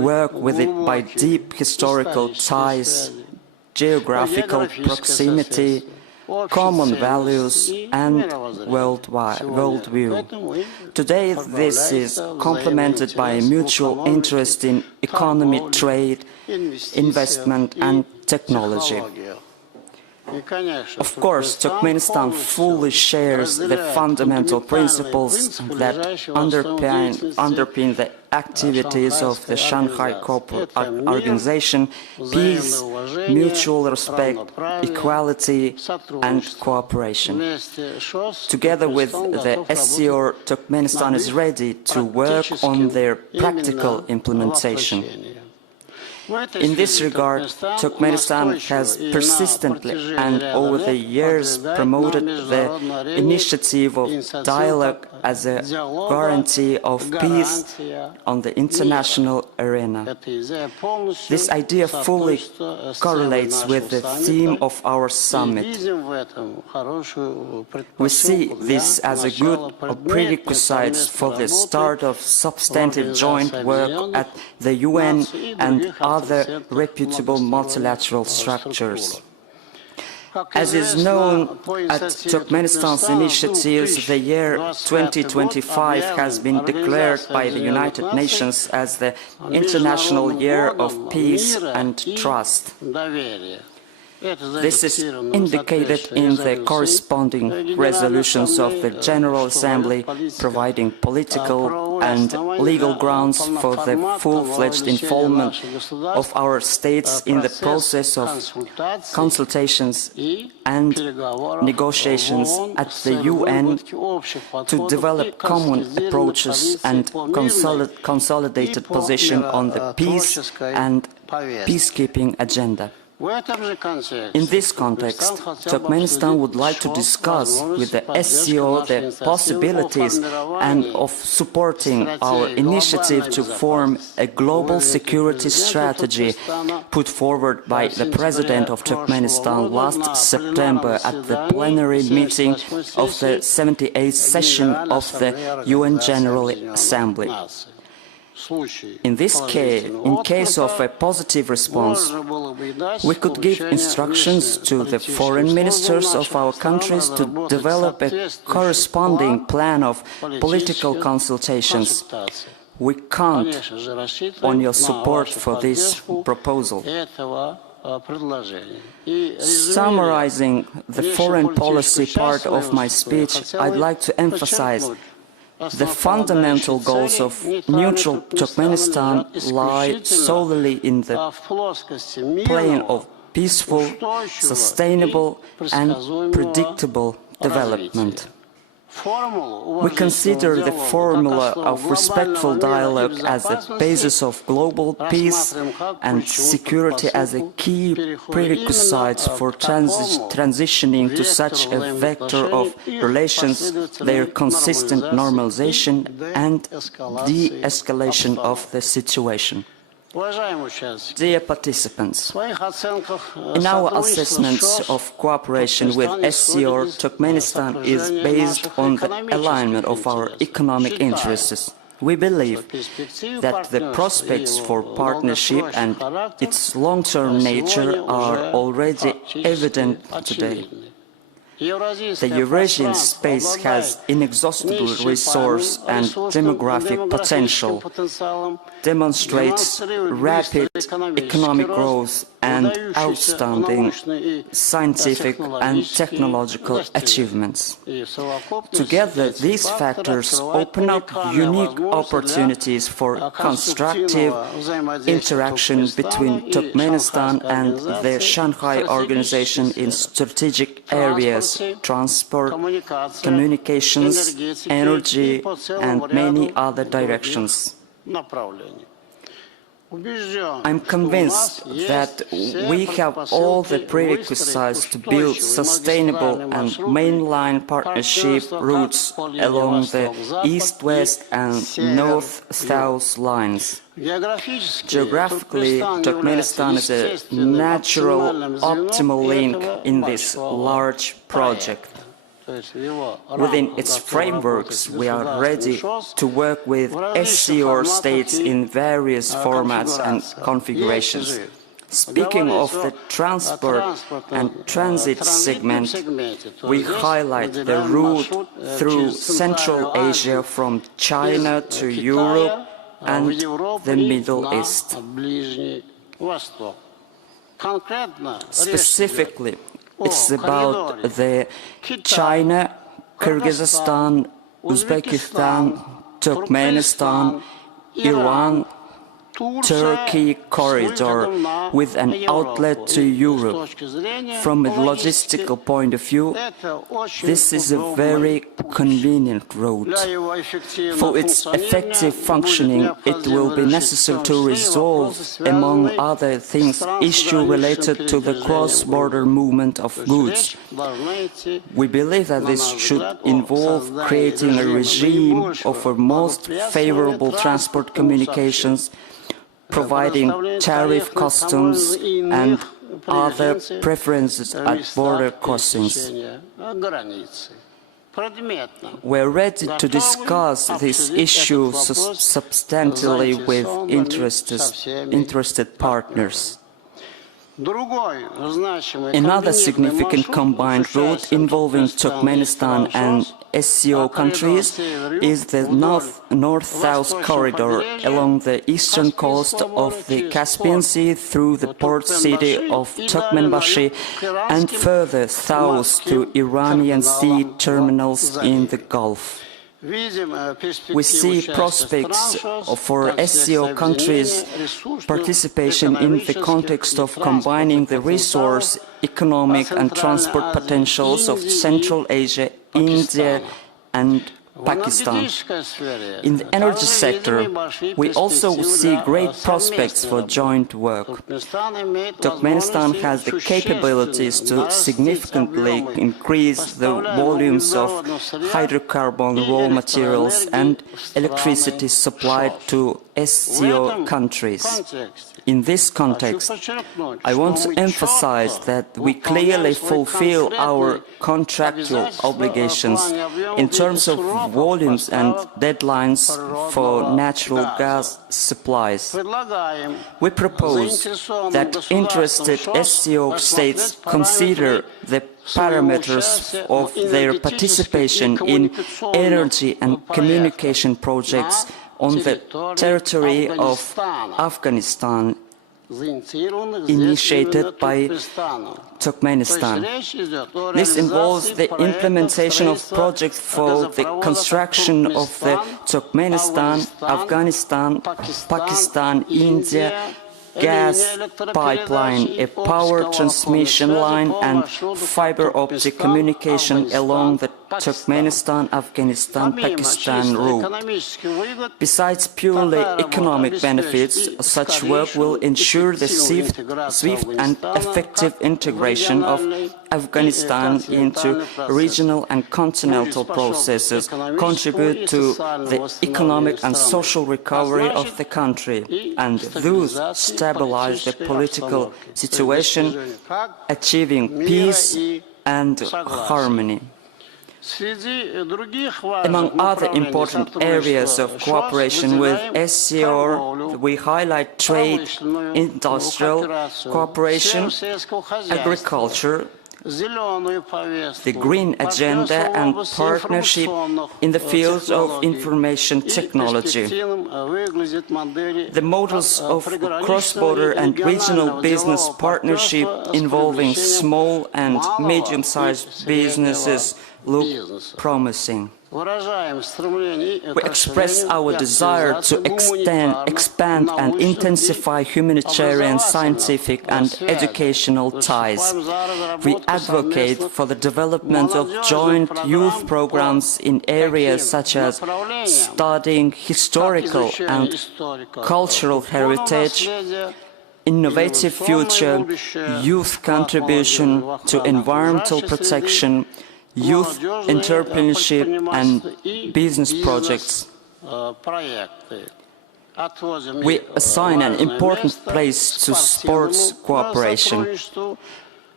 work with it by deep historical ties, geographical proximity, common values and worldview. Today this is complemented by a mutual interest in economy, trade, investment and technology. Of course, Turkmenistan fully shares the fundamental principles that underpin the activities of the Shanghai Cooperation Organization: peace, mutual respect, equality and cooperation. Together with the SCO, Turkmenistan is ready to work on their practical implementation. In this regard, Turkmenistan has persistently and over the years promoted the initiative of dialogue as a guarantee of peace on the international arena. This idea fully correlates with the theme of our summit. We see this as a good prerequisite for the start of substantive joint work at the UN and other reputable multilateral structures. As is known, at Turkmenistan's initiatives, the year 2025 has been declared by the United Nations as the International Year of Peace and Trust. This is indicated in the corresponding resolutions of the General Assembly, providing political and legal grounds for the full-fledged involvement of our states in the process of consultations and negotiations at the UN to develop common approaches and consolidated position on the peace and peacekeeping agenda. In this context, Turkmenistan would like to discuss with the SCO the possibilities and of supporting our initiative to form a global security strategy put forward by the President of Turkmenistan last September at the plenary meeting of the 78th session of the UN General Assembly. In this case, in case of a positive response, we could give instructions to the foreign ministers of our countries to develop a corresponding plan of political consultations. We count on your support for this proposal. Summarizing the foreign policy part of my speech, I'd like to emphasize the fundamental goals of neutral Turkmenistan lie solely in the plane of peaceful, sustainable and predictable development. We consider the formula of respectful dialogue as a basis of global peace and security as a key prerequisite for transitioning to such a vector of relations, their consistent normalization and de-escalation of the situation. Dear participants, in our assessments of cooperation with SCO, Turkmenistan is based on the alignment of our economic interests. We believe that the prospects for partnership and its long-term nature are already evident today. The Eurasian space has inexhaustible resource and demographic potential, demonstrates rapid economic growth and outstanding scientific and technological achievements. Together, these factors open up unique opportunities for constructive interaction between Turkmenistan and the Shanghai Organization in strategic areas: transport, communications, energy, and many other directions. I'm convinced that we have all the prerequisites to build sustainable and mainline partnership routes along the east-west and north-south lines. Geographically, Turkmenistan is a natural, optimal link in this large project. Within its frameworks, we are ready to work with SCO states in various formats and configurations. Speaking of the transport and transit segment, we highlight the route through Central Asia from China to Europe and the Middle East. Specifically, it's about the China, Kyrgyzstan, Uzbekistan, Turkmenistan, Iran, Turkey corridor with an outlet to Europe. From a logistical point of view, this is a very convenient route. For its effective functioning, it will be necessary to resolve, among other things, issues related to the cross-border movement of goods. We believe that this should involve creating a regime of a most favorable transport communications, providing tariff customs and other preferences at border crossings. We're ready to discuss this issue substantially with interested partners. Another significant combined route involving Turkmenistan and SCO countries is the north-south corridor along the eastern coast of the Caspian Sea through the port city of Turkmenbashi and further south to Iranian Sea terminals in the Gulf. We see prospects for SCO countries' participation in the context of combining the resource, economic and transport potentials of Central Asia, India and Pakistan. In the energy sector, we also see great prospects for joint work. Turkmenistan has the capabilities to significantly increase the volumes of hydrocarbon raw materials and electricity supplied to SCO countries. In this context, I want to emphasize that we clearly fulfill our contractual obligations in terms of volumes and deadlines for natural gas supplies. We propose that interested SCO states consider the parameters of their participation in energy and communication projects on the territory of Afghanistan, initiated by Turkmenistan. This involves the implementation of projects for the construction of the Turkmenistan, Afghanistan, Pakistan, India gas pipeline, a power transmission line and fiber optic communication along the Turkmenistan-Afghanistan-Pakistan route. Besides purely economic benefits, such work will ensure the swift and effective integration of Afghanistan into regional and continental processes, contribute to the economic and social recovery of the country, and thus stabilize the political situation, achieving peace and harmony. Among other important areas of cooperation with SCO, we highlight trade, industrial cooperation, agriculture, the green agenda and partnership in the fields of information technology. The models of cross-border and regional business partnership involving small and medium-sized businesses look promising. We express our desire to expand and intensify humanitarian, scientific and educational ties. We advocate for the development of joint youth programs in areas such as studying historical and cultural heritage, innovative future, youth contribution to environmental protection, youth entrepreneurship and business projects. We assign an important place to sports cooperation.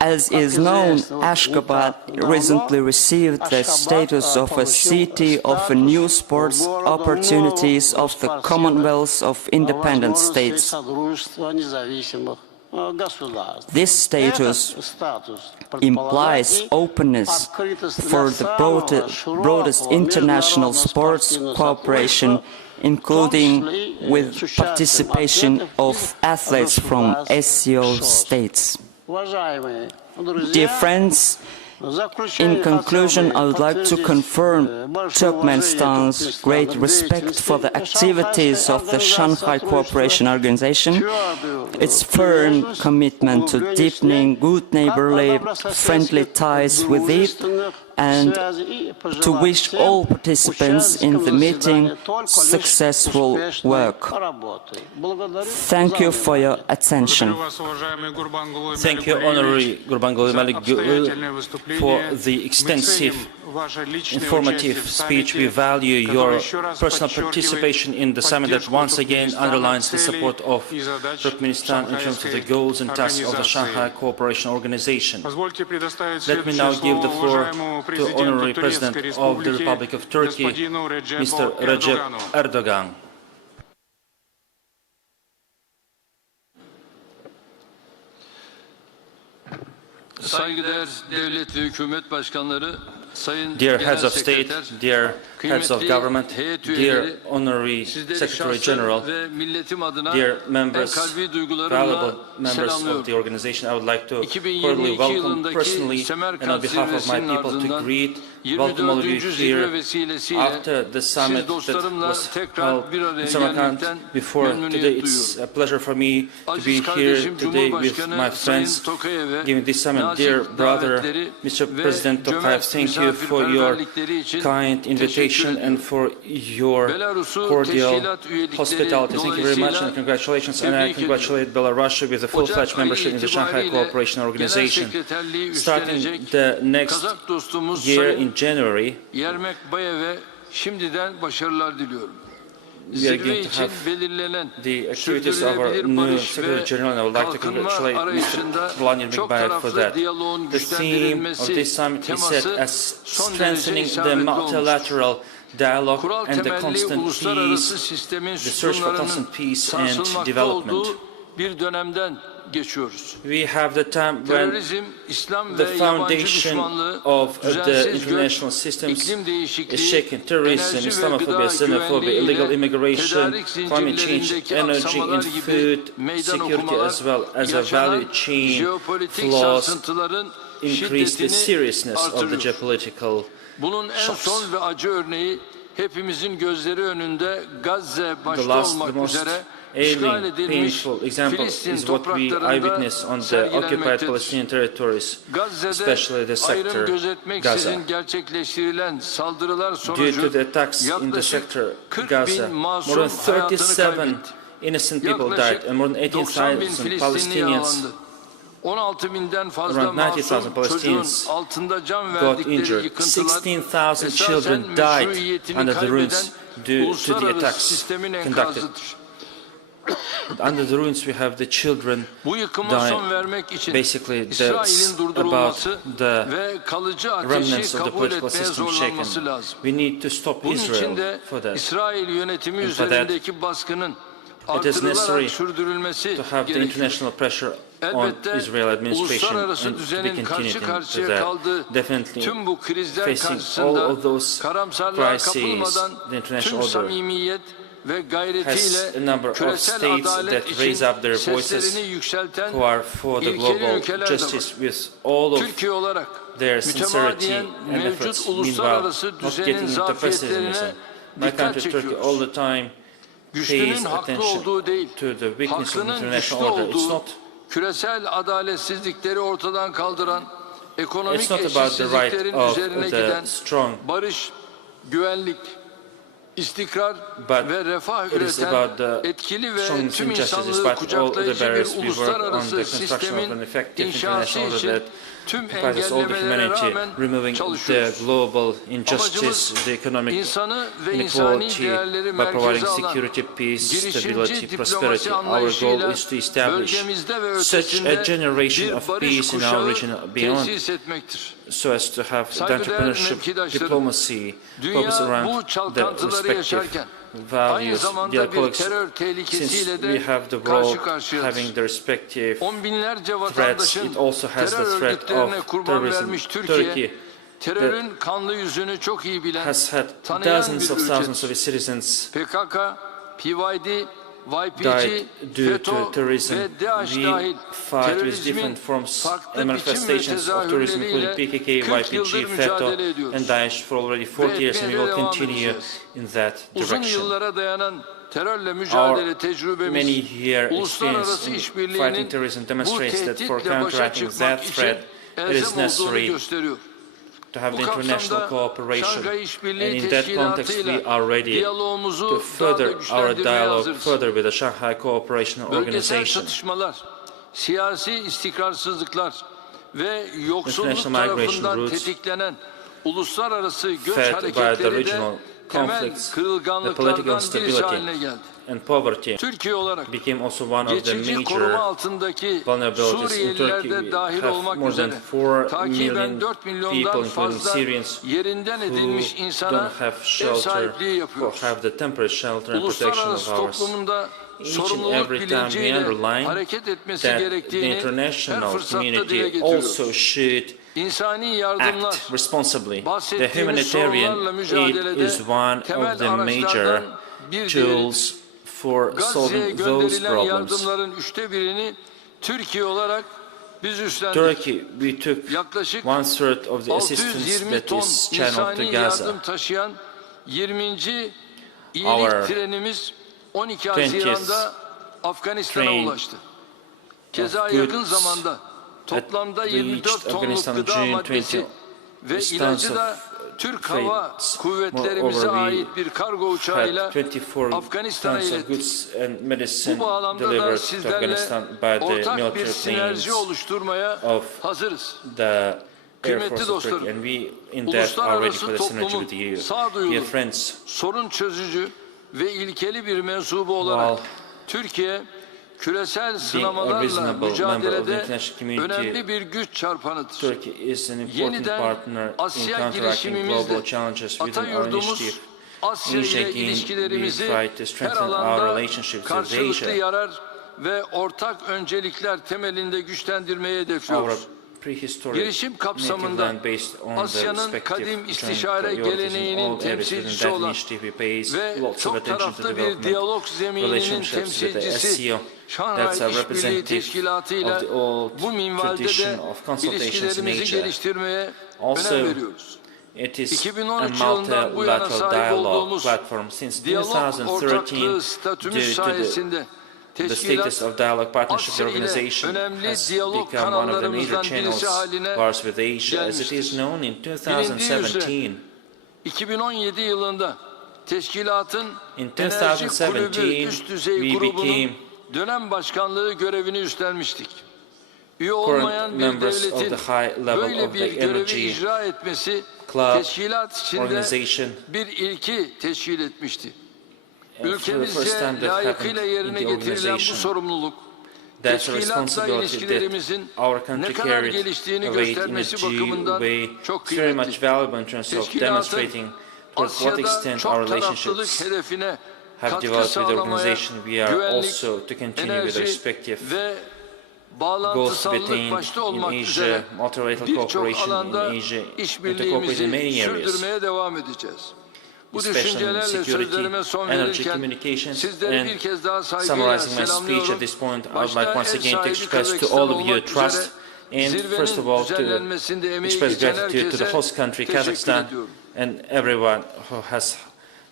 As is known, Ashgabat recently received the status of a city of new sports opportunities of the Commonwealth of Independent States. This status implies openness for the broadest international sports cooperation, including with participation of athletes from SCO states. Dear friends, in conclusion, I would like to confirm Turkmenistan's great respect for the activities of the Shanghai Cooperation Organization, its firm commitment to deepening good neighborly, friendly ties with it, and to wish all participants in the meeting successful work. Thank you for your attention. Thank you, Honorary Gurbanguly Malik, for the extensive, informative speech. We value your personal participation in the summit that once again underlines the support of Turkmenistan in terms of the goals and tasks of the Shanghai Cooperation Organization. Let me now give the floor to Honorary President of the Republic of Turkey, Mr. Recep Erdogan. Saygıdeğer devlet ve hükümet başkanları, Dear heads of state, dear heads of government, dear honorary secretary general, dear members, valuable members of the organization, I would like to cordially welcome personally and on behalf of my people to greet, welcome all of you here after the summit that was held in Samarkand before today. It's a pleasure for me to be here today with my friends giving this summit. Dear brother, Mr. President Tokayev, thank you for your kind invitation and for your cordial hospitality. Thank you very much and congratulations. And I congratulate Belarus with a full-fledged membership in the Shanghai Cooperation Organization. Starting the next year in January, we are going to have the activities of our new Secretary General, and I would like to congratulate Mr. Vladimir Mikbayev for that. The theme of this summit is set as strengthening the multilateral dialogue and the constant peace, the search for constant peace and development. We have the time when the foundation of the international systems is shaken. Terrorism, Islamophobia, xenophobia, illegal immigration, climate change, energy and food security, as well as a value chain flaws, increase the seriousness of the geopolitical shocks. The most ailing, painful example is what we eyewitness on the occupied Palestinian territories, especially the sector Gaza. Due to the attacks in the sector Gaza, more than 37 innocent people died and more than 18,000 Palestinians, around 90,000 Palestinians got injured. 16,000 children died under the ruins due to the attacks conducted. Under the ruins we have the children dying. Basically that's about the remnants of the political system shaken. We need to stop Israel for that. And for that it is necessary to have the international pressure on Israel administration and to be continued in that. Definitely facing all of those crises, the international order has a number of states that raise up their voices, who are for the global justice with all of their sincerity and efforts. Meanwhile, not getting into pessimism. My country, Turkey, all the time pays attention to the weakness of the international order. It's not about the right of the strong. istikrar But ve refah it is üreten about the etkili ve strongness tüm and justice. insanlığı Despite all the kucaklayıcı bir barriers, we work on the uluslararası construction of sistemin an effective inşası international için order that tüm comprises all the engellemelere humanity, rağmen removing the çalışıyoruz. global Amacımız injustice, the economic insanı ve insani inequality, değerleri by providing merkeze alan security, peace, stability, girişimci prosperity. diplomasi Our goal anlayışıyla is to establish bölgemizde ve such a ötesinde generation bir of barış peace in our kuşağı region beyond, tesis etmektir. so as to have the Saygıdeğer entrepreneurship, mevkidaşlarım, diplomacy, focus dünya around bu the çalkantıları respective yaşarken aynı values. zamanda Dear bir colleagues, terör since tehlikesiyle we de have the karşı world karşıyadır. having the respective On binlerce threats, vatandaşın it also has the terör threat örgütlerine of kurban terrorism. vermiş Turkey Türkiye, terörün kanlı yüzünü çok iyi bilen, has had tanıyan dozens bir of thousands ülkedir. of its citizens PKK, PYD, YPG, died due to FETÖ terrorism. ve DAEŞ We dahil fight with terörizmin different forms farklı and biçim ve manifestations of tourism, including tezahürleriyle PKK, 40 yıldır YPG, FETÖ, mücadele ediyoruz. and Daesh for already 40 years, and we will devam continue edeceğiz. in that Uzun direction. yıllara dayanan terörle mücadele tecrübemiz, Many year uluslararası experience in işbirliğinin fighting terrorism bu demonstrates that for tehditle başa counteracting çıkmak that için threat, it is elzem olduğunu necessary gösteriyor. to have Bu the international kapsamda cooperation, Şanghay and İşbirliği in that context we Teşkilatı'yla are ready to diyalogumuzu daha da further our güçlendirmeye dialogue hazırız. further with the Shanghai Cooperation Bölgesel Organization. çatışmalar, siyasi istikrarsızlıklar ve yoksulluk International migration tarafından routes tetiklenen uluslararası göç fed by the hareketleri de regional temel conflicts, the political kırılganlıklardan birisi instability haline geldi. and poverty Türkiye olarak became also one of the geçici koruma major altındaki vulnerabilities in Turkey. Suriyeliler de We dahil have olmak more than üzere 4 takiben million 4 people, milyondan including fazla Syrians, yerinden who edilmiş insana don't have ev shelter sahipliği or yapıyoruz. have the temporary shelter and protection of Uluslararası ours. toplumunda Each and sorumluluk every time we bilinciyle underline hareket etmesi that the gerektiğini her international fırsatta dile community getiriyoruz. also should İnsani yardımlar, act responsibly. The bahsettiğimiz humanitarian sorunlarla aid mücadelede is one temel of the major araçlardan bir diğeri. tools for Gazze'ye solving those gönderilen problems. yardımların 1/3'ini Türkiye olarak biz üstlendik. Turkey, we took Yaklaşık 1/3 of the assistance 620 that ton is channeled to insani Gaza. yardım taşıyan 20. Our iyilik trenimiz 12 20th Haziran'da Afganistan'a train ulaştı. Keza of yakın goods zamanda toplamda that 24 reached tonluk Afghanistan gıda June maddesi 20 ve tons ilacı da of Türk Hava freights. Kuvvetlerimize Moreover, we ait bir kargo uçağıyla had 24 Afganistan'a tons of iletti. goods and medicine Bu bağlamda da delivered to sizlerle Afghanistan by the ortak bir military sinerji planes oluşturmaya of hazırız. the Air Kıymetli Force of Turkey, dostlarım, and we in that are ready for uluslararası the synergy toplumun with you. Dear sağduyulu, friends, sorun çözücü ve ilkeli bir mensubu olarak while Türkiye küresel being a sınamalarla reasonable member of the mücadelede international community, önemli bir güç çarpanıdır. Turkey is an important Yeniden partner in Asya counteracting girişimimizle global challenges within our Atayurdumuz initiative. Asya ile Initiating, we ilişkilerimizi try to her strengthen our alanda relationships with karşılıklı Asia. yarar ve ortak öncelikler temelinde güçlendirmeyi Our hedefliyoruz. prehistoric Girişim native kapsamında land based on the Asya'nın respective kadim joint istişare priorities in geleneğinin all areas within temsilcisi that olan initiative. We pays ve lots of çok attention to taraflı bir development diyalog zemininin relationships with the temsilcisi SCO. That's Şanghay a İşbirliği representative Teşkilatı'yla of the old bu minvalde tradition de of consultations in ilişkilerimizi Asia. geliştirmeye Also, önem veriyoruz. it is a 2013 yılından bu yana multilateral sahip dialogue olduğumuz platform since diyalog 2013 ortaklığı due statümüz to the sayesinde status teşkilat of dialogue partnership Asya ile organization önemli has diyalog become one of the major kanallarımızdan channels birisi haline for us with Asia, as it gelmiştir. is known in Bilindiği üzere 2017. 2017 yılında teşkilatın In enerji 2017, kulübü üst düzey we grubunun became dönem başkanlığı görevini üstlenmiştik. Üye current olmayan bir members of devletin the high level böyle of bir the görevi energy icra etmesi club teşkilat içinde organization. bir ilki teşkil etmişti. For the first time Ülkemizce that layıkıyla happened in yerine the getirilen bu organization. sorumluluk, That's a teşkilatla responsibility that ilişkilerimizin our ne country kadar carried geliştiğini away in a göstermesi due bakımından way. çok It's very much kıymetli. valuable in terms of Teşkilatın demonstrating to what Asya'da extent our çok taraflılık relationships hedefine have katkı developed with the sağlamaya, organization. We are güvenlik, also to continue with the enerji respective ve goals bağlantısallık between başta in olmak Asia, üzere multilateral birçok cooperation in alanda Asia, and to cooperate in işbirliğimizi many areas, sürdürmeye devam edeceğiz. Bu especially in düşüncelerle security, sözlerime son energy verirken communications, sizleri and bir kez daha saygıyla summarizing my speech at selamlıyorum. this point, I would Başta like ev once again to sahibi express to Kazakistan all of you olmak üzere trust and first of all to düzenlenmesinde emeği express geçen gratitude to the herkese host country teşekkür Kazakhstan ediyorum. and everyone who has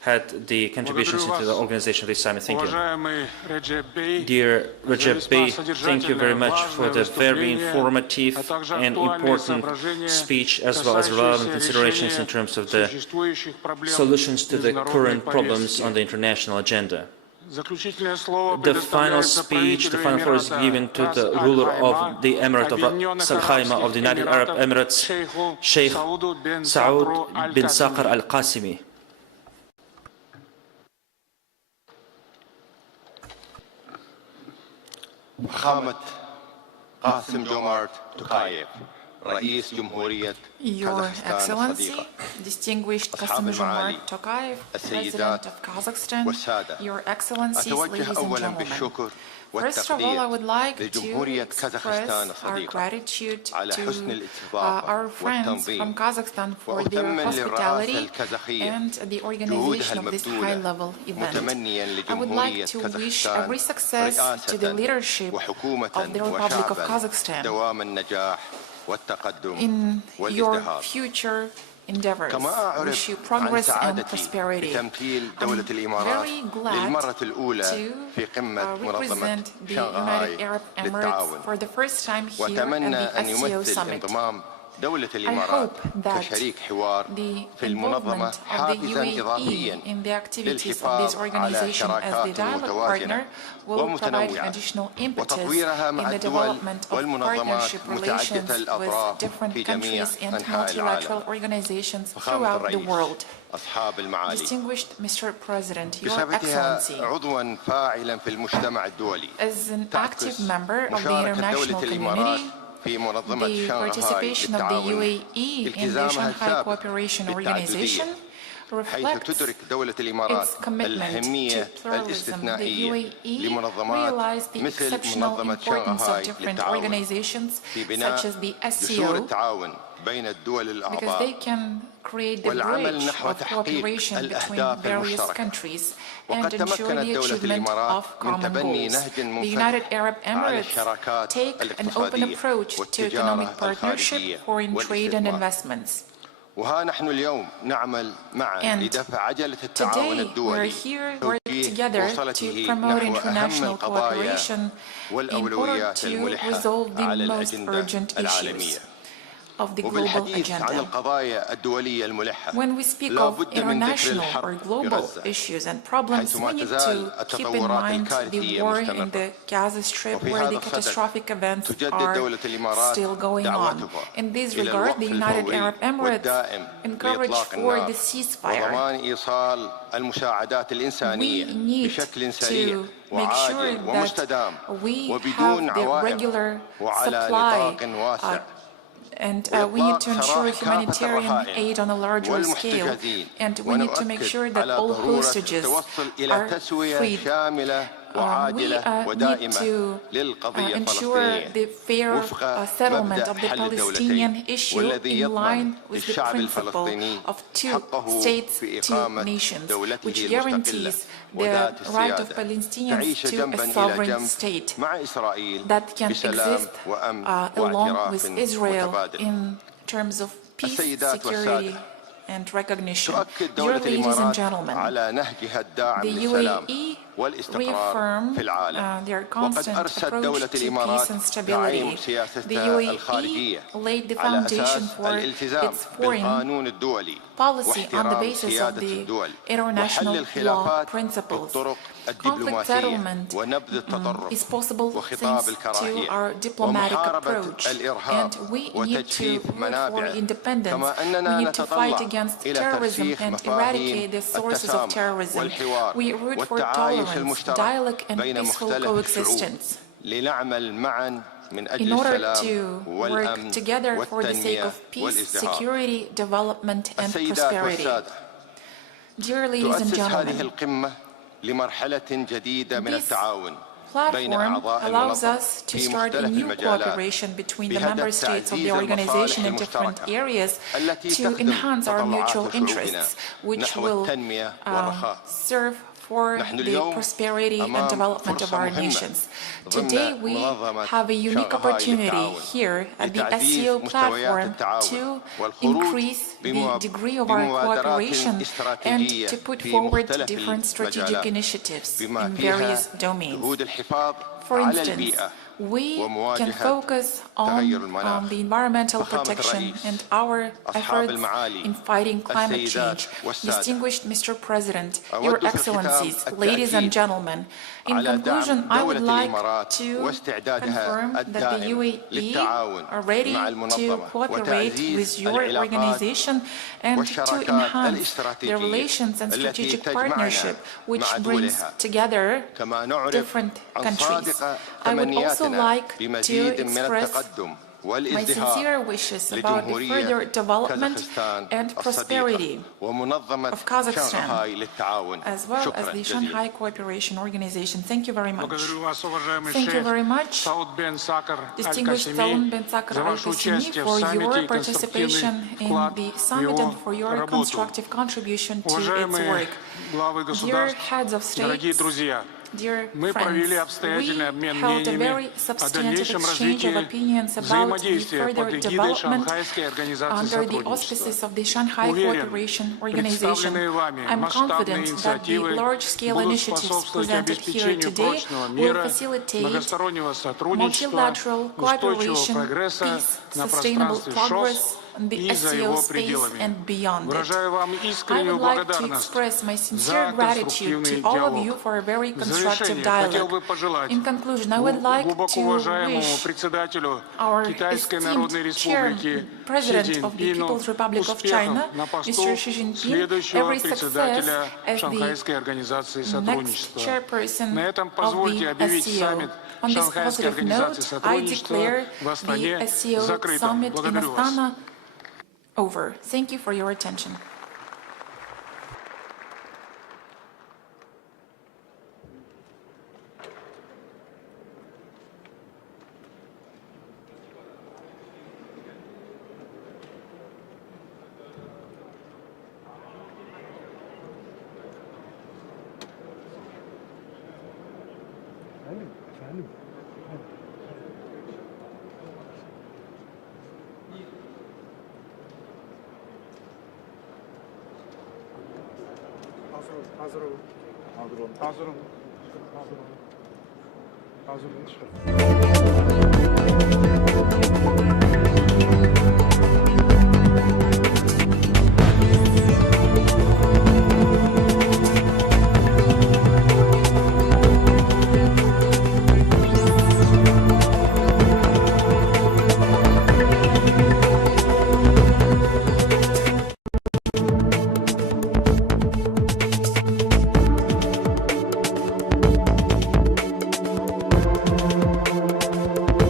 had the contributions into the organization of this summit. Thank you. Dear Recep Bey, thank you very much for the very informative and important speech, as well as relevant considerations in terms of the solutions to the current problems on the international agenda. The final speech, the final floor is given to the ruler of the Emirate of Ras Al Khaimah of the United Arab Emirates, Sheikh Saud bin Saqar Al Qasimi. Your Excellency, distinguished Kassym-Jomart Tokayev, President of Kazakhstan, Your Excellencies, ladies and gentlemen. First of all, I would like to express our gratitude to our friends from Kazakhstan for their hospitality and the organization of this high-level event. I would like to wish every success to the leadership of the Republic of Kazakhstan in your future endeavors. I wish you progress and prosperity. I'm very glad to represent the United Arab Emirates for the first time here at the SCO Summit. I hope that the involvement of the UAE in the activities of this organization as the dialogue partner will provide additional impetus in the development of partnership relations with different countries and multilateral organizations throughout the world. Distinguished Mr. President, Your Excellency, as an active member of the international community, the participation of the UAE in the Shanghai Cooperation Organization reflects its commitment to pluralism. The UAE realized the exceptional importance of different organizations such as the SCO, because they can create the bridge of cooperation between various countries and ensure the achievement of common goals. The United Arab Emirates take an open approach to economic partnership, foreign trade and investments. And today we're here working together to promote international cooperation in order to resolve the most urgent issues of the global agenda. When we speak of international or global issues and problems, we need to keep in mind the war in the Gaza Strip, where the catastrophic events are still going on. In this regard, the United Arab Emirates encouraged for the ceasefire. We need to make sure that we have the regular supply and we need to ensure humanitarian aid on a larger scale, and we need to make sure that all hostages are freed. We need to ensure the fair settlement of the Palestinian issue in line with the principle of 2 states, 2 nations, which guarantees the right of Palestinians to a sovereign state that can exist along with Israel in terms of peace, security, and recognition. Dear ladies and gentlemen, the UAE reaffirm their constant approach to peace and stability. The UAE laid the foundation for its foreign policy on the basis of the international law principles. Conflict settlement is possible thanks to our diplomatic approach, and we need to root for independence. We need to fight against terrorism and eradicate the sources of terrorism. We root for tolerance, dialogue, and peaceful coexistence in order to work together for the sake of peace, security, development, and prosperity. Dear ladies and gentlemen, this platform allows us to start a new cooperation between the member states of the organization in different areas to enhance our mutual interests, which will serve for the prosperity and development of our nations. Today we have a unique opportunity here at the SCO platform to increase the degree of our cooperation and to put forward different strategic initiatives in various domains. For instance, we can focus on the environmental protection and our efforts in fighting climate change. Distinguished Mr. President, Your Excellencies, ladies and gentlemen, in conclusion, I would like to confirm that the UAE are ready to cooperate with your organization and to enhance the relations and strategic partnership which brings together different countries. I would also like to express my sincere wishes about the further development and prosperity of Kazakhstan, as well as the Shanghai Cooperation Organization. Thank you very much. Thank you very much, distinguished Saud bin Sakr Al-Qasimi, for your participation in the summit and for your constructive contribution to its work. Dear heads of state, dear friends, we held a very substantive exchange of opinions about the further development under the auspices of the Shanghai Cooperation Organization. I'm confident that the large-scale initiatives presented here today will facilitate multilateral cooperation, peace, sustainable progress, the SCO space and beyond it. I would like to express my sincere gratitude to all of you for a very constructive dialogue. In conclusion, I would like to wish our esteemed President of the People's Republic of China, Mr. Xi Jinping, every success as the next chairperson of the SCO. On this positive note, I declare the SCO Summit in Astana over. Thank you for your attention.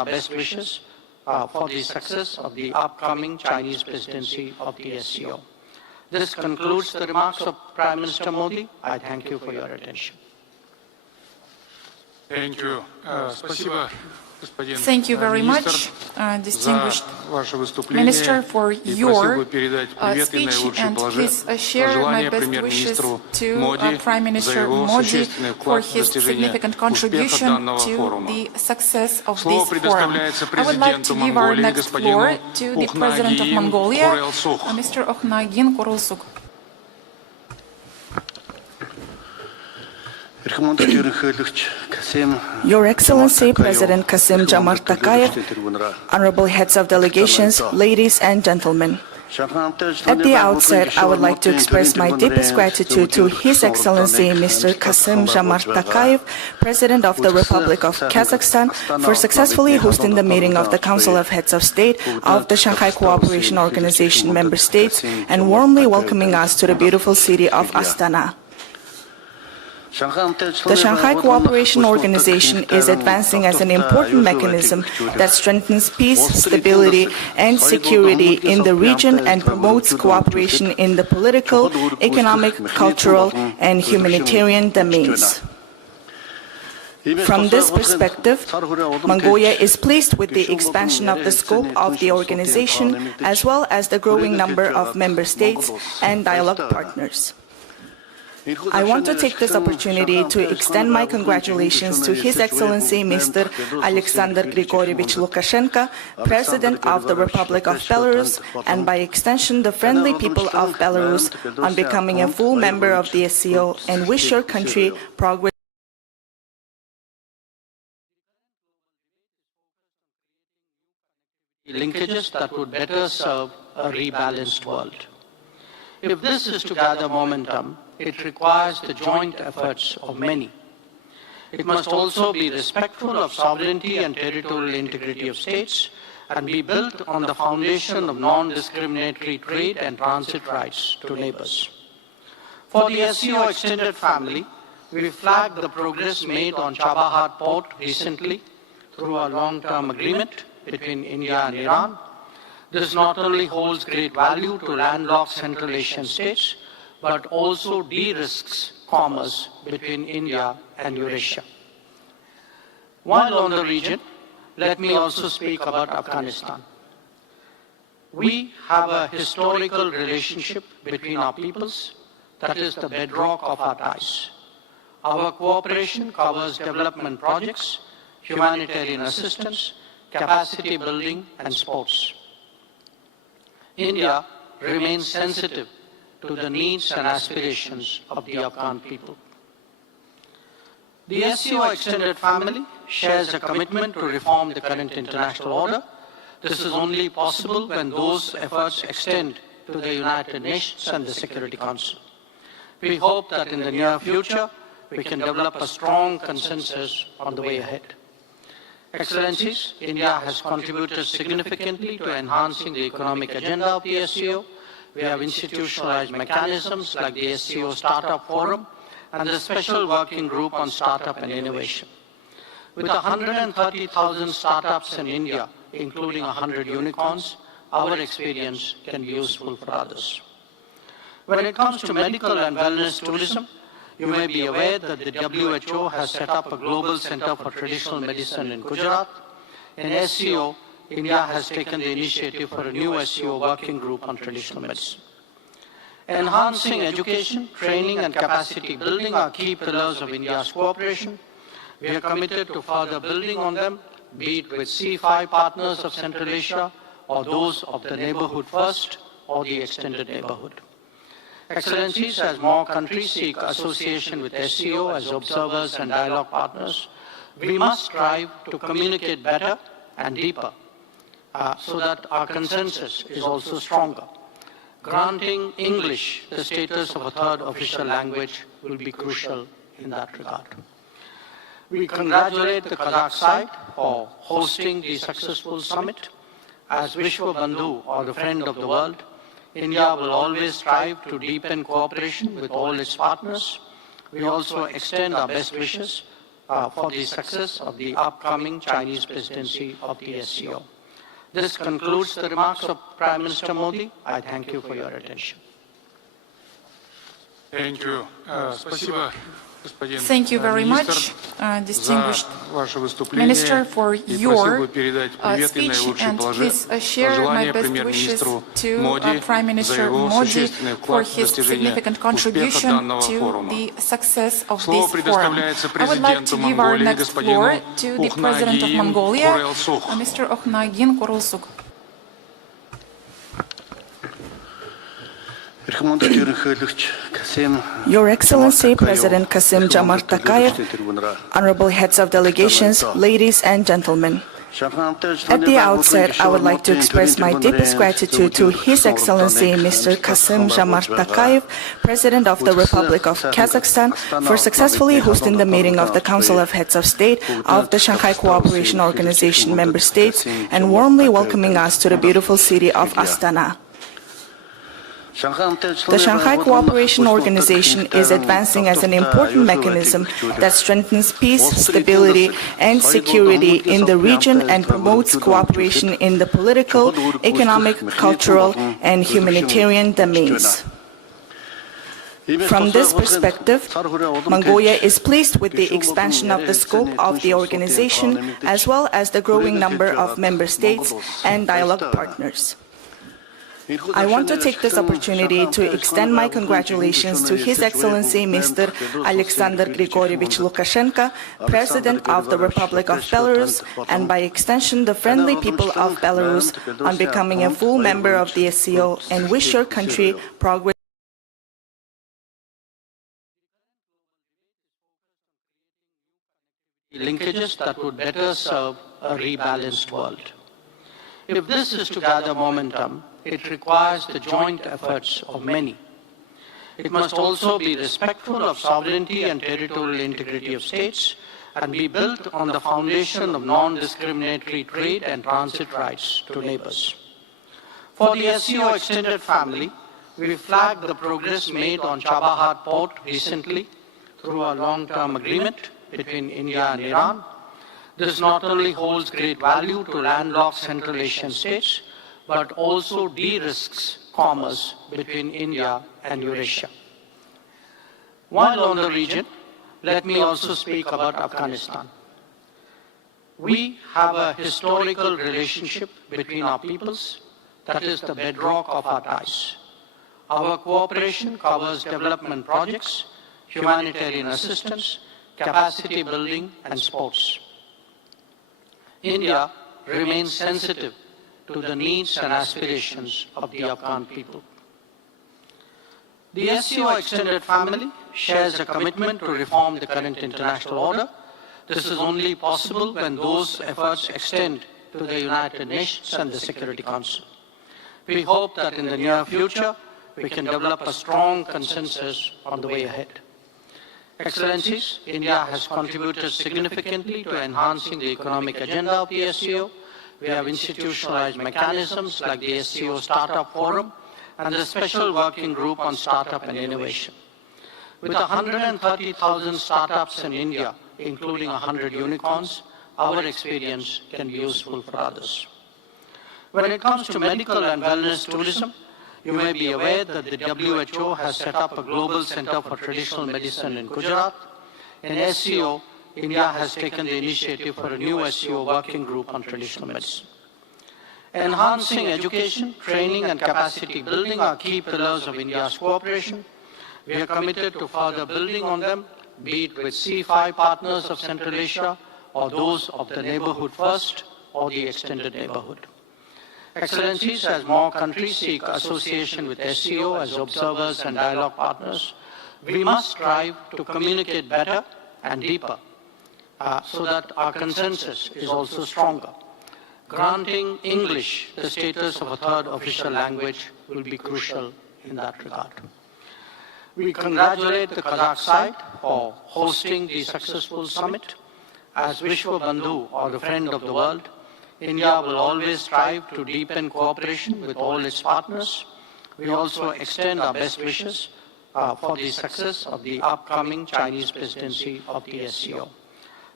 our best wishes for the success of the upcoming Chinese presidency of the SCO. This concludes the remarks of Prime Minister Modi. I thank you for your attention. Thank you. Thank you very much, distinguished Minister, for your speech, and please share my best wishes to Prime Minister Modi for his significant contribution to the success of this forum. I would like to give our next floor to the President of Mongolia, Mr. Okhnagin Kurulsuk. Your Excellency, President Kassym-Jomart Tokayev, honorable heads of delegations, ladies and gentlemen. At the outset, I would like to express my deepest gratitude to His Excellency Mr. Kassym-Jomart Tokayev, President of the Republic of Kazakhstan, for successfully hosting the meeting of the Council of Heads of State of the Shanghai Cooperation Organization member states and warmly welcoming us to the beautiful city of Astana. The Shanghai Cooperation Organization is advancing as an important mechanism that strengthens peace, stability, and security in the region and promotes cooperation in the political, economic, cultural, and humanitarian domains. From this perspective, Mongolia is pleased with the expansion of the scope of the organization as well as the growing number of member states and dialogue partners. I want to take this opportunity to extend my congratulations to His Excellency Mr. Alexander Grigorievich Lukashenko, President of the Republic of Belarus, and by extension the friendly people of Belarus, on becoming a full member of the SCO, and wish your country progress. Linkages that would better serve a rebalanced world. If this is to gather momentum, it requires the joint efforts of many. It must also be respectful of sovereignty and territorial integrity of states and be built on the foundation of non-discriminatory trade and transit rights to neighbors. For the SCO extended family, we flagged the progress made on Chabahar port recently through a long-term agreement between India and Iran. This not only holds great value to landlocked Central Asian states, but also de-risks commerce between India and Eurasia. While on the region, let me also speak about Afghanistan. We have a historical relationship between our peoples that is the bedrock of our ties. Our cooperation covers development projects, humanitarian assistance, capacity building, and sports. India remains sensitive to the needs and aspirations of the Afghan people. The SCO extended family shares a commitment to reform the current international order. This is only possible when those efforts extend to the United Nations and the Security Council. We hope that in the near future, we can develop a strong consensus on the way ahead. Excellencies, India has contributed significantly to enhancing the economic agenda of the SCO. We have institutionalized mechanisms like the SCO Startup Forum and the Special Working Group on Startup and Innovation. With 130,000 startups in India, including 100 unicorns, our experience can be useful for others. When it comes to medical and wellness tourism, you may be aware that the WHO has set up a global center for traditional medicine in Gujarat. In SCO, India has taken the initiative for a new SCO working group on traditional medicine. Enhancing education, training, and capacity building are key pillars of India's cooperation. We are committed to further building on them, be it with C5 partners of Central Asia, or those of the Neighborhood First, or the Extended Neighborhood. Excellencies, as more countries seek association with SCO as observers and dialogue partners, we must strive to communicate better and deeper so that our consensus is also stronger. Granting English the status of a third official language will be crucial in that regard. We congratulate the Kazakh side for hosting the successful summit. As Vishwa Bandhu, or the friend of the world, India will always strive to deepen cooperation with all its partners. We also extend our best wishes for the success of the upcoming Chinese presidency of the SCO. This concludes the remarks of Prime Minister Modi. I thank you for your attention. Thank you. Thank you very much, distinguished Minister, for your speech, and please share my best wishes to Prime Minister Modi for his significant contribution to the success of this forum. I would like to give our next floor to the President of Mongolia, Mr. Okhnagin Korulsuk. Your Excellency, President Kassym-Jomart Tokayev, honorable heads of delegations, ladies and gentlemen. At the outset, I would like to express my deepest gratitude to His Excellency Mr. Kassym-Jomart Tokayev, President of the Republic of Kazakhstan, for successfully hosting the meeting of the Council of Heads of State of the Shanghai Cooperation Organization member states and warmly welcoming us to the beautiful city of Astana. The Shanghai Cooperation Organization is advancing as an important mechanism that strengthens peace, stability, and security in the region and promotes cooperation in the political, economic, cultural, and humanitarian domains. From this perspective, Mongolia is pleased with the expansion of the scope of the organization, as well as the growing number of member states and dialogue partners. I want to take this opportunity to extend my congratulations to His Excellency Mr. Alexander Grigorievich Lukashenko, President of the Republic of Belarus, and by extension the friendly people of Belarus, on becoming a full member of the SCO, and wish your country progress. Linkages that would better serve a rebalanced world. If this is to gather momentum, it requires the joint efforts of many. It must also be respectful of sovereignty and territorial integrity of states and be built on the foundation of non-discriminatory trade and transit rights to neighbors. For the SCO extended family, we flagged the progress made on Chabahar port recently through a long-term agreement between India and Iran. This not only holds great value to landlocked Central Asian states, but also de-risks commerce between India and Eurasia. While on the region, let me also speak about Afghanistan. We have a historical relationship between our peoples that is the bedrock of our ties. Our cooperation covers development projects, humanitarian assistance, capacity building, and sports. India remains sensitive to the needs and aspirations of the Afghan people. The SCO extended family shares a commitment to reform the current international order. This is only possible when those efforts extend to the United Nations and the Security Council. We hope that in the near future, we can develop a strong consensus on the way ahead. Excellencies, India has contributed significantly to enhancing the economic agenda of the SCO. We have institutionalized mechanisms like the SCO Startup Forum and the Special Working Group on Startup and Innovation. With 130,000 startups in India, including 100 unicorns, our experience can be useful for others. When it comes to medical and wellness tourism, you may be aware that the WHO has set up a global center for traditional medicine in Gujarat. In SCO, India has taken the initiative for a new SCO working group on traditional medicine. Enhancing education, training, and capacity building are key pillars of India's cooperation. We are committed to further building on them, be it with C5 partners of Central Asia, or those of the Neighborhood First, or the Extended Neighborhood. Excellencies, as more countries seek association with SCO as observers and dialogue partners, we must strive to communicate better and deeper so that our consensus is also stronger. Granting English the status of a third official language will be crucial in that regard. We congratulate the Kazakh side for hosting the successful summit. As Vishwa Bandhu, or the friend of the world, India will always strive to deepen cooperation with all its partners. We also extend our best wishes for the success of the upcoming Chinese presidency of the SCO.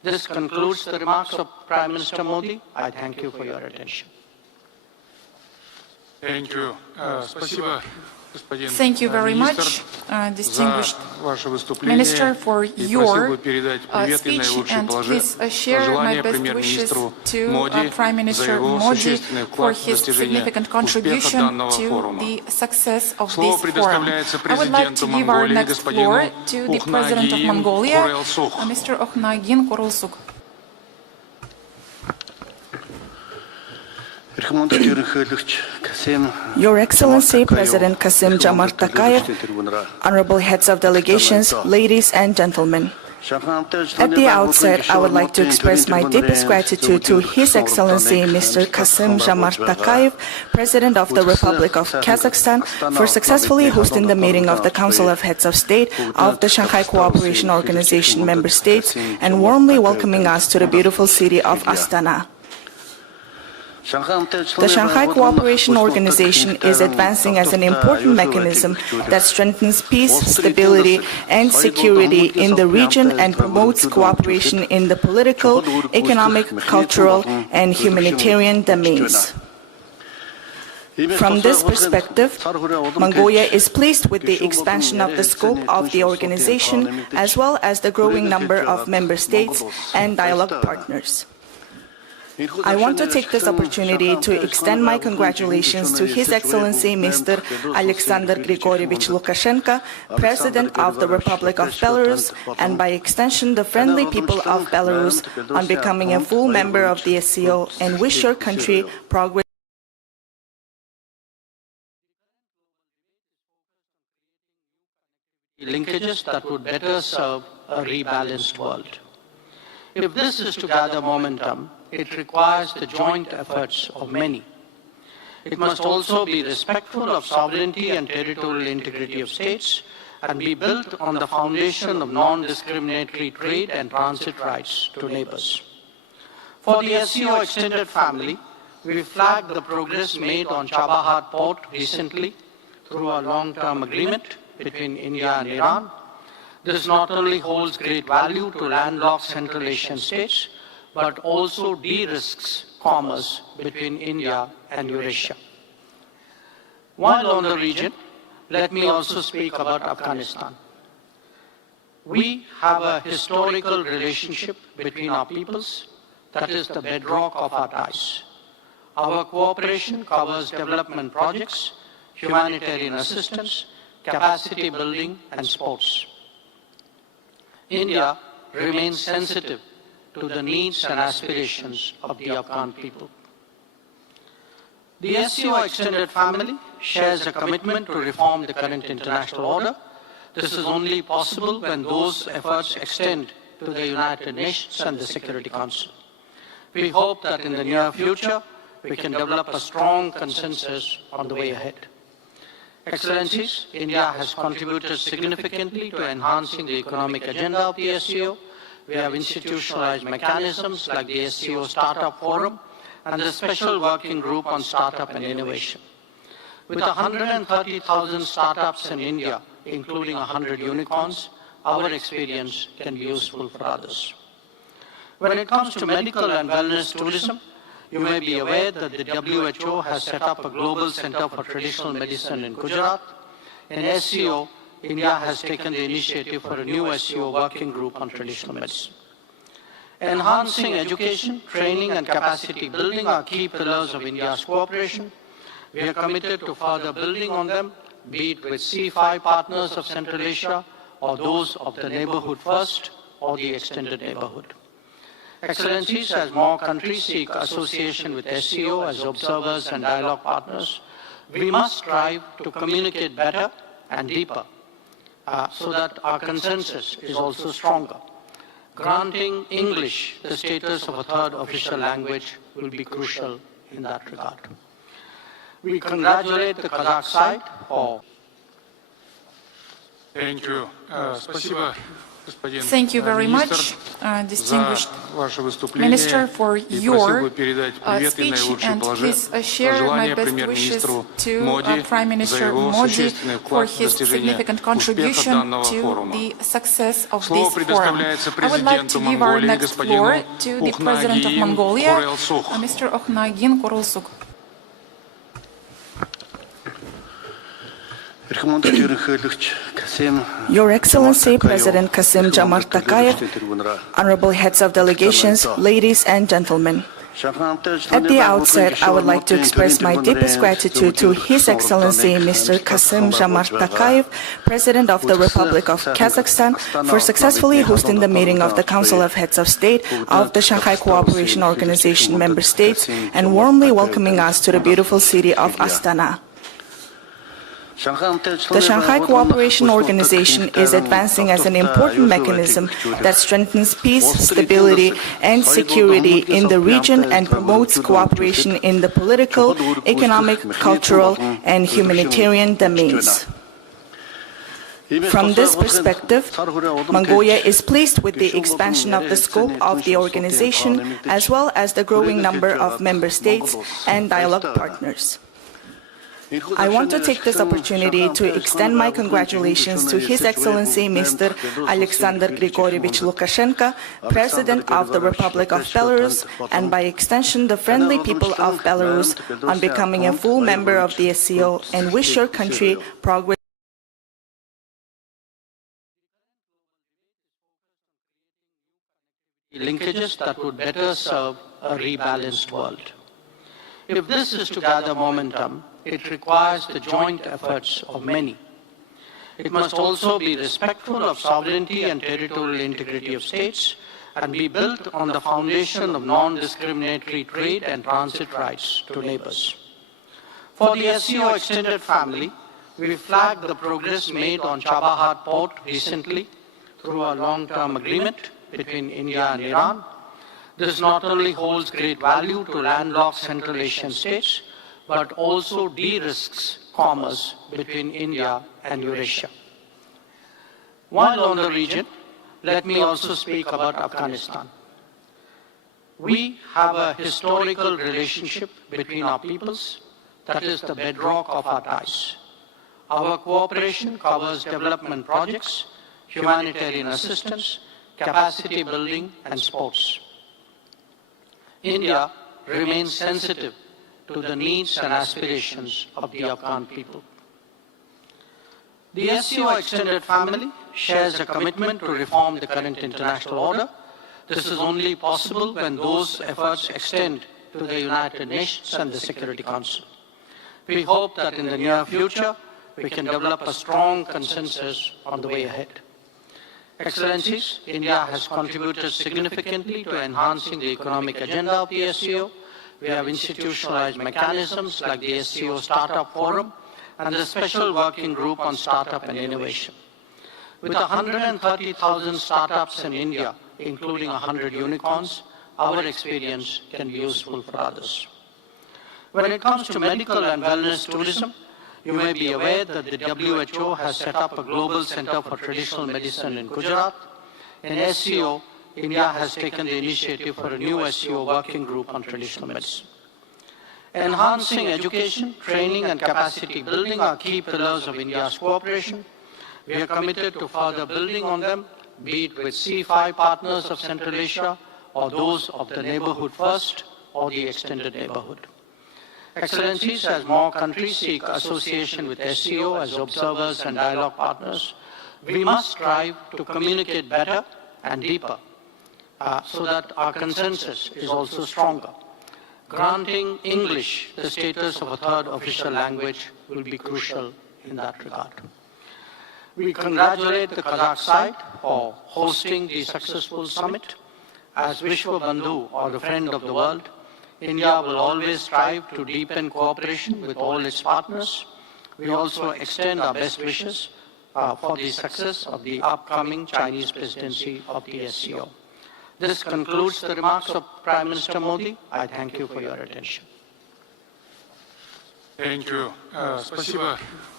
This concludes the remarks of Prime Minister Modi. I thank you for your attention. Thank you. Thank you very much, distinguished Minister, for your speech, and please share my best wishes to Prime Minister Modi for his significant contribution to the success of this forum. I would like to give our next floor to the President of Mongolia, Mr. Okhnagin Kurulsuk. Your Excellency, President Kassym-Jomart Tokayev, honorable heads of delegations, ladies and gentlemen. At the outset, I would like to express my deepest gratitude to His Excellency Mr. Kassym-Jomart Tokayev, President of the Republic of Kazakhstan, for successfully hosting the meeting of the Council of Heads of State of the Shanghai Cooperation Organization member states and warmly welcoming us to the beautiful city of Astana. The Shanghai Cooperation Organization is advancing as an important mechanism that strengthens peace, stability, and security in the region and promotes cooperation in the political, economic, cultural, and humanitarian domains. From this perspective, Mongolia is pleased with the expansion of the scope of the organization, as well as the growing number of member states and dialogue partners. I want to take this opportunity to extend my congratulations to His Excellency Mr. Alexander Grigorievich Lukashenko, President of the Republic of Belarus, and by extension the friendly people of Belarus, on becoming a full member of the SCO, and wish your country progress. Linkages that would better serve a rebalanced world. If this is to gather momentum, it requires the joint efforts of many. It must also be respectful of sovereignty and territorial integrity of states and be built on the foundation of non-discriminatory trade and transit rights to neighbors. For the SCO extended family, we flagged the progress made on Chabahar port recently through a long-term agreement between India and Iran. This not only holds great value to landlocked Central Asian states, but also de-risks commerce between India and Eurasia. While on the region, let me also speak about Afghanistan. We have a historical relationship between our peoples that is the bedrock of our ties. Our cooperation covers development projects, humanitarian assistance, capacity building, and sports. India remains sensitive to the needs and aspirations of the Afghan people. The SCO extended family shares a commitment to reform the current international order. This is only possible when those efforts extend to the United Nations and the Security Council. We hope that in the near future, we can develop a strong consensus on the way ahead. Excellencies, India has contributed significantly to enhancing the economic agenda of the SCO. We have institutionalized mechanisms like the SCO Startup Forum and the Special Working Group on Startup and Innovation. With 130,000 startups in India, including 100 unicorns, our experience can be useful for others. When it comes to medical and wellness tourism, you may be aware that the WHO has set up a global center for traditional medicine in Gujarat. In SCO, India has taken the initiative for a new SCO working group on traditional medicine. Enhancing education, training, and capacity building are key pillars of India's cooperation. We are committed to further building on them, be it with C5 partners of Central Asia, or those of the Neighborhood First, or the Extended Neighborhood. Excellencies, as more countries seek association with SCO as observers and dialogue partners, we must strive to communicate better and deeper so that our consensus is also stronger. Granting English the status of a third official language will be crucial in that regard. We congratulate the Kazakh side for... Thank you. Спасибо. Thank you very much, distinguished Minister, for your speech, and please share my best wishes to Prime Minister Modi for his significant contribution to the success of this forum. I would like to give our next floor to the President of Mongolia, Mr. Okhnagin Korulsuk. Your Excellency, President Kassym-Jomart Tokayev, honorable heads of delegations, ladies and gentlemen. At the outset, I would like to express my deepest gratitude to His Excellency Mr. Kassym-Jomart Tokayev, President of the Republic of Kazakhstan, for successfully hosting the meeting of the Council of Heads of State of the Shanghai Cooperation Organization member states and warmly welcoming us to the beautiful city of Astana. The Shanghai Cooperation Organization is advancing as an important mechanism that strengthens peace, stability, and security in the region and promotes cooperation in the political, economic, cultural, and humanitarian domains. From this perspective, Mongolia is pleased with the expansion of the scope of the organization as well as the growing number of member states and dialogue partners. I want to take this opportunity to extend my congratulations to His Excellency Mr. Alexander Grigorievich Lukashenko, President of the Republic of Belarus, and by extension the friendly people of Belarus, on becoming a full member of the SCO, and wish your country progress. Linkages that would better serve a rebalanced world. If this is to gather momentum, it requires the joint efforts of many. It must also be respectful of sovereignty and territorial integrity of states and be built on the foundation of non-discriminatory trade and transit rights to neighbors. For the SCO extended family, we flagged the progress made on Chabahar port recently through a long-term agreement between India and Iran. This not only holds great value to landlocked Central Asian states, but also de-risks commerce between India and Eurasia. While on the region, let me also speak about Afghanistan. We have a historical relationship between our peoples that is the bedrock of our ties. Our cooperation covers development projects, humanitarian assistance, capacity building, and sports. India remains sensitive to the needs and aspirations of the Afghan people. The SCO extended family shares a commitment to reform the current international order. This is only possible when those efforts extend to the United Nations and the Security Council. We hope that in the near future, we can develop a strong consensus on the way ahead. Excellencies, India has contributed significantly to enhancing the economic agenda of the SCO. We have institutionalized mechanisms like the SCO Startup Forum and the Special Working Group on Startup and Innovation. With 130,000 startups in India, including 100 unicorns, our experience can be useful for others. When it comes to medical and wellness tourism, you may be aware that the WHO has set up a global center for traditional medicine in Gujarat. In SCO, India has taken the initiative for a new SCO working group on traditional medicine. Enhancing education, training, and capacity building are key pillars of India's cooperation. We are committed to further building on them, be it with C5 partners of Central Asia, or those of the Neighborhood First, or the Extended Neighborhood. Excellencies, as more countries seek association with SCO as observers and dialogue partners, we must strive to communicate better and deeper so that our consensus is also stronger. Granting English the status of a third official language will be crucial in that regard. We congratulate the Kazakh side for hosting the successful summit. As Vishwa Bandhu, or the friend of the world, India will always strive to deepen cooperation with all its partners. We also extend our best wishes for the success of the upcoming Chinese presidency of the SCO. This concludes the remarks of Prime Minister Modi. I thank you for your attention. Thank you. Спасибо.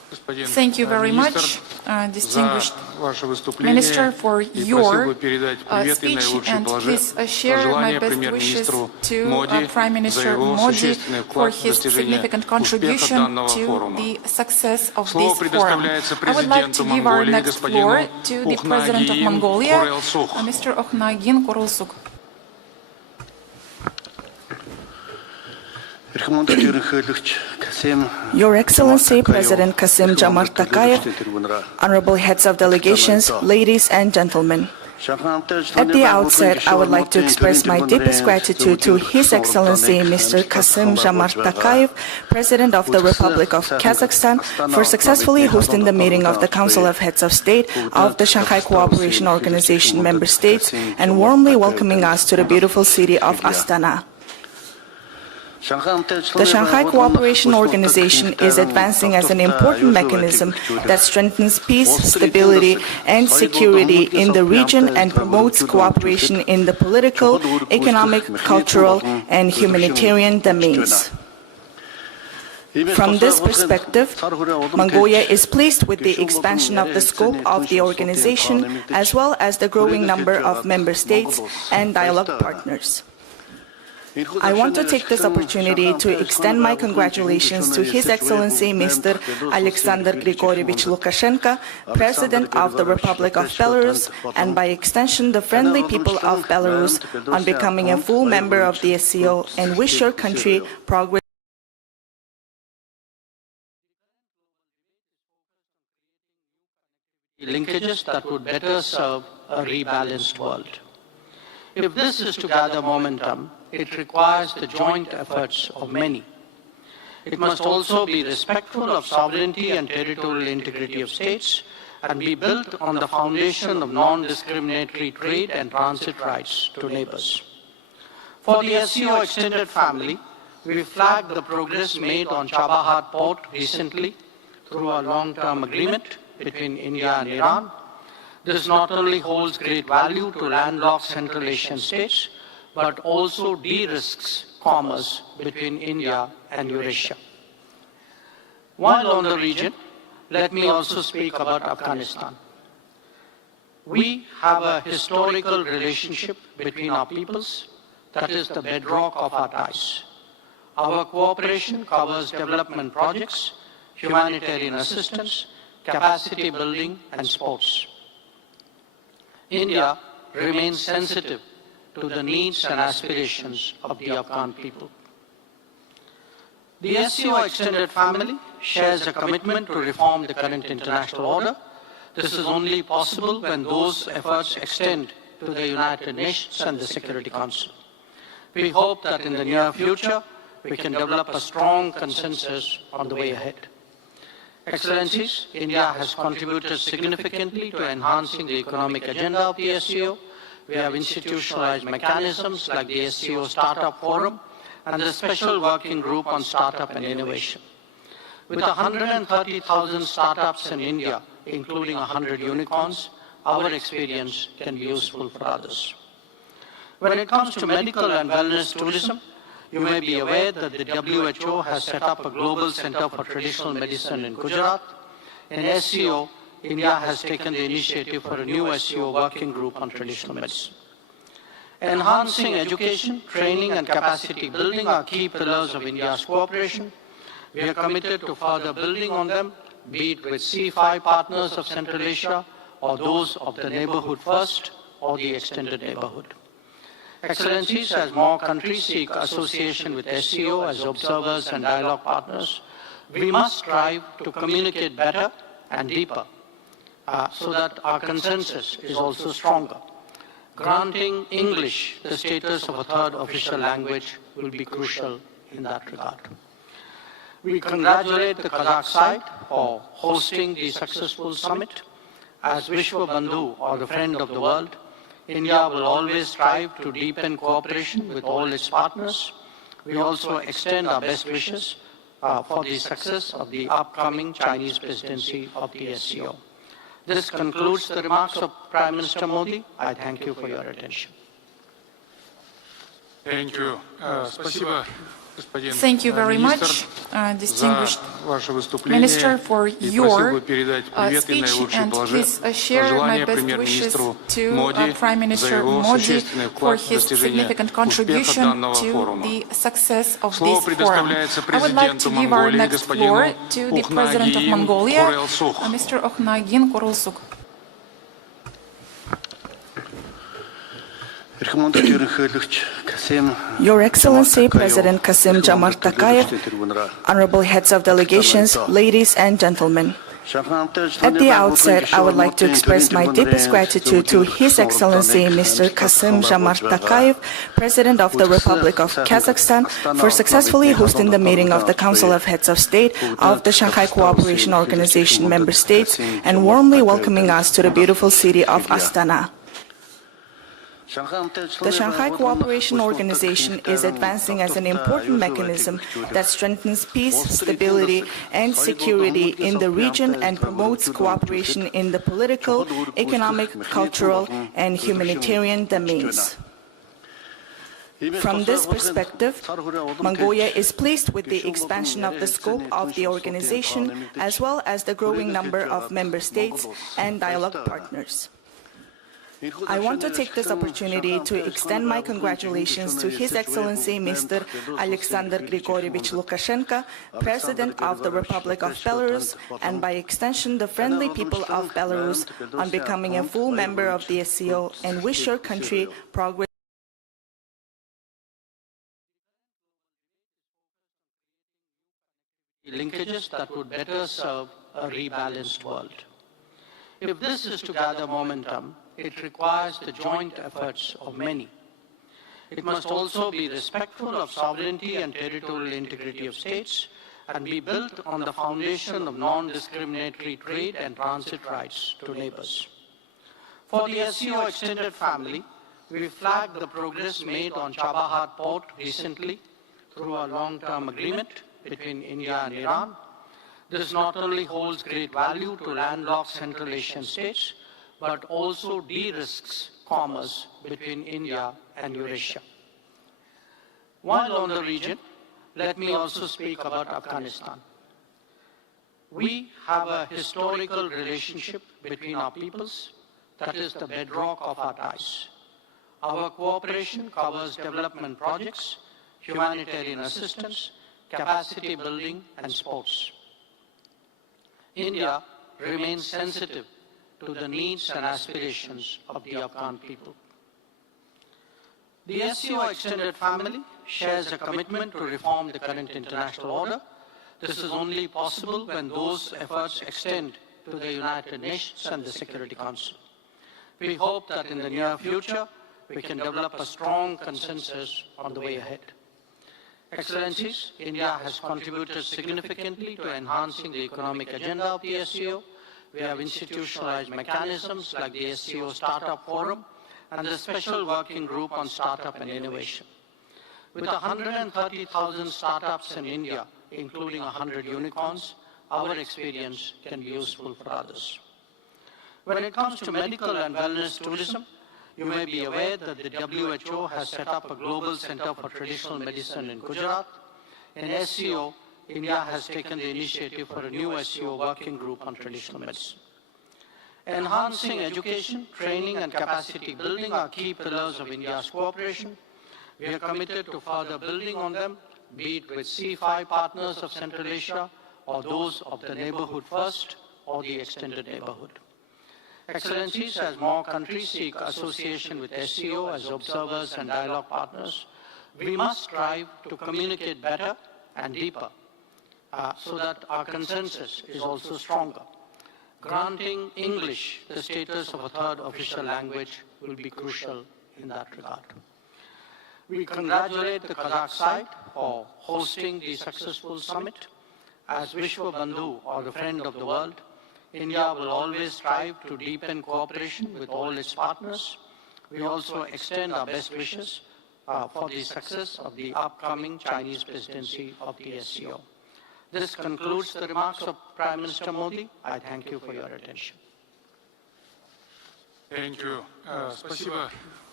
Thank you very much, distinguished Minister, for your speech, and please share my best wishes to Prime Minister Modi for his significant contribution to the success of this forum. I would like to give our next floor to the President of Mongolia, Mr. Okhnagin Korulsuk. Your Excellency, President Kassym-Jomart Tokayev, honorable heads of delegations, ladies and gentlemen. At the outset, I would like to express my deepest gratitude to His Excellency Mr. Kassym-Jomart Tokayev, President of the Republic of Kazakhstan, for successfully hosting the meeting of the Council of Heads of State of the Shanghai Cooperation Organization member states and warmly welcoming us to the beautiful city of Astana. The Shanghai Cooperation Organization is advancing as an important mechanism that strengthens peace, stability, and security in the region and promotes cooperation in the political, economic, cultural, and humanitarian domains. From this perspective, Mongolia is pleased with the expansion of the scope of the organization, as well as the growing number of member states and dialogue partners. I want to take this opportunity to extend my congratulations to His Excellency Mr. Alexander Grigorievich Lukashenko, President of the Republic of Belarus, and by extension the friendly people of Belarus, on becoming a full member of the SCO, and wish your country progress. Linkages that would better serve a rebalanced world. If this is to gather momentum, it requires the joint efforts of many. It must also be respectful of sovereignty and territorial integrity of states and be built on the foundation of non-discriminatory trade and transit rights to neighbors. For the SCO extended family, we flagged the progress made on Chabahar port recently through a long-term agreement between India and Iran. This not only holds great value to landlocked Central Asian states, but also de-risks commerce between India and Eurasia. While on the region, let me also speak about Afghanistan. We have a historical relationship between our peoples that is the bedrock of our ties. Our cooperation covers development projects, humanitarian assistance, capacity building, and sports. India remains sensitive to the needs and aspirations of the Afghan people. The SCO extended family shares a commitment to reform the current international order. This is only possible when those efforts extend to the United Nations and the Security Council. We hope that in the near future, we can develop a strong consensus on the way ahead. Excellencies, India has contributed significantly to enhancing the economic agenda of the SCO. We have institutionalized mechanisms like the SCO Startup Forum and the Special Working Group on Startup and Innovation. With 130,000 startups in India, including 100 unicorns, our experience can be useful for others. When it comes to medical and wellness tourism, you may be aware that the WHO has set up a global center for traditional medicine in Gujarat. In SCO, India has taken the initiative for a new SCO working group on traditional medicine. Enhancing education, training, and capacity building are key pillars of India's cooperation. We are committed to further building on them, be it with C5 partners of Central Asia, or those of the Neighborhood First, or the Extended Neighborhood. Excellencies, as more countries seek association with SCO as observers and dialogue partners, we must strive to communicate better and deeper so that our consensus is also stronger. Granting English the status of a third official language will be crucial in that regard. We congratulate the Kazakh side for hosting the successful summit. As Vishwa Bandhu, or the friend of the world, India will always strive to deepen cooperation with all its partners. We also extend our best wishes for the success of the upcoming Chinese presidency of the SCO. This concludes the remarks of Prime Minister Modi. I thank you for your attention. Thank you very much, distinguished Minister, for your speech, and please share my best wishes to Prime Minister Modi for his significant contribution to the success of this forum. I would like to give our next floor to the President of Mongolia, Mr. Okhnagin Kurulsuk. Your Excellency, President Kassym-Jomart Tokayev, honorable heads of delegations, ladies and gentlemen. At the outset, I would like to express my deepest gratitude to His Excellency Mr. Kassym-Jomart Tokayev, President of the Republic of Kazakhstan, for successfully hosting the meeting of the Council of Heads of State of the Shanghai Cooperation Organization member states and warmly welcoming us to the beautiful city of Astana. The Shanghai Cooperation Organization is advancing as an important mechanism that strengthens peace, stability, and security in the region and promotes cooperation in the political, economic, cultural, and humanitarian domains. From this perspective, Mongolia is pleased with the expansion of the scope of the organization as well as the growing number of member states and dialogue partners. I want to take this opportunity to extend my congratulations to His Excellency Mr. Alexander Grigorievich Lukashenko, President of the Republic of Belarus, and by extension the friendly people of Belarus, on becoming a full member of the SCO, and wish your country progress. Linkages that would better serve a rebalanced world. If this is to gather momentum, it requires the joint efforts of many. It must also be respectful of sovereignty and territorial integrity of states and be built on the foundation of non-discriminatory trade and transit rights to neighbors. For the SCO extended family, we flagged the progress made on Chabahar port recently through a long-term agreement between India and Iran. This not only holds great value to landlocked Central Asian states, but also de-risks commerce between India and Eurasia. While on the region, let me also speak about Afghanistan. We have a historical relationship between our peoples that is the bedrock of our ties. Our cooperation covers development projects, humanitarian assistance, capacity building, and sports. India remains sensitive to the needs and aspirations of the Afghan people. The SCO extended family shares a commitment to reform the current international order. This is only possible when those efforts extend to the United Nations and the Security Council. We hope that in the near future, we can develop a strong consensus on the way ahead. Excellencies, India has contributed significantly to enhancing the economic agenda of the SCO. We have institutionalized mechanisms like the SCO Startup Forum and the Special Working Group on Startup and Innovation. With 130,000 startups in India, including 100 unicorns, our experience can be useful for others. When it comes to medical and wellness tourism, you may be aware that the WHO has set up a global center for traditional medicine in Gujarat. In SCO, India has taken the initiative for a new SCO working group on traditional medicine. Enhancing education, training, and capacity building are key pillars of India's cooperation. We are committed to further building on them, be it with C5 partners of Central Asia, or those of the neighborhood first, or the extended neighborhood. Excellencies, as more countries seek association with SCO as observers and dialogue partners, we must strive to communicate better and deeper so that our consensus is also stronger. Granting English the status of a third official language will be crucial in that regard. We congratulate the Kazakh side for hosting the successful summit. As Vishwa Bandhu, or the friend of the world, India will always strive to deepen cooperation with all its partners. We also extend our best wishes for the success of the upcoming Chinese presidency of the SCO. This concludes the remarks of Prime Minister Modi. I thank you for your attention. Thank you. Спасибо.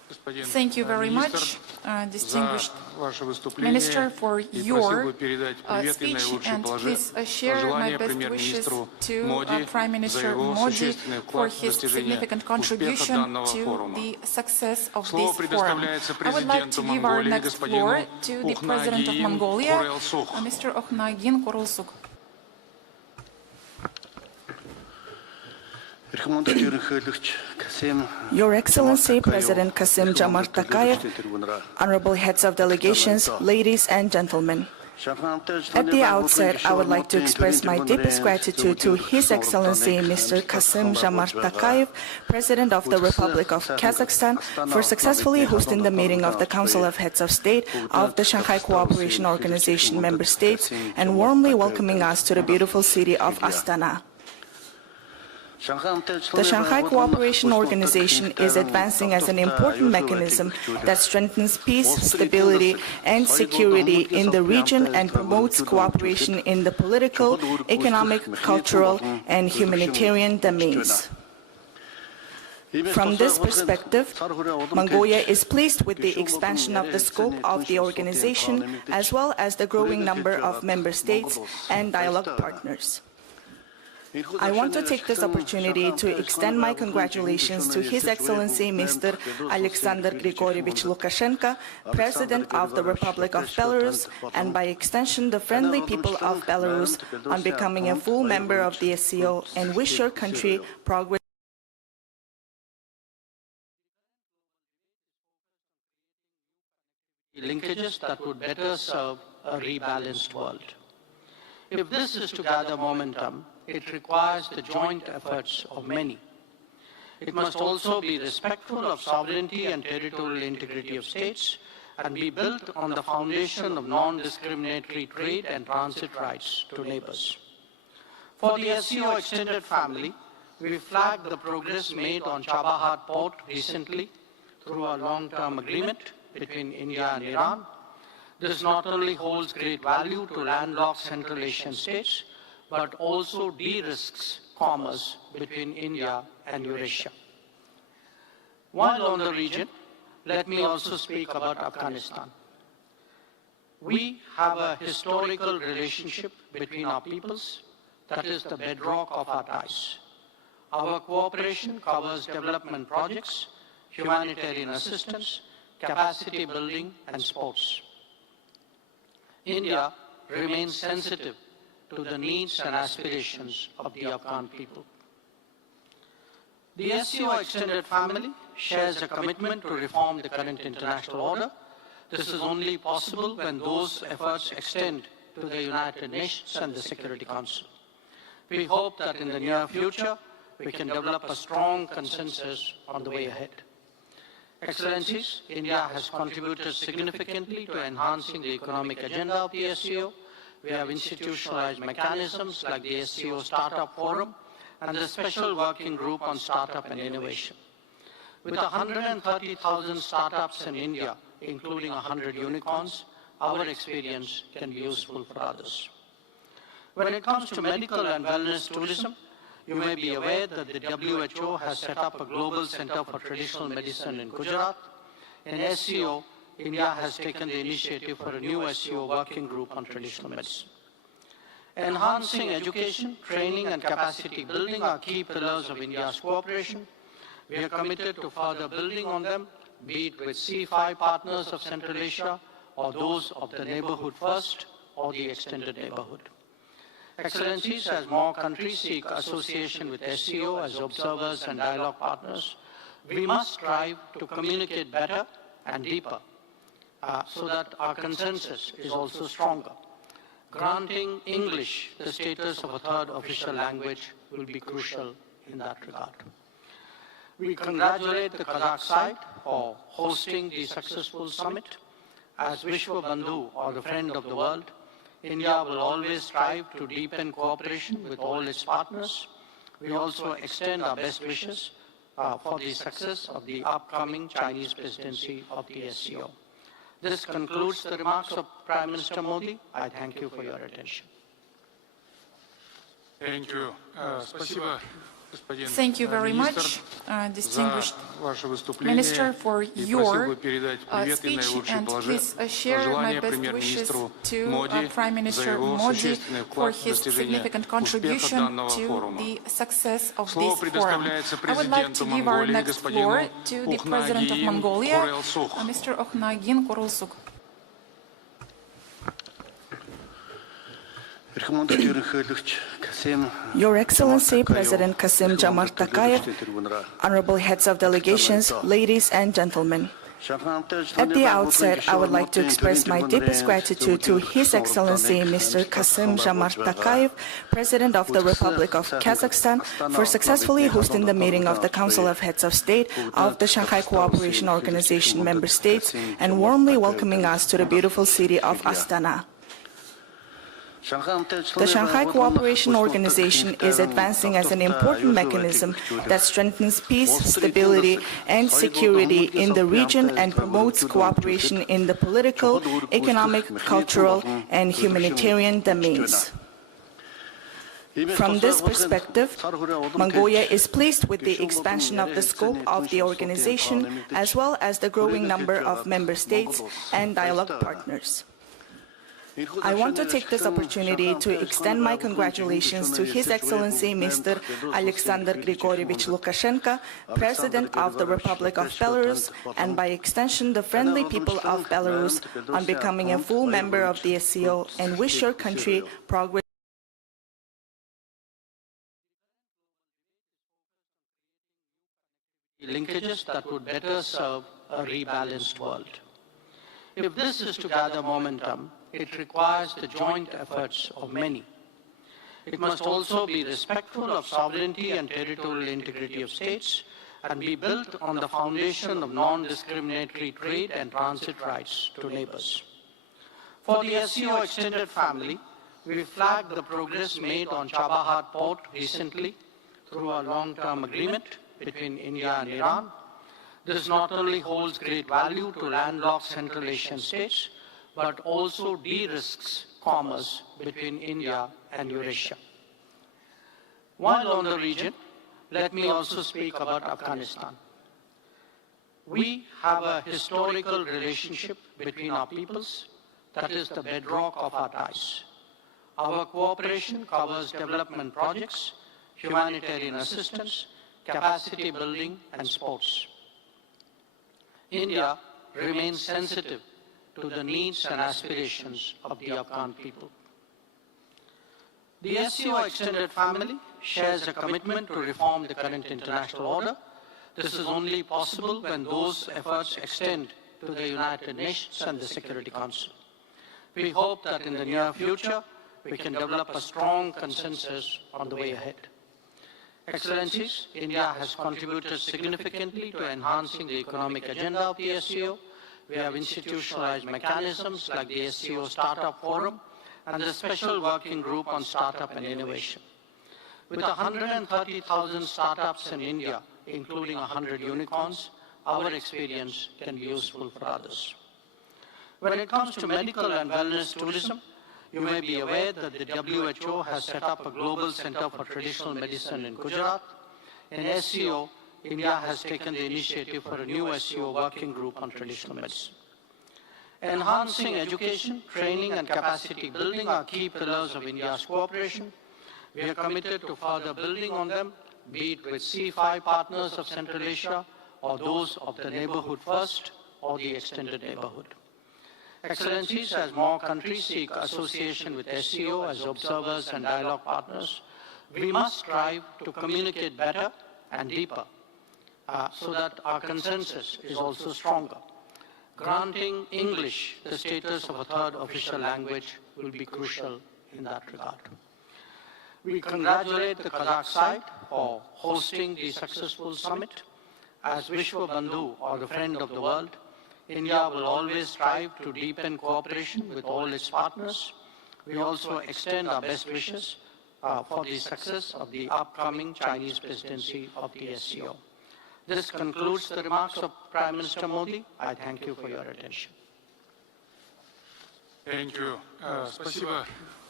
Thank you very much, distinguished Minister, for your speech, and please share my best wishes to Prime Minister Modi for his significant contribution to the success of this forum. I would like to give our next floor to the President of Mongolia, Mr. Okhnagin Kurulsuk. Your Excellency, President Kassym-Jomart Tokayev, honorable heads of delegations, ladies and gentlemen. At the outset, I would like to express my deepest gratitude to His Excellency Mr. Kassym-Jomart Tokayev, President of the Republic of Kazakhstan, for successfully hosting the meeting of the Council of Heads of State of the Shanghai Cooperation Organization member states and warmly welcoming us to the beautiful city of Astana. The Shanghai Cooperation Organization is advancing as an important mechanism that strengthens peace, stability, and security in the region and promotes cooperation in the political, economic, cultural, and humanitarian domains. From this perspective, Mongolia is pleased with the expansion of the scope of the organization, as well as the growing number of member states and dialogue partners. I want to take this opportunity to extend my congratulations to His Excellency Mr. Alexander Grigorievich Lukashenko, President of the Republic of Belarus, and by extension the friendly people of Belarus, on becoming a full member of the SCO, and wish your country progress. Linkages that would better serve a rebalanced world. If this is to gather momentum, it requires the joint efforts of many. It must also be respectful of sovereignty and territorial integrity of states and be built on the foundation of non-discriminatory trade and transit rights to neighbors. For the SCO extended family, we flagged the progress made on Chabahar port recently through a long-term agreement between India and Iran. This not only holds great value to landlocked Central Asian states, but also de-risks commerce between India and Eurasia. While on the region, let me also speak about Afghanistan. We have a historical relationship between our peoples that is the bedrock of our ties. Our cooperation covers development projects, humanitarian assistance, capacity building, and sports. India remains sensitive to the needs and aspirations of the Afghan people. The SCO extended family shares a commitment to reform the current international order. This is only possible when those efforts extend to the United Nations and the Security Council. We hope that in the near future, we can develop a strong consensus on the way ahead. Excellencies, India has contributed significantly to enhancing the economic agenda of the SCO. We have institutionalized mechanisms like the SCO Startup Forum and the Special Working Group on Startup and Innovation. With 130,000 startups in India, including 100 unicorns, our experience can be useful for others. When it comes to medical and wellness tourism, you may be aware that the WHO has set up a global center for traditional medicine in Gujarat. In SCO, India has taken the initiative for a new SCO working group on traditional medicine. Enhancing education, training, and capacity building are key pillars of India's cooperation. We are committed to further building on them, be it with C5 partners of Central Asia, or those of the neighborhood first, or the extended neighborhood. Excellencies, as more countries seek association with SCO as observers and dialogue partners, we must strive to communicate better and deeper so that our consensus is also stronger. Granting English the status of a third official language will be crucial in that regard. We congratulate the Kazakh side for hosting the successful summit. As Vishwa Bandhu, or the friend of the world, India will always strive to deepen cooperation with all its partners. We also extend our best wishes for the success of the upcoming Chinese presidency of the SCO. This concludes the remarks of Prime Minister Modi. I thank you for your attention. Thank you very much, distinguished Minister, for your speech, and please share my best wishes to Prime Minister Modi for his significant contribution to the success of this forum. I would like to give our next floor to the President of Mongolia, Mr. Okhnagin Kurulsuk. Your Excellency, President Kassym-Jomart Tokayev, honorable heads of delegations, ladies and gentlemen. At the outset, I would like to express my deepest gratitude to His Excellency Mr. Kassym-Jomart Tokayev, President of the Republic of Kazakhstan, for successfully hosting the meeting of the Council of Heads of State of the Shanghai Cooperation Organization member states and warmly welcoming us to the beautiful city of Astana. The Shanghai Cooperation Organization is advancing as an important mechanism that strengthens peace, stability, and security in the region and promotes cooperation in the political, economic, cultural, and humanitarian domains. From this perspective, Mongolia is pleased with the expansion of the scope of the organization, as well as the growing number of member states and dialogue partners. I want to take this opportunity to extend my congratulations to His Excellency Mr. Alexander Grigorievich Lukashenko, President of the Republic of Belarus, and by extension the friendly people of Belarus, on becoming a full member of the SCO, and wish your country progress. Linkages that would better serve a rebalanced world. If this is to gather momentum, it requires the joint efforts of many. It must also be respectful of sovereignty and territorial integrity of states and be built on the foundation of non-discriminatory trade and transit rights to neighbors. For the SCO extended family, we flagged the progress made on Chabahar port recently through a long-term agreement between India and Iran. This not only holds great value to landlocked Central Asian states, but also de-risks commerce between India and Eurasia. While on the region, let me also speak about Afghanistan. We have a historical relationship between our peoples that is the bedrock of our ties. Our cooperation covers development projects, humanitarian assistance, capacity building, and sports. India remains sensitive to the needs and aspirations of the Afghan people. The SCO extended family shares a commitment to reform the current international order. This is only possible when those efforts extend to the United Nations and the Security Council. We hope that in the near future, we can develop a strong consensus on the way ahead. Excellencies, India has contributed significantly to enhancing the economic agenda of the SCO. We have institutionalized mechanisms like the SCO Startup Forum and the Special Working Group on Startup and Innovation. With 130,000 startups in India, including 100 unicorns, our experience can be useful for others. When it comes to medical and wellness tourism, you may be aware that the WHO has set up a global center for traditional medicine in Gujarat. In SCO, India has taken the initiative for a new SCO working group on traditional medicine. Enhancing education, training, and capacity building are key pillars of India's cooperation. We are committed to further building on them, be it with C5 partners of Central Asia, or those of the Neighborhood First, or the Extended Neighborhood. Excellencies, as more countries seek association with SCO as observers and dialogue partners, we must strive to communicate better and deeper so that our consensus is also stronger. Granting English the status of a third official language will be crucial in that regard. We congratulate the Kazakh side for hosting the successful summit. As Vishwa Bandhu, or the friend of the world, India will always strive to deepen cooperation with all its partners. We also extend our best wishes for the success of the upcoming Chinese presidency of the SCO. This concludes the remarks of Prime Minister Modi. I thank you for your attention. Thank you. Спасибо,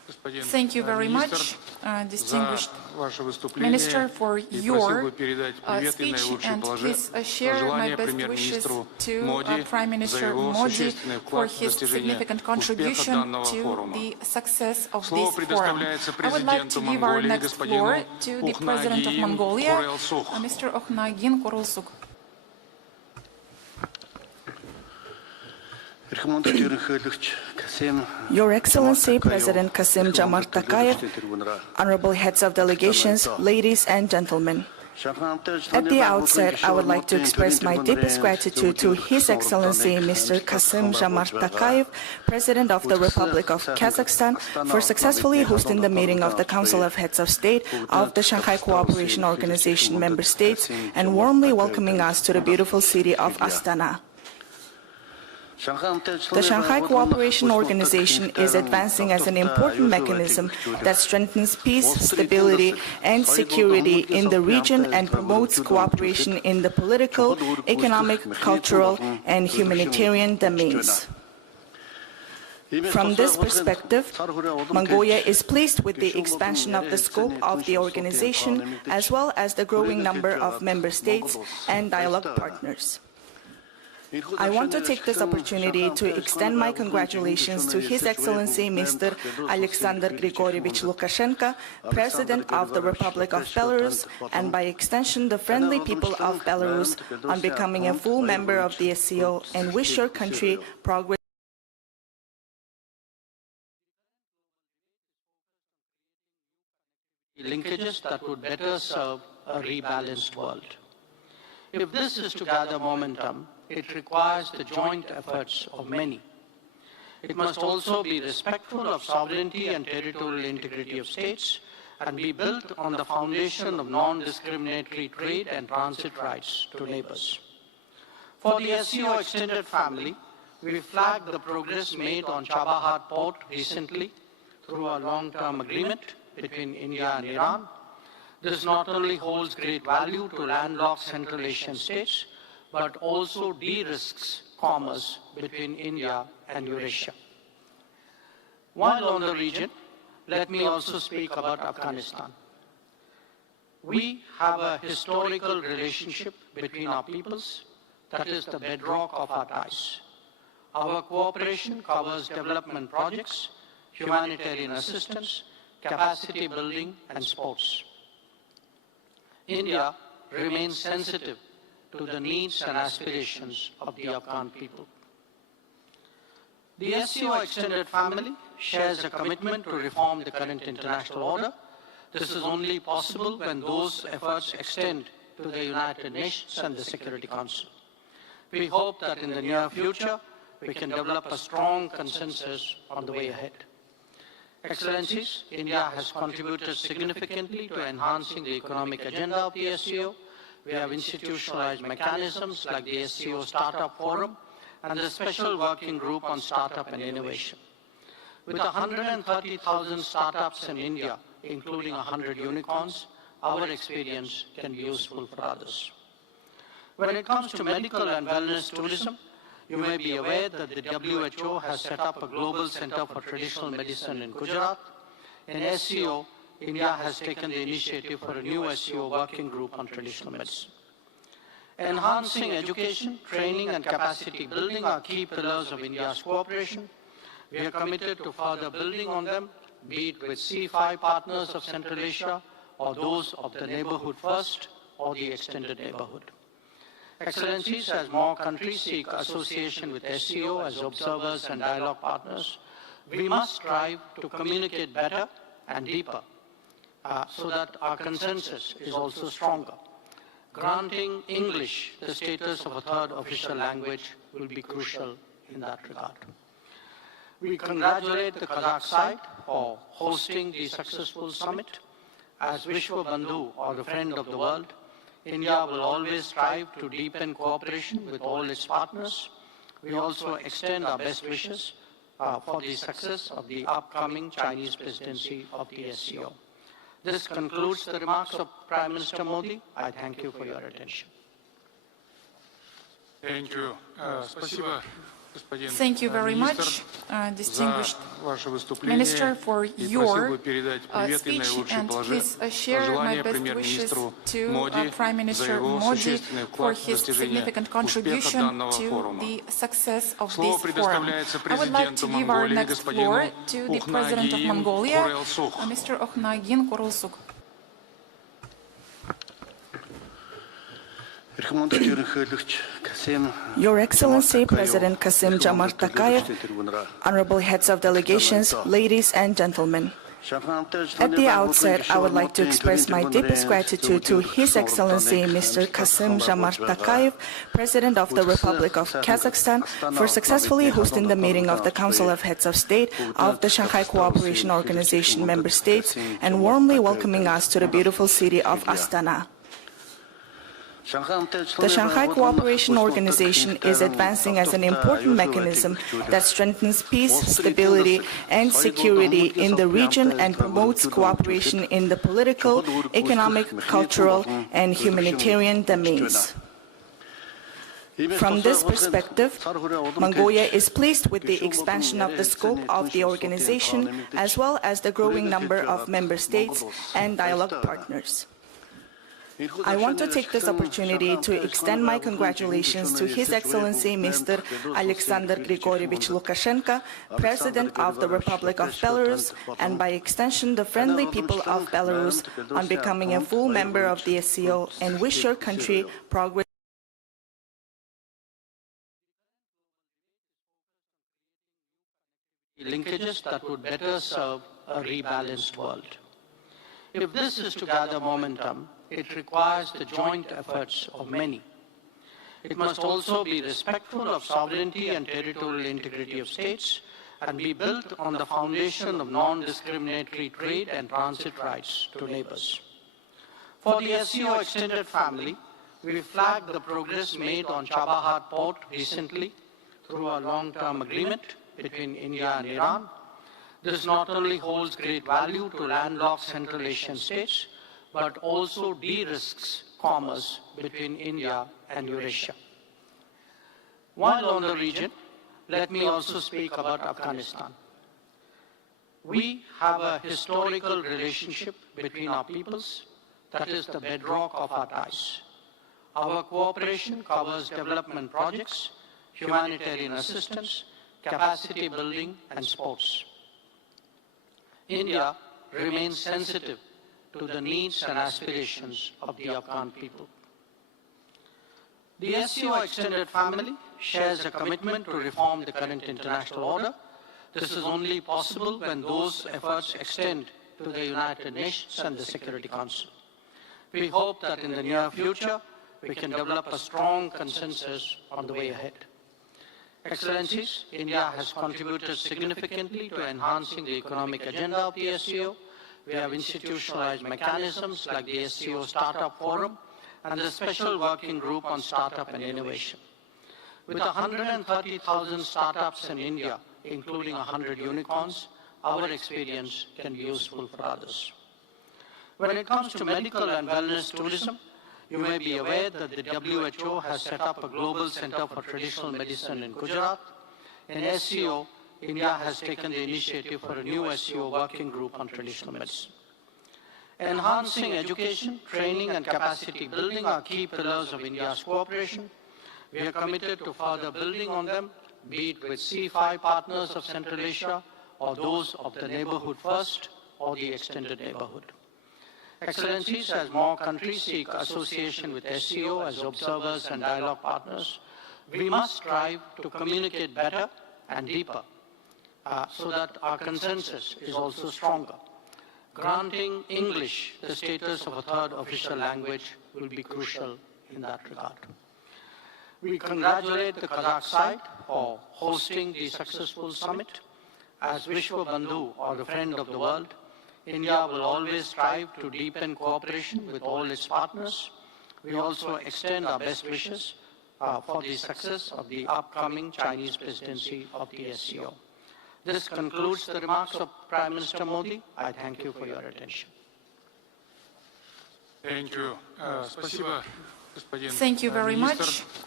Thank you very much, distinguished Minister, for your speech, and please share my best wishes to Prime Minister Modi for his significant contribution to the success of this forum. I would like to give our next floor to the President of Mongolia, Mr. Okhnagin Korulsuk. Your Excellency, President Kassym-Jomart Tokayev, honorable heads of delegations, ladies and gentlemen. At the outset, I would like to express my deepest gratitude to His Excellency Mr. Kassym-Jomart Tokayev, President of the Republic of Kazakhstan, for successfully hosting the meeting of the Council of Heads of State of the Shanghai Cooperation Organization member states and warmly welcoming us to the beautiful city of Astana. The Shanghai Cooperation Organization is advancing as an important mechanism that strengthens peace, stability, and security in the region and promotes cooperation in the political, economic, cultural, and humanitarian domains. From this perspective, Mongolia is pleased with the expansion of the scope of the organization, as well as the growing number of member states and dialogue partners. I want to take this opportunity to extend my congratulations to His Excellency Mr. Alexander Grigorievich Lukashenko, President of the Republic of Belarus, and by extension the friendly people of Belarus, on becoming a full member of the SCO, and wish your country progress. Linkages that would better serve a rebalanced world. If this is to gather momentum, it requires the joint efforts of many. It must also be respectful of sovereignty and territorial integrity of states and be built on the foundation of non-discriminatory trade and transit rights to neighbors. For the SCO extended family, we flagged the progress made on Chabahar port recently through a long-term agreement between India and Iran. This not only holds great value to landlocked Central Asian states, but also de-risks commerce between India and Eurasia. While on the region, let me also speak about Afghanistan. We have a historical relationship between our peoples that is the bedrock of our ties. Our cooperation covers development projects, humanitarian assistance, capacity building, and sports. India remains sensitive to the needs and aspirations of the Afghan people. The SCO extended family shares a commitment to reform the current international order. This is only possible when those efforts extend to the United Nations and the Security Council. We hope that in the near future, we can develop a strong consensus on the way ahead. Excellencies, India has contributed significantly to enhancing the economic agenda of the SCO. We have institutionalized mechanisms like the SCO Startup Forum and the Special Working Group on Startup and Innovation. With 130,000 startups in India, including 100 unicorns, our experience can be useful for others. When it comes to medical and wellness tourism, you may be aware that the WHO has set up a global center for traditional medicine in Gujarat. In SCO, India has taken the initiative for a new SCO working group on traditional medicine. Enhancing education, training, and capacity building are key pillars of India's cooperation. We are committed to further building on them, be it with C5 partners of Central Asia, or those of the Neighborhood First, or the Extended Neighborhood. Excellencies, as more countries seek association with SCO as observers and dialogue partners, we must strive to communicate better and deeper so that our consensus is also stronger. Granting English the status of a third official language will be crucial in that regard. We congratulate the Kazakh side for hosting the successful summit. As Vishwa Bandhu, or the friend of the world, India will always strive to deepen cooperation with all its partners. We also extend our best wishes for the success of the upcoming Chinese presidency of the SCO. This concludes the remarks of Prime Minister Modi. I thank you for your attention. Thank you. Спасибо, Thank you very much, distinguished Minister, for your speech, and please share my best wishes to Prime Minister Modi for his significant contribution to the success of this forum. I would like to give our next floor to the President of Mongolia, Mr. Okhnagin Korulsuk. Your Excellency, President Kassym-Jomart Tokayev, honorable heads of delegations, ladies and gentlemen. At the outset, I would like to express my deepest gratitude to His Excellency Mr. Kassym-Jomart Tokayev, President of the Republic of Kazakhstan, for successfully hosting the meeting of the Council of Heads of State of the Shanghai Cooperation Organization member states and warmly welcoming us to the beautiful city of Astana. The Shanghai Cooperation Organization is advancing as an important mechanism that strengthens peace, stability, and security in the region and promotes cooperation in the political, economic, cultural, and humanitarian domains. From this perspective, Mongolia is pleased with the expansion of the scope of the organization, as well as the growing number of member states and dialogue partners. I want to take this opportunity to extend my congratulations to His Excellency Mr. Alexander Grigorievich Lukashenko, President of the Republic of Belarus, and by extension the friendly people of Belarus, on becoming a full member of the SCO, and wish your country progress. Linkages that would better serve a rebalanced world. If this is to gather momentum, it requires the joint efforts of many. It must also be respectful of sovereignty and territorial integrity of states and be built on the foundation of non-discriminatory trade and transit rights to neighbors. For the SCO extended family, we flagged the progress made on Chabahar port recently through a long-term agreement between India and Iran. This not only holds great value to landlocked Central Asian states, but also de-risks commerce between India and Eurasia. While on the region, let me also speak about Afghanistan. We have a historical relationship between our peoples that is the bedrock of our ties. Our cooperation covers development projects, humanitarian assistance, capacity building, and sports. India remains sensitive to the needs and aspirations of the Afghan people. The SCO extended family shares a commitment to reform the current international order. This is only possible when those efforts extend to the United Nations and the Security Council. We hope that in the near future, we can develop a strong consensus on the way ahead. Excellencies, India has contributed significantly to enhancing the economic agenda of the SCO. We have institutionalized mechanisms like the SCO Startup Forum and the Special Working Group on Startup and Innovation. With 130,000 startups in India, including 100 unicorns, our experience can be useful for others. When it comes to medical and wellness tourism, you may be aware that the WHO has set up a global center for traditional medicine in Gujarat. In SCO, India has taken the initiative for a new SCO working group on traditional medicine. Enhancing education, training, and capacity building are key pillars of India's cooperation. We are committed to further building on them, be it with C5 partners of Central Asia, or those of the Neighborhood First, or the Extended Neighborhood. Excellencies, as more countries seek association with SCO as observers and dialogue partners, we must strive to communicate better and deeper so that our consensus is also stronger. Granting English the status of a third official language will be crucial in that regard. We congratulate the Kazakh side for hosting the successful summit. As Vishwa Bandhu, or the friend of the world, India will always strive to deepen cooperation with all its partners. We also extend our best wishes for the success of the upcoming Chinese presidency of the SCO. This concludes the remarks of Prime Minister Modi. I thank you for your attention. Thank you very much,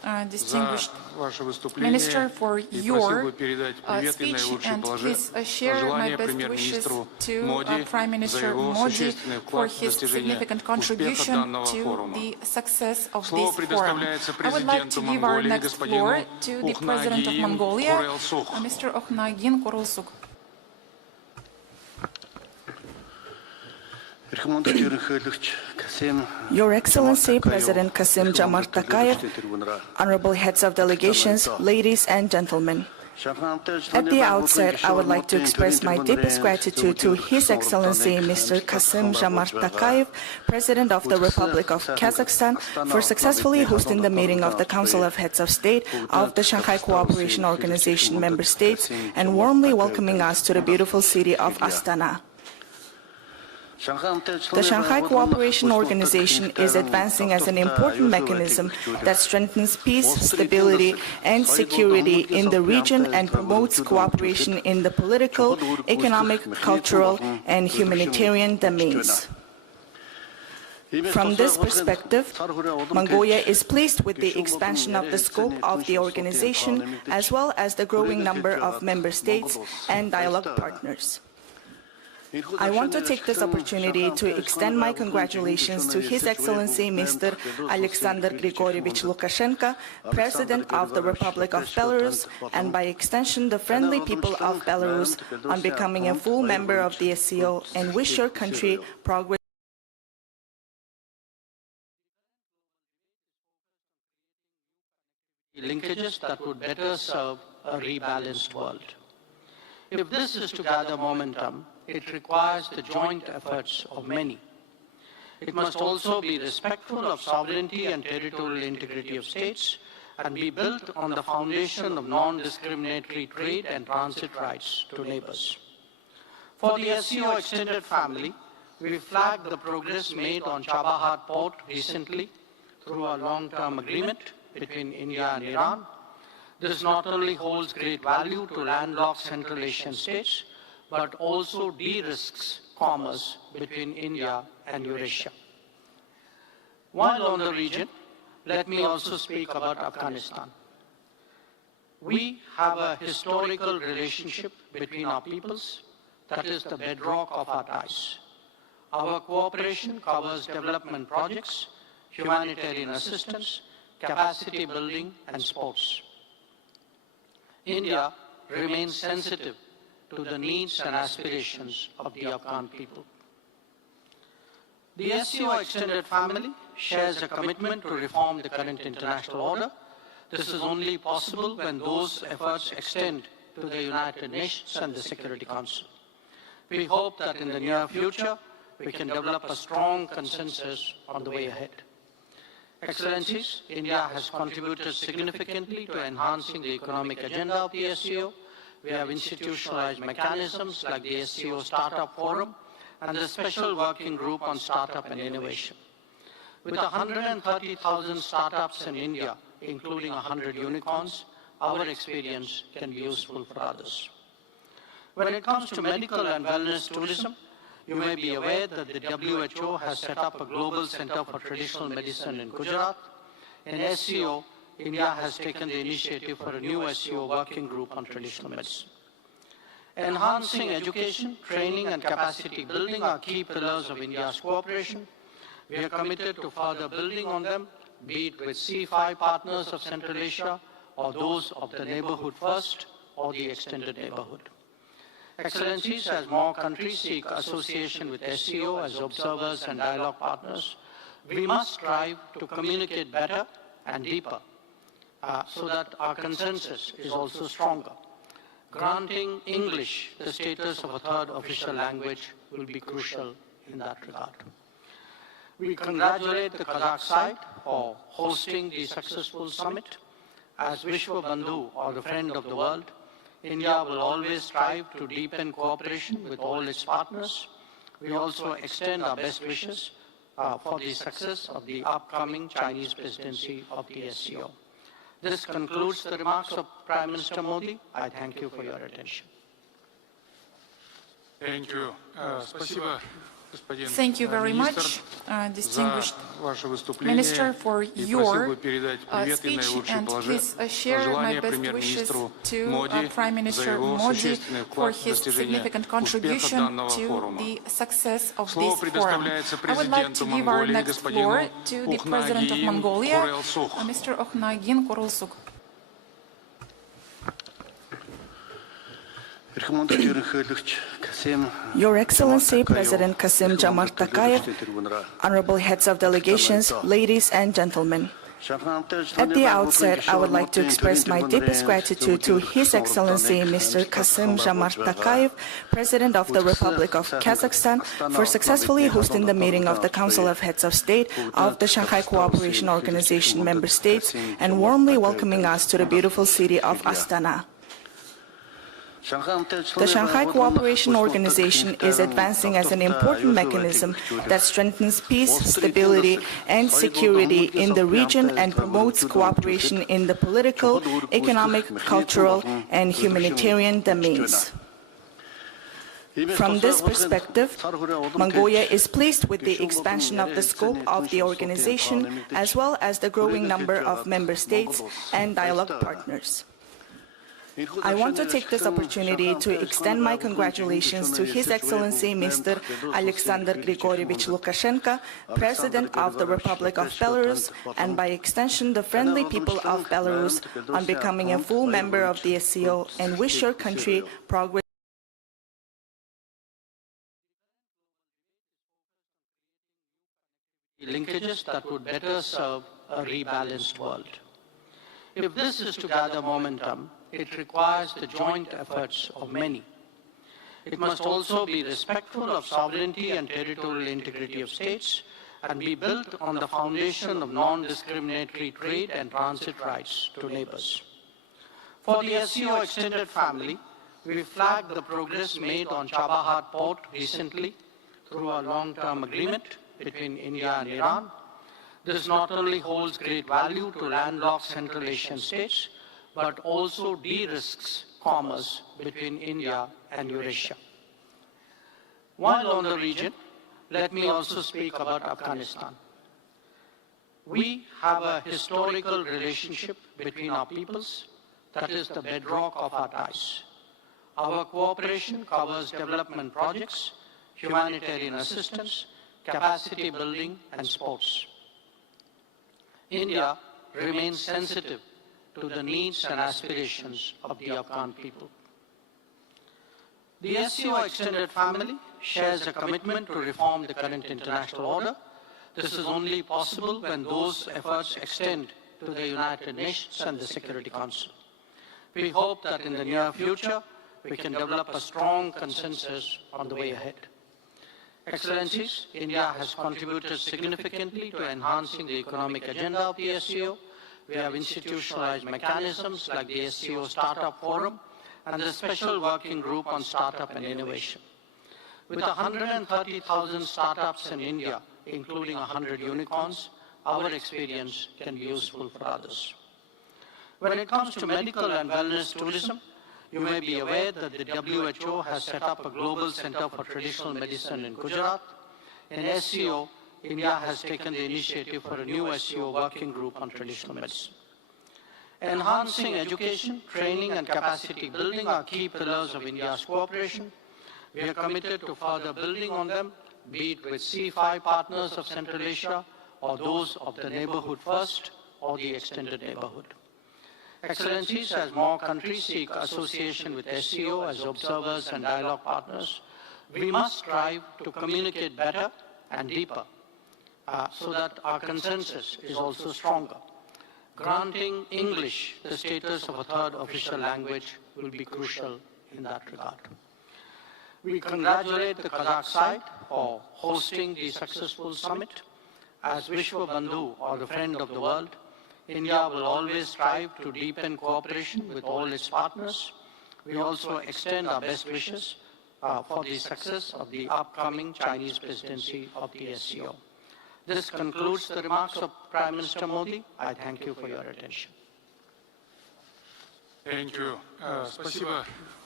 distinguished Minister, for your speech, and please share my best wishes to Prime Minister Modi for his significant contribution to the success of this forum. I would like to give our next floor to the President of Mongolia, Mr. Okhnagin Korulsuk. Your Excellency, President Kassym-Jomart Tokayev, honorable heads of delegations, ladies and gentlemen. At the outset, I would like to express my deepest gratitude to His Excellency Mr. Kassym-Jomart Tokayev, President of the Republic of Kazakhstan, for successfully hosting the meeting of the Council of Heads of State of the Shanghai Cooperation Organization member states and warmly welcoming us to the beautiful city of Astana. The Shanghai Cooperation Organization is advancing as an important mechanism that strengthens peace, stability, and security in the region and promotes cooperation in the political, economic, cultural, and humanitarian domains. From this perspective, Mongolia is pleased with the expansion of the scope of the organization, as well as the growing number of member states and dialogue partners. I want to take this opportunity to extend my congratulations to His Excellency Mr. Alexander Grigorievich Lukashenko, President of the Republic of Belarus, and by extension the friendly people of Belarus, on becoming a full member of the SCO, and wish your country progress. Linkages that would better serve a rebalanced world. If this is to gather momentum, it requires the joint efforts of many. It must also be respectful of sovereignty and territorial integrity of states and be built on the foundation of non-discriminatory trade and transit rights to neighbors. For the SCO extended family, we flagged the progress made on Chabahar port recently through a long-term agreement between India and Iran. This not only holds great value to landlocked Central Asian states, but also de-risks commerce between India and Eurasia. While on the region, let me also speak about Afghanistan. We have a historical relationship between our peoples that is the bedrock of our ties. Our cooperation covers development projects, humanitarian assistance, capacity building, and sports. India remains sensitive to the needs and aspirations of the Afghan people. The SCO extended family shares a commitment to reform the current international order. This is only possible when those efforts extend to the United Nations and the Security Council. We hope that in the near future, we can develop a strong consensus on the way ahead. Excellencies, India has contributed significantly to enhancing the economic agenda of the SCO. We have institutionalized mechanisms like the SCO Startup Forum and the Special Working Group on Startup and Innovation. With 130,000 startups in India, including 100 unicorns, our experience can be useful for others. When it comes to medical and wellness tourism, you may be aware that the WHO has set up a global center for traditional medicine in Gujarat. In SCO, India has taken the initiative for a new SCO working group on traditional medicine. Enhancing education, training, and capacity building are key pillars of India's cooperation. We are committed to further building on them, be it with C5 partners of Central Asia, or those of the neighborhood first, or the extended neighborhood. Excellencies, as more countries seek association with SCO as observers and dialogue partners, we must strive to communicate better and deeper so that our consensus is also stronger. Granting English the status of a third official language will be crucial in that regard. We congratulate the Kazakh side for hosting the successful summit. As Vishwa Bandhu, or the friend of the world, India will always strive to deepen cooperation with all its partners. We also extend our best wishes for the success of the upcoming Chinese presidency of the SCO. This concludes the remarks of Prime Minister Modi. I thank you for your attention. Thank you. Спасибо, Thank you very much, distinguished Minister, for your speech, and please share my best wishes to Prime Minister Modi for his significant contribution to the success of this forum. I would like to give our next floor to the President of Mongolia, Mr. Okhnagin Kurulsuk. Your Excellency, President Kassym-Jomart Tokayev, honorable heads of delegations, ladies and gentlemen. At the outset, I would like to express my deepest gratitude to His Excellency Mr. Kassym-Jomart Tokayev, President of the Republic of Kazakhstan, for successfully hosting the meeting of the Council of Heads of State of the Shanghai Cooperation Organization member states and warmly welcoming us to the beautiful city of Astana. The Shanghai Cooperation Organization is advancing as an important mechanism that strengthens peace, stability, and security in the region and promotes cooperation in the political, economic, cultural, and humanitarian domains. From this perspective, Mongolia is pleased with the expansion of the scope of the organization, as well as the growing number of member states and dialogue partners. I want to take this opportunity to extend my congratulations to His Excellency Mr. Alexander Grigorievich Lukashenko, President of the Republic of Belarus, and by extension the friendly people of Belarus, on becoming a full member of the SCO, and wish your country progress. Linkages that would better serve a rebalanced world. If this is to gather momentum, it requires the joint efforts of many. It must also be respectful of sovereignty and territorial integrity of states and be built on the foundation of non-discriminatory trade and transit rights to neighbors. For the SCO extended family, we flagged the progress made on Chabahar port recently through a long-term agreement between India and Iran. This not only holds great value to landlocked Central Asian states, but also de-risks commerce between India and Eurasia. While on the region, let me also speak about Afghanistan. We have a historical relationship between our peoples that is the bedrock of our ties. Our cooperation covers development projects, humanitarian assistance, capacity building, and sports. India remains sensitive to the needs and aspirations of the Afghan people. The SCO extended family shares a commitment to reform the current international order. This is only possible when those efforts extend to the United Nations and the Security Council. We hope that in the near future, we can develop a strong consensus on the way ahead. Excellencies, India has contributed significantly to enhancing the economic agenda of the SCO. We have institutionalized mechanisms like the SCO Startup Forum and the Special Working Group on Startup and Innovation. With 130,000 startups in India, including 100 unicorns, our experience can be useful for others. When it comes to medical and wellness tourism, you may be aware that the WHO has set up a global center for traditional medicine in Gujarat. In SCO, India has taken the initiative for a new SCO working group on traditional medicine. Enhancing education, training, and capacity building are key pillars of India's cooperation. We are committed to further building on them, be it with C5 partners of Central Asia, or those of the Neighborhood First, or the Extended Neighborhood. Excellencies, as more countries seek association with SCO as observers and dialogue partners, we must strive to communicate better and deeper so that our consensus is also stronger. Granting English the status of a third official language will be crucial in that regard. We congratulate the Kazakh side for hosting the successful summit. As Vishwa Bandhu, or the friend of the world, India will always strive to deepen cooperation with all its partners. We also extend our best wishes for the success of the upcoming Chinese presidency of the SCO. This concludes the remarks of Prime Minister Modi. I thank you for your attention. Thank you. Спасибо,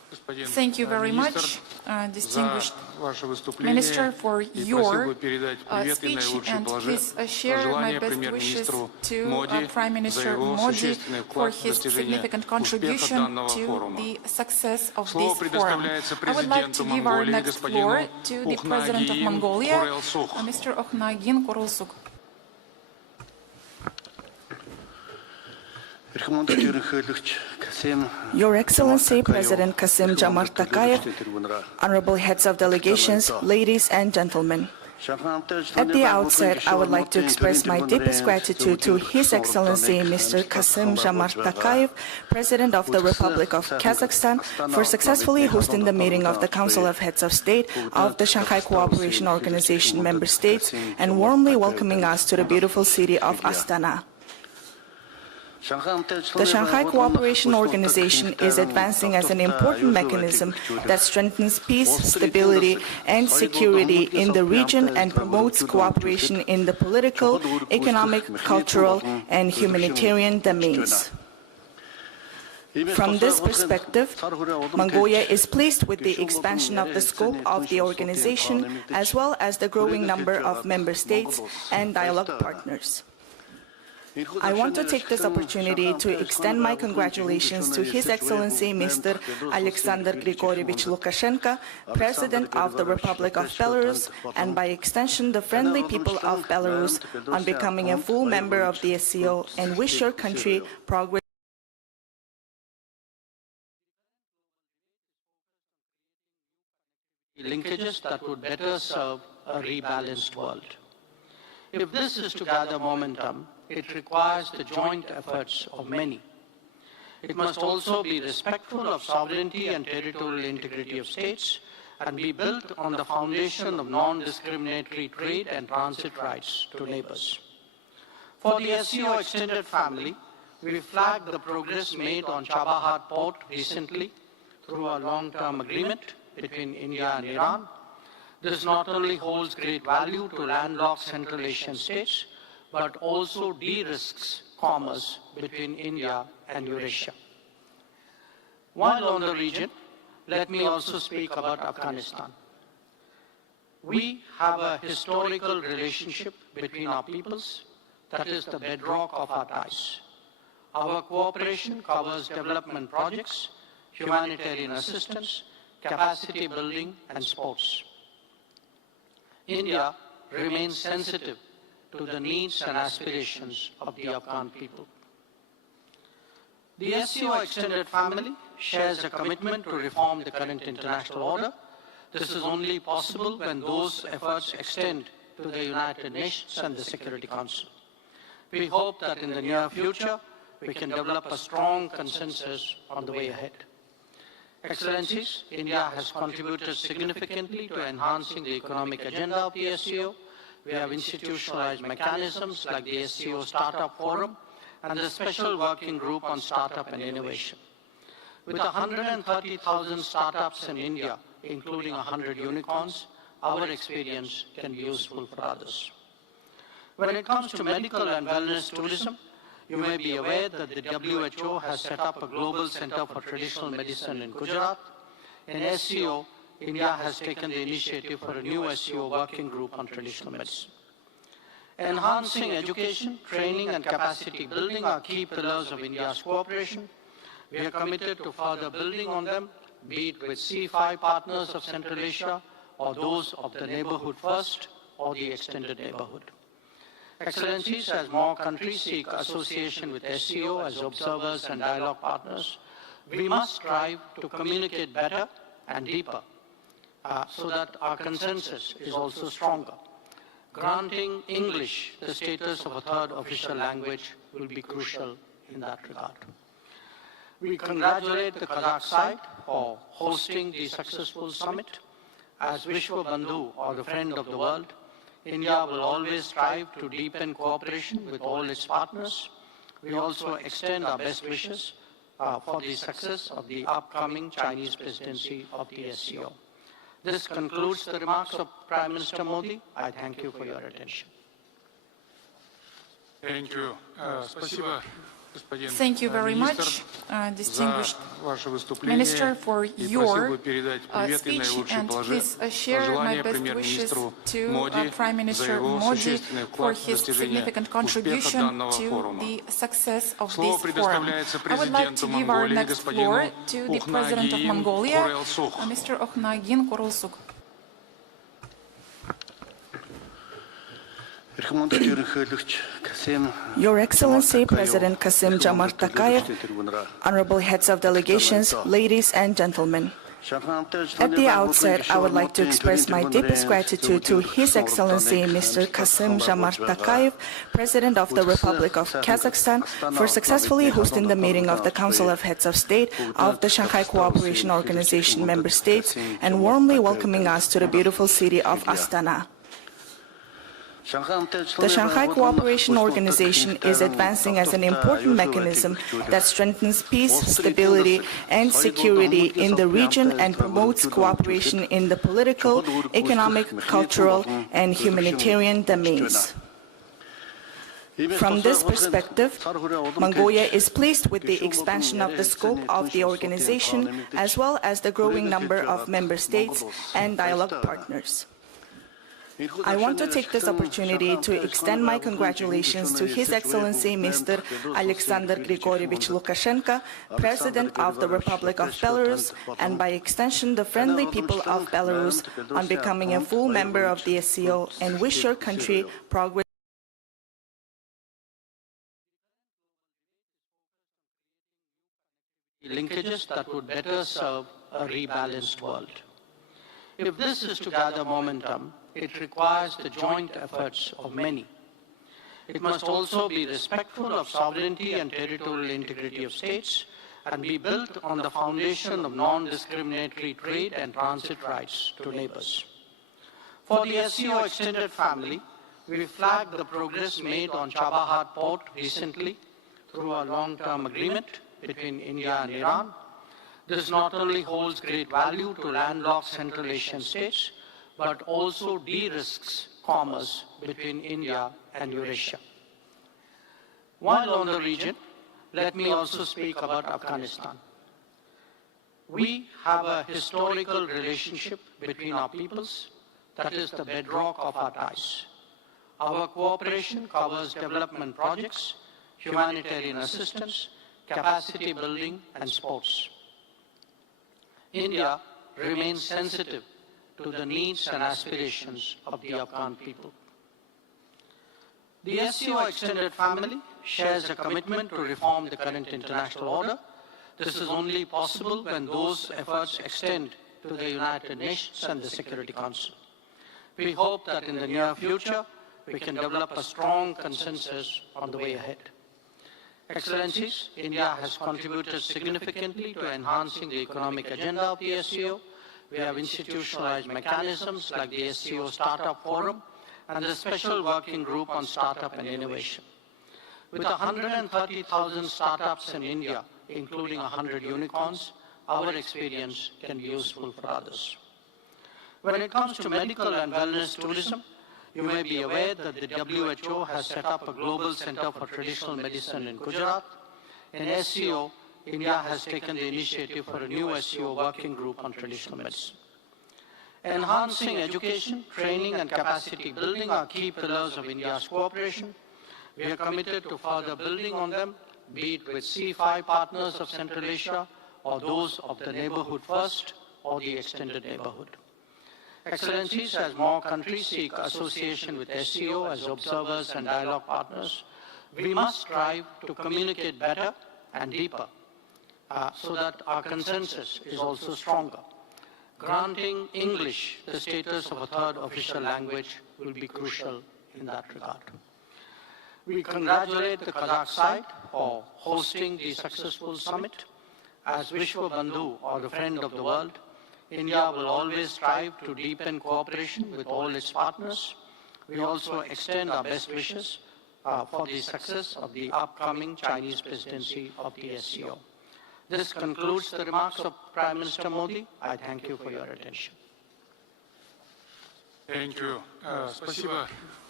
Thank you very much, distinguished Minister, for your speech, and please share my best wishes to Prime Minister Modi for his significant contribution to the success of this forum. I would like to give our next floor to the President of Mongolia, Mr. Okhnagin Kurulsuk. Your Excellency, President Kassym-Jomart Tokayev, honorable heads of delegations, ladies and gentlemen. At the outset, I would like to express my deepest gratitude to His Excellency Mr. Kassym-Jomart Tokayev, President of the Republic of Kazakhstan, for successfully hosting the meeting of the Council of Heads of State of the Shanghai Cooperation Organization member states and warmly welcoming us to the beautiful city of Astana. The Shanghai Cooperation Organization is advancing as an important mechanism that strengthens peace, stability, and security in the region and promotes cooperation in the political, economic, cultural, and humanitarian domains. From this perspective, Mongolia is pleased with the expansion of the scope of the organization, as well as the growing number of member states and dialogue partners. I want to take this opportunity to extend my congratulations to His Excellency Mr. Alexander Grigorievich Lukashenko, President of the Republic of Belarus, and by extension the friendly people of Belarus, on becoming a full member of the SCO, and wish your country progress. Linkages that would better serve a rebalanced world. If this is to gather momentum, it requires the joint efforts of many. It must also be respectful of sovereignty and territorial integrity of states and be built on the foundation of non-discriminatory trade and transit rights to neighbors. For the SCO extended family, we flagged the progress made on Chabahar port recently through a long-term agreement between India and Iran. This not only holds great value to landlocked Central Asian states, but also de-risks commerce between India and Eurasia. While on the region, let me also speak about Afghanistan. We have a historical relationship between our peoples that is the bedrock of our ties. Our cooperation covers development projects, humanitarian assistance, capacity building, and sports. India remains sensitive to the needs and aspirations of the Afghan people. The SCO extended family shares a commitment to reform the current international order. This is only possible when those efforts extend to the United Nations and the Security Council. We hope that in the near future, we can develop a strong consensus on the way ahead. Excellencies, India has contributed significantly to enhancing the economic agenda of the SCO. We have institutionalized mechanisms like the SCO Startup Forum and the Special Working Group on Startup and Innovation. With 130,000 startups in India, including 100 unicorns, our experience can be useful for others. When it comes to medical and wellness tourism, you may be aware that the WHO has set up a global center for traditional medicine in Gujarat. In SCO, India has taken the initiative for a new SCO working group on traditional medicine. Enhancing education, training, and capacity building are key pillars of India's cooperation. We are committed to further building on them, be it with C5 partners of Central Asia, or those of the Neighborhood First, or the Extended Neighborhood. Excellencies, as more countries seek association with SCO as observers and dialogue partners, we must strive to communicate better and deeper so that our consensus is also stronger. Granting English the status of a third official language will be crucial in that regard. We congratulate the Kazakh side for hosting the successful summit. As Vishwa Bandhu, or the friend of the world, India will always strive to deepen cooperation with all its partners. We also extend our best wishes for the success of the upcoming Chinese presidency of the SCO. This concludes the remarks of Prime Minister Modi. I thank you for your attention. Thank you. Спасибо, Thank you very much, distinguished Minister, for your speech, and please share my best wishes to Prime Minister Modi for his significant contribution to the success of this forum. I would like to give our next floor to the President of Mongolia, Mr. Okhnagin Korulsuk. Your Excellency, President Kassym-Jomart Tokayev, honorable heads of delegations, ladies and gentlemen. At the outset, I would like to express my deepest gratitude to His Excellency Mr. Kassym-Jomart Tokayev, President of the Republic of Kazakhstan, for successfully hosting the meeting of the Council of Heads of State of the Shanghai Cooperation Organization member states and warmly welcoming us to the beautiful city of Astana. The Shanghai Cooperation Organization is advancing as an important mechanism that strengthens peace, stability, and security in the region and promotes cooperation in the political, economic, cultural, and humanitarian domains. From this perspective, Mongolia is pleased with the expansion of the scope of the organization, as well as the growing number of member states and dialogue partners. I want to take this opportunity to extend my congratulations to His Excellency Mr. Alexander Grigorievich Lukashenko, President of the Republic of Belarus, and by extension the friendly people of Belarus, on becoming a full member of the SCO, and wish your country progress. Linkages that would better serve a rebalanced world. If this is to gather momentum, it requires the joint efforts of many. It must also be respectful of sovereignty and territorial integrity of states and be built on the foundation of non-discriminatory trade and transit rights to neighbors. For the SCO extended family, we flagged the progress made on Chabahar port recently through a long-term agreement between India and Iran. This not only holds great value to landlocked Central Asian states, but also de-risks commerce between India and Eurasia. While on the region, let me also speak about Afghanistan. We have a historical relationship between our peoples that is the bedrock of our ties. Our cooperation covers development projects, humanitarian assistance, capacity building, and sports. India remains sensitive to the needs and aspirations of the Afghan people. The SCO extended family shares a commitment to reform the current international order. This is only possible when those efforts extend to the United Nations and the Security Council. We hope that in the near future, we can develop a strong consensus on the way ahead. Excellencies, India has contributed significantly to enhancing the economic agenda of the SCO. We have institutionalized mechanisms like the SCO Startup Forum and the Special Working Group on Startup and Innovation. With 130,000 startups in India, including 100 unicorns, our experience can be useful for others. When it comes to medical and wellness tourism, you may be aware that the WHO has set up a global center for traditional medicine in Gujarat. In SCO, India has taken the initiative for a new SCO working group on traditional medicine. Enhancing education, training, and capacity building are key pillars of India's cooperation. We are committed to further building on them, be it with C5 partners of Central Asia, or those of the neighborhood first, or the extended neighborhood. Excellencies, as more countries seek association with SCO as observers and dialogue partners, we must strive to communicate better and deeper so that our consensus is also stronger. Granting English the status of a third official language will be crucial in that regard. We congratulate the Kazakh side for hosting the successful summit. As Vishwa Bandhu, or the friend of the world, India will always strive to deepen cooperation with all its partners. We also extend our best wishes for the success of the upcoming Chinese presidency of the SCO. This concludes the remarks of Prime Minister Modi. I thank you for your attention. Thank you. Спасибо,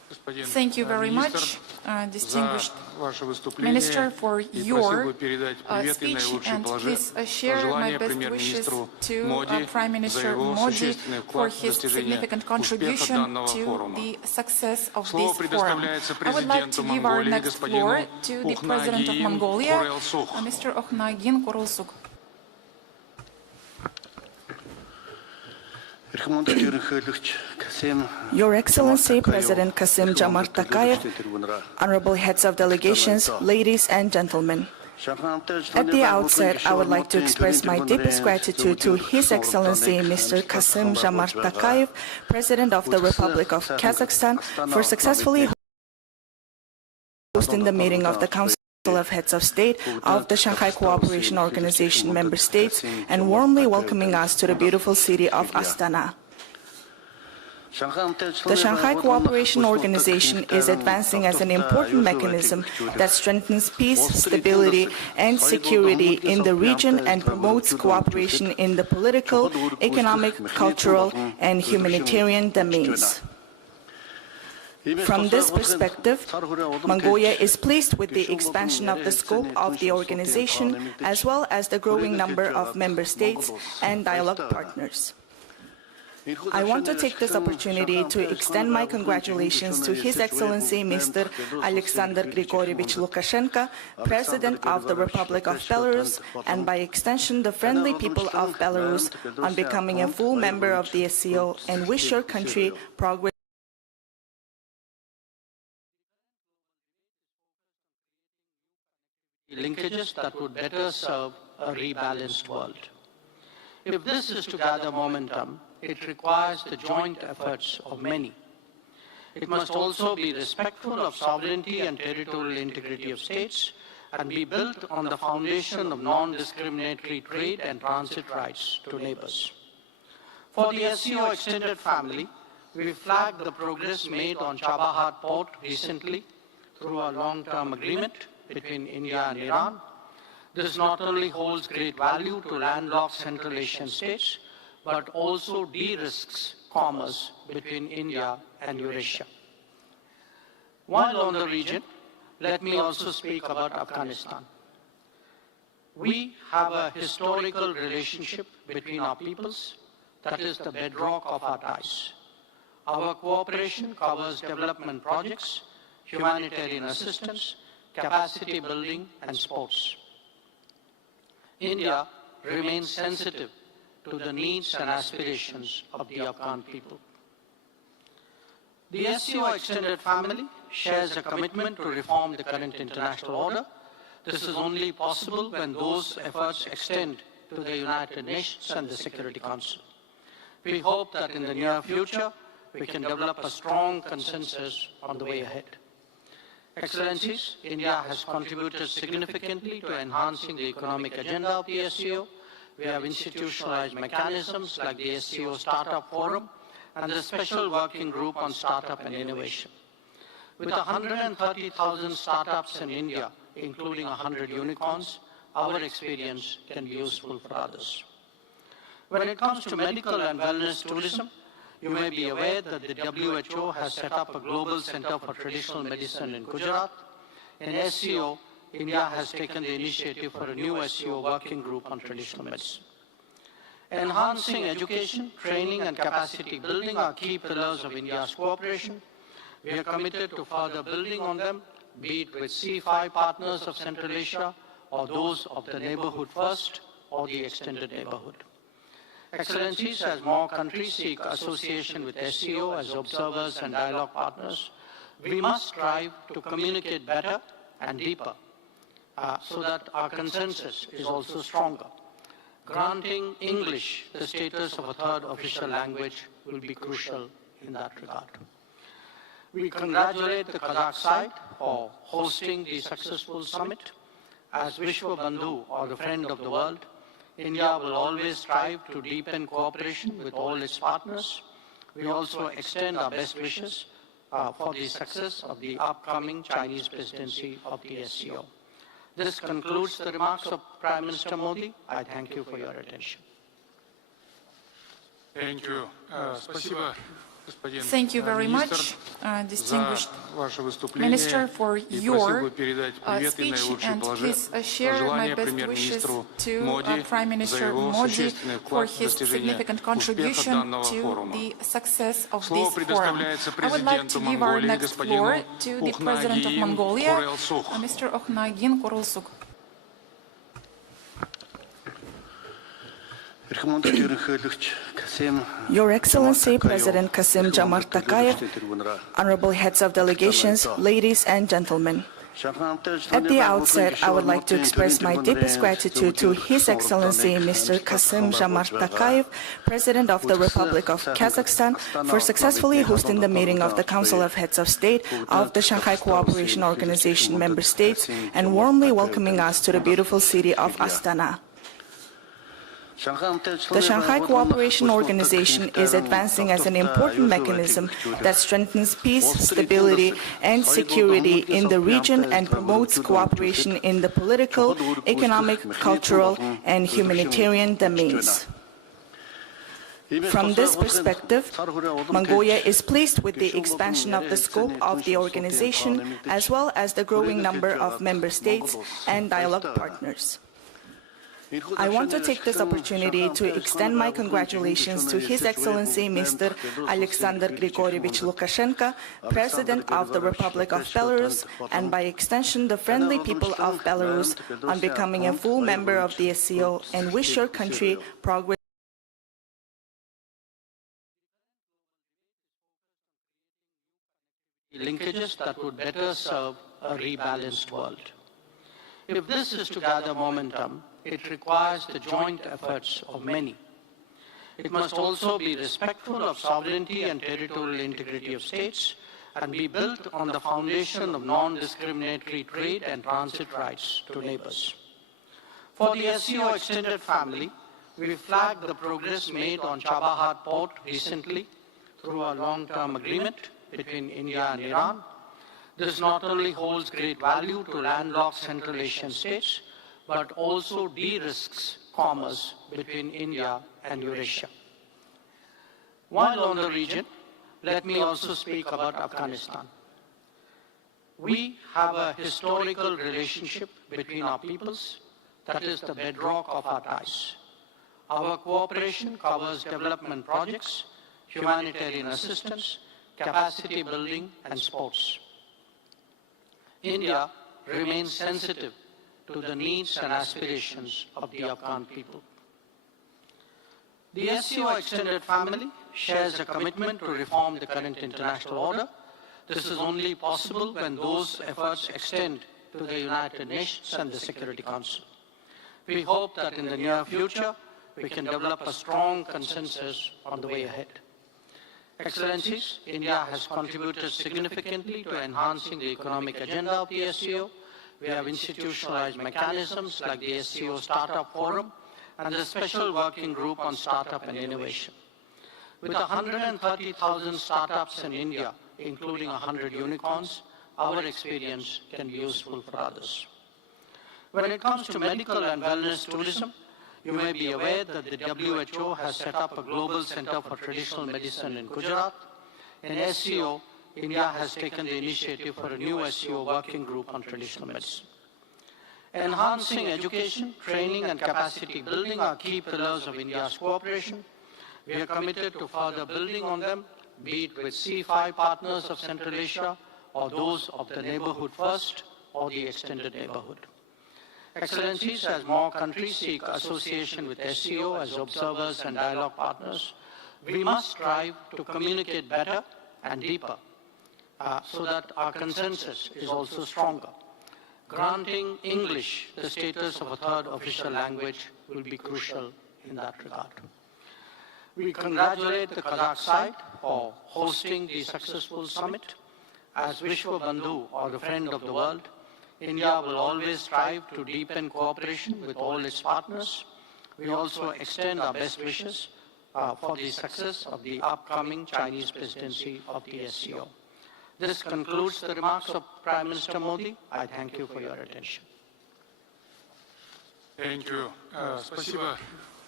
Thank you very much, distinguished Minister, for your speech, and please share my best wishes to Prime Minister Modi for his significant contribution to the success of this forum. I would like to give our next floor to the President of Mongolia, Mr. Okhnagin Korulsuk. Your Excellency, President Kassym-Jomart Tokayev, honorable heads of delegations, ladies and gentlemen. At the outset, I would like to express my deepest gratitude to His Excellency Mr. Kassym-Jomart Tokayev, President of the Republic of Kazakhstan, for successfully hosting the meeting of the Council of Heads of State of the Shanghai Cooperation Organization member states and warmly welcoming us to the beautiful city of Astana. The Shanghai Cooperation Organization is advancing as an important mechanism that strengthens peace, stability, and security in the region and promotes cooperation in the political, economic, cultural, and humanitarian domains. From this perspective, Mongolia is pleased with the expansion of the scope of the organization, as well as the growing number of member states and dialogue partners. I want to take this opportunity to extend my congratulations to His Excellency Mr. Alexander Grigorievich Lukashenko, President of the Republic of Belarus, and by extension the friendly people of Belarus, on becoming a full member of the SCO, and wish your country progress. Linkages that would better serve a rebalanced world. If this is to gather momentum, it requires the joint efforts of many. It must also be respectful of sovereignty and territorial integrity of states and be built on the foundation of non-discriminatory trade and transit rights to neighbors. For the SCO extended family, we flagged the progress made on Chabahar port recently through a long-term agreement between India and Iran. This not only holds great value to landlocked Central Asian states, but also de-risks commerce between India and Eurasia. While on the region, let me also speak about Afghanistan. We have a historical relationship between our peoples that is the bedrock of our ties. Our cooperation covers development projects, humanitarian assistance, capacity building, and sports. India remains sensitive to the needs and aspirations of the Afghan people. The SCO extended family shares a commitment to reform the current international order. This is only possible when those efforts extend to the United Nations and the Security Council. We hope that in the near future, we can develop a strong consensus on the way ahead. Excellencies, India has contributed significantly to enhancing the economic agenda of the SCO. We have institutionalized mechanisms like the SCO Startup Forum and the Special Working Group on Startup and Innovation. With 130,000 startups in India, including 100 unicorns, our experience can be useful for others. When it comes to medical and wellness tourism, you may be aware that the WHO has set up a global center for traditional medicine in Gujarat. In SCO, India has taken the initiative for a new SCO working group on traditional medicine. Enhancing education, training, and capacity building are key pillars of India's cooperation. We are committed to further building on them, be it with C5 partners of Central Asia, or those of the Neighborhood First, or the Extended Neighborhood. Excellencies, as more countries seek association with SCO as observers and dialogue partners, we must strive to communicate better and deeper so that our consensus is also stronger. Granting English the status of a third official language will be crucial in that regard. We congratulate the Kazakh side for hosting the successful summit. As Vishwa Bandhu, or the friend of the world, India will always strive to deepen cooperation with all its partners. We also extend our best wishes for the success of the upcoming Chinese presidency of the SCO. This concludes the remarks of Prime Minister Modi. I thank you for your attention. Thank you. Спасибо, Thank you very much, distinguished Minister, for your speech, and please share my best wishes to Prime Minister Modi for his significant contribution to the success of this forum. I would like to give our next floor to the President of Mongolia, Mr. Okhnagin Kurulsuk. Your Excellency, President Kassym-Jomart Tokayev, honorable heads of delegations, ladies and gentlemen. At the outset, I would like to express my deepest gratitude to His Excellency Mr. Kassym-Jomart Tokayev, President of the Republic of Kazakhstan, for successfully hosting the meeting of the Council of Heads of State of the Shanghai Cooperation Organization member states and warmly welcoming us to the beautiful city of Astana. The Shanghai Cooperation Organization is advancing as an important mechanism that strengthens peace, stability, and security in the region and promotes cooperation in the political, economic, cultural, and humanitarian domains. From this perspective, Mongolia is pleased with the expansion of the scope of the organization, as well as the growing number of member states and dialogue partners. I want to take this opportunity to extend my congratulations to His Excellency Mr. Alexander Grigorievich Lukashenko, President of the Republic of Belarus, and by extension the friendly people of Belarus, on becoming a full member of the SCO, and wish your country progress. Linkages that would better serve a rebalanced world. If this is to gather momentum, it requires the joint efforts of many. It must also be respectful of sovereignty and territorial integrity of states and be built on the foundation of non-discriminatory trade and transit rights to neighbors. For the SCO extended family, we flagged the progress made on Chabahar port recently through a long-term agreement between India and Iran. This not only holds great value to landlocked Central Asian states, but also de-risks commerce between India and Eurasia. While on the region, let me also speak about Afghanistan. We have a historical relationship between our peoples that is the bedrock of our ties. Our cooperation covers development projects, humanitarian assistance, capacity building, and sports. India remains sensitive to the needs and aspirations of the Afghan people. The SCO extended family shares a commitment to reform the current international order. This is only possible when those efforts extend to the United Nations and the Security Council. We hope that in the near future, we can develop a strong consensus on the way ahead. Excellencies, India has contributed significantly to enhancing the economic agenda of the SCO. We have institutionalized mechanisms like the SCO Startup Forum and the Special Working Group on Startup and Innovation. With 130,000 startups in India, including 100 unicorns, our experience can be useful for others. When it comes to medical and wellness tourism, you may be aware that the WHO has set up a global center for traditional medicine in Gujarat. In SCO, India has taken the initiative for a new SCO working group on traditional medicine. Enhancing education, training, and capacity building are key pillars of India's cooperation. We are committed to further building on them, be it with C5 partners of Central Asia, or those of the neighborhood first, or the extended neighborhood. Excellencies, as more countries seek association with SCO as observers and dialogue partners, we must strive to communicate better and deeper so that our consensus is also stronger. Granting English the status of a third official language will be crucial in that regard. We congratulate the Kazakh side for hosting the successful summit. As Vishwa Bandhu, or the friend of the world, India will always strive to deepen cooperation with all its partners. We also extend our best wishes for the success of the upcoming Chinese presidency of the SCO. This concludes the remarks of Prime Minister Modi. I thank you for your attention. Thank you. Спасибо,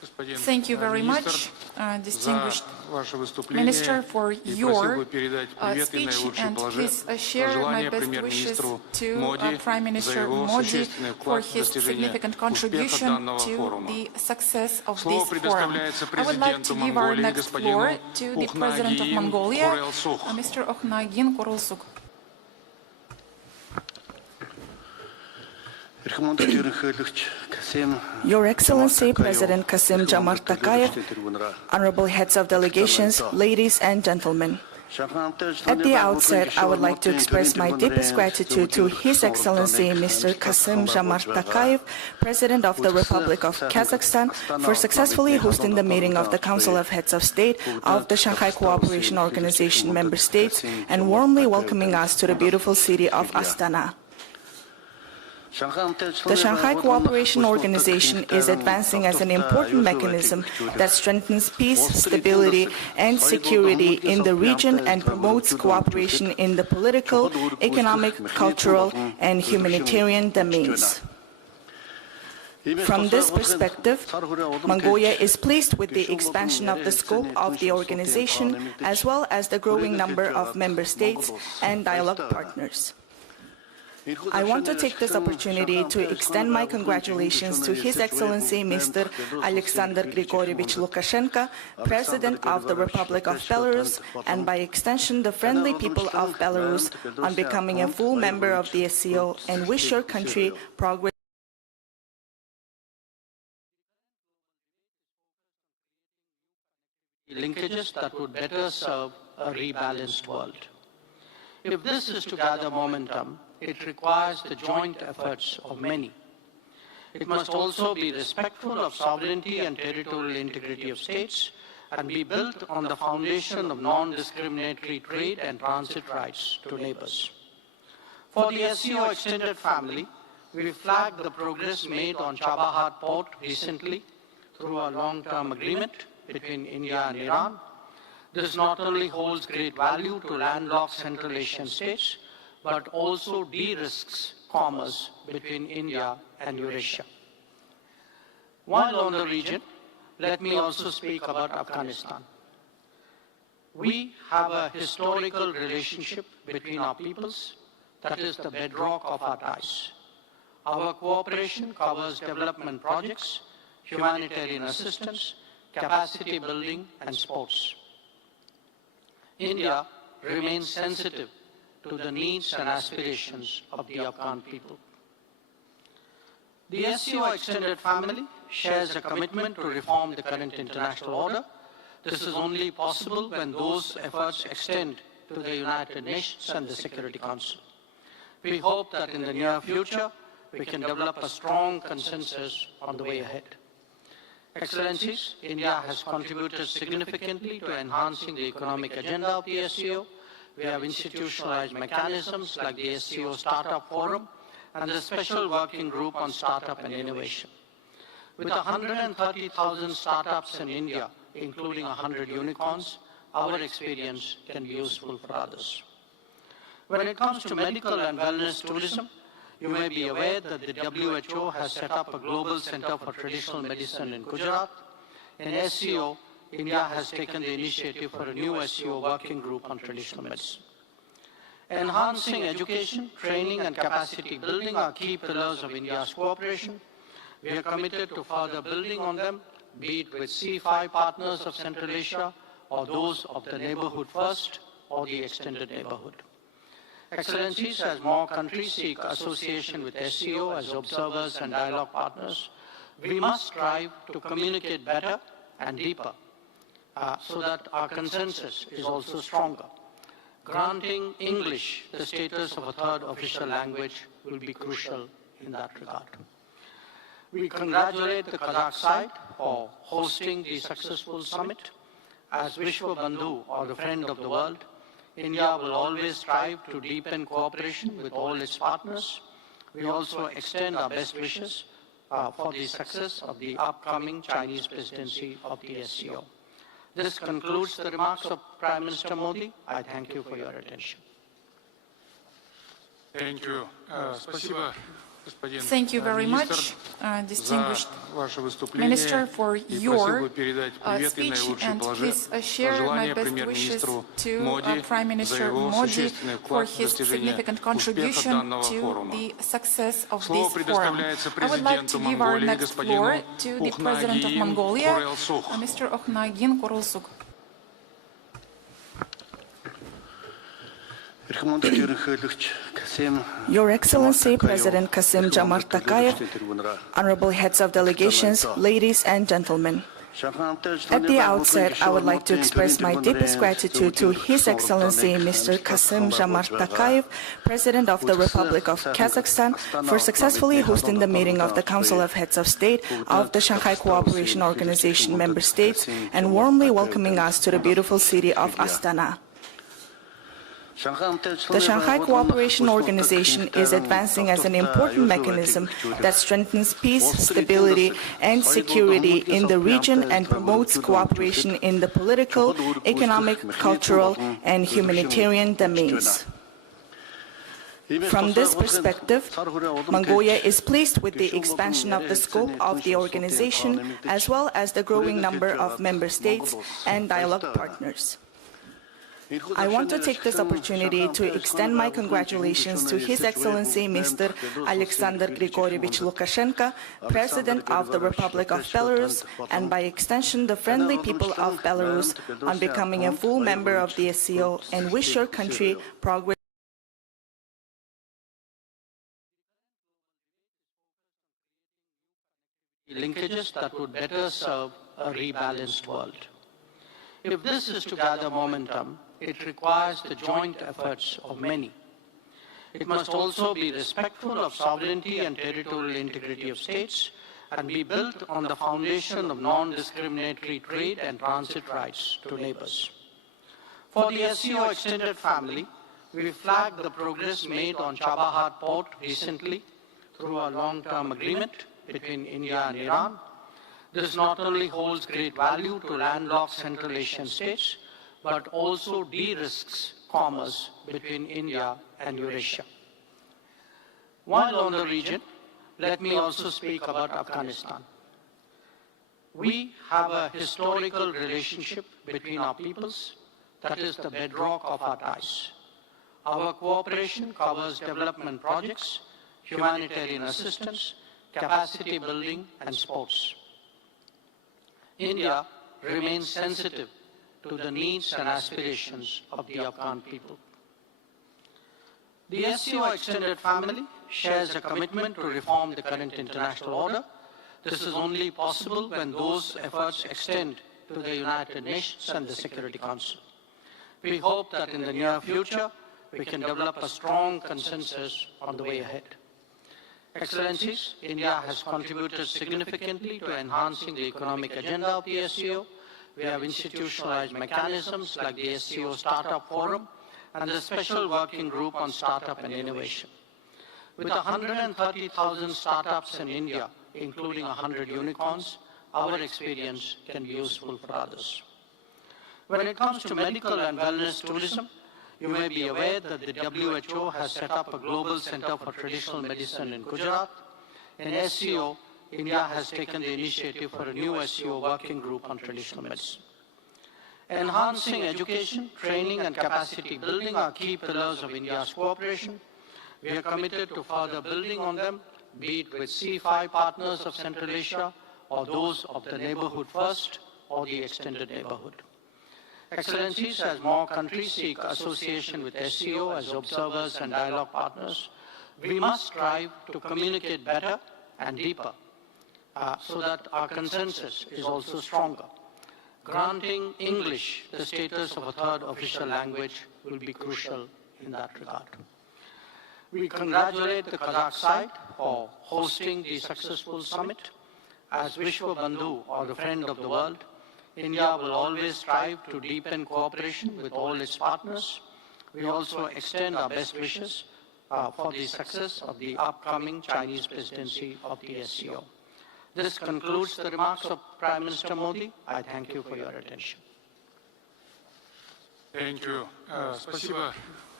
Thank you very much, distinguished Minister, for your speech, and please share my best wishes to Prime Minister Modi for his significant contribution to the success of this forum. I would like to give our next floor to the President of Mongolia, Mr. Okhnagin Korulsuk. Your Excellency, President Kassym-Jomart Tokayev, honorable heads of delegations, ladies and gentlemen. At the outset, I would like to express my deepest gratitude to His Excellency Mr. Kassym-Jomart Tokayev, President of the Republic of Kazakhstan, for successfully hosting the meeting of the Council of Heads of State of the Shanghai Cooperation Organization member states and warmly welcoming us to the beautiful city of Astana. The Shanghai Cooperation Organization is advancing as an important mechanism that strengthens peace, stability, and security in the region and promotes cooperation in the political, economic, cultural, and humanitarian domains. From this perspective, Mongolia is pleased with the expansion of the scope of the organization, as well as the growing number of member states and dialogue partners. I want to take this opportunity to extend my congratulations to His Excellency Mr. Alexander Grigorievich Lukashenko, President of the Republic of Belarus, and by extension the friendly people of Belarus, on becoming a full member of the SCO, and wish your country progress. Linkages that would better serve a rebalanced world. If this is to gather momentum, it requires the joint efforts of many. It must also be respectful of sovereignty and territorial integrity of states and be built on the foundation of non-discriminatory trade and transit rights to neighbors. For the SCO extended family, we flagged the progress made on Chabahar port recently through a long-term agreement between India and Iran. This not only holds great value to landlocked Central Asian states, but also de-risks commerce between India and Eurasia. While on the region, let me also speak about Afghanistan. We have a historical relationship between our peoples that is the bedrock of our ties. Our cooperation covers development projects, humanitarian assistance, capacity building, and sports. India remains sensitive to the needs and aspirations of the Afghan people. The SCO extended family shares a commitment to reform the current international order. This is only possible when those efforts extend to the United Nations and the Security Council. We hope that in the near future, we can develop a strong consensus on the way ahead. Excellencies, India has contributed significantly to enhancing the economic agenda of the SCO. We have institutionalized mechanisms like the SCO Startup Forum and the Special Working Group on Startup and Innovation. With 130,000 startups in India, including 100 unicorns, our experience can be useful for others. When it comes to medical and wellness tourism, you may be aware that the WHO has set up a global center for traditional medicine in Gujarat. In SCO, India has taken the initiative for a new SCO working group on traditional medicine. Enhancing education, training, and capacity building are key pillars of India's cooperation. We are committed to further building on them, be it with C5 partners of Central Asia, or those of the Neighborhood First, or the Extended Neighborhood. Excellencies, as more countries seek association with SCO as observers and dialogue partners, we must strive to communicate better and deeper so that our consensus is also stronger. Granting English the status of a third official language will be crucial in that regard. We congratulate the Kazakh side for hosting the successful summit. As Vishwa Bandhu, or the friend of the world, India will always strive to deepen cooperation with all its partners. We also extend our best wishes for the success of the upcoming Chinese presidency of the SCO. This concludes the remarks of Prime Minister Modi. I thank you for your attention. Thank you. Спасибо, Thank you very much, distinguished Minister, for your speech, and please share my best wishes to Prime Minister Modi for his significant contribution to the success of this forum. I would like to give our next floor to the President of Mongolia, Mr. Okhnagin Korulsuk. Your Excellency, President Kassym-Jomart Tokayev, honorable heads of delegations, ladies and gentlemen. At the outset, I would like to express my deepest gratitude to His Excellency Mr. Kassym-Jomart Tokayev, President of the Republic of Kazakhstan, for successfully hosting the meeting of the Council of Heads of State of the Shanghai Cooperation Organization member states and warmly welcoming us to the beautiful city of Astana. The Shanghai Cooperation Organization is advancing as an important mechanism that strengthens peace, stability, and security in the region and promotes cooperation in the political, economic, cultural, and humanitarian domains. From this perspective, Mongolia is pleased with the expansion of the scope of the organization, as well as the growing number of member states and dialogue partners. I want to take this opportunity to extend my congratulations to His Excellency Mr. Alexander Grigorievich Lukashenko, President of the Republic of Belarus, and by extension the friendly people of Belarus, on becoming a full member of the SCO, and wish your country progress. Linkages that would better serve a rebalanced world. If this is to gather momentum, it requires the joint efforts of many. It must also be respectful of sovereignty and territorial integrity of states and be built on the foundation of non-discriminatory trade and transit rights to neighbors. For the SCO extended family, we flagged the progress made on Chabahar port recently through a long-term agreement between India and Iran. This not only holds great value to landlocked Central Asian states, but also de-risks commerce between India and Eurasia. While on the region, let me also speak about Afghanistan. We have a historical relationship between our peoples that is the bedrock of our ties. Our cooperation covers development projects, humanitarian assistance, capacity building, and sports. India remains sensitive to the needs and aspirations of the Afghan people. The SCO extended family shares a commitment to reform the current international order. This is only possible when those efforts extend to the United Nations and the Security Council. We hope that in the near future, we can develop a strong consensus on the way ahead. Excellencies, India has contributed significantly to enhancing the economic agenda of the SCO. We have institutionalized mechanisms like the SCO Startup Forum and the Special Working Group on Startup and Innovation. With 130,000 startups in India, including 100 unicorns, our experience can be useful for others. When it comes to medical and wellness tourism, you may be aware that the WHO has set up a global center for traditional medicine in Gujarat. In SCO, India has taken the initiative for a new SCO working group on traditional medicine. Enhancing education, training, and capacity building are key pillars of India's cooperation. We are committed to further building on them, be it with C5 partners of Central Asia, or those of the Neighborhood First, or the Extended Neighborhood. Excellencies, as more countries seek association with SCO as observers and dialogue partners, we must strive to communicate better and deeper so that our consensus is also stronger. Granting English the status of a third official language will be crucial in that regard. We congratulate the Kazakh side for hosting the successful summit. As Vishwa Bandhu, or the friend of the world, India will always strive to deepen cooperation with all its partners. We also extend our best wishes for the success of the upcoming Chinese presidency of the SCO. This concludes the remarks of Prime Minister Modi. I thank you for your attention. Thank you. Спасибо,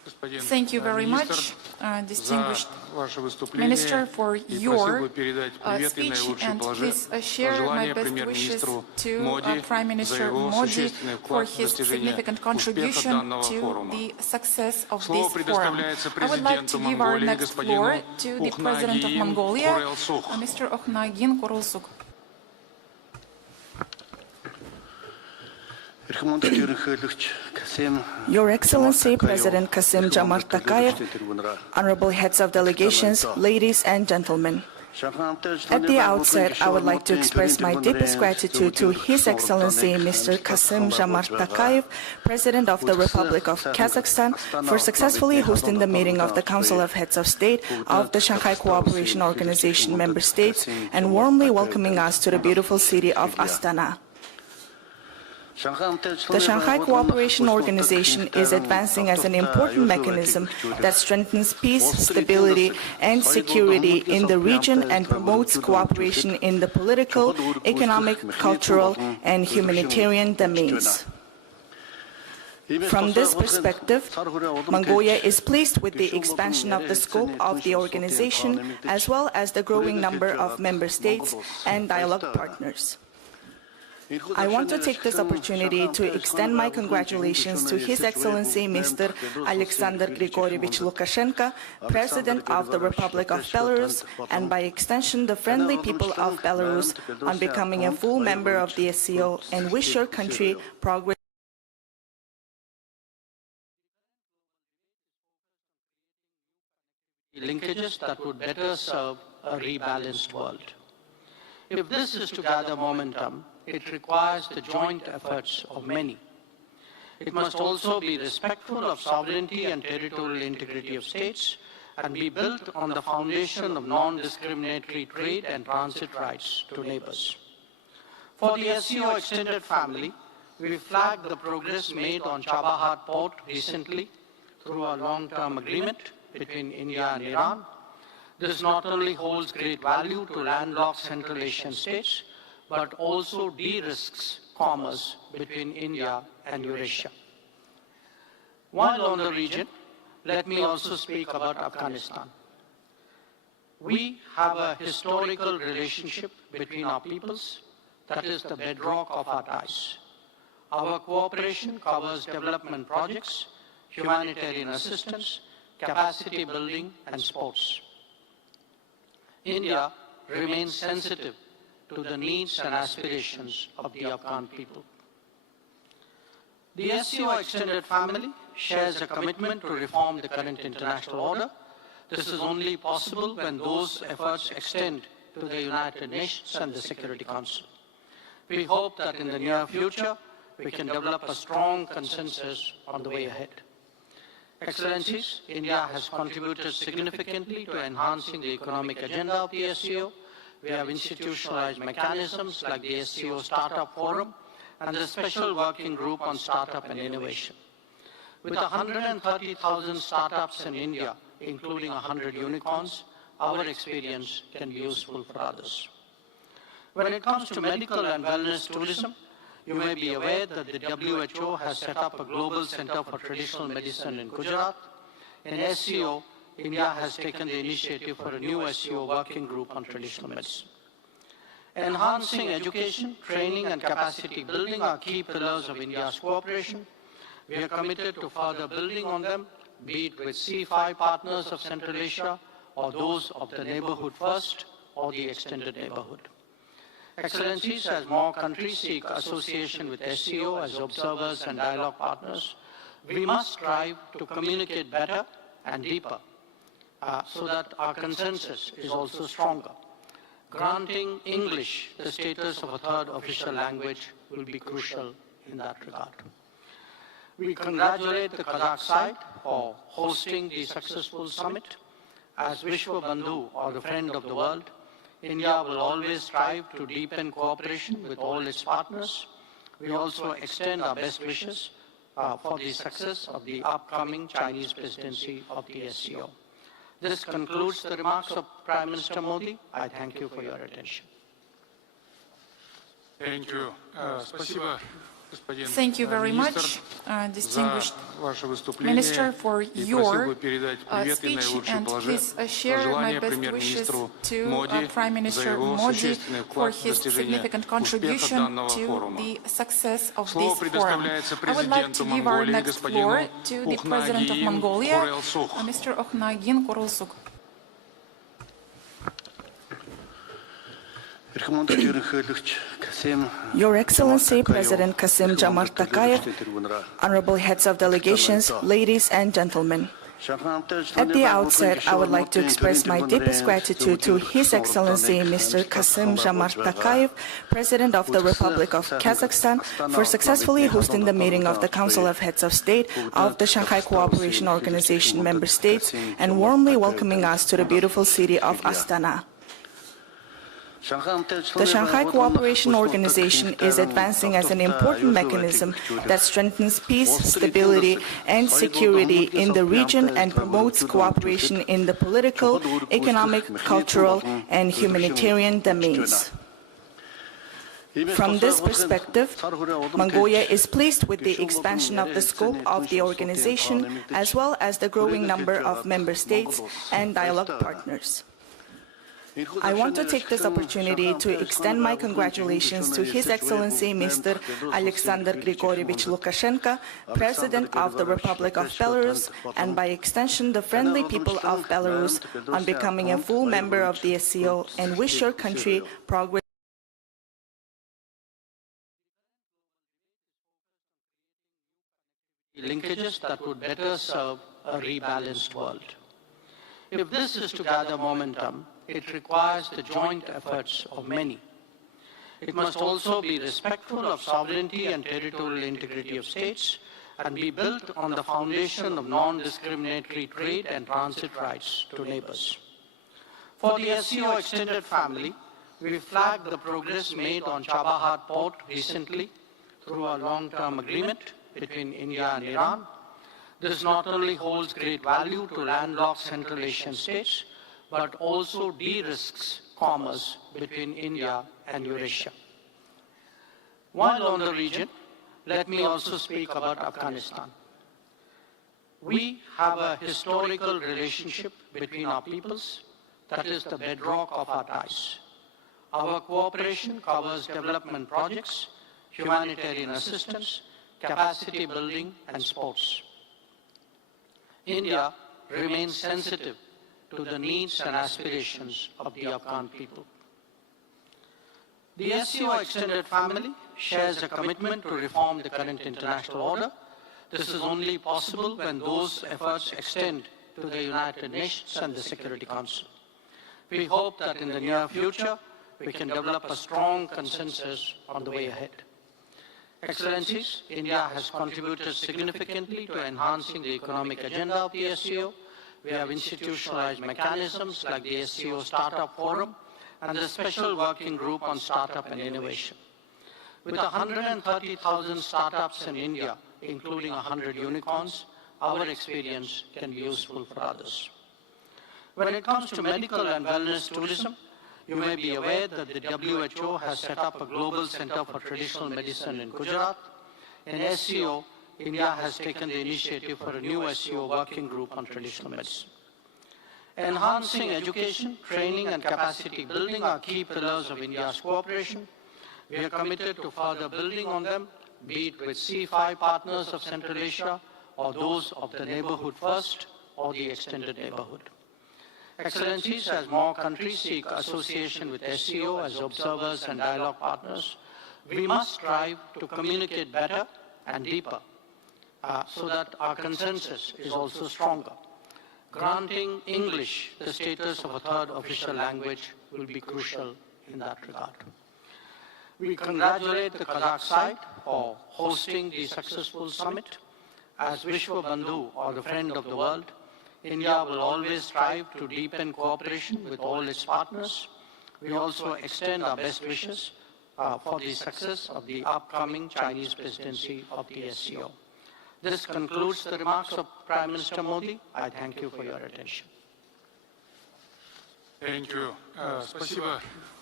Thank you very much, distinguished Minister, for your speech, and please share my best wishes to Prime Minister Modi for his significant contribution to the success of this forum. I would like to give our next floor to the President of Mongolia, Mr. Okhnagin Korulsuk. Your Excellency, President Kassym-Jomart Tokayev, honorable heads of delegations, ladies and gentlemen. At the outset, I would like to express my deepest gratitude to His Excellency Mr. Kassym-Jomart Tokayev, President of the Republic of Kazakhstan, for successfully hosting the meeting of the Council of Heads of State of the Shanghai Cooperation Organization member states and warmly welcoming us to the beautiful city of Astana. The Shanghai Cooperation Organization is advancing as an important mechanism that strengthens peace, stability, and security in the region and promotes cooperation in the political, economic, cultural, and humanitarian domains. From this perspective, Mongolia is pleased with the expansion of the scope of the organization, as well as the growing number of member states and dialogue partners. I want to take this opportunity to extend my congratulations to His Excellency Mr. Alexander Grigorievich Lukashenko, President of the Republic of Belarus, and by extension the friendly people of Belarus, on becoming a full member of the SCO, and wish your country progress. Linkages that would better serve a rebalanced world. If this is to gather momentum, it requires the joint efforts of many. It must also be respectful of sovereignty and territorial integrity of states and be built on the foundation of non-discriminatory trade and transit rights to neighbors. For the SCO extended family, we flagged the progress made on Chabahar port recently through a long-term agreement between India and Iran. This not only holds great value to landlocked Central Asian states, but also de-risks commerce between India and Eurasia. While on the region, let me also speak about Afghanistan. We have a historical relationship between our peoples that is the bedrock of our ties. Our cooperation covers development projects, humanitarian assistance, capacity building, and sports. India remains sensitive to the needs and aspirations of the Afghan people. The SCO extended family shares a commitment to reform the current international order. This is only possible when those efforts extend to the United Nations and the Security Council. We hope that in the near future, we can develop a strong consensus on the way ahead. Excellencies, India has contributed significantly to enhancing the economic agenda of the SCO. We have institutionalized mechanisms like the SCO Startup Forum and the Special Working Group on Startup and Innovation. With 130,000 startups in India, including 100 unicorns, our experience can be useful for others. When it comes to medical and wellness tourism, you may be aware that the WHO has set up a global center for traditional medicine in Gujarat. In SCO, India has taken the initiative for a new SCO working group on traditional medicine. Enhancing education, training, and capacity building are key pillars of India's cooperation. We are committed to further building on them, be it with C5 partners of Central Asia, or those of the neighborhood first, or the extended neighborhood. Excellencies, as more countries seek association with SCO as observers and dialogue partners, we must strive to communicate better and deeper so that our consensus is also stronger. Granting English the status of a third official language will be crucial in that regard. We congratulate the Kazakh side for hosting the successful summit. As Vishwa Bandhu, or the friend of the world, India will always strive to deepen cooperation with all its partners. We also extend our best wishes for the success of the upcoming Chinese presidency of the SCO. This concludes the remarks of Prime Minister Modi. I thank you for your attention. Thank you. Спасибо, Thank you very much, distinguished Minister, for your speech, and please share my best wishes to Prime Minister Modi for his significant contribution to the success of this forum. I would like to give our next floor to the President of Mongolia, Mr. Okhnagin Kurulsuk. Your Excellency, President Kassym-Jomart Tokayev, honorable heads of delegations, ladies and gentlemen. At the outset, I would like to express my deepest gratitude to His Excellency Mr. Kassym-Jomart Tokayev, President of the Republic of Kazakhstan, for successfully hosting the meeting of the Council of Heads of State of the Shanghai Cooperation Organization member states and warmly welcoming us to the beautiful city of Astana. The Shanghai Cooperation Organization is advancing as an important mechanism that strengthens peace, stability, and security in the region and promotes cooperation in the political, economic, cultural, and humanitarian domains. From this perspective, Mongolia is pleased with the expansion of the scope of the organization, as well as the growing number of member states and dialogue partners. I want to take this opportunity to extend my congratulations to His Excellency Mr. Alexander Grigorievich Lukashenko, President of the Republic of Belarus, and by extension the friendly people of Belarus, on becoming a full member of the SCO, and wish your country progress. Linkages that would better serve a rebalanced world. If this is to gather momentum, it requires the joint efforts of many. It must also be respectful of sovereignty and territorial integrity of states and be built on the foundation of non-discriminatory trade and transit rights to neighbors. For the SCO extended family, we flagged the progress made on Chabahar port recently through a long-term agreement between India and Iran. This not only holds great value to landlocked Central Asian states, but also de-risks commerce between India and Eurasia. While on the region, let me also speak about Afghanistan. We have a historical relationship between our peoples that is the bedrock of our ties. Our cooperation covers development projects, humanitarian assistance, capacity building, and sports. India remains sensitive to the needs and aspirations of the Afghan people. The SCO extended family shares a commitment to reform the current international order. This is only possible when those efforts extend to the United Nations and the Security Council. We hope that in the near future, we can develop a strong consensus on the way ahead. Excellencies, India has contributed significantly to enhancing the economic agenda of the SCO. We have institutionalized mechanisms like the SCO Startup Forum and the Special Working Group on Startup and Innovation. With 130,000 startups in India, including 100 unicorns, our experience can be useful for others. When it comes to medical and wellness tourism, you may be aware that the WHO has set up a global center for traditional medicine in Gujarat. In SCO, India has taken the initiative for a new SCO working group on traditional medicine. Enhancing education, training, and capacity building are key pillars of India's cooperation. We are committed to further building on them, be it with C5 partners of Central Asia, or those of the Neighborhood First, or the Extended Neighborhood. Excellencies, as more countries seek association with SCO as observers and dialogue partners, we must strive to communicate better and deeper so that our consensus is also stronger. Granting English the status of a third official language will be crucial in that regard. We congratulate the Kazakh side for hosting the successful summit. As Vishwa Bandhu, or the friend of the world, India will always strive to deepen cooperation with all its partners. We also extend our best wishes for the success of the upcoming Chinese presidency of the SCO. This concludes the remarks of Prime Minister Modi. I thank you for your attention. Thank you. Спасибо,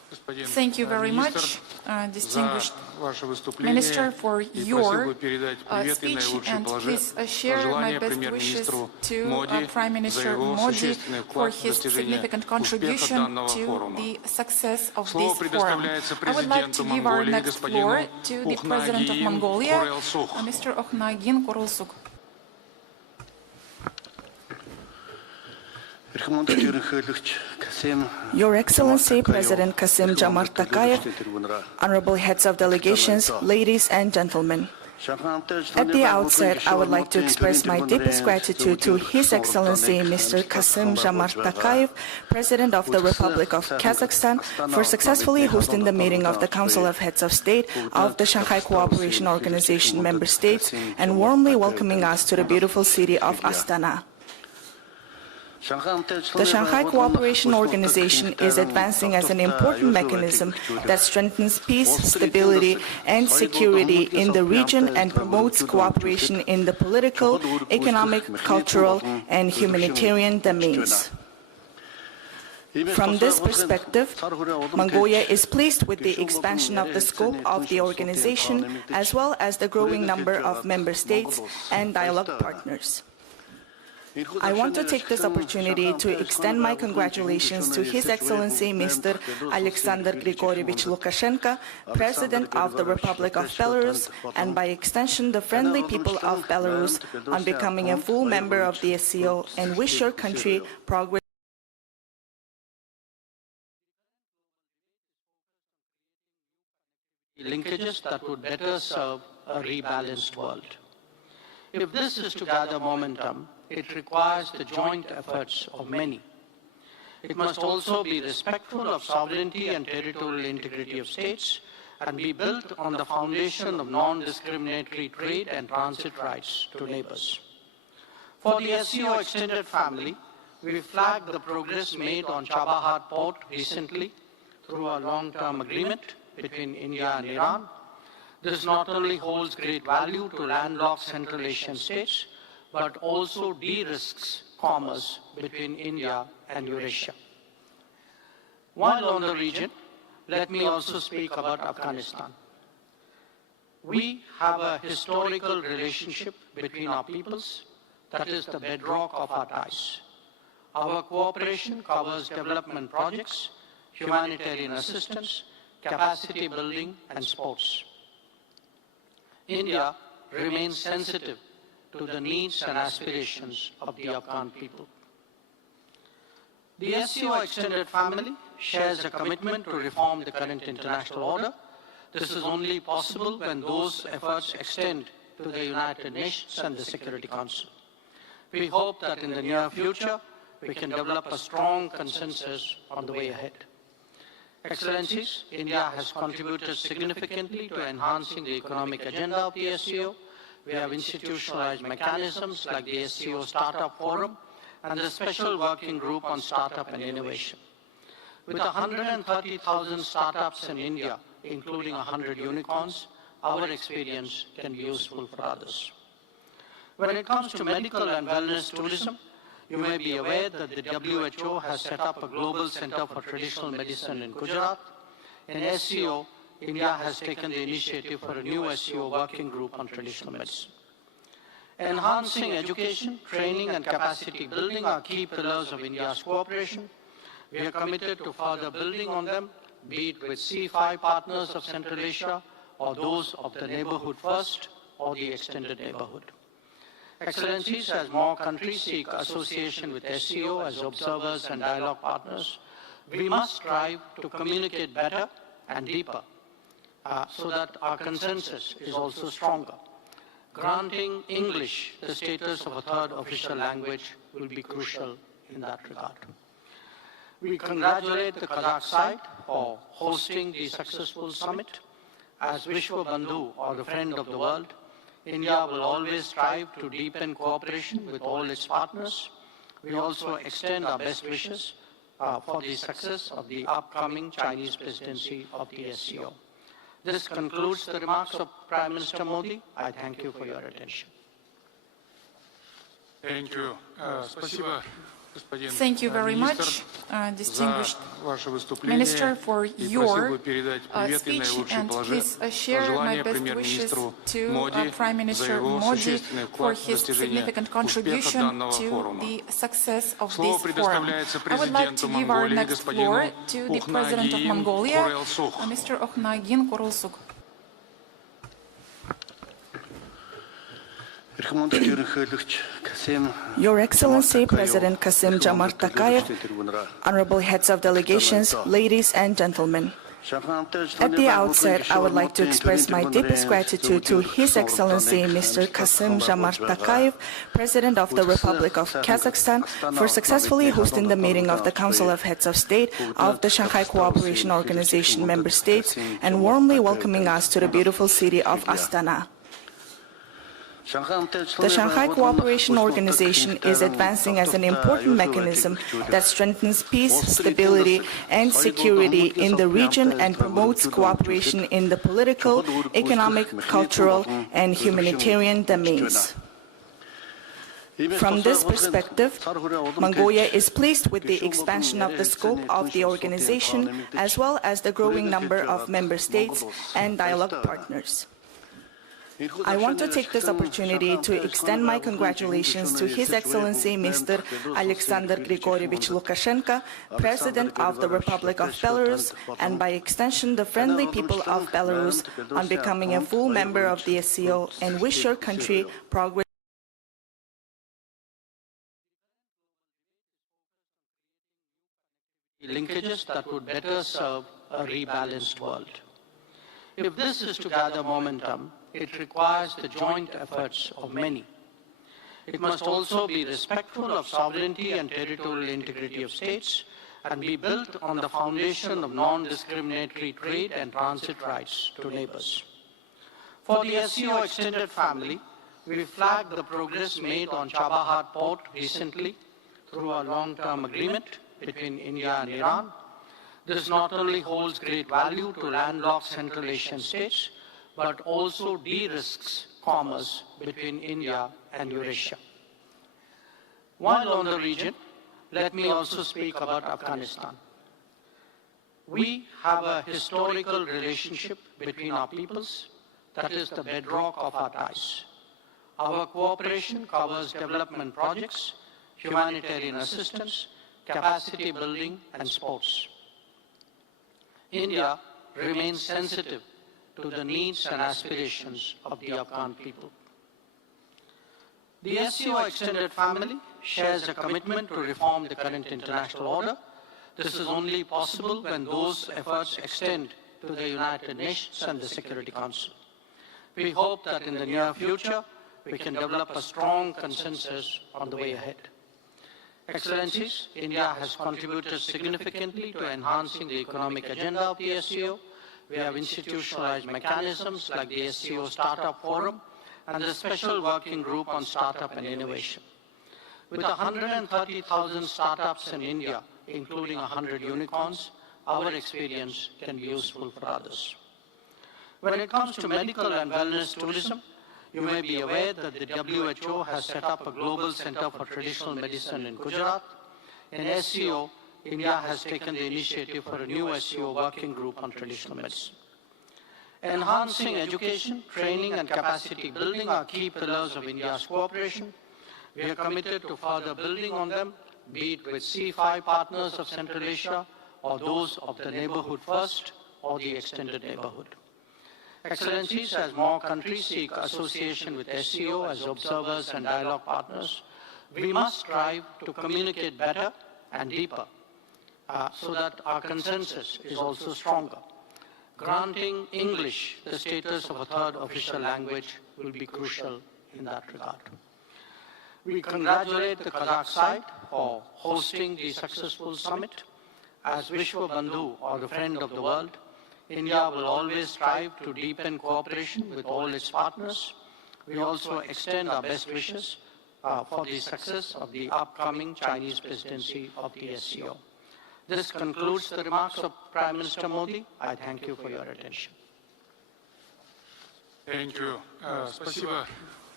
Thank you very much, distinguished Minister, for your speech, and please share my best wishes to Prime Minister Modi for his significant contribution to the success of this forum. I would like to give our next floor to the President of Mongolia, Mr. Okhnagin Kurulsuk. Your Excellency, President Kassym-Jomart Tokayev, honorable heads of delegations, ladies and gentlemen. At the outset, I would like to express my deepest gratitude to His Excellency Mr. Kassym-Jomart Tokayev, President of the Republic of Kazakhstan, for successfully hosting the meeting of the Council of Heads of State of the Shanghai Cooperation Organization member states and warmly welcoming us to the beautiful city of Astana. The Shanghai Cooperation Organization is advancing as an important mechanism that strengthens peace, stability, and security in the region and promotes cooperation in the political, economic, cultural, and humanitarian domains. From this perspective, Mongolia is pleased with the expansion of the scope of the organization, as well as the growing number of member states and dialogue partners. I want to take this opportunity to extend my congratulations to His Excellency Mr. Alexander Grigorievich Lukashenko, President of the Republic of Belarus, and by extension the friendly people of Belarus, on becoming a full member of the SCO, and wish your country progress. Linkages that would better serve a rebalanced world. If this is to gather momentum, it requires the joint efforts of many. It must also be respectful of sovereignty and territorial integrity of states and be built on the foundation of non-discriminatory trade and transit rights to neighbors. For the SCO extended family, we flagged the progress made on Chabahar port recently through a long-term agreement between India and Iran. This not only holds great value to landlocked Central Asian states, but also de-risks commerce between India and Eurasia. While on the region, let me also speak about Afghanistan. We have a historical relationship between our peoples that is the bedrock of our ties. Our cooperation covers development projects, humanitarian assistance, capacity building, and sports. India remains sensitive to the needs and aspirations of the Afghan people. The SCO extended family shares a commitment to reform the current international order. This is only possible when those efforts extend to the United Nations and the Security Council. We hope that in the near future, we can develop a strong consensus on the way ahead. Excellencies, India has contributed significantly to enhancing the economic agenda of the SCO. We have institutionalized mechanisms like the SCO Startup Forum and the Special Working Group on Startup and Innovation. With 130,000 startups in India, including 100 unicorns, our experience can be useful for others. When it comes to medical and wellness tourism, you may be aware that the WHO has set up a global center for traditional medicine in Gujarat. In SCO, India has taken the initiative for a new SCO working group on traditional medicine. Enhancing education, training, and capacity building are key pillars of India's cooperation. We are committed to further building on them, be it with C5 partners of Central Asia, or those of the Neighborhood First, or the Extended Neighborhood. Excellencies, as more countries seek association with SCO as observers and dialogue partners, we must strive to communicate better and deeper so that our consensus is also stronger. Granting English the status of a third official language will be crucial in that regard. We congratulate the Kazakh side for hosting the successful summit. As Vishwa Bandhu, or the friend of the world, India will always strive to deepen cooperation with all its partners. We also extend our best wishes for the success of the upcoming Chinese presidency of the SCO. This concludes the remarks of Prime Minister Modi. I thank you for your attention. Thank you. Спасибо, Thank you very much, distinguished Minister, for your speech, and please share my best wishes to Prime Minister Modi for his significant contribution to the success of this forum. I would like to give our next floor to the President of Mongolia, Mr. Okhnagin Korulsuk. Your Excellency, President Kassym-Jomart Tokayev, honorable heads of delegations, ladies and gentlemen. At the outset, I would like to express my deepest gratitude to His Excellency Mr. Kassym-Jomart Tokayev, President of the Republic of Kazakhstan, for successfully hosting the meeting of the Council of Heads of State of the Shanghai Cooperation Organization member states and warmly welcoming us to the beautiful city of Astana. The Shanghai Cooperation Organization is advancing as an important mechanism that strengthens peace, stability, and security in the region and promotes cooperation in the political, economic, cultural, and humanitarian domains. From this perspective, Mongolia is pleased with the expansion of the scope of the organization, as well as the growing number of member states and dialogue partners. I want to take this opportunity to extend my congratulations to His Excellency Mr. Alexander Grigorievich Lukashenko, President of the Republic of Belarus, and by extension the friendly people of Belarus, on becoming a full member of the SCO, and wish your country progress. Linkages that would better serve a rebalanced world. If this is to gather momentum, it requires the joint efforts of many. It must also be respectful of sovereignty and territorial integrity of states and be built on the foundation of non-discriminatory trade and transit rights to neighbors. For the SCO extended family, we flagged the progress made on Chabahar port recently through a long-term agreement between India and Iran. This not only holds great value to landlocked Central Asian states, but also de-risks commerce between India and Eurasia. While on the region, let me also speak about Afghanistan. We have a historical relationship between our peoples that is the bedrock of our ties. Our cooperation covers development projects, humanitarian assistance, capacity building, and sports. India remains sensitive to the needs and aspirations of the Afghan people. The SCO extended family shares a commitment to reform the current international order. This is only possible when those efforts extend to the United Nations and the Security Council. We hope that in the near future, we can develop a strong consensus on the way ahead. Excellencies, India has contributed significantly to enhancing the economic agenda of the SCO. We have institutionalized mechanisms like the SCO Startup Forum and the Special Working Group on Startup and Innovation. With 130,000 startups in India, including 100 unicorns, our experience can be useful for others. When it comes to medical and wellness tourism, you may be aware that the WHO has set up a global center for traditional medicine in Gujarat. In SCO, India has taken the initiative for a new SCO working group on traditional medicine. Enhancing education, training, and capacity building are key pillars of India's cooperation. We are committed to further building on them, be it with C5 partners of Central Asia, or those of the neighborhood first, or the extended neighborhood. Excellencies, as more countries seek association with SCO as observers and dialogue partners, we must strive to communicate better and deeper so that our consensus is also stronger. Granting English the status of a third official language will be crucial in that regard. We congratulate the Kazakh side for hosting the successful summit. As Vishwa Bandhu, or the friend of the world, India will always strive to deepen cooperation with all its partners. We also extend our best wishes for the success of the upcoming Chinese presidency of the SCO. This concludes the remarks of Prime Minister Modi. I thank you for your attention. Thank you. Спасибо,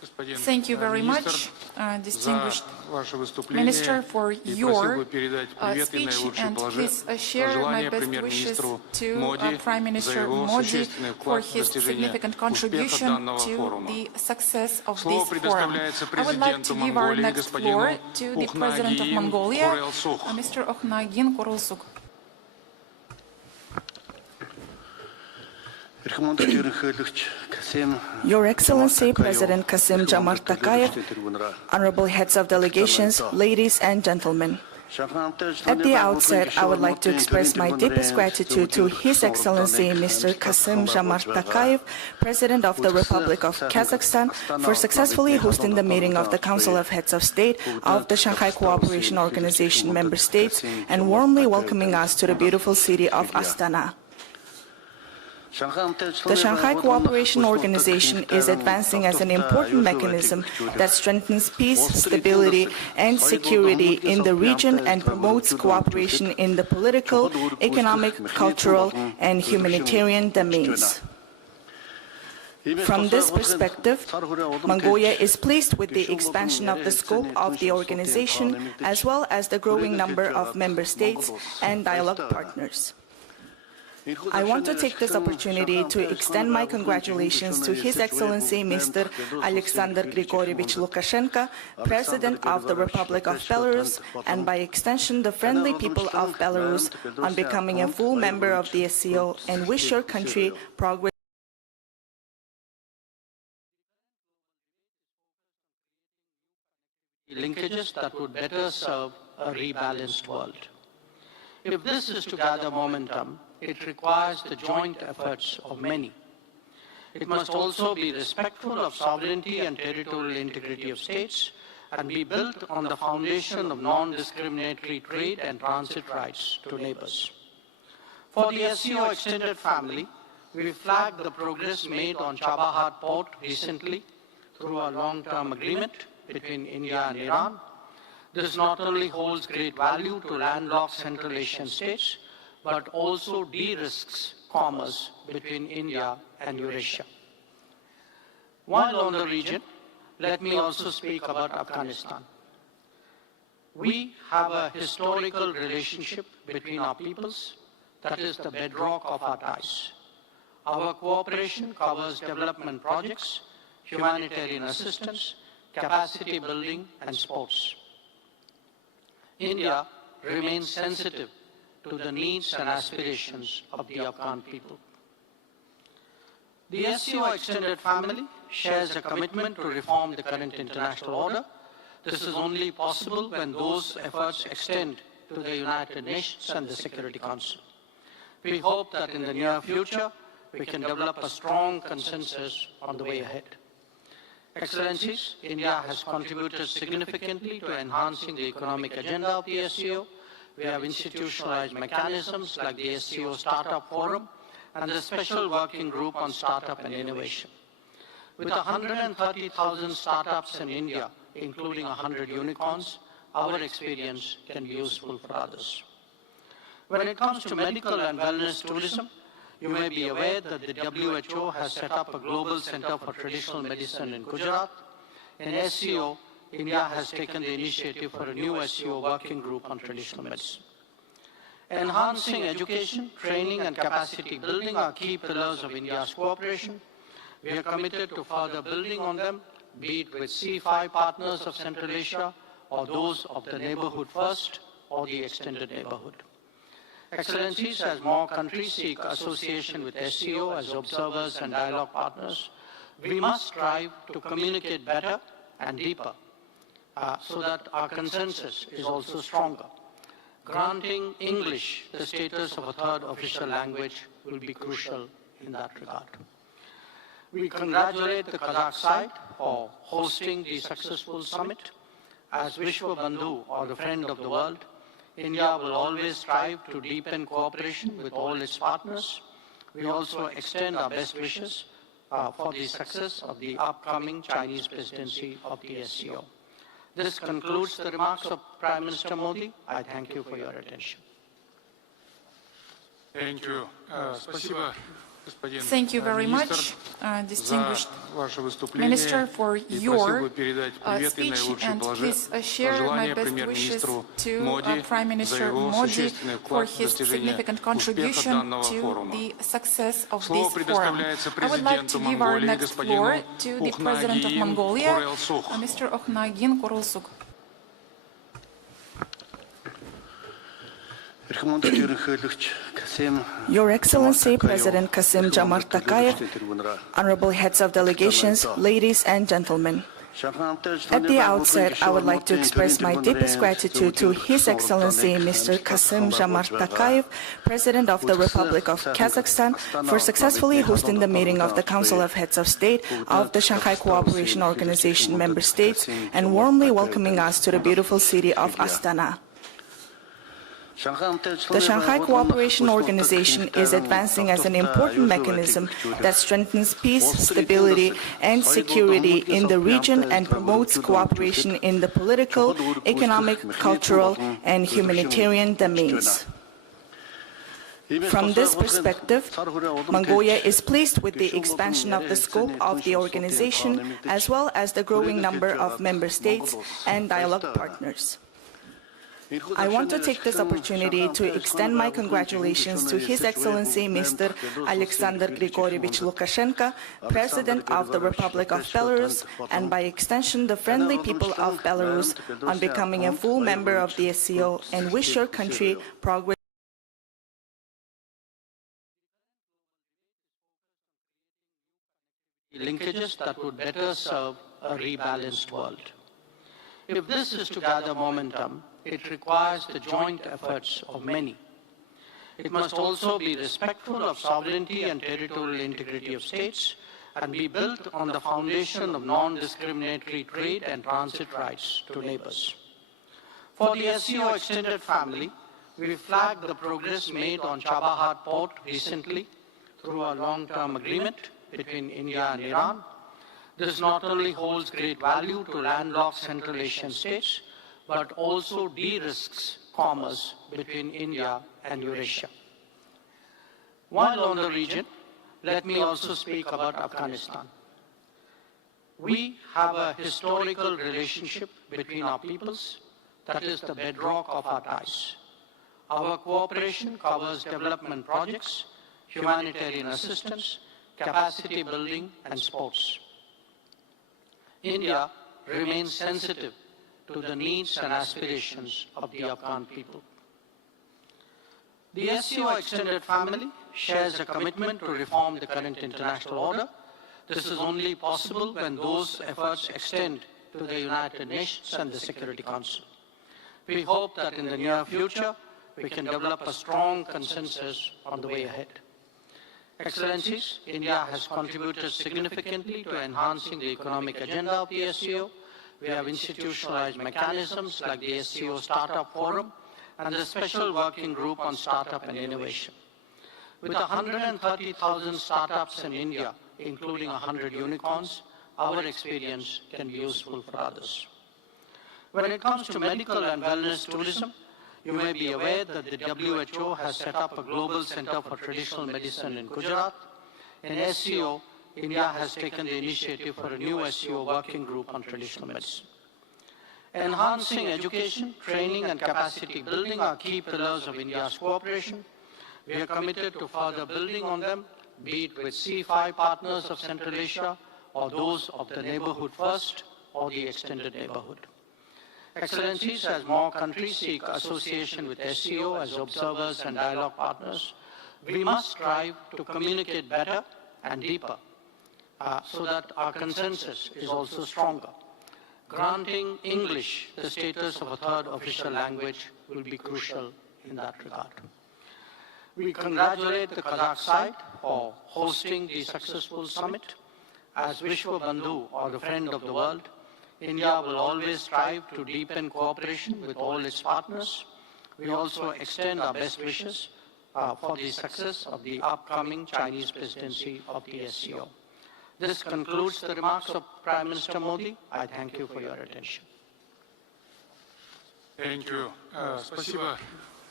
Thank you very much, distinguished Minister, for your speech, and please share my best wishes to Prime Minister Modi for his significant contribution to the success of this forum. I would like to give our next floor to the President of Mongolia, Mr. Okhnagin Kurulsuk. Your Excellency, President Kassym-Jomart Tokayev, honorable heads of delegations, ladies and gentlemen. At the outset, I would like to express my deepest gratitude to His Excellency Mr. Kassym-Jomart Tokayev, President of the Republic of Kazakhstan, for successfully hosting the meeting of the Council of Heads of State of the Shanghai Cooperation Organization member states and warmly welcoming us to the beautiful city of Astana. The Shanghai Cooperation Organization is advancing as an important mechanism that strengthens peace, stability, and security in the region and promotes cooperation in the political, economic, cultural, and humanitarian domains. From this perspective, Mongolia is pleased with the expansion of the scope of the organization, as well as the growing number of member states and dialogue partners. I want to take this opportunity to extend my congratulations to His Excellency Mr. Alexander Grigorievich Lukashenko, President of the Republic of Belarus, and by extension the friendly people of Belarus, on becoming a full member of the SCO, and wish your country progress. Linkages that would better serve a rebalanced world. If this is to gather momentum, it requires the joint efforts of many. It must also be respectful of sovereignty and territorial integrity of states and be built on the foundation of non-discriminatory trade and transit rights to neighbors. For the SCO extended family, we flagged the progress made on Chabahar port recently through a long-term agreement between India and Iran. This not only holds great value to landlocked Central Asian states, but also de-risks commerce between India and Eurasia. While on the region, let me also speak about Afghanistan. We have a historical relationship between our peoples that is the bedrock of our ties. Our cooperation covers development projects, humanitarian assistance, capacity building, and sports. India remains sensitive to the needs and aspirations of the Afghan people. The SCO extended family shares a commitment to reform the current international order. This is only possible when those efforts extend to the United Nations and the Security Council. We hope that in the near future, we can develop a strong consensus on the way ahead. Excellencies, India has contributed significantly to enhancing the economic agenda of the SCO. We have institutionalized mechanisms like the SCO Startup Forum and the Special Working Group on Startup and Innovation. With 130,000 startups in India, including 100 unicorns, our experience can be useful for others. When it comes to medical and wellness tourism, you may be aware that the WHO has set up a global center for traditional medicine in Gujarat. In SCO, India has taken the initiative for a new SCO working group on traditional medicine. Enhancing education, training, and capacity building are key pillars of India's cooperation. We are committed to further building on them, be it with C5 partners of Central Asia, or those of the Neighborhood First, or the Extended Neighborhood. Excellencies, as more countries seek association with SCO as observers and dialogue partners, we must strive to communicate better and deeper so that our consensus is also stronger. Granting English the status of a third official language will be crucial in that regard. We congratulate the Kazakh side for hosting the successful summit. As Vishwa Bandhu, or the friend of the world, India will always strive to deepen cooperation with all its partners. We also extend our best wishes for the success of the upcoming Chinese presidency of the SCO. This concludes the remarks of Prime Minister Modi. I thank you for your attention. Thank you. Спасибо, Thank you very much, distinguished Minister, for your speech, and please share my best wishes to Prime Minister Modi for his significant contribution to the success of this forum. I would like to give our next floor to the President of Mongolia, Mr. Okhnagin Korulsuk. Your Excellency, President Kassym-Jomart Tokayev, honorable heads of delegations, ladies and gentlemen. At the outset, I would like to express my deepest gratitude to His Excellency Mr. Kassym-Jomart Tokayev, President of the Republic of Kazakhstan, for successfully hosting the meeting of the Council of Heads of State of the Shanghai Cooperation Organization member states and warmly welcoming us to the beautiful city of Astana. The Shanghai Cooperation Organization is advancing as an important mechanism that strengthens peace, stability, and security in the region and promotes cooperation in the political, economic, cultural, and humanitarian domains. From this perspective, Mongolia is pleased with the expansion of the scope of the organization, as well as the growing number of member states and dialogue partners. I want to take this opportunity to extend my congratulations to His Excellency Mr. Alexander Grigorievich Lukashenko, President of the Republic of Belarus, and by extension the friendly people of Belarus, on becoming a full member of the SCO, and wish your country progress. Linkages that would better serve a rebalanced world. If this is to gather momentum, it requires the joint efforts of many. It must also be respectful of sovereignty and territorial integrity of states and be built on the foundation of non-discriminatory trade and transit rights to neighbors. For the SCO extended family, we flagged the progress made on Chabahar port recently through a long-term agreement between India and Iran. This not only holds great value to landlocked Central Asian states, but also de-risks commerce between India and Eurasia. While on the region, let me also speak about Afghanistan. We have a historical relationship between our peoples that is the bedrock of our ties. Our cooperation covers development projects, humanitarian assistance, capacity building, and sports. India remains sensitive to the needs and aspirations of the Afghan people. The SCO extended family shares a commitment to reform the current international order. This is only possible when those efforts extend to the United Nations and the Security Council. We hope that in the near future, we can develop a strong consensus on the way ahead. Excellencies, India has contributed significantly to enhancing the economic agenda of the SCO. We have institutionalized mechanisms like the SCO Startup Forum and the Special Working Group on Startup and Innovation. With 130,000 startups in India, including 100 unicorns, our experience can be useful for others. When it comes to medical and wellness tourism, you may be aware that the WHO has set up a global center for traditional medicine in Gujarat. In SCO, India has taken the initiative for a new SCO working group on traditional medicine. Enhancing education, training, and capacity building are key pillars of India's cooperation. We are committed to further building on them, be it with C5 partners of Central Asia, or those of the Neighborhood First, or the Extended Neighborhood. Excellencies, as more countries seek association with SCO as observers and dialogue partners, we must strive to communicate better and deeper so that our consensus is also stronger. Granting English the status of a third official language will be crucial in that regard. We congratulate the Kazakh side for hosting the successful summit. As Vishwa Bandhu, or the friend of the world, India will always strive to deepen cooperation with all its partners. We also extend our best wishes for the success of the upcoming Chinese presidency of the SCO. This concludes the remarks of Prime Minister Modi. I thank you for your attention. Thank you. Спасибо.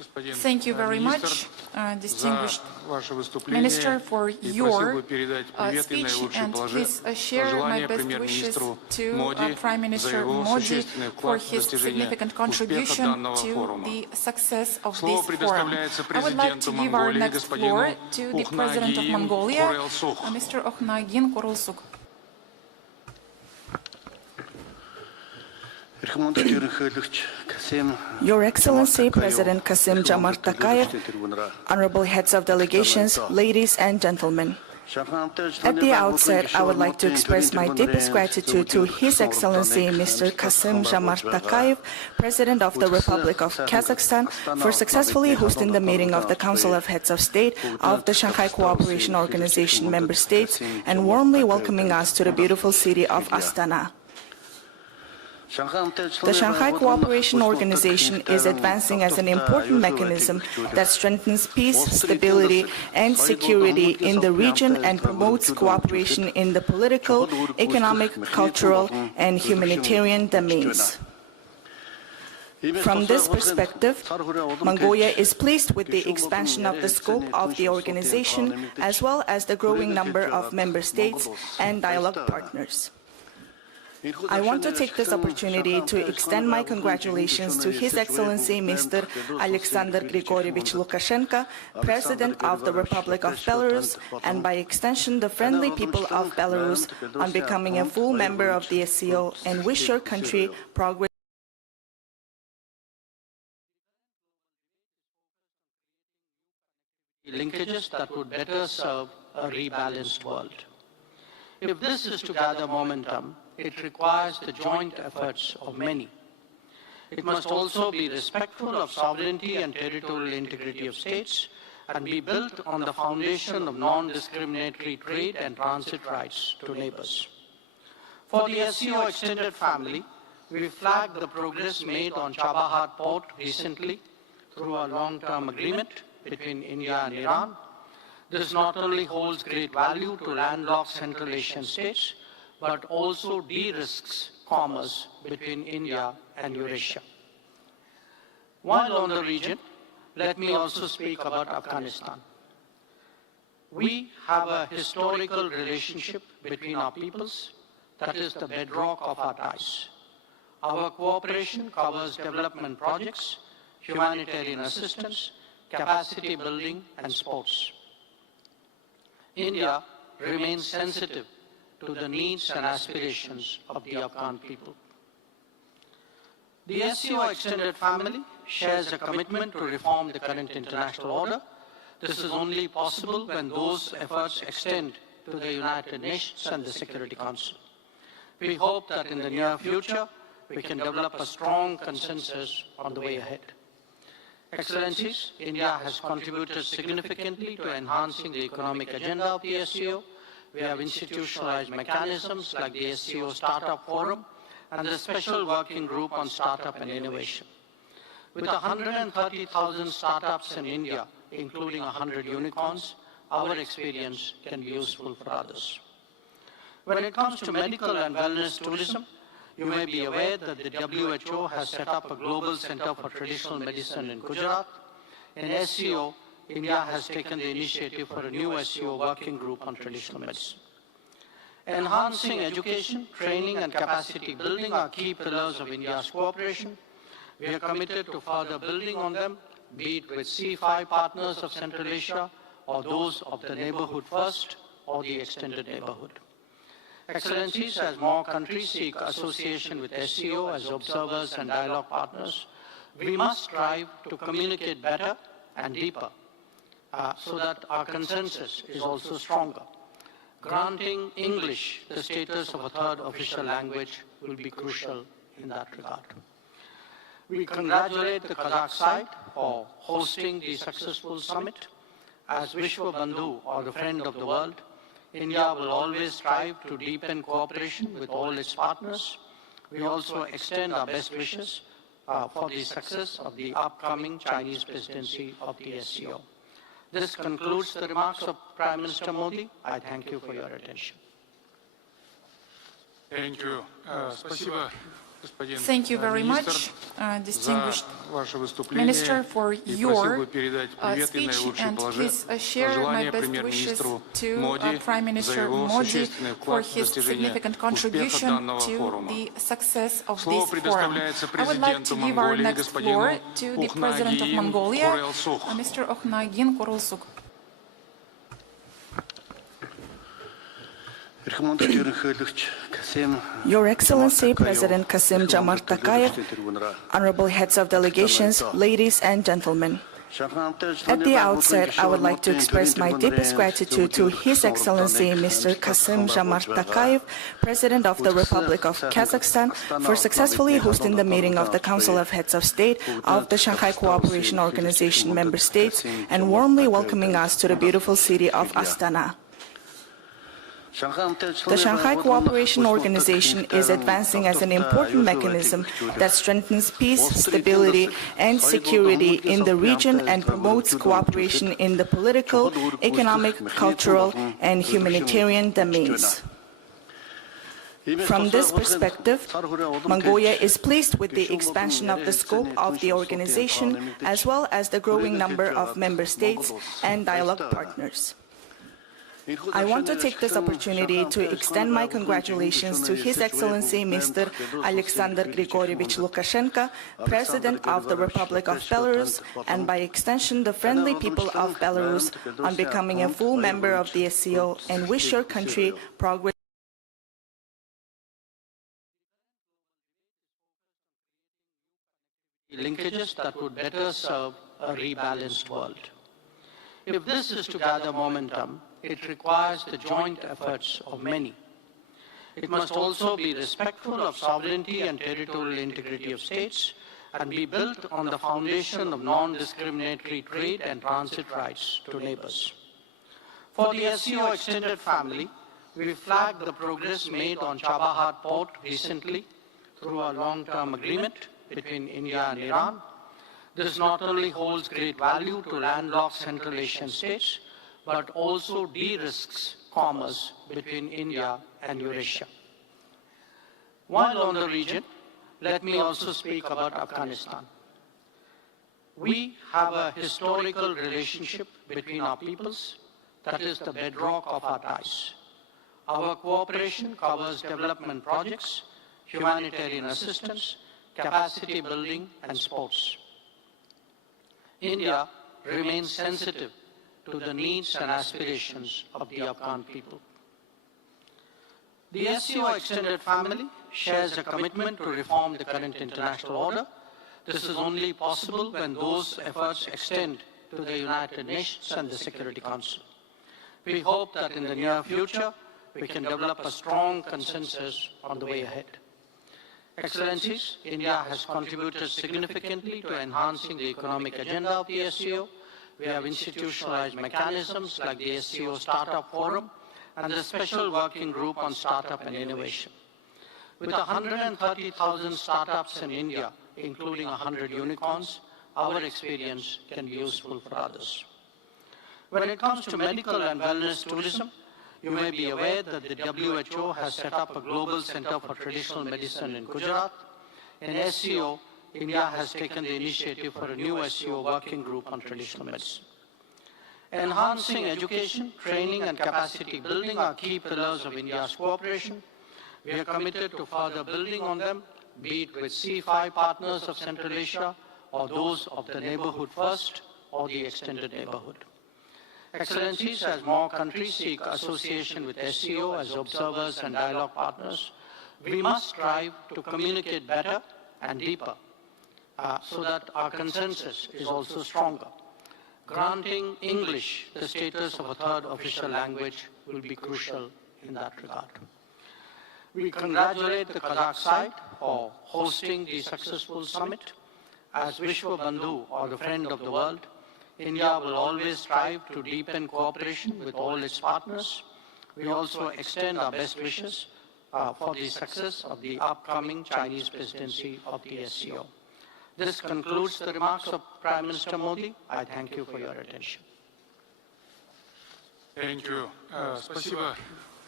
Thank you very much, distinguished Minister, for your speech, and please share my best wishes to Prime Minister Modi for his significant contribution to the success of this forum. I would like to give our next floor to the President of Mongolia, Mr. Okhnagin Kurulsuk. Your Excellency, President Kassym-Jomart Tokayev, honorable heads of delegations, ladies and gentlemen. At the outset, I would like to express my deepest gratitude to His Excellency Mr. Kassym-Jomart Tokayev, President of the Republic of Kazakhstan, for successfully hosting the meeting of the Council of Heads of State of the Shanghai Cooperation Organization member states and warmly welcoming us to the beautiful city of Astana. The Shanghai Cooperation Organization is advancing as an important mechanism that strengthens peace, stability, and security in the region and promotes cooperation in the political, economic, cultural, and humanitarian domains. From this perspective, Mongolia is pleased with the expansion of the scope of the organization, as well as the growing number of member states and dialogue partners. I want to take this opportunity to extend my congratulations to His Excellency Mr. Alexander Grigorievich Lukashenko, President of the Republic of Belarus, and by extension the friendly people of Belarus, on becoming a full member of the SCO, and wish your country progress. Linkages that would better serve a rebalanced world. If this is to gather momentum, it requires the joint efforts of many. It must also be respectful of sovereignty and territorial integrity of states and be built on the foundation of non-discriminatory trade and transit rights to neighbors. For the SCO extended family, we flagged the progress made on Chabahar port recently through a long-term agreement between India and Iran. This not only holds great value to landlocked Central Asian states, but also de-risks commerce between India and Eurasia. While on the region, let me also speak about Afghanistan. We have a historical relationship between our peoples that is the bedrock of our ties. Our cooperation covers development projects, humanitarian assistance, capacity building, and sports. India remains sensitive to the needs and aspirations of the Afghan people. The SCO extended family shares a commitment to reform the current international order. This is only possible when those efforts extend to the United Nations and the Security Council. We hope that in the near future, we can develop a strong consensus on the way ahead. Excellencies, India has contributed significantly to enhancing the economic agenda of the SCO. We have institutionalized mechanisms like the SCO Startup Forum and the Special Working Group on Startup and Innovation. With 130,000 startups in India, including 100 unicorns, our experience can be useful for others. When it comes to medical and wellness tourism, you may be aware that the WHO has set up a global center for traditional medicine in Gujarat. In SCO, India has taken the initiative for a new SCO working group on traditional medicine. Enhancing education, training, and capacity building are key pillars of India's cooperation. We are committed to further building on them, be it with C5 partners of Central Asia, or those of the Neighborhood First, or the Extended Neighborhood. Excellencies, as more countries seek association with SCO as observers and dialogue partners, we must strive to communicate better and deeper so that our consensus is also stronger. Granting English the status of a third official language will be crucial in that regard. We congratulate the Kazakh side for hosting the successful summit. As Vishwa Bandhu, or the friend of the world, India will always strive to deepen cooperation with all its partners. We also extend our best wishes for the success of the upcoming Chinese presidency of the SCO. This concludes the remarks of Prime Minister Modi. I thank you for your attention. Thank you. Спасибо, Thank you very much, distinguished Minister, for your speech, and please share my best wishes to Prime Minister Modi for his significant contribution to the success of this forum. I would like to give our next floor to the President of Mongolia, Mr. Okhnagin Korulsuk. Your Excellency, President Kassym-Jomart Tokayev, honorable heads of delegations, ladies and gentlemen. At the outset, I would like to express my deepest gratitude to His Excellency Mr. Kassym-Jomart Tokayev, President of the Republic of Kazakhstan, for successfully hosting the meeting of the Council of Heads of State of the Shanghai Cooperation Organization member states and warmly welcoming us to the beautiful city of Astana. The Shanghai Cooperation Organization is advancing as an important mechanism that strengthens peace, stability, and security in the region and promotes cooperation in the political, economic, cultural, and humanitarian domains. From this perspective, Mongolia is pleased with the expansion of the scope of the organization, as well as the growing number of member states and dialogue partners. I want to take this opportunity to extend my congratulations to His Excellency Mr. Alexander Grigorievich Lukashenko, President of the Republic of Belarus, and by extension the friendly people of Belarus, on becoming a full member of the SCO, and wish your country progress. Linkages that would better serve a rebalanced world. If this is to gather momentum, it requires the joint efforts of many. It must also be respectful of sovereignty and territorial integrity of states and be built on the foundation of non-discriminatory trade and transit rights to neighbors. For the SCO extended family, we flagged the progress made on Chabahar port recently through a long-term agreement between India and Iran. This not only holds great value to landlocked Central Asian states, but also de-risks commerce between India and Eurasia. While on the region, let me also speak about Afghanistan. We have a historical relationship between our peoples that is the bedrock of our ties. Our cooperation covers development projects, humanitarian assistance, capacity building, and sports. India remains sensitive to the needs and aspirations of the Afghan people. The SCO extended family shares a commitment to reform the current international order. This is only possible when those efforts extend to the United Nations and the Security Council. We hope that in the near future, we can develop a strong consensus on the way ahead. Excellencies, India has contributed significantly to enhancing the economic agenda of the SCO. We have institutionalized mechanisms like the SCO Startup Forum and the Special Working Group on Startup and Innovation. With 130,000 startups in India, including 100 unicorns, our experience can be useful for others. When it comes to medical and wellness tourism, you may be aware that the WHO has set up a global center for traditional medicine in Gujarat. In SCO, India has taken the initiative for a new SCO working group on traditional medicine. Enhancing education, training, and capacity building are key pillars of India's cooperation. We are committed to further building on them, be it with C5 partners of Central Asia, or those of the neighborhood first, or the extended neighborhood. Excellencies, as more countries seek association with SCO as observers and dialogue partners, we must strive to communicate better and deeper, so that our consensus is also stronger. Granting English the status of a third official language will be crucial in that regard. We congratulate the Kazakh side for hosting the successful summit. As Vishwa Bandhu, or the friend of the world, India will always strive to deepen cooperation with all its partners. We also extend our best wishes for the success of the upcoming Chinese presidency of the SCO. This concludes the remarks of Prime Minister Modi. I thank you for your attention. Thank you. Спасибо,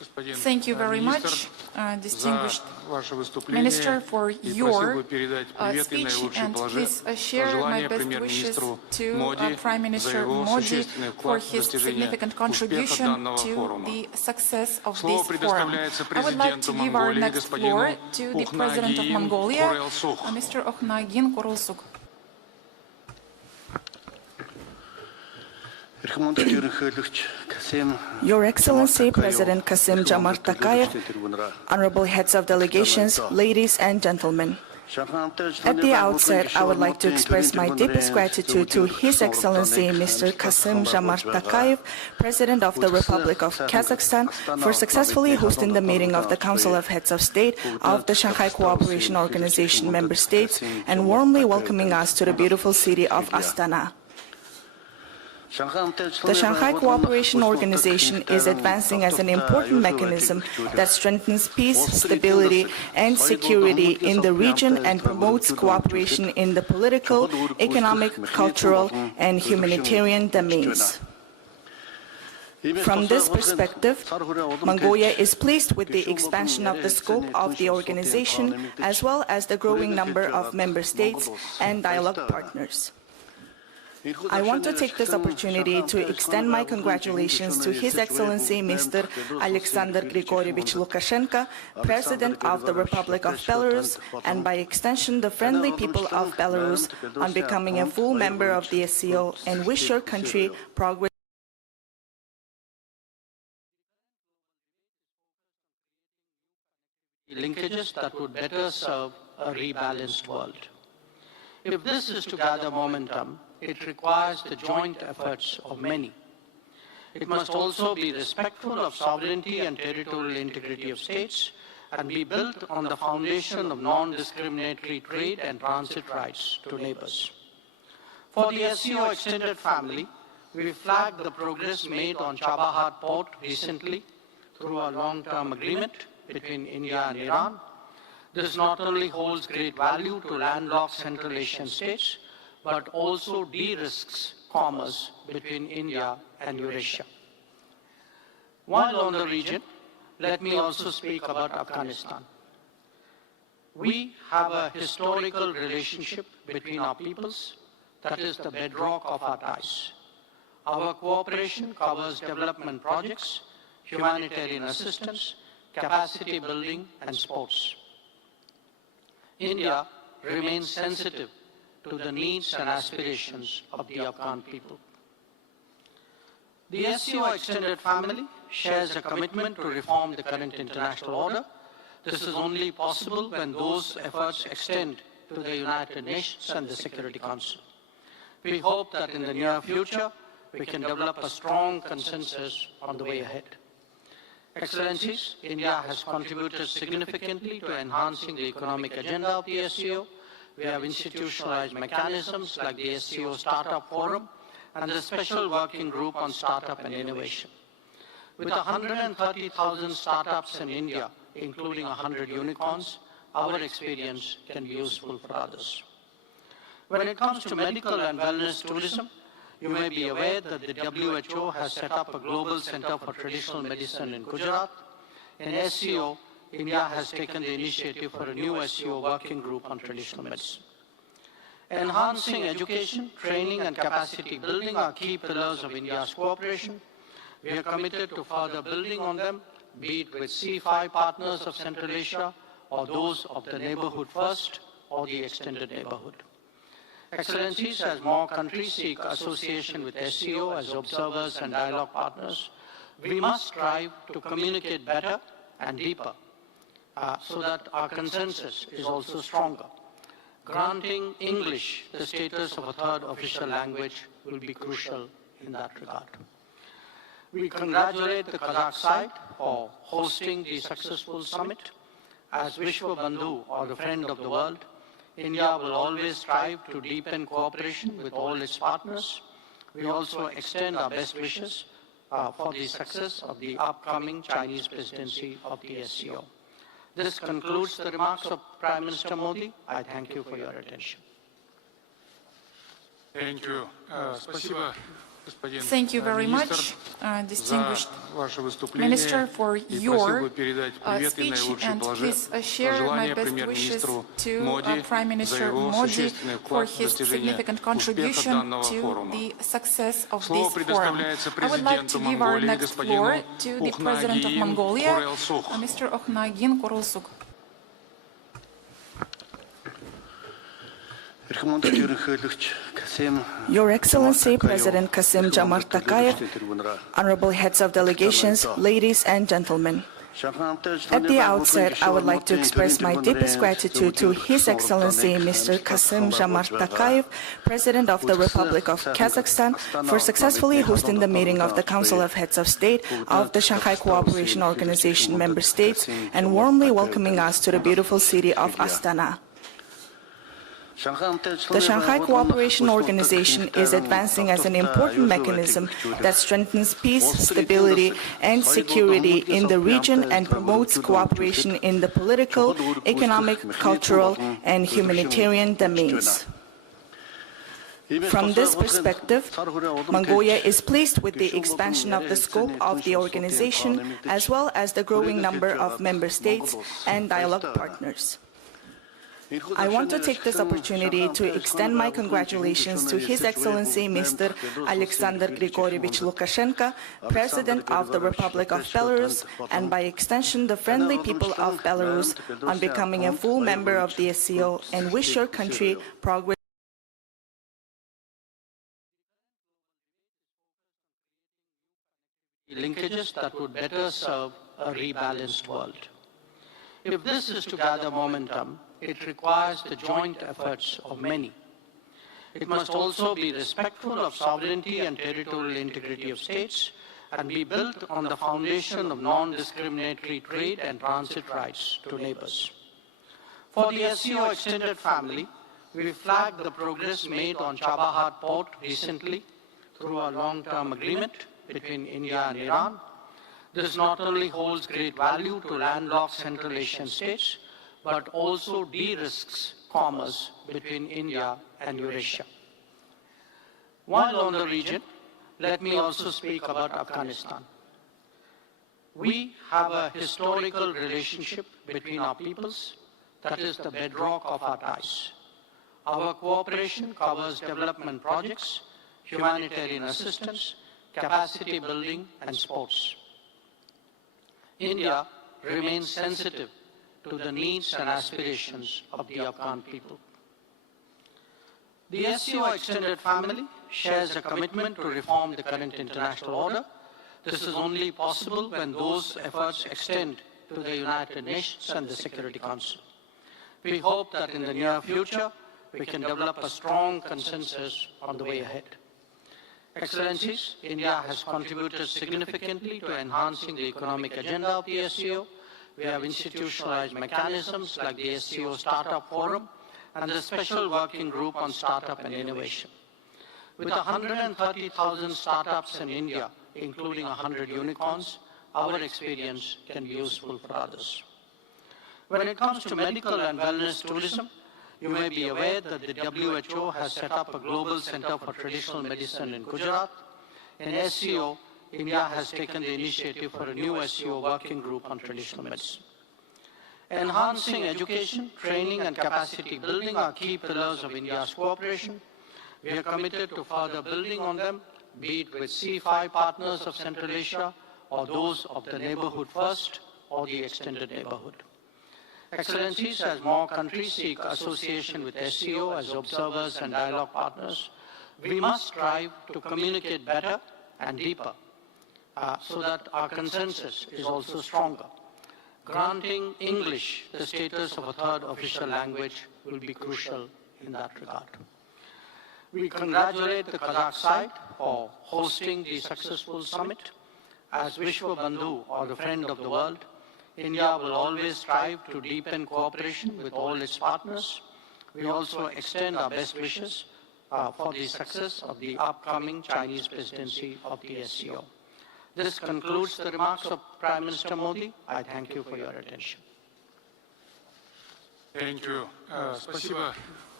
Thank you very much, distinguished Minister, for your speech, and please share my best wishes to Prime Minister Modi for his significant contribution to the success of this forum. I would like to give our next floor to the President of Mongolia, Mr. Okhnagin Kurulsuk. Your Excellency, President Kassym-Jomart Tokayev, honorable heads of delegations, ladies and gentlemen. At the outset, I would like to express my deepest gratitude to His Excellency Mr. Kassym-Jomart Tokayev, President of the Republic of Kazakhstan, for successfully hosting the meeting of the Council of Heads of State of the Shanghai Cooperation Organization member states and warmly welcoming us to the beautiful city of Astana. The Shanghai Cooperation Organization is advancing as an important mechanism that strengthens peace, stability, and security in the region and promotes cooperation in the political, economic, cultural, and humanitarian domains. From this perspective, Mongolia is pleased with the expansion of the scope of the organization, as well as the growing number of member states and dialogue partners. I want to take this opportunity to extend my congratulations to His Excellency Mr. Alexander Grigorievich Lukashenko, President of the Republic of Belarus, and by extension the friendly people of Belarus, on becoming a full member of the SCO, and wish your country progress. Linkages that would better serve a rebalanced world. If this is to gather momentum, it requires the joint efforts of many. It must also be respectful of sovereignty and territorial integrity of states and be built on the foundation of non-discriminatory trade and transit rights to neighbors. For the SCO extended family, we flagged the progress made on Chabahar port recently through a long-term agreement between India and Iran. This not only holds great value to landlocked Central Asian states, but also de-risks commerce between India and Eurasia. While on the region, let me also speak about Afghanistan. We have a historical relationship between our peoples that is the bedrock of our ties. Our cooperation covers development projects, humanitarian assistance, capacity building, and sports. India remains sensitive to the needs and aspirations of the Afghan people. The SCO extended family shares a commitment to reform the current international order. This is only possible when those efforts extend to the United Nations and the Security Council. We hope that in the near future, we can develop a strong consensus on the way ahead. Excellencies, India has contributed significantly to enhancing the economic agenda of the SCO. We have institutionalized mechanisms like the SCO Startup Forum and the Special Working Group on Startup and Innovation. With 130,000 startups in India, including 100 unicorns, our experience can be useful for others. When it comes to medical and wellness tourism, you may be aware that the WHO has set up a global center for traditional medicine in Gujarat. In SCO, India has taken the initiative for a new SCO working group on traditional medicine. Enhancing education, training, and capacity building are key pillars of India's cooperation. We are committed to further building on them, be it with C5 partners of Central Asia, or those of the Neighborhood First, or the Extended Neighborhood. Excellencies, as more countries seek association with SCO as observers and dialogue partners, we must strive to communicate better and deeper so that our consensus is also stronger. Granting English the status of a third official language will be crucial in that regard. We congratulate the Kazakh side for hosting the successful summit. As Vishwa Bandhu, or the friend of the world, India will always strive to deepen cooperation with all its partners. We also extend our best wishes for the success of the upcoming Chinese presidency of the SCO. This concludes the remarks of Prime Minister Modi. I thank you for your attention. Thank you. Спасибо, Thank you very much, distinguished Minister, for your speech, and please share my best wishes to Prime Minister Modi for his significant contribution to the success of this forum. I would like to give our next floor to the President of Mongolia, Mr. Okhnagin Korulsuk. Your Excellency, President Kassym-Jomart Tokayev, honorable heads of delegations, ladies and gentlemen. At the outset, I would like to express my deepest gratitude to His Excellency Mr. Kassym-Jomart Tokayev, President of the Republic of Kazakhstan, for successfully hosting the meeting of the Council of Heads of State of the Shanghai Cooperation Organization member states and warmly welcoming us to the beautiful city of Astana. The Shanghai Cooperation Organization is advancing as an important mechanism that strengthens peace, stability, and security in the region and promotes cooperation in the political, economic, cultural, and humanitarian domains. From this perspective, Mongolia is pleased with the expansion of the scope of the organization, as well as the growing number of member states and dialogue partners. I want to take this opportunity to extend my congratulations to His Excellency Mr. Alexander Grigorievich Lukashenko, President of the Republic of Belarus, and by extension the friendly people of Belarus, on becoming a full member of the SCO, and wish your country progress. Linkages that would better serve a rebalanced world. If this is to gather momentum, it requires the joint efforts of many. It must also be respectful of sovereignty and territorial integrity of states and be built on the foundation of non-discriminatory trade and transit rights to neighbors. For the SCO extended family, we flagged the progress made on Chabahar port recently through a long-term agreement between India and Iran. This not only holds great value to landlocked Central Asian states, but also de-risks commerce between India and Eurasia. While on the region, let me also speak about Afghanistan. We have a historical relationship between our peoples that is the bedrock of our ties. Our cooperation covers development projects, humanitarian assistance, capacity building, and sports. India remains sensitive to the needs and aspirations of the Afghan people. The SCO extended family shares a commitment to reform the current international order. This is only possible when those efforts extend to the United Nations and the Security Council. We hope that in the near future, we can develop a strong consensus on the way ahead. Excellencies, India has contributed significantly to enhancing the economic agenda of the SCO. We have institutionalized mechanisms like the SCO Startup Forum and the Special Working Group on Startup and Innovation. With 130,000 startups in India, including 100 unicorns, our experience can be useful for others. When it comes to medical and wellness tourism, you may be aware that the WHO has set up a global center for traditional medicine in Gujarat. In SCO, India has taken the initiative for a new SCO working group on traditional medicine. Enhancing education, training, and capacity building are key pillars of India's cooperation. We are committed to further building on them, be it with C5 partners of Central Asia, or those of the Neighborhood First, or the Extended Neighborhood. Excellencies, as more countries seek association with SCO as observers and dialogue partners, we must strive to communicate better and deeper so that our consensus is also stronger. Granting English the status of a third official language will be crucial in that regard. We congratulate the Kazakh side for hosting the successful summit. As Vishwa Bandhu, or the friend of the world, India will always strive to deepen cooperation with all its partners. We also extend our best wishes for the success of the upcoming Chinese presidency of the SCO. This concludes the remarks of Prime Minister Modi. I thank you for your attention. Thank you. Спасибо,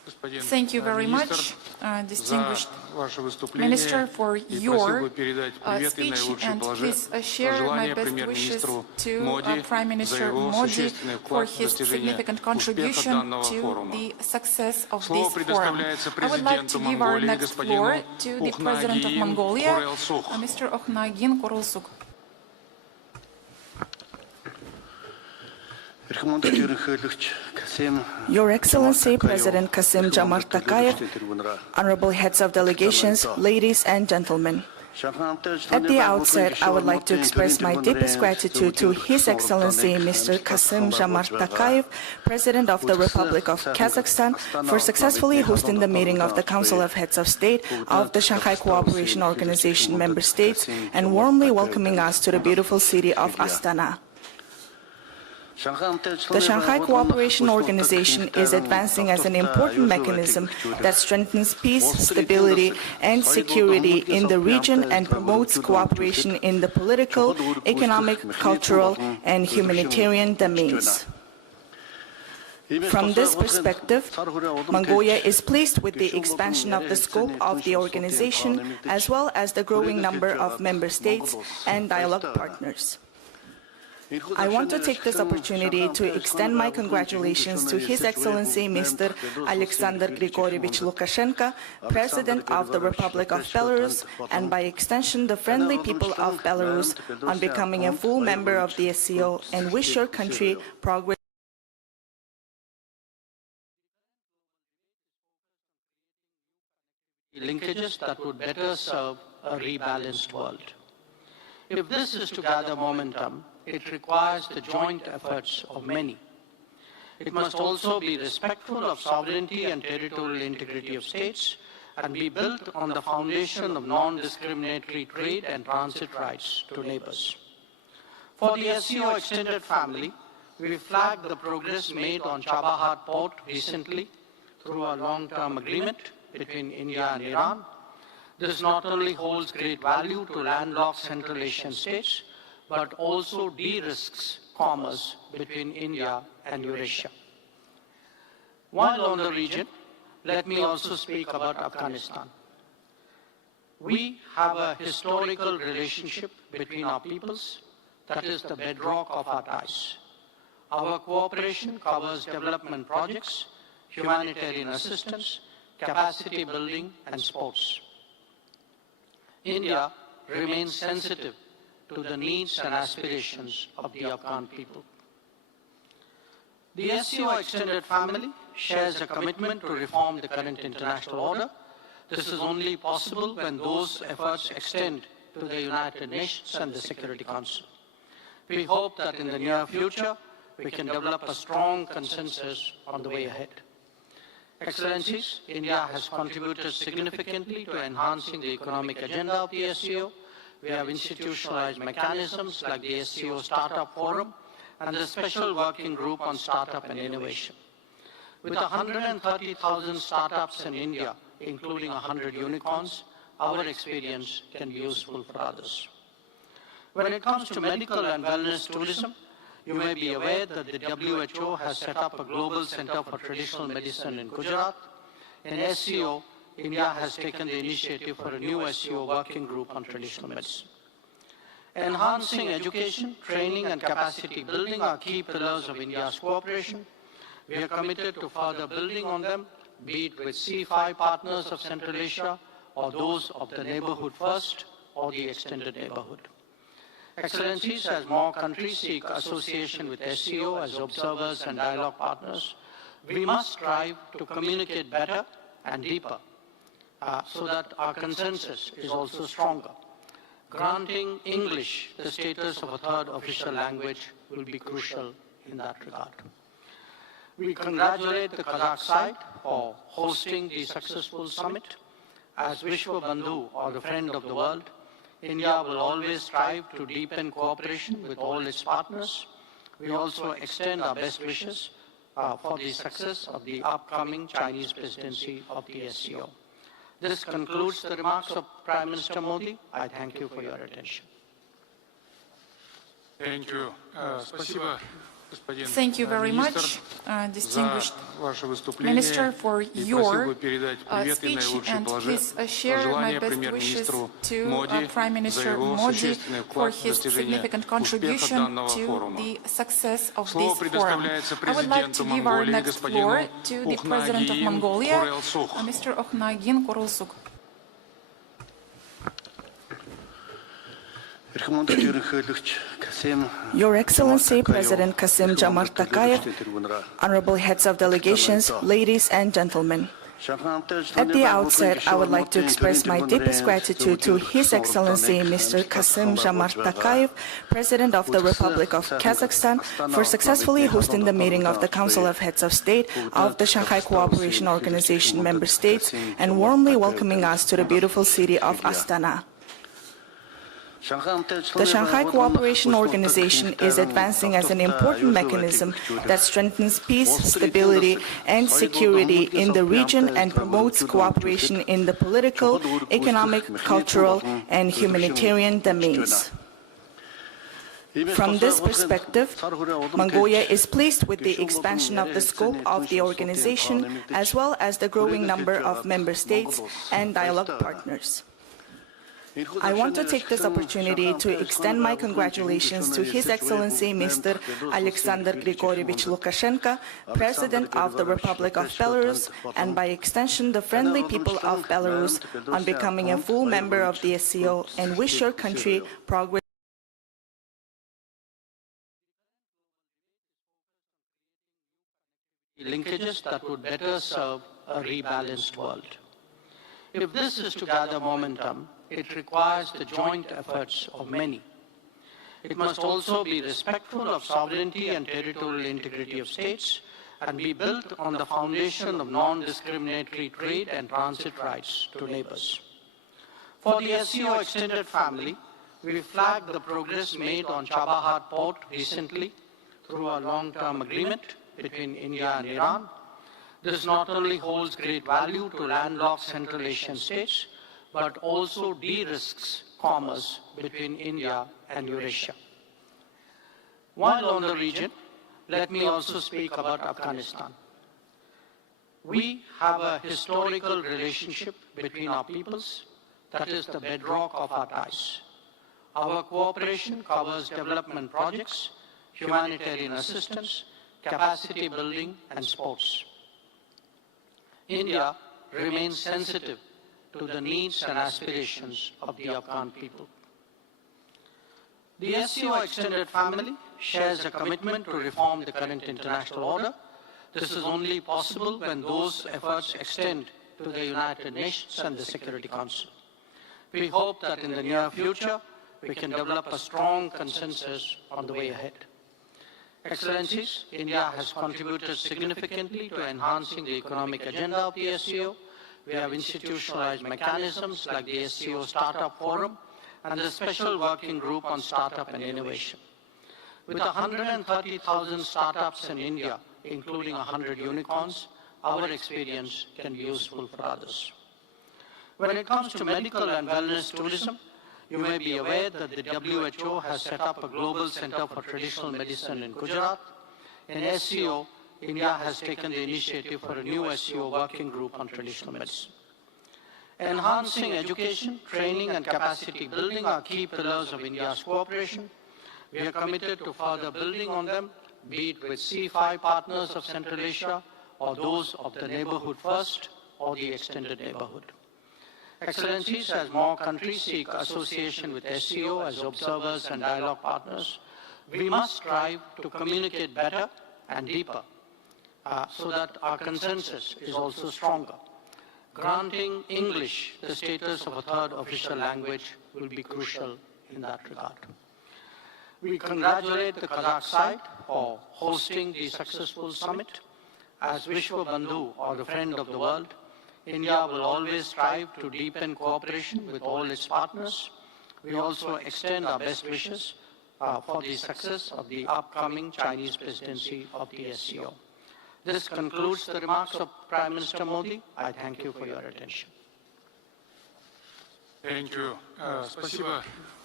Thank you very much, distinguished Minister, for your speech, and please share my best wishes to Prime Minister Modi for his significant contribution to the success of this forum. I would like to give our next floor to the President of Mongolia, Mr. Okhnagin Korulsuk. Your Excellency, President Kassym-Jomart Tokayev, honorable heads of delegations, ladies and gentlemen. At the outset, I would like to express my deepest gratitude to His Excellency Mr. Kassym-Jomart Tokayev, President of the Republic of Kazakhstan, for successfully hosting the meeting of the Council of Heads of State of the Shanghai Cooperation Organization member states and warmly welcoming us to the beautiful city of Astana. The Shanghai Cooperation Organization is advancing as an important mechanism that strengthens peace, stability, and security in the region and promotes cooperation in the political, economic, cultural, and humanitarian domains. From this perspective, Mongolia is pleased with the expansion of the scope of the organization, as well as the growing number of member states and dialogue partners. I want to take this opportunity to extend my congratulations to His Excellency Mr. Alexander Grigorievich Lukashenko, President of the Republic of Belarus, and by extension the friendly people of Belarus, on becoming a full member of the SCO, and wish your country progress. Linkages that would better serve a rebalanced world. If this is to gather momentum, it requires the joint efforts of many. It must also be respectful of sovereignty and territorial integrity of states and be built on the foundation of non-discriminatory trade and transit rights to neighbors. For the SCO extended family, we flagged the progress made on Chabahar port recently through a long-term agreement between India and Iran. This not only holds great value to landlocked Central Asian states, but also de-risks commerce between India and Eurasia. While on the region, let me also speak about Afghanistan. We have a historical relationship between our peoples that is the bedrock of our ties. Our cooperation covers development projects, humanitarian assistance, capacity building, and sports. India remains sensitive to the needs and aspirations of the Afghan people. The SCO extended family shares a commitment to reform the current international order. This is only possible when those efforts extend to the United Nations and the Security Council. We hope that in the near future, we can develop a strong consensus on the way ahead. Excellencies, India has contributed significantly to enhancing the economic agenda of the SCO. We have institutionalized mechanisms like the SCO Startup Forum and the Special Working Group on Startup and Innovation. With 130,000 startups in India, including 100 unicorns, our experience can be useful for others. When it comes to medical and wellness tourism, you may be aware that the WHO has set up a global center for traditional medicine in Gujarat. In SCO, India has taken the initiative for a new SCO working group on traditional medicine. Enhancing education, training, and capacity building are key pillars of India's cooperation. We are committed to further building on them, be it with C5 partners of Central Asia, or those of the neighborhood first, or the extended neighborhood. Excellencies, as more countries seek association with SCO as observers and dialogue partners, we must strive to communicate better and deeper so that our consensus is also stronger. Granting English the status of a third official language will be crucial in that regard. We congratulate the Kazakh side for hosting the successful summit. As Vishwa Bandhu, or the friend of the world, India will always strive to deepen cooperation with all its partners. We also extend our best wishes for the success of the upcoming Chinese presidency of the SCO. This concludes the remarks of Prime Minister Modi. I thank you for your attention. Thank you very much, distinguished Minister, for your speech, and please share my best wishes to Prime Minister Modi for his significant contribution to the success of this forum. I would like to give our next floor to the President of Mongolia, Mr. Okhnagin Kurulsuk. Your Excellency, President Kassym-Jomart Tokayev, honorable heads of delegations, ladies and gentlemen. At the outset, I would like to express my deepest gratitude to His Excellency Mr. Kassym-Jomart Tokayev, President of the Republic of Kazakhstan, for successfully hosting the meeting of the Council of Heads of State of the Shanghai Cooperation Organization member states and warmly welcoming us to the beautiful city of Astana. The Shanghai Cooperation Organization is advancing as an important mechanism that strengthens peace, stability, and security in the region and promotes cooperation in the political, economic, cultural, and humanitarian domains. From this perspective, Mongolia is pleased with the expansion of the scope of the organization, as well as the growing number of member states and dialogue partners. I want to take this opportunity to extend my congratulations to His Excellency Mr. Alexander Grigorievich Lukashenko, President of the Republic of Belarus, and by extension the friendly people of Belarus, on becoming a full member of the SCO, and wish your country progress. Linkages that would better serve a rebalanced world. If this is to gather momentum, it requires the joint efforts of many. It must also be respectful of sovereignty and territorial integrity of states and be built on the foundation of non-discriminatory trade and transit rights to neighbors. For the SCO extended family, we flagged the progress made on Chabahar port recently through a long-term agreement between India and Iran. This not only holds great value to landlocked Central Asian states, but also de-risks commerce between India and Eurasia. While on the region, let me also speak about Afghanistan. We have a historical relationship between our peoples that is the bedrock of our ties. Our cooperation covers development projects, humanitarian assistance, capacity building, and sports. India remains sensitive to the needs and aspirations of the Afghan people. The SCO extended family shares a commitment to reform the current international order. This is only possible when those efforts extend to the United Nations and the Security Council. We hope that in the near future, we can develop a strong consensus on the way ahead. Excellencies, India has contributed significantly to enhancing the economic agenda of the SCO. We have institutionalized mechanisms like the SCO Startup Forum and the Special Working Group on Startup and Innovation. With 130,000 startups in India, including 100 unicorns, our experience can be useful for others. When it comes to medical and wellness tourism, you may be aware that the WHO has set up a global center for traditional medicine in Gujarat. In SCO, India has taken the initiative for a new SCO working group on traditional medicine. Enhancing education, training, and capacity building are key pillars of India's cooperation. We are committed to further building on them, be it with C5 partners of Central Asia, or those of the Neighborhood First, or the Extended Neighborhood. Excellencies, as more countries seek association with SCO as observers and dialogue partners, we must strive to communicate better and deeper so that our consensus is also stronger. Granting English the status of a third official language will be crucial in that regard. We congratulate the Kazakh side for hosting the successful summit. As Vishwa Bandhu, or the friend of the world, India will always strive to deepen cooperation with all its partners. We also extend our best wishes for the success of the upcoming Chinese presidency of the SCO. This concludes the remarks of Prime Minister Modi. I thank you for your attention. Thank you. Спасибо,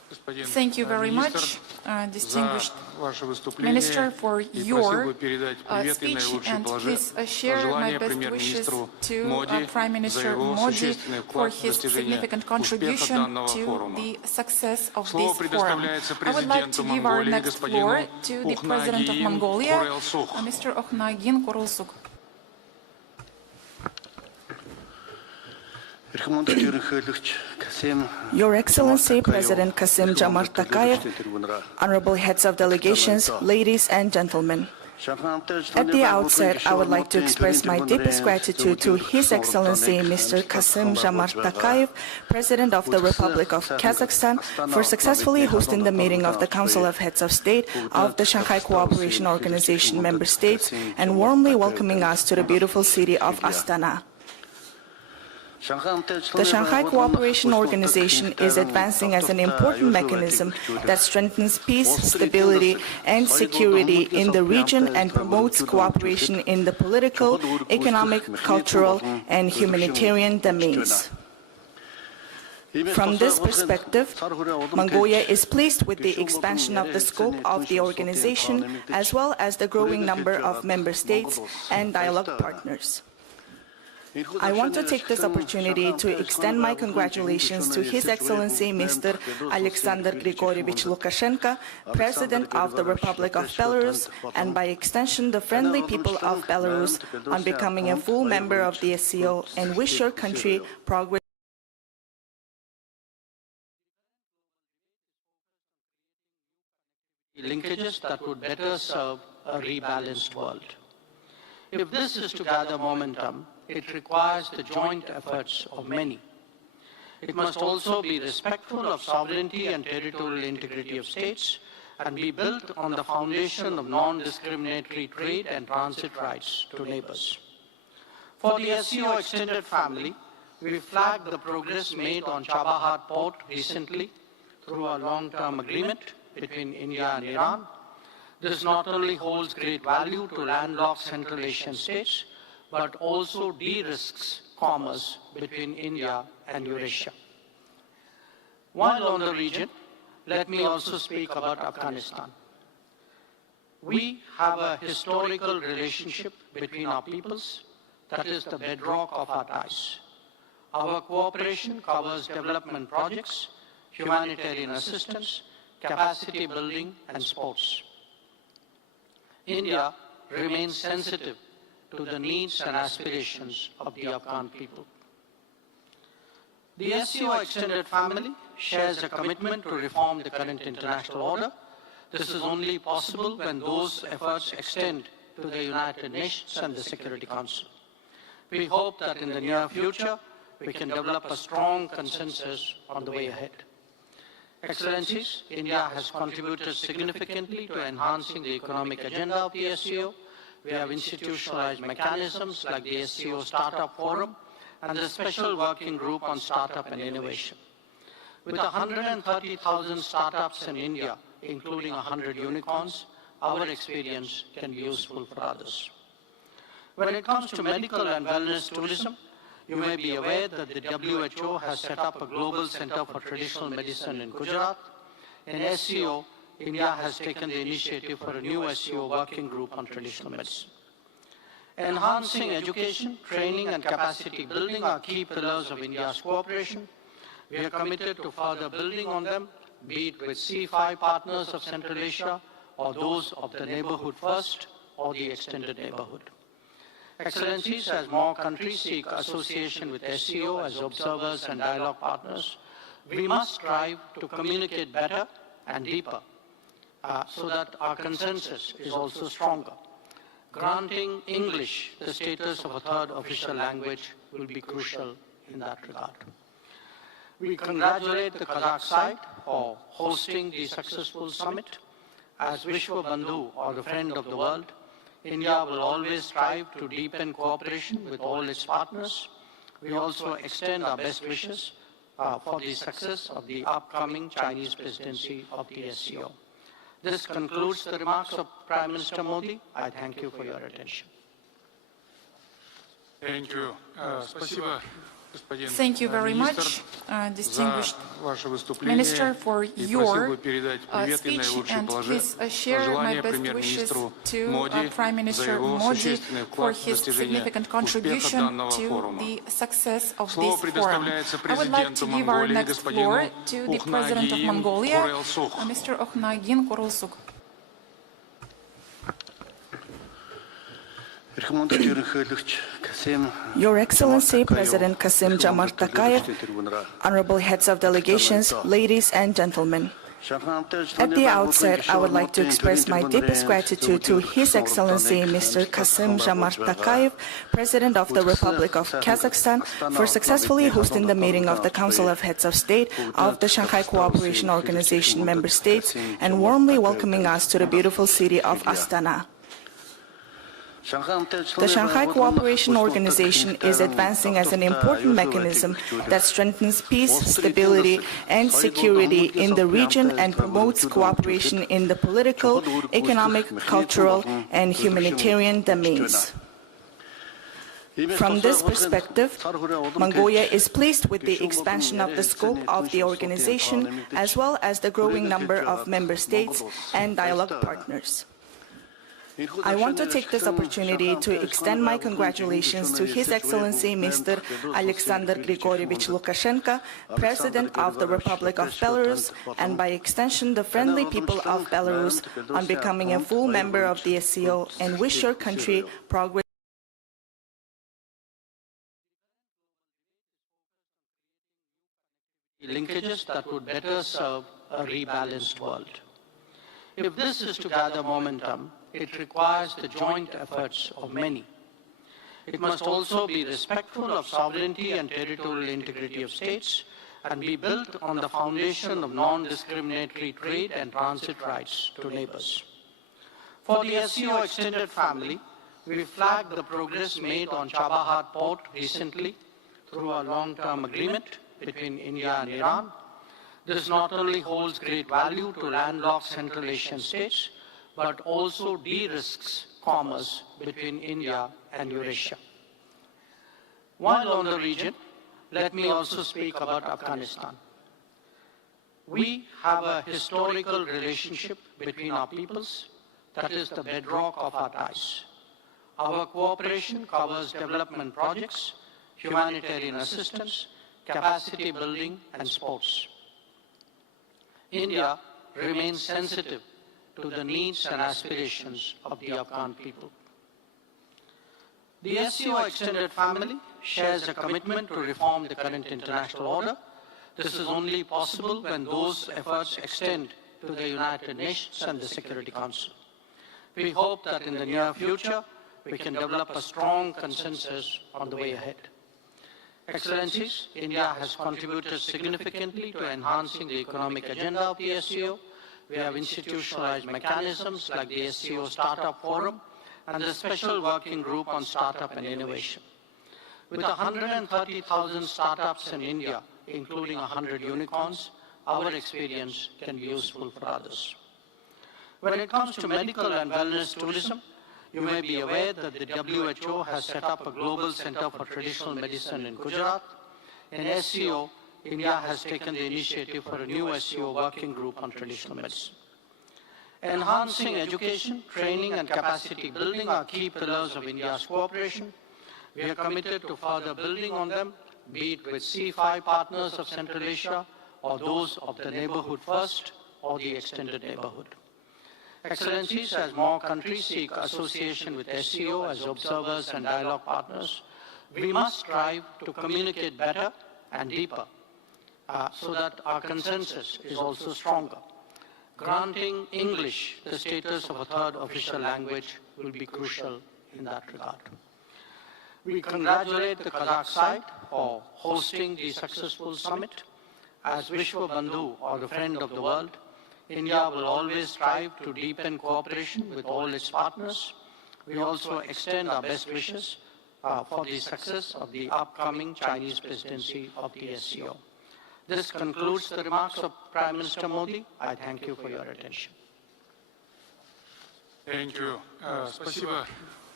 Thank you very much, distinguished Minister, for your speech, and please share my best wishes to Prime Minister Modi for his significant contribution to the success of this forum. I would like to give our next floor to the President of Mongolia, Mr. Okhnagin Kurulsuk. Your Excellency, President Kassym-Jomart Tokayev, honorable heads of delegations, ladies and gentlemen. At the outset, I would like to express my deepest gratitude to His Excellency Mr. Kassym-Jomart Tokayev, President of the Republic of Kazakhstan, for successfully hosting the meeting of the Council of Heads of State of the Shanghai Cooperation Organization member states and warmly welcoming us to the beautiful city of Astana. The Shanghai Cooperation Organization is advancing as an important mechanism that strengthens peace, stability, and security in the region and promotes cooperation in the political, economic, cultural, and humanitarian domains. From this perspective, Mongolia is pleased with the expansion of the scope of the organization, as well as the growing number of member states and dialogue partners. I want to take this opportunity to extend my congratulations to His Excellency Mr. Alexander Grigorievich Lukashenko, President of the Republic of Belarus, and by extension the friendly people of Belarus, on becoming a full member of the SCO, and wish your country progress. Linkages that would better serve a rebalanced world. If this is to gather momentum, it requires the joint efforts of many. It must also be respectful of sovereignty and territorial integrity of states and be built on the foundation of non-discriminatory trade and transit rights to neighbors. For the SCO extended family, we flagged the progress made on Chabahar port recently through a long-term agreement between India and Iran. This not only holds great value to landlocked Central Asian states, but also de-risks commerce between India and Eurasia. While on the region, let me also speak about Afghanistan. We have a historical relationship between our peoples that is the bedrock of our ties. Our cooperation covers development projects, humanitarian assistance, capacity building, and sports. India remains sensitive to the needs and aspirations of the Afghan people. The SCO extended family shares a commitment to reform the current international order. This is only possible when those efforts extend to the United Nations and the Security Council. We hope that in the near future, we can develop a strong consensus on the way ahead. Excellencies, India has contributed significantly to enhancing the economic agenda of the SCO. We have institutionalized mechanisms like the SCO Startup Forum and the Special Working Group on Startup and Innovation. With 130,000 startups in India, including 100 unicorns, our experience can be useful for others. When it comes to medical and wellness tourism, you may be aware that the WHO has set up a global center for traditional medicine in Gujarat. In SCO, India has taken the initiative for a new SCO working group on traditional medicine. Enhancing education, training, and capacity building are key pillars of India's cooperation. We are committed to further building on them, be it with C5 partners of Central Asia, or those of the Neighborhood First, or the Extended Neighborhood. Excellencies, as more countries seek association with SCO as observers and dialogue partners, we must strive to communicate better and deeper so that our consensus is also stronger. Granting English the status of a third official language will be crucial in that regard. We congratulate the Kazakh side for hosting the successful summit. As Vishwa Bandhu, or the friend of the world, India will always strive to deepen cooperation with all its partners. We also extend our best wishes for the success of the upcoming Chinese presidency of the SCO. This concludes the remarks of Prime Minister Modi. I thank you for your attention. Thank you. Спасибо, Thank you very much, distinguished Minister, for your speech, and please share my best wishes to Prime Minister Modi for his significant contribution to the success of this forum. I would like to give our next floor to the President of Mongolia, Mr. Okhnagin Korulsuk. Your Excellency, President Kassym-Jomart Tokayev, honorable heads of delegations, ladies and gentlemen. At the outset, I would like to express my deepest gratitude to His Excellency Mr. Kassym-Jomart Tokayev, President of the Republic of Kazakhstan, for successfully hosting the meeting of the Council of Heads of State of the Shanghai Cooperation Organization member states and warmly welcoming us to the beautiful city of Astana. The Shanghai Cooperation Organization is advancing as an important mechanism that strengthens peace, stability, and security in the region and promotes cooperation in the political, economic, cultural, and humanitarian domains. From this perspective, Mongolia is pleased with the expansion of the scope of the organization, as well as the growing number of member states and dialogue partners. I want to take this opportunity to extend my congratulations to His Excellency Mr. Alexander Grigorievich Lukashenko, President of the Republic of Belarus, and by extension the friendly people of Belarus, on becoming a full member of the SCO, and wish your country progress. Linkages that would better serve a rebalanced world. If this is to gather momentum, it requires the joint efforts of many. It must also be respectful of sovereignty and territorial integrity of states and be built on the foundation of non-discriminatory trade and transit rights to neighbors. For the SCO extended family, we flagged the progress made on Chabahar port recently through a long-term agreement between India and Iran. This not only holds great value to landlocked Central Asian states, but also de-risks commerce between India and Eurasia. While on the region, let me also speak about Afghanistan. We have a historical relationship between our peoples that is the bedrock of our ties. Our cooperation covers development projects, humanitarian assistance, capacity building, and sports. India remains sensitive to the needs and aspirations of the Afghan people. The SCO extended family shares a commitment to reform the current international order. This is only possible when those efforts extend to the United Nations and the Security Council. We hope that in the near future, we can develop a strong consensus on the way ahead. Excellencies, India has contributed significantly to enhancing the economic agenda of the SCO. We have institutionalized mechanisms like the SCO Startup Forum and the Special Working Group on Startup and Innovation. With 130,000 startups in India, including 100 unicorns, our experience can be useful for others. When it comes to medical and wellness tourism, you may be aware that the WHO has set up a global center for traditional medicine in Gujarat. In SCO, India has taken the initiative for a new SCO working group on traditional medicine. Enhancing education, training, and capacity building are key pillars of India's cooperation. We are committed to further building on them, be it with C5 partners of Central Asia, or those of the neighborhood first, or the extended neighborhood. Excellencies, as more countries seek association with SCO as observers and dialogue partners, we must strive to communicate better and deeper so that our consensus is also stronger. Granting English the status of a third official language will be crucial in that regard. We congratulate the Kazakh side for hosting the successful summit. As Vishwa Bandhu, or the friend of the world, India will always strive to deepen cooperation with all its partners. We also extend our best wishes for the success of the upcoming Chinese presidency of the SCO. This concludes the remarks of Prime Minister Modi. I thank you for your attention. Thank you. Спасибо,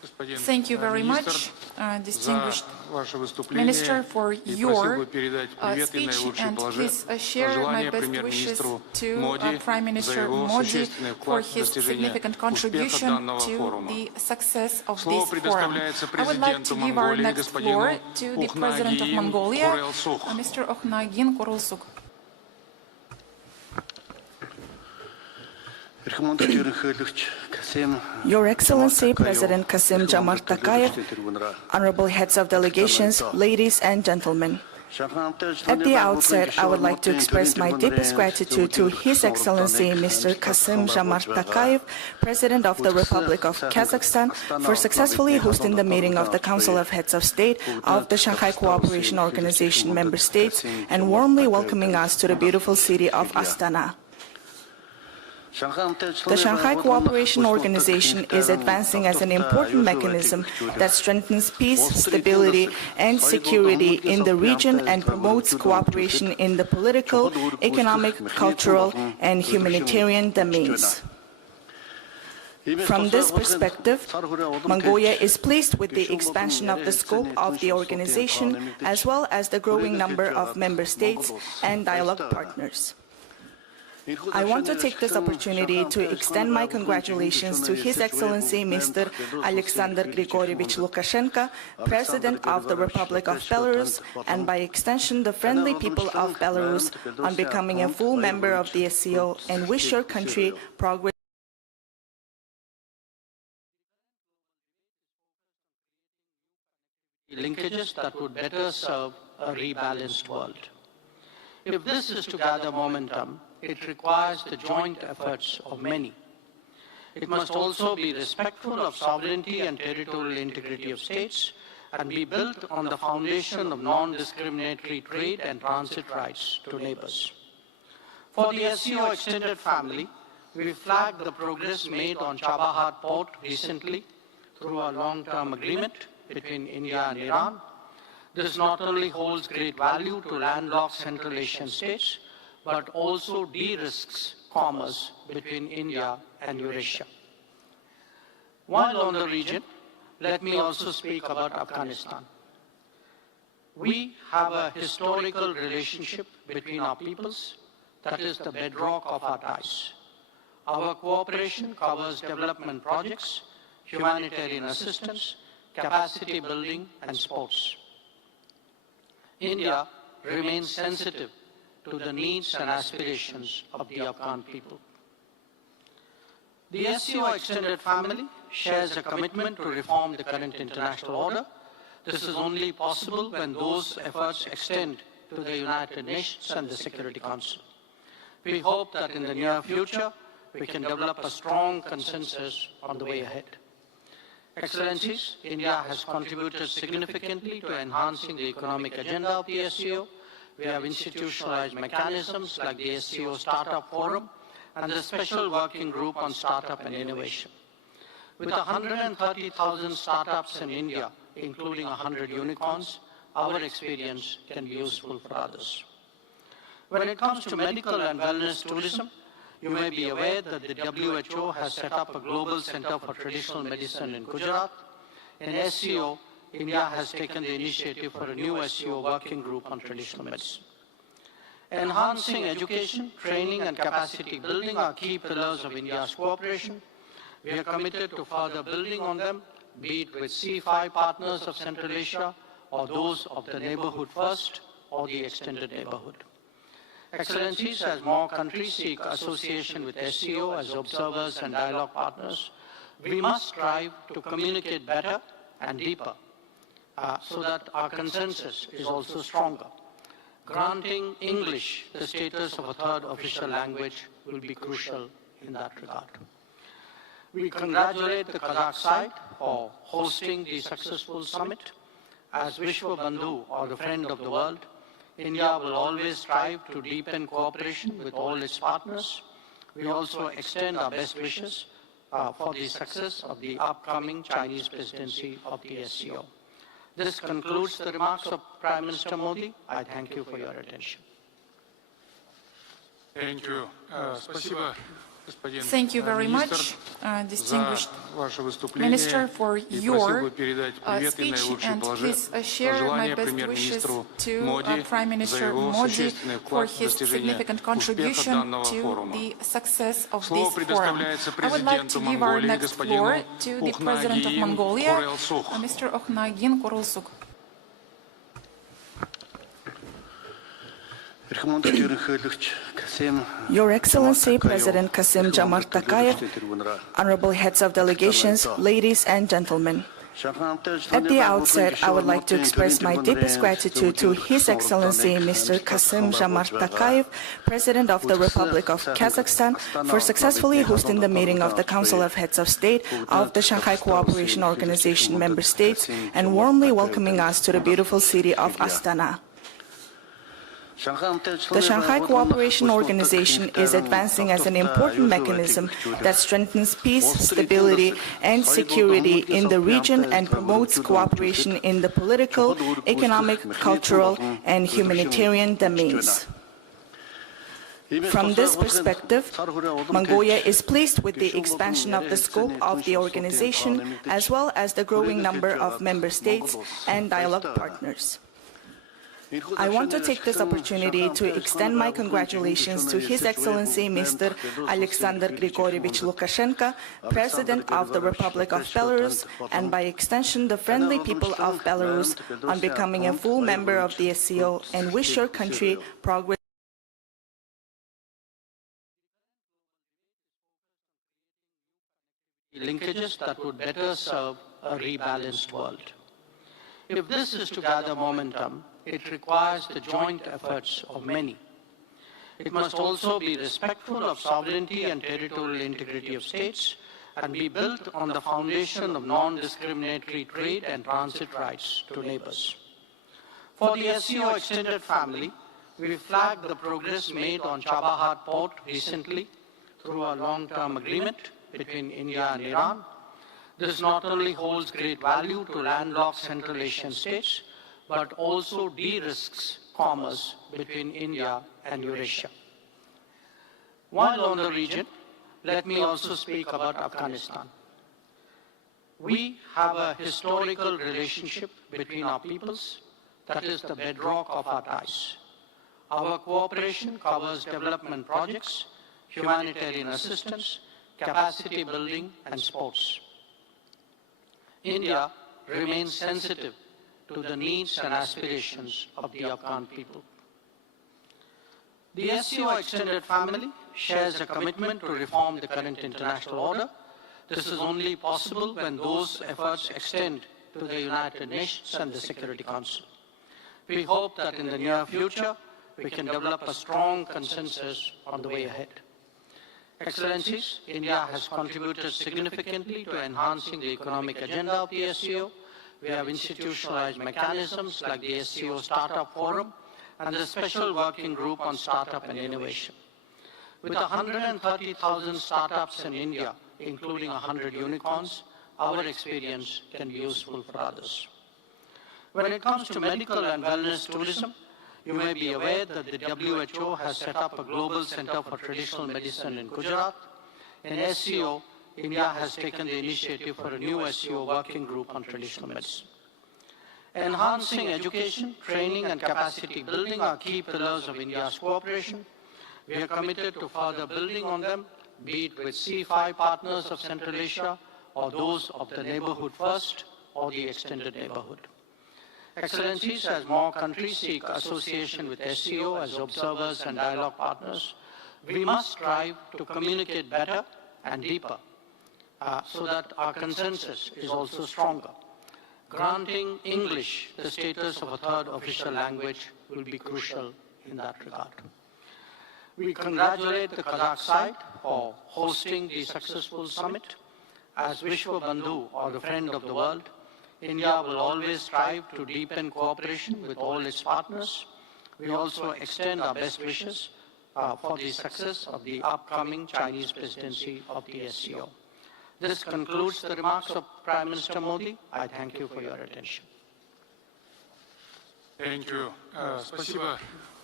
Thank you very much, distinguished Minister, for your speech, and please share my best wishes to Prime Minister Modi for his significant contribution to the success of this forum. I would like to give our next floor to the President of Mongolia, Mr. Okhnagin Kurulsuk. Your Excellency, President Kassym-Jomart Tokayev, honorable heads of delegations, ladies and gentlemen. At the outset, I would like to express my deepest gratitude to His Excellency Mr. Kassym-Jomart Tokayev, President of the Republic of Kazakhstan, for successfully hosting the meeting of the Council of Heads of State of the Shanghai Cooperation Organization member states and warmly welcoming us to the beautiful city of Astana. The Shanghai Cooperation Organization is advancing as an important mechanism that strengthens peace, stability, and security in the region and promotes cooperation in the political, economic, cultural, and humanitarian domains. From this perspective, Mongolia is pleased with the expansion of the scope of the organization, as well as the growing number of member states and dialogue partners. I want to take this opportunity to extend my congratulations to His Excellency Mr. Alexander Grigorievich Lukashenko, President of the Republic of Belarus, and by extension the friendly people of Belarus, on becoming a full member of the SCO, and wish your country progress. Linkages that would better serve a rebalanced world. If this is to gather momentum, it requires the joint efforts of many. It must also be respectful of sovereignty and territorial integrity of states and be built on the foundation of non-discriminatory trade and transit rights to neighbors. For the SCO extended family, we flagged the progress made on Chabahar port recently through a long-term agreement between India and Iran. This not only holds great value to landlocked Central Asian states, but also de-risks commerce between India and Eurasia. While on the region, let me also speak about Afghanistan. We have a historical relationship between our peoples that is the bedrock of our ties. Our cooperation covers development projects, humanitarian assistance, capacity building, and sports. India remains sensitive to the needs and aspirations of the Afghan people. The SCO extended family shares a commitment to reform the current international order. This is only possible when those efforts extend to the United Nations and the Security Council. We hope that in the near future, we can develop a strong consensus on the way ahead. Excellencies, India has contributed significantly to enhancing the economic agenda of the SCO. We have institutionalized mechanisms like the SCO Startup Forum and the Special Working Group on Startup and Innovation. With 130,000 startups in India, including 100 unicorns, our experience can be useful for others. When it comes to medical and wellness tourism, you may be aware that the WHO has set up a global center for traditional medicine in Gujarat. In SCO, India has taken the initiative for a new SCO working group on traditional medicine. Enhancing education, training, and capacity building are key pillars of India's cooperation. We are committed to further building on them, be it with C5 partners of Central Asia, or those of the Neighborhood First, or the Extended Neighborhood. Excellencies, as more countries seek association with SCO as observers and dialogue partners, we must strive to communicate better and deeper so that our consensus is also stronger. Granting English the status of a third official language will be crucial in that regard. We congratulate the Kazakh side for hosting the successful summit. As Vishwa Bandhu, or the friend of the world, India will always strive to deepen cooperation with all its partners. We also extend our best wishes for the success of the upcoming Chinese presidency of the SCO. This concludes the remarks of Prime Minister Modi. I thank you for your attention. Thank you. Спасибо, Thank you very much, distinguished Minister, for your speech, and please share my best wishes to Prime Minister Modi for his significant contribution to the success of this forum. I would like to give our next floor to the President of Mongolia, Mr. Okhnagin Korulsuk. Your Excellency, President Kassym-Jomart Tokayev, honorable heads of delegations, ladies and gentlemen. At the outset, I would like to express my deepest gratitude to His Excellency Mr. Kassym-Jomart Tokayev, President of the Republic of Kazakhstan, for successfully hosting the meeting of the Council of Heads of State of the Shanghai Cooperation Organization member states and warmly welcoming us to the beautiful city of Astana. The Shanghai Cooperation Organization is advancing as an important mechanism that strengthens peace, stability, and security in the region and promotes cooperation in the political, economic, cultural, and humanitarian domains. From this perspective, Mongolia is pleased with the expansion of the scope of the organization, as well as the growing number of member states and dialogue partners. I want to take this opportunity to extend my congratulations to His Excellency Mr. Alexander Grigorievich Lukashenko, President of the Republic of Belarus, and by extension the friendly people of Belarus, on becoming a full member of the SCO, and wish your country progress. Linkages that would better serve a rebalanced world. If this is to gather momentum, it requires the joint efforts of many. It must also be respectful of sovereignty and territorial integrity of states and be built on the foundation of non-discriminatory trade and transit rights to neighbors. For the SCO extended family, we flagged the progress made on Chabahar port recently through a long-term agreement between India and Iran. This not only holds great value to landlocked Central Asian states, but also de-risks commerce between India and Eurasia. While on the region, let me also speak about Afghanistan. We have a historical relationship between our peoples that is the bedrock of our ties. Our cooperation covers development projects, humanitarian assistance, capacity building, and sports. India remains sensitive to the needs and aspirations of the Afghan people. The SCO extended family shares a commitment to reform the current international order. This is only possible when those efforts extend to the United Nations and the Security Council. We hope that in the near future, we can develop a strong consensus on the way ahead. Excellencies, India has contributed significantly to enhancing the economic agenda of the SCO. We have institutionalized mechanisms like the SCO Startup Forum and the Special Working Group on Startup and Innovation. With 130,000 startups in India, including 100 unicorns, our experience can be useful for others. When it comes to medical and wellness tourism, you may be aware that the WHO has set up a global center for traditional medicine in Gujarat. In SCO, India has taken the initiative for a new SCO working group on traditional medicine. Enhancing education, training, and capacity building are key pillars of India's cooperation. We are committed to further building on them, be it with C5 partners of Central Asia, or those of the Neighborhood First, or the Extended Neighborhood. Excellencies, as more countries seek association with SCO as observers and dialogue partners, we must strive to communicate better and deeper so that our consensus is also stronger. Granting English the status of a third official language will be crucial in that regard. We congratulate the Kazakh side for hosting the successful summit. As Vishwa Bandhu, or the friend of the world, India will always strive to deepen cooperation with all its partners. We also extend our best wishes for the success of the upcoming Chinese presidency of the SCO. This concludes the remarks of Prime Minister Modi. I thank you for your attention. Thank you. Спасибо,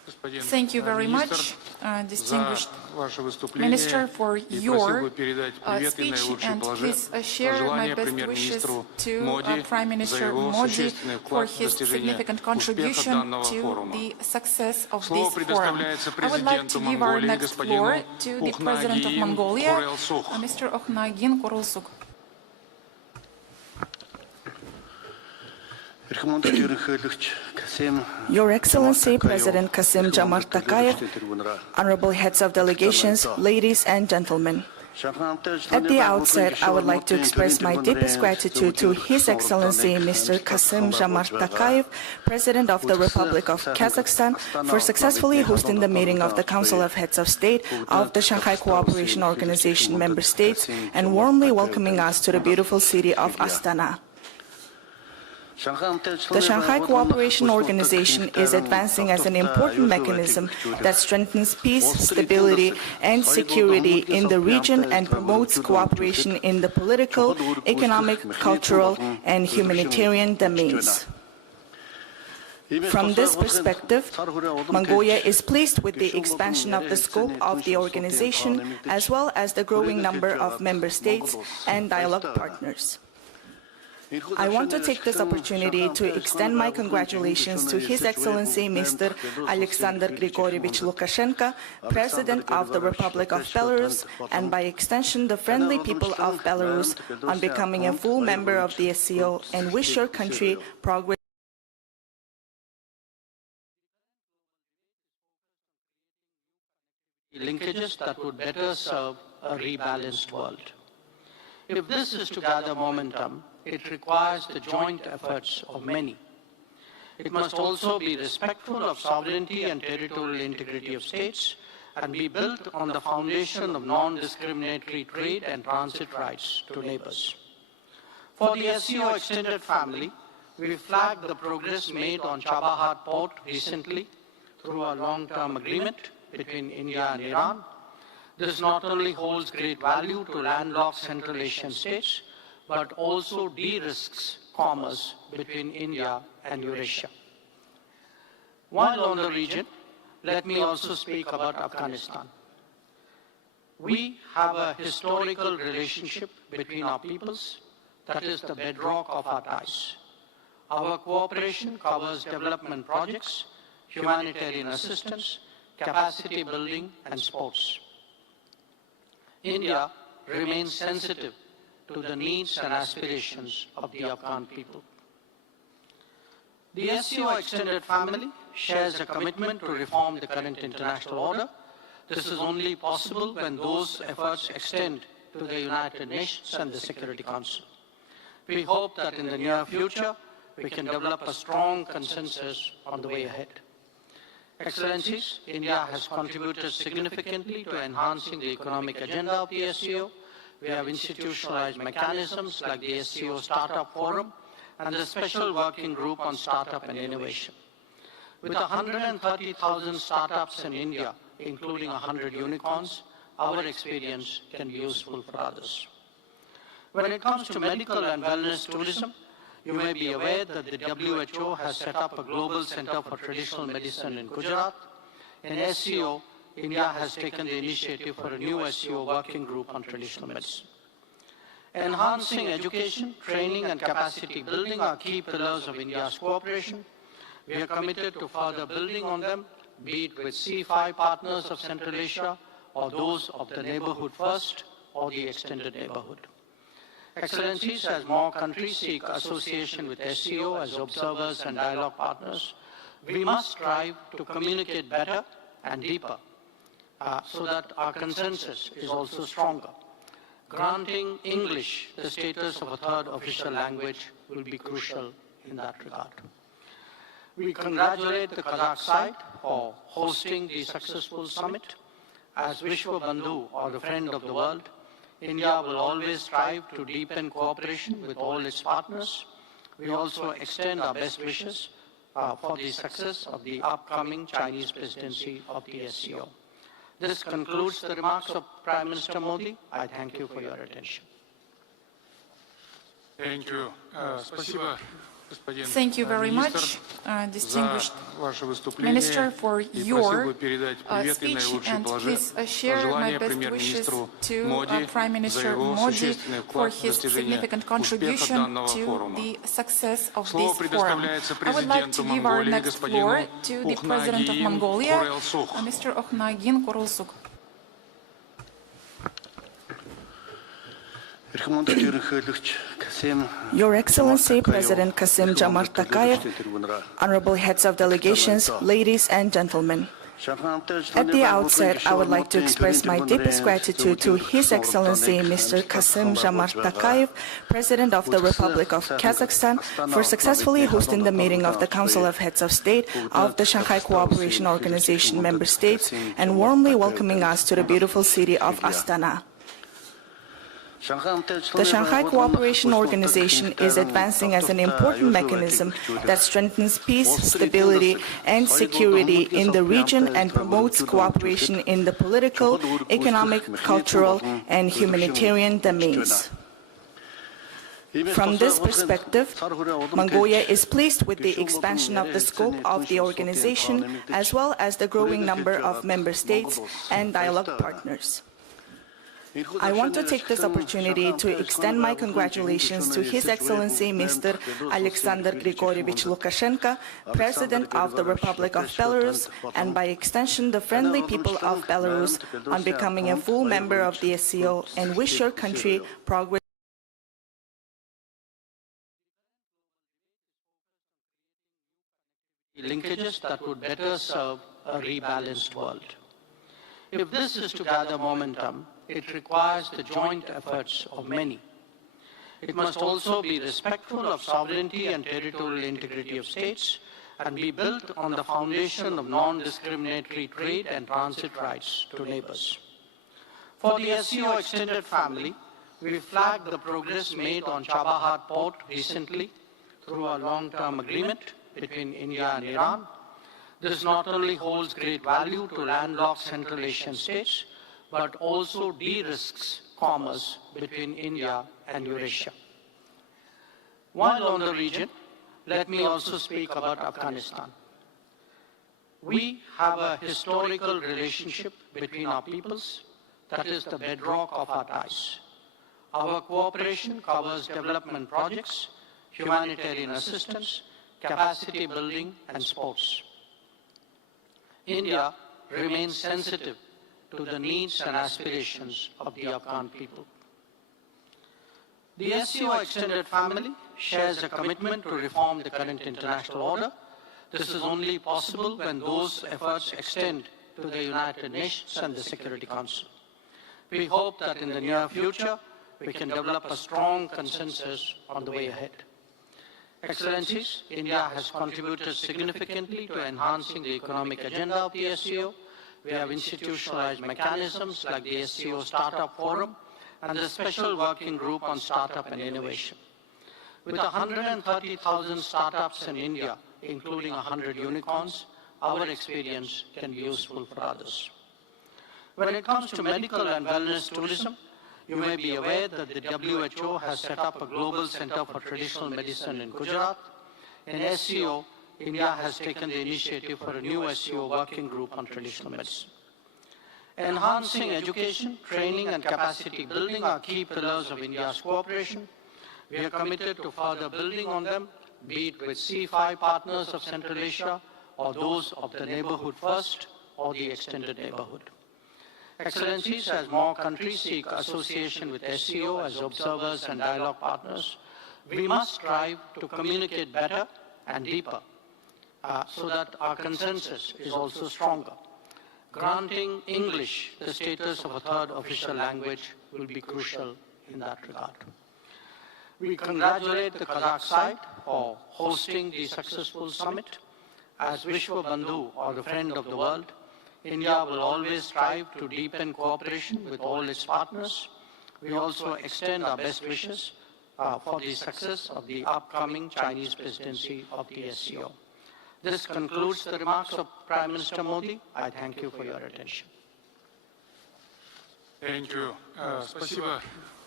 Thank you very much, distinguished Minister, for your speech, and please share my best wishes to Prime Minister Modi for his significant contribution to the success of this forum. I would like to give our next floor to the President of Mongolia, Mr. Okhnagin Kurulsuk. Your Excellency, President Kassym-Jomart Tokayev, honorable heads of delegations, ladies and gentlemen. At the outset, I would like to express my deepest gratitude to His Excellency Mr. Kassym-Jomart Tokayev, President of the Republic of Kazakhstan, for successfully hosting the meeting of the Council of Heads of State of the Shanghai Cooperation Organization member states and warmly welcoming us to the beautiful city of Astana. The Shanghai Cooperation Organization is advancing as an important mechanism that strengthens peace, stability, and security in the region and promotes cooperation in the political, economic, cultural, and humanitarian domains. From this perspective, Mongolia is pleased with the expansion of the scope of the organization, as well as the growing number of member states and dialogue partners. I want to take this opportunity to extend my congratulations to His Excellency Mr. Alexander Grigorievich Lukashenko, President of the Republic of Belarus, and by extension the friendly people of Belarus, on becoming a full member of the SCO, and wish your country progress. Linkages that would better serve a rebalanced world. If this is to gather momentum, it requires the joint efforts of many. It must also be respectful of sovereignty and territorial integrity of states and be built on the foundation of non-discriminatory trade and transit rights to neighbors. For the SCO extended family, we flagged the progress made on Chabahar port recently through a long-term agreement between India and Iran. This not only holds great value to landlocked Central Asian states, but also de-risks commerce between India and Eurasia. While on the region, let me also speak about Afghanistan. We have a historical relationship between our peoples that is the bedrock of our ties. Our cooperation covers development projects, humanitarian assistance, capacity building, and sports. India remains sensitive to the needs and aspirations of the Afghan people. The SCO extended family shares a commitment to reform the current international order. This is only possible when those efforts extend to the United Nations and the Security Council. We hope that in the near future, we can develop a strong consensus on the way ahead. Excellencies, India has contributed significantly to enhancing the economic agenda of the SCO. We have institutionalized mechanisms like the SCO Startup Forum and the Special Working Group on Startup and Innovation. With 130,000 startups in India, including 100 unicorns, our experience can be useful for others. When it comes to medical and wellness tourism, you may be aware that the WHO has set up a global center for traditional medicine in Gujarat. In SCO, India has taken the initiative for a new SCO working group on traditional medicine. Enhancing education, training, and capacity building are key pillars of India's cooperation. We are committed to further building on them, be it with C5 partners of Central Asia, or those of the Neighborhood First, or the Extended Neighborhood. Excellencies, as more countries seek association with SCO as observers and dialogue partners, we must strive to communicate better and deeper so that our consensus is also stronger. Granting English the status of a third official language will be crucial in that regard. We congratulate the Kazakh side for hosting the successful summit. As Vishwa Bandhu, or the friend of the world, India will always strive to deepen cooperation with all its partners. We also extend our best wishes for the success of the upcoming Chinese presidency of the SCO. This concludes the remarks of Prime Minister Modi. I thank you for your attention. Thank you. Спасибо, Thank you very much, distinguished Minister, for your speech, and please share my best wishes to Prime Minister Modi for his significant contribution to the success of this forum. I would like to give our next floor to the President of Mongolia, Mr. Okhnagin Kurulsuk. Your Excellency, President Kassym-Jomart Tokayev, honorable heads of delegations, ladies and gentlemen. At the outset, I would like to express my deepest gratitude to His Excellency Mr. Kassym-Jomart Tokayev, President of the Republic of Kazakhstan, for successfully hosting the meeting of the Council of Heads of State of the Shanghai Cooperation Organization member states and warmly welcoming us to the beautiful city of Astana. The Shanghai Cooperation Organization is advancing as an important mechanism that strengthens peace, stability, and security in the region and promotes cooperation in the political, economic, cultural, and humanitarian domains. From this perspective, Mongolia is pleased with the expansion of the scope of the organization, as well as the growing number of member states and dialogue partners. I want to take this opportunity to extend my congratulations to His Excellency Mr. Alexander Grigorievich Lukashenko, President of the Republic of Belarus, and by extension the friendly people of Belarus, on becoming a full member of the SCO, and wish your country progress. Linkages that would better serve a rebalanced world. If this is to gather momentum, it requires the joint efforts of many. It must also be respectful of sovereignty and territorial integrity of states and be built on the foundation of non-discriminatory trade and transit rights to neighbors. For the SCO extended family, we flagged the progress made on Chabahar port recently through a long-term agreement between India and Iran. This not only holds great value to landlocked Central Asian states, but also de-risks commerce between India and Eurasia. While on the region, let me also speak about Afghanistan. We have a historical relationship between our peoples that is the bedrock of our ties. Our cooperation covers development projects, humanitarian assistance, capacity building, and sports. India remains sensitive to the needs and aspirations of the Afghan people. The SCO extended family shares a commitment to reform the current international order. This is only possible when those efforts extend to the United Nations and the Security Council. We hope that in the near future, we can develop a strong consensus on the way ahead. Excellencies, India has contributed significantly to enhancing the economic agenda of the SCO. We have institutionalized mechanisms like the SCO Startup Forum and the Special Working Group on Startup and Innovation. With 130,000 startups in India, including 100 unicorns, our experience can be useful for others. When it comes to medical and wellness tourism, you may be aware that the WHO has set up a global center for traditional medicine in Gujarat. In SCO, India has taken the initiative for a new SCO working group on traditional medicine. Enhancing education, training, and capacity building are key pillars of India's cooperation. We are committed to further building on them, be it with C5 partners of Central Asia, or those of the Neighborhood First, or the Extended Neighborhood. Excellencies, as more countries seek association with SCO as observers and dialogue partners, we must strive to communicate better and deeper so that our consensus is also stronger. Granting English the status of a third official language will be crucial in that regard. We congratulate the Kazakh side for hosting the successful summit. As Vishwa Bandhu, or the friend of the world, India will always strive to deepen cooperation with all its partners. We also extend our best wishes for the success of the upcoming Chinese presidency of the SCO. This concludes the remarks of Prime Minister Modi. I thank you for your attention. Thank you. Спасибо,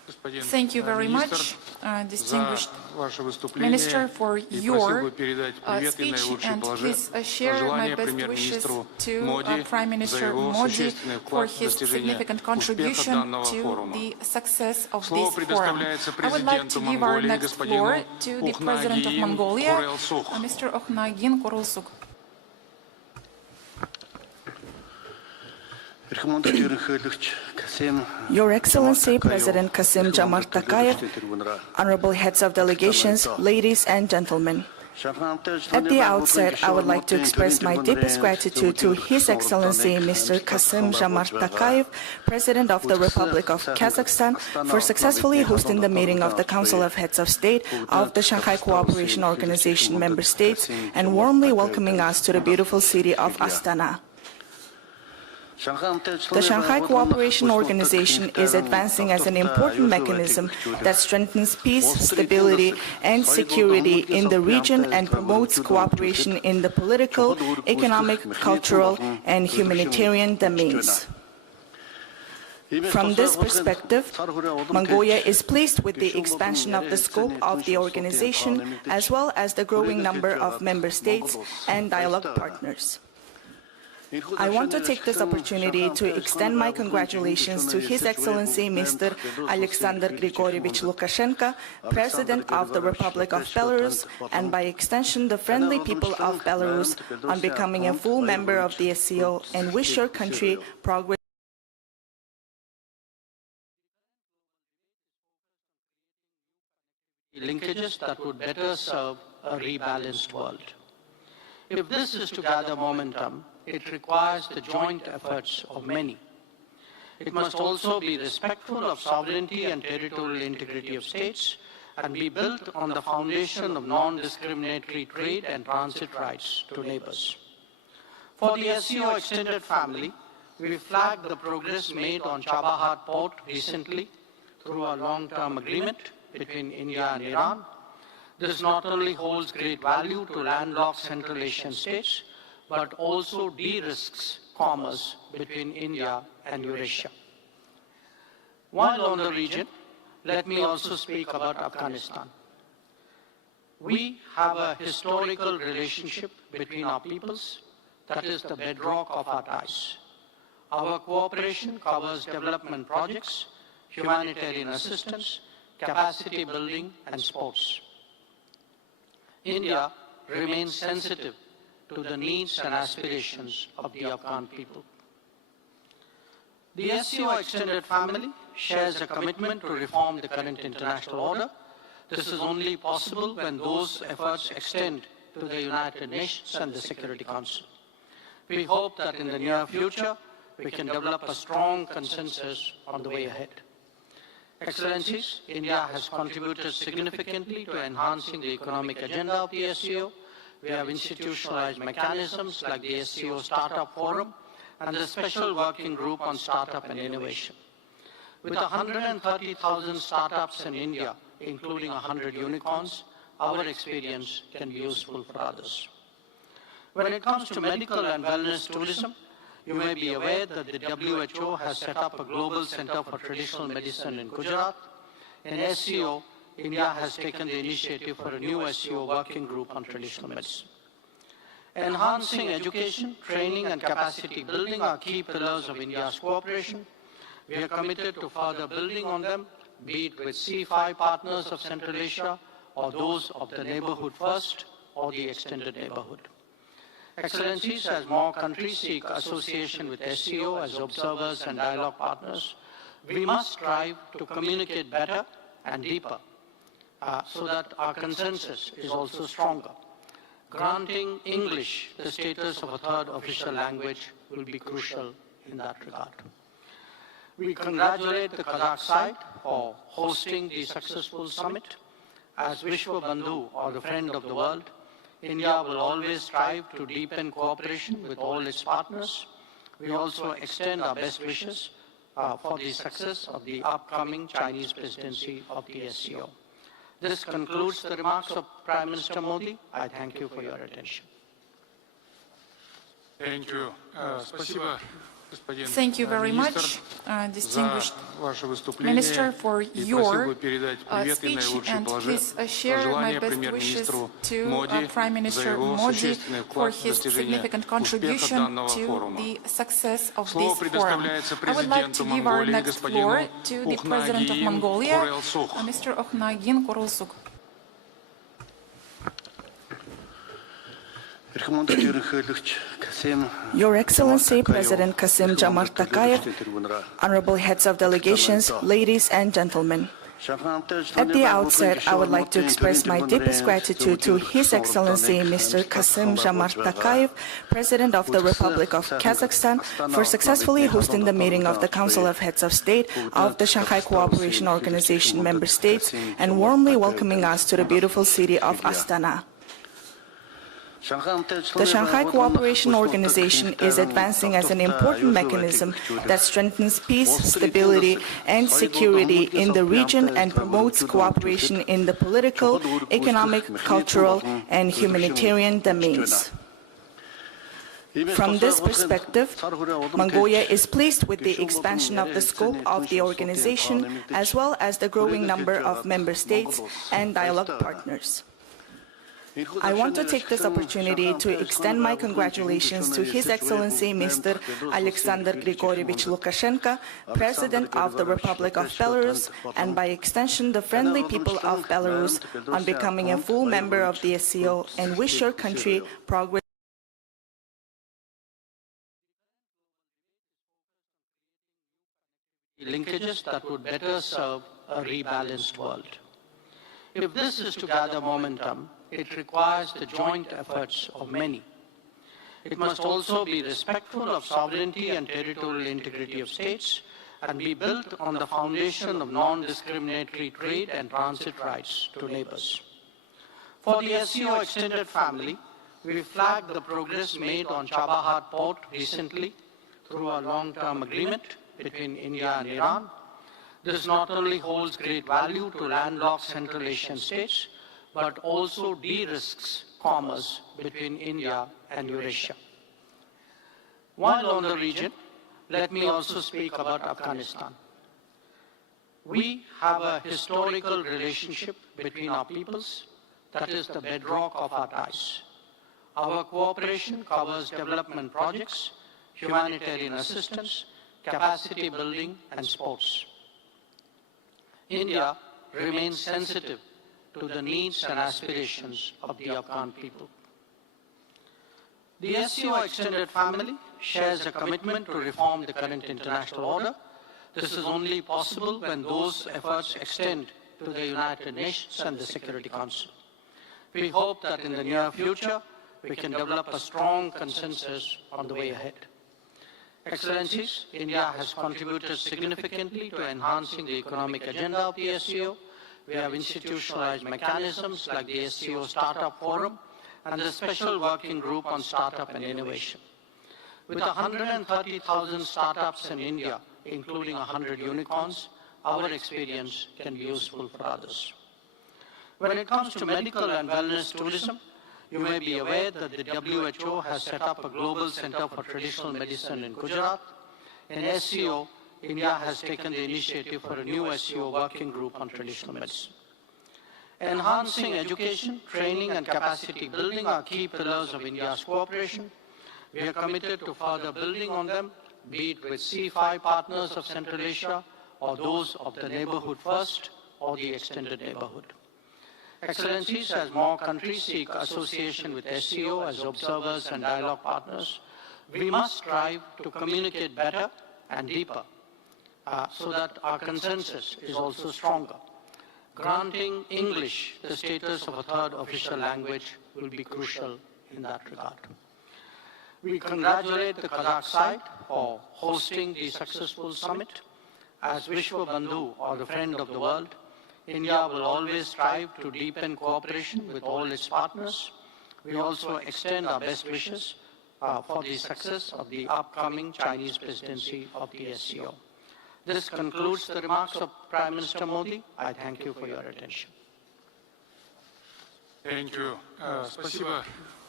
Thank you very much, distinguished Minister, for your speech, and please share my best wishes to Prime Minister Modi for his significant contribution to the success of this forum. I would like to give our next floor to the President of Mongolia, Mr. Okhnagin Korulsuk. Your Excellency, President Kassym-Jomart Tokayev, honorable heads of delegations, ladies and gentlemen. At the outset, I would like to express my deepest gratitude to His Excellency Mr. Kassym-Jomart Tokayev, President of the Republic of Kazakhstan, for successfully hosting the meeting of the Council of Heads of State of the Shanghai Cooperation Organization member states and warmly welcoming us to the beautiful city of Astana. The Shanghai Cooperation Organization is advancing as an important mechanism that strengthens peace, stability, and security in the region and promotes cooperation in the political, economic, cultural, and humanitarian domains. From this perspective, Mongolia is pleased with the expansion of the scope of the organization, as well as the growing number of member states and dialogue partners. I want to take this opportunity to extend my congratulations to His Excellency Mr. Alexander Grigorievich Lukashenko, President of the Republic of Belarus, and by extension the friendly people of Belarus, on becoming a full member of the SCO, and wish your country progress. Linkages that would better serve a rebalanced world. If this is to gather momentum, it requires the joint efforts of many. It must also be respectful of sovereignty and territorial integrity of states and be built on the foundation of non-discriminatory trade and transit rights to neighbors. For the SCO extended family, we flagged the progress made on Chabahar port recently through a long-term agreement between India and Iran. This not only holds great value to landlocked Central Asian states, but also de-risks commerce between India and Eurasia. While on the region, let me also speak about Afghanistan. We have a historical relationship between our peoples that is the bedrock of our ties. Our cooperation covers development projects, humanitarian assistance, capacity building, and sports. India remains sensitive to the needs and aspirations of the Afghan people. The SCO extended family shares a commitment to reform the current international order. This is only possible when those efforts extend to the United Nations and the Security Council. We hope that in the near future, we can develop a strong consensus on the way ahead. Excellencies, India has contributed significantly to enhancing the economic agenda of the SCO. We have institutionalized mechanisms like the SCO Startup Forum and the Special Working Group on Startup and Innovation. With 130,000 startups in India, including 100 unicorns, our experience can be useful for others. When it comes to medical and wellness tourism, you may be aware that the WHO has set up a global center for traditional medicine in Gujarat. In SCO, India has taken the initiative for a new SCO working group on traditional medicine. Enhancing education, training, and capacity building are key pillars of India's cooperation. We are committed to further building on them, be it with C5 partners of Central Asia, or those of the neighborhood first, or the extended neighborhood. Excellencies, as more countries seek association with SCO as observers and dialogue partners, we must strive to communicate better and deeper so that our consensus is also stronger. Granting English the status of a third official language will be crucial in that regard. We congratulate the Kazakh side for hosting the successful summit. As Vishwa Bandhu, or the friend of the world, India will always strive to deepen cooperation with all its partners. We also extend our best wishes for the success of the upcoming Chinese presidency of the SCO. This concludes the remarks of Prime Minister Modi. I thank you for your attention. Thank you. Спасибо, Thank you very much, distinguished Minister, for your speech, and please share my best wishes to Prime Minister Modi for his significant contribution to the success of this forum. I would like to give our next floor to the President of Mongolia, Mr. Okhnagin Kurulsuk. Your Excellency, President Kassym-Jomart Tokayev, honorable heads of delegations, ladies and gentlemen. At the outset, I would like to express my deepest gratitude to His Excellency Mr. Kassym-Jomart Tokayev, President of the Republic of Kazakhstan, for successfully hosting the meeting of the Council of Heads of State of the Shanghai Cooperation Organization member states and warmly welcoming us to the beautiful city of Astana. The Shanghai Cooperation Organization is advancing as an important mechanism that strengthens peace, stability, and security in the region and promotes cooperation in the political, economic, cultural, and humanitarian domains. From this perspective, Mongolia is pleased with the expansion of the scope of the organization, as well as the growing number of member states and dialogue partners. I want to take this opportunity to extend my congratulations to His Excellency Mr. Alexander Grigorievich Lukashenko, President of the Republic of Belarus, and by extension the friendly people of Belarus, on becoming a full member of the SCO, and wish your country progress. Linkages that would better serve a rebalanced world. If this is to gather momentum, it requires the joint efforts of many. It must also be respectful of sovereignty and territorial integrity of states and be built on the foundation of non-discriminatory trade and transit rights to neighbors. For the SCO extended family, we flagged the progress made on Chabahar port recently through a long-term agreement between India and Iran. This not only holds great value to landlocked Central Asian states, but also de-risks commerce between India and Eurasia. While on the region, let me also speak about Afghanistan. We have a historical relationship between our peoples that is the bedrock of our ties. Our cooperation covers development projects, humanitarian assistance, capacity building, and sports. India remains sensitive to the needs and aspirations of the Afghan people. The SCO extended family shares a commitment to reform the current international order. This is only possible when those efforts extend to the United Nations and the Security Council. We hope that in the near future, we can develop a strong consensus on the way ahead. Excellencies, India has contributed significantly to enhancing the economic agenda of the SCO. We have institutionalized mechanisms like the SCO Startup Forum and the Special Working Group on Startup and Innovation. With 130,000 startups in India, including 100 unicorns, our experience can be useful for others. When it comes to medical and wellness tourism, you may be aware that the WHO has set up a global center for traditional medicine in Gujarat. In SCO, India has taken the initiative for a new SCO working group on traditional medicine. Enhancing education, training, and capacity building are key pillars of India's cooperation. We are committed to further building on them, be it with C5 partners of Central Asia, or those of the Neighborhood First, or the Extended Neighborhood. Excellencies, as more countries seek association with SCO as observers and dialogue partners, we must strive to communicate better and deeper so that our consensus is also stronger. Granting English the status of a third official language will be crucial in that regard. We congratulate the Kazakh side for hosting the successful summit. As Vishwa Bandhu, or the friend of the world, India will always strive to deepen cooperation with all its partners. We also extend our best wishes for the success of the upcoming Chinese presidency of the SCO. This concludes the remarks of Prime Minister Modi. I thank you for your attention. Thank you. Спасибо,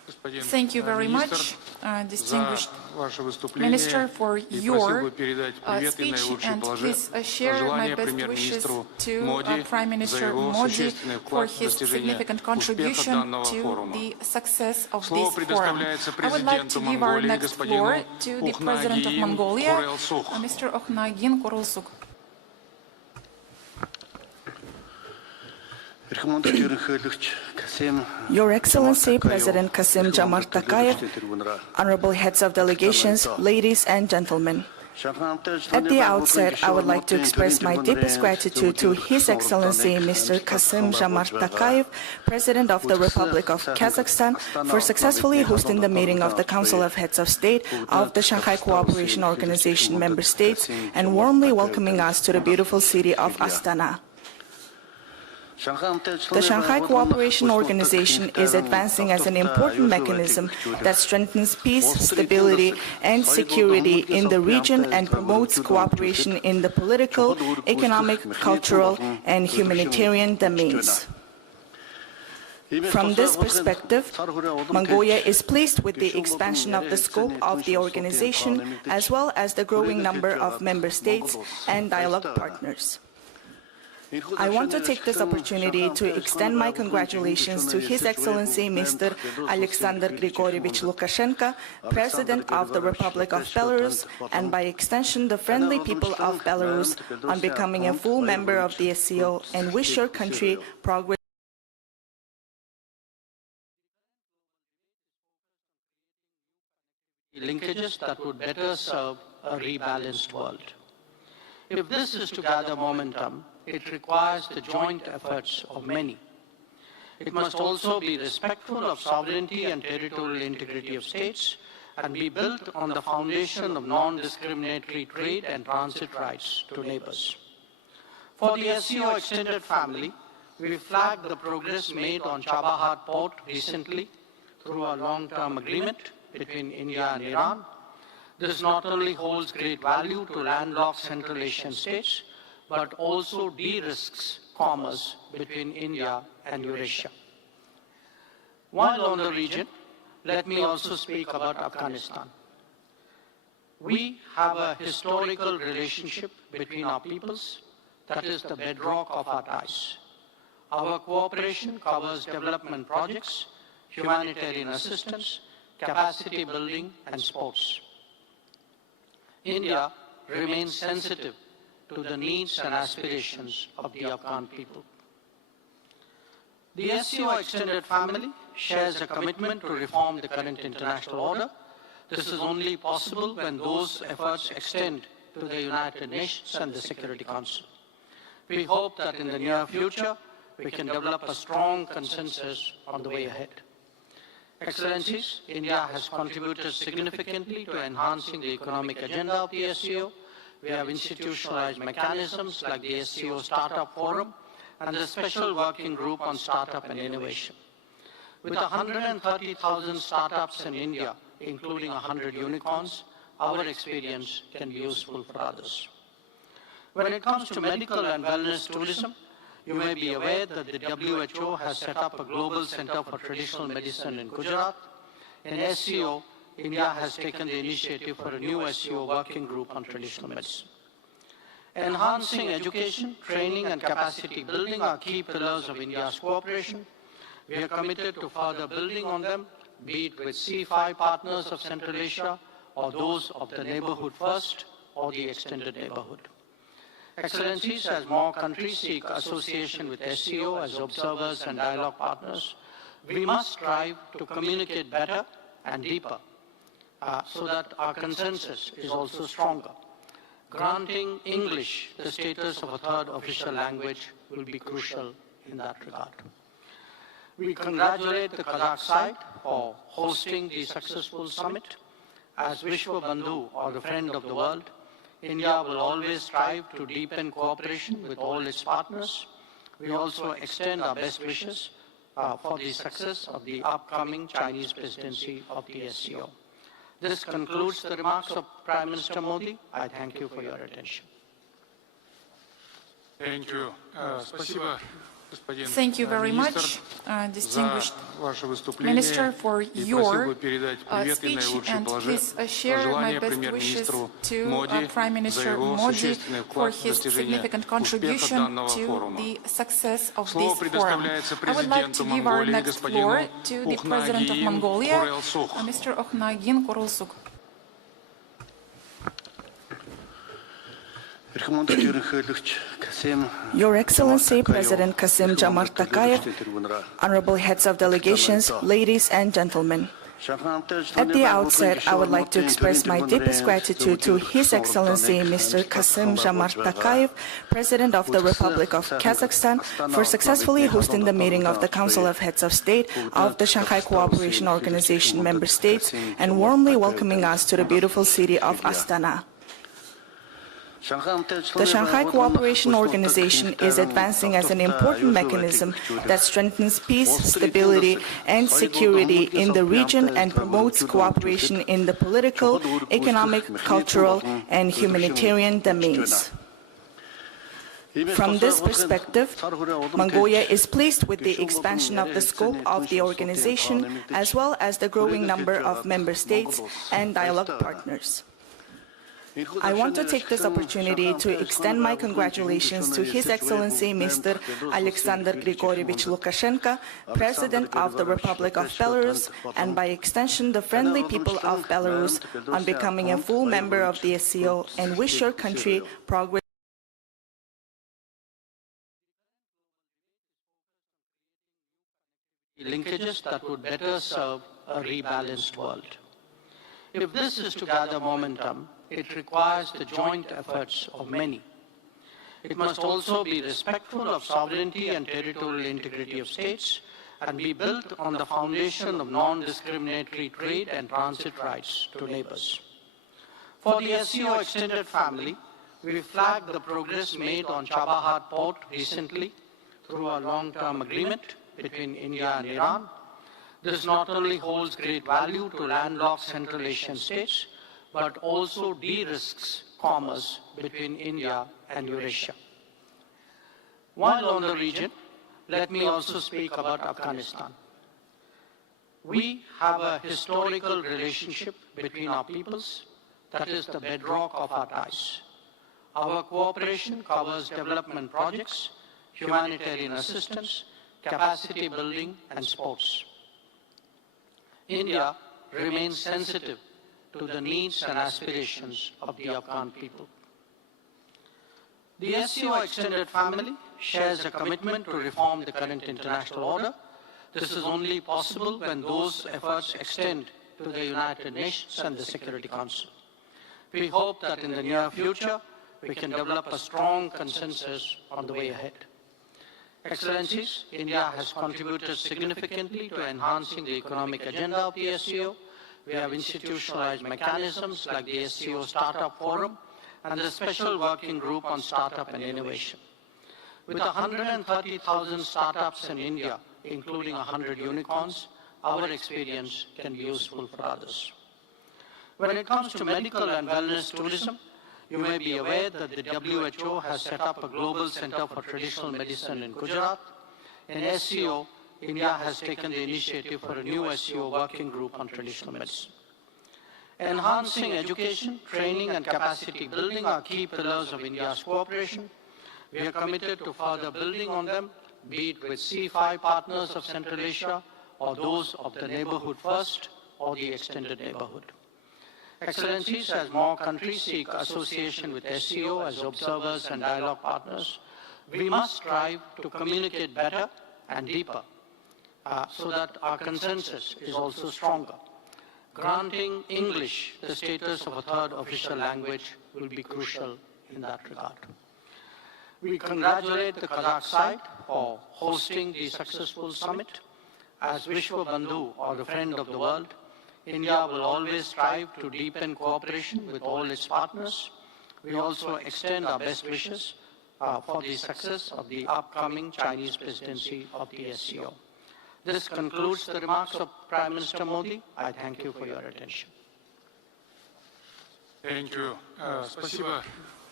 Thank you very much, distinguished Minister, for your speech, and please share my best wishes to Prime Minister Modi for his significant contribution to the success of this forum. I would like to give our next floor to the President of Mongolia, Mr. Okhnagin Korulsuk. Your Excellency, President Kassym-Jomart Tokayev, honorable heads of delegations, ladies and gentlemen. At the outset, I would like to express my deepest gratitude to His Excellency Mr. Kassym-Jomart Tokayev, President of the Republic of Kazakhstan, for successfully hosting the meeting of the Council of Heads of State of the Shanghai Cooperation Organization member states and warmly welcoming us to the beautiful city of Astana. The Shanghai Cooperation Organization is advancing as an important mechanism that strengthens peace, stability, and security in the region and promotes cooperation in the political, economic, cultural, and humanitarian domains. From this perspective, Mongolia is pleased with the expansion of the scope of the organization, as well as the growing number of member states and dialogue partners. I want to take this opportunity to extend my congratulations to His Excellency Mr. Alexander Grigorievich Lukashenko, President of the Republic of Belarus, and by extension the friendly people of Belarus, on becoming a full member of the SCO, and wish your country progress. Linkages that would better serve a rebalanced world. If this is to gather momentum, it requires the joint efforts of many. It must also be respectful of sovereignty and territorial integrity of states and be built on the foundation of non-discriminatory trade and transit rights to neighbors. For the SCO extended family, we flagged the progress made on Chabahar port recently through a long-term agreement between India and Iran. This not only holds great value to landlocked Central Asian states, but also de-risks commerce between India and Eurasia. While on the region, let me also speak about Afghanistan. We have a historical relationship between our peoples that is the bedrock of our ties. Our cooperation covers development projects, humanitarian assistance, capacity building, and sports. India remains sensitive to the needs and aspirations of the Afghan people. The SCO extended family shares a commitment to reform the current international order. This is only possible when those efforts extend to the United Nations and the Security Council. We hope that in the near future, we can develop a strong consensus on the way ahead. Excellencies, India has contributed significantly to enhancing the economic agenda of the SCO. We have institutionalized mechanisms like the SCO Startup Forum and the Special Working Group on Startup and Innovation. With 130,000 startups in India, including 100 unicorns, our experience can be useful for others. When it comes to medical and wellness tourism, you may be aware that the WHO has set up a global center for traditional medicine in Gujarat. In SCO, India has taken the initiative for a new SCO working group on traditional medicine. Enhancing education, training, and capacity building are key pillars of India's cooperation. We are committed to further building on them, be it with C5 partners of Central Asia, or those of the neighborhood first, or the extended neighborhood. Excellencies, as more countries seek association with SCO as observers and dialogue partners, we must strive to communicate better and deeper so that our consensus is also stronger. Granting English the status of a third official language will be crucial in that regard. We congratulate the Kazakh side for hosting the successful summit. As Vishwa Bandhu, or the friend of the world, India will always strive to deepen cooperation with all its partners. We also extend our best wishes for the success of the upcoming Chinese presidency of the SCO. This concludes the remarks of Prime Minister Modi. I thank you for your attention. Thank you. Спасибо, Thank you very much, distinguished Minister, for your speech, and please share my best wishes to Prime Minister Modi for his significant contribution to the success of this forum. I would like to give our next floor to the President of Mongolia, Mr. Okhnagin Kurulsuk. Your Excellency, President Kassym-Jomart Tokayev, honorable heads of delegations, ladies and gentlemen. At the outset, I would like to express my deepest gratitude to His Excellency Mr. Kassym-Jomart Tokayev, President of the Republic of Kazakhstan, for successfully hosting the meeting of the Council of Heads of State of the Shanghai Cooperation Organization member states and warmly welcoming us to the beautiful city of Astana. The Shanghai Cooperation Organization is advancing as an important mechanism that strengthens peace, stability, and security in the region and promotes cooperation in the political, economic, cultural, and humanitarian domains. From this perspective, Mongolia is pleased with the expansion of the scope of the organization, as well as the growing number of member states and dialogue partners. I want to take this opportunity to extend my congratulations to His Excellency Mr. Alexander Grigorievich Lukashenko, President of the Republic of Belarus, and by extension the friendly people of Belarus, on becoming a full member of the SCO, and wish your country progress. Linkages that would better serve a rebalanced world. If this is to gather momentum, it requires the joint efforts of many. It must also be respectful of sovereignty and territorial integrity of states and be built on the foundation of non-discriminatory trade and transit rights to neighbors. For the SCO extended family, we flagged the progress made on Chabahar port recently through a long-term agreement between India and Iran. This not only holds great value to landlocked Central Asian states, but also de-risks commerce between India and Eurasia. While on the region, let me also speak about Afghanistan. We have a historical relationship between our peoples that is the bedrock of our ties. Our cooperation covers development projects, humanitarian assistance, capacity building, and sports. India remains sensitive to the needs and aspirations of the Afghan people. The SCO extended family shares a commitment to reform the current international order. This is only possible when those efforts extend to the United Nations and the Security Council. We hope that in the near future, we can develop a strong consensus on the way ahead. Excellencies, India has contributed significantly to enhancing the economic agenda of the SCO. We have institutionalized mechanisms like the SCO Startup Forum and the Special Working Group on Startup and Innovation. With 130,000 startups in India, including 100 unicorns, our experience can be useful for others. When it comes to medical and wellness tourism, you may be aware that the WHO has set up a global center for traditional medicine in Gujarat. In SCO, India has taken the initiative for a new SCO working group on traditional medicine. Enhancing education, training, and capacity building are key pillars of India's cooperation. We are committed to further building on them, be it with C5 partners of Central Asia, or those of the Neighborhood First, or the Extended Neighborhood. Excellencies, as more countries seek association with SCO as observers and dialogue partners, we must strive to communicate better and deeper so that our consensus is also stronger. Granting English the status of a third official language will be crucial in that regard. We congratulate the Kazakh side for hosting the successful summit. As Vishwa Bandhu, or the friend of the world, India will always strive to deepen cooperation with all its partners. We also extend our best wishes for the success of the upcoming Chinese presidency of the SCO. This concludes the remarks of Prime Minister Modi. I thank you for your attention. Thank you. Спасибо,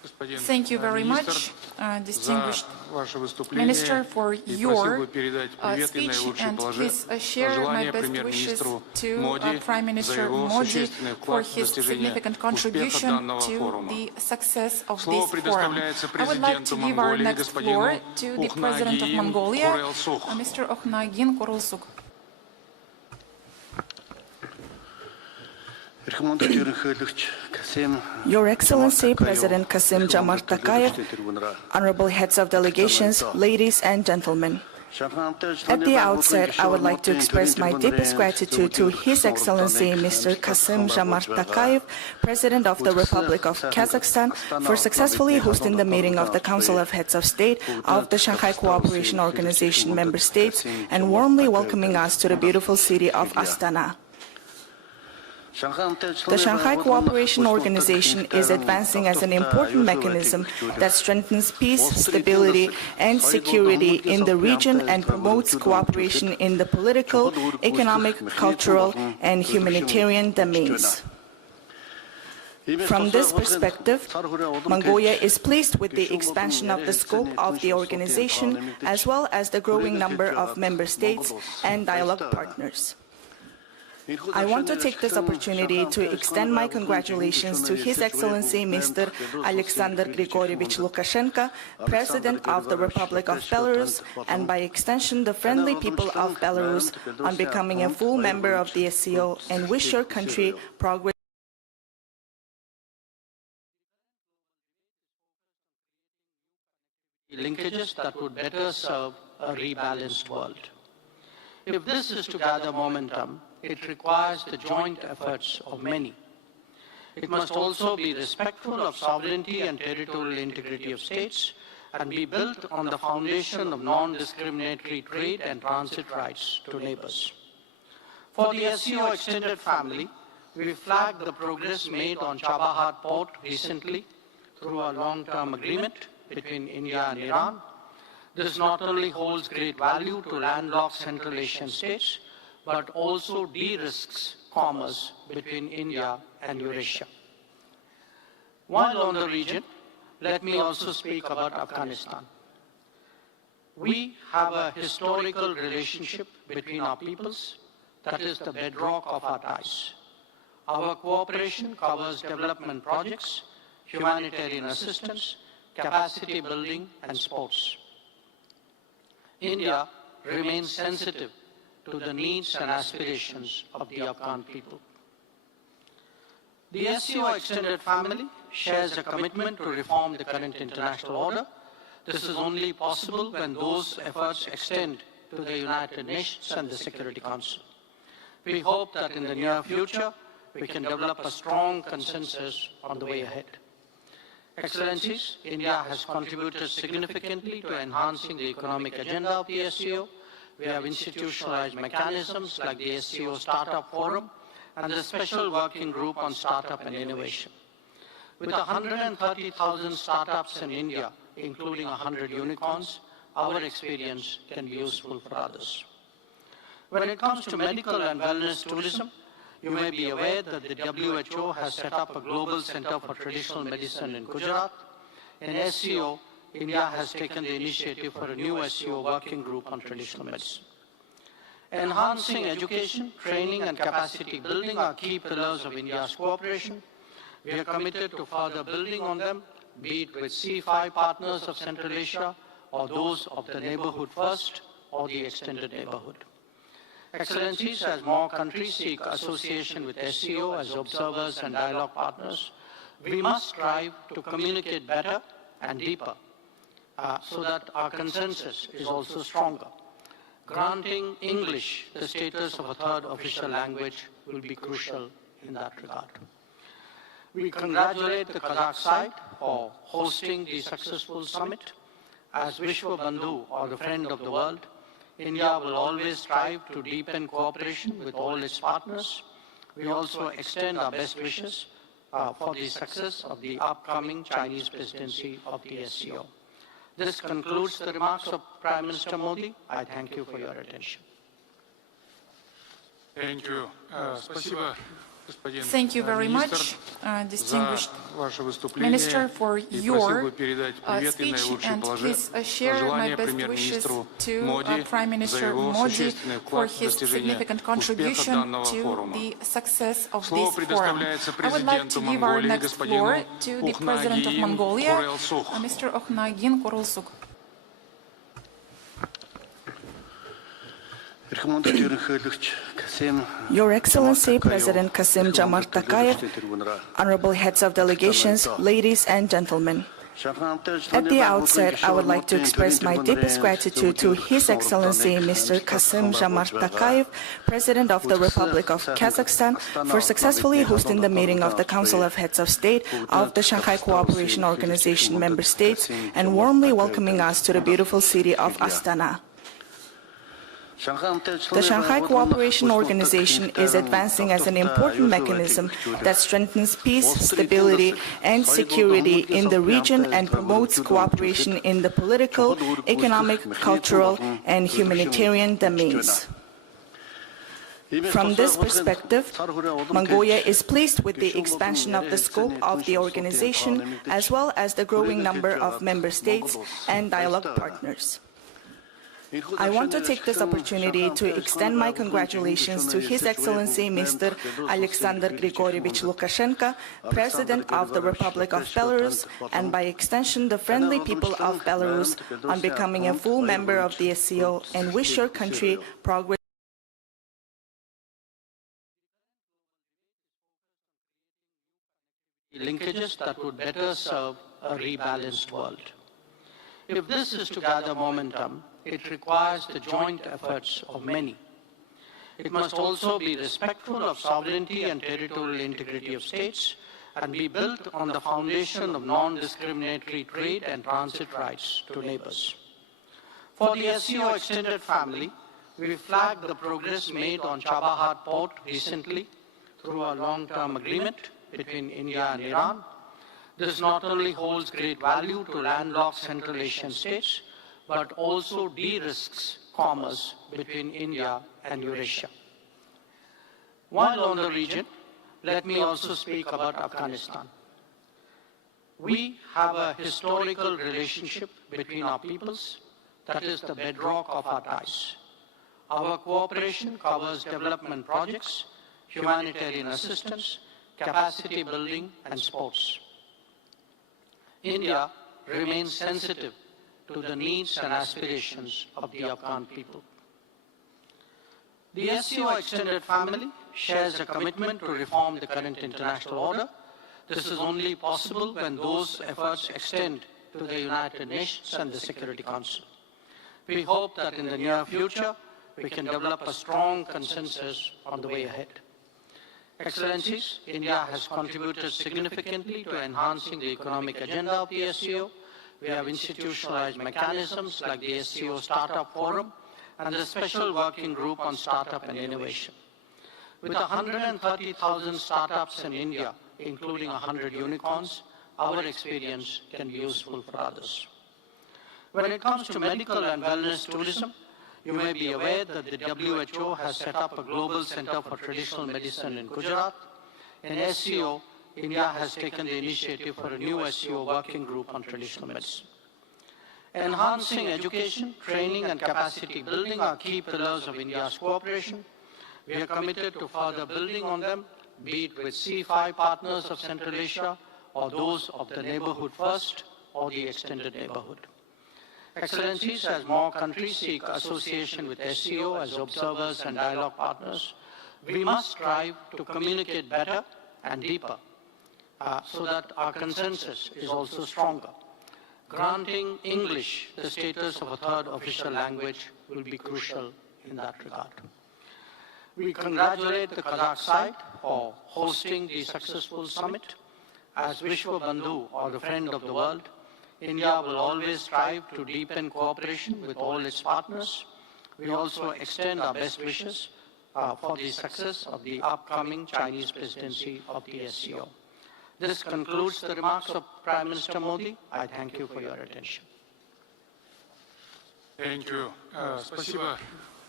Thank you very much, distinguished Minister, for your speech, and please share my best wishes to Prime Minister Modi for his significant contribution to the success of this forum. I would like to give our next floor to the President of Mongolia, Mr. Okhnagin Korulsuk. Your Excellency, President Kassym-Jomart Tokayev, honorable heads of delegations, ladies and gentlemen. At the outset, I would like to express my deepest gratitude to His Excellency Mr. Kassym-Jomart Tokayev, President of the Republic of Kazakhstan, for successfully hosting the meeting of the Council of Heads of State of the Shanghai Cooperation Organization member states and warmly welcoming us to the beautiful city of Astana. The Shanghai Cooperation Organization is advancing as an important mechanism that strengthens peace, stability, and security in the region and promotes cooperation in the political, economic, cultural, and humanitarian domains. From this perspective, Mongolia is pleased with the expansion of the scope of the organization, as well as the growing number of member states and dialogue partners. I want to take this opportunity to extend my congratulations to His Excellency Mr. Alexander Grigorievich Lukashenko, President of the Republic of Belarus, and by extension the friendly people of Belarus, on becoming a full member of the SCO, and wish your country progress. Linkages that would better serve a rebalanced world. If this is to gather momentum, it requires the joint efforts of many. It must also be respectful of sovereignty and territorial integrity of states and be built on the foundation of non-discriminatory trade and transit rights to neighbors. For the SCO extended family, we flagged the progress made on Chabahar port recently through a long-term agreement between India and Iran. This not only holds great value to landlocked Central Asian states, but also de-risks commerce between India and Eurasia. While on the region, let me also speak about Afghanistan. We have a historical relationship between our peoples that is the bedrock of our ties. Our cooperation covers development projects, humanitarian assistance, capacity building, and sports. India remains sensitive to the needs and aspirations of the Afghan people. The SCO extended family shares a commitment to reform the current international order. This is only possible when those efforts extend to the United Nations and the Security Council. We hope that in the near future, we can develop a strong consensus on the way ahead. Excellencies, India has contributed significantly to enhancing the economic agenda of the SCO. We have institutionalized mechanisms like the SCO Startup Forum and the Special Working Group on Startup and Innovation. With 130,000 startups in India, including 100 unicorns, our experience can be useful for others. When it comes to medical and wellness tourism, you may be aware that the WHO has set up a global center for traditional medicine in Gujarat. In SCO, India has taken the initiative for a new SCO working group on traditional medicine. Enhancing education, training, and capacity building are key pillars of India's cooperation. We are committed to further building on them, be it with C5 partners of Central Asia, or those of the Neighborhood First, or the Extended Neighborhood. Excellencies, as more countries seek association with SCO as observers and dialogue partners, we must strive to communicate better and deeper, so that our consensus is also stronger. Granting English the status of a third official language will be crucial in that regard. We congratulate the Kazakh side for hosting the successful summit. As Vishwa Bandhu, or the friend of the world, India will always strive to deepen cooperation with all its partners. We also extend our best wishes for the success of the upcoming Chinese presidency of the SCO. This concludes the remarks of Prime Minister Modi. I thank you for your attention. Thank you. Спасибо, Thank you very much, distinguished Minister, for your speech, and please share my best wishes to Prime Minister Modi for his significant contribution to the success of this forum. I would like to give our next floor to the President of Mongolia, Mr. Okhnagin Korulsuk. Your Excellency, President Kassym-Jomart Tokayev, honorable heads of delegations, ladies and gentlemen. At the outset, I would like to express my deepest gratitude to His Excellency Mr. Kassym-Jomart Tokayev, President of the Republic of Kazakhstan, for successfully hosting the meeting of the Council of Heads of State of the Shanghai Cooperation Organization member states and warmly welcoming us to the beautiful city of Astana. The Shanghai Cooperation Organization is advancing as an important mechanism that strengthens peace, stability, and security in the region and promotes cooperation in the political, economic, cultural, and humanitarian domains. From this perspective, Mongolia is pleased with the expansion of the scope of the organization, as well as the growing number of member states and dialogue partners. I want to take this opportunity to extend my congratulations to His Excellency Mr. Alexander Grigorievich Lukashenko, President of the Republic of Belarus, and by extension the friendly people of Belarus, on becoming a full member of the SCO, and wish your country progress. Linkages that would better serve a rebalanced world. If this is to gather momentum, it requires the joint efforts of many. It must also be respectful of sovereignty and territorial integrity of states and be built on the foundation of non-discriminatory trade and transit rights to neighbors. For the SCO extended family, we flagged the progress made on Chabahar port recently through a long-term agreement between India and Iran. This not only holds great value to landlocked Central Asian states, but also de-risks commerce between India and Eurasia. While on the region, let me also speak about Afghanistan. We have a historical relationship between our peoples that is the bedrock of our ties. Our cooperation covers development projects, humanitarian assistance, capacity building, and sports. India remains sensitive to the needs and aspirations of the Afghan people. The SCO extended family shares a commitment to reform the current international order. This is only possible when those efforts extend to the United Nations and the Security Council. We hope that in the near future, we can develop a strong consensus on the way ahead. Excellencies, India has contributed significantly to enhancing the economic agenda of the SCO. We have institutionalized mechanisms like the SCO Startup Forum and the Special Working Group on Startup and Innovation. With 130,000 startups in India, including 100 unicorns, our experience can be useful for others. When it comes to medical and wellness tourism, you may be aware that the WHO has set up a global center for traditional medicine in Gujarat. In SCO, India has taken the initiative for a new SCO working group on traditional medicine. Enhancing education, training, and capacity building are key pillars of India's cooperation. We are committed to further building on them, be it with C5 partners of Central Asia, or those of the Neighborhood First, or the Extended Neighborhood. Excellencies, as more countries seek association with SCO as observers and dialogue partners, we must strive to communicate better and deeper so that our consensus is also stronger. Granting English the status of a third official language will be crucial in that regard. We congratulate the Kazakh side for hosting the successful summit. As Vishwa Bandhu, or the friend of the world, India will always strive to deepen cooperation with all its partners. We also extend our best wishes for the success of the upcoming Chinese presidency of the SCO. This concludes the remarks of Prime Minister Modi. I thank you for your attention. Thank you. Спасибо,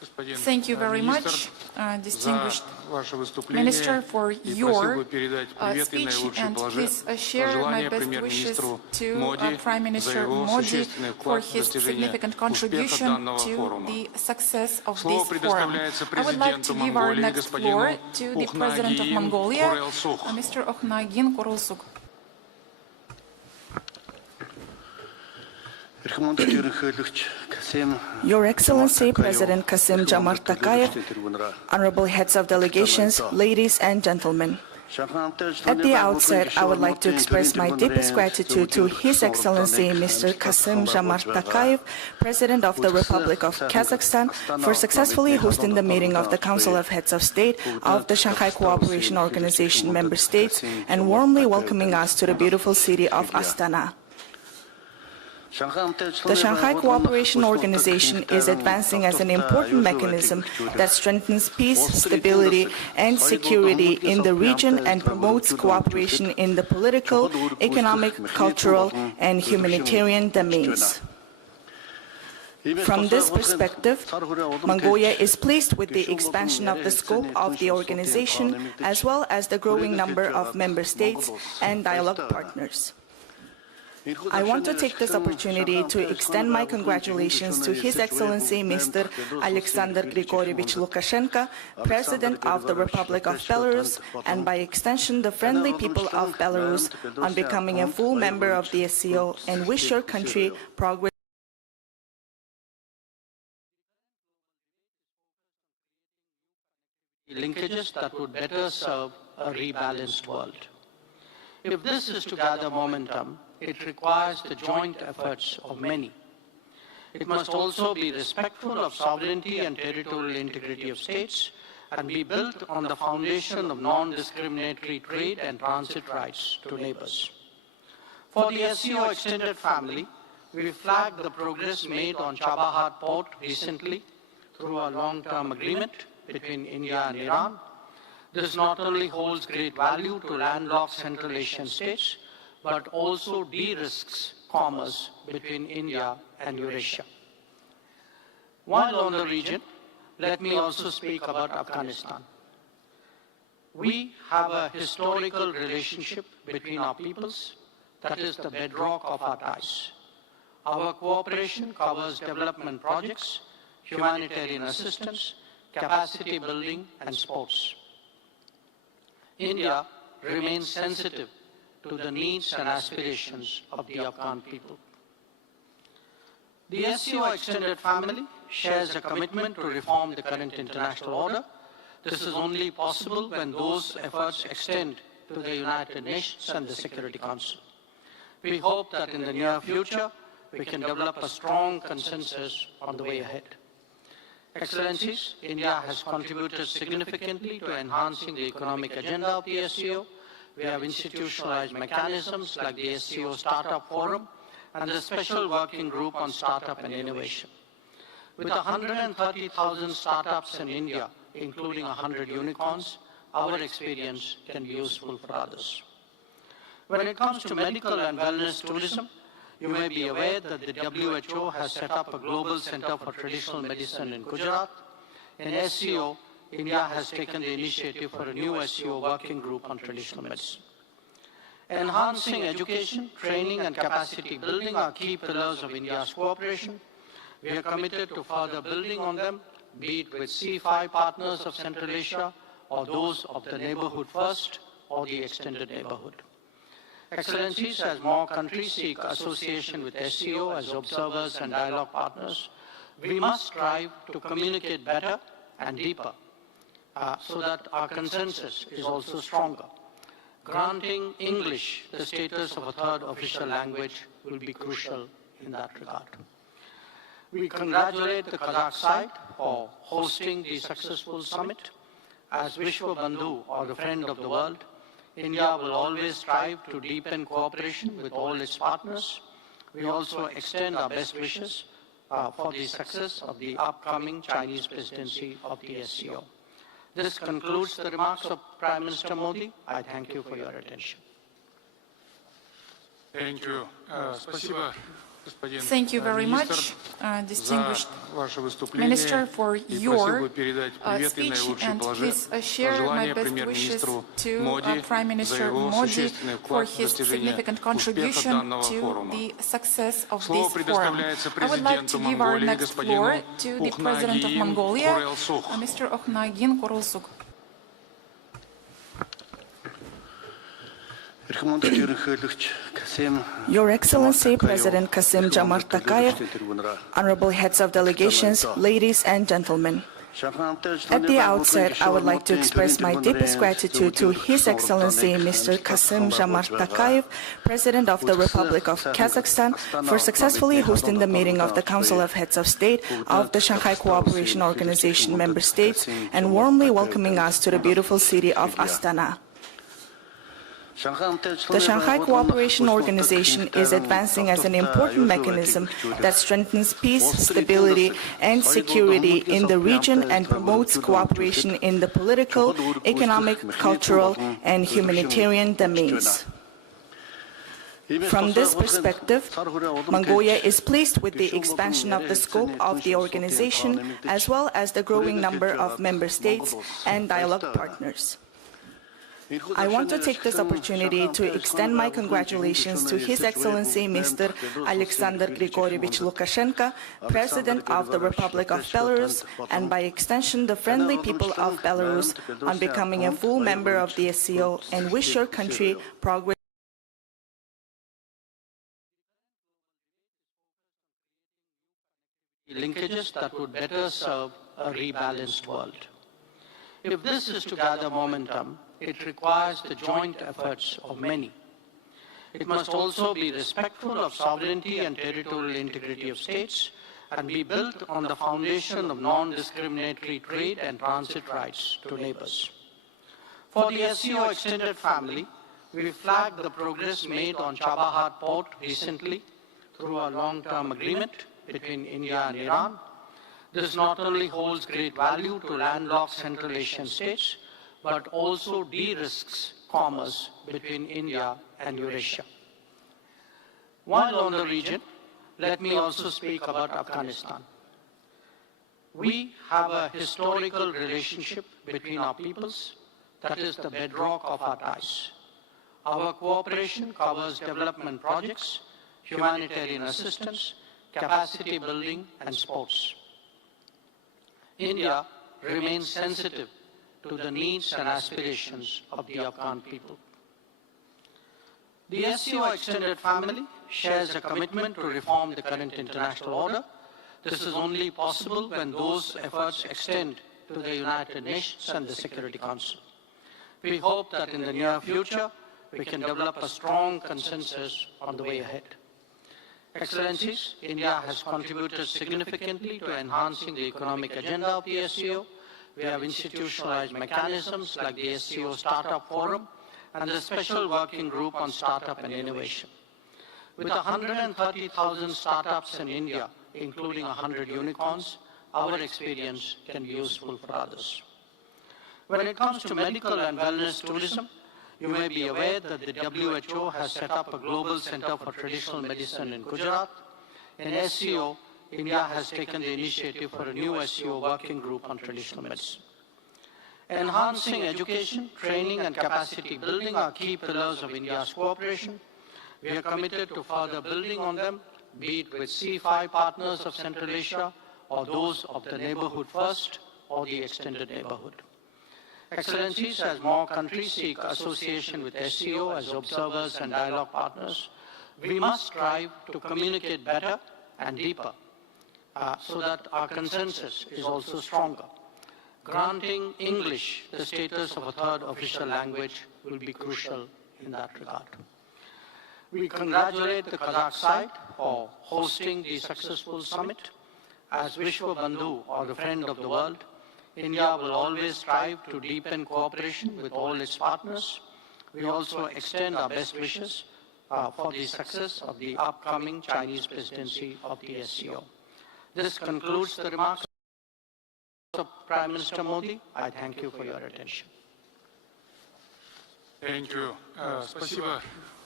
Thank you very much, distinguished Minister, for your speech, and please share my best wishes to Prime Minister Modi for his significant contribution to the success of this forum. I would like to give our next floor to the President of Mongolia, Mr. Okhnagin Kurulsuk. Your Excellency, President Kassym-Jomart Tokayev, honorable heads of delegations, ladies and gentlemen. At the outset, I would like to express my deepest gratitude to His Excellency Mr. Kassym-Jomart Tokayev, President of the Republic of Kazakhstan, for successfully hosting the meeting of the Council of Heads of State of the Shanghai Cooperation Organization member states and warmly welcoming us to the beautiful city of Astana. The Shanghai Cooperation Organization is advancing as an important mechanism that strengthens peace, stability, and security in the region and promotes cooperation in the political, economic, cultural, and humanitarian domains. From this perspective, Mongolia is pleased with the expansion of the scope of the organization, as well as the growing number of member states and dialogue partners. I want to take this opportunity to extend my congratulations to His Excellency Mr. Alexander Grigorievich Lukashenko, President of the Republic of Belarus, and by extension the friendly people of Belarus, on becoming a full member of the SCO, and wish your country progress. Linkages that would better serve a rebalanced world. If this is to gather momentum, it requires the joint efforts of many. It must also be respectful of sovereignty and territorial integrity of states and be built on the foundation of non-discriminatory trade and transit rights to neighbors. For the SCO extended family, we flagged the progress made on Chabahar port recently through a long-term agreement between India and Iran. This not only holds great value to landlocked Central Asian states, but also de-risks commerce between India and Eurasia. While on the region, let me also speak about Afghanistan. We have a historical relationship between our peoples that is the bedrock of our ties. Our cooperation covers development projects, humanitarian assistance, capacity building, and sports. India remains sensitive to the needs and aspirations of the Afghan people. The SCO extended family shares a commitment to reform the current international order. This is only possible when those efforts extend to the United Nations and the Security Council. We hope that in the near future, we can develop a strong consensus on the way ahead. Excellencies, India has contributed significantly to enhancing the economic agenda of the SCO. We have institutionalized mechanisms like the SCO Startup Forum and the Special Working Group on Startup and Innovation. With 130,000 startups in India, including 100 unicorns, our experience can be useful for others. When it comes to medical and wellness tourism, you may be aware that the WHO has set up a global center for traditional medicine in Gujarat. In SCO, India has taken the initiative for a new SCO working group on traditional medicine. Enhancing education, training, and capacity building are key pillars of India's cooperation. We are committed to further building on them, be it with C5 partners of Central Asia, or those of the Neighborhood First, or the Extended Neighborhood. Excellencies, as more countries seek association with SCO as observers and dialogue partners, we must strive to communicate better and deeper so that our consensus is also stronger. Granting English the status of a third official language will be crucial in that regard. We congratulate the Kazakh side for hosting the successful summit. As Vishwa Bandhu, or the friend of the world, India will always strive to deepen cooperation with all its partners. We also extend our best wishes for the success of the upcoming Chinese presidency of the SCO. This concludes the remarks of Prime Minister Modi. I thank you for your attention. Thank you. Спасибо, Thank you very much, distinguished Minister, for your speech, and please share my best wishes to Prime Minister Modi for his significant contribution to the success of this forum. I would like to give our next floor to the President of Mongolia, Mr. Okhnagin Korulsuk. Your Excellency, President Kassym-Jomart Tokayev, honorable heads of delegations, ladies and gentlemen. At the outset, I would like to express my deepest gratitude to His Excellency Mr. Kassym-Jomart Tokayev, President of the Republic of Kazakhstan, for successfully hosting the meeting of the Council of Heads of State of the Shanghai Cooperation Organization member states and warmly welcoming us to the beautiful city of Astana. The Shanghai Cooperation Organization is advancing as an important mechanism that strengthens peace, stability, and security in the region and promotes cooperation in the political, economic, cultural, and humanitarian domains. From this perspective, Mongolia is pleased with the expansion of the scope of the organization, as well as the growing number of member states and dialogue partners. I want to take this opportunity to extend my congratulations to His Excellency Mr. Alexander Grigorievich Lukashenko, President of the Republic of Belarus, and by extension the friendly people of Belarus, on becoming a full member of the SCO, and wish your country progress. Linkages that would better serve a rebalanced world. If this is to gather momentum, it requires the joint efforts of many. It must also be respectful of sovereignty and territorial integrity of states and be built on the foundation of non-discriminatory trade and transit rights to neighbors. For the SCO extended family, we flagged the progress made on Chabahar port recently through a long-term agreement between India and Iran. This not only holds great value to landlocked Central Asian states, but also de-risks commerce between India and Eurasia. While on the region, let me also speak about Afghanistan. We have a historical relationship between our peoples that is the bedrock of our ties. Our cooperation covers development projects, humanitarian assistance, capacity building, and sports. India remains sensitive to the needs and aspirations of the Afghan people. The SCO extended family shares a commitment to reform the current international order. This is only possible when those efforts extend to the United Nations and the Security Council. We hope that in the near future, we can develop a strong consensus on the way ahead. Excellencies, India has contributed significantly to enhancing the economic agenda of the SCO. We have institutionalized mechanisms like the SCO Startup Forum and the Special Working Group on Startup and Innovation. With 130,000 startups in India, including 100 unicorns, our experience can be useful for others. When it comes to medical and wellness tourism, you may be aware that the WHO has set up a global center for traditional medicine in Gujarat. In SCO, India has taken the initiative for a new SCO working group on traditional medicine. Enhancing education, training, and capacity building are key pillars of India's cooperation. We are committed to further building on them, be it with C5 partners of Central Asia, or those of the Neighborhood First, or the Extended Neighborhood. Excellencies, as more countries seek association with SCO as observers and dialogue partners, we must strive to communicate better and deeper so that our consensus is also stronger. Granting English the status of a third official language will be crucial in that regard. We congratulate the Kazakh side for hosting the successful summit. As Vishwa Bandhu, or the friend of the world, India will always strive to deepen cooperation with all its partners. We also extend our best wishes for the success of the upcoming Chinese presidency of the SCO. This concludes the remarks of Prime Minister Modi. I thank you for your attention. Thank you. Спасибо,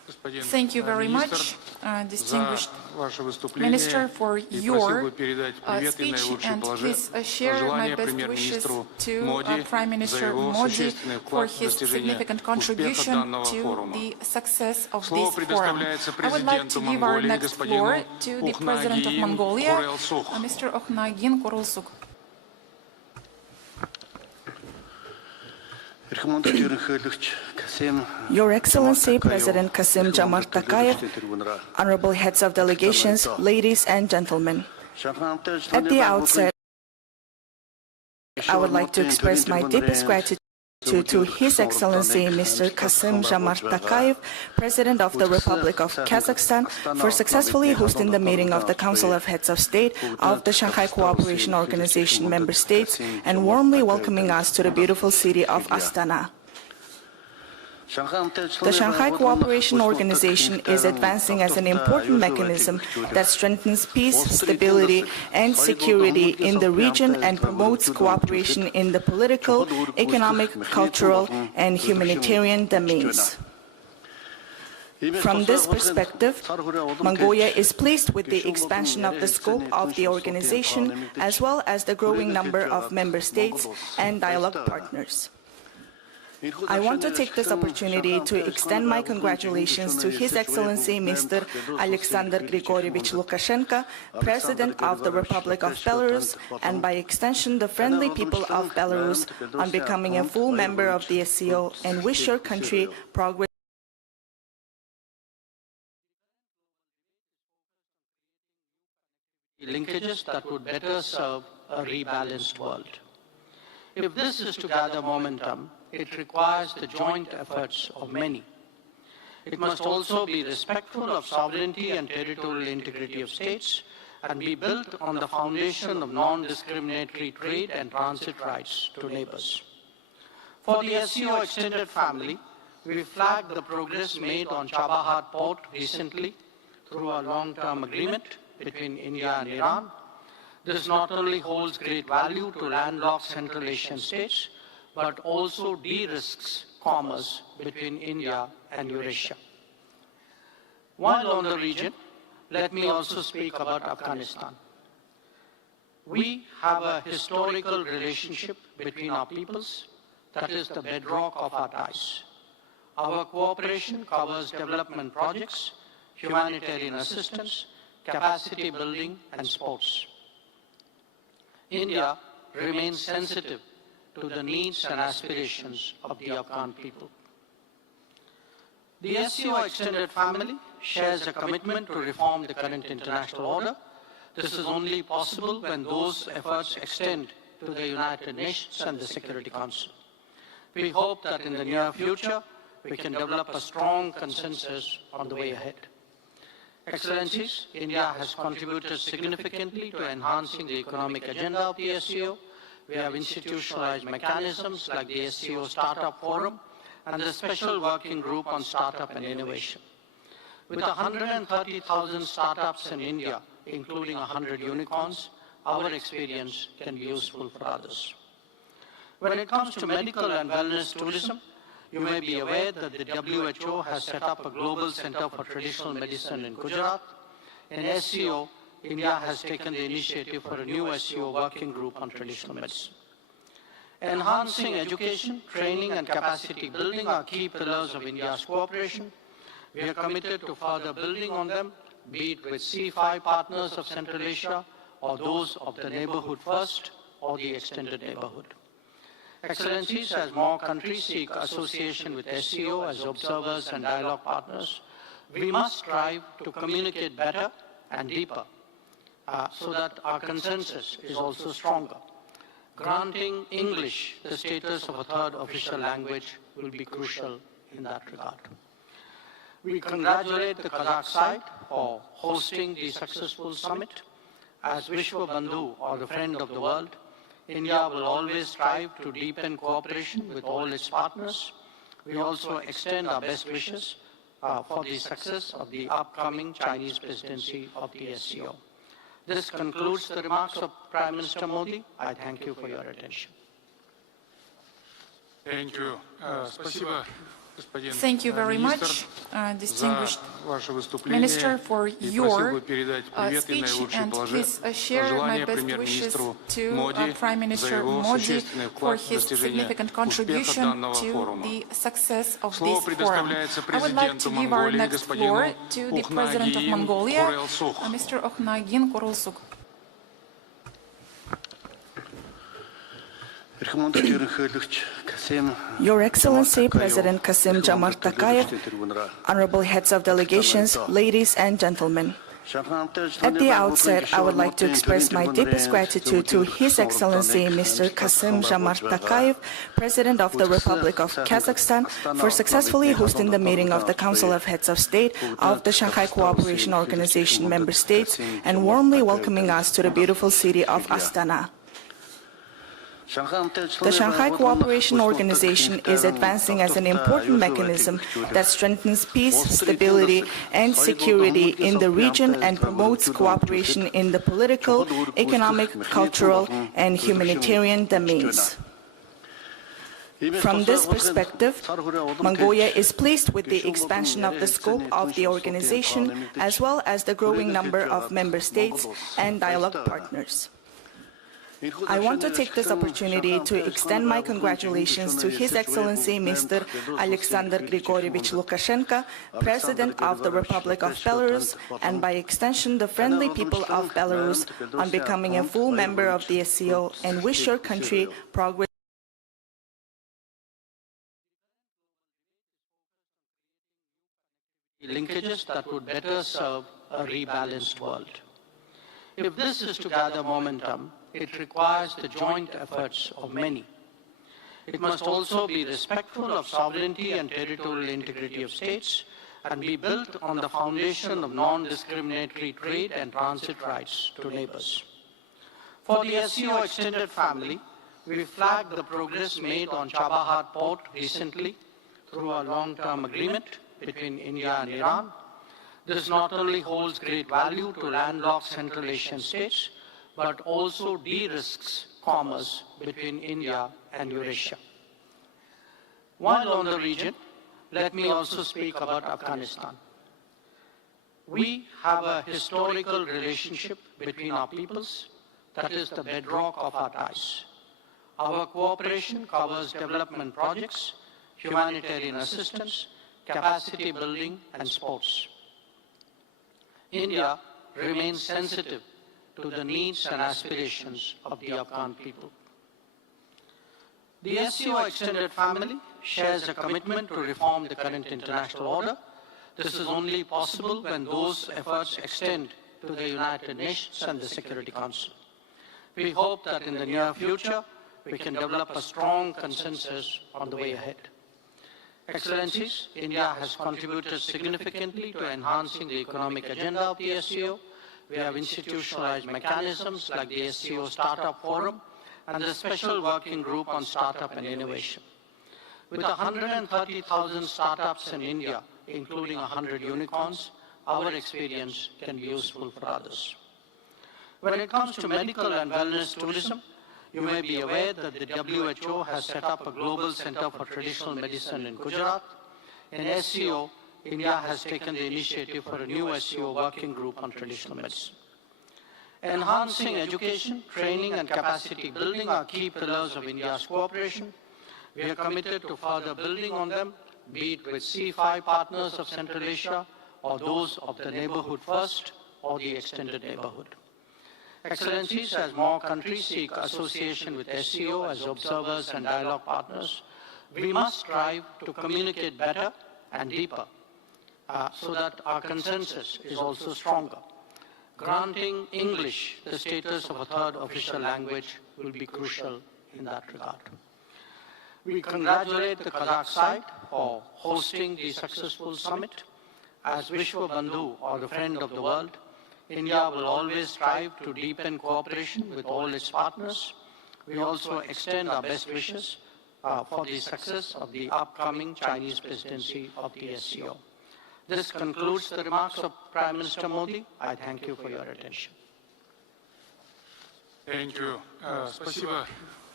Thank you very much, distinguished Minister, for your speech, and please share my best wishes to Prime Minister Modi for his significant contribution to the success of this forum. I would like to give our next floor to the President of Mongolia, Mr. Okhnagin Korulsuk. Your Excellency, President Kassym-Jomart Tokayev, honorable heads of delegations, ladies and gentlemen. At the outset, I would like to express my deepest gratitude to His Excellency Mr. Kassym-Jomart Tokayev, President of the Republic of Kazakhstan, for successfully hosting the meeting of the Council of Heads of State of the Shanghai Cooperation Organization member states and warmly welcoming us to the beautiful city of Astana. The Shanghai Cooperation Organization is advancing as an important mechanism that strengthens peace, stability, and security in the region and promotes cooperation in the political, economic, cultural, and humanitarian domains. From this perspective, Mongolia is pleased with the expansion of the scope of the organization, as well as the growing number of member states and dialogue partners. I want to take this opportunity to extend my congratulations to His Excellency Mr. Alexander Grigorievich Lukashenko, President of the Republic of Belarus, and by extension the friendly people of Belarus, on becoming a full member of the SCO, and wish your country progress. Linkages that would better serve a rebalanced world. If this is to gather momentum, it requires the joint efforts of many. It must also be respectful of sovereignty and territorial integrity of states and be built on the foundation of non-discriminatory trade and transit rights to neighbors. For the SCO extended family, we flagged the progress made on Chabahar port recently through a long-term agreement between India and Iran. This not only holds great value to landlocked Central Asian states, but also de-risks commerce between India and Eurasia. While on the region, let me also speak about Afghanistan. We have a historical relationship between our peoples that is the bedrock of our ties. Our cooperation covers development projects, humanitarian assistance, capacity building, and sports. India remains sensitive to the needs and aspirations of the Afghan people. The SCO extended family shares a commitment to reform the current international order. This is only possible when those efforts extend to the United Nations and the Security Council. We hope that in the near future, we can develop a strong consensus on the way ahead. Excellencies, India has contributed significantly to enhancing the economic agenda of the SCO. We have institutionalized mechanisms like the SCO Startup Forum and the Special Working Group on Startup and Innovation. With 130,000 startups in India, including 100 unicorns, our experience can be useful for others. When it comes to medical and wellness tourism, you may be aware that the WHO has set up a global center for traditional medicine in Gujarat. In SCO, India has taken the initiative for a new SCO working group on traditional medicine. Enhancing education, training, and capacity building are key pillars of India's cooperation. We are committed to further building on them, be it with C5 partners of Central Asia, or those of the Neighborhood First, or the Extended Neighborhood. Excellencies, as more countries seek association with SCO as observers and dialogue partners, we must strive to communicate better and deeper so that our consensus is also stronger. Granting English the status of a third official language will be crucial in that regard. We congratulate the Kazakh side for hosting the successful summit. As Vishwa Bandhu, or the friend of the world, India will always strive to deepen cooperation with all its partners. We also extend our best wishes for the success of the upcoming Chinese presidency of the SCO. This concludes the remarks of Prime Minister Modi. I thank you for your attention. Thank you. Спасибо, Thank you very much, distinguished Minister, for your speech, and please share my best wishes to Prime Minister Modi for his significant contribution to the success of this forum. I would like to give our next floor to the President of Mongolia, Mr. Okhnagin Kurulsuk. Your Excellency, President Kassym-Jomart Tokayev, honorable heads of delegations, ladies and gentlemen. At the outset, I would like to express my deepest gratitude to His Excellency Mr. Kassym-Jomart Tokayev, President of the Republic of Kazakhstan, for successfully hosting the meeting of the Council of Heads of State of the Shanghai Cooperation Organization member states and warmly welcoming us to the beautiful city of Astana. The Shanghai Cooperation Organization is advancing as an important mechanism that strengthens peace, stability, and security in the region and promotes cooperation in the political, economic, cultural, and humanitarian domains. From this perspective, Mongolia is pleased with the expansion of the scope of the organization, as well as the growing number of member states and dialogue partners. I want to take this opportunity to extend my congratulations to His Excellency Mr. Alexander Grigorievich Lukashenko, President of the Republic of Belarus, and by extension the friendly people of Belarus, on becoming a full member of the SCO, and wish your country progress. Linkages that would better serve a rebalanced world. If this is to gather momentum, it requires the joint efforts of many. It must also be respectful of sovereignty and territorial integrity of states and be built on the foundation of non-discriminatory trade and transit rights to neighbors. For the SCO extended family, we flagged the progress made on Chabahar port recently through a long-term agreement between India and Iran. This not only holds great value to landlocked Central Asian states, but also de-risks commerce between India and Eurasia. While on the region, let me also speak about Afghanistan. We have a historical relationship between our peoples that is the bedrock of our ties. Our cooperation covers development projects, humanitarian assistance, capacity building, and sports. India remains sensitive to the needs and aspirations of the Afghan people. The SCO extended family shares a commitment to reform the current international order. This is only possible when those efforts extend to the United Nations and the Security Council. We hope that in the near future, we can develop a strong consensus on the way ahead. Excellencies, India has contributed significantly to enhancing the economic agenda of the SCO. We have institutionalized mechanisms like the SCO Startup Forum and the Special Working Group on Startup and Innovation. With 130,000 startups in India, including 100 unicorns, our experience can be useful for others. When it comes to medical and wellness tourism, you may be aware that the WHO has set up a global center for traditional medicine in Gujarat. In SCO, India has taken the initiative for a new SCO working group on traditional medicine. Enhancing education, training, and capacity building are key pillars of India's cooperation. We are committed to further building on them, be it with C5 partners of Central Asia, or those of the Neighborhood First, or the Extended Neighborhood. Excellencies, as more countries seek association with SCO as observers and dialogue partners, we must strive to communicate better and deeper so that our consensus is also stronger. Granting English the status of a third official language will be crucial in that regard. We congratulate the Kazakh side for hosting the successful summit. As Vishwa Bandhu, or the friend of the world, India will always strive to deepen cooperation with all its partners. We also extend our best wishes for the success of the upcoming Chinese presidency of the SCO. This concludes the remarks of Prime Minister Modi. I thank you for your attention. Thank you. Спасибо,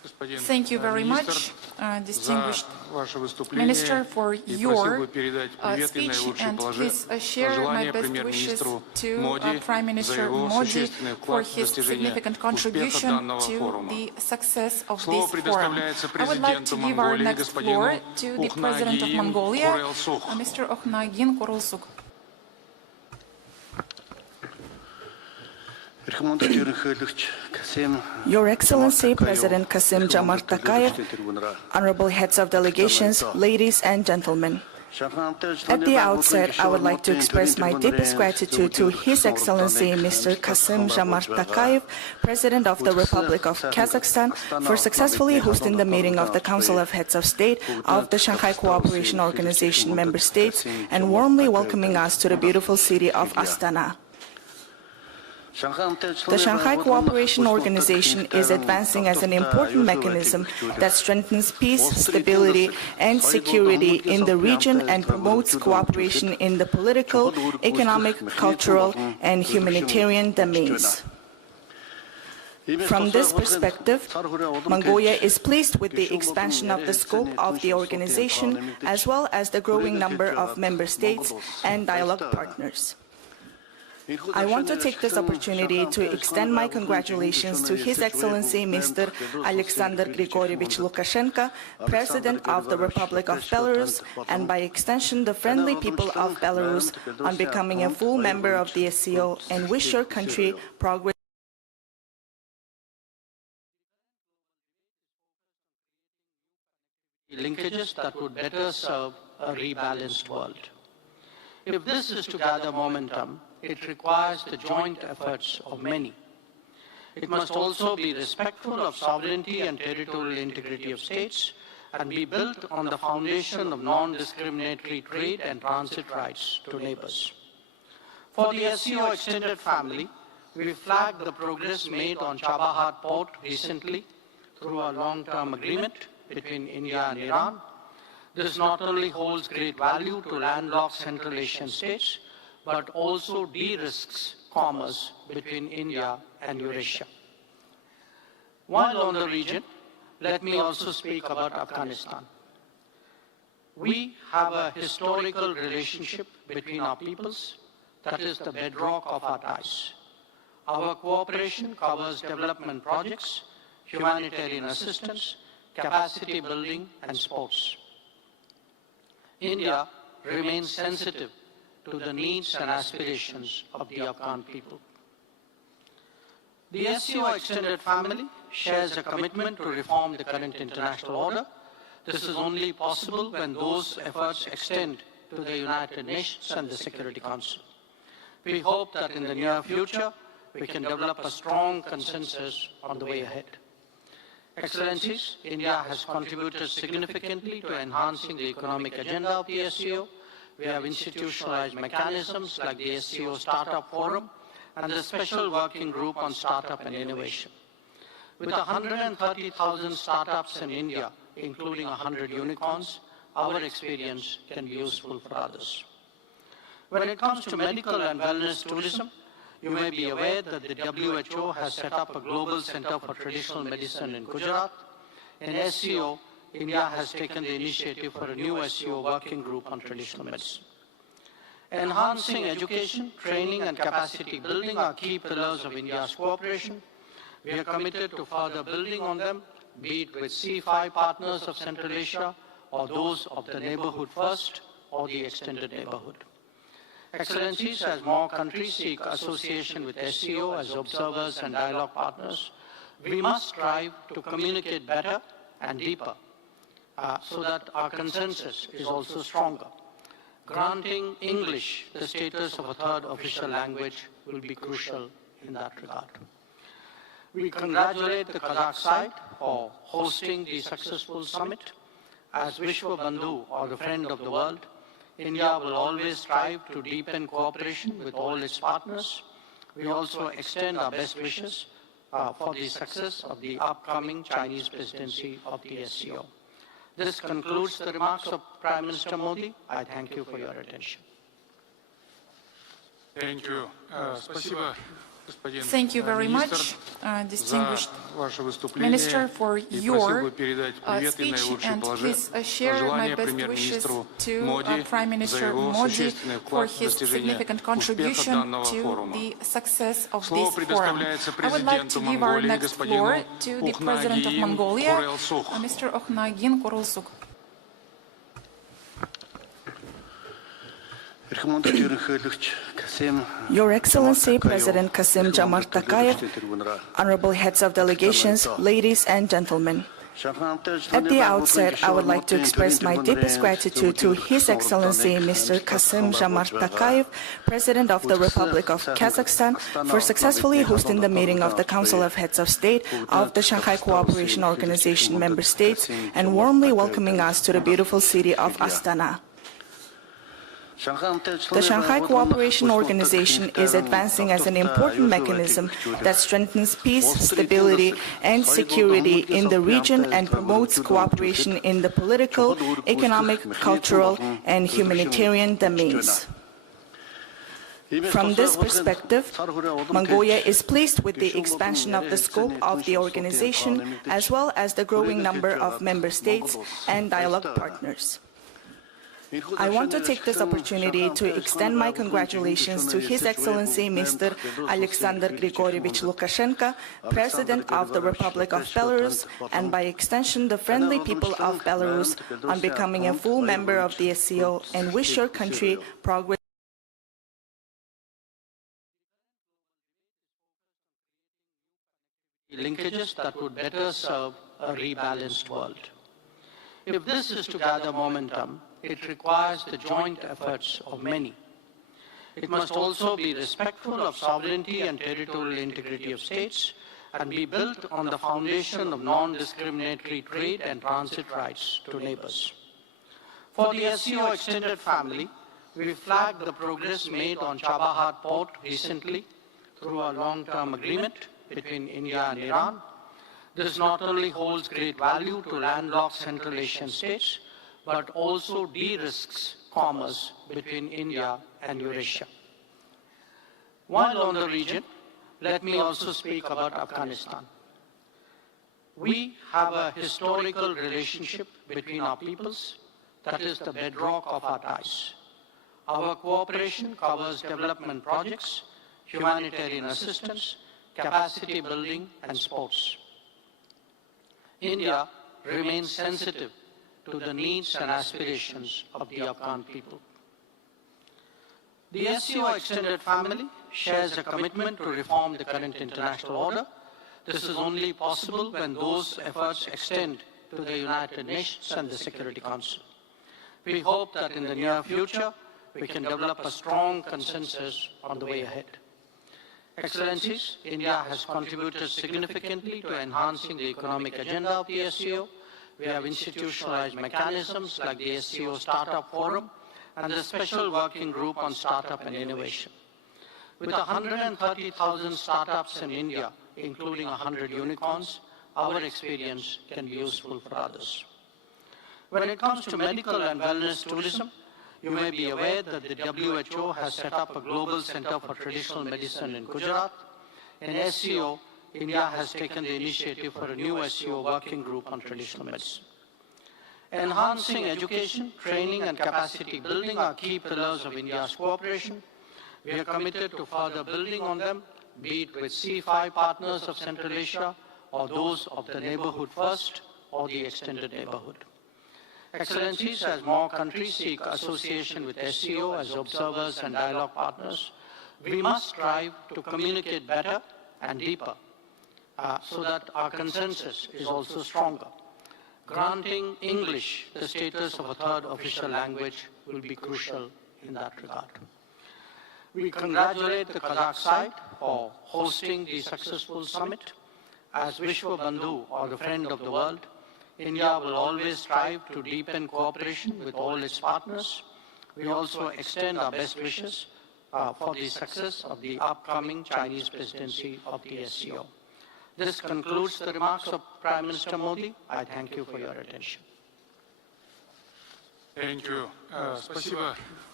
Thank you very much, distinguished Minister, for your speech, and please share my best wishes to Prime Minister Modi for his significant contribution to the success of this forum. I would like to give our next floor to the President of Mongolia, Mr. Okhnagin Korulsuk. Your Excellency, President Kassym-Jomart Tokayev, honorable heads of delegations, ladies and gentlemen. At the outset, I would like to express my deepest gratitude to His Excellency Mr. Kassym-Jomart Tokayev, President of the Republic of Kazakhstan, for successfully hosting the meeting of the Council of Heads of State of the Shanghai Cooperation Organization member states and warmly welcoming us to the beautiful city of Astana. The Shanghai Cooperation Organization is advancing as an important mechanism that strengthens peace, stability, and security in the region and promotes cooperation in the political, economic, cultural, and humanitarian domains. From this perspective, Mongolia is pleased with the expansion of the scope of the organization as well as the growing number of member states and dialogue partners. I want to take this opportunity to extend my congratulations to His Excellency Mr. Alexander Grigorievich Lukashenko, President of the Republic of Belarus, and by extension the friendly people of Belarus, on becoming a full member of the SCO, and wish your country progress. Linkages that would better serve a rebalanced world. If this is to gather momentum, it requires the joint efforts of many. It must also be respectful of sovereignty and territorial integrity of states and be built on the foundation of non-discriminatory trade and transit rights to neighbors. For the SCO extended family, we flagged the progress made on Chabahar port recently through a long-term agreement between India and Iran. This not only holds great value to landlocked Central Asian states, but also de-risks commerce between India and Eurasia. While on the region, let me also speak about Afghanistan. We have a historical relationship between our peoples that is the bedrock of our ties. Our cooperation covers development projects, humanitarian assistance, capacity building, and sports. India remains sensitive to the needs and aspirations of the Afghan people. The SCO extended family shares a commitment to reform the current international order. This is only possible when those efforts extend to the United Nations and the Security Council. We hope that in the near future, we can develop a strong consensus on the way ahead. Excellencies, India has contributed significantly to enhancing the economic agenda of the SCO. We have institutionalized mechanisms like the SCO Startup Forum and the Special Working Group on Startup and Innovation. With 130,000 startups in India, including 100 unicorns, our experience can be useful for others. When it comes to medical and wellness tourism, you may be aware that the WHO has set up a global center for traditional medicine in Gujarat. In SCO, India has taken the initiative for a new SCO working group on traditional medicine. Enhancing education, training, and capacity building are key pillars of India's cooperation. We are committed to further building on them, be it with C5 partners of Central Asia, or those of the Neighborhood First, or the Extended Neighborhood. Excellencies, as more countries seek association with SCO as observers and dialogue partners, we must strive to communicate better and deeper, so that our consensus is also stronger. Granting English the status of a third official language will be crucial in that regard. We congratulate the Kazakh side for hosting the successful summit. As Vishwa Bandhu, or the friend of the world, India will always strive to deepen cooperation with all its partners. We also extend our best wishes for the success of the upcoming Chinese presidency of the SCO. This concludes the remarks of Prime Minister Modi. I thank you for your attention. Thank you. Спасибо, Thank you very much, distinguished Minister, for your speech, and please share my best wishes to Prime Minister Modi for his significant contribution to the success of this forum. I would like to give our next floor to the President of Mongolia, Mr. Okhnagin Korulsuk. Your Excellency, President Kassym-Jomart Tokayev, honorable heads of delegations, ladies and gentlemen. At the outset, I would like to express my deepest gratitude to His Excellency Mr. Kassym-Jomart Tokayev, President of the Republic of Kazakhstan, for successfully hosting the meeting of the Council of Heads of State of the Shanghai Cooperation Organization member states and warmly welcoming us to the beautiful city of Astana. The Shanghai Cooperation Organization is advancing as an important mechanism that strengthens peace, stability, and security in the region and promotes cooperation in the political, economic, cultural, and humanitarian domains. From this perspective, Mongolia is pleased with the expansion of the scope of the organization, as well as the growing number of member states and dialogue partners. I want to take this opportunity to extend my congratulations to His Excellency Mr. Alexander Grigorievich Lukashenko, President of the Republic of Belarus, and by extension the friendly people of Belarus, on becoming a full member of the SCO, and wish your country progress. Linkages that would better serve a rebalanced world. If this is to gather momentum, it requires the joint efforts of many. It must also be respectful of sovereignty and territorial integrity of states and be built on the foundation of non-discriminatory trade and transit rights to neighbors. For the SCO extended family, we flagged the progress made on Chabahar port recently through a long-term agreement between India and Iran. This not only holds great value to landlocked Central Asian states, but also de-risks commerce between India and Eurasia. While on the region, let me also speak about Afghanistan. We have a historical relationship between our peoples that is the bedrock of our ties. Our cooperation covers development projects, humanitarian assistance, capacity building, and sports. India remains sensitive to the needs and aspirations of the Afghan people. The SCO extended family shares a commitment to reform the current international order. This is only possible when those efforts extend to the United Nations and the Security Council. We hope that in the near future, we can develop a strong consensus on the way ahead. Excellencies, India has contributed significantly to enhancing the economic agenda of the SCO. We have institutionalized mechanisms like the SCO Startup Forum and the Special Working Group on Startup and Innovation. With 130,000 startups in India, including 100 unicorns, our experience can be useful for others. When it comes to medical and wellness tourism, you may be aware that the WHO has set up a global center for traditional medicine in Gujarat. In SCO, India has taken the initiative for a new SCO working group on traditional medicine. Enhancing education, training, and capacity building are key pillars of India's cooperation. We are committed to further building on them, be it with C5 partners of Central Asia, or those of the neighborhood first, or the extended neighborhood. Excellencies, as more countries seek association with SCO as observers and dialogue partners, we must strive to communicate better and deeper, so that our consensus is also stronger. Granting English the status of a third official language will be crucial in that regard. We congratulate the Kazakh side for hosting the successful summit. As Vishwa Bandhu, or the friend of the world, India will always strive to deepen cooperation with all its partners. We also extend our best wishes for the success of the upcoming Chinese presidency of the SCO. This concludes the remarks of Prime Minister Modi. I thank you for your attention. Thank you. Спасибо,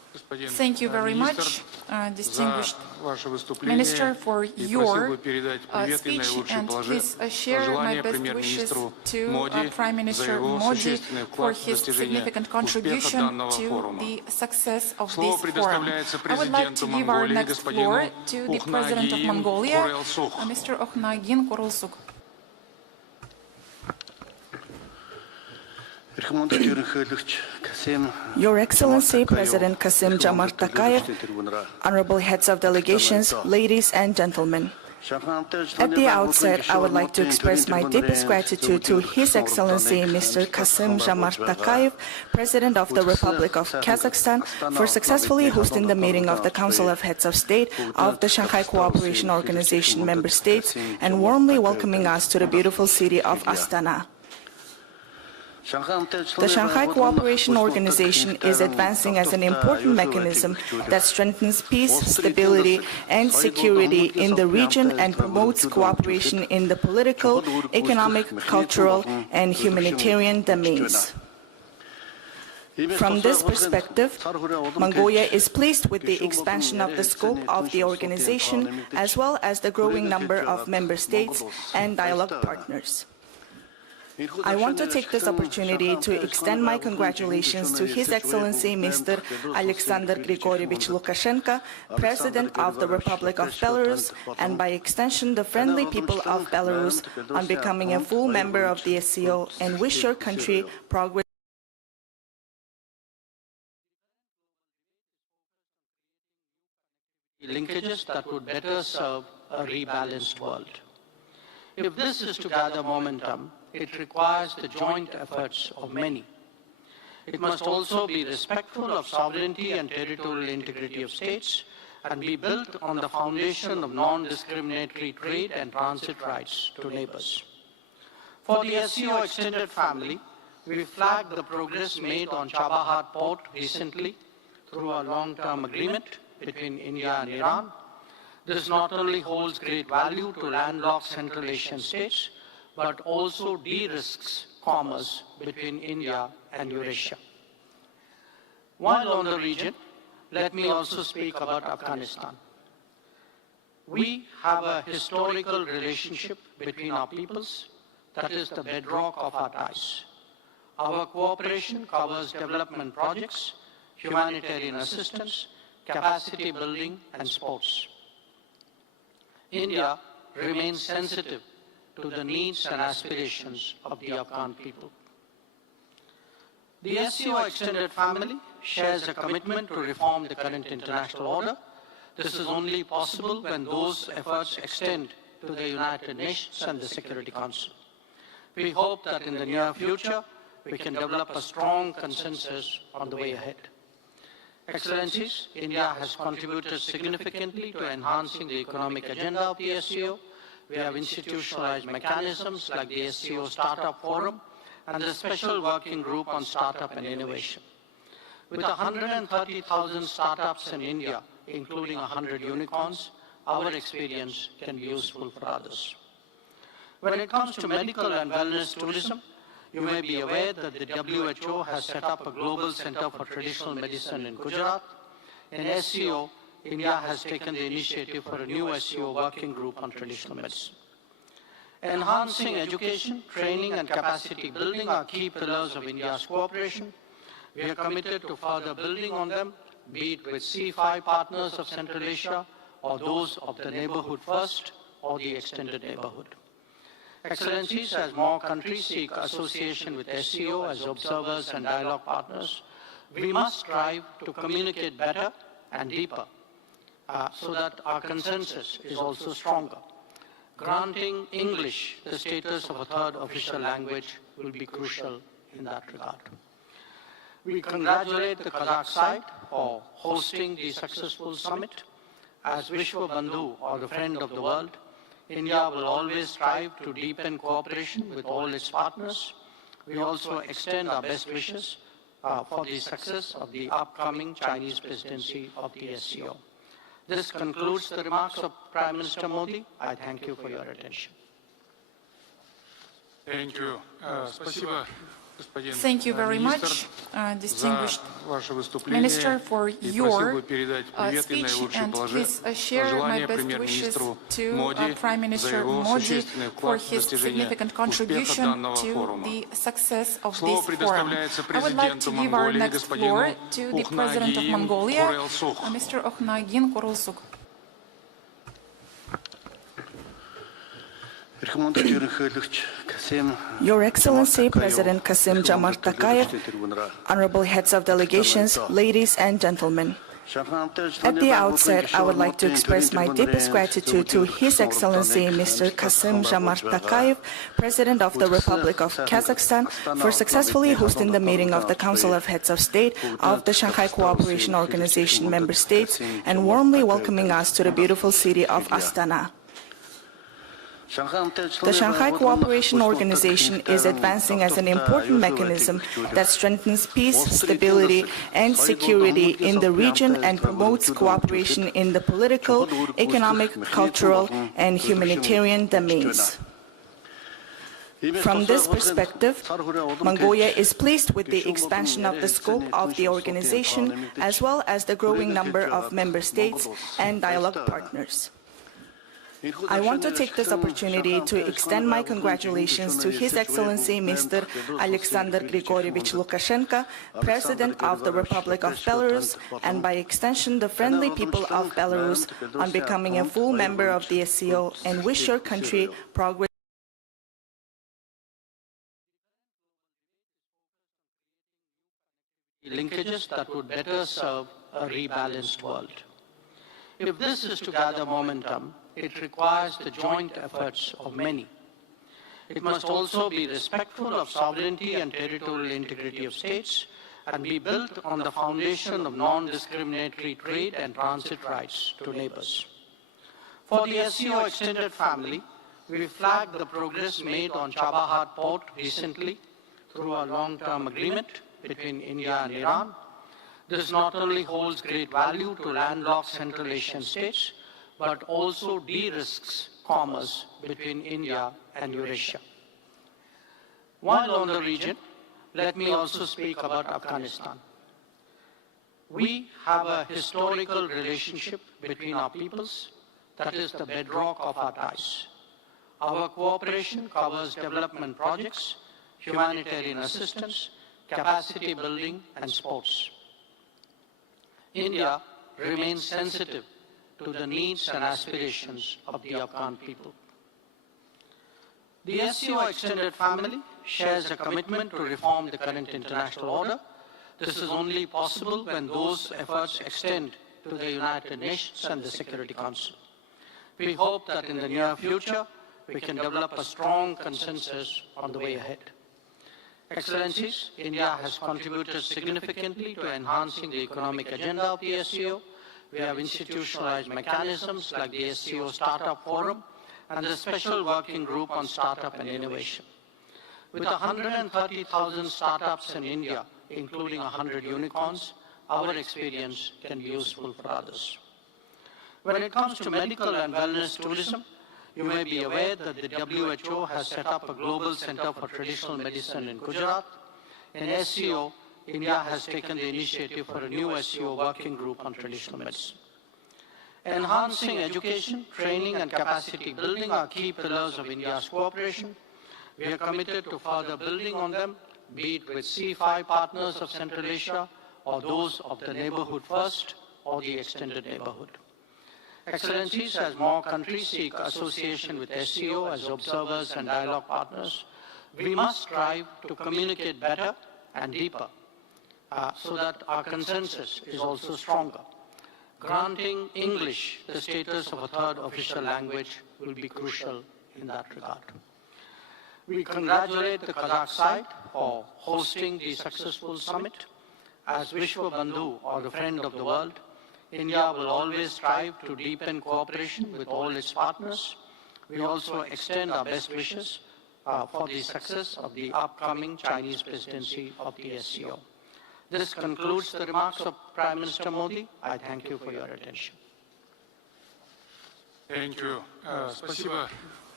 Thank you very much, distinguished Minister, for your speech, and please share my best wishes to Prime Minister Modi for his significant contribution to the success of this forum. I would like to give our next floor to the President of Mongolia, Mr. Okhnagin Kurulsuk. Your Excellency, President Kassym-Jomart Tokayev, honorable heads of delegations, ladies and gentlemen. At the outset, I would like to express my deepest gratitude to His Excellency Mr. Kassym-Jomart Tokayev, President of the Republic of Kazakhstan, for successfully hosting the meeting of the Council of Heads of State of the Shanghai Cooperation Organization member states and warmly welcoming us to the beautiful city of Astana. The Shanghai Cooperation Organization is advancing as an important mechanism that strengthens peace, stability, and security in the region and promotes cooperation in the political, economic, cultural, and humanitarian domains. From this perspective, Mongolia is pleased with the expansion of the scope of the organization, as well as the growing number of member states and dialogue partners. I want to take this opportunity to extend my congratulations to His Excellency Mr. Alexander Grigorievich Lukashenko, President of the Republic of Belarus, and by extension the friendly people of Belarus, on becoming a full member of the SCO, and wish your country progress. Linkages that would better serve a rebalanced world. If this is to gather momentum, it requires the joint efforts of many. It must also be respectful of sovereignty and territorial integrity of states and be built on the foundation of non-discriminatory trade and transit rights to neighbors. For the SCO extended family, we flagged the progress made on Chabahar port recently through a long-term agreement between India and Iran. This not only holds great value to landlocked Central Asian states, but also de-risks commerce between India and Eurasia. While on the region, let me also speak about Afghanistan. We have a historical relationship between our peoples that is the bedrock of our ties. Our cooperation covers development projects, humanitarian assistance, capacity building, and sports. India remains sensitive to the needs and aspirations of the Afghan people. The SCO extended family shares a commitment to reform the current international order. This is only possible when those efforts extend to the United Nations and the Security Council. We hope that in the near future, we can develop a strong consensus on the way ahead. Excellencies, India has contributed significantly to enhancing the economic agenda of the SCO. We have institutionalized mechanisms like the SCO Startup Forum and the Special Working Group on Startup and Innovation. With 130,000 startups in India, including 100 unicorns, our experience can be useful for others. When it comes to medical and wellness tourism, you may be aware that the WHO has set up a global center for traditional medicine in Gujarat. In SCO, India has taken the initiative for a new SCO working group on traditional medicine. Enhancing education, training, and capacity building are key pillars of India's cooperation. We are committed to further building on them, be it with C5 partners of Central Asia, or those of the Neighborhood First, or the Extended Neighborhood. Excellencies, as more countries seek association with SCO as observers and dialogue partners, we must strive to communicate better and deeper so that our consensus is also stronger. Granting English the status of a third official language will be crucial in that regard. We congratulate the Kazakh side for hosting the successful summit. As Vishwa Bandhu, or the friend of the world, India will always strive to deepen cooperation with all its partners. We also extend our best wishes for the success of the upcoming Chinese presidency of the SCO. This concludes the remarks of Prime Minister Modi. I thank you for your attention. Thank you. Спасибо, Thank you very much, distinguished Minister, for your speech, and please share my best wishes to Prime Minister Modi for his significant contribution to the success of this forum. I would like to give our next floor to the President of Mongolia, Mr. Okhnagin Kurulsuk. Your Excellency, President Kassym-Jomart Tokayev, honorable heads of delegations, ladies and gentlemen. At the outset, I would like to express my deepest gratitude to His Excellency Mr. Kassym-Jomart Tokayev, President of the Republic of Kazakhstan, for successfully hosting the meeting of the Council of Heads of State of the Shanghai Cooperation Organization member states and warmly welcoming us to the beautiful city of Astana. The Shanghai Cooperation Organization is advancing as an important mechanism that strengthens peace, stability, and security in the region and promotes cooperation in the political, economic, cultural, and humanitarian domains. From this perspective, Mongolia is pleased with the expansion of the scope of the organization, as well as the growing number of member states and dialogue partners. I want to take this opportunity to extend my congratulations to His Excellency Mr. Alexander Grigorievich Lukashenko, President of the Republic of Belarus, and by extension the friendly people of Belarus, on becoming a full member of the SCO, and wish your country progress. Linkages that would better serve a rebalanced world. If this is to gather momentum, it requires the joint efforts of many. It must also be respectful of sovereignty and territorial integrity of states and be built on the foundation of non-discriminatory trade and transit rights to neighbors. For the SCO extended family, we flagged the progress made on Chabahar port recently through a long-term agreement between India and Iran. This not only holds great value to landlocked Central Asian states, but also de-risks commerce between India and Eurasia. While on the region, let me also speak about Afghanistan. We have a historical relationship between our peoples that is the bedrock of our ties. Our cooperation covers development projects, humanitarian assistance, capacity building, and sports. India remains sensitive to the needs and aspirations of the Afghan people. The SCO extended family shares a commitment to reform the current international order. This is only possible when those efforts extend to the United Nations and the Security Council. We hope that in the near future, we can develop a strong consensus on the way ahead. Excellencies, India has contributed significantly to enhancing the economic agenda of the SCO. We have institutionalized mechanisms like the SCO Startup Forum and the Special Working Group on Startup and Innovation. With 130,000 startups in India, including 100 unicorns, our experience can be useful for others. When it comes to medical and wellness tourism, you may be aware that the WHO has set up a global center for traditional medicine in Gujarat. In SCO, India has taken the initiative for a new SCO working group on traditional medicine. Enhancing education, training, and capacity building are key pillars of India's cooperation. We are committed to further building on them, be it with C5 partners of Central Asia, or those of the Neighborhood First, or the Extended Neighborhood. Excellencies, as more countries seek association with SCO as observers and dialogue partners, we must strive to communicate better and deeper so that our consensus is also stronger. Granting English the status of a third official language will be crucial in that regard. We congratulate the Kazakh side for hosting the successful summit. As Vishwa Bandhu, or the friend of the world, India will always strive to deepen cooperation with all its partners. We also extend our best wishes for the success of the upcoming Chinese presidency of the SCO. This concludes the remarks of Prime Minister Modi. I thank you for your attention. Thank you. Спасибо,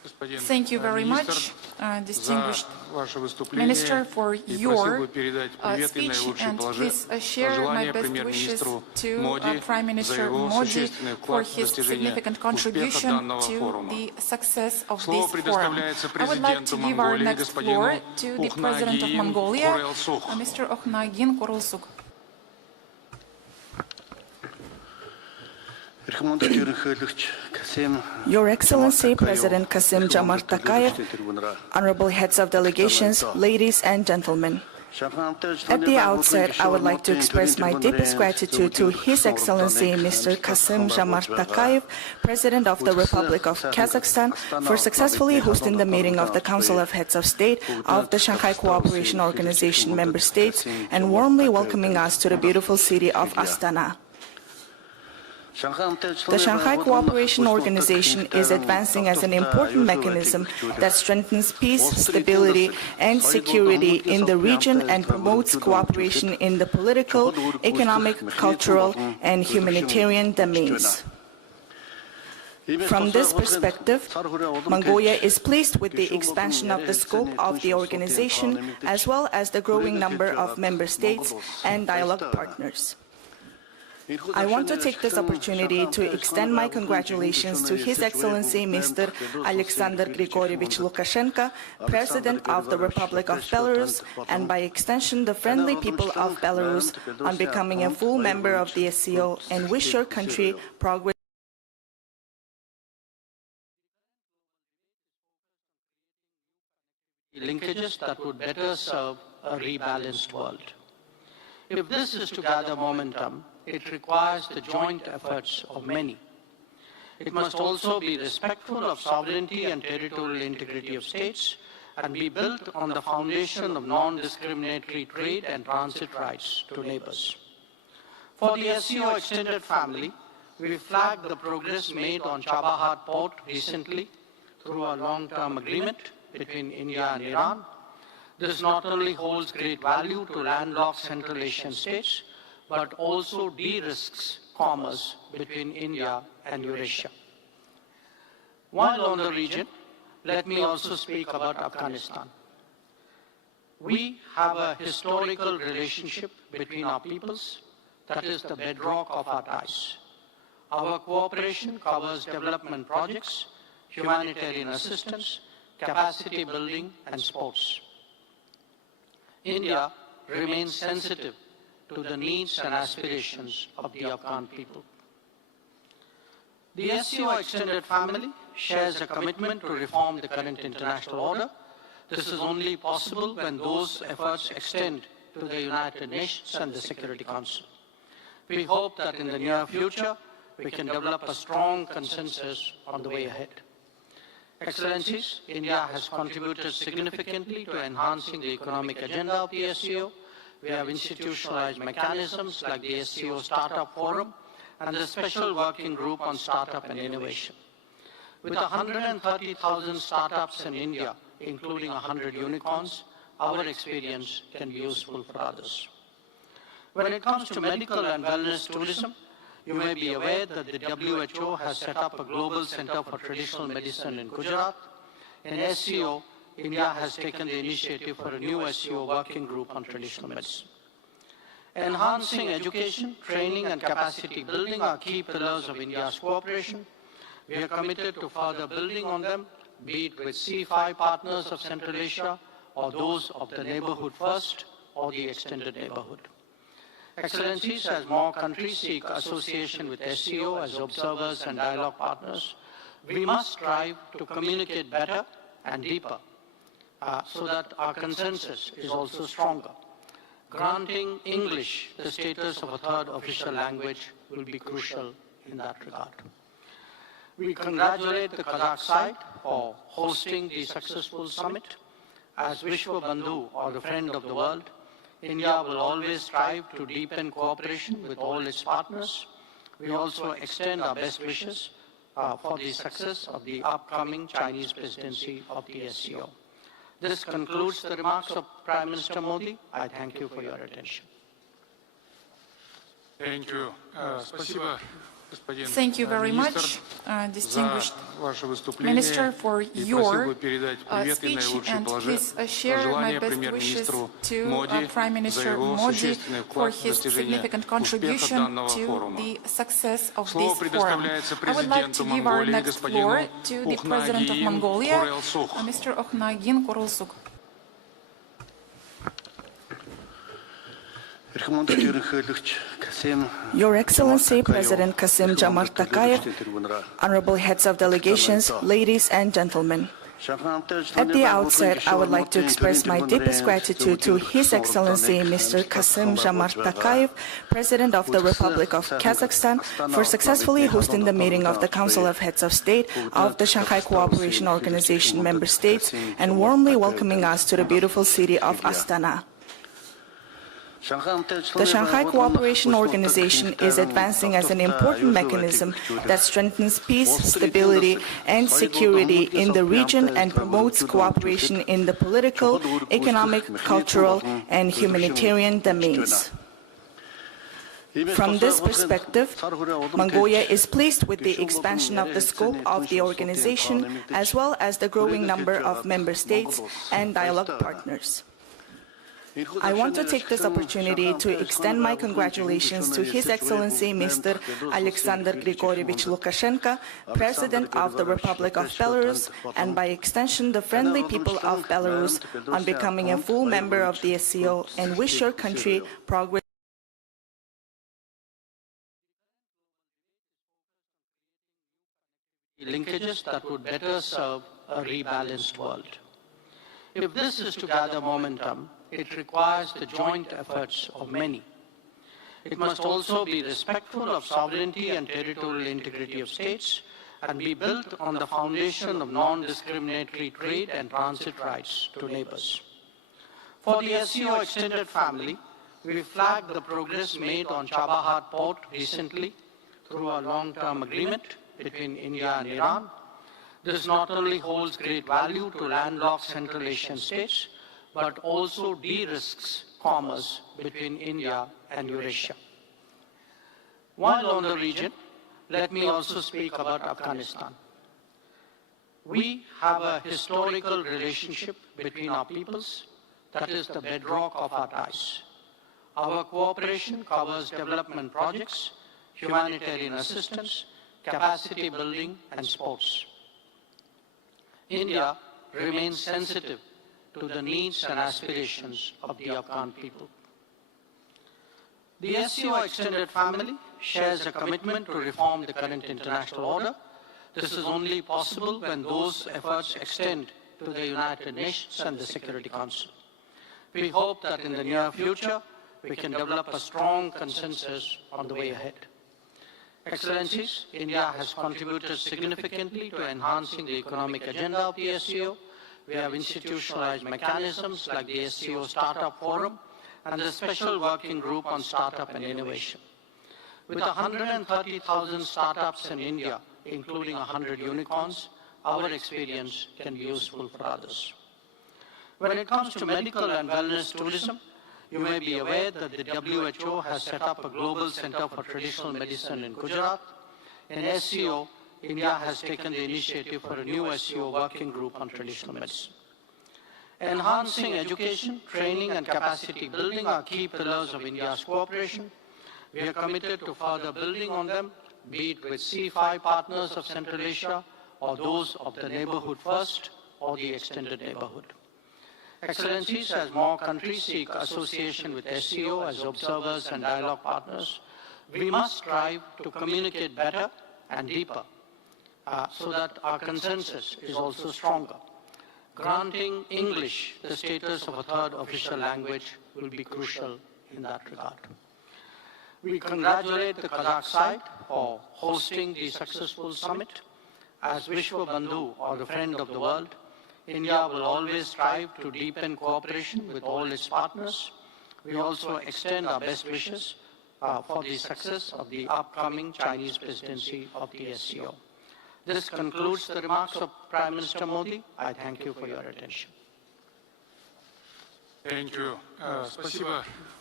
Thank you very much, distinguished Minister, for your speech, and please share my best wishes to Prime Minister Modi for his significant contribution to the success of this forum. I would like to give our next floor to the President of Mongolia, Mr. Okhnagin Korulsuk. Your Excellency, President Kassym-Jomart Tokayev, honorable heads of delegations, ladies and gentlemen. At the outset, I would like to express my deepest gratitude to His Excellency Mr. Kassym-Jomart Tokayev, President of the Republic of Kazakhstan, for successfully hosting the meeting of the Council of Heads of State of the Shanghai Cooperation Organization member states and warmly welcoming us to the beautiful city of Astana. The Shanghai Cooperation Organization is advancing as an important mechanism that strengthens peace, stability, and security in the region and promotes cooperation in the political, economic, cultural, and humanitarian domains. From this perspective, Mongolia is pleased with the expansion of the scope of the organization, as well as the growing number of member states and dialogue partners. I want to take this opportunity to extend my congratulations to His Excellency Mr. Alexander Grigorievich Lukashenko, President of the Republic of Belarus, and by extension the friendly people of Belarus, on becoming a full member of the SCO, and wish your country progress. Linkages that would better serve a rebalanced world. If this is to gather momentum, it requires the joint efforts of many. It must also be respectful of sovereignty and territorial integrity of states and be built on the foundation of non-discriminatory trade and transit rights to neighbors. For the SCO extended family, we flagged the progress made on Chabahar port recently through a long-term agreement between India and Iran. This not only holds great value to landlocked Central Asian states, but also de-risks commerce between India and Eurasia. While on the region, let me also speak about Afghanistan. We have a historical relationship between our peoples that is the bedrock of our ties. Our cooperation covers development projects, humanitarian assistance, capacity building, and sports. India remains sensitive to the needs and aspirations of the Afghan people. The SCO extended family shares a commitment to reform the current international order. This is only possible when those efforts extend to the United Nations and the Security Council. We hope that in the near future, we can develop a strong consensus on the way ahead. Excellencies, India has contributed significantly to enhancing the economic agenda of the SCO. We have institutionalized mechanisms like the SCO Startup Forum and the Special Working Group on Startup and Innovation. With 130,000 startups in India, including 100 unicorns, our experience can be useful for others. When it comes to medical and wellness tourism, you may be aware that the WHO has set up a global center for traditional medicine in Gujarat. In SCO, India has taken the initiative for a new SCO working group on traditional medicine. Enhancing education, training, and capacity building are key pillars of India's cooperation. We are committed to further building on them, be it with C5 partners of Central Asia, or those of the Neighborhood First, or the Extended Neighborhood. Excellencies, as more countries seek association with SCO as observers and dialogue partners, we must strive to communicate better and deeper so that our consensus is also stronger. Granting English the status of a third official language will be crucial in that regard. We congratulate the Kazakh side for hosting the successful summit. As Vishwa Bandhu, or the friend of the world, India will always strive to deepen cooperation with all its partners. We also extend our best wishes for the success of the upcoming Chinese presidency of the SCO. This concludes the remarks of Prime Minister Modi. I thank you for your attention. Thank you. Спасибо, Thank you very much, distinguished Minister, for your speech, and please share my best wishes to Prime Minister Modi for his significant contribution to the success of this forum. I would like to give our next floor to the President of Mongolia, Mr. Okhnagin Korulsuk. Your Excellency, President Kassym-Jomart Tokayev, honorable heads of delegations, ladies and gentlemen. At the outset, I would like to express my deepest gratitude to His Excellency Mr. Kassym-Jomart Tokayev, President of the Republic of Kazakhstan, for successfully hosting the meeting of the Council of Heads of State of the Shanghai Cooperation Organization member states and warmly welcoming us to the beautiful city of Astana. The Shanghai Cooperation Organization is advancing as an important mechanism that strengthens peace, stability, and security in the region and promotes cooperation in the political, economic, cultural, and humanitarian domains. From this perspective, Mongolia is pleased with the expansion of the scope of the organization, as well as the growing number of member states and dialogue partners. I want to take this opportunity to extend my congratulations to His Excellency Mr. Alexander Grigorievich Lukashenko, President of the Republic of Belarus, and by extension the friendly people of Belarus, on becoming a full member of the SCO, and wish your country progress. Linkages that would better serve a rebalanced world. If this is to gather momentum, it requires the joint efforts of many. It must also be respectful of sovereignty and territorial integrity of states and be built on the foundation of non-discriminatory trade and transit rights to neighbors. For the SCO extended family, we flagged the progress made on Chabahar port recently through a long-term agreement between India and Iran. This not only holds great value to landlocked Central Asian states, but also de-risks commerce between India and Eurasia. While on the region, let me also speak about Afghanistan. We have a historical relationship between our peoples that is the bedrock of our ties. Our cooperation covers development projects, humanitarian assistance, capacity building, and sports. India remains sensitive to the needs and aspirations of the Afghan people. The SCO extended family shares a commitment to reform the current international order. This is only possible when those efforts extend to the United Nations and the Security Council. We hope that in the near future, we can develop a strong consensus on the way ahead. Excellencies, India has contributed significantly to enhancing the economic agenda of the SCO. We have institutionalized mechanisms like the SCO Startup Forum and the Special Working Group on Startup and Innovation. With 130,000 startups in India, including 100 unicorns, our experience can be useful for others. When it comes to medical and wellness tourism, you may be aware that the WHO has set up a global center for traditional medicine in Gujarat. In SCO, India has taken the initiative for a new SCO working group on traditional medicine. Enhancing education, training, and capacity building are key pillars of India's cooperation. We are committed to further building on them, be it with C5 partners of Central Asia, or those of the Neighborhood First, or the Extended Neighborhood. Excellencies, as more countries seek association with SCO as observers and dialogue partners, we must strive to communicate better and deeper, so that our consensus is also stronger. Granting English the status of a third official language will be crucial in that regard. We congratulate the Kazakh side for hosting the successful summit. As Vishwa Bandhu, or the friend of the world, India will always strive to deepen cooperation with all its partners. We also extend our best wishes for the success of the upcoming Chinese presidency of the SCO. This concludes the remarks of Prime Minister Modi. I thank you for your attention. Thank you. Спасибо,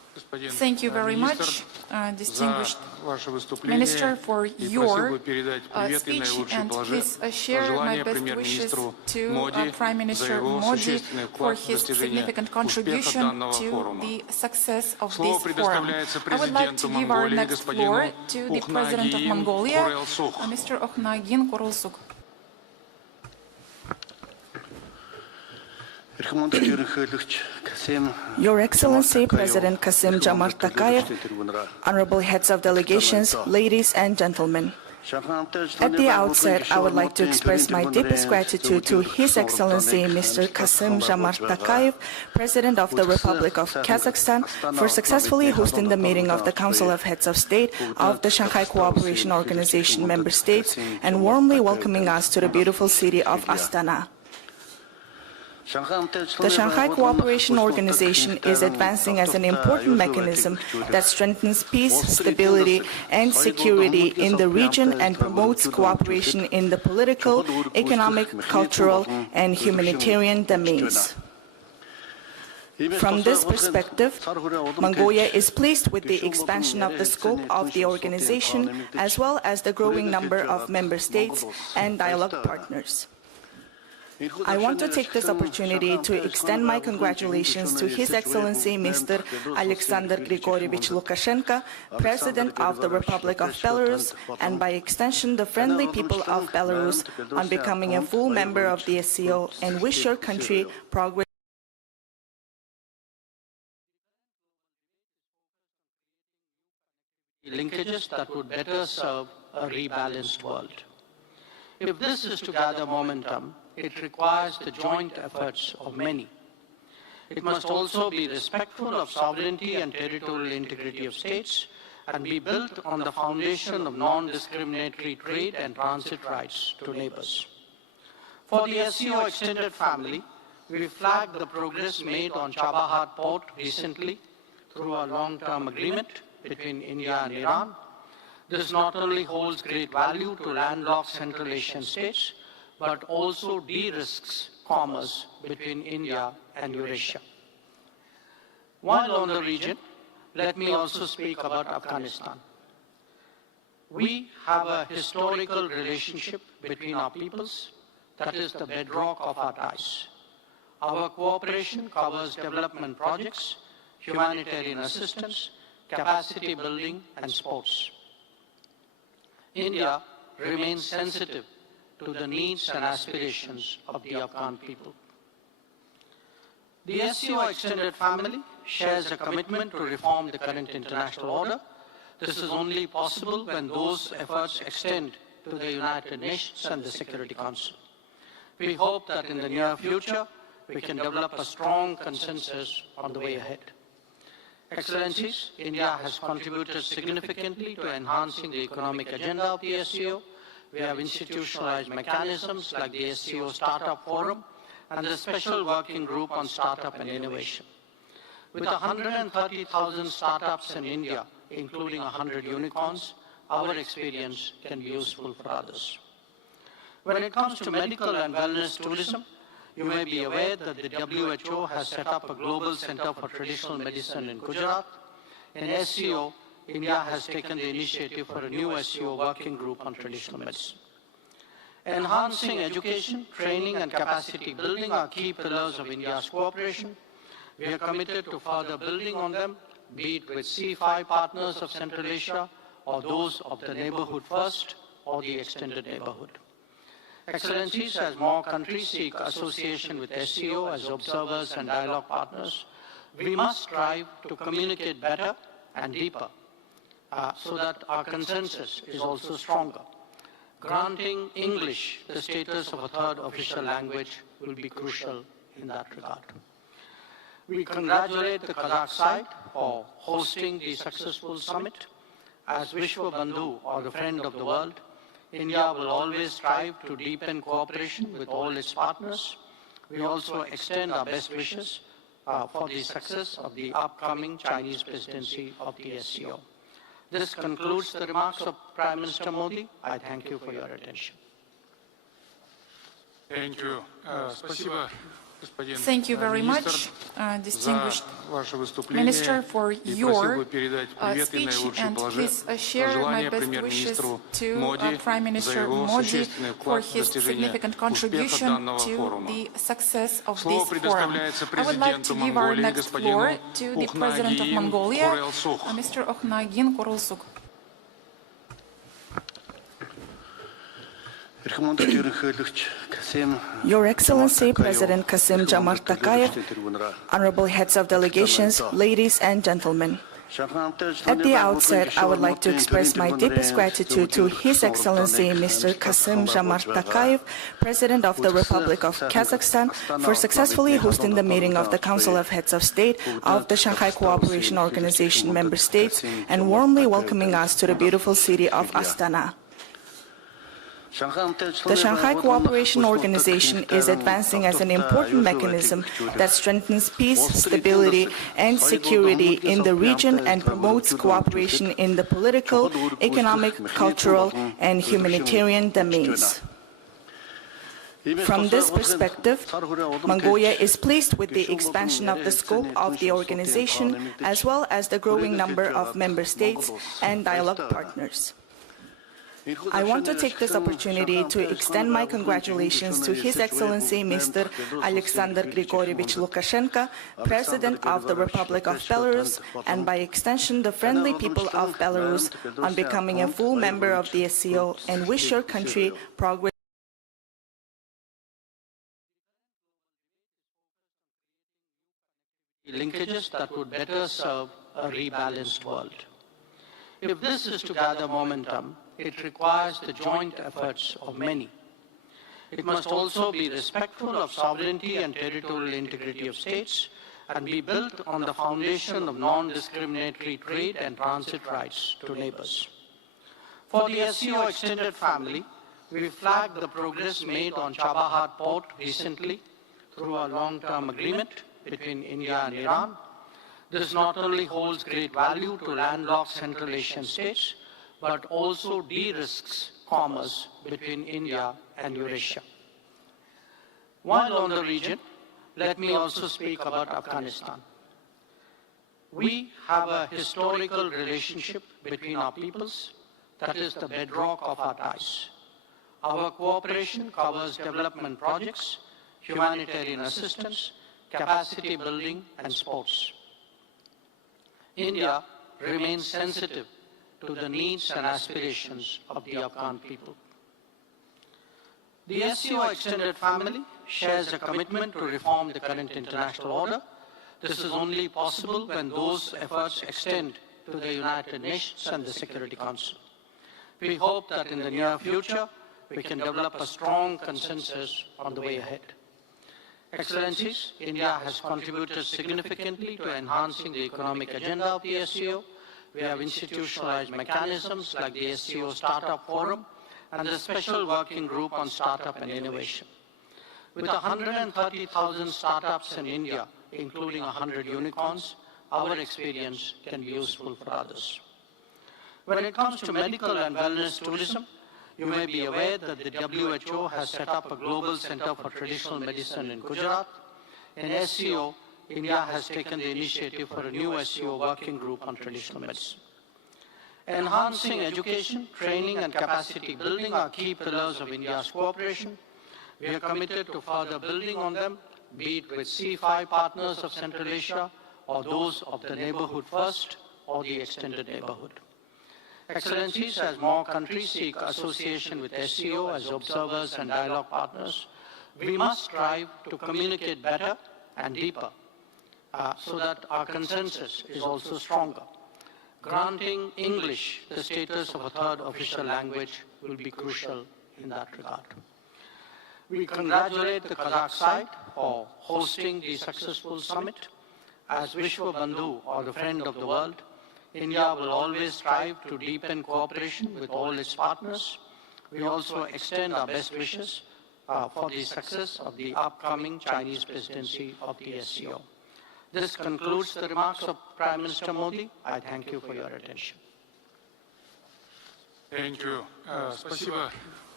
Thank you very much, distinguished Minister, for your speech, and please share my best wishes to Prime Minister Modi for his significant contribution to the success of this forum. I would like to give our next floor to the President of Mongolia, Mr. Okhnagin Korulsuk. Your Excellency, President Kassym-Jomart Tokayev, honorable heads of delegations, ladies and gentlemen. At the outset, I would like to express my deepest gratitude to His Excellency Mr. Kassym-Jomart Tokayev, President of the Republic of Kazakhstan, for successfully hosting the meeting of the Council of Heads of State of the Shanghai Cooperation Organization member states and warmly welcoming us to the beautiful city of Astana. The Shanghai Cooperation Organization is advancing as an important mechanism that strengthens peace, stability, and security in the region and promotes cooperation in the political, economic, cultural, and humanitarian domains. From this perspective, Mongolia is pleased with the expansion of the scope of the organization, as well as the growing number of member states and dialogue partners. I want to take this opportunity to extend my congratulations to His Excellency Mr. Alexander Grigorievich Lukashenko, President of the Republic of Belarus, and by extension the friendly people of Belarus, on becoming a full member of the SCO, and wish your country progress. Linkages that would better serve a rebalanced world. If this is to gather momentum, it requires the joint efforts of many. It must also be respectful of sovereignty and territorial integrity of states and be built on the foundation of non-discriminatory trade and transit rights to neighbors. For the SCO extended family, we flagged the progress made on Chabahar port recently through a long-term agreement between India and Iran. This not only holds great value to landlocked Central Asian states, but also de-risks commerce between India and Eurasia. While on the region, let me also speak about Afghanistan. We have a historical relationship between our peoples that is the bedrock of our ties. Our cooperation covers development projects, humanitarian assistance, capacity building, and sports. India remains sensitive to the needs and aspirations of the Afghan people. The SCO extended family shares a commitment to reform the current international order. This is only possible when those efforts extend to the United Nations and the Security Council. We hope that in the near future, we can develop a strong consensus on the way ahead. Excellencies, India has contributed significantly to enhancing the economic agenda of the SCO. We have institutionalized mechanisms like the SCO Startup Forum and the Special Working Group on Startup and Innovation. With 130,000 startups in India, including 100 unicorns, our experience can be useful for others. When it comes to medical and wellness tourism, you may be aware that the WHO has set up a global center for traditional medicine in Gujarat. In SCO, India has taken the initiative for a new SCO working group on traditional medicine. Enhancing education, training, and capacity building are key pillars of India's cooperation. We are committed to further building on them, be it with C5 partners of Central Asia, or those of the Neighborhood First, or the Extended Neighborhood. Excellencies, as more countries seek association with SCO as observers and dialogue partners, we must strive to communicate better and deeper so that our consensus is also stronger. Granting English the status of a third official language will be crucial in that regard. We congratulate the Kazakh side for hosting the successful summit. As Vishwa Bandhu, or the friend of the world, India will always strive to deepen cooperation with all its partners. We also extend our best wishes for the success of the upcoming Chinese presidency of the SCO. This concludes the remarks of Prime Minister Modi. I thank you for your attention. Thank you. Спасибо, Thank you very much, distinguished Minister, for your speech, and please share my best wishes to Prime Minister Modi for his significant contribution to the success of this forum. I would like to give our next floor to the President of Mongolia, Mr. Okhnagin Korulsuk. Your Excellency, President Kassym-Jomart Tokayev, honorable heads of delegations, ladies and gentlemen. At the outset, I would like to express my deepest gratitude to His Excellency Mr. Kassym-Jomart Tokayev, President of the Republic of Kazakhstan, for successfully hosting the meeting of the Council of Heads of State of the Shanghai Cooperation Organization member states and warmly welcoming us to the beautiful city of Astana. The Shanghai Cooperation Organization is advancing as an important mechanism that strengthens peace, stability, and security in the region and promotes cooperation in the political, economic, cultural, and humanitarian domains. From this perspective, Mongolia is pleased with the expansion of the scope of the organization, as well as the growing number of member states and dialogue partners. I want to take this opportunity to extend my congratulations to His Excellency Mr. Alexander Grigorievich Lukashenko, President of the Republic of Belarus, and by extension the friendly people of Belarus, on becoming a full member of the SCO, and wish your country progress. Linkages that would better serve a rebalanced world. If this is to gather momentum, it requires the joint efforts of many. It must also be respectful of sovereignty and territorial integrity of states and be built on the foundation of non-discriminatory trade and transit rights to neighbors. For the SCO extended family, we flagged the progress made on Chabahar port recently through a long-term agreement between India and Iran. This not only holds great value to landlocked Central Asian states, but also de-risks commerce between India and Eurasia. While on the region, let me also speak about Afghanistan. We have a historical relationship between our peoples that is the bedrock of our ties. Our cooperation covers development projects, humanitarian assistance, capacity building, and sports. India remains sensitive to the needs and aspirations of the Afghan people. The SCO extended family shares a commitment to reform the current international order. This is only possible when those efforts extend to the United Nations and the Security Council. We hope that in the near future, we can develop a strong consensus on the way ahead. Excellencies, India has contributed significantly to enhancing the economic agenda of the SCO. We have institutionalized mechanisms like the SCO Startup Forum and the Special Working Group on Startup and Innovation. With 130,000 startups in India, including 100 unicorns, our experience can be useful for others. When it comes to medical and wellness tourism, you may be aware that the WHO has set up a global center for traditional medicine in Gujarat. In SCO, India has taken the initiative for a new SCO working group on traditional medicine. Enhancing education, training, and capacity building are key pillars of India's cooperation. We are committed to further building on them, be it with C5 partners of Central Asia, or those of the Neighborhood First, or the Extended Neighborhood. Excellencies, as more countries seek association with SCO as observers and dialogue partners, we must strive to communicate better and deeper so that our consensus is also stronger. Granting English the status of a third official language will be crucial in that regard. We congratulate the Kazakh side for hosting the successful summit. As Vishwa Bandhu, or the friend of the world, India will always strive to deepen cooperation with all its partners. We also extend our best wishes for the success of the upcoming Chinese presidency of the SCO. This concludes the remarks of Prime Minister Modi. I thank you for your attention. Thank you. Спасибо,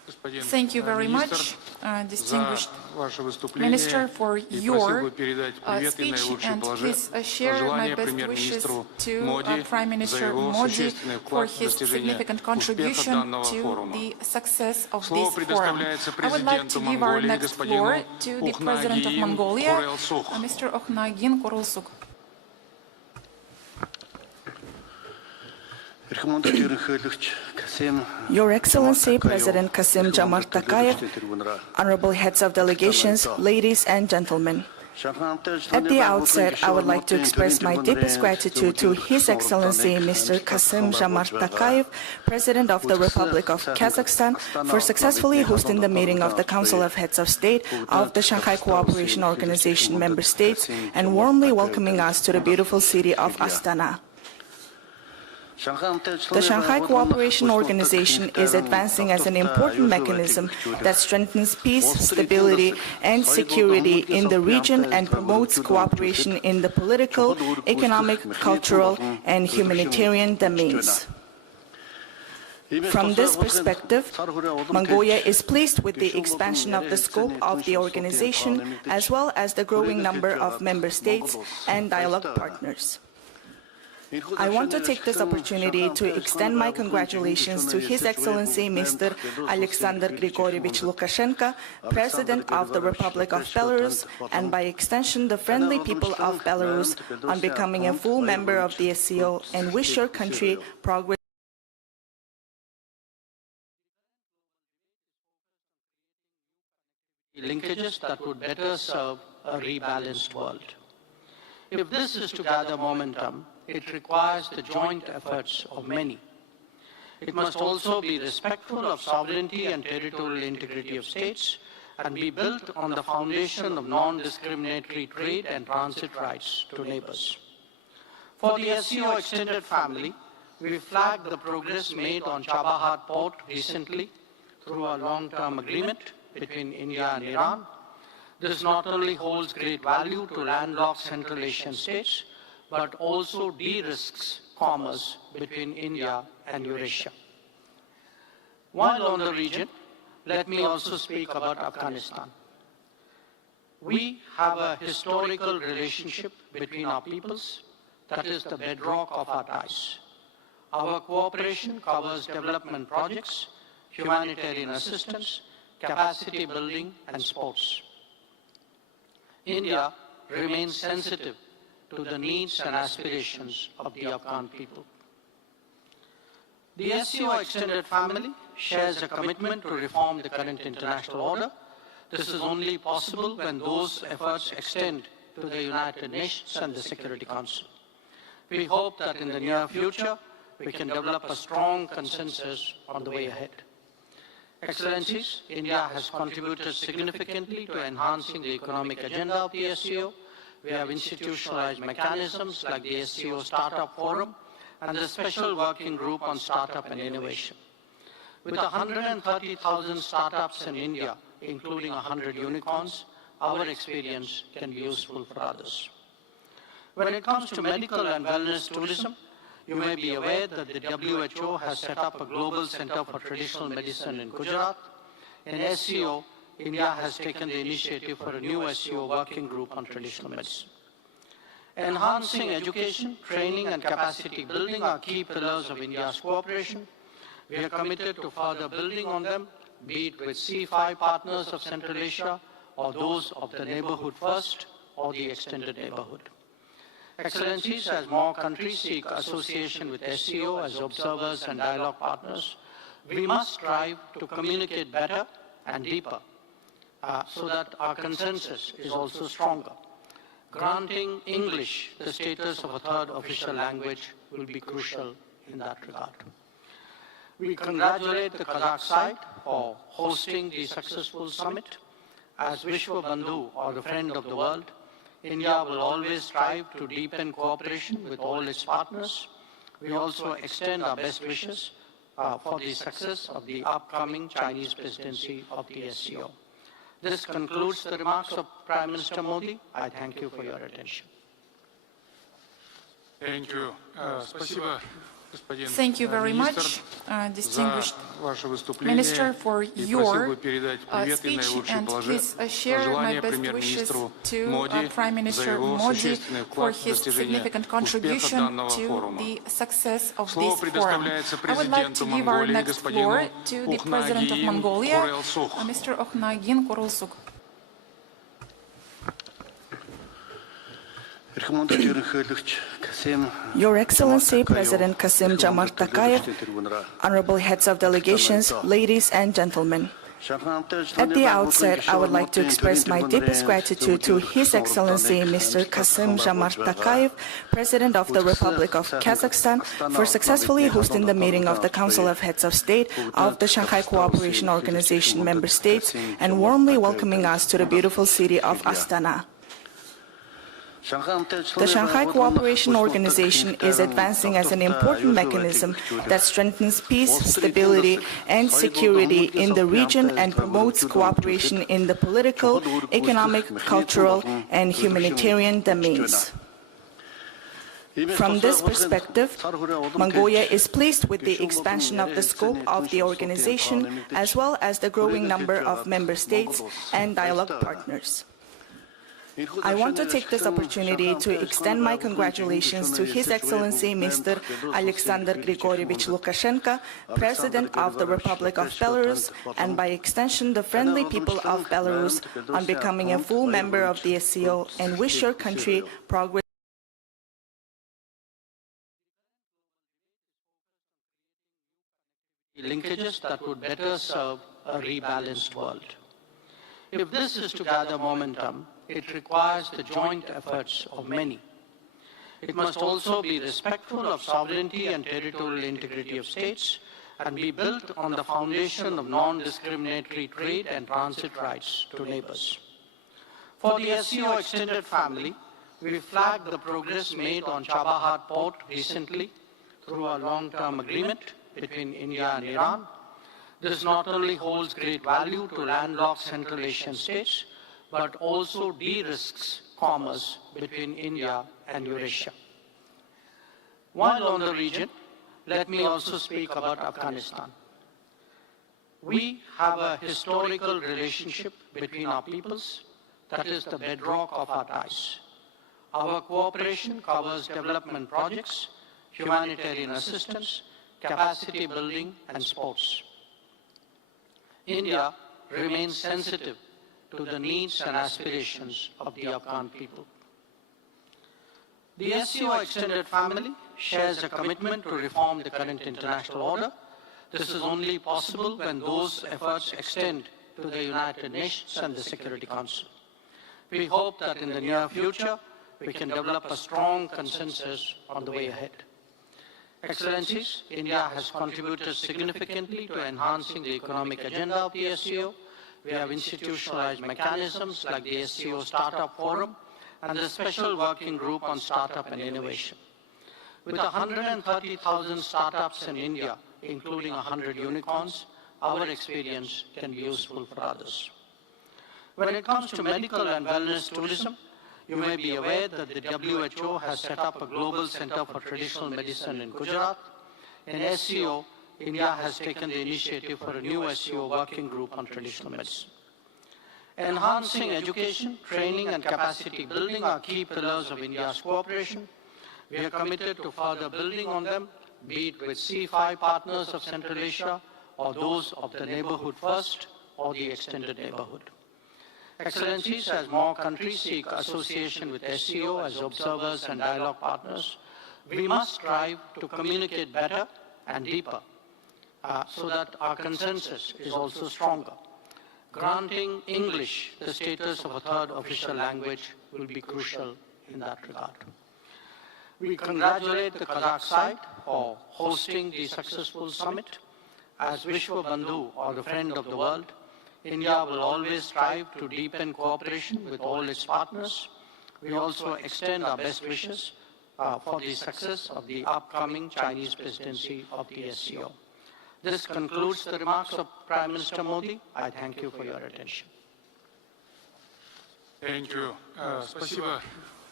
Thank you very much, distinguished Minister, for your speech, and please share my best wishes to Prime Minister Modi for his significant contribution to the success of this forum. I would like to give our next floor to the President of Mongolia, Mr. Okhnagin Korulsuk. Your Excellency, President Kassym-Jomart Tokayev, honorable heads of delegations, ladies and gentlemen. At the outset, I would like to express my deepest gratitude to His Excellency Mr. Kassym-Jomart Tokayev, President of the Republic of Kazakhstan, for successfully hosting the meeting of the Council of Heads of State of the Shanghai Cooperation Organization member states and warmly welcoming us to the beautiful city of Astana. The Shanghai Cooperation Organization is advancing as an important mechanism that strengthens peace, stability, and security in the region and promotes cooperation in the political, economic, cultural, and humanitarian domains. From this perspective, Mongolia is pleased with the expansion of the scope of the organization, as well as the growing number of member states and dialogue partners. I want to take this opportunity to extend my congratulations to His Excellency Mr. Alexander Grigorievich Lukashenko, President of the Republic of Belarus, and by extension the friendly people of Belarus, on becoming a full member of the SCO, and wish your country progress. Linkages that would better serve a rebalanced world. If this is to gather momentum, it requires the joint efforts of many. It must also be respectful of sovereignty and territorial integrity of states and be built on the foundation of non-discriminatory trade and transit rights to neighbors. For the SCO extended family, we flagged the progress made on Chabahar port recently through a long-term agreement between India and Iran. This not only holds great value to landlocked Central Asian states, but also de-risks commerce between India and Eurasia. While on the region, let me also speak about Afghanistan. We have a historical relationship between our peoples that is the bedrock of our ties. Our cooperation covers development projects, humanitarian assistance, capacity building, and sports. India remains sensitive to the needs and aspirations of the Afghan people. The SCO extended family shares a commitment to reform the current international order. This is only possible when those efforts extend to the United Nations and the Security Council. We hope that in the near future, we can develop a strong consensus on the way ahead. Excellencies, India has contributed significantly to enhancing the economic agenda of the SCO. We have institutionalized mechanisms like the SCO Startup Forum and the Special Working Group on Startup and Innovation. With 130,000 startups in India, including 100 unicorns, our experience can be useful for others. When it comes to medical and wellness tourism, you may be aware that the WHO has set up a global center for traditional medicine in Gujarat. In SCO, India has taken the initiative for a new SCO working group on traditional medicine. Enhancing education, training, and capacity building are key pillars of India's cooperation. We are committed to further building on them, be it with C5 partners of Central Asia, or those of the neighborhood first, or the extended neighborhood. Excellencies, as more countries seek association with SCO as observers and dialogue partners, we must strive to communicate better and deeper so that our consensus is also stronger. Granting English the status of a third official language will be crucial in that regard. We congratulate the Kazakh side for hosting the successful summit. As Vishwa Bandhu, or the friend of the world, India will always strive to deepen cooperation with all its partners. We also extend our best wishes for the success of the upcoming Chinese presidency of the SCO. This concludes the remarks of Prime Minister Modi. I thank you for your attention. Thank you. Спасибо, Thank you very much, distinguished Minister, for your speech, and please share my best wishes to Prime Minister Modi for his significant contribution to the success of this forum. I would like to give our next floor to the President of Mongolia, Mr. Okhnagin Kurulsuk. Your Excellency, President Kassym-Jomart Tokayev, honorable heads of delegations, ladies and gentlemen. At the outset, I would like to express my deepest gratitude to His Excellency Mr. Kassym-Jomart Tokayev, President of the Republic of Kazakhstan, for successfully hosting the meeting of the Council of Heads of State of the Shanghai Cooperation Organization member states and warmly welcoming us to the beautiful city of Astana. The Shanghai Cooperation Organization is advancing as an important mechanism that strengthens peace, stability, and security in the region and promotes cooperation in the political, economic, cultural, and humanitarian domains. From this perspective, Mongolia is pleased with the expansion of the scope of the organization, as well as the growing number of member states and dialogue partners. I want to take this opportunity to extend my congratulations to His Excellency Mr. Alexander Grigorievich Lukashenko, President of the Republic of Belarus, and by extension the friendly people of Belarus, on becoming a full member of the SCO, and wish your country progress. Linkages that would better serve a rebalanced world. If this is to gather momentum, it requires the joint efforts of many. It must also be respectful of sovereignty and territorial integrity of states and be built on the foundation of non-discriminatory trade and transit rights to neighbors. For the SCO extended family, we flagged the progress made on Chabahar port recently through a long-term agreement between India and Iran. This not only holds great value to landlocked Central Asian states, but also de-risks commerce between India and Eurasia. While on the region, let me also speak about Afghanistan. We have a historical relationship between our peoples that is the bedrock of our ties. Our cooperation covers development projects, humanitarian assistance, capacity building, and sports. India remains sensitive to the needs and aspirations of the Afghan people. The SCO extended family shares a commitment to reform the current international order. This is only possible when those efforts extend to the United Nations and the Security Council. We hope that in the near future, we can develop a strong consensus on the way ahead. Excellencies, India has contributed significantly to enhancing the economic agenda of the SCO. We have institutionalized mechanisms like the SCO Startup Forum and the Special Working Group on Startup and Innovation. With 130,000 startups in India, including 100 unicorns, our experience can be useful for others. When it comes to medical and wellness tourism, you may be aware that the WHO has set up a global center for traditional medicine in Gujarat. In SCO, India has taken the initiative for a new SCO working group on traditional medicine. Enhancing education, training, and capacity building are key pillars of India's cooperation. We are committed to further building on them, be it with C5 partners of Central Asia, or those of the neighborhood first, or the extended neighborhood. Excellencies, as more countries seek association with SCO as observers and dialogue partners, we must strive to communicate better and deeper so that our consensus is also stronger. Granting English the status of a third official language will be crucial in that regard. We congratulate the Kazakh side for hosting the successful summit. As Vishwa Bandhu, or the friend of the world, India will always strive to deepen cooperation with all its partners. We also extend our best wishes for the success of the upcoming Chinese presidency of the SCO. This concludes the remarks of Prime Minister Modi. I thank you for your attention. Thank you. Спасибо,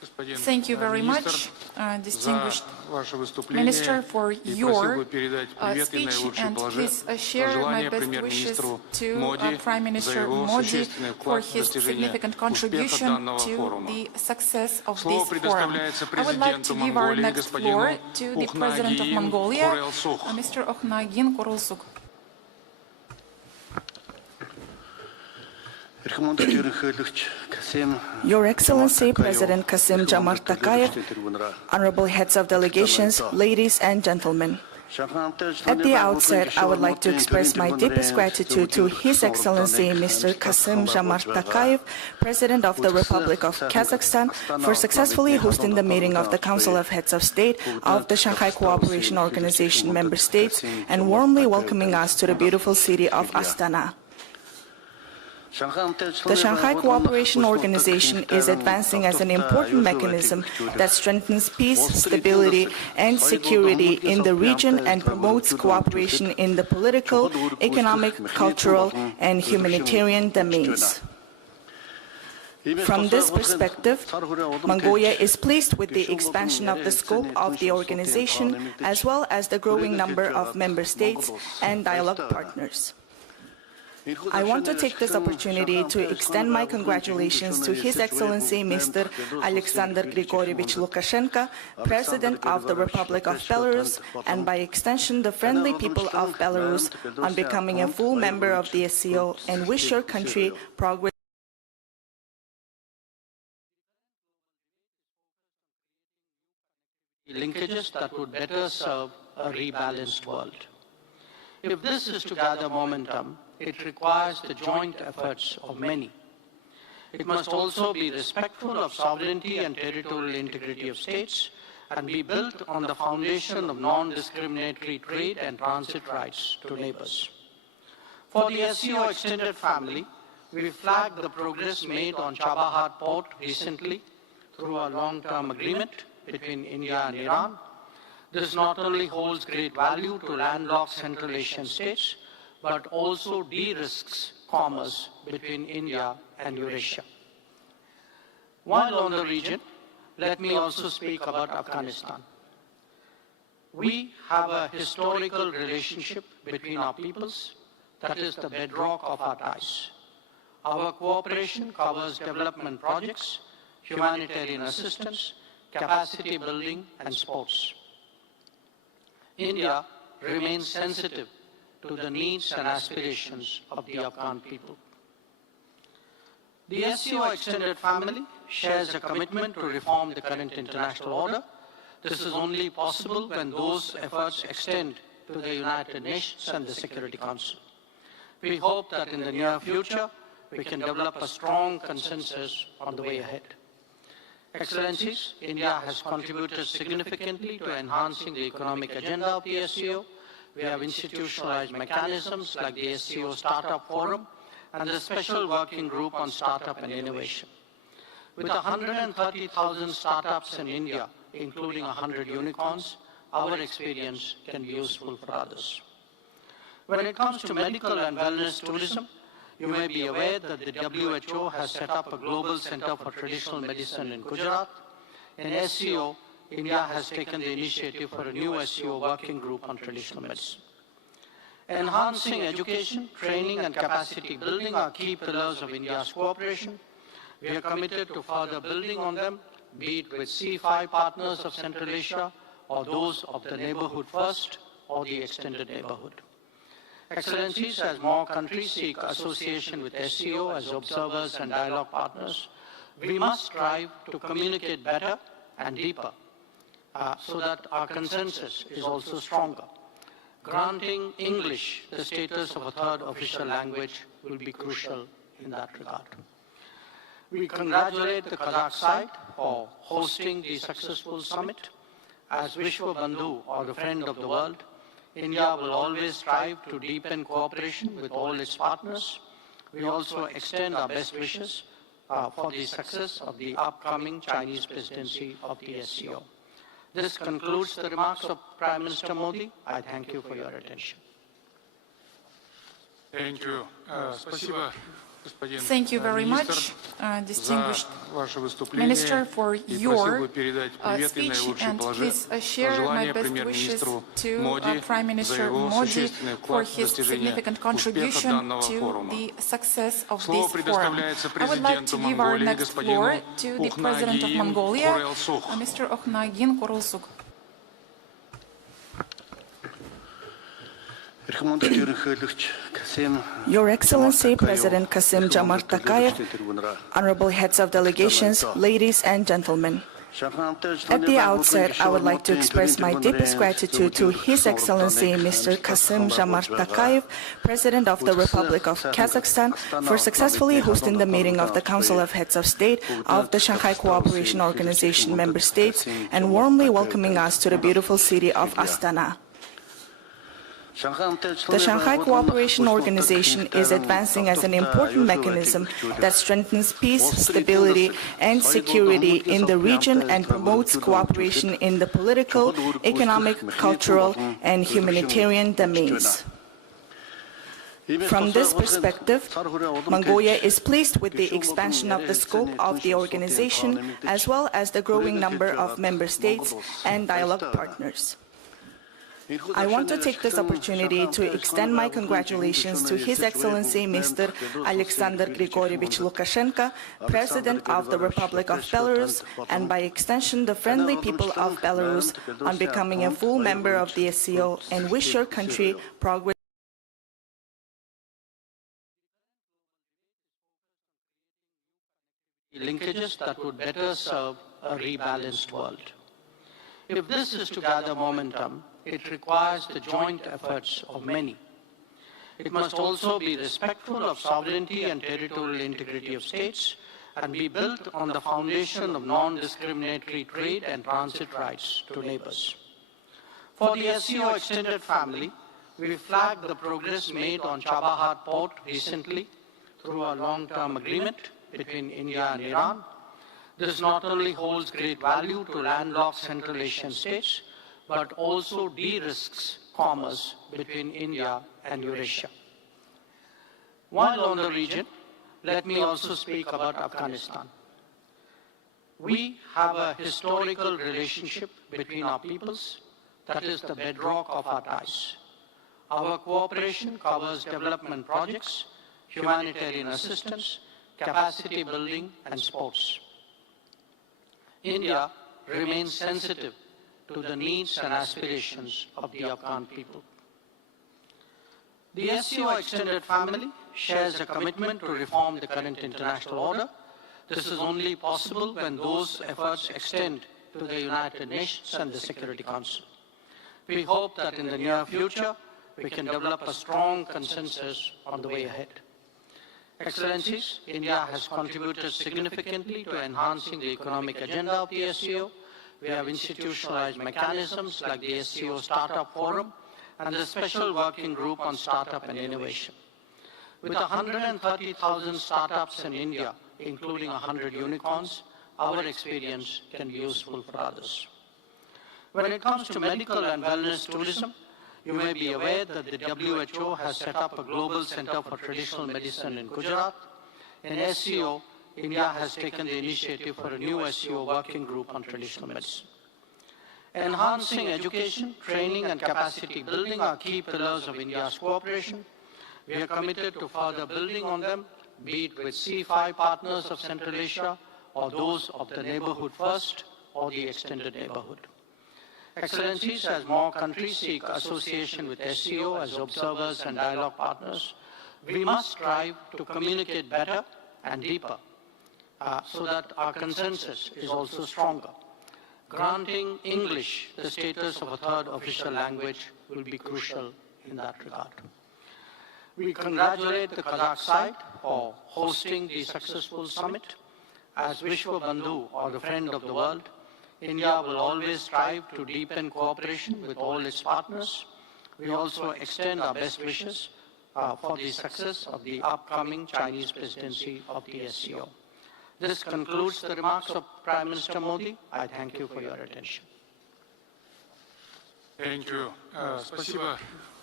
Thank you very much, distinguished Minister, for your speech, and please share my best wishes to Prime Minister Modi for his significant contribution to the success of this forum. I would like to give our next floor to the President of Mongolia, Mr. Okhnagin Kurulsuk. Your Excellency, President Kassym-Jomart Tokayev, honorable heads of delegations, ladies and gentlemen. At the outset, I would like to express my deepest gratitude to His Excellency Mr. Kassym-Jomart Tokayev, President of the Republic of Kazakhstan, for successfully hosting the meeting of the Council of Heads of State of the Shanghai Cooperation Organization member states and warmly welcoming us to the beautiful city of Astana. The Shanghai Cooperation Organization is advancing as an important mechanism that strengthens peace, stability, and security in the region and promotes cooperation in the political, economic, cultural, and humanitarian domains. From this perspective, Mongolia is pleased with the expansion of the scope of the organization, as well as the growing number of member states and dialogue partners. I want to take this opportunity to extend my congratulations to His Excellency Mr. Alexander Grigorievich Lukashenko, President of the Republic of Belarus, and by extension the friendly people of Belarus, on becoming a full member of the SCO, and wish your country progress. Linkages that would better serve a rebalanced world. If this is to gather momentum, it requires the joint efforts of many. It must also be respectful of sovereignty and territorial integrity of states and be built on the foundation of non-discriminatory trade and transit rights to neighbors. For the SCO extended family, we flagged the progress made on Chabahar port recently through a long-term agreement between India and Iran. This not only holds great value to landlocked Central Asian states, but also de-risks commerce between India and Eurasia. While on the region, let me also speak about Afghanistan. We have a historical relationship between our peoples that is the bedrock of our ties. Our cooperation covers development projects, humanitarian assistance, capacity building, and sports. India remains sensitive to the needs and aspirations of the Afghan people. The SCO extended family shares a commitment to reform the current international order. This is only possible when those efforts extend to the United Nations and the Security Council. We hope that in the near future, we can develop a strong consensus on the way ahead. Excellencies, India has contributed significantly to enhancing the economic agenda of the SCO. We have institutionalized mechanisms like the SCO Startup Forum and the Special Working Group on Startup and Innovation. With 130,000 startups in India, including 100 unicorns, our experience can be useful for others. When it comes to medical and wellness tourism, you may be aware that the WHO has set up a global center for traditional medicine in Gujarat. In SCO, India has taken the initiative for a new SCO working group on traditional medicine. Enhancing education, training, and capacity building are key pillars of India's cooperation. We are committed to further building on them, be it with C5 partners of Central Asia, or those of the Neighborhood First, or the Extended Neighborhood. Excellencies, as more countries seek association with SCO as observers and dialogue partners, we must strive to communicate better and deeper so that our consensus is also stronger. Granting English the status of a third official language will be crucial in that regard. We congratulate the Kazakh side for hosting the successful summit. As Vishwa Bandhu, or the friend of the world, India will always strive to deepen cooperation with all its partners. We also extend our best wishes for the success of the upcoming Chinese presidency of the SCO. This concludes the remarks of Prime Minister Modi. I thank you for your attention. Thank you. Спасибо, Thank you very much, distinguished Minister, for your speech, and please share my best wishes to Prime Minister Modi for his significant contribution to the success of this forum. I would like to give our next floor to the President of Mongolia, Mr. Okhnagin Korulsuk. Your Excellency, President Kassym-Jomart Tokayev, honorable heads of delegations, ladies and gentlemen. At the outset, I would like to express my deepest gratitude to His Excellency Mr. Kassym-Jomart Tokayev, President of the Republic of Kazakhstan, for successfully hosting the meeting of the Council of Heads of State of the Shanghai Cooperation Organization member states and warmly welcoming us to the beautiful city of Astana. The Shanghai Cooperation Organization is advancing as an important mechanism that strengthens peace, stability, and security in the region and promotes cooperation in the political, economic, cultural, and humanitarian domains. From this perspective, Mongolia is pleased with the expansion of the scope of the organization, as well as the growing number of member states and dialogue partners. I want to take this opportunity to extend my congratulations to His Excellency Mr. Alexander Grigorievich Lukashenko, President of the Republic of Belarus, and by extension the friendly people of Belarus, on becoming a full member of the SCO, and wish your country progress. Linkages that would better serve a rebalanced world. If this is to gather momentum, it requires the joint efforts of many. It must also be respectful of sovereignty and territorial integrity of states and be built on the foundation of non-discriminatory trade and transit rights to neighbors. For the SCO extended family, we flagged the progress made on Chabahar port recently through a long-term agreement between India and Iran. This not only holds great value to landlocked Central Asian states, but also de-risks commerce between India and Eurasia. While on the region, let me also speak about Afghanistan. We have a historical relationship between our peoples that is the bedrock of our ties. Our cooperation covers development projects, humanitarian assistance, capacity building, and sports. India remains sensitive to the needs and aspirations of the Afghan people. The SCO extended family shares a commitment to reform the current international order. This is only possible when those efforts extend to the United Nations and the Security Council. We hope that in the near future, we can develop a strong consensus on the way ahead. Excellencies, India has contributed significantly to enhancing the economic agenda of the SCO. We have institutionalized mechanisms like the SCO Startup Forum and the Special Working Group on Startup and Innovation. With 130,000 startups in India, including 100 unicorns, our experience can be useful for others. When it comes to medical and wellness tourism, you may be aware that the WHO has set up a global center for traditional medicine in Gujarat. In SCO, India has taken the initiative for a new SCO working group on traditional medicine. Enhancing education, training, and capacity building are key pillars of India's cooperation. We are committed to further building on them, be it with C5 partners of Central Asia, or those of the neighborhood first, or the extended neighborhood. Excellencies, as more countries seek association with SCO as observers and dialogue partners, we must strive to communicate better and deeper so that our consensus is also stronger. Granting English the status of a third official language will be crucial in that regard. We congratulate the Kazakh side for hosting the successful summit. As Vishwa Bandhu, or the friend of the world, India will always strive to deepen cooperation with all its partners. We also extend our best wishes for the success of the upcoming Chinese presidency of the SCO. This concludes the remarks of Prime Minister Modi. I thank you for your attention. Thank you. Спасибо,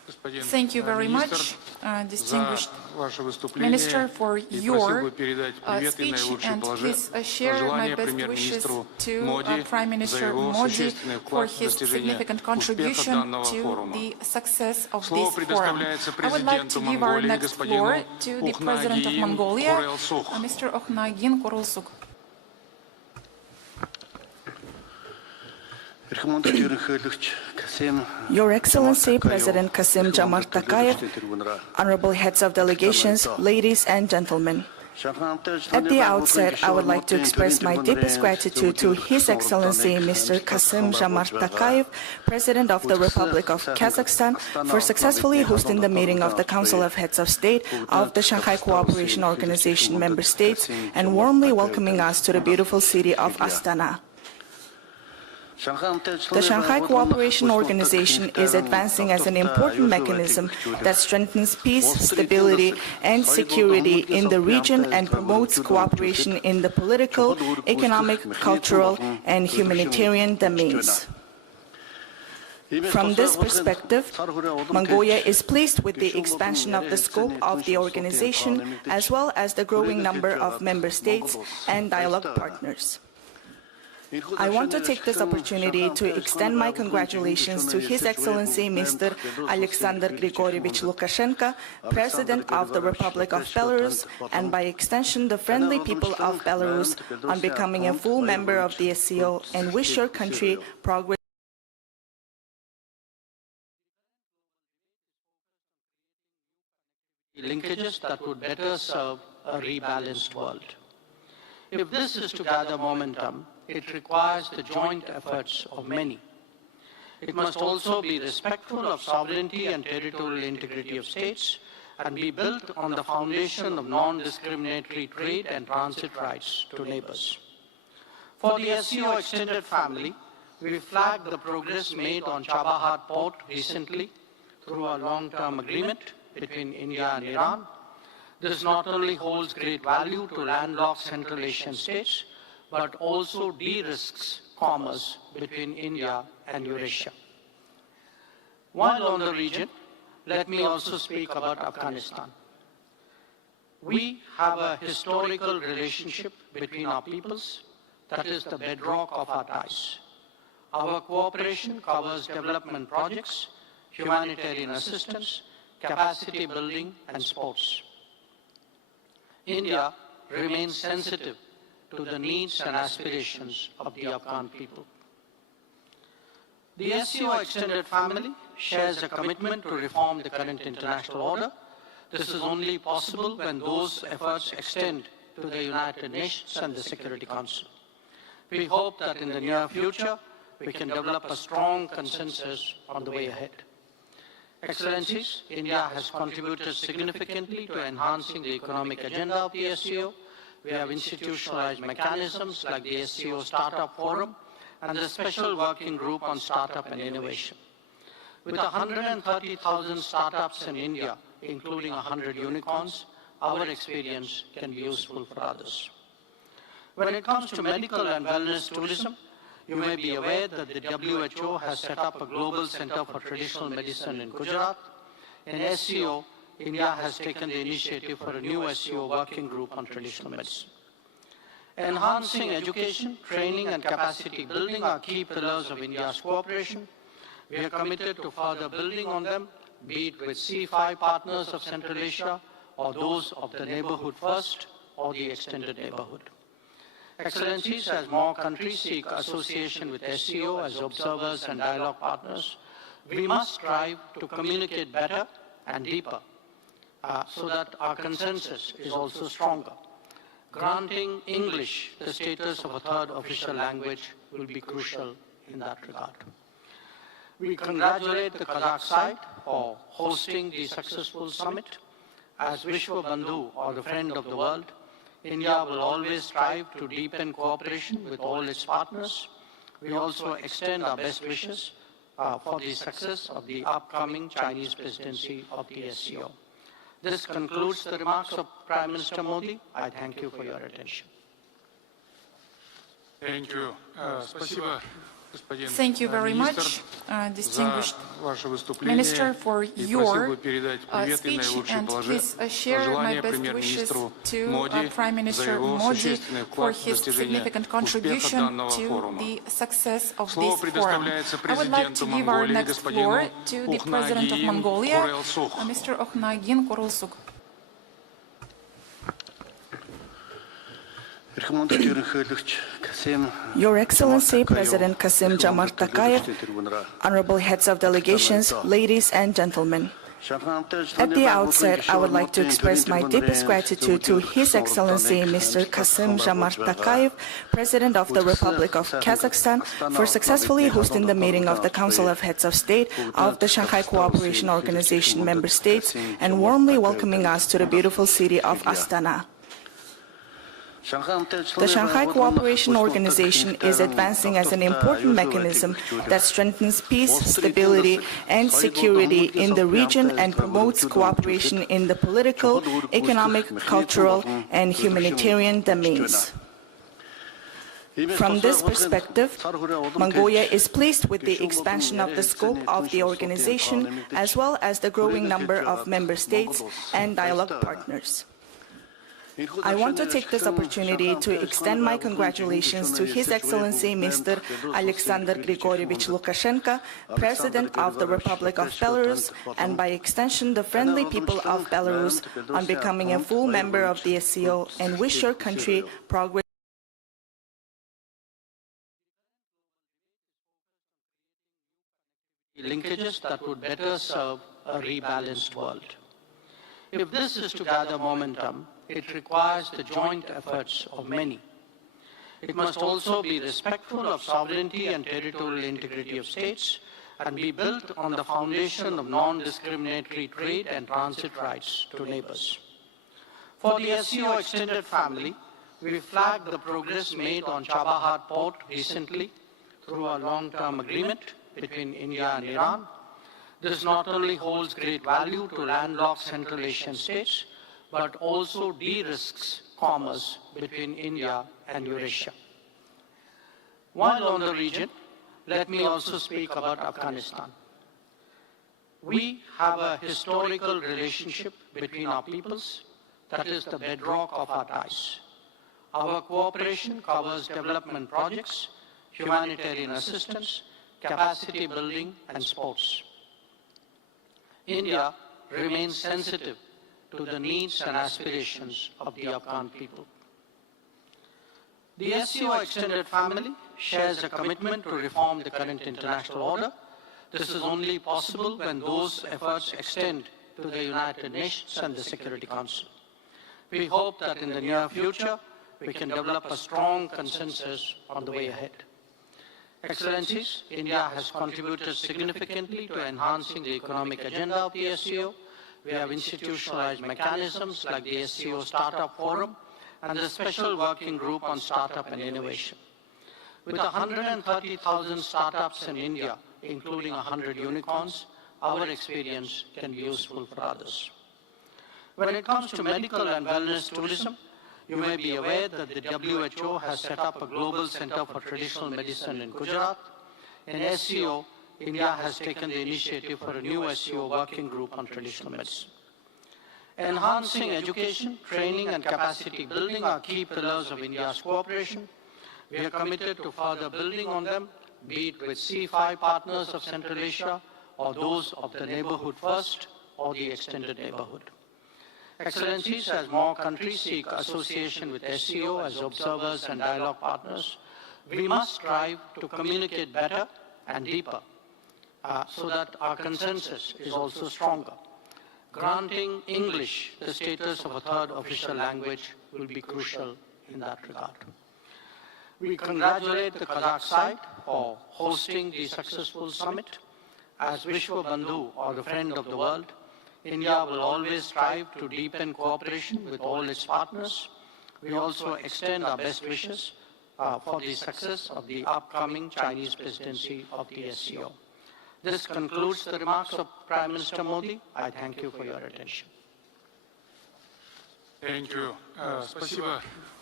Thank you very much, distinguished Minister, for your speech, and please share my best wishes to Prime Minister Modi for his significant contribution to the success of this forum. I would like to give our next floor to the President of Mongolia, Mr. Okhnagin Kurulsuk. Your Excellency, President Kassym-Jomart Tokayev, honorable heads of delegations, ladies and gentlemen. At the outset, I would like to express my deepest gratitude to His Excellency Mr. Kassym-Jomart Tokayev, President of the Republic of Kazakhstan, for successfully hosting the meeting of the Council of Heads of State of the Shanghai Cooperation Organization member states and warmly welcoming us to the beautiful city of Astana. The Shanghai Cooperation Organization is advancing as an important mechanism that strengthens peace, stability, and security in the region and promotes cooperation in the political, economic, cultural, and humanitarian domains. From this perspective, Mongolia is pleased with the expansion of the scope of the organization, as well as the growing number of member states and dialogue partners. I want to take this opportunity to extend my congratulations to His Excellency Mr. Alexander Grigorievich Lukashenko, President of the Republic of Belarus, and by extension the friendly people of Belarus, on becoming a full member of the SCO, and wish your country progress. Linkages that would better serve a rebalanced world. If this is to gather momentum, it requires the joint efforts of many. It must also be respectful of sovereignty and territorial integrity of states and be built on the foundation of non-discriminatory trade and transit rights to neighbors. For the SCO extended family, we flagged the progress made on Chabahar port recently through a long-term agreement between India and Iran. This not only holds great value to landlocked Central Asian states, but also de-risks commerce between India and Eurasia. While on the region, let me also speak about Afghanistan. We have a historical relationship between our peoples that is the bedrock of our ties. Our cooperation covers development projects, humanitarian assistance, capacity building, and sports. India remains sensitive to the needs and aspirations of the Afghan people. The SCO extended family shares a commitment to reform the current international order. This is only possible when those efforts extend to the United Nations and the Security Council. We hope that in the near future, we can develop a strong consensus on the way ahead. Excellencies, India has contributed significantly to enhancing the economic agenda of the SCO. We have institutionalized mechanisms like the SCO Startup Forum and the Special Working Group on Startup and Innovation. With 130,000 startups in India, including 100 unicorns, our experience can be useful for others. When it comes to medical and wellness tourism, you may be aware that the WHO has set up a global center for traditional medicine in Gujarat. In SCO, India has taken the initiative for a new SCO working group on traditional medicine. Enhancing education, training, and capacity building are key pillars of India's cooperation. We are committed to further building on them, be it with C5 partners of Central Asia, or those of the Neighborhood First, or the Extended Neighborhood. Excellencies, as more countries seek association with SCO as observers and dialogue partners, we must strive to communicate better and deeper so that our consensus is also stronger. Granting English the status of a third official language will be crucial in that regard. We congratulate the Kazakh side for hosting the successful summit. As Vishwa Bandhu, or the friend of the world, India will always strive to deepen cooperation with all its partners. We also extend our best wishes for the success of the upcoming Chinese presidency of the SCO. This concludes the remarks of Prime Minister Modi. I thank you for your attention. Thank you. Спасибо, Thank you very much, distinguished Minister, for your speech, and please share my best wishes to Prime Minister Modi for his significant contribution to the success of this forum. I would like to give our next floor to the President of Mongolia, Mr. Okhnagin Korulsuk. Your Excellency, President Kassym-Jomart Tokayev, honorable heads of delegations, ladies and gentlemen. At the outset, I would like to express my deepest gratitude to His Excellency Mr. Kassym-Jomart Tokayev, President of the Republic of Kazakhstan, for successfully hosting the meeting of the Council of Heads of State of the Shanghai Cooperation Organization member states and warmly welcoming us to the beautiful city of Astana. The Shanghai Cooperation Organization is advancing as an important mechanism that strengthens peace, stability, and security in the region and promotes cooperation in the political, economic, cultural, and humanitarian domains. From this perspective, Mongolia is pleased with the expansion of the scope of the organization, as well as the growing number of member states and dialogue partners. I want to take this opportunity to extend my congratulations to His Excellency Mr. Alexander Grigorievich Lukashenko, President of the Republic of Belarus, and by extension the friendly people of Belarus, on becoming a full member of the SCO, and wish your country progress. Linkages that would better serve a rebalanced world. If this is to gather momentum, it requires the joint efforts of many. It must also be respectful of sovereignty and territorial integrity of states and be built on the foundation of non-discriminatory trade and transit rights to neighbors. For the SCO extended family, we flagged the progress made on Chabahar port recently through a long-term agreement between India and Iran. This not only holds great value to landlocked Central Asian states, but also de-risks commerce between India and Eurasia. While on the region, let me also speak about Afghanistan. We have a historical relationship between our peoples that is the bedrock of our ties. Our cooperation covers development projects, humanitarian assistance, capacity building, and sports. India remains sensitive to the needs and aspirations of the Afghan people. The SCO extended family shares a commitment to reform the current international order. This is only possible when those efforts extend to the United Nations and the Security Council. We hope that in the near future, we can develop a strong consensus on the way ahead. Excellencies, India has contributed significantly to enhancing the economic agenda of the SCO. We have institutionalized mechanisms like the SCO Startup Forum and the Special Working Group on Startup and Innovation. With 130,000 startups in India, including 100 unicorns, our experience can be useful for others. When it comes to medical and wellness tourism, you may be aware that the WHO has set up a global center for traditional medicine in Gujarat. In SCO, India has taken the initiative for a new SCO working group on traditional medicine. Enhancing education, training, and capacity building are key pillars of India's cooperation. We are committed to further building on them, be it with C5 partners of Central Asia, or those of the Neighborhood First, or the Extended Neighborhood. Excellencies, as more countries seek association with SCO as observers and dialogue partners, we must strive to communicate better and deeper so that our consensus is also stronger. Granting English the status of a third official language will be crucial in that regard. We congratulate the Kazakh side for hosting the successful summit. As Vishwa Bandhu, or the friend of the world, India will always strive to deepen cooperation with all its partners. We also extend our best wishes for the success of the upcoming Chinese presidency of the SCO. This concludes the remarks of Prime Minister Modi. I thank you for your attention. Thank you. Спасибо,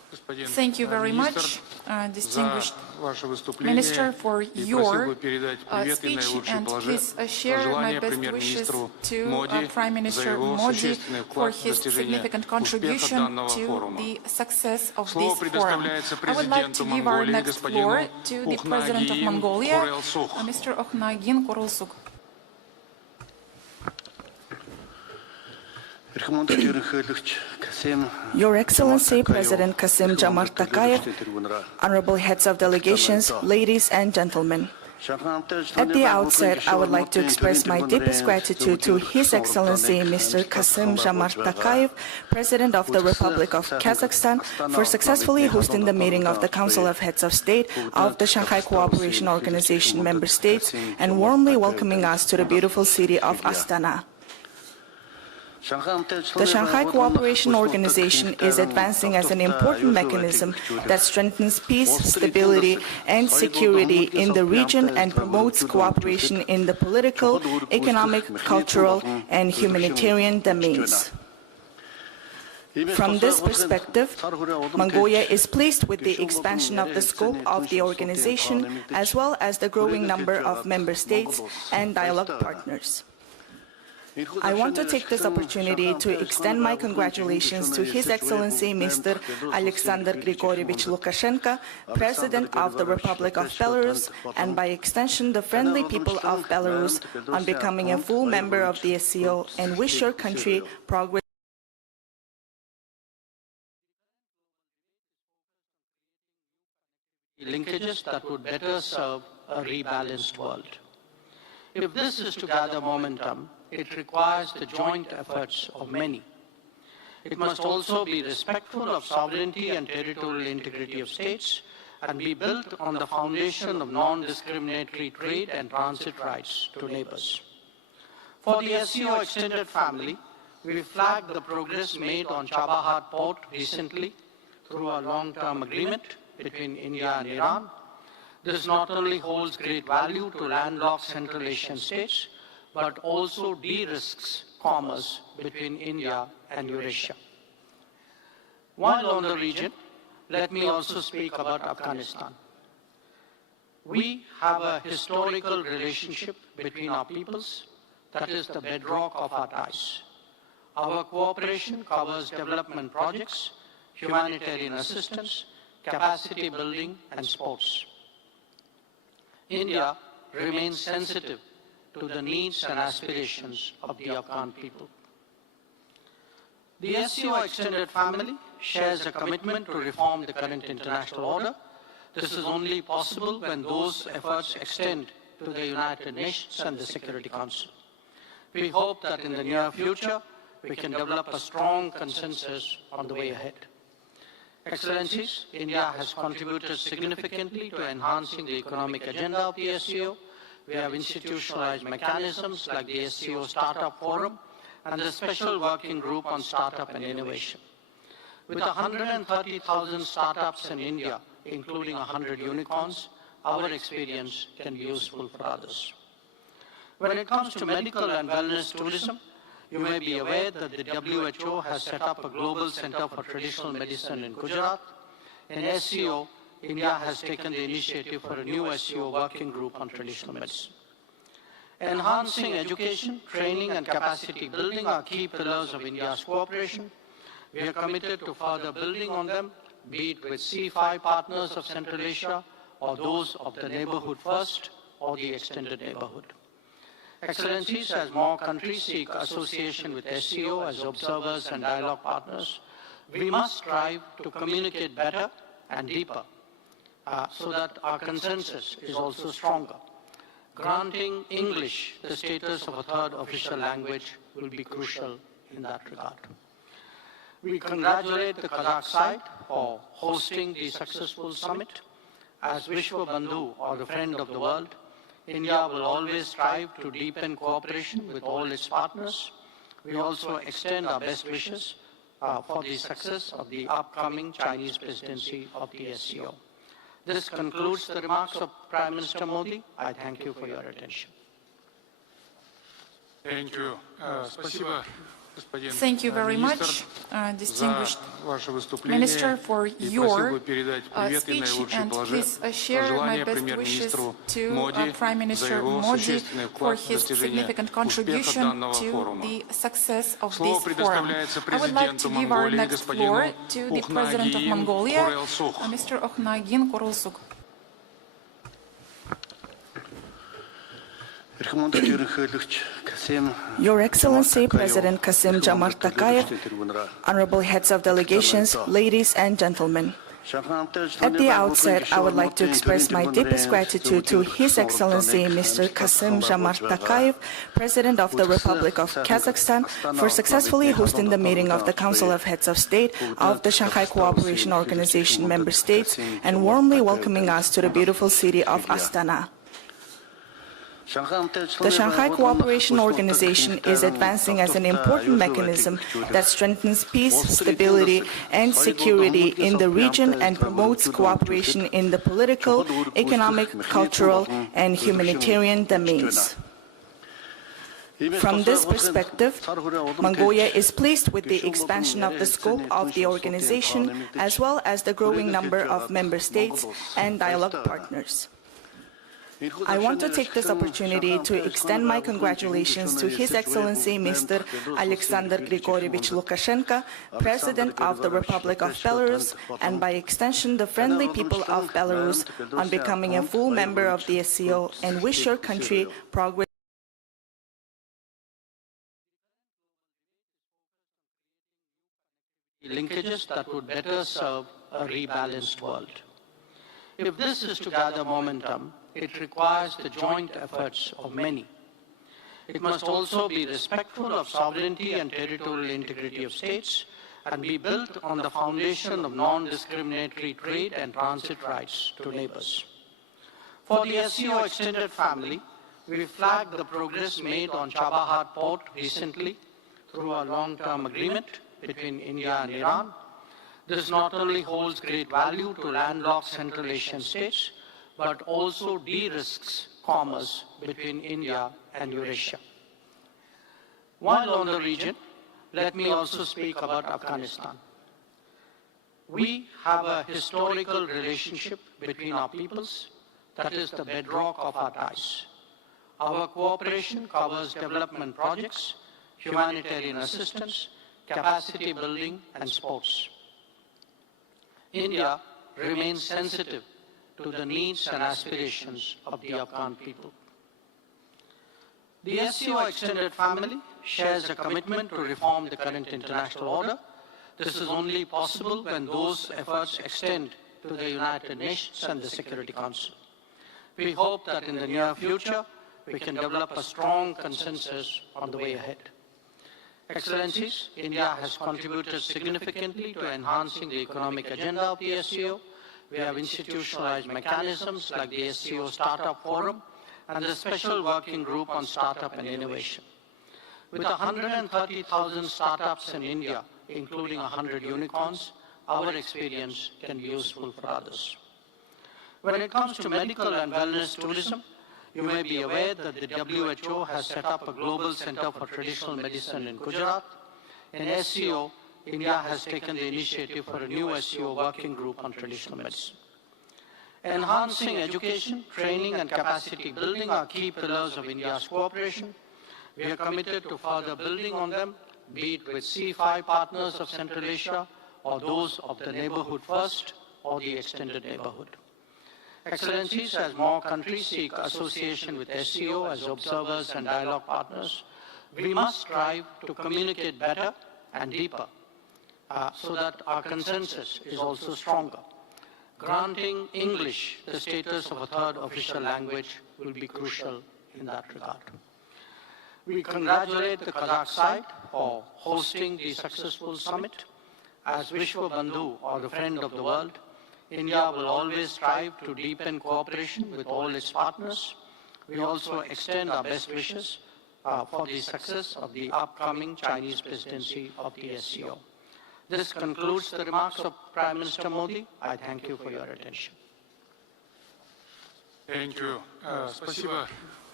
Thank you very much, distinguished Minister, for your speech, and please share my best wishes to Prime Minister Modi for his significant contribution to the success of this forum. I would like to give our next floor to the President of Mongolia, Mr. Okhnagin Korulsuk. Your Excellency, President Kassym-Jomart Tokayev, honorable heads of delegations, ladies and gentlemen. At the outset, I would like to express my deepest gratitude to His Excellency Mr. Kassym-Jomart Tokayev, President of the Republic of Kazakhstan, for successfully hosting the meeting of the Council of Heads of State of the Shanghai Cooperation Organization member states and warmly welcoming us to the beautiful city of Astana. The Shanghai Cooperation Organization is advancing as an important mechanism that strengthens peace, stability, and security in the region and promotes cooperation in the political, economic, cultural, and humanitarian domains. From this perspective, Mongolia is pleased with the expansion of the scope of the organization, as well as the growing number of member states and dialogue partners. I want to take this opportunity to extend my congratulations to His Excellency Mr. Alexander Grigorievich Lukashenko, President of the Republic of Belarus, and by extension the friendly people of Belarus, on becoming a full member of the SCO, and wish your country progress. Linkages that would better serve a rebalanced world. If this is to gather momentum, it requires the joint efforts of many. It must also be respectful of sovereignty and territorial integrity of states and be built on the foundation of non-discriminatory trade and transit rights to neighbors. For the SCO extended family, we flagged the progress made on Chabahar port recently through a long-term agreement between India and Iran. This not only holds great value to landlocked Central Asian states, but also de-risks commerce between India and Eurasia. While on the region, let me also speak about Afghanistan. We have a historical relationship between our peoples that is the bedrock of our ties. Our cooperation covers development projects, humanitarian assistance, capacity building, and sports. India remains sensitive to the needs and aspirations of the Afghan people. The SCO extended family shares a commitment to reform the current international order. This is only possible when those efforts extend to the United Nations and the Security Council. We hope that in the near future, we can develop a strong consensus on the way ahead. Excellencies, India has contributed significantly to enhancing the economic agenda of the SCO. We have institutionalized mechanisms like the SCO Startup Forum and the Special Working Group on Startup and Innovation. With 130,000 startups in India, including 100 unicorns, our experience can be useful for others. When it comes to medical and wellness tourism, you may be aware that the WHO has set up a global center for traditional medicine in Gujarat. In SCO, India has taken the initiative for a new SCO working group on traditional medicine. Enhancing education, training, and capacity building are key pillars of India's cooperation. We are committed to further building on them, be it with C5 partners of Central Asia, or those of the neighborhood first, or the extended neighborhood. Excellencies, as more countries seek association with SCO as observers and dialogue partners, we must strive to communicate better and deeper so that our consensus is also stronger. Granting English the status of a third official language will be crucial in that regard. We congratulate the Kazakh side for hosting the successful summit. As Vishwa Bandhu, or the friend of the world, India will always strive to deepen cooperation with all its partners. We also extend our best wishes for the success of the upcoming Chinese presidency of the SCO. This concludes the remarks of Prime Minister Modi. I thank you for your attention. Thank you. Спасибо, Thank you very much, distinguished Minister, for your speech, and please share my best wishes to Prime Minister Modi for his significant contribution to the success of this forum. I would like to give our next floor to the President of Mongolia, Mr. Okhnagin Kurulsuk. Your Excellency, President Kassym-Jomart Tokayev, honorable heads of delegations, ladies and gentlemen. At the outset, I would like to express my deepest gratitude to His Excellency Mr. Kassym-Jomart Tokayev, President of the Republic of Kazakhstan, for successfully hosting the meeting of the Council of Heads of State of the Shanghai Cooperation Organization member states and warmly welcoming us to the beautiful city of Astana. The Shanghai Cooperation Organization is advancing as an important mechanism that strengthens peace, stability, and security in the region and promotes cooperation in the political, economic, cultural, and humanitarian domains. From this perspective, Mongolia is pleased with the expansion of the scope of the organization, as well as the growing number of member states and dialogue partners. I want to take this opportunity to extend my congratulations to His Excellency Mr. Alexander Grigorievich Lukashenko, President of the Republic of Belarus, and by extension the friendly people of Belarus, on becoming a full member of the SCO, and wish your country progress. Linkages that would better serve a rebalanced world. If this is to gather momentum, it requires the joint efforts of many. It must also be respectful of sovereignty and territorial integrity of states and be built on the foundation of non-discriminatory trade and transit rights to neighbors. For the SCO extended family, we flagged the progress made on Chabahar port recently through a long-term agreement between India and Iran. This not only holds great value to landlocked Central Asian states, but also de-risks commerce between India and Eurasia. While on the region, let me also speak about Afghanistan. We have a historical relationship between our peoples that is the bedrock of our ties. Our cooperation covers development projects, humanitarian assistance, capacity building, and sports. India remains sensitive to the needs and aspirations of the Afghan people. The SCO extended family shares a commitment to reform the current international order. This is only possible when those efforts extend to the United Nations and the Security Council. We hope that in the near future, we can develop a strong consensus on the way ahead. Excellencies, India has contributed significantly to enhancing the economic agenda of the SCO. We have institutionalized mechanisms like the SCO Startup Forum and the Special Working Group on Startup and Innovation. With 130,000 startups in India, including 100 unicorns, our experience can be useful for others. When it comes to medical and wellness tourism, you may be aware that the WHO has set up a global center for traditional medicine in Gujarat. In SCO, India has taken the initiative for a new SCO working group on traditional medicine. Enhancing education, training, and capacity building are key pillars of India's cooperation. We are committed to further building on them, be it with C5 partners of Central Asia, or those of the Neighborhood First, or the Extended Neighborhood. Excellencies, as more countries seek association with SCO as observers and dialogue partners, we must strive to communicate better and deeper so that our consensus is also stronger. Granting English the status of a third official language will be crucial in that regard. We congratulate the Kazakh side for hosting the successful summit. As Vishwa Bandhu, or the friend of the world, India will always strive to deepen cooperation with all its partners. We also extend our best wishes for the success of the upcoming Chinese presidency of the SCO. This concludes the remarks of Prime Minister Modi. I thank you for your attention. Thank you. Спасибо,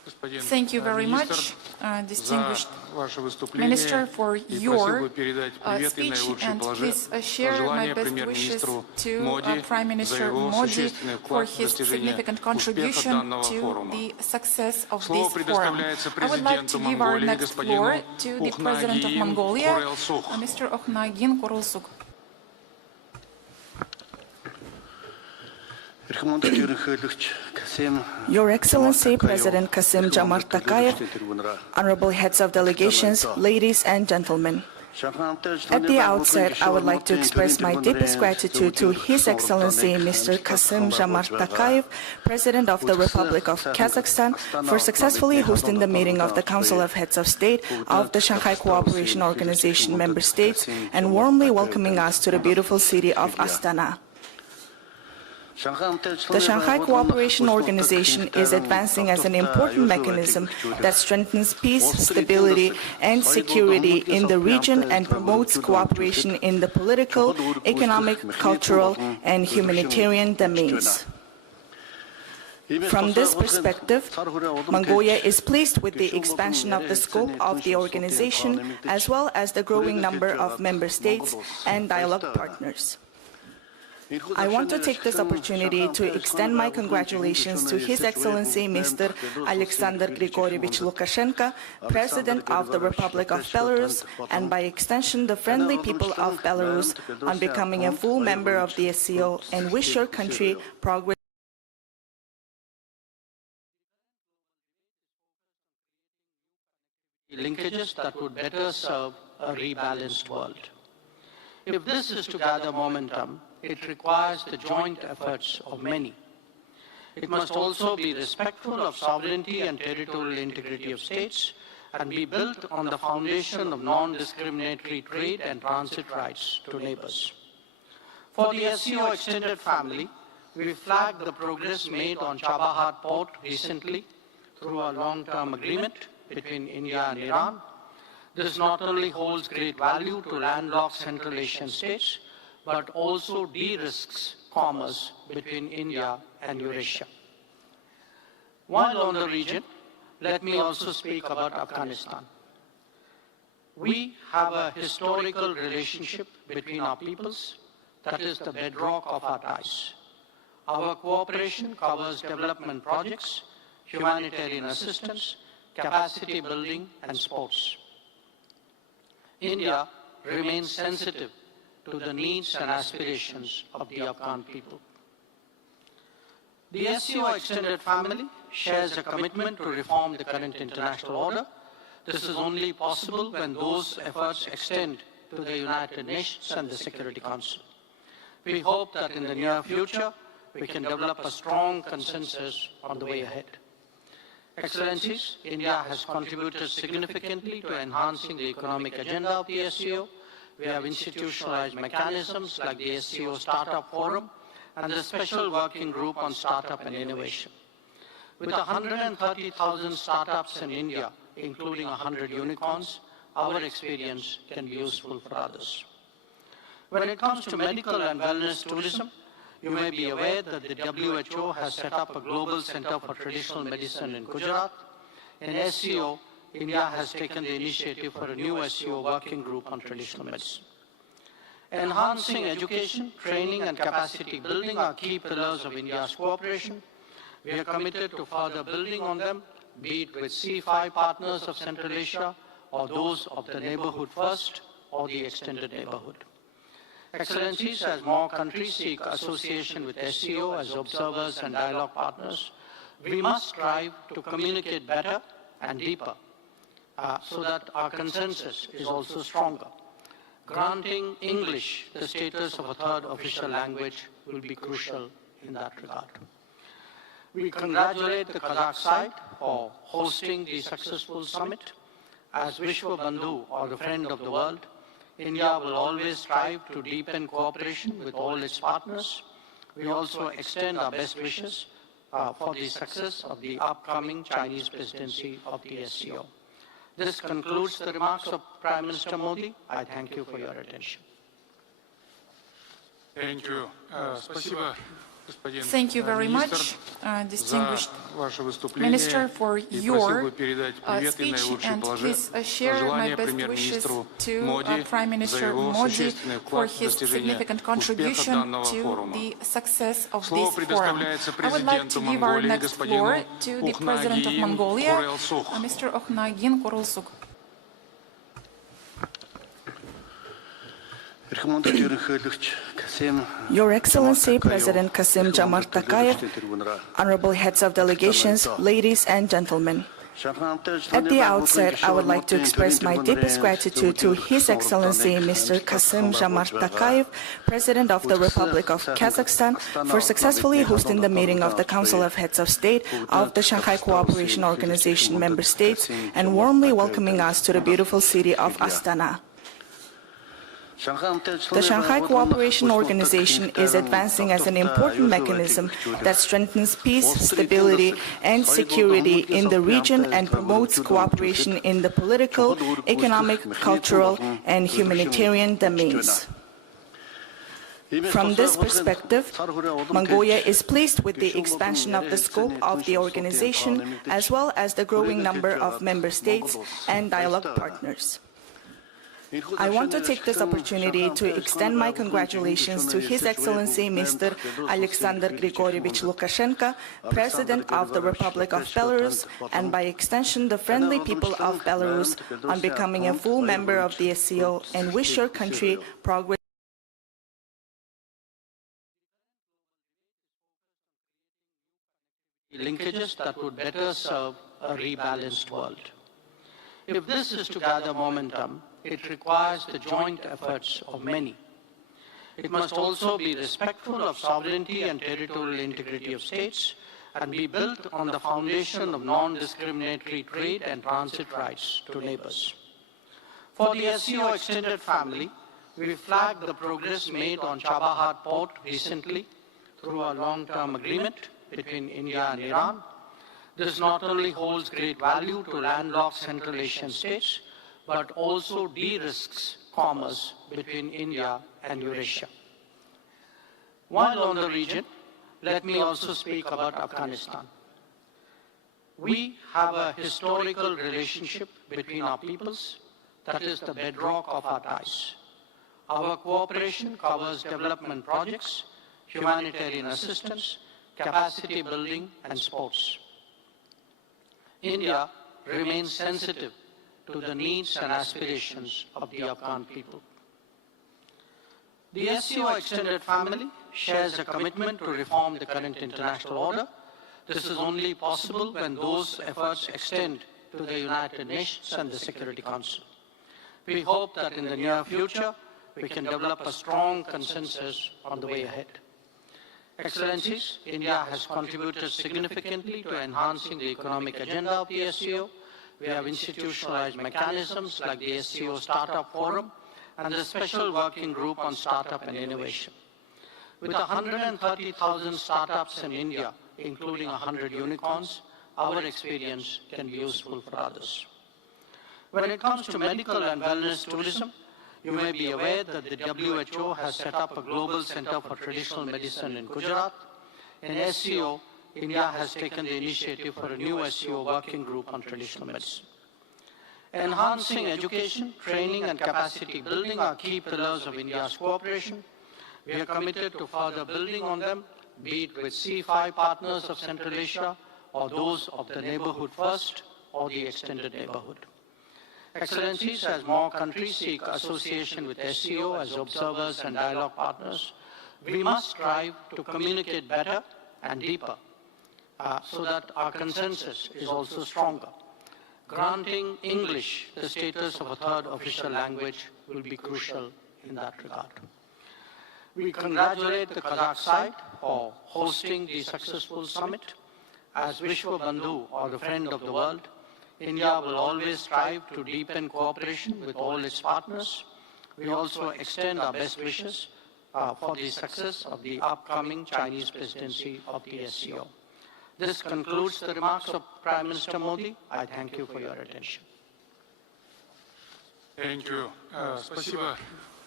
Thank you very much, distinguished Minister, for your speech, and please share my best wishes to Prime Minister Modi for his significant contribution to the success of this forum. I would like to give our next floor to the President of Mongolia, Mr. Okhnagin Korulsuk. Your Excellency, President Kassym-Jomart Tokayev, honorable heads of delegations, ladies and gentlemen. At the outset, I would like to express my deepest gratitude to His Excellency Mr. Kassym-Jomart Tokayev, President of the Republic of Kazakhstan, for successfully hosting the meeting of the Council of Heads of State of the Shanghai Cooperation Organization member states and warmly welcoming us to the beautiful city of Astana. The Shanghai Cooperation Organization is advancing as an important mechanism that strengthens peace, stability, and security in the region and promotes cooperation in the political, economic, cultural, and humanitarian domains. From this perspective, Mongolia is pleased with the expansion of the scope of the organization, as well as the growing number of member states and dialogue partners. I want to take this opportunity to extend my congratulations to His Excellency Mr. Alexander Grigorievich Lukashenko, President of the Republic of Belarus, and by extension the friendly people of Belarus, on becoming a full member of the SCO, and wish your country progress. Linkages that would better serve a rebalanced world. If this is to gather momentum, it requires the joint efforts of many. It must also be respectful of sovereignty and territorial integrity of states and be built on the foundation of non-discriminatory trade and transit rights to neighbors. For the SCO extended family, we flagged the progress made on Chabahar port recently through a long-term agreement between India and Iran. This not only holds great value to landlocked Central Asian states, but also de-risks commerce between India and Eurasia. While on the region, let me also speak about Afghanistan. We have a historical relationship between our peoples that is the bedrock of our ties. Our cooperation covers development projects, humanitarian assistance, capacity building, and sports. India remains sensitive to the needs and aspirations of the Afghan people. The SCO extended family shares a commitment to reform the current international order. This is only possible when those efforts extend to the United Nations and the Security Council. We hope that in the near future, we can develop a strong consensus on the way ahead. Excellencies, India has contributed significantly to enhancing the economic agenda of the SCO. We have institutionalized mechanisms like the SCO Startup Forum and the Special Working Group on Startup and Innovation. With 130,000 startups in India, including 100 unicorns, our experience can be useful for others. When it comes to medical and wellness tourism, you may be aware that the WHO has set up a global center for traditional medicine in Gujarat. In SCO, India has taken the initiative for a new SCO working group on traditional medicine. Enhancing education, training, and capacity building are key pillars of India's cooperation. We are committed to further building on them, be it with C5 partners of Central Asia, or those of the Neighborhood First, or the Extended Neighborhood. Excellencies, as more countries seek association with SCO as observers and dialogue partners, we must strive to communicate better and deeper so that our consensus is also stronger. Granting English the status of a third official language will be crucial in that regard. We congratulate the Kazakh side for hosting the successful summit. As Vishwa Bandhu, or the friend of the world, India will always strive to deepen cooperation with all its partners. We also extend our best wishes for the success of the upcoming Chinese presidency of the SCO. This concludes the remarks of Prime Minister Modi. I thank you for your attention. Thank you. Спасибо, Thank you very much, distinguished Minister, for your speech, and please share my best wishes to Prime Minister Modi for his significant contribution to the success of this forum. I would like to give our next floor to the President of Mongolia, Mr. Okhnagin Korulsuk. Your Excellency, President Kassym-Jomart Tokayev, honorable heads of delegations, ladies and gentlemen. At the outset, I would like to express my deepest gratitude to His Excellency Mr. Kassym-Jomart Tokayev, President of the Republic of Kazakhstan, for successfully hosting the meeting of the Council of Heads of State of the Shanghai Cooperation Organization member states and warmly welcoming us to the beautiful city of Astana. The Shanghai Cooperation Organization is advancing as an important mechanism that strengthens peace, stability, and security in the region and promotes cooperation in the political, economic, cultural, and humanitarian domains. From this perspective, Mongolia is pleased with the expansion of the scope of the organization, as well as the growing number of member states and dialogue partners. I want to take this opportunity to extend my congratulations to His Excellency Mr. Alexander Grigorievich Lukashenko, President of the Republic of Belarus, and by extension the friendly people of Belarus, on becoming a full member of the SCO, and wish your country progress. Linkages that would better serve a rebalanced world. If this is to gather momentum, it requires the joint efforts of many. It must also be respectful of sovereignty and territorial integrity of states and be built on the foundation of non-discriminatory trade and transit rights to neighbors. For the SCO extended family, we flagged the progress made on Chabahar port recently through a long-term agreement between India and Iran. This not only holds great value to landlocked Central Asian states, but also de-risks commerce between India and Eurasia. While on the region, let me also speak about Afghanistan. We have a historical relationship between our peoples that is the bedrock of our ties. Our cooperation covers development projects, humanitarian assistance, capacity building, and sports. India remains sensitive to the needs and aspirations of the Afghan people. The SCO extended family shares a commitment to reform the current international order. This is only possible when those efforts extend to the United Nations and the Security Council. We hope that in the near future, we can develop a strong consensus on the way ahead. Excellencies, India has contributed significantly to enhancing the economic agenda of the SCO. We have institutionalized mechanisms like the SCO Startup Forum and the Special Working Group on Startup and Innovation. With 130,000 startups in India, including 100 unicorns, our experience can be useful for others. When it comes to medical and wellness tourism, you may be aware that the WHO has set up a global center for traditional medicine in Gujarat. In SCO, India has taken the initiative for a new SCO working group on traditional medicine. Enhancing education, training, and capacity building are key pillars of India's cooperation. We are committed to further building on them, be it with C5 partners of Central Asia, or those of the neighborhood first, or the extended neighborhood. Excellencies, as more countries seek association with SCO as observers and dialogue partners, we must strive to communicate better and deeper, so that our consensus is also stronger. Granting English the status of a third official language will be crucial in that regard. We congratulate the Kazakh side for hosting the successful summit. As Vishwa Bandhu, or the friend of the world, India will always strive to deepen cooperation with all its partners. We also extend our best wishes for the success of the upcoming Chinese presidency of the SCO. This concludes the remarks of Prime Minister Modi. I thank you for your attention. Thank you. Спасибо.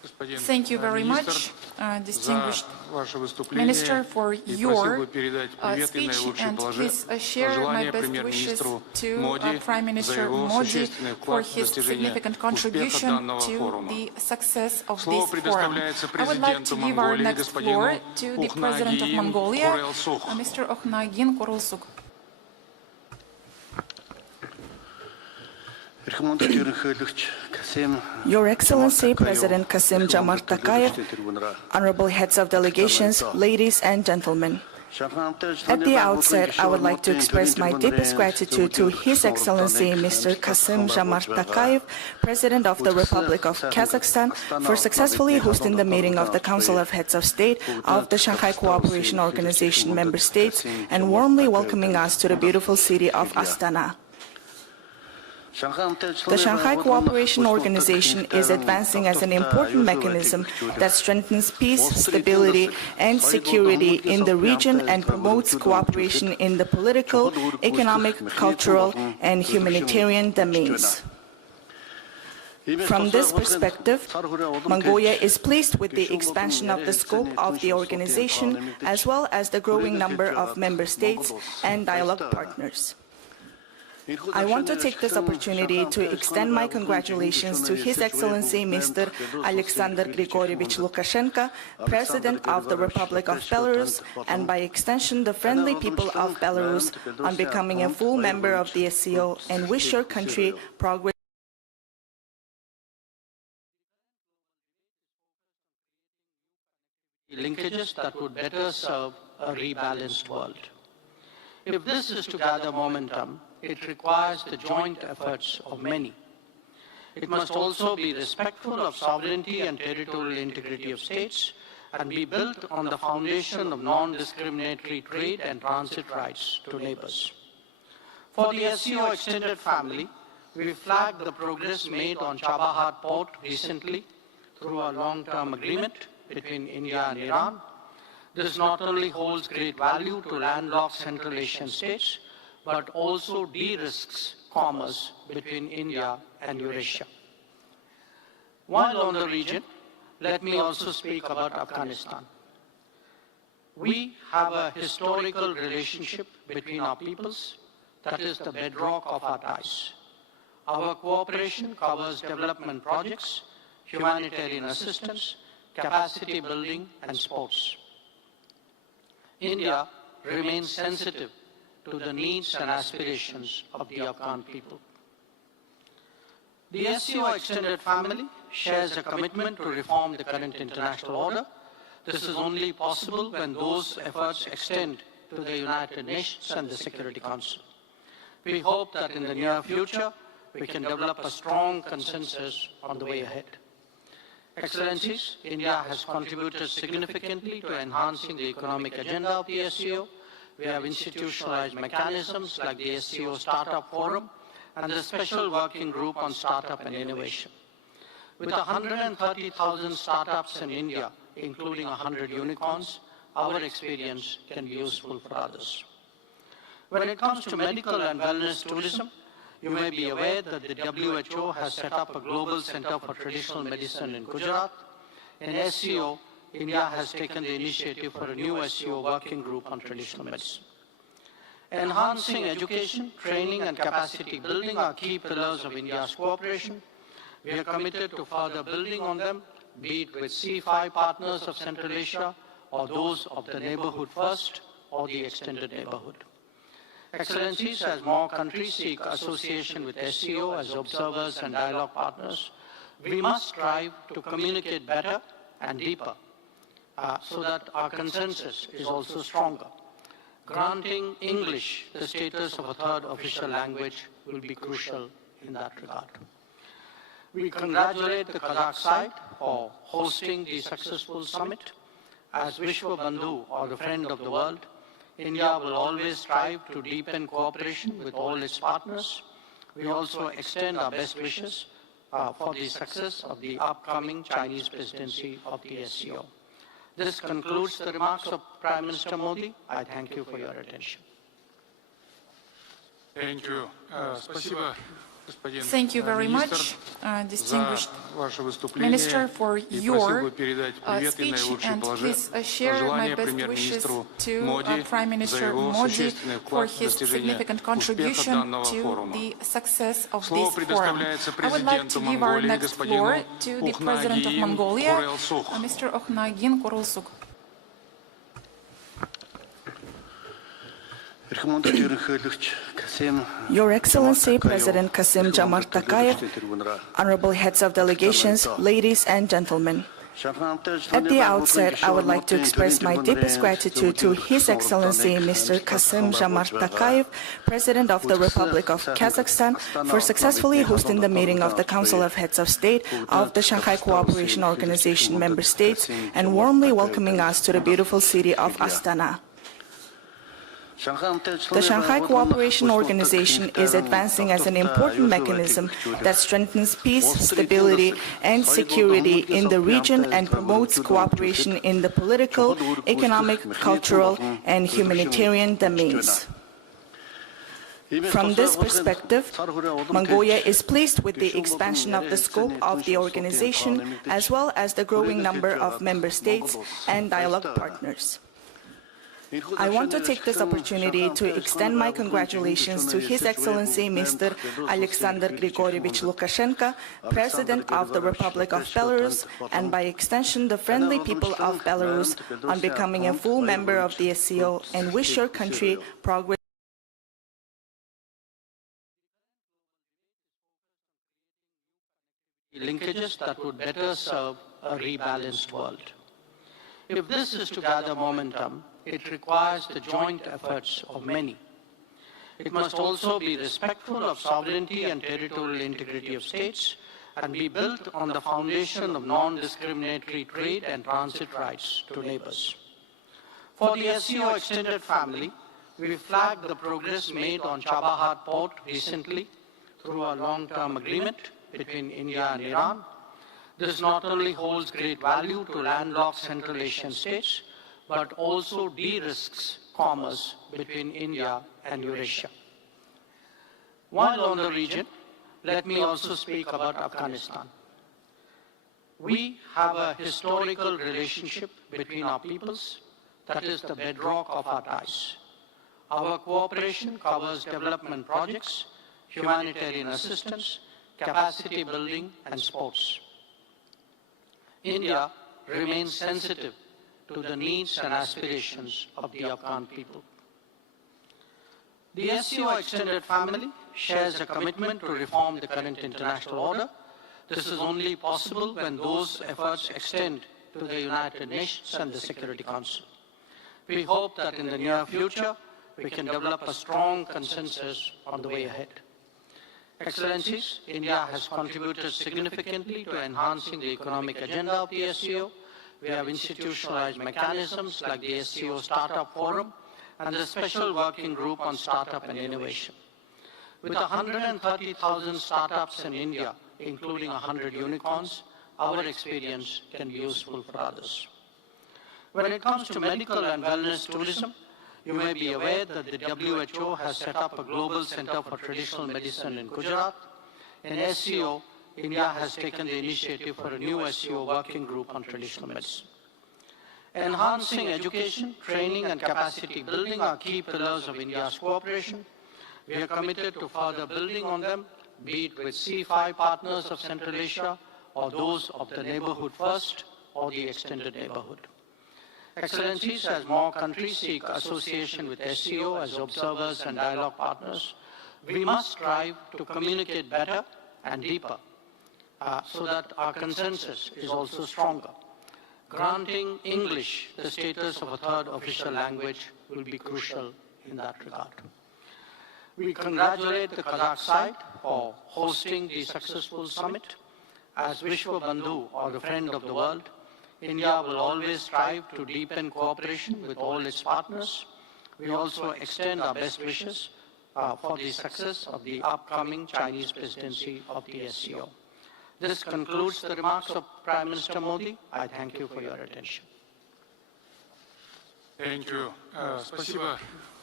Thank you very much, distinguished Minister, for your speech, and please share my best wishes to Prime Minister Modi for his significant contribution to the success of this forum. I would like to give our next floor to the President of Mongolia, Mr. Okhnagin Kurulsuk. Your Excellency, President Kassym-Jomart Tokayev, honorable heads of delegations, ladies and gentlemen. At the outset, I would like to express my deepest gratitude to His Excellency Mr. Kassym-Jomart Tokayev, President of the Republic of Kazakhstan, for successfully hosting the meeting of the Council of Heads of State of the Shanghai Cooperation Organization member states and warmly welcoming us to the beautiful city of Astana. The Shanghai Cooperation Organization is advancing as an important mechanism that strengthens peace, stability, and security in the region and promotes cooperation in the political, economic, cultural, and humanitarian domains. From this perspective, Mongolia is pleased with the expansion of the scope of the organization, as well as the growing number of member states and dialogue partners. I want to take this opportunity to extend my congratulations to His Excellency Mr. Alexander Grigorievich Lukashenko, President of the Republic of Belarus, and by extension the friendly people of Belarus, on becoming a full member of the SCO, and wish your country progress. Linkages that would better serve a rebalanced world. If this is to gather momentum, it requires the joint efforts of many. It must also be respectful of sovereignty and territorial integrity of states and be built on the foundation of non-discriminatory trade and transit rights to neighbors. For the SCO extended family, we flagged the progress made on Chabahar port recently through a long-term agreement between India and Iran. This not only holds great value to landlocked Central Asian states, but also de-risks commerce between India and Eurasia. While on the region, let me also speak about Afghanistan. We have a historical relationship between our peoples that is the bedrock of our ties. Our cooperation covers development projects, humanitarian assistance, capacity building, and sports. India remains sensitive to the needs and aspirations of the Afghan people. The SCO extended family shares a commitment to reform the current international order. This is only possible when those efforts extend to the United Nations and the Security Council. We hope that in the near future, we can develop a strong consensus on the way ahead. Excellencies, India has contributed significantly to enhancing the economic agenda of the SCO. We have institutionalized mechanisms like the SCO Startup Forum and the Special Working Group on Startup and Innovation. With 130,000 startups in India, including 100 unicorns, our experience can be useful for others. When it comes to medical and wellness tourism, you may be aware that the WHO has set up a global center for traditional medicine in Gujarat. In SCO, India has taken the initiative for a new SCO working group on traditional medicine. Enhancing education, training, and capacity building are key pillars of India's cooperation. We are committed to further building on them, be it with C5 partners of Central Asia, or those of the Neighborhood First, or the Extended Neighborhood. Excellencies, as more countries seek association with SCO as observers and dialogue partners, we must strive to communicate better and deeper so that our consensus is also stronger. Granting English the status of a third official language will be crucial in that regard. We congratulate the Kazakh side for hosting the successful summit. As Vishwa Bandhu, or the friend of the world, India will always strive to deepen cooperation with all its partners. We also extend our best wishes for the success of the upcoming Chinese presidency of the SCO. This concludes the remarks of Prime Minister Modi. I thank you for your attention. Thank you. Спасибо, Thank you very much, distinguished Minister, for your speech, and please share my best wishes to Prime Minister Modi for his significant contribution to the success of this forum. I would like to give our next floor to the President of Mongolia, Mr. Okhnagin Korulsuk. Your Excellency, President Kassym-Jomart Tokayev, honorable heads of delegations, ladies and gentlemen. At the outset, I would like to express my deepest gratitude to His Excellency Mr. Kassym-Jomart Tokayev, President of the Republic of Kazakhstan, for successfully hosting the meeting of the Council of Heads of State of the Shanghai Cooperation Organization member states and warmly welcoming us to the beautiful city of Astana. The Shanghai Cooperation Organization is advancing as an important mechanism that strengthens peace, stability, and security in the region and promotes cooperation in the political, economic, cultural, and humanitarian domains. From this perspective, Mongolia is pleased with the expansion of the scope of the organization, as well as the growing number of member states and dialogue partners. I want to take this opportunity to extend my congratulations to His Excellency Mr. Alexander Grigorievich Lukashenko, President of the Republic of Belarus, and by extension the friendly people of Belarus, on becoming a full member of the SCO, and wish your country progress. Linkages that would better serve a rebalanced world. If this is to gather momentum, it requires the joint efforts of many. It must also be respectful of sovereignty and territorial integrity of states and be built on the foundation of non-discriminatory trade and transit rights to neighbors. For the SCO extended family, we flagged the progress made on Chabahar port recently through a long-term agreement between India and Iran. This not only holds great value to landlocked Central Asian states, but also de-risks commerce between India and Eurasia. While on the region, let me also speak about Afghanistan. We have a historical relationship between our peoples that is the bedrock of our ties. Our cooperation covers development projects, humanitarian assistance, capacity building, and sports. India remains sensitive to the needs and aspirations of the Afghan people. The SCO extended family shares a commitment to reform the current international order. This is only possible when those efforts extend to the United Nations and the Security Council. We hope that in the near future, we can develop a strong consensus on the way ahead. Excellencies, India has contributed significantly to enhancing the economic agenda of the SCO. We have institutionalized mechanisms like the SCO Startup Forum and the Special Working Group on Startup and Innovation. With 130,000 startups in India, including 100 unicorns, our experience can be useful for others. When it comes to medical and wellness tourism, you may be aware that the WHO has set up a global center for traditional medicine in Gujarat. In SCO, India has taken the initiative for a new SCO working group on traditional medicine. Enhancing education, training, and capacity building are key pillars of India's cooperation. We are committed to further building on them, be it with C5 partners of Central Asia, or those of the Neighborhood First, or the Extended Neighborhood. Excellencies, as more countries seek association with SCO as observers and dialogue partners, we must strive to communicate better and deeper so that our consensus is also stronger. Granting English the status of a third official language will be crucial in that regard. We congratulate the Kazakh side for hosting the successful summit. As Vishwa Bandhu, or the friend of the world, India will always strive to deepen cooperation with all its partners. We also extend our best wishes for the success of the upcoming Chinese presidency of the SCO. This concludes the remarks of Prime Minister Modi. I thank you for your attention. Thank you. Спасибо,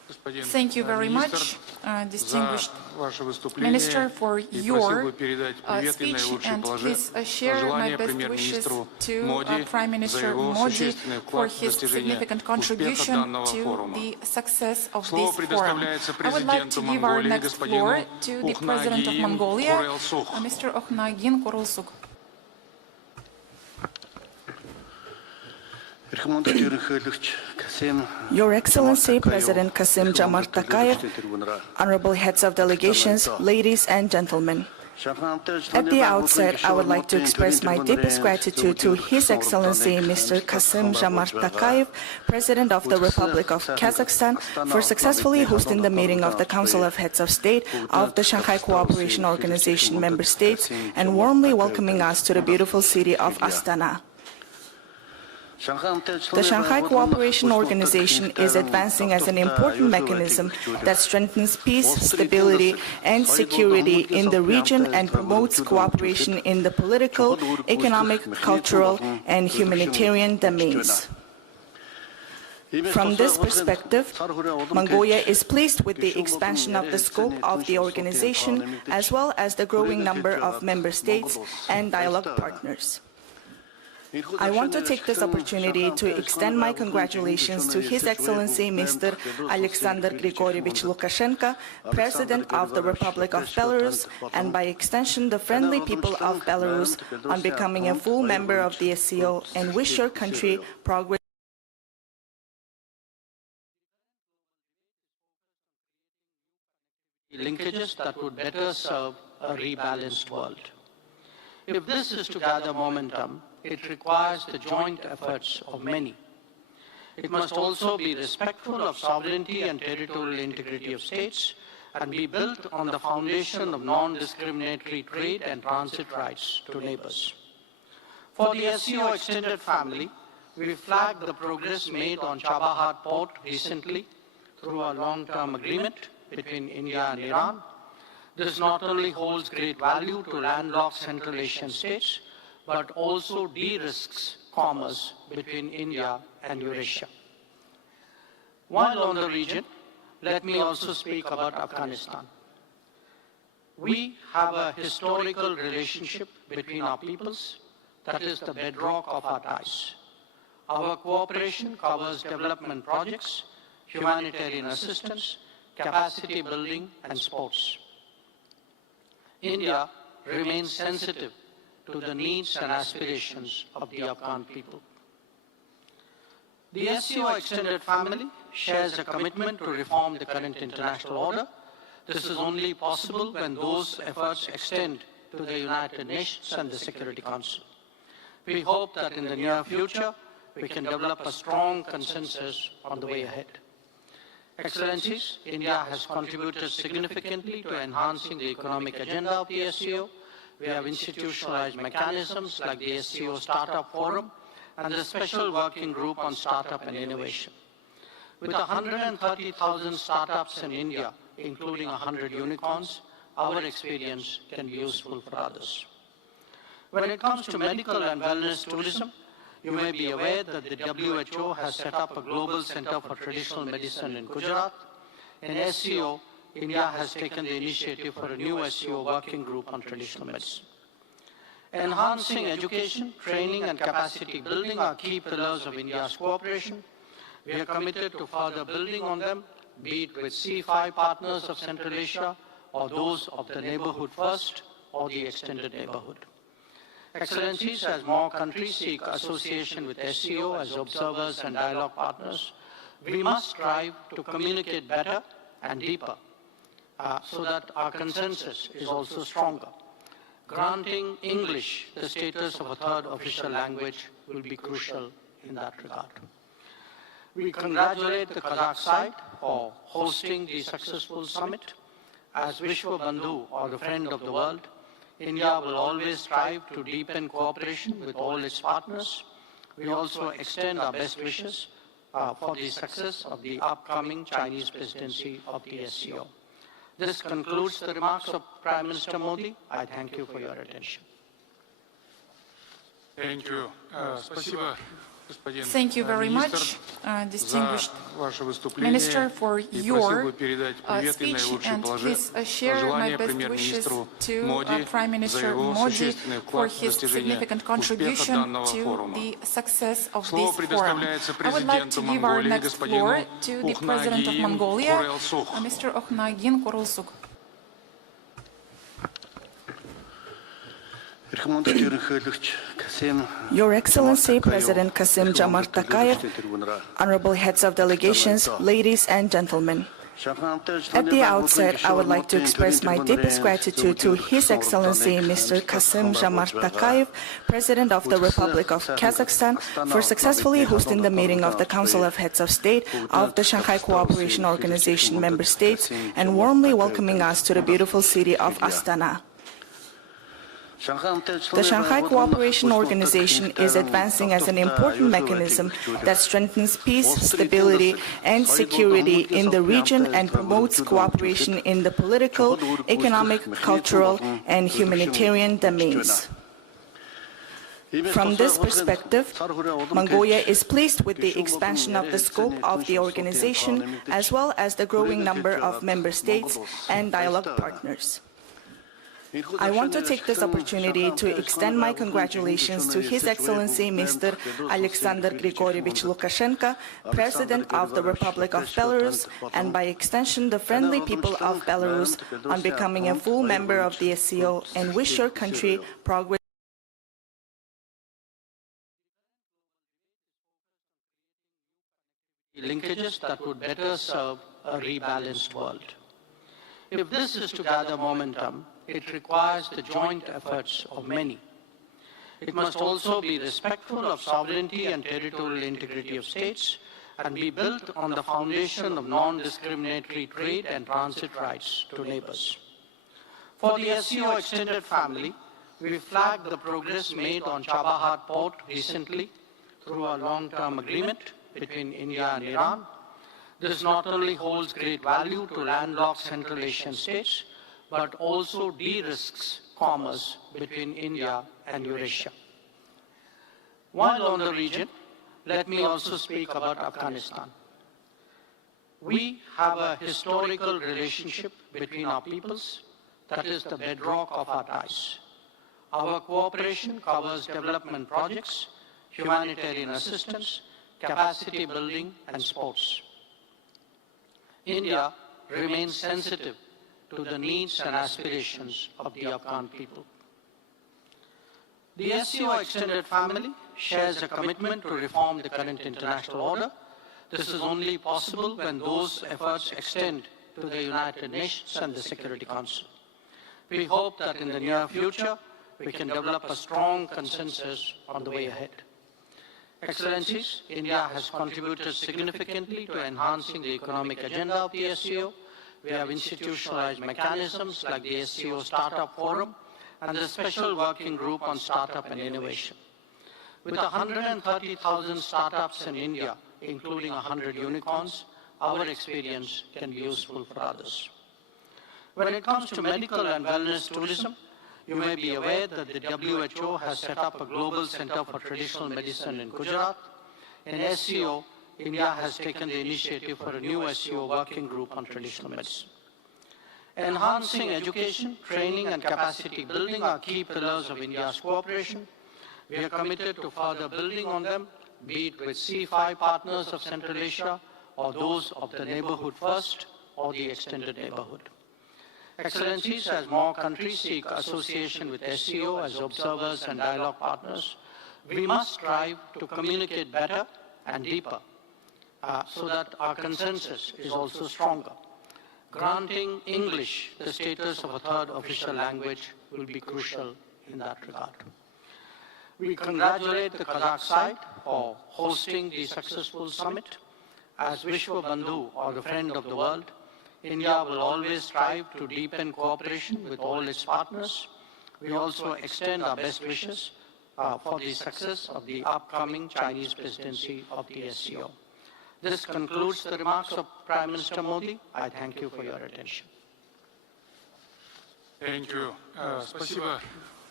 Thank you very much, distinguished Minister, for your speech, and please share my best wishes to Prime Minister Modi for his significant contribution to the success of this forum. I would like to give our next floor to the President of Mongolia, Mr. Okhnagin Korulsuk. Your Excellency, President Kassym-Jomart Tokayev, honorable heads of delegations, ladies and gentlemen. At the outset, I would like to express my deepest gratitude to His Excellency Mr. Kassym-Jomart Tokayev, President of the Republic of Kazakhstan, for successfully hosting the meeting of the Council of Heads of State of the Shanghai Cooperation Organization member states and warmly welcoming us to the beautiful city of Astana. The Shanghai Cooperation Organization is advancing as an important mechanism that strengthens peace, stability, and security in the region and promotes cooperation in the political, economic, cultural, and humanitarian domains. From this perspective, Mongolia is pleased with the expansion of the scope of the organization, as well as the growing number of member states and dialogue partners. I want to take this opportunity to extend my congratulations to His Excellency Mr. Alexander Grigorievich Lukashenko, President of the Republic of Belarus, and by extension the friendly people of Belarus, on becoming a full member of the SCO, and wish your country progress. Linkages that would better serve a rebalanced world. If this is to gather momentum, it requires the joint efforts of many. It must also be respectful of sovereignty and territorial integrity of states and be built on the foundation of non-discriminatory trade and transit rights to neighbors. For the SCO extended family, we flagged the progress made on Chabahar port recently through a long-term agreement between India and Iran. This not only holds great value to landlocked Central Asian states, but also de-risks commerce between India and Eurasia. While on the region, let me also speak about Afghanistan. We have a historical relationship between our peoples that is the bedrock of our ties. Our cooperation covers development projects, humanitarian assistance, capacity building, and sports. India remains sensitive to the needs and aspirations of the Afghan people. The SCO extended family shares a commitment to reform the current international order. This is only possible when those efforts extend to the United Nations and the Security Council. We hope that in the near future, we can develop a strong consensus on the way ahead. Excellencies, India has contributed significantly to enhancing the economic agenda of the SCO. We have institutionalized mechanisms like the SCO Startup Forum and the Special Working Group on Startup and Innovation. With 130,000 startups in India, including 100 unicorns, our experience can be useful for others. When it comes to medical and wellness tourism, you may be aware that the WHO has set up a global center for traditional medicine in Gujarat. In SCO, India has taken the initiative for a new SCO working group on traditional medicine. Enhancing education, training, and capacity building are key pillars of India's cooperation. We are committed to further building on them, be it with C5 partners of Central Asia, or those of the Neighborhood First, or the Extended Neighborhood. Excellencies, as more countries seek association with SCO as observers and dialogue partners, we must strive to communicate better and deeper so that our consensus is also stronger. Granting English the status of a third official language will be crucial in that regard. We congratulate the Kazakh side for hosting the successful summit. As Vishwa Bandhu, or the friend of the world, India will always strive to deepen cooperation with all its partners. We also extend our best wishes for the success of the upcoming Chinese presidency of the SCO. This concludes the remarks of Prime Minister Modi. I thank you for your attention. Thank you. Спасибо, Thank you very much, distinguished Minister, for your speech, and please share my best wishes to Prime Minister Modi for his significant contribution to the success of this forum. I would like to give our next floor to the President of Mongolia, Mr. Okhnagin Korulsuk. Your Excellency, President Kassym-Jomart Tokayev, honorable heads of delegations, ladies and gentlemen. At the outset, I would like to express my deepest gratitude to His Excellency Mr. Kassym-Jomart Tokayev, President of the Republic of Kazakhstan, for successfully hosting the meeting of the Council of Heads of State of the Shanghai Cooperation Organization member states and warmly welcoming us to the beautiful city of Astana. The Shanghai Cooperation Organization is advancing as an important mechanism that strengthens peace, stability, and security in the region and promotes cooperation in the political, economic, cultural, and humanitarian domains. From this perspective, Mongolia is pleased with the expansion of the scope of the organization, as well as the growing number of member states and dialogue partners. I want to take this opportunity to extend my congratulations to His Excellency Mr. Alexander Grigorievich Lukashenko, President of the Republic of Belarus, and by extension the friendly people of Belarus, on becoming a full member of the SCO, and wish your country progress. Linkages that would better serve a rebalanced world. If this is to gather momentum, it requires the joint efforts of many. It must also be respectful of sovereignty and territorial integrity of states and be built on the foundation of non-discriminatory trade and transit rights to neighbors. For the SCO extended family, we flagged the progress made on Chabahar port recently through a long-term agreement between India and Iran. This not only holds great value to landlocked Central Asian states, but also de-risks commerce between India and Eurasia. While on the region, let me also speak about Afghanistan. We have a historical relationship between our peoples that is the bedrock of our ties. Our cooperation covers development projects, humanitarian assistance, capacity building, and sports. India remains sensitive to the needs and aspirations of the Afghan people. The SCO extended family shares a commitment to reform the current international order. This is only possible when those efforts extend to the United Nations and the Security Council. We hope that in the near future, we can develop a strong consensus on the way ahead. Excellencies, India has contributed significantly to enhancing the economic agenda of the SCO. We have institutionalized mechanisms like the SCO Startup Forum and the Special Working Group on Startup and Innovation. With 130,000 startups in India, including 100 unicorns, our experience can be useful for others. When it comes to medical and wellness tourism, you may be aware that the WHO has set up a global center for traditional medicine in Gujarat. In SCO, India has taken the initiative for a new SCO working group on traditional medicine. Enhancing education, training, and capacity building are key pillars of India's cooperation. We are committed to further building on them, be it with C5 partners of Central Asia, or those of the Neighborhood First, or the Extended Neighborhood. Excellencies, as more countries seek association with SCO as observers and dialogue partners, we must strive to communicate better and deeper so that our consensus is also stronger. Granting English the status of a third official language will be crucial in that regard. We congratulate the Kazakh side for hosting the successful summit. As Vishwa Bandhu, or the friend of the world, India will always strive to deepen cooperation with all its partners. We also extend our best wishes for the success of the upcoming Chinese presidency of the SCO. This concludes the remarks of Prime Minister Modi. I thank you for your attention. Thank you. Спасибо,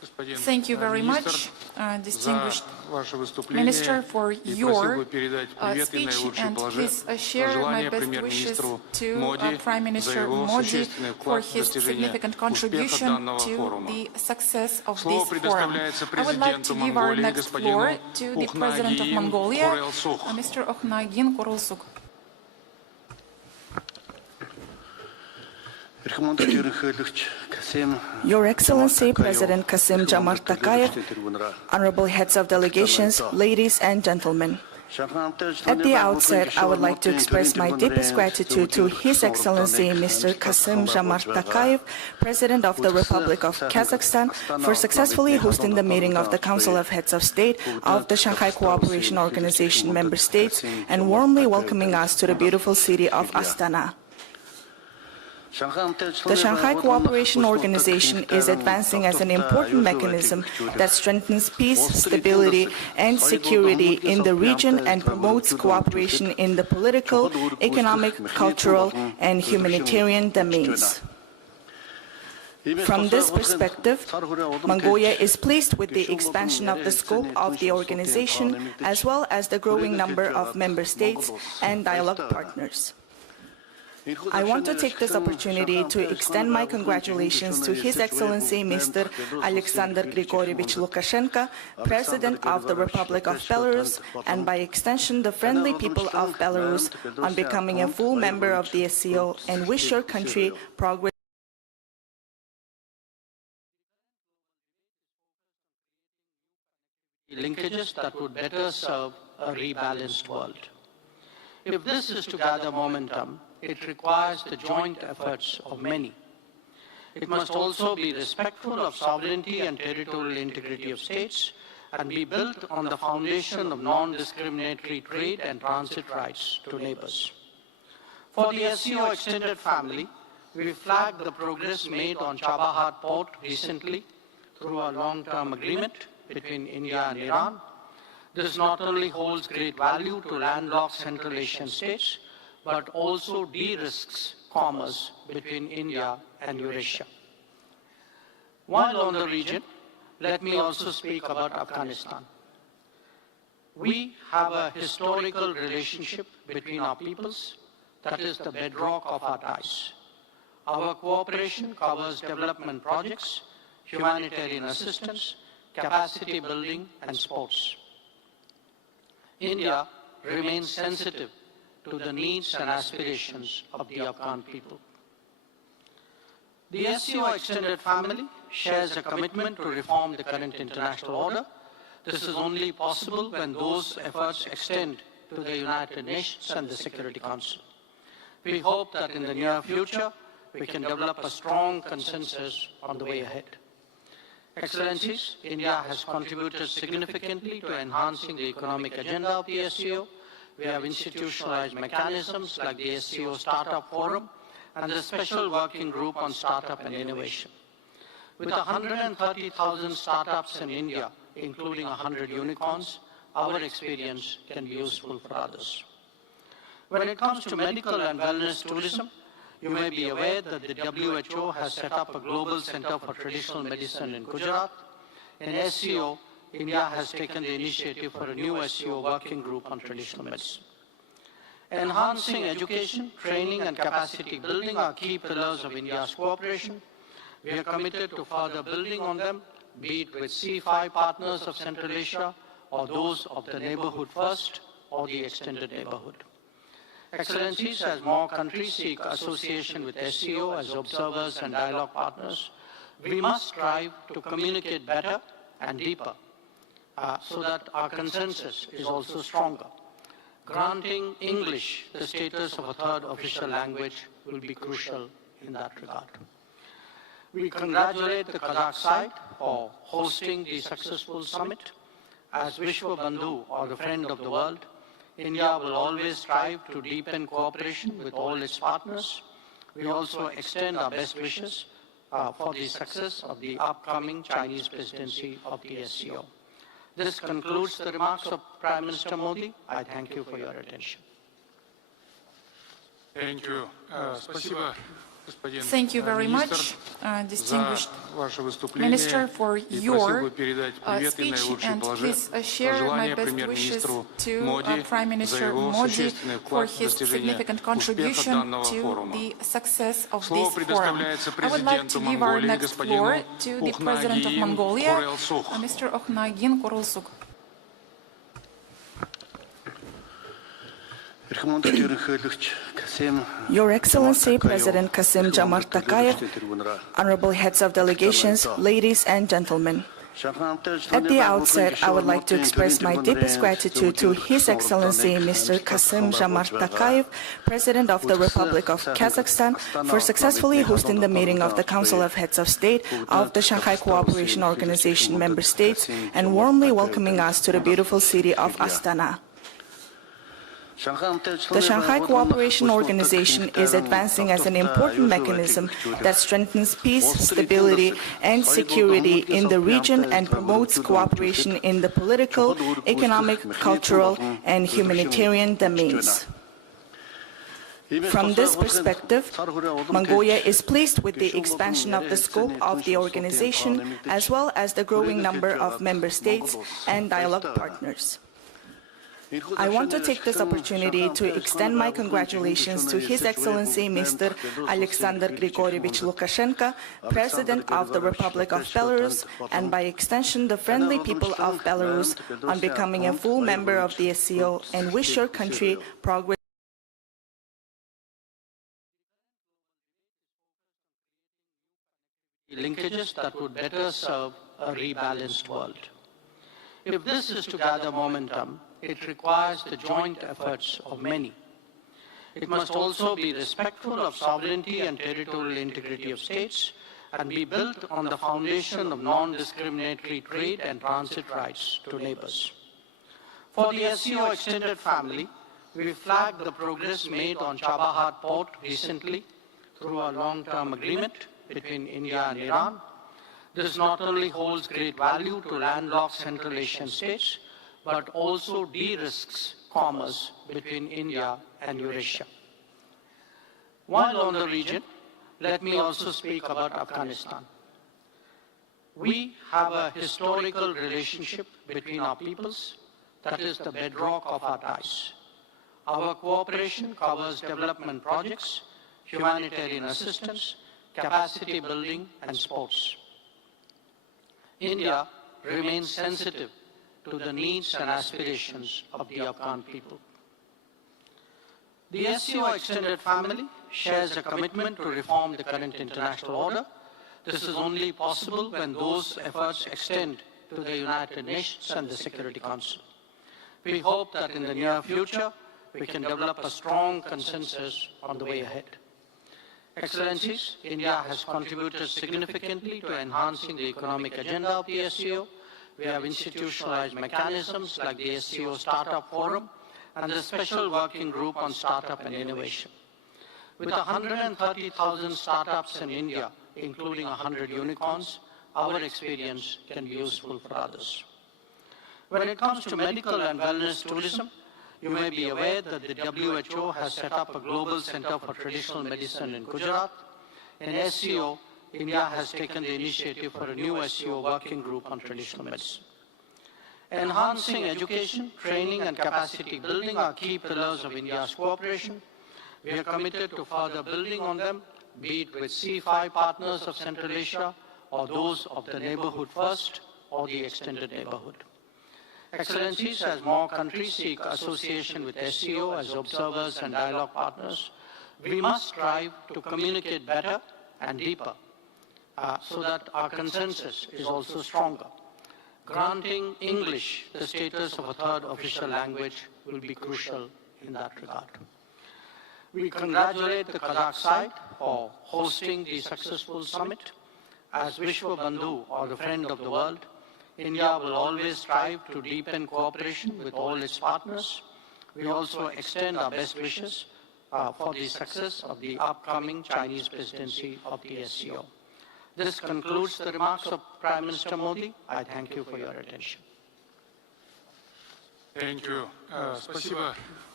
Thank you very much, distinguished Minister, for your speech, and please share my best wishes to Prime Minister Modi for his significant contribution to the success of this forum. I would like to give our next floor to the President of Mongolia, Mr. Okhnagin Kurulsuk. Your Excellency, President Kassym-Jomart Tokayev, honorable heads of delegations, ladies and gentlemen. At the outset, I would like to express my deepest gratitude to His Excellency Mr. Kassym-Jomart Tokayev, President of the Republic of Kazakhstan, for successfully hosting the meeting of the Council of Heads of State of the Shanghai Cooperation Organization member states and warmly welcoming us to the beautiful city of Astana. The Shanghai Cooperation Organization is advancing as an important mechanism that strengthens peace, stability, and security in the region and promotes cooperation in the political, economic, cultural, and humanitarian domains. From this perspective, Mongolia is pleased with the expansion of the scope of the organization, as well as the growing number of member states and dialogue partners. I want to take this opportunity to extend my congratulations to His Excellency Mr. Alexander Grigorievich Lukashenko, President of the Republic of Belarus, and by extension the friendly people of Belarus, on becoming a full member of the SCO, and wish your country progress. Linkages that would better serve a rebalanced world. If this is to gather momentum, it requires the joint efforts of many. It must also be respectful of sovereignty and territorial integrity of states and be built on the foundation of non-discriminatory trade and transit rights to neighbors. For the SCO extended family, we flagged the progress made on Chabahar port recently through a long-term agreement between India and Iran. This not only holds great value to landlocked Central Asian states, but also de-risks commerce between India and Eurasia. While on the region, let me also speak about Afghanistan. We have a historical relationship between our peoples that is the bedrock of our ties. Our cooperation covers development projects, humanitarian assistance, capacity building, and sports. India remains sensitive to the needs and aspirations of the Afghan people. The SCO extended family shares a commitment to reform the current international order. This is only possible when those efforts extend to the United Nations and the Security Council. We hope that in the near future, we can develop a strong consensus on the way ahead. Excellencies, India has contributed significantly to enhancing the economic agenda of the SCO. We have institutionalized mechanisms like the SCO Startup Forum and the Special Working Group on Startup and Innovation. With 130,000 startups in India, including 100 unicorns, our experience can be useful for others. When it comes to medical and wellness tourism, you may be aware that the WHO has set up a global center for traditional medicine in Gujarat. In SCO, India has taken the initiative for a new SCO working group on traditional medicine. Enhancing education, training, and capacity building are key pillars of India's cooperation. We are committed to further building on them, be it with C5 partners of Central Asia, or those of the Neighborhood First, or the Extended Neighborhood. Excellencies, as more countries seek association with SCO as observers and dialogue partners, we must strive to communicate better and deeper so that our consensus is also stronger. Granting English the status of a third official language will be crucial in that regard. We congratulate the Kazakh side for hosting the successful summit. As Vishwa Bandhu, or the friend of the world, India will always strive to deepen cooperation with all its partners. We also extend our best wishes for the success of the upcoming Chinese presidency of the SCO. This concludes the remarks of Prime Minister Modi. I thank you for your attention. Thank you. Спасибо, Thank you very much, distinguished Minister, for your speech, and please share my best wishes to Prime Minister Modi for his significant contribution to the success of this forum. I would like to give our next floor to the President of Mongolia, Mr. Okhnagin Korulsuk. Your Excellency, President Kassym-Jomart Tokayev, honorable heads of delegations, ladies and gentlemen. At the outset, I would like to express my deepest gratitude to His Excellency Mr. Kassym-Jomart Tokayev, President of the Republic of Kazakhstan, for successfully hosting the meeting of the Council of Heads of State of the Shanghai Cooperation Organization member states and warmly welcoming us to the beautiful city of Astana. The Shanghai Cooperation Organization is advancing as an important mechanism that strengthens peace, stability, and security in the region and promotes cooperation in the political, economic, cultural, and humanitarian domains. From this perspective, Mongolia is pleased with the expansion of the scope of the organization, as well as the growing number of member states and dialogue partners. I want to take this opportunity to extend my congratulations to His Excellency Mr. Alexander Grigorievich Lukashenko, President of the Republic of Belarus, and by extension the friendly people of Belarus, on becoming a full member of the SCO, and wish your country progress. Linkages that would better serve a rebalanced world. If this is to gather momentum, it requires the joint efforts of many. It must also be respectful of sovereignty and territorial integrity of states and be built on the foundation of non-discriminatory trade and transit rights to neighbors. For the SCO extended family, we flagged the progress made on Chabahar port recently through a long-term agreement between India and Iran. This not only holds great value to landlocked Central Asian states, but also de-risks commerce between India and Eurasia. While on the region, let me also speak about Afghanistan. We have a historical relationship between our peoples that is the bedrock of our ties. Our cooperation covers development projects, humanitarian assistance, capacity building, and sports. India remains sensitive to the needs and aspirations of the Afghan people. The SCO extended family shares a commitment to reform the current international order. This is only possible when those efforts extend to the United Nations and the Security Council. We hope that in the near future, we can develop a strong consensus on the way ahead. Excellencies, India has contributed significantly to enhancing the economic agenda of the SCO. We have institutionalized mechanisms like the SCO Startup Forum and the Special Working Group on Startup and Innovation. With 130,000 startups in India, including 100 unicorns, our experience can be useful for others. When it comes to medical and wellness tourism, you may be aware that the WHO has set up a global center for traditional medicine in Gujarat. In SCO, India has taken the initiative for a new SCO working group on traditional medicine. Enhancing education, training, and capacity building are key pillars of India's cooperation. We are committed to further building on them, be it with C5 partners of Central Asia, or those of the Neighborhood First, or the Extended Neighborhood. Excellencies, as more countries seek association with SCO as observers and dialogue partners, we must strive to communicate better and deeper so that our consensus is also stronger. Granting English the status of a third official language will be crucial in that regard. We congratulate the Kazakh side for hosting the successful summit. As Vishwa Bandhu, or the friend of the world, India will always strive to deepen cooperation with all its partners. We also extend our best wishes for the success of the upcoming Chinese presidency of the SCO. This concludes the remarks of Prime Minister Modi. I thank you for your attention. Thank you. Спасибо,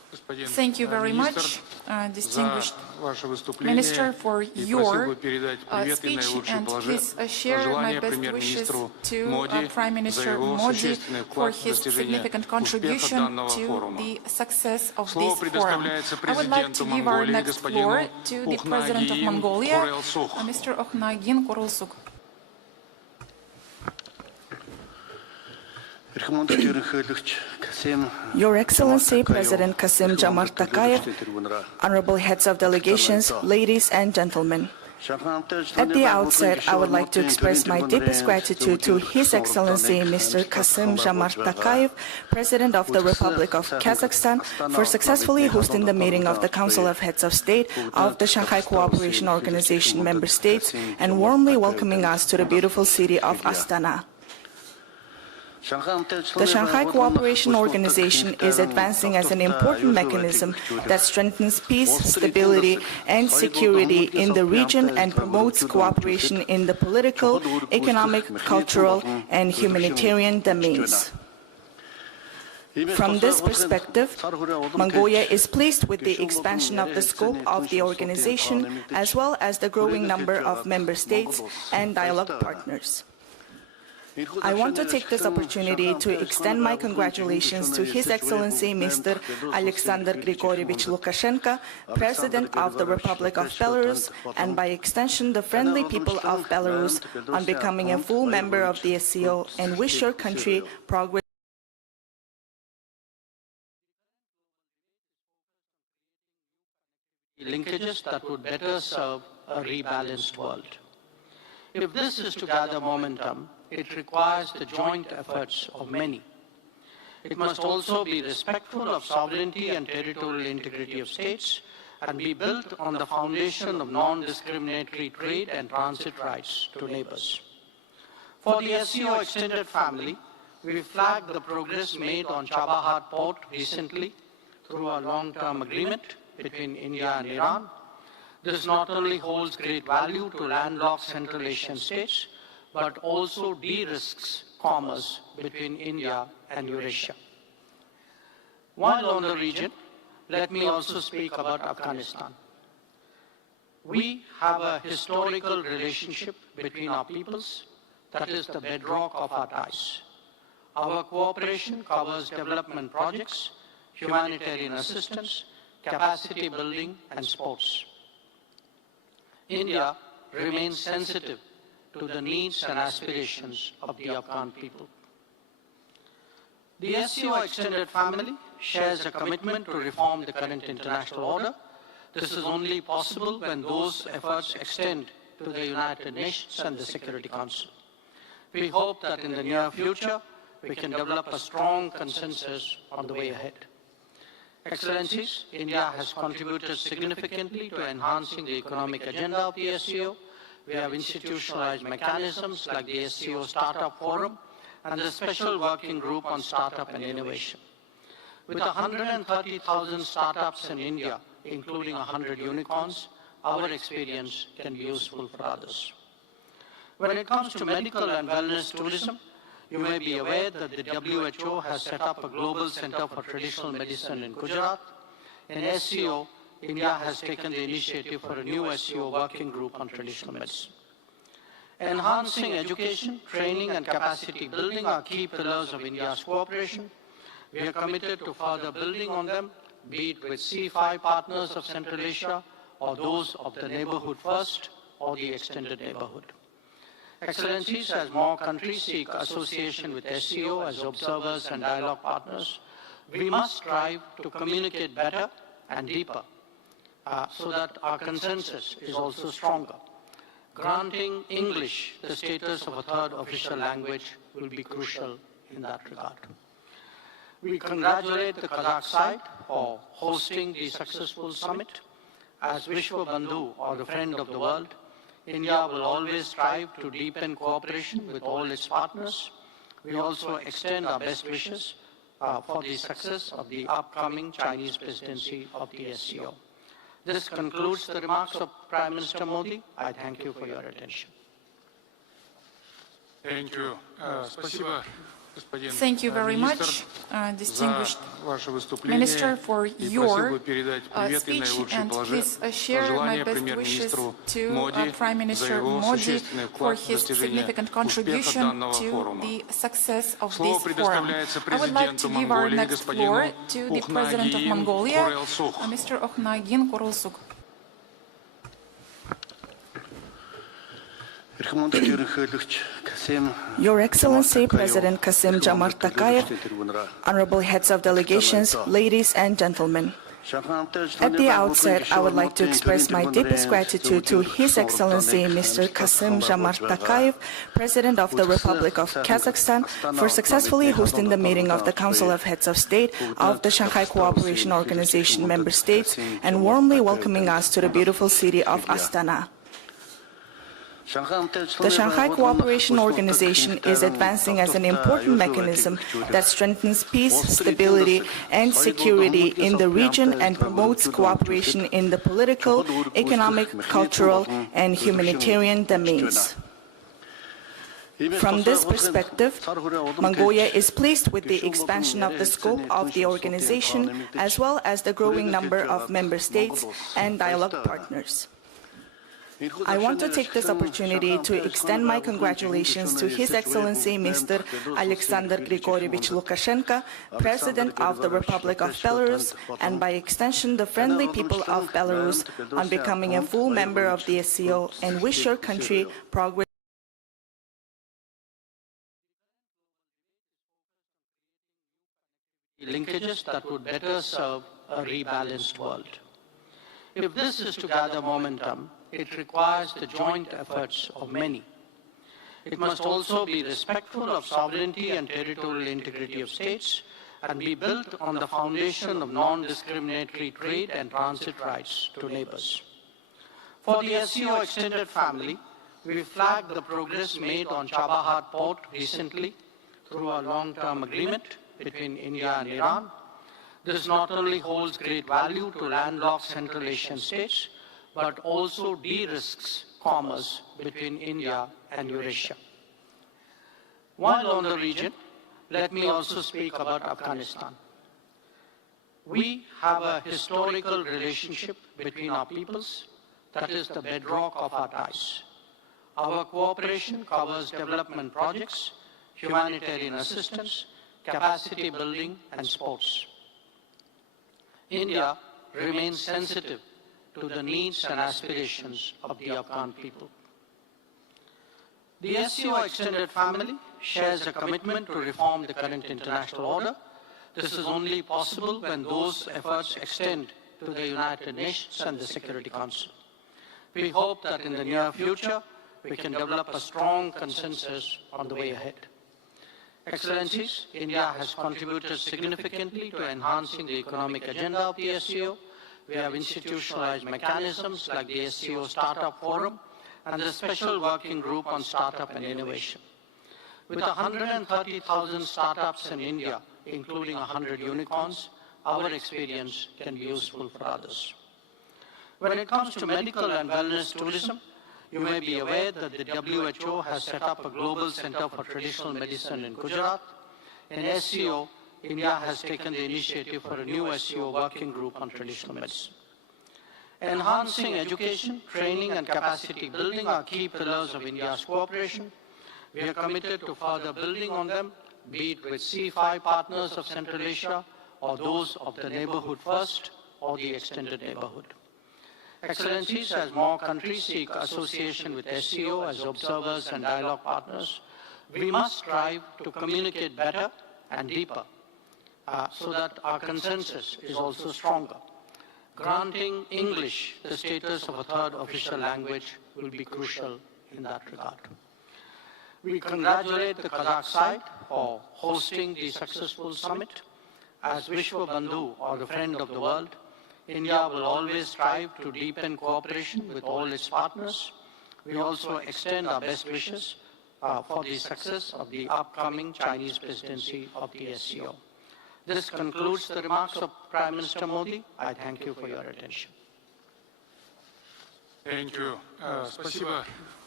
Thank you very much, distinguished Minister, for your speech, and please share my best wishes to Prime Minister Modi for his significant contribution to the success of this forum. I would like to give our next floor to the President of Mongolia, Mr. Okhnagin Korulsuk. Your Excellency, President Kassym-Jomart Tokayev, honorable heads of delegations, ladies and gentlemen. At the outset, I would like to express my deepest gratitude to His Excellency Mr. Kassym-Jomart Tokayev, President of the Republic of Kazakhstan, for successfully hosting the meeting of the Council of Heads of State of the Shanghai Cooperation Organization member states and warmly welcoming us to the beautiful city of Astana. The Shanghai Cooperation Organization is advancing as an important mechanism that strengthens peace, stability, and security in the region and promotes cooperation in the political, economic, cultural, and humanitarian domains. From this perspective, Mongolia is pleased with the expansion of the scope of the organization, as well as the growing number of member states and dialogue partners. I want to take this opportunity to extend my congratulations to His Excellency Mr. Alexander Grigorievich Lukashenko, President of the Republic of Belarus, and by extension the friendly people of Belarus, on becoming a full member of the SCO, and wish your country progress. Linkages that would better serve a rebalanced world. If this is to gather momentum, it requires the joint efforts of many. It must also be respectful of sovereignty and territorial integrity of states and be built on the foundation of non-discriminatory trade and transit rights to neighbors. For the SCO extended family, we flagged the progress made on Chabahar port recently through a long-term agreement between India and Iran. This not only holds great value to landlocked Central Asian states, but also de-risks commerce between India and Eurasia. While on the region, let me also speak about Afghanistan. We have a historical relationship between our peoples that is the bedrock of our ties. Our cooperation covers development projects, humanitarian assistance, capacity building, and sports. India remains sensitive to the needs and aspirations of the Afghan people. The SCO extended family shares a commitment to reform the current international order. This is only possible when those efforts extend to the United Nations and the Security Council. We hope that in the near future, we can develop a strong consensus on the way ahead. Excellencies, India has contributed significantly to enhancing the economic agenda of the SCO. We have institutionalized mechanisms like the SCO Startup Forum and the Special Working Group on Startup and Innovation. With 130,000 startups in India, including 100 unicorns, our experience can be useful for others. When it comes to medical and wellness tourism, you may be aware that the WHO has set up a global center for traditional medicine in Gujarat. In SCO, India has taken the initiative for a new SCO working group on traditional medicine. Enhancing education, training, and capacity building are key pillars of India's cooperation. We are committed to further building on them, be it with C5 partners of Central Asia, or those of the Neighborhood First, or the Extended Neighborhood. Excellencies, as more countries seek association with SCO as observers and dialogue partners, we must strive to communicate better and deeper so that our consensus is also stronger. Granting English the status of a third official language will be crucial in that regard. We congratulate the Kazakh side for hosting the successful summit. As Vishwa Bandhu, or the friend of the world, India will always strive to deepen cooperation with all its partners. We also extend our best wishes for the success of the upcoming Chinese presidency of the SCO. This concludes the remarks of Prime Minister Modi. I thank you for your attention. Thank you. Спасибо, Thank you very much, distinguished Minister, for your speech, and please share my best wishes to Prime Minister Modi for his significant contribution to the success of this forum. I would like to give our next floor to the President of Mongolia, Mr. Okhnagin Kurulsuk. Your Excellency, President Kassym-Jomart Tokayev, honorable heads of delegations, ladies and gentlemen. At the outset, I would like to express my deepest gratitude to His Excellency Mr. Kassym-Jomart Tokayev, President of the Republic of Kazakhstan, for successfully hosting the meeting of the Council of Heads of State of the Shanghai Cooperation Organization member states and warmly welcoming us to the beautiful city of Astana. The Shanghai Cooperation Organization is advancing as an important mechanism that strengthens peace, stability, and security in the region and promotes cooperation in the political, economic, cultural, and humanitarian domains. From this perspective, Mongolia is pleased with the expansion of the scope of the organization, as well as the growing number of member states and dialogue partners. I want to take this opportunity to extend my congratulations to His Excellency Mr. Alexander Grigorievich Lukashenko, President of the Republic of Belarus, and by extension the friendly people of Belarus, on becoming a full member of the SCO, and wish your country progress. Linkages that would better serve a rebalanced world. If this is to gather momentum, it requires the joint efforts of many. It must also be respectful of sovereignty and territorial integrity of states and be built on the foundation of non-discriminatory trade and transit rights to neighbors. For the SCO extended family, we flagged the progress made on Chabahar port recently through a long-term agreement between India and Iran. This not only holds great value to landlocked Central Asian states, but also de-risks commerce between India and Eurasia. While on the region, let me also speak about Afghanistan. We have a historical relationship between our peoples that is the bedrock of our ties. Our cooperation covers development projects, humanitarian assistance, capacity building, and sports. India remains sensitive to the needs and aspirations of the Afghan people. The SCO extended family shares a commitment to reform the current international order. This is only possible when those efforts extend to the United Nations and the Security Council. We hope that in the near future, we can develop a strong consensus on the way ahead. Excellencies, India has contributed significantly to enhancing the economic agenda of the SCO. We have institutionalized mechanisms like the SCO Startup Forum and the Special Working Group on Startup and Innovation. With 130,000 startups in India, including 100 unicorns, our experience can be useful for others. When it comes to medical and wellness tourism, you may be aware that the WHO has set up a global center for traditional medicine in Gujarat. In SCO, India has taken the initiative for a new SCO working group on traditional medicine. Enhancing education, training, and capacity building are key pillars of India's cooperation. We are committed to further building on them, be it with C5 partners of Central Asia, or those of the Neighborhood First, or the Extended Neighborhood. Excellencies, as more countries seek association with SCO as observers and dialogue partners, we must strive to communicate better and deeper so that our consensus is also stronger. Granting English the status of a third official language will be crucial in that regard. We congratulate the Kazakh side for hosting the successful summit. As Vishwa Bandhu, or the friend of the world, India will always strive to deepen cooperation with all its partners. We also extend our best wishes for the success of the upcoming Chinese presidency of the SCO. This concludes the remarks of Prime Minister Modi. I thank you for your attention. Thank you. Спасибо.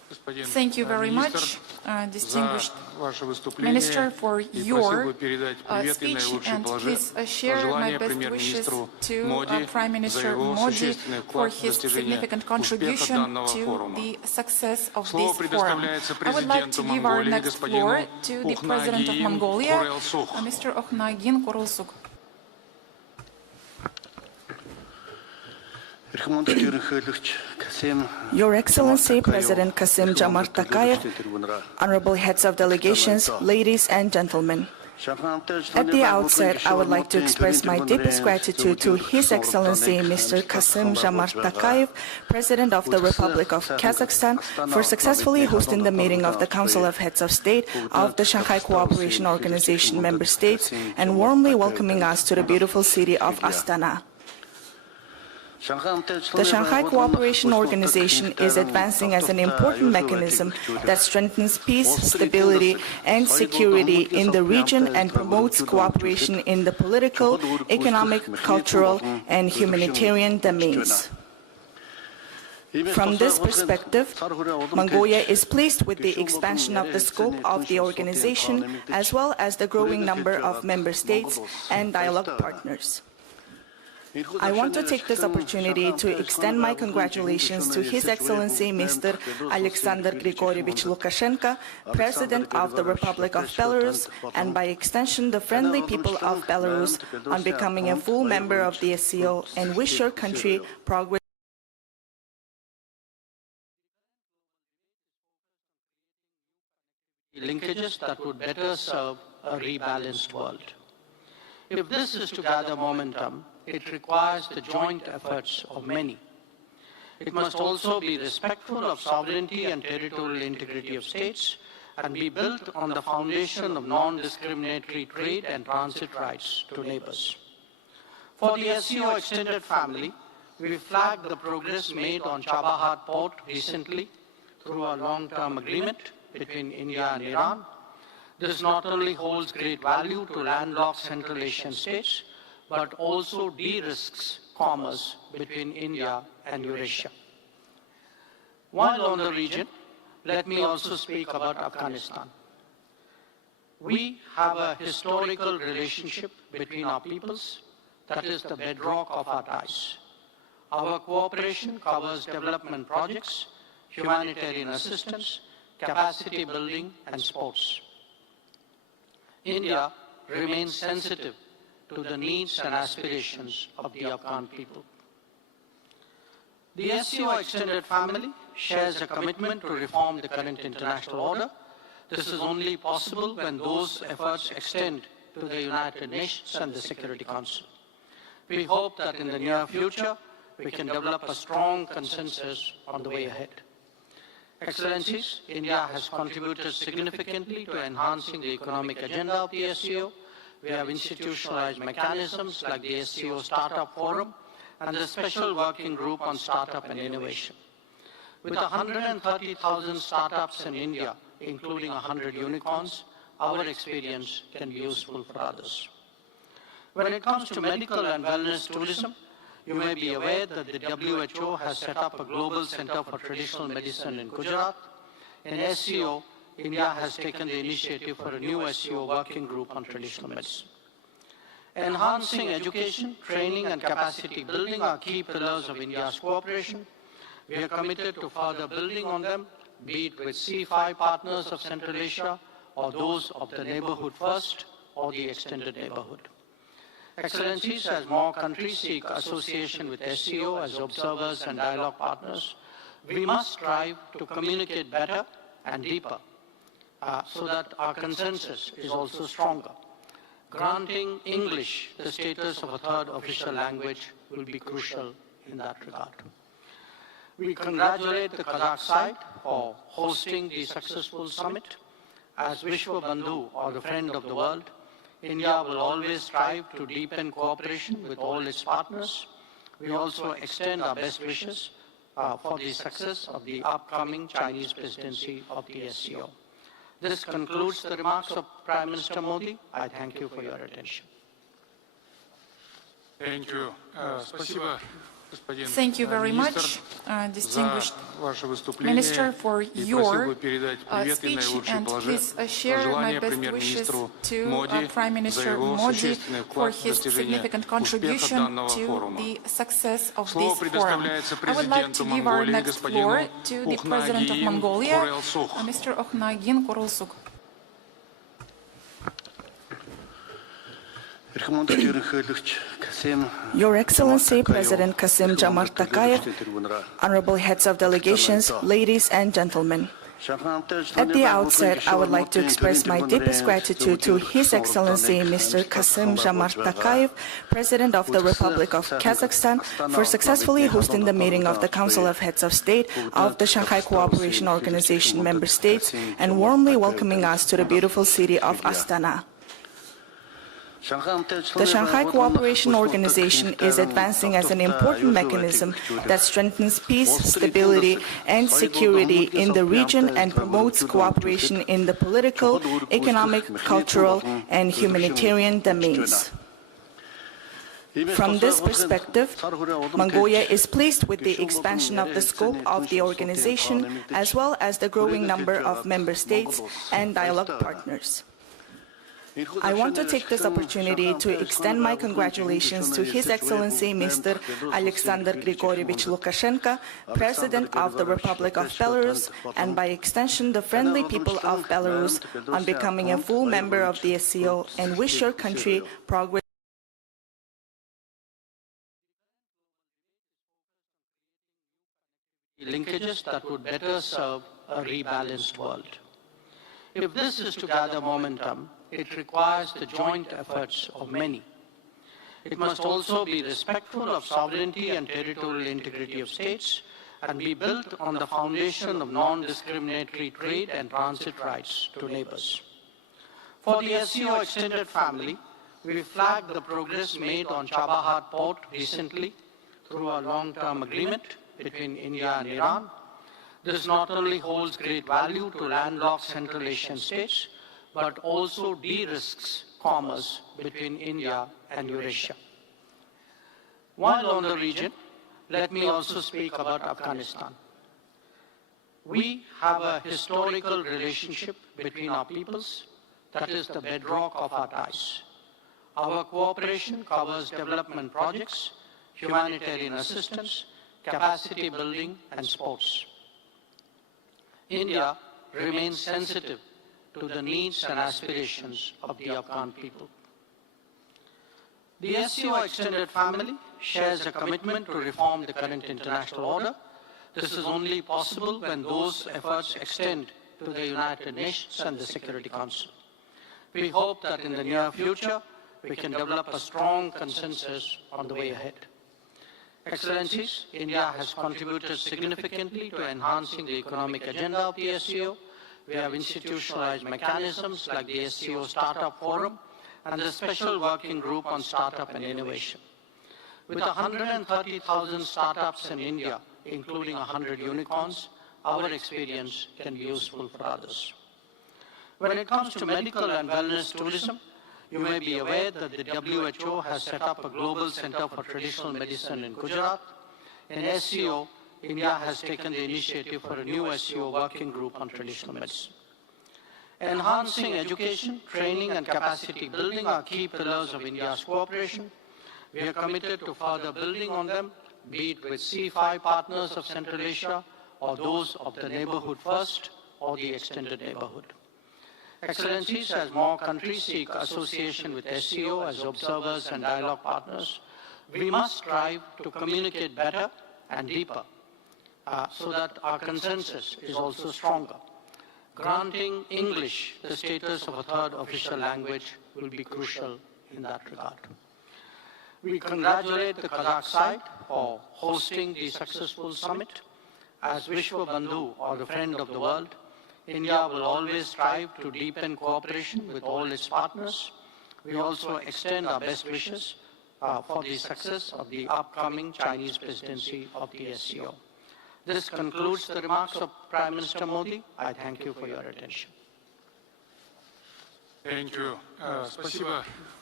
Thank you very much, distinguished Minister, for your speech, and please share my best wishes to Prime Minister Modi for his significant contribution to the success of this forum. I would like to give our next floor to the President of Mongolia, Mr. Okhnagin Kurulsuk. Your Excellency, President Kassym-Jomart Tokayev, honorable heads of delegations, ladies and gentlemen. At the outset, I would like to express my deepest gratitude to His Excellency Mr. Kassym-Jomart Tokayev, President of the Republic of Kazakhstan, for successfully hosting the meeting of the Council of Heads of State of the Shanghai Cooperation Organization member states and warmly welcoming us to the beautiful city of Astana. The Shanghai Cooperation Organization is advancing as an important mechanism that strengthens peace, stability, and security in the region and promotes cooperation in the political, economic, cultural, and humanitarian domains. From this perspective, Mongolia is pleased with the expansion of the scope of the organization, as well as the growing number of member states and dialogue partners. I want to take this opportunity to extend my congratulations to His Excellency Mr. Alexander Grigorievich Lukashenko, President of the Republic of Belarus, and by extension the friendly people of Belarus, on becoming a full member of the SCO, and wish your country progress. Linkages that would better serve a rebalanced world. If this is to gather momentum, it requires the joint efforts of many. It must also be respectful of sovereignty and territorial integrity of states and be built on the foundation of non-discriminatory trade and transit rights to neighbors. For the SCO extended family, we flagged the progress made on Chabahar port recently through a long-term agreement between India and Iran. This not only holds great value to landlocked Central Asian states, but also de-risks commerce between India and Eurasia. While on the region, let me also speak about Afghanistan. We have a historical relationship between our peoples that is the bedrock of our ties. Our cooperation covers development projects, humanitarian assistance, capacity building, and sports. India remains sensitive to the needs and aspirations of the Afghan people. The SCO extended family shares a commitment to reform the current international order. This is only possible when those efforts extend to the United Nations and the Security Council. We hope that in the near future, we can develop a strong consensus on the way ahead. Excellencies, India has contributed significantly to enhancing the economic agenda of the SCO. We have institutionalized mechanisms like the SCO Startup Forum and the Special Working Group on Startup and Innovation. With 130,000 startups in India, including 100 unicorns, our experience can be useful for others. When it comes to medical and wellness tourism, you may be aware that the WHO has set up a global center for traditional medicine in Gujarat. In SCO, India has taken the initiative for a new SCO working group on traditional medicine. Enhancing education, training, and capacity building are key pillars of India's cooperation. We are committed to further building on them, be it with C5 partners of Central Asia, or those of the neighborhood first, or the extended neighborhood. Excellencies, as more countries seek association with SCO as observers and dialogue partners, we must strive to communicate better and deeper so that our consensus is also stronger. Granting English the status of a third official language will be crucial in that regard. We congratulate the Kazakh side for hosting the successful summit. As Vishwa Bandhu, or the friend of the world, India will always strive to deepen cooperation with all its partners. We also extend our best wishes for the success of the upcoming Chinese presidency of the SCO. This concludes the remarks of Prime Minister Modi. I thank you for your attention. Thank you. Спасибо, Thank you very much, distinguished Minister, for your speech, and please share my best wishes to Prime Minister Modi for his significant contribution to the success of this forum. I would like to give our next floor to the President of Mongolia, Mr. Okhnagin Kurulsuk. Your Excellency, President Kassym-Jomart Tokayev, honorable heads of delegations, ladies and gentlemen. At the outset, I would like to express my deepest gratitude to His Excellency Mr. Kassym-Jomart Tokayev, President of the Republic of Kazakhstan, for successfully hosting the meeting of the Council of Heads of State of the Shanghai Cooperation Organization member states and warmly welcoming us to the beautiful city of Astana. The Shanghai Cooperation Organization is advancing as an important mechanism that strengthens peace, stability, and security in the region and promotes cooperation in the political, economic, cultural, and humanitarian domains. From this perspective, Mongolia is pleased with the expansion of the scope of the organization, as well as the growing number of member states and dialogue partners. I want to take this opportunity to extend my congratulations to His Excellency Mr. Alexander Grigorievich Lukashenko, President of the Republic of Belarus, and by extension the friendly people of Belarus, on becoming a full member of the SCO, and wish your country progress. Linkages that would better serve a rebalanced world. If this is to gather momentum, it requires the joint efforts of many. It must also be respectful of sovereignty and territorial integrity of states and be built on the foundation of non-discriminatory trade and transit rights to neighbors. For the SCO extended family, we flagged the progress made on Chabahar port recently through a long-term agreement between India and Iran. This not only holds great value to landlocked Central Asian states, but also de-risks commerce between India and Eurasia. While on the region, let me also speak about Afghanistan. We have a historical relationship between our peoples that is the bedrock of our ties. Our cooperation covers development projects, humanitarian assistance, capacity building, and sports. India remains sensitive to the needs and aspirations of the Afghan people. The SCO extended family shares a commitment to reform the current international order. This is only possible when those efforts extend to the United Nations and the Security Council. We hope that in the near future, we can develop a strong consensus on the way ahead. Excellencies, India has contributed significantly to enhancing the economic agenda of the SCO. We have institutionalized mechanisms like the SCO Startup Forum and the Special Working Group on Startup and Innovation. With 130,000 startups in India, including 100 unicorns, our experience can be useful for others. When it comes to medical and wellness tourism, you may be aware that the WHO has set up a global center for traditional medicine in Gujarat. In SCO, India has taken the initiative for a new SCO working group on traditional medicine. Enhancing education, training, and capacity building are key pillars of India's cooperation. We are committed to further building on them, be it with C5 partners of Central Asia, or those of the Neighborhood First, or the Extended Neighborhood. Excellencies, as more countries seek association with SCO as observers and dialogue partners, we must strive to communicate better and deeper so that our consensus is also stronger. Granting English the status of a third official language will be crucial in that regard. We congratulate the Kazakh side for hosting the successful summit. As Vishwa Bandhu, or the friend of the world, India will always strive to deepen cooperation with all its partners. We also extend our best wishes for the success of the upcoming Chinese presidency of the SCO. This concludes the remarks of Prime Minister Modi. I thank you for your attention. Thank you. Спасибо,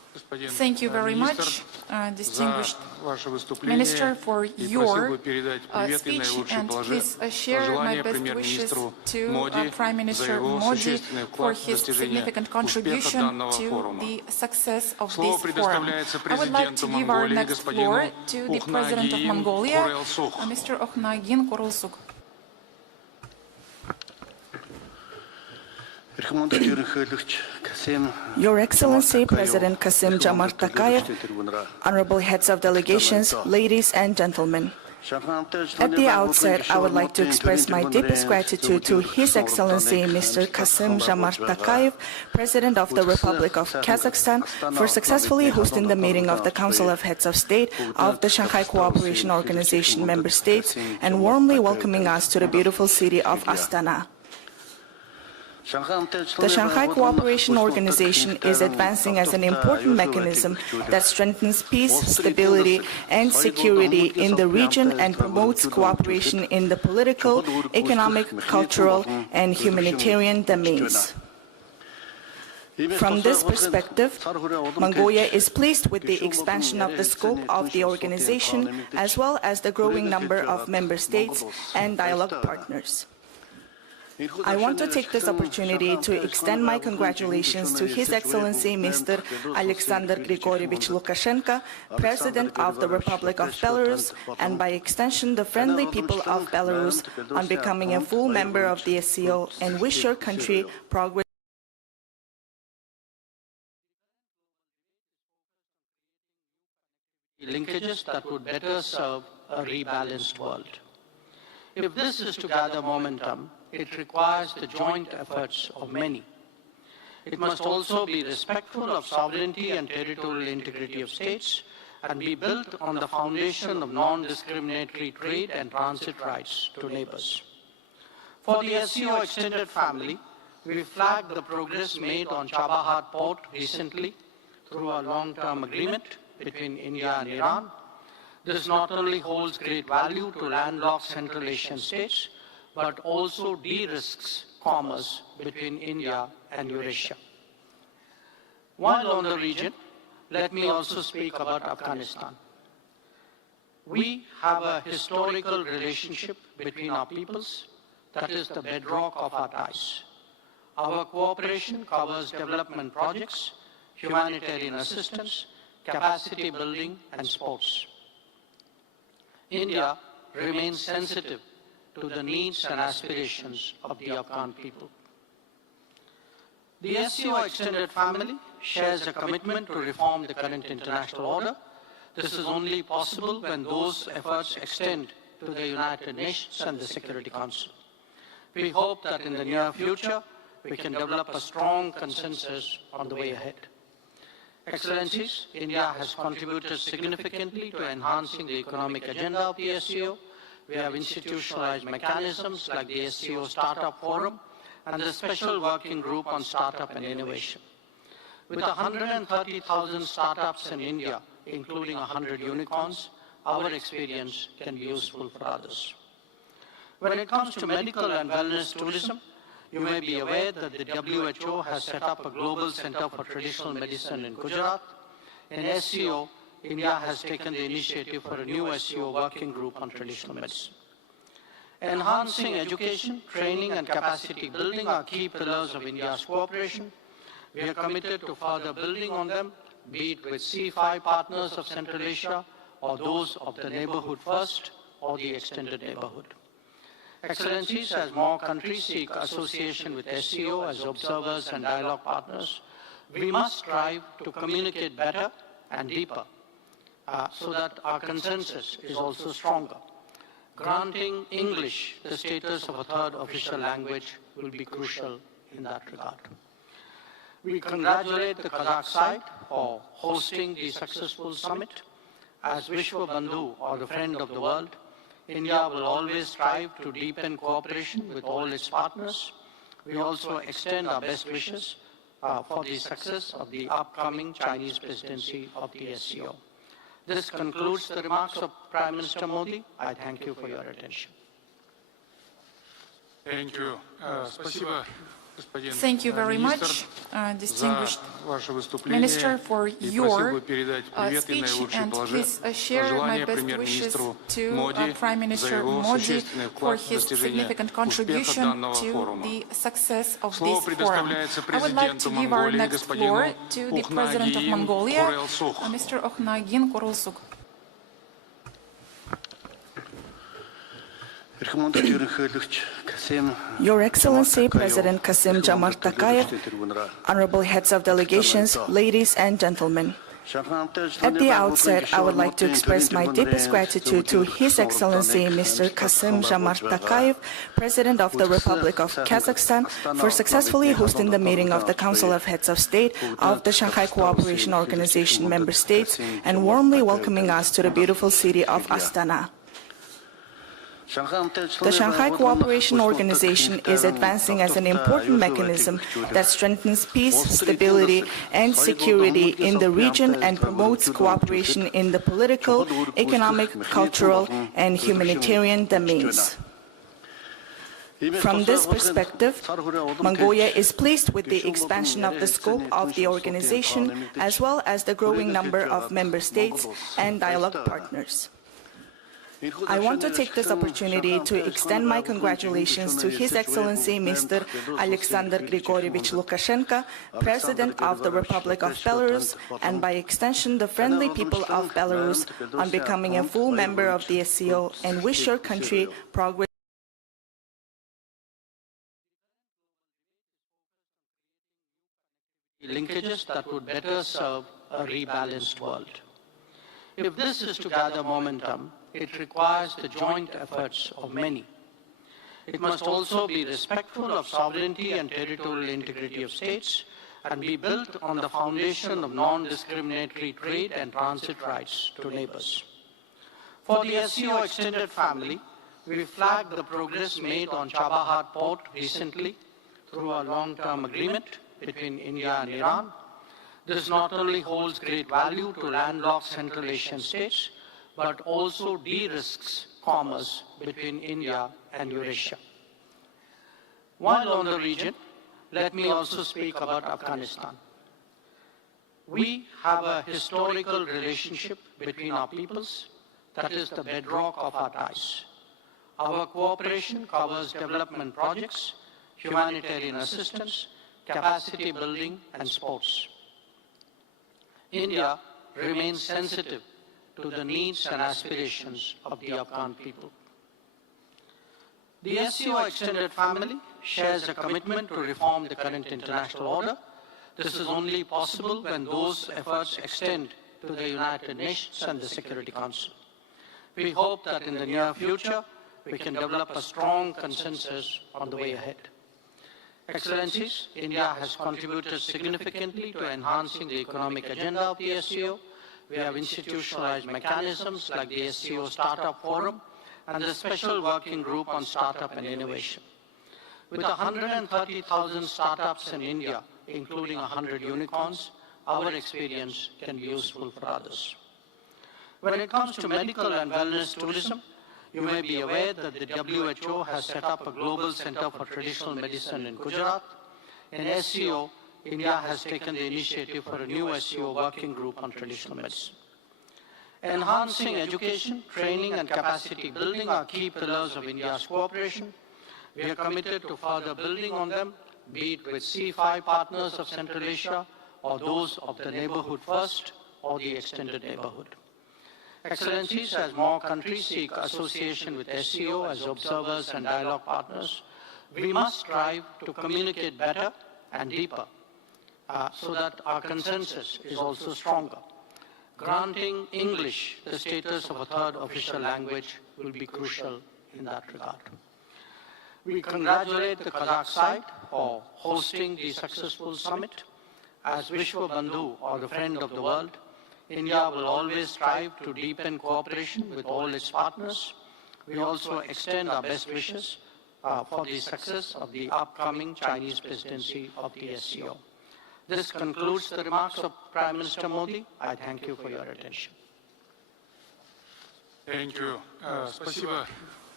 Thank you very much, distinguished Minister, for your speech, and please share my best wishes to Prime Minister Modi for his significant contribution to the success of this forum. I would like to give our next floor to the President of Mongolia, Mr. Okhnagin Korulsuk. Your Excellency, President Kassym-Jomart Tokayev, honorable heads of delegations, ladies and gentlemen. At the outset, I would like to express my deepest gratitude to His Excellency Mr. Kassym-Jomart Tokayev, President of the Republic of Kazakhstan, for successfully hosting the meeting of the Council of Heads of State of the Shanghai Cooperation Organization member states and warmly welcoming us to the beautiful city of Astana. The Shanghai Cooperation Organization is advancing as an important mechanism that strengthens peace, stability, and security in the region and promotes cooperation in the political, economic, cultural, and humanitarian domains. From this perspective, Mongolia is pleased with the expansion of the scope of the organization, as well as the growing number of member states and dialogue partners. I want to take this opportunity to extend my congratulations to His Excellency Mr. Alexander Grigorievich Lukashenko, President of the Republic of Belarus, and by extension the friendly people of Belarus, on becoming a full member of the SCO, and wish your country progress. Linkages that would better serve a rebalanced world. If this is to gather momentum, it requires the joint efforts of many. It must also be respectful of sovereignty and territorial integrity of states and be built on the foundation of non-discriminatory trade and transit rights to neighbors. For the SCO extended family, we flagged the progress made on Chabahar port recently through a long-term agreement between India and Iran. This not only holds great value to landlocked Central Asian states, but also de-risks commerce between India and Eurasia. While on the region, let me also speak about Afghanistan. We have a historical relationship between our peoples that is the bedrock of our ties. Our cooperation covers development projects, humanitarian assistance, capacity building, and sports. India remains sensitive to the needs and aspirations of the Afghan people. The SCO extended family shares a commitment to reform the current international order. This is only possible when those efforts extend to the United Nations and the Security Council. We hope that in the near future, we can develop a strong consensus on the way ahead. Excellencies, India has contributed significantly to enhancing the economic agenda of the SCO. We have institutionalized mechanisms like the SCO Startup Forum and the Special Working Group on Startup and Innovation. With 130,000 startups in India, including 100 unicorns, our experience can be useful for others. When it comes to medical and wellness tourism, you may be aware that the WHO has set up a global center for traditional medicine in Gujarat. In SCO, India has taken the initiative for a new SCO working group on traditional medicine. Enhancing education, training, and capacity building are key pillars of India's cooperation. We are committed to further building on them, be it with C5 partners of Central Asia, or those of the neighborhood first, or the extended neighborhood. Excellencies, as more countries seek association with SCO as observers and dialogue partners, we must strive to communicate better and deeper so that our consensus is also stronger. Granting English the status of a third official language will be crucial in that regard. We congratulate the Kazakh side for hosting the successful summit. As Vishwa Bandhu, or the friend of the world, India will always strive to deepen cooperation with all its partners. We also extend our best wishes for the success of the upcoming Chinese presidency of the SCO. This concludes the remarks of Prime Minister Modi. I thank you for your attention. Thank you. Спасибо. Thank you very much, distinguished Minister, for your speech, and please share my best wishes to Prime Minister Modi for his significant contribution to the success of this forum. I would like to give our next floor to the President of Mongolia, Mr. Okhnagin Kurulsuk. Your Excellency, President Kassym-Jomart Tokayev, honorable heads of delegations, ladies and gentlemen. At the outset, I would like to express my deepest gratitude to His Excellency Mr. Kassym-Jomart Tokayev, President of the Republic of Kazakhstan, for successfully hosting the meeting of the Council of Heads of State of the Shanghai Cooperation Organization member states and warmly welcoming us to the beautiful city of Astana. The Shanghai Cooperation Organization is advancing as an important mechanism that strengthens peace, stability, and security in the region and promotes cooperation in the political, economic, cultural, and humanitarian domains. From this perspective, Mongolia is pleased with the expansion of the scope of the organization, as well as the growing number of member states and dialogue partners. I want to take this opportunity to extend my congratulations to His Excellency Mr. Alexander Grigorievich Lukashenko, President of the Republic of Belarus, and by extension the friendly people of Belarus, on becoming a full member of the SCO, and wish your country progress. Linkages that would better serve a rebalanced world. If this is to gather momentum, it requires the joint efforts of many. It must also be respectful of sovereignty and territorial integrity of states and be built on the foundation of non-discriminatory trade and transit rights to neighbors. For the SCO extended family, we flagged the progress made on Chabahar port recently through a long-term agreement between India and Iran. This not only holds great value to landlocked Central Asian states, but also de-risks commerce between India and Eurasia. While on the region, let me also speak about Afghanistan. We have a historical relationship between our peoples that is the bedrock of our ties. Our cooperation covers development projects, humanitarian assistance, capacity building, and sports. India remains sensitive to the needs and aspirations of the Afghan people. The SCO extended family shares a commitment to reform the current international order. This is only possible when those efforts extend to the United Nations and the Security Council. We hope that in the near future, we can develop a strong consensus on the way ahead. Excellencies, India has contributed significantly to enhancing the economic agenda of the SCO. We have institutionalized mechanisms like the SCO Startup Forum and the Special Working Group on Startup and Innovation. With 130,000 startups in India, including 100 unicorns, our experience can be useful for others. When it comes to medical and wellness tourism, you may be aware that the WHO has set up a global center for traditional medicine in Gujarat. In SCO, India has taken the initiative for a new SCO working group on traditional medicine. Enhancing education, training, and capacity building are key pillars of India's cooperation. We are committed to further building on them, be it with C5 partners of Central Asia, or those of the neighborhood first, or the extended neighborhood. Excellencies, as more countries seek association with SCO as observers and dialogue partners, we must strive to communicate better and deeper so that our consensus is also stronger. Granting English the status of a third official language will be crucial in that regard. We congratulate the Kazakh side for hosting the successful summit. As Vishwa Bandhu, or the friend of the world, India will always strive to deepen cooperation with all its partners. We also extend our best wishes for the success of the upcoming Chinese presidency of the SCO. This concludes the remarks of Prime Minister Modi. I thank you for your attention. Thank you. Спасибо,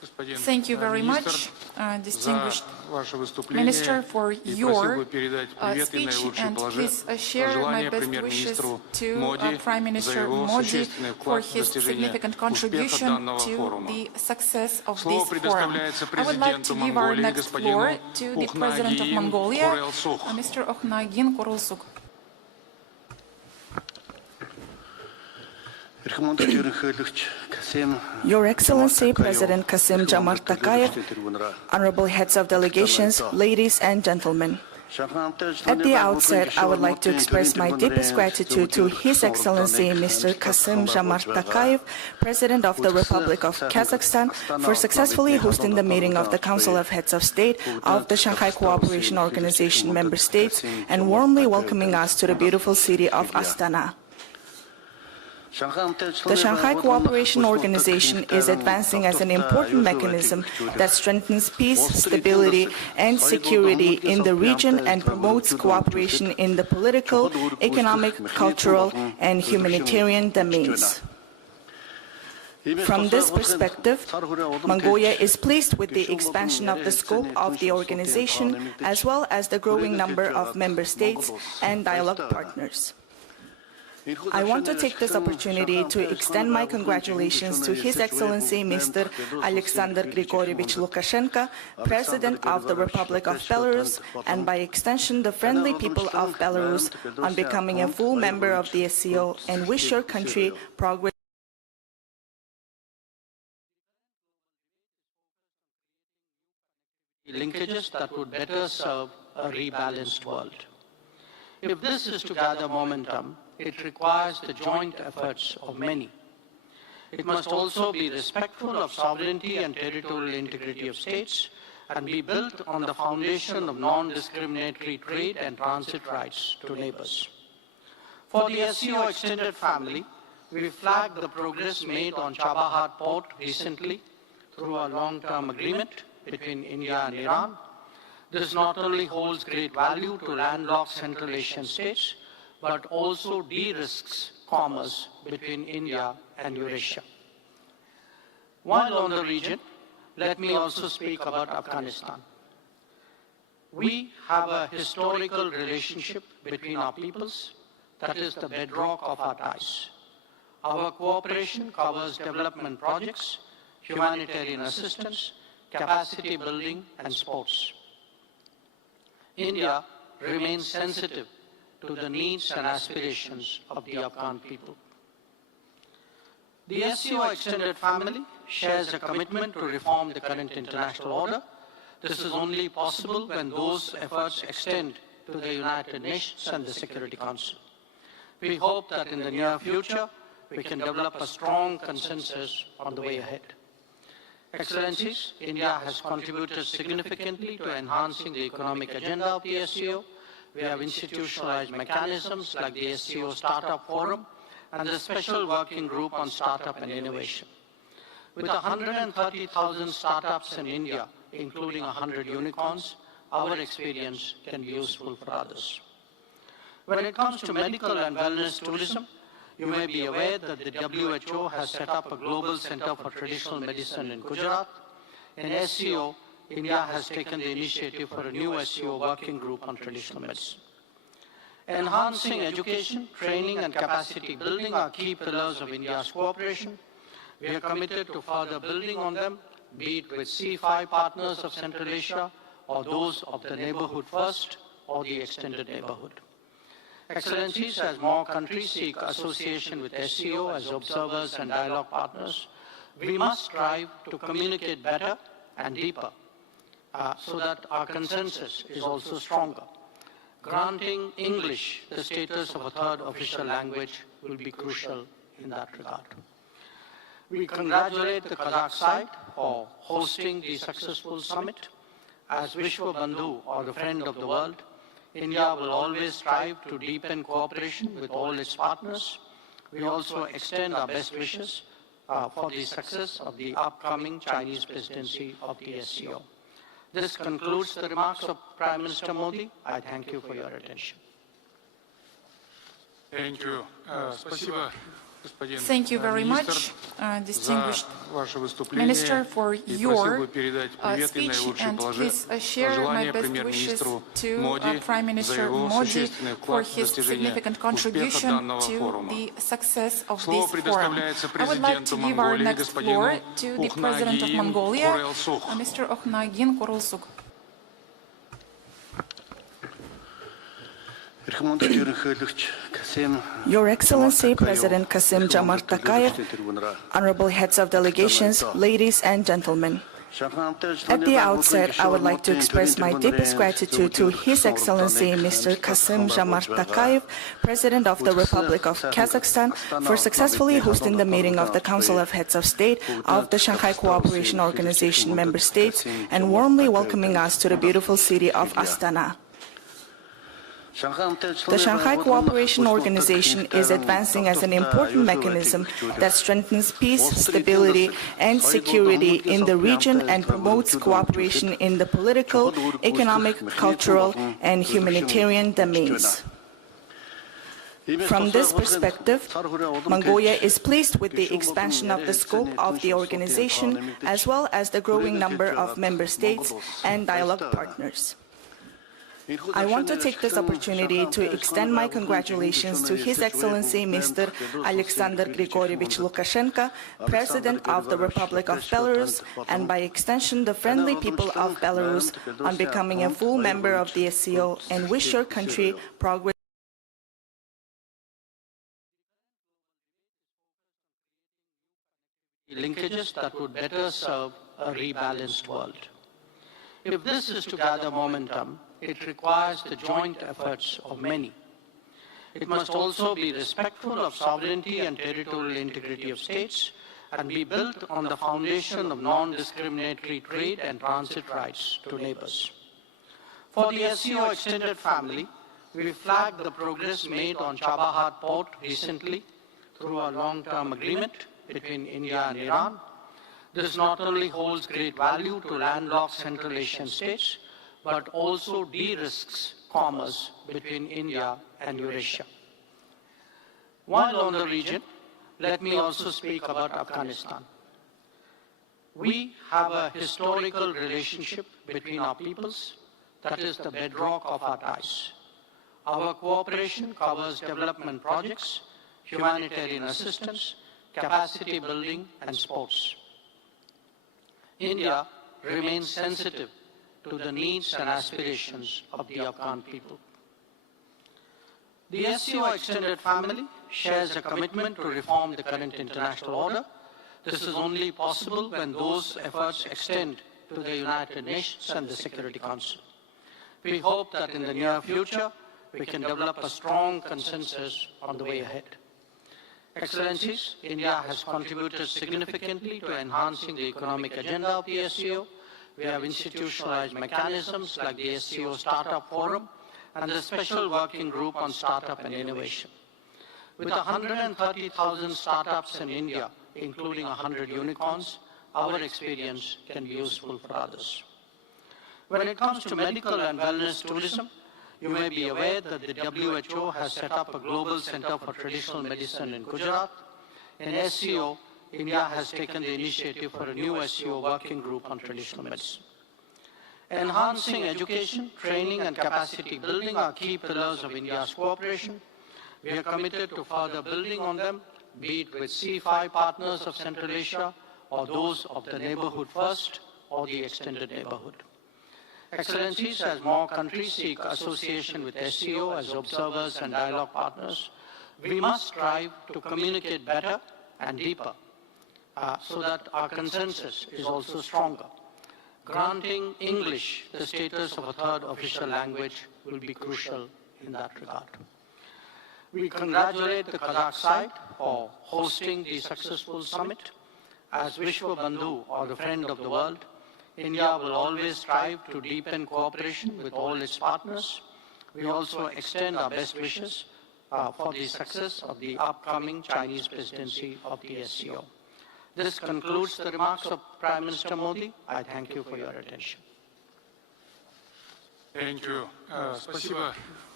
Thank you very much, distinguished Minister, for your speech, and please share my best wishes to Prime Minister Modi for his significant contribution to the success of this forum. I would like to give our next floor to the President of Mongolia, Mr. Okhnagin Kurulsuk. Your Excellency, President Kassym-Jomart Tokayev, honorable heads of delegations, ladies and gentlemen. At the outset, I would like to express my deepest gratitude to His Excellency Mr. Kassym-Jomart Tokayev, President of the Republic of Kazakhstan, for successfully hosting the meeting of the Council of Heads of State of the Shanghai Cooperation Organization member states and warmly welcoming us to the beautiful city of Astana. The Shanghai Cooperation Organization is advancing as an important mechanism that strengthens peace, stability, and security in the region and promotes cooperation in the political, economic, cultural, and humanitarian domains. From this perspective, Mongolia is pleased with the expansion of the scope of the organization, as well as the growing number of member states and dialogue partners. I want to take this opportunity to extend my congratulations to His Excellency Mr. Alexander Grigorievich Lukashenko, President of the Republic of Belarus, and by extension the friendly people of Belarus, on becoming a full member of the SCO, and wish your country progress. Linkages that would better serve a rebalanced world. If this is to gather momentum, it requires the joint efforts of many. It must also be respectful of sovereignty and territorial integrity of states and be built on the foundation of non-discriminatory trade and transit rights to neighbors. For the SCO extended family, we flagged the progress made on Chabahar port recently through a long-term agreement between India and Iran. This not only holds great value to landlocked Central Asian states, but also de-risks commerce between India and Eurasia. While on the region, let me also speak about Afghanistan. We have a historical relationship between our peoples that is the bedrock of our ties. Our cooperation covers development projects, humanitarian assistance, capacity building, and sports. India remains sensitive to the needs and aspirations of the Afghan people. The SCO extended family shares a commitment to reform the current international order. This is only possible when those efforts extend to the United Nations and the Security Council. We hope that in the near future, we can develop a strong consensus on the way ahead. Excellencies, India has contributed significantly to enhancing the economic agenda of the SCO. We have institutionalized mechanisms like the SCO Startup Forum and the Special Working Group on Startup and Innovation. With 130,000 startups in India, including 100 unicorns, our experience can be useful for others. When it comes to medical and wellness tourism, you may be aware that the WHO has set up a global center for traditional medicine in Gujarat. In SCO, India has taken the initiative for a new SCO working group on traditional medicine. Enhancing education, training, and capacity building are key pillars of India's cooperation. We are committed to further building on them, be it with C5 partners of Central Asia, or those of the Neighborhood First, or the Extended Neighborhood. Excellencies, as more countries seek association with SCO as observers and dialogue partners, we must strive to communicate better and deeper so that our consensus is also stronger. Granting English the status of a third official language will be crucial in that regard. We congratulate the Kazakh side for hosting the successful summit. As Vishwa Bandhu, or the friend of the world, India will always strive to deepen cooperation with all its partners. We also extend our best wishes for the success of the upcoming Chinese presidency of the SCO. This concludes the remarks of Prime Minister Modi. I thank you for your attention. Thank you. Спасибо, Thank you very much, distinguished Minister, for your speech, and please share my best wishes to Prime Minister Modi for his significant contribution to the success of this forum. I would like to give our next floor to the President of Mongolia, Mr. Okhnagin Kurulsuk. Your Excellency, President Kassym-Jomart Tokayev, honorable heads of delegations, ladies and gentlemen. At the outset, I would like to express my deepest gratitude to His Excellency Mr. Kassym-Jomart Tokayev, President of the Republic of Kazakhstan, for successfully hosting the meeting of the Council of Heads of State of the Shanghai Cooperation Organization member states and warmly welcoming us to the beautiful city of Astana. The Shanghai Cooperation Organization is advancing as an important mechanism that strengthens peace, stability, and security in the region and promotes cooperation in the political, economic, cultural, and humanitarian domains. From this perspective, Mongolia is pleased with the expansion of the scope of the organization, as well as the growing number of member states and dialogue partners. I want to take this opportunity to extend my congratulations to His Excellency Mr. Alexander Grigorievich Lukashenko, President of the Republic of Belarus, and by extension the friendly people of Belarus, on becoming a full member of the SCO, and wish your country progress. Linkages that would better serve a rebalanced world. If this is to gather momentum, it requires the joint efforts of many. It must also be respectful of sovereignty and territorial integrity of states and be built on the foundation of non-discriminatory trade and transit rights to neighbors. For the SCO extended family, we flagged the progress made on Chabahar port recently through a long-term agreement between India and Iran. This not only holds great value to landlocked Central Asian states, but also de-risks commerce between India and Eurasia. While on the region, let me also speak about Afghanistan. We have a historical relationship between our peoples that is the bedrock of our ties. Our cooperation covers development projects, humanitarian assistance, capacity building, and sports. India remains sensitive to the needs and aspirations of the Afghan people. The SCO extended family shares a commitment to reform the current international order. This is only possible when those efforts extend to the United Nations and the Security Council. We hope that in the near future, we can develop a strong consensus on the way ahead. Excellencies, India has contributed significantly to enhancing the economic agenda of the SCO. We have institutionalized mechanisms like the SCO Startup Forum and the Special Working Group on Startup and Innovation. With 130,000 startups in India, including 100 unicorns, our experience can be useful for others. When it comes to medical and wellness tourism, you may be aware that the WHO has set up a global center for traditional medicine in Gujarat. In SCO, India has taken the initiative for a new SCO working group on traditional medicine. Enhancing education, training, and capacity building are key pillars of India's cooperation. We are committed to further building on them, be it with C5 partners of Central Asia, or those of the Neighborhood First, or the Extended Neighborhood. Excellencies, as more countries seek association with SCO as observers and dialogue partners, we must strive to communicate better and deeper so that our consensus is also stronger. Granting English the status of a third official language will be crucial in that regard. We congratulate the Kazakh side for hosting the successful summit. As Vishwa Bandhu, or the friend of the world, India will always strive to deepen cooperation with all its partners. We also extend our best wishes for the success of the upcoming Chinese presidency of the SCO. This concludes the remarks of Prime Minister Modi. I thank you for your attention. Thank you. Спасибо,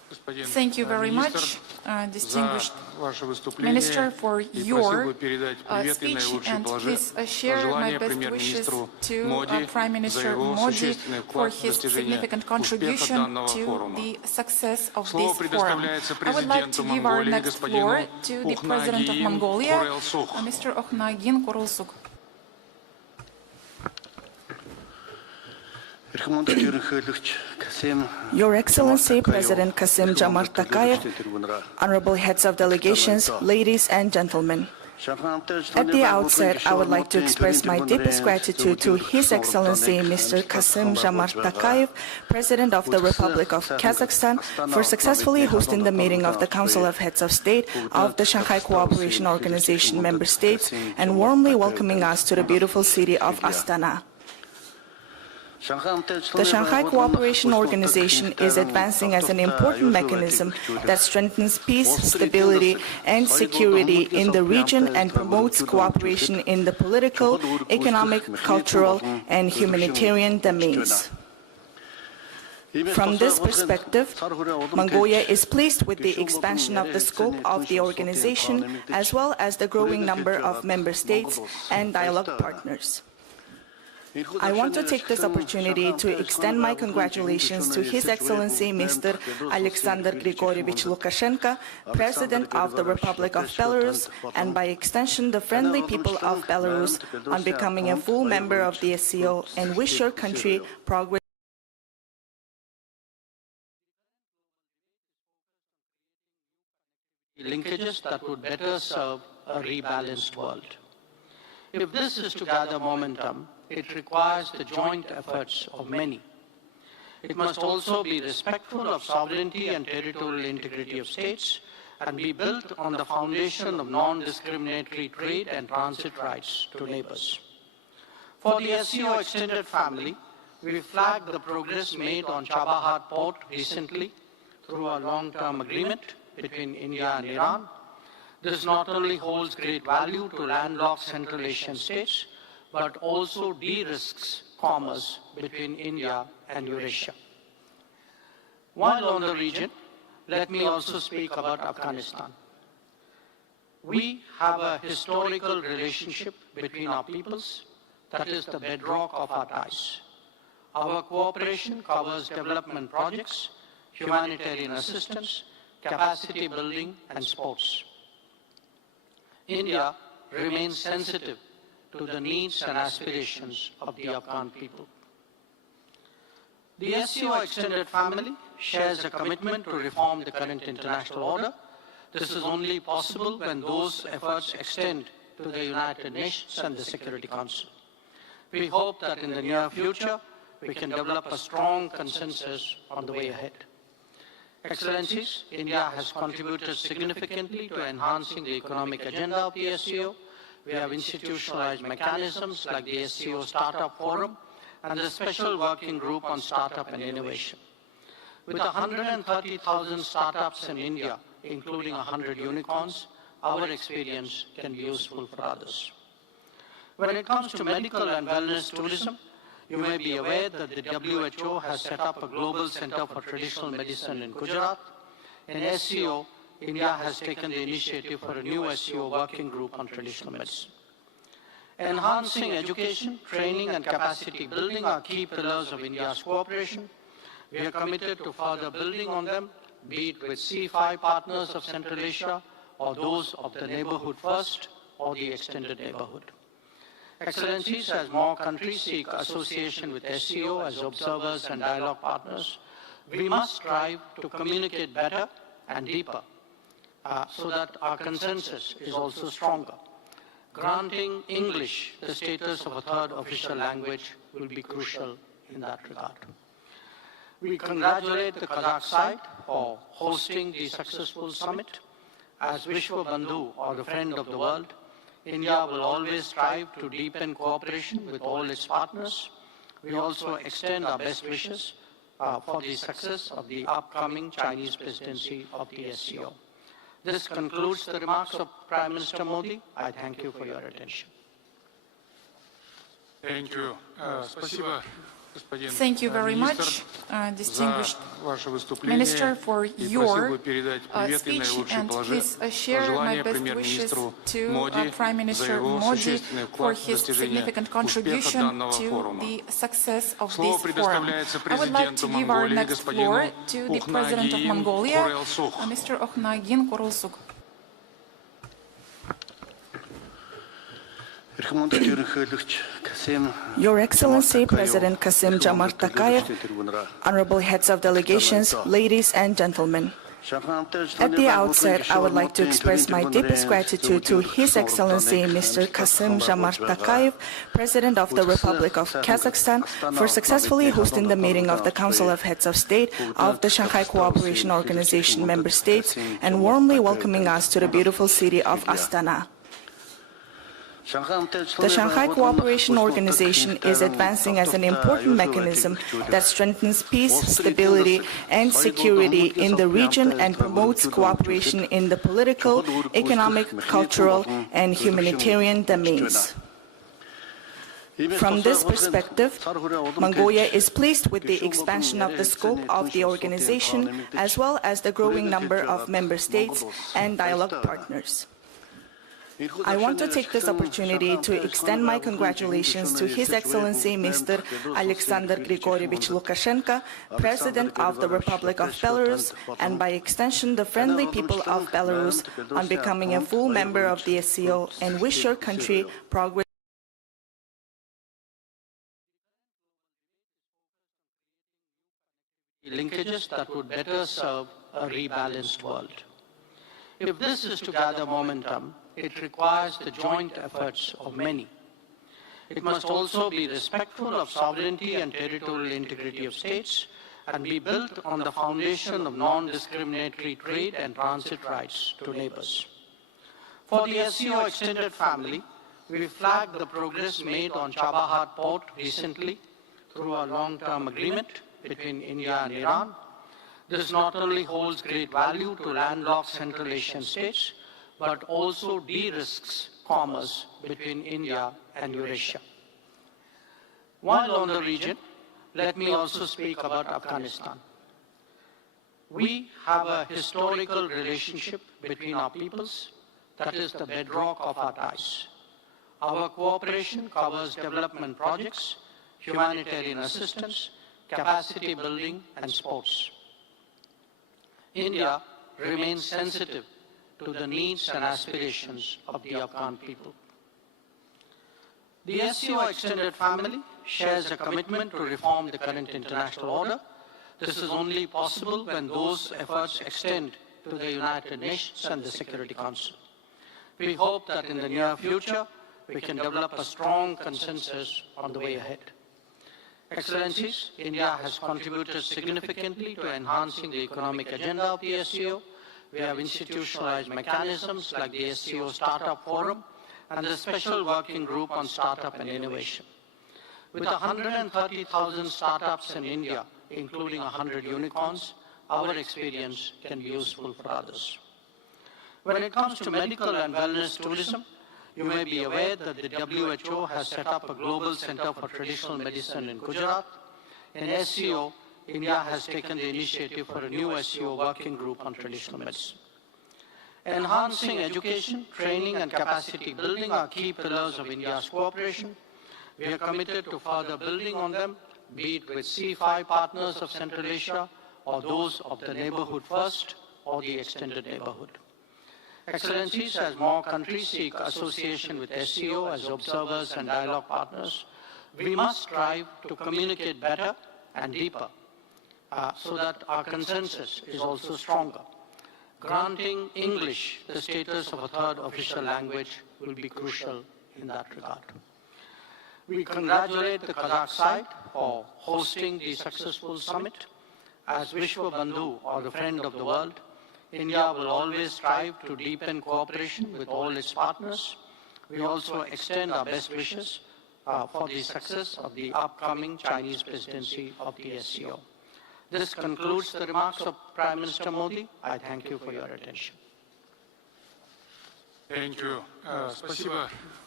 Thank you very much, distinguished Minister, for your speech, and please share my best wishes to Prime Minister Modi for his significant contribution to the success of this forum. I would like to give our next floor to the President of Mongolia, Mr. Okhnagin Kurulsuk. Your Excellency, President Kassym-Jomart Tokayev, honorable heads of delegations, ladies and gentlemen. At the outset, I would like to express my deepest gratitude to His Excellency Mr. Kassym-Jomart Tokayev, President of the Republic of Kazakhstan, for successfully hosting the meeting of the Council of Heads of State of the Shanghai Cooperation Organization member states and warmly welcoming us to the beautiful city of Astana. The Shanghai Cooperation Organization is advancing as an important mechanism that strengthens peace, stability, and security in the region and promotes cooperation in the political, economic, cultural, and humanitarian domains. From this perspective, Mongolia is pleased with the expansion of the scope of the organization, as well as the growing number of member states and dialogue partners. I want to take this opportunity to extend my congratulations to His Excellency Mr. Alexander Grigorievich Lukashenko, President of the Republic of Belarus, and by extension the friendly people of Belarus, on becoming a full member of the SCO, and wish your country progress. Linkages that would better serve a rebalanced world. If this is to gather momentum, it requires the joint efforts of many. It must also be respectful of sovereignty and territorial integrity of states and be built on the foundation of non-discriminatory trade and transit rights to neighbors. For the SCO extended family, we flagged the progress made on Chabahar port recently through a long-term agreement between India and Iran. This not only holds great value to landlocked Central Asian states, but also de-risks commerce between India and Eurasia. While on the region, let me also speak about Afghanistan. We have a historical relationship between our peoples that is the bedrock of our ties. Our cooperation covers development projects, humanitarian assistance, capacity building, and sports. India remains sensitive to the needs and aspirations of the Afghan people. The SCO extended family shares a commitment to reform the current international order. This is only possible when those efforts extend to the United Nations and the Security Council. We hope that in the near future, we can develop a strong consensus on the way ahead. Excellencies, India has contributed significantly to enhancing the economic agenda of the SCO. We have institutionalized mechanisms like the SCO Startup Forum and the Special Working Group on Startup and Innovation. With 130,000 startups in India, including 100 unicorns, our experience can be useful for others. When it comes to medical and wellness tourism, you may be aware that the WHO has set up a global center for traditional medicine in Gujarat. In SCO, India has taken the initiative for a new SCO working group on traditional medicine. Enhancing education, training, and capacity building are key pillars of India's cooperation. We are committed to further building on them, be it with C5 partners of Central Asia, or those of the Neighborhood First, or the Extended Neighborhood. Excellencies, as more countries seek association with SCO as observers and dialogue partners, we must strive to communicate better and deeper so that our consensus is also stronger. Granting English the status of a third official language will be crucial in that regard. We congratulate the Kazakh side for hosting the successful summit. As Vishwa Bandhu, or the friend of the world, India will always strive to deepen cooperation with all its partners. We also extend our best wishes for the success of the upcoming Chinese presidency of the SCO. This concludes the remarks of Prime Minister Modi. I thank you for your attention. Thank you. Спасибо, Thank you very much, distinguished Minister, for your speech, and please share my best wishes to Prime Minister Modi for his significant contribution to the success of this forum. I would like to give our next floor to the President of Mongolia, Mr. Okhnagin Kurulsuk. Your Excellency, President Kassym-Jomart Tokayev, honorable heads of delegations, ladies and gentlemen. At the outset, I would like to express my deepest gratitude to His Excellency Mr. Kassym-Jomart Tokayev, President of the Republic of Kazakhstan, for successfully hosting the meeting of the Council of Heads of State of the Shanghai Cooperation Organization member states and warmly welcoming us to the beautiful city of Astana. The Shanghai Cooperation Organization is advancing as an important mechanism that strengthens peace, stability, and security in the region and promotes cooperation in the political, economic, cultural, and humanitarian domains. From this perspective, Mongolia is pleased with the expansion of the scope of the organization, as well as the growing number of member states and dialogue partners. I want to take this opportunity to extend my congratulations to His Excellency Mr. Alexander Grigorievich Lukashenko, President of the Republic of Belarus, and by extension the friendly people of Belarus, on becoming a full member of the SCO, and wish your country progress. Linkages that would better serve a rebalanced world. If this is to gather momentum, it requires the joint efforts of many. It must also be respectful of sovereignty and territorial integrity of states and be built on the foundation of non-discriminatory trade and transit rights to neighbors. For the SCO extended family, we flagged the progress made on Chabahar port recently through a long-term agreement between India and Iran. This not only holds great value to landlocked Central Asian states, but also de-risks commerce between India and Eurasia. While on the region, let me also speak about Afghanistan. We have a historical relationship between our peoples that is the bedrock of our ties. Our cooperation covers development projects, humanitarian assistance, capacity building, and sports. India remains sensitive to the needs and aspirations of the Afghan people. The SCO extended family shares a commitment to reform the current international order. This is only possible when those efforts extend to the United Nations and the Security Council. We hope that in the near future, we can develop a strong consensus on the way ahead. Excellencies, India has contributed significantly to enhancing the economic agenda of the SCO. We have institutionalized mechanisms like the SCO Startup Forum and the Special Working Group on Startup and Innovation. With 130,000 startups in India, including 100 unicorns, our experience can be useful for others. When it comes to medical and wellness tourism, you may be aware that the WHO has set up a global center for traditional medicine in Gujarat. In SCO, India has taken the initiative for a new SCO working group on traditional medicine. Enhancing education, training, and capacity building are key pillars of India's cooperation. We are committed to further building on them, be it with C5 partners of Central Asia, or those of the Neighborhood First, or the Extended Neighborhood. Excellencies, as more countries seek association with SCO as observers and dialogue partners, we must strive to communicate better and deeper so that our consensus is also stronger. Granting English the status of a third official language will be crucial in that regard. We congratulate the Kazakh side for hosting the successful summit. As Vishwa Bandhu, or the friend of the world, India will always strive to deepen cooperation with all its partners. We also extend our best wishes for the success of the upcoming Chinese presidency of the SCO. This concludes the remarks of Prime Minister Modi. I thank you for your attention. Thank you. Спасибо,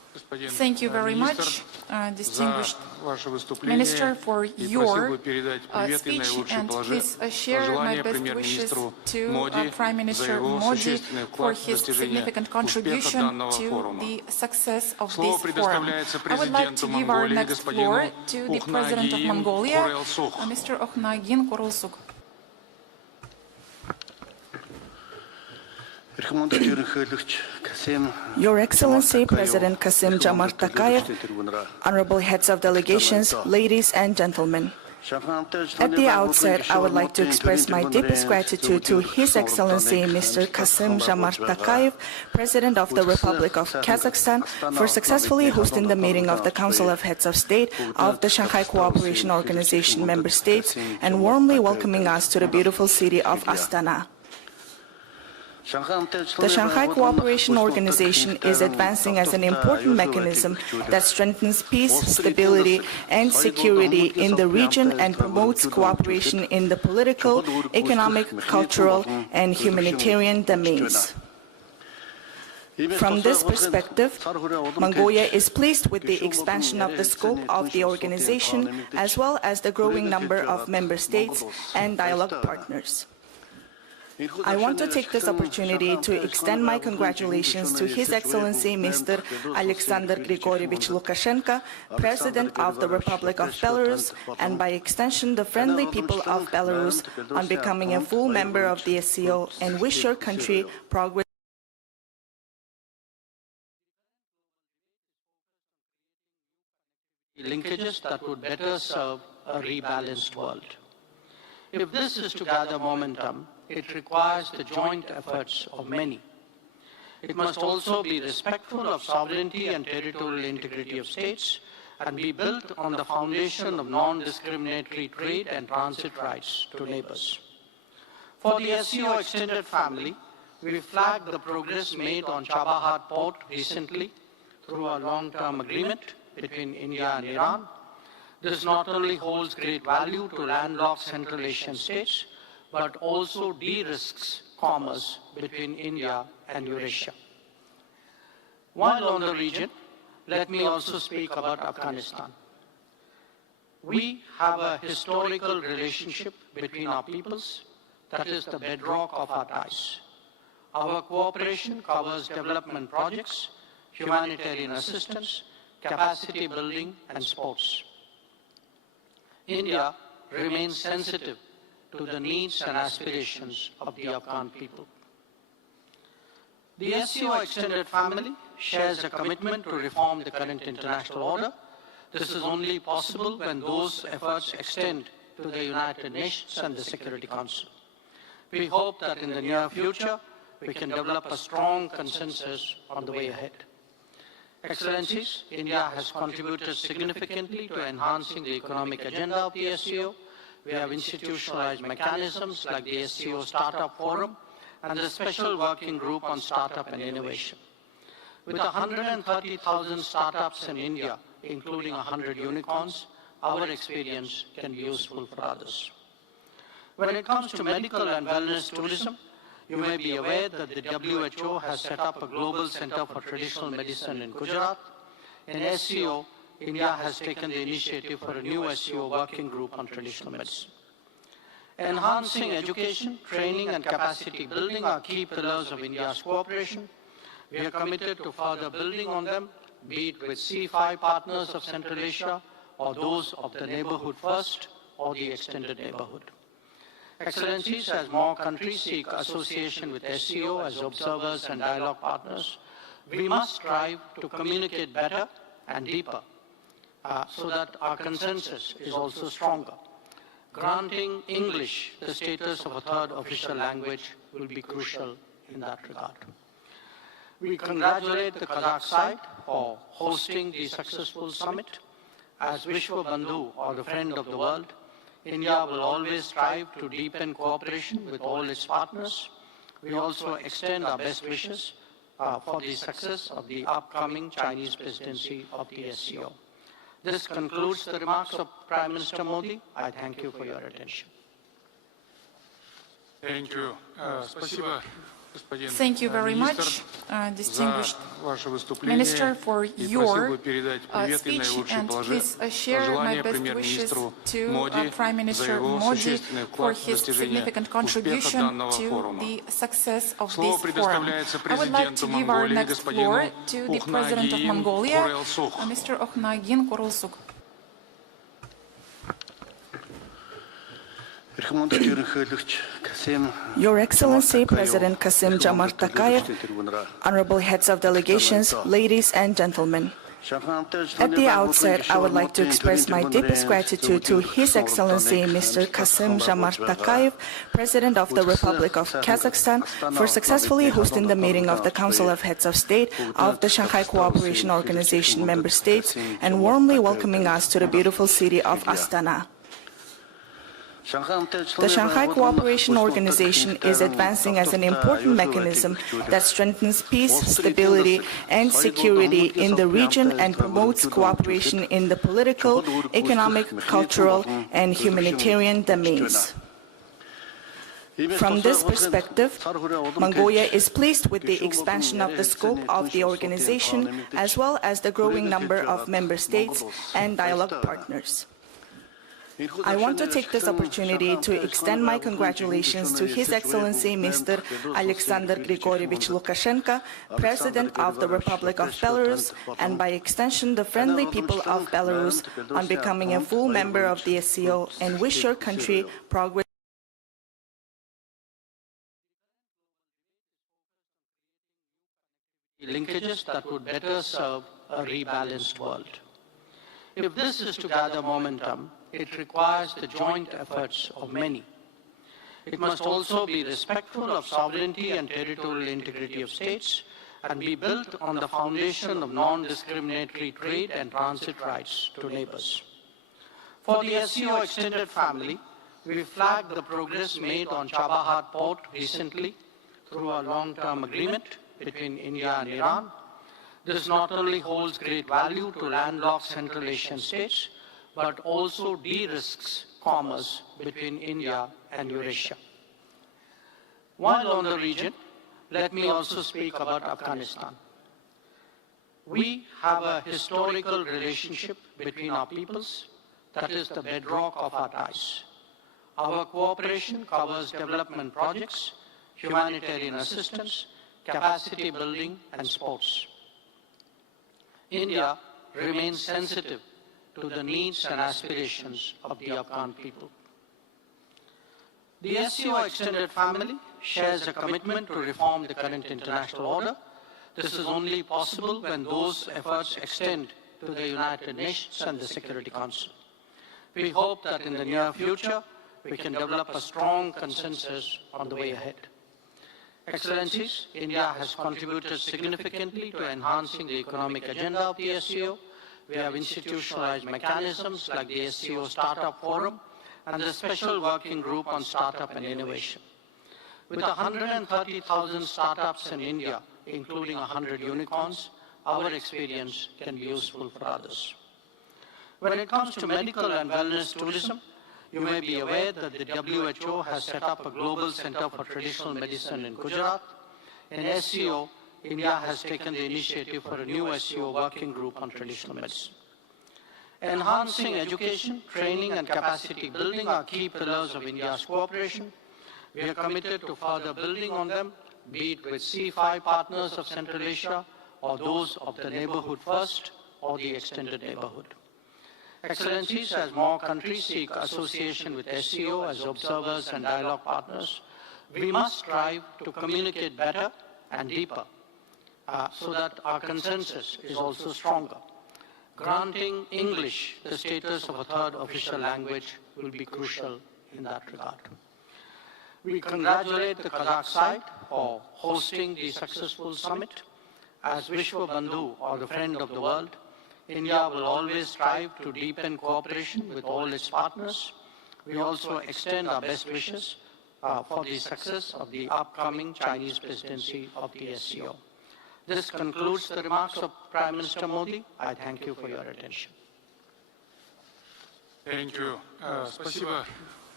Thank you very much, distinguished Minister, for your speech, and please share my best wishes to Prime Minister Modi for his significant contribution to the success of this forum. I would like to give our next floor to the President of Mongolia, Mr. Okhnagin Korulsuk. Your Excellency, President Kassym-Jomart Tokayev, honorable heads of delegations, ladies and gentlemen. At the outset, I would like to express my deepest gratitude to His Excellency Mr. Kassym-Jomart Tokayev, President of the Republic of Kazakhstan, for successfully hosting the meeting of the Council of Heads of State of the Shanghai Cooperation Organization member states and warmly welcoming us to the beautiful city of Astana. The Shanghai Cooperation Organization is advancing as an important mechanism that strengthens peace, stability, and security in the region and promotes cooperation in the political, economic, cultural, and humanitarian domains. From this perspective, Mongolia is pleased with the expansion of the scope of the organization, as well as the growing number of member states and dialogue partners. I want to take this opportunity to extend my congratulations to His Excellency Mr. Alexander Grigorievich Lukashenko, President of the Republic of Belarus, and by extension the friendly people of Belarus, on becoming a full member of the SCO, and wish your country progress. Linkages that would better serve a rebalanced world. If this is to gather momentum, it requires the joint efforts of many. It must also be respectful of sovereignty and territorial integrity of states and be built on the foundation of non-discriminatory trade and transit rights to neighbors. For the SCO extended family, we flagged the progress made on Chabahar port recently through a long-term agreement between India and Iran. This not only holds great value to landlocked Central Asian states, but also de-risks commerce between India and Eurasia. While on the region, let me also speak about Afghanistan. We have a historical relationship between our peoples that is the bedrock of our ties. Our cooperation covers development projects, humanitarian assistance, capacity building, and sports. India remains sensitive to the needs and aspirations of the Afghan people. The SCO extended family shares a commitment to reform the current international order. This is only possible when those efforts extend to the United Nations and the Security Council. We hope that in the near future, we can develop a strong consensus on the way ahead. Excellencies, India has contributed significantly to enhancing the economic agenda of the SCO. We have institutionalized mechanisms like the SCO Startup Forum and the Special Working Group on Startup and Innovation. With 130,000 startups in India, including 100 unicorns, our experience can be useful for others. When it comes to medical and wellness tourism, you may be aware that the WHO has set up a global center for traditional medicine in Gujarat. In SCO, India has taken the initiative for a new SCO working group on traditional medicine. Enhancing education, training, and capacity building are key pillars of India's cooperation. We are committed to further building on them, be it with C5 partners of Central Asia or those of the Neighborhood First or the Extended Neighborhood. Excellencies, as more countries seek association with SCO as observers and dialogue partners, we must strive to communicate better and deeper so that our consensus is also stronger. Granting English the status of a third official language will be crucial in that regard. We congratulate the Kazakh side for hosting the successful summit. As Vishwa Bandhu, or the friend of the world, India will always strive to deepen cooperation with all its partners. We also extend our best wishes for the success of the upcoming Chinese presidency of the SCO. This concludes the remarks of Prime Minister Modi. I thank you for your attention. Thank you. Спасибо, Thank you very much, distinguished Minister, for your speech, and please share my best wishes to Prime Minister Modi for his significant contribution to the success of this forum. I would like to give our next floor to the President of Mongolia, Mr. Okhnagin Korulsuk. Your Excellency, President Kassym-Jomart Tokayev, honorable heads of delegations, ladies and gentlemen. At the outset, I would like to express my deepest gratitude to His Excellency Mr. Kassym-Jomart Tokayev, President of the Republic of Kazakhstan, for successfully hosting the meeting of the Council of Heads of State of the Shanghai Cooperation Organization member states and warmly welcoming us to the beautiful city of Astana. The Shanghai Cooperation Organization is advancing as an important mechanism that strengthens peace, stability, and security in the region and promotes cooperation in the political, economic, cultural, and humanitarian domains. From this perspective, Mongolia is pleased with the expansion of the scope of the organization, as well as the growing number of member states and dialogue partners. I want to take this opportunity to extend my congratulations to His Excellency Mr. Alexander Grigorievich Lukashenko, President of the Republic of Belarus, and by extension the friendly people of Belarus, on becoming a full member of the SCO, and wish your country progress. Linkages that would better serve a rebalanced world. If this is to gather momentum, it requires the joint efforts of many. It must also be respectful of sovereignty and territorial integrity of states and be built on the foundation of non-discriminatory trade and transit rights to neighbors. For the SCO extended family, we flagged the progress made on Chabahar port recently through a long-term agreement between India and Iran. This not only holds great value to landlocked Central Asian states, but also de-risks commerce between India and Eurasia. While on the region, let me also speak about Afghanistan. We have a historical relationship between our peoples that is the bedrock of our ties. Our cooperation covers development projects, humanitarian assistance, capacity building, and sports. India remains sensitive to the needs and aspirations of the Afghan people. The SCO extended family shares a commitment to reform the current international order. This is only possible when those efforts extend to the United Nations and the Security Council. We hope that in the near future, we can develop a strong consensus on the way ahead. Excellencies, India has contributed significantly to enhancing the economic agenda of the SCO. We have institutionalized mechanisms like the SCO Startup Forum and the Special Working Group on Startup and Innovation. With 130,000 startups in India, including 100 unicorns, our experience can be useful for others. When it comes to medical and wellness tourism, you may be aware that the WHO has set up a global center for traditional medicine in Gujarat. In SCO, India has taken the initiative for a new SCO working group on traditional medicine. Enhancing education, training, and capacity building are key pillars of India's cooperation. We are committed to further building on them, be it with C5 partners of Central Asia, or those of the Neighborhood First, or the Extended Neighborhood. Excellencies, as more countries seek association with SCO as observers and dialogue partners, we must strive to communicate better and deeper so that our consensus is also stronger. Granting English the status of a third official language will be crucial in that regard. We congratulate the Kazakh side for hosting the successful summit. As Vishwa Bandhu, or the friend of the world, India will always strive to deepen cooperation with all its partners. We also extend our best wishes for the success of the upcoming Chinese presidency of the SCO. This concludes the remarks of Prime Minister Modi. I thank you for your attention. Thank you. Спасибо,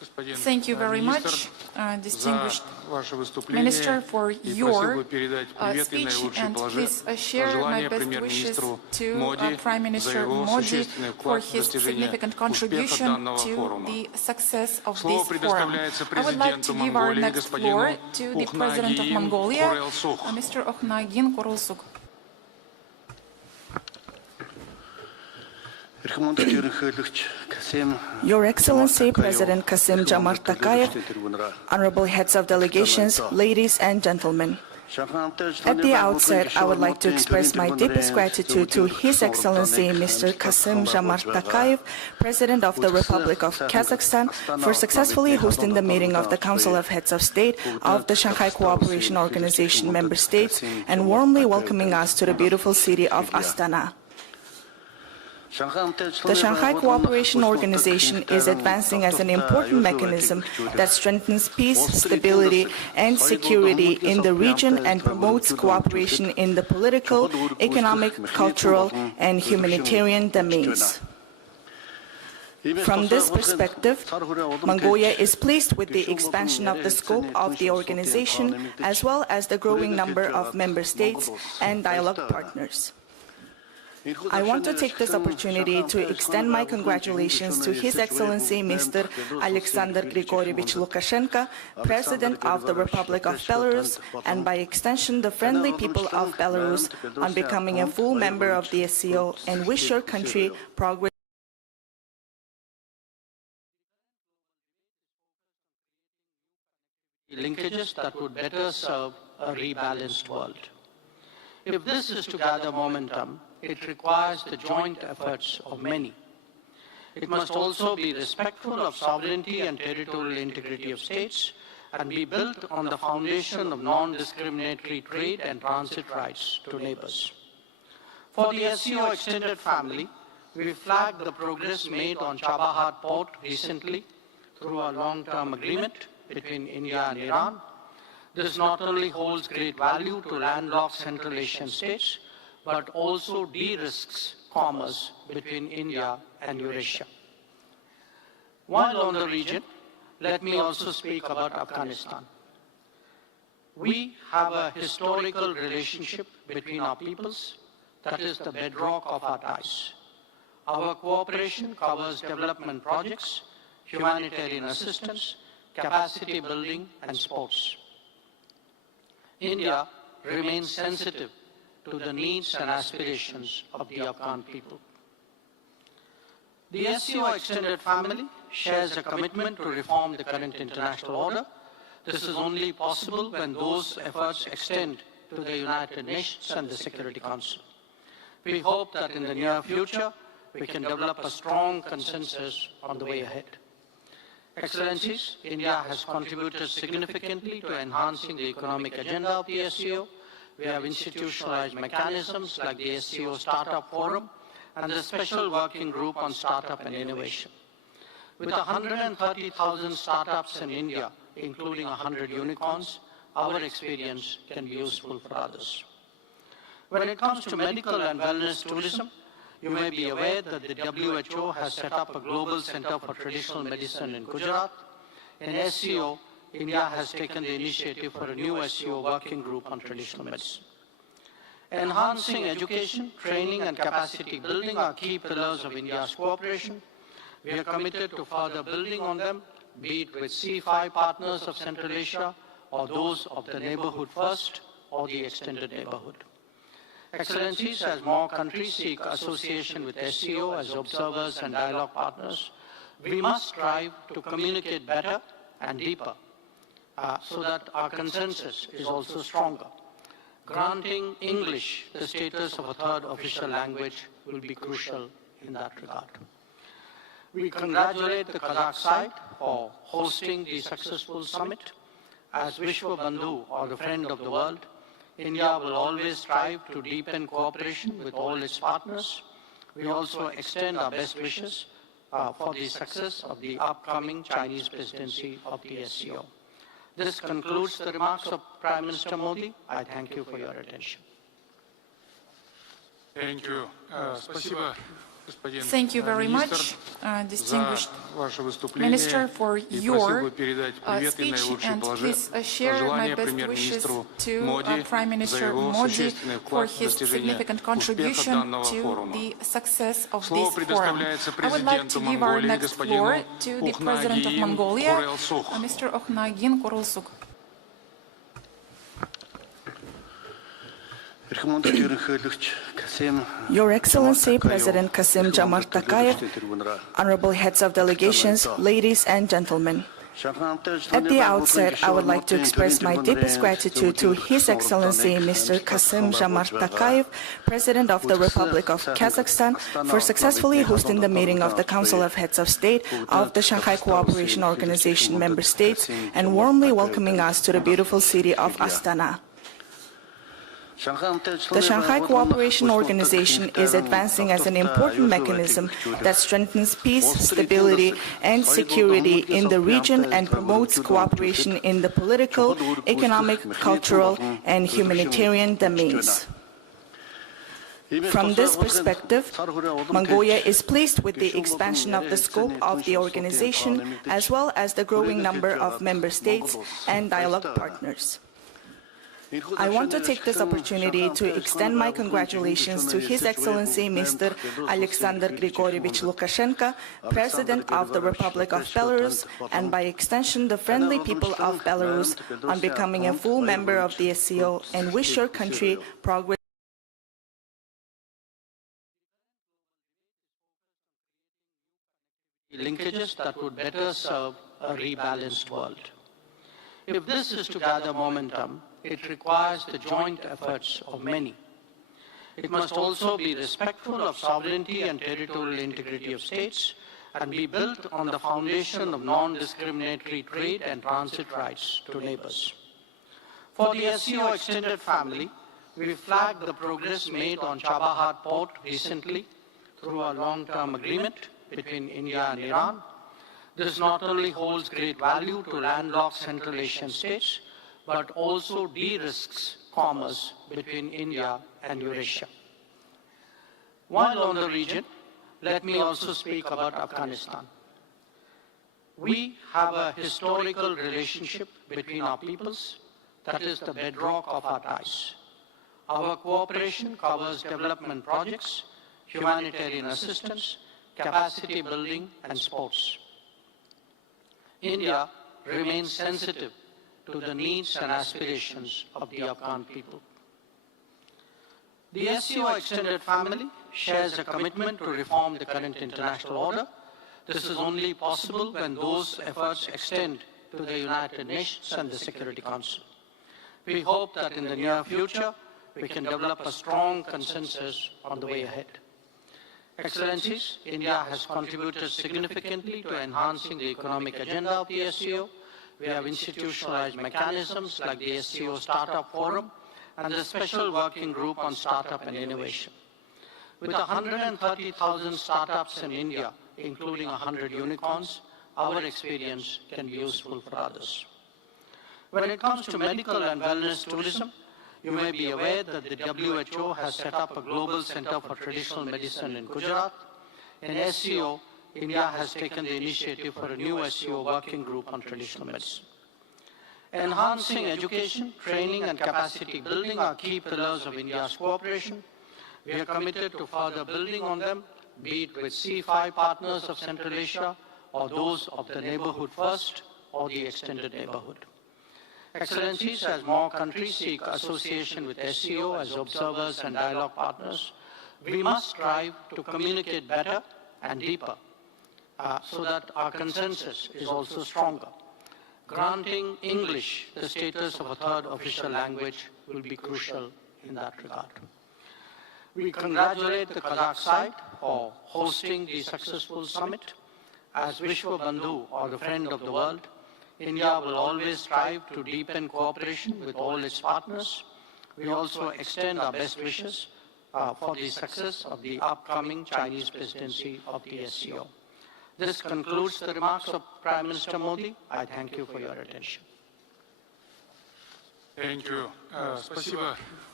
Thank you very much, distinguished Minister, for your speech, and please share my best wishes to Prime Minister Modi for his significant contribution to the success of this forum. I would like to give our next floor to the President of Mongolia, Mr. Okhnagin Kurulsuk. Your Excellency, President Kassym-Jomart Tokayev, honorable heads of delegations, ladies and gentlemen. At the outset, I would like to express my deepest gratitude to His Excellency Mr. Kassym-Jomart Tokayev, President of the Republic of Kazakhstan, for successfully hosting the meeting of the Council of Heads of State of the Shanghai Cooperation Organization member states and warmly welcoming us to the beautiful city of Astana. The Shanghai Cooperation Organization is advancing as an important mechanism that strengthens peace, stability, and security in the region and promotes cooperation in the political, economic, cultural, and humanitarian domains. From this perspective, Mongolia is pleased with the expansion of the scope of the organization, as well as the growing number of member states and dialogue partners. I want to take this opportunity to extend my congratulations to His Excellency Mr. Alexander Grigorievich Lukashenko, President of the Republic of Belarus, and by extension the friendly people of Belarus, on becoming a full member of the SCO, and wish your country progress. Linkages that would better serve a rebalanced world. If this is to gather momentum, it requires the joint efforts of many. It must also be respectful of sovereignty and territorial integrity of states and be built on the foundation of non-discriminatory trade and transit rights to neighbors. For the SCO extended family, we flagged the progress made on Chabahar port recently through a long-term agreement between India and Iran. This not only holds great value to landlocked Central Asian states, but also de-risks commerce between India and Eurasia. While on the region, let me also speak about Afghanistan. We have a historical relationship between our peoples that is the bedrock of our ties. Our cooperation covers development projects, humanitarian assistance, capacity building, and sports. India remains sensitive to the needs and aspirations of the Afghan people. The SCO extended family shares a commitment to reform the current international order. This is only possible when those efforts extend to the United Nations and the Security Council. We hope that in the near future, we can develop a strong consensus on the way ahead. Excellencies, India has contributed significantly to enhancing the economic agenda of the SCO. We have institutionalized mechanisms like the SCO Startup Forum and the Special Working Group on Startup and Innovation. With 130,000 startups in India, including 100 unicorns, our experience can be useful for others. When it comes to medical and wellness tourism, you may be aware that the WHO has set up a global center for traditional medicine in Gujarat. In SCO, India has taken the initiative for a new SCO working group on traditional medicine. Enhancing education, training, and capacity building are key pillars of India's cooperation. We are committed to further building on them, be it with C5 partners of Central Asia, or those of the Neighborhood First, or the Extended Neighborhood. Excellencies, as more countries seek association with SCO as observers and dialogue partners, we must strive to communicate better and deeper so that our consensus is also stronger. Granting English the status of a third official language will be crucial in that regard. We congratulate the Kazakh side for hosting the successful summit. As Vishwa Bandhu, or the friend of the world, India will always strive to deepen cooperation with all its partners. We also extend our best wishes for the success of the upcoming Chinese presidency of the SCO. This concludes the remarks of Prime Minister Modi. I thank you for your attention. Thank you. Спасибо, Thank you very much, distinguished Minister, for your speech, and please share my best wishes to Prime Minister Modi for his significant contribution to the success of this forum. I would like to give our next floor to the President of Mongolia, Mr. Okhnagin Korulsuk. Your Excellency, President Kassym-Jomart Tokayev, honorable heads of delegations, ladies and gentlemen. At the outset, I would like to express my deepest gratitude to His Excellency Mr. Kassym-Jomart Tokayev, President of the Republic of Kazakhstan, for successfully hosting the meeting of the Council of Heads of State of the Shanghai Cooperation Organization member states and warmly welcoming us to the beautiful city of Astana. The Shanghai Cooperation Organization is advancing as an important mechanism that strengthens peace, stability, and security in the region and promotes cooperation in the political, economic, cultural, and humanitarian domains. From this perspective, Mongolia is pleased with the expansion of the scope of the organization, as well as the growing number of member states and dialogue partners. I want to take this opportunity to extend my congratulations to His Excellency Mr. Alexander Grigorievich Lukashenko, President of the Republic of Belarus, and by extension the friendly people of Belarus, on becoming a full member of the SCO, and wish your country progress. Linkages that would better serve a rebalanced world. If this is to gather momentum, it requires the joint efforts of many. It must also be respectful of sovereignty and territorial integrity of states and be built on the foundation of non-discriminatory trade and transit rights to neighbors. For the SCO extended family, we flagged the progress made on Chabahar port recently through a long-term agreement between India and Iran. This not only holds great value to landlocked Central Asian states, but also de-risks commerce between India and Eurasia. While on the region, let me also speak about Afghanistan. We have a historical relationship between our peoples that is the bedrock of our ties. Our cooperation covers development projects, humanitarian assistance, capacity building, and sports. India remains sensitive to the needs and aspirations of the Afghan people. The SCO extended family shares a commitment to reform the current international order. This is only possible when those efforts extend to the United Nations and the Security Council. We hope that in the near future, we can develop a strong consensus on the way ahead. Excellencies, India has contributed significantly to enhancing the economic agenda of the SCO. We have institutionalized mechanisms like the SCO Startup Forum and the Special Working Group on Startup and Innovation. With 130,000 startups in India, including 100 unicorns, our experience can be useful for others. When it comes to medical and wellness tourism, you may be aware that the WHO has set up a global center for traditional medicine in Gujarat. In SCO, India has taken the initiative for a new SCO working group on traditional medicine. Enhancing education, training, and capacity building are key pillars of India's cooperation. We are committed to further building on them, be it with C5 partners of Central Asia, or those of the neighborhood first, or the extended neighborhood. Excellencies, as more countries seek association with SCO as observers and dialogue partners, we must strive to communicate better and deeper, so that our consensus is also stronger. Granting English the status of a third official language will be crucial in that regard. We congratulate the Kazakh side for hosting the successful summit. As Vishwa Bandhu, or the friend of the world, India will always strive to deepen cooperation with all its partners. We also extend our best wishes for the success of the upcoming Chinese presidency of the SCO. This concludes the remarks of Prime Minister Modi. I thank you for your attention. Thank you. Спасибо,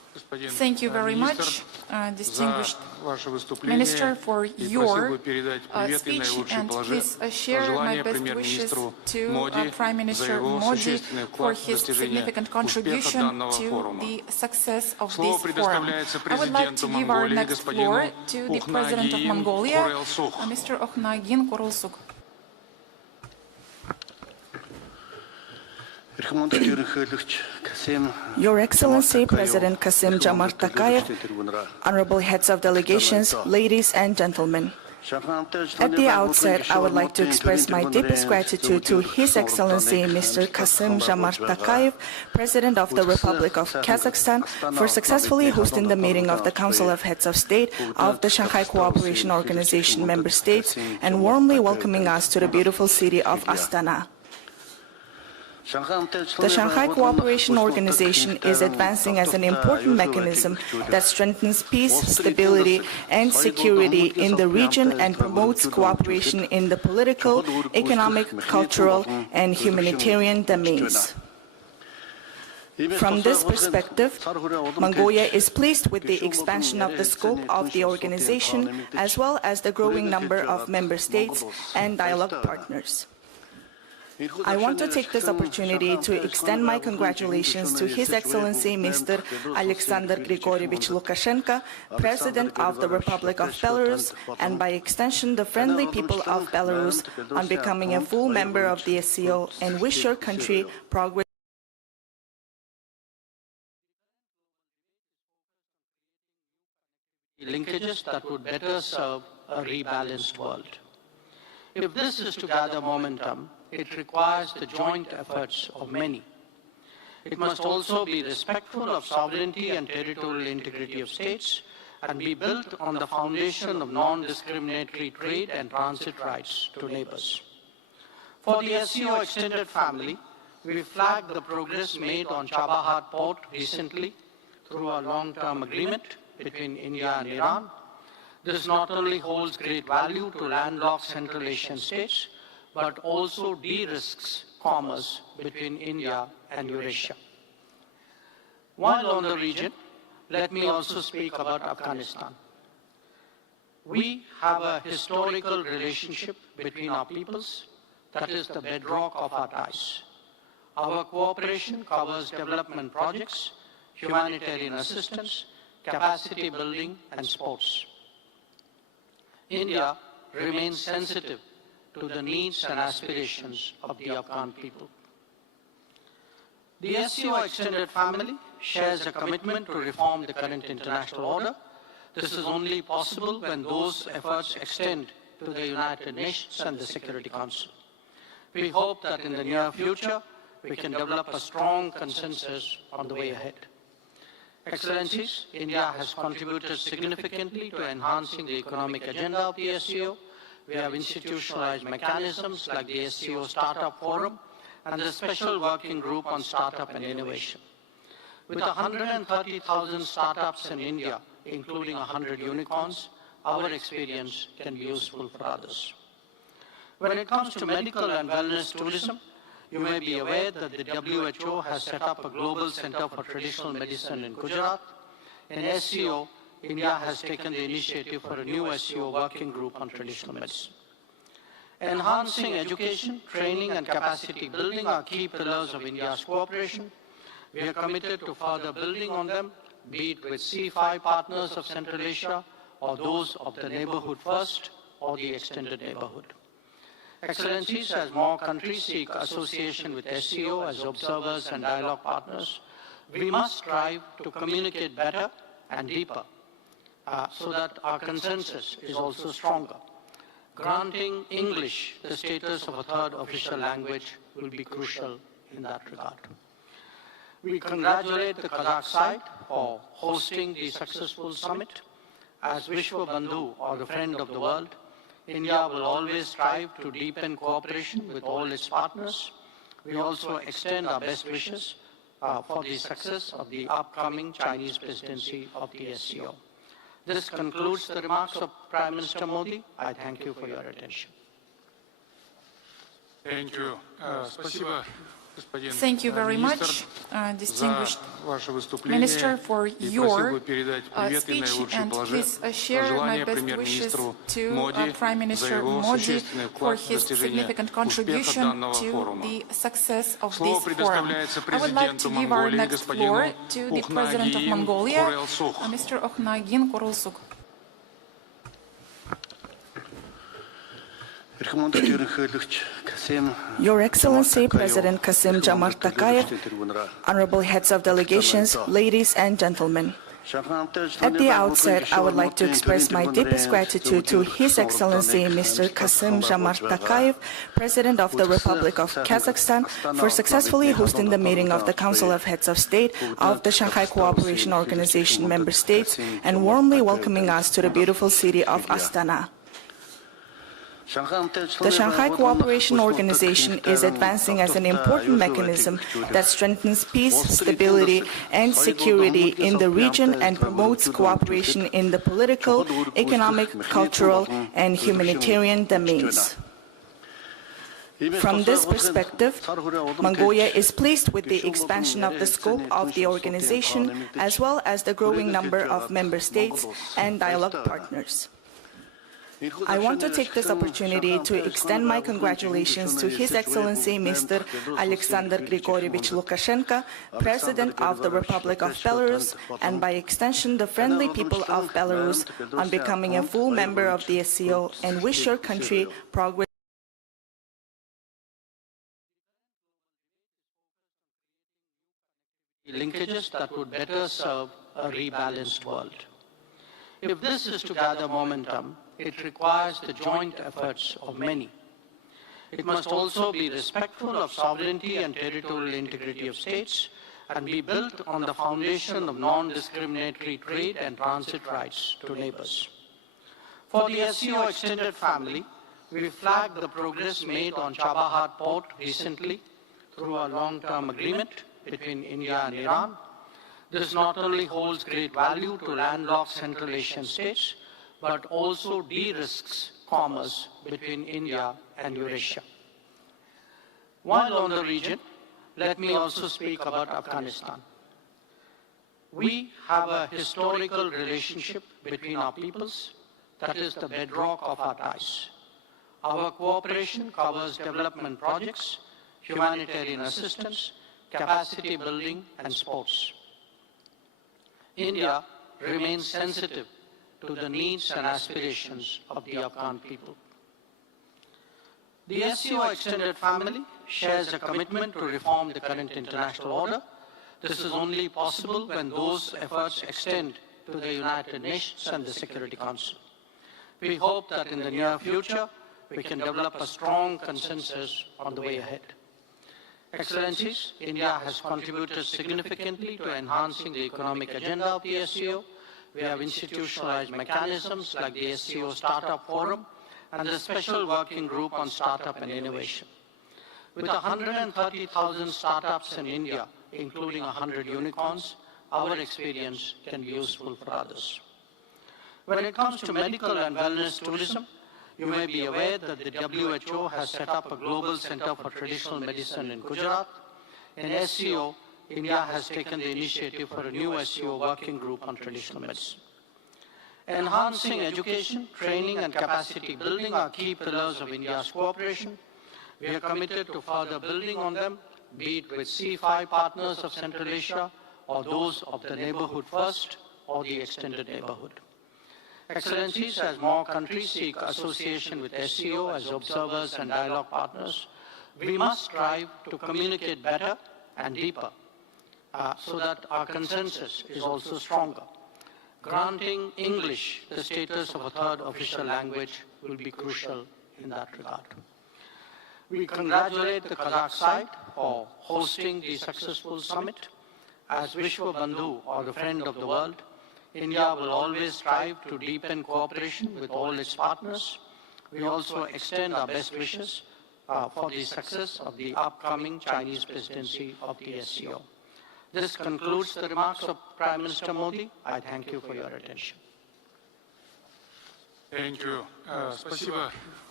Thank you very much, distinguished Minister, for your speech, and please share my best wishes to Prime Minister Modi for his significant contribution to the success of this forum. I would like to give our next floor to the President of Mongolia, Mr. Okhnagin Kurulsuk. Your Excellency, President Kassym-Jomart Tokayev, honorable heads of delegations, ladies and gentlemen. At the outset, I would like to express my deepest gratitude to His Excellency Mr. Kassym-Jomart Tokayev, President of the Republic of Kazakhstan, for successfully hosting the meeting of the Council of Heads of State of the Shanghai Cooperation Organization member states and warmly welcoming us to the beautiful city of Astana. The Shanghai Cooperation Organization is advancing as an important mechanism that strengthens peace, stability, and security in the region and promotes cooperation in the political, economic, cultural, and humanitarian domains. From this perspective, Mongolia is pleased with the expansion of the scope of the organization, as well as the growing number of member states and dialogue partners. I want to take this opportunity to extend my congratulations to His Excellency Mr. Alexander Grigorievich Lukashenko, President of the Republic of Belarus, and by extension the friendly people of Belarus, on becoming a full member of the SCO, and wish your country progress. Linkages that would better serve a rebalanced world. If this is to gather momentum, it requires the joint efforts of many. It must also be respectful of sovereignty and territorial integrity of states and be built on the foundation of non-discriminatory trade and transit rights to neighbors. For the SCO extended family, we flagged the progress made on Chabahar port recently through a long-term agreement between India and Iran. This not only holds great value to landlocked Central Asian states, but also de-risks commerce between India and Eurasia. While on the region, let me also speak about Afghanistan. We have a historical relationship between our peoples that is the bedrock of our ties. Our cooperation covers development projects, humanitarian assistance, capacity building, and sports. India remains sensitive to the needs and aspirations of the Afghan people. The SCO extended family shares a commitment to reform the current international order. This is only possible when those efforts extend to the United Nations and the Security Council. We hope that in the near future, we can develop a strong consensus on the way ahead. Excellencies, India has contributed significantly to enhancing the economic agenda of the SCO. We have institutionalized mechanisms like the SCO Startup Forum and the Special Working Group on Startup and Innovation. With 130,000 startups in India, including 100 unicorns, our experience can be useful for others. When it comes to medical and wellness tourism, you may be aware that the WHO has set up a global center for traditional medicine in Gujarat. In SCO, India has taken the initiative for a new SCO working group on traditional medicine. Enhancing education, training, and capacity building are key pillars of India's cooperation. We are committed to further building on them, be it with C5 partners of Central Asia, or those of the Neighborhood First, or the Extended Neighborhood. Excellencies, as more countries seek association with SCO as observers and dialogue partners, we must strive to communicate better and deeper so that our consensus is also stronger. Granting English the status of a third official language will be crucial in that regard. We congratulate the Kazakh side for hosting the successful summit. As Vishwa Bandhu, or the friend of the world, India will always strive to deepen cooperation with all its partners. We also extend our best wishes for the success of the upcoming Chinese presidency of the SCO. This concludes the remarks of Prime Minister Modi. I thank you for your attention. Thank you. Спасибо, Thank you very much, distinguished Minister, for your speech, and please share my best wishes to Prime Minister Modi for his significant contribution to the success of this forum. I would like to give our next floor to the President of Mongolia, Mr. Okhnagin Kurulsuk. Your Excellency, President Kassym-Jomart Tokayev, honorable heads of delegations, ladies and gentlemen. At the outset, I would like to express my deepest gratitude to His Excellency Mr. Kassym-Jomart Tokayev, President of the Republic of Kazakhstan, for successfully hosting the meeting of the Council of Heads of State of the Shanghai Cooperation Organization member states and warmly welcoming us to the beautiful city of Astana. The Shanghai Cooperation Organization is advancing as an important mechanism that strengthens peace, stability, and security in the region and promotes cooperation in the political, economic, cultural, and humanitarian domains. From this perspective, Mongolia is pleased with the expansion of the scope of the organization, as well as the growing number of member states and dialogue partners. I want to take this opportunity to extend my congratulations to His Excellency Mr. Alexander Grigorievich Lukashenko, President of the Republic of Belarus, and by extension the friendly people of Belarus, on becoming a full member of the SCO, and wish your country progress. Linkages that would better serve a rebalanced world. If this is to gather momentum, it requires the joint efforts of many. It must also be respectful of sovereignty and territorial integrity of states and be built on the foundation of non-discriminatory trade and transit rights to neighbors. For the SCO extended family, we flagged the progress made on Chabahar port recently through a long-term agreement between India and Iran. This not only holds great value to landlocked Central Asian states, but also de-risks commerce between India and Eurasia. While on the region, let me also speak about Afghanistan. We have a historical relationship between our peoples that is the bedrock of our ties. Our cooperation covers development projects, humanitarian assistance, capacity building, and sports. India remains sensitive to the needs and aspirations of the Afghan people. The SCO extended family shares a commitment to reform the current international order. This is only possible when those efforts extend to the United Nations and the Security Council. We hope that in the near future, we can develop a strong consensus on the way ahead. Excellencies, India has contributed significantly to enhancing the economic agenda of the SCO. We have institutionalized mechanisms like the SCO Startup Forum and the Special Working Group on Startup and Innovation. With 130,000 startups in India, including 100 unicorns, our experience can be useful for others. When it comes to medical and wellness tourism, you may be aware that the WHO has set up a global center for traditional medicine in Gujarat. In SCO, India has taken the initiative for a new SCO working group on traditional medicine. Enhancing education, training, and capacity building are key pillars of India's cooperation. We are committed to further building on them, be it with C5 partners of Central Asia, or those of the Neighborhood First, or the Extended Neighborhood. Excellencies, as more countries seek association with SCO as observers and dialogue partners, we must strive to communicate better and deeper so that our consensus is also stronger. Granting English the status of a third official language will be crucial in that regard. We congratulate the Kazakh side for hosting the successful summit. As Vishwa Bandhu, or the friend of the world, India will always strive to deepen cooperation with all its partners. We also extend our best wishes for the success of the upcoming Chinese presidency of the SCO. This concludes the remarks of Prime Minister Modi. I thank you for your attention. Thank you. Спасибо,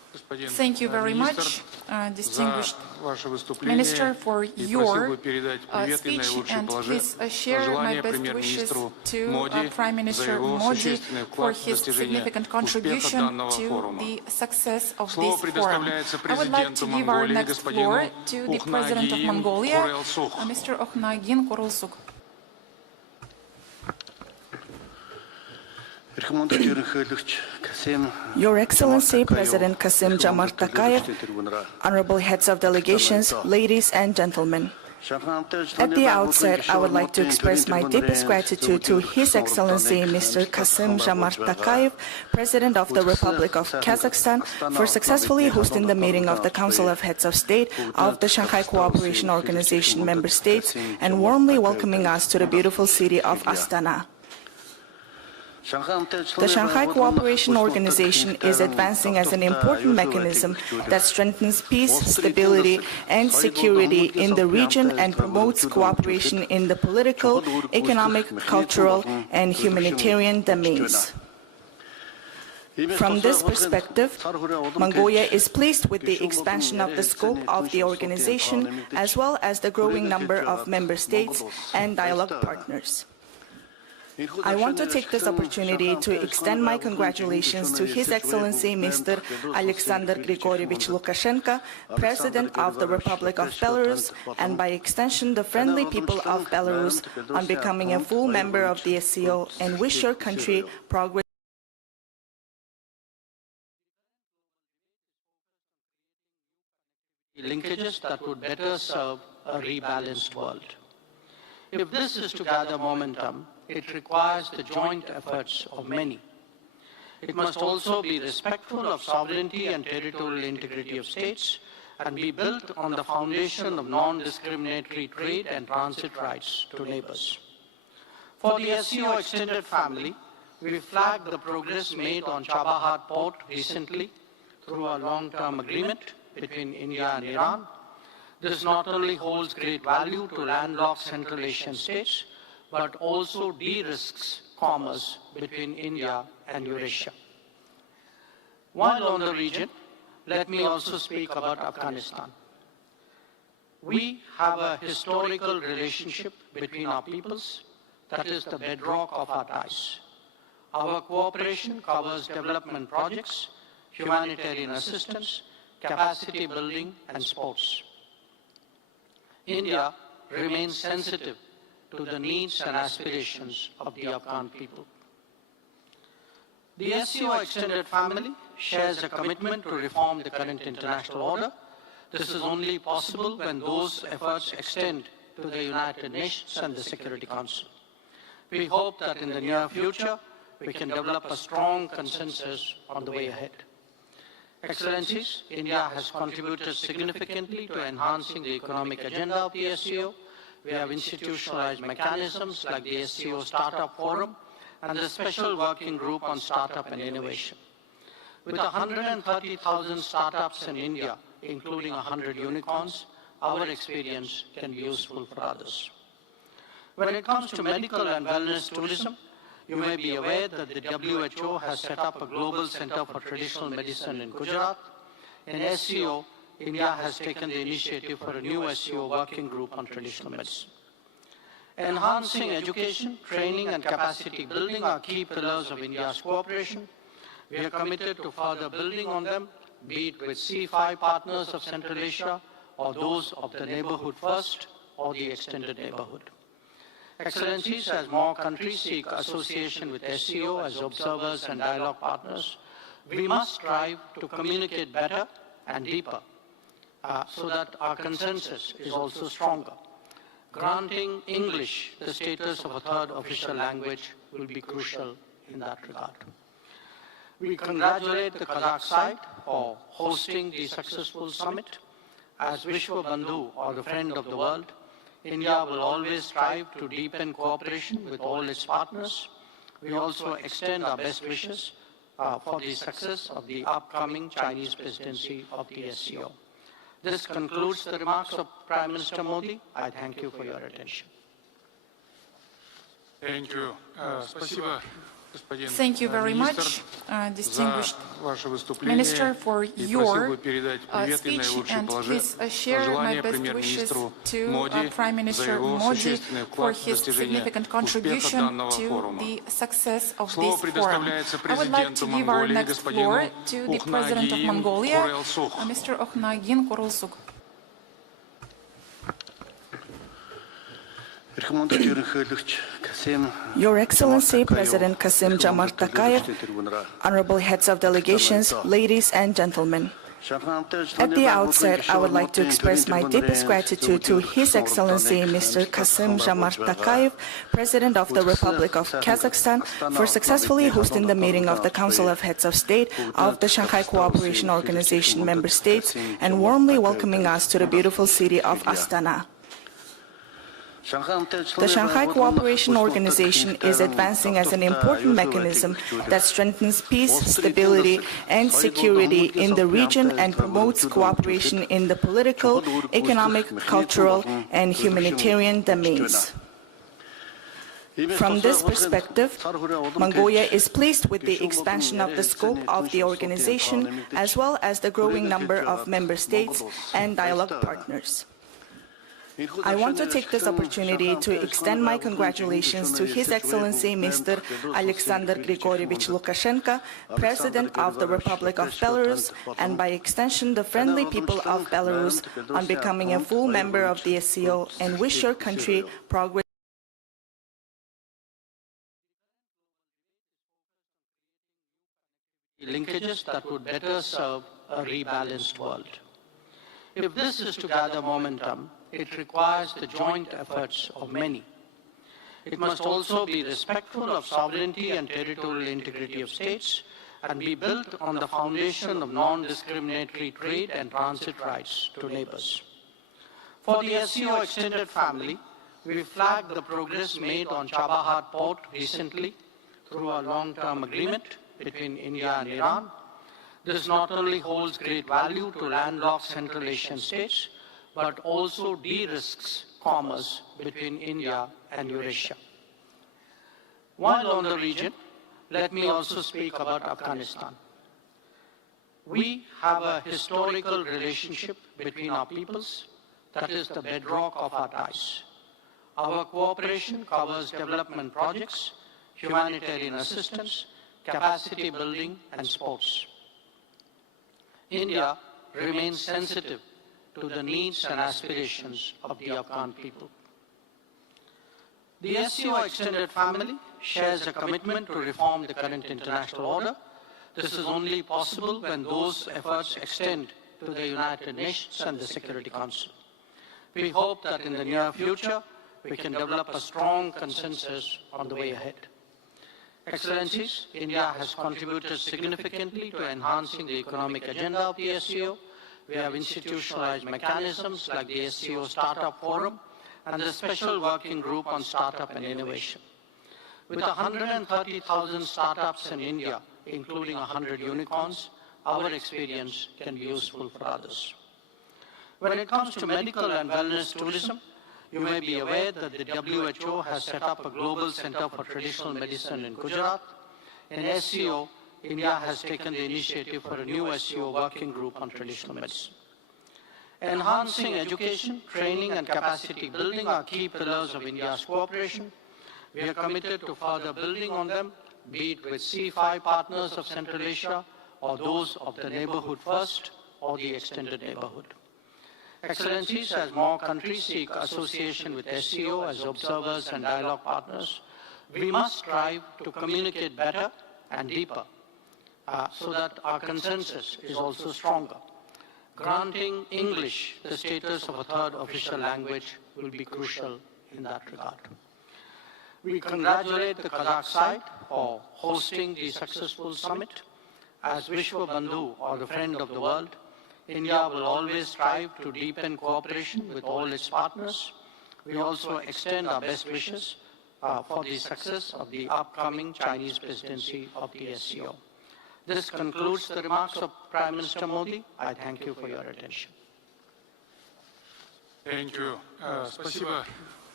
Thank you very much, distinguished Minister, for your speech, and please share my best wishes to Prime Minister Modi for his significant contribution to the success of this forum. I would like to give our next floor to the President of Mongolia, Mr. Okhnagin Korulsuk. Your Excellency, President Kassym-Jomart Tokayev, honorable heads of delegations, ladies and gentlemen. At the outset, I would like to express my deepest gratitude to His Excellency Mr. Kassym-Jomart Tokayev, President of the Republic of Kazakhstan, for successfully hosting the meeting of the Council of Heads of State of the Shanghai Cooperation Organization member states and warmly welcoming us to the beautiful city of Astana. The Shanghai Cooperation Organization is advancing as an important mechanism that strengthens peace, stability, and security in the region and promotes cooperation in the political, economic, cultural, and humanitarian domains. From this perspective, Mongolia is pleased with the expansion of the scope of the organization, as well as the growing number of member states and dialogue partners. I want to take this opportunity to extend my congratulations to His Excellency Mr. Alexander Grigorievich Lukashenko, President of the Republic of Belarus, and by extension the friendly people of Belarus, on becoming a full member of the SCO, and wish your country progress. Linkages that would better serve a rebalanced world. If this is to gather momentum, it requires the joint efforts of many. It must also be respectful of sovereignty and territorial integrity of states and be built on the foundation of non-discriminatory trade and transit rights to neighbors. For the SCO extended family, we flagged the progress made on Chabahar port recently through a long-term agreement between India and Iran. This not only holds great value to landlocked Central Asian states, but also de-risks commerce between India and Eurasia. While on the region, let me also speak about Afghanistan. We have a historical relationship between our peoples that is the bedrock of our ties. Our cooperation covers development projects, humanitarian assistance, capacity building, and sports. India remains sensitive to the needs and aspirations of the Afghan people. The SCO extended family shares a commitment to reform the current international order. This is only possible when those efforts extend to the United Nations and the Security Council. We hope that in the near future, we can develop a strong consensus on the way ahead. Excellencies, India has contributed significantly to enhancing the economic agenda of the SCO. We have institutionalized mechanisms like the SCO Startup Forum and the Special Working Group on Startup and Innovation. With 130,000 startups in India, including 100 unicorns, our experience can be useful for others. When it comes to medical and wellness tourism, you may be aware that the WHO has set up a global center for traditional medicine in Gujarat. In SCO, India has taken the initiative for a new SCO working group on traditional medicine. Enhancing education, training, and capacity building are key pillars of India's cooperation. We are committed to further building on them, be it with C5 partners of Central Asia, or those of the Neighborhood First, or the Extended Neighborhood. Excellencies, as more countries seek association with SCO as observers and dialogue partners, we must strive to communicate better and deeper so that our consensus is also stronger. Granting English the status of a third official language will be crucial in that regard. We congratulate the Kazakh side for hosting the successful summit. As Vishwa Bandhu, or the friend of the world, India will always strive to deepen cooperation with all its partners. We also extend our best wishes for the success of the upcoming Chinese presidency of the SCO. This concludes the remarks of Prime Minister Modi. I thank you for your attention. Thank you. Спасибо, Thank you very much, distinguished Minister, for your speech, and please share my best wishes to Prime Minister Modi for his significant contribution to the success of this forum. I would like to give our next floor to the President of Mongolia, Mr. Okhnagin Korulsuk. Your Excellency, President Kassym-Jomart Tokayev, honorable heads of delegations, ladies and gentlemen. At the outset, I would like to express my deepest gratitude to His Excellency Mr. Kassym-Jomart Tokayev, President of the Republic of Kazakhstan, for successfully hosting the meeting of the Council of Heads of State of the Shanghai Cooperation Organization member states and warmly welcoming us to the beautiful city of Astana. The Shanghai Cooperation Organization is advancing as an important mechanism that strengthens peace, stability, and security in the region and promotes cooperation in the political, economic, cultural, and humanitarian domains. From this perspective, Mongolia is pleased with the expansion of the scope of the organization, as well as the growing number of member states and dialogue partners. I want to take this opportunity to extend my congratulations to His Excellency Mr. Alexander Grigorievich Lukashenko, President of the Republic of Belarus, and by extension the friendly people of Belarus, on becoming a full member of the SCO, and wish your country progress. Linkages that would better serve a rebalanced world. If this is to gather momentum, it requires the joint efforts of many. It must also be respectful of sovereignty and territorial integrity of states and be built on the foundation of non-discriminatory trade and transit rights to neighbors. For the SCO extended family, we flagged the progress made on Chabahar port recently through a long-term agreement between India and Iran. This not only holds great value to landlocked Central Asian states, but also de-risks commerce between India and Eurasia. While on the region, let me also speak about Afghanistan. We have a historical relationship between our peoples that is the bedrock of our ties. Our cooperation covers development projects, humanitarian assistance, capacity building, and sports. India remains sensitive to the needs and aspirations of the Afghan people. The SCO extended family shares a commitment to reform the current international order. This is only possible when those efforts extend to the United Nations and the Security Council. We hope that in the near future, we can develop a strong consensus on the way ahead. Excellencies, India has contributed significantly to enhancing the economic agenda of the SCO. We have institutionalized mechanisms like the SCO Startup Forum and the Special Working Group on Startup and Innovation. With 130,000 startups in India, including 100 unicorns, our experience can be useful for others. When it comes to medical and wellness tourism, you may be aware that the WHO has set up a global center for traditional medicine in Gujarat. In SCO, India has taken the initiative for a new SCO working group on traditional medicine. Enhancing education, training, and capacity building are key pillars of India's cooperation. We are committed to further building on them, be it with C5 partners of Central Asia, or those of the neighborhood first, or the extended neighborhood. Excellencies, as more countries seek association with SCO as observers and dialogue partners, we must strive to communicate better and deeper so that our consensus is also stronger. Granting English the status of a third official language will be crucial in that regard. We congratulate the Kazakh side for hosting the successful summit. As Vishwa Bandhu, or the friend of the world, India will always strive to deepen cooperation with all its partners. We also extend our best wishes for the success of the upcoming Chinese presidency of the SCO. This concludes the remarks of Prime Minister Modi. I thank you for your attention. Thank you. Спасибо,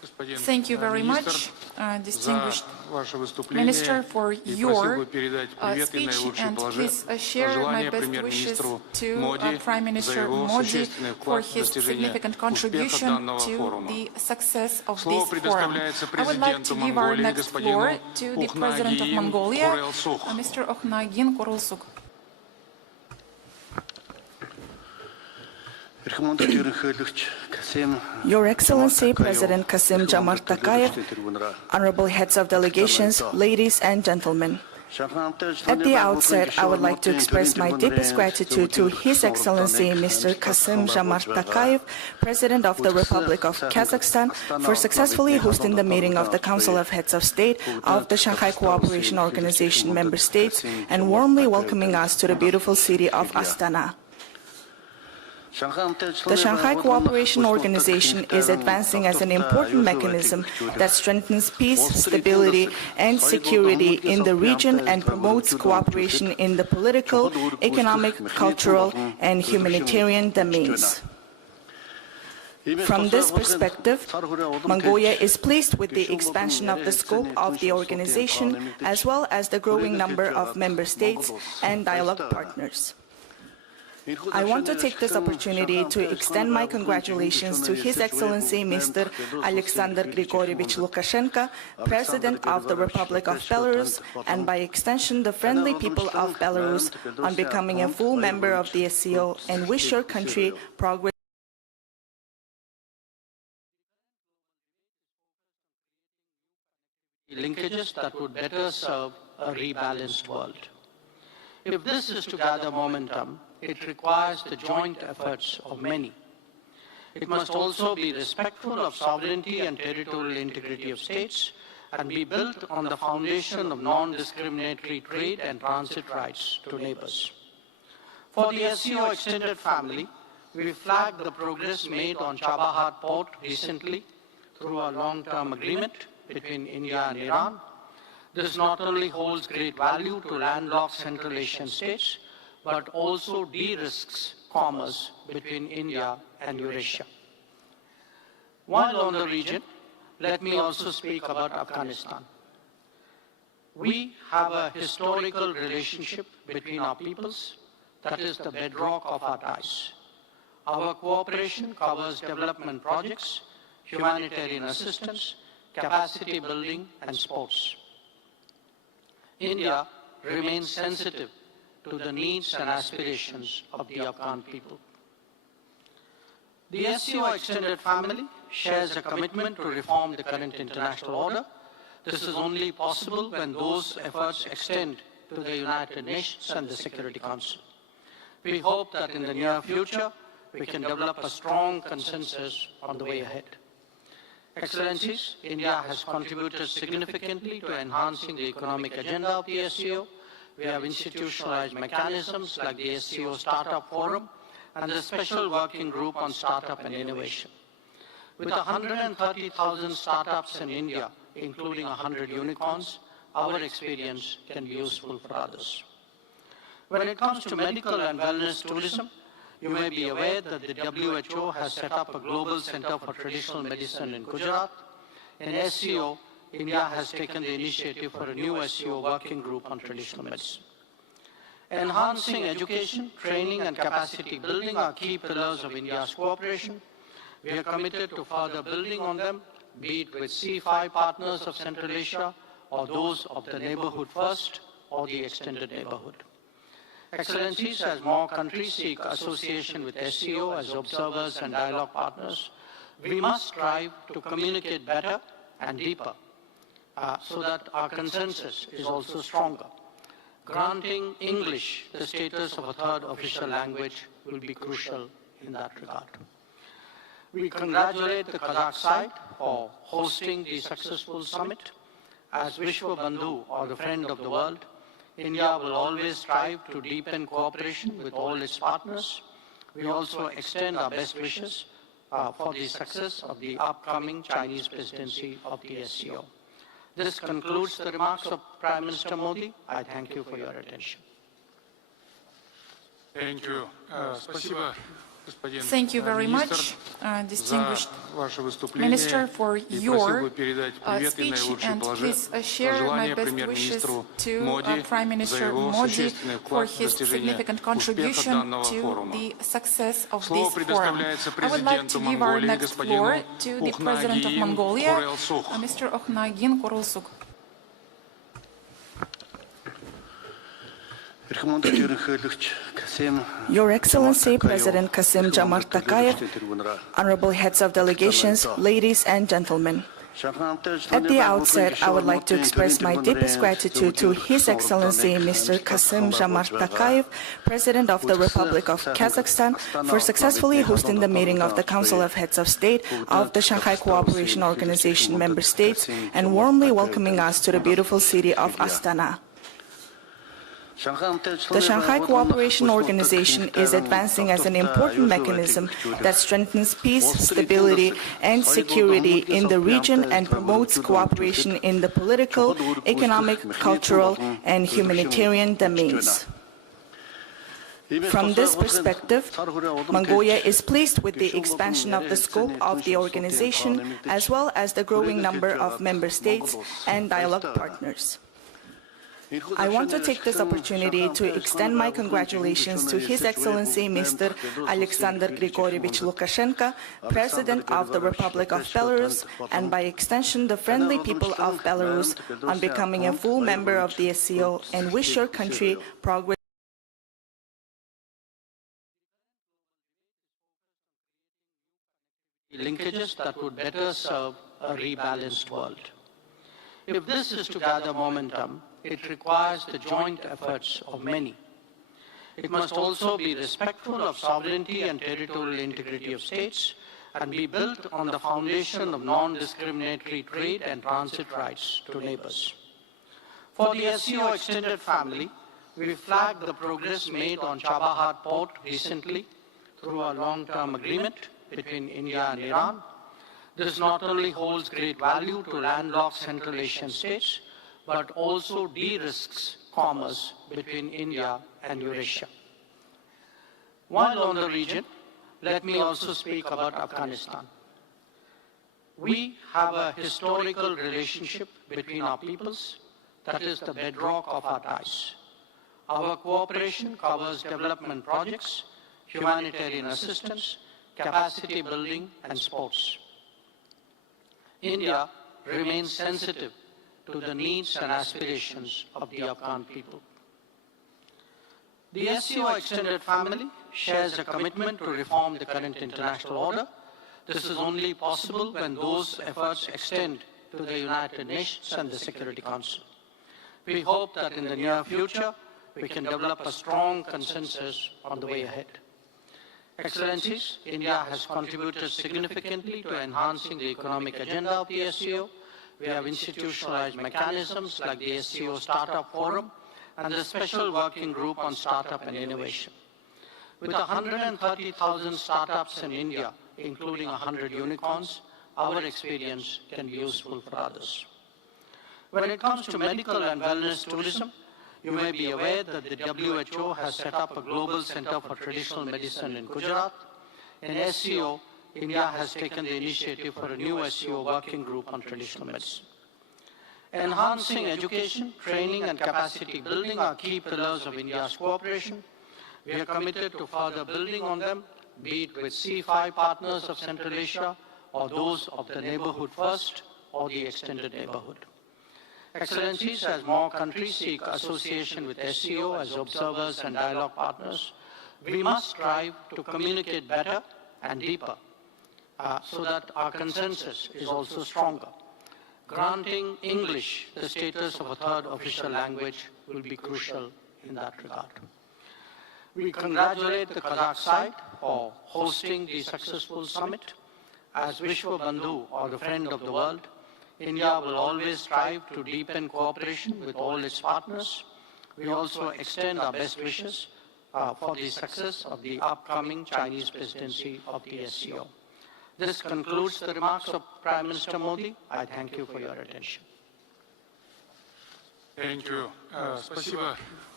Thank you very much, distinguished Minister, for your speech, and please share my best wishes to Prime Minister Modi for his significant contribution to the success of this forum. I would like to give our next floor to the President of Mongolia, Mr. Okhnagin Kurulsuk. Your Excellency, President Kassym-Jomart Tokayev, honorable heads of delegations, ladies and gentlemen. At the outset, I would like to express my deepest gratitude to His Excellency Mr. Kassym-Jomart Tokayev, President of the Republic of Kazakhstan, for successfully hosting the meeting of the Council of Heads of State of the Shanghai Cooperation Organization member states and warmly welcoming us to the beautiful city of Astana. The Shanghai Cooperation Organization is advancing as an important mechanism that strengthens peace, stability, and security in the region and promotes cooperation in the political, economic, cultural, and humanitarian domains. From this perspective, Mongolia is pleased with the expansion of the scope of the organization, as well as the growing number of member states and dialogue partners. I want to take this opportunity to extend my congratulations to His Excellency Mr. Alexander Grigorievich Lukashenko, President of the Republic of Belarus, and by extension the friendly people of Belarus, on becoming a full member of the SCO, and wish your country progress. Linkages that would better serve a rebalanced world. If this is to gather momentum, it requires the joint efforts of many. It must also be respectful of sovereignty and territorial integrity of states and be built on the foundation of non-discriminatory trade and transit rights to neighbors. For the SCO extended family, we flagged the progress made on Chabahar port recently through a long-term agreement between India and Iran. This not only holds great value to landlocked Central Asian states, but also de-risks commerce between India and Eurasia. While on the region, let me also speak about Afghanistan. We have a historical relationship between our peoples that is the bedrock of our ties. Our cooperation covers development projects, humanitarian assistance, capacity building, and sports. India remains sensitive to the needs and aspirations of the Afghan people. The SCO extended family shares a commitment to reform the current international order. This is only possible when those efforts extend to the United Nations and the Security Council. We hope that in the near future, we can develop a strong consensus on the way ahead. Excellencies, India has contributed significantly to enhancing the economic agenda of the SCO. We have institutionalized mechanisms like the SCO Startup Forum and the Special Working Group on Startup and Innovation. With 130,000 startups in India, including 100 unicorns, our experience can be useful for others. When it comes to medical and wellness tourism, you may be aware that the WHO has set up a global center for traditional medicine in Gujarat. In SCO, India has taken the initiative for a new SCO working group on traditional medicine. Enhancing education, training, and capacity building are key pillars of India's cooperation. We are committed to further building on them, be it with C5 partners of Central Asia, or those of the Neighborhood First, or the Extended Neighborhood. Excellencies, as more countries seek association with SCO as observers and dialogue partners, we must strive to communicate better and deeper so that our consensus is also stronger. Granting English the status of a third official language will be crucial in that regard. We congratulate the Kazakh side for hosting the successful summit. As Vishwa Bandhu, or the friend of the world, India will always strive to deepen cooperation with all its partners. We also extend our best wishes for the success of the upcoming Chinese presidency of the SCO. This concludes the remarks of Prime Minister Modi. I thank you for your attention. Thank you. Спасибо, Thank you very much, distinguished Minister, for your speech, and please share my best wishes to Prime Minister Modi for his significant contribution to the success of this forum. I would like to give our next floor to the President of Mongolia, Mr. Okhnagin Korulsuk. Your Excellency, President Kassym-Jomart Tokayev, honorable heads of delegations, ladies and gentlemen. At the outset, I would like to express my deepest gratitude to His Excellency Mr. Kassym-Jomart Tokayev, President of the Republic of Kazakhstan, for successfully hosting the meeting of the Council of Heads of State of the Shanghai Cooperation Organization member states and warmly welcoming us to the beautiful city of Astana. The Shanghai Cooperation Organization is advancing as an important mechanism that strengthens peace, stability, and security in the region and promotes cooperation in the political, economic, cultural, and humanitarian domains. From this perspective, Mongolia is pleased with the expansion of the scope of the organization, as well as the growing number of member states and dialogue partners. I want to take this opportunity to extend my congratulations to His Excellency Mr. Alexander Grigorievich Lukashenko, President of the Republic of Belarus, and by extension the friendly people of Belarus, on becoming a full member of the SCO, and wish your country progress. Linkages that would better serve a rebalanced world. If this is to gather momentum, it requires the joint efforts of many. It must also be respectful of sovereignty and territorial integrity of states and be built on the foundation of non-discriminatory trade and transit rights to neighbors. For the SCO extended family, we flagged the progress made on Chabahar port recently through a long-term agreement between India and Iran. This not only holds great value to landlocked Central Asian states, but also de-risks commerce between India and Eurasia. While on the region, let me also speak about Afghanistan. We have a historical relationship between our peoples that is the bedrock of our ties. Our cooperation covers development projects, humanitarian assistance, capacity building, and sports. India remains sensitive to the needs and aspirations of the Afghan people. The SCO extended family shares a commitment to reform the current international order. This is only possible when those efforts extend to the United Nations and the Security Council. We hope that in the near future, we can develop a strong consensus on the way ahead. Excellencies, India has contributed significantly to enhancing the economic agenda of the SCO. We have institutionalized mechanisms like the SCO Startup Forum and the Special Working Group on Startup and Innovation. With 130,000 startups in India, including 100 unicorns, our experience can be useful for others. When it comes to medical and wellness tourism, you may be aware that the WHO has set up a global center for traditional medicine in Gujarat. In SCO, India has taken the initiative for a new SCO working group on traditional medicine. Enhancing education, training, and capacity building are key pillars of India's cooperation. We are committed to further building on them, be it with C5 partners of Central Asia, or those of the Neighborhood First, or the Extended Neighborhood. Excellencies, as more countries seek association with SCO as observers and dialogue partners, we must strive to communicate better and deeper so that our consensus is also stronger. Granting English the status of a third official language will be crucial in that regard. We congratulate the Kazakh side for hosting the successful summit. As Vishwa Bandhu, or the friend of the world, India will always strive to deepen cooperation with all its partners. We also extend our best wishes for the success of the upcoming Chinese presidency of the SCO. This concludes the remarks of Prime Minister Modi. I thank you for your attention. Thank you. Спасибо,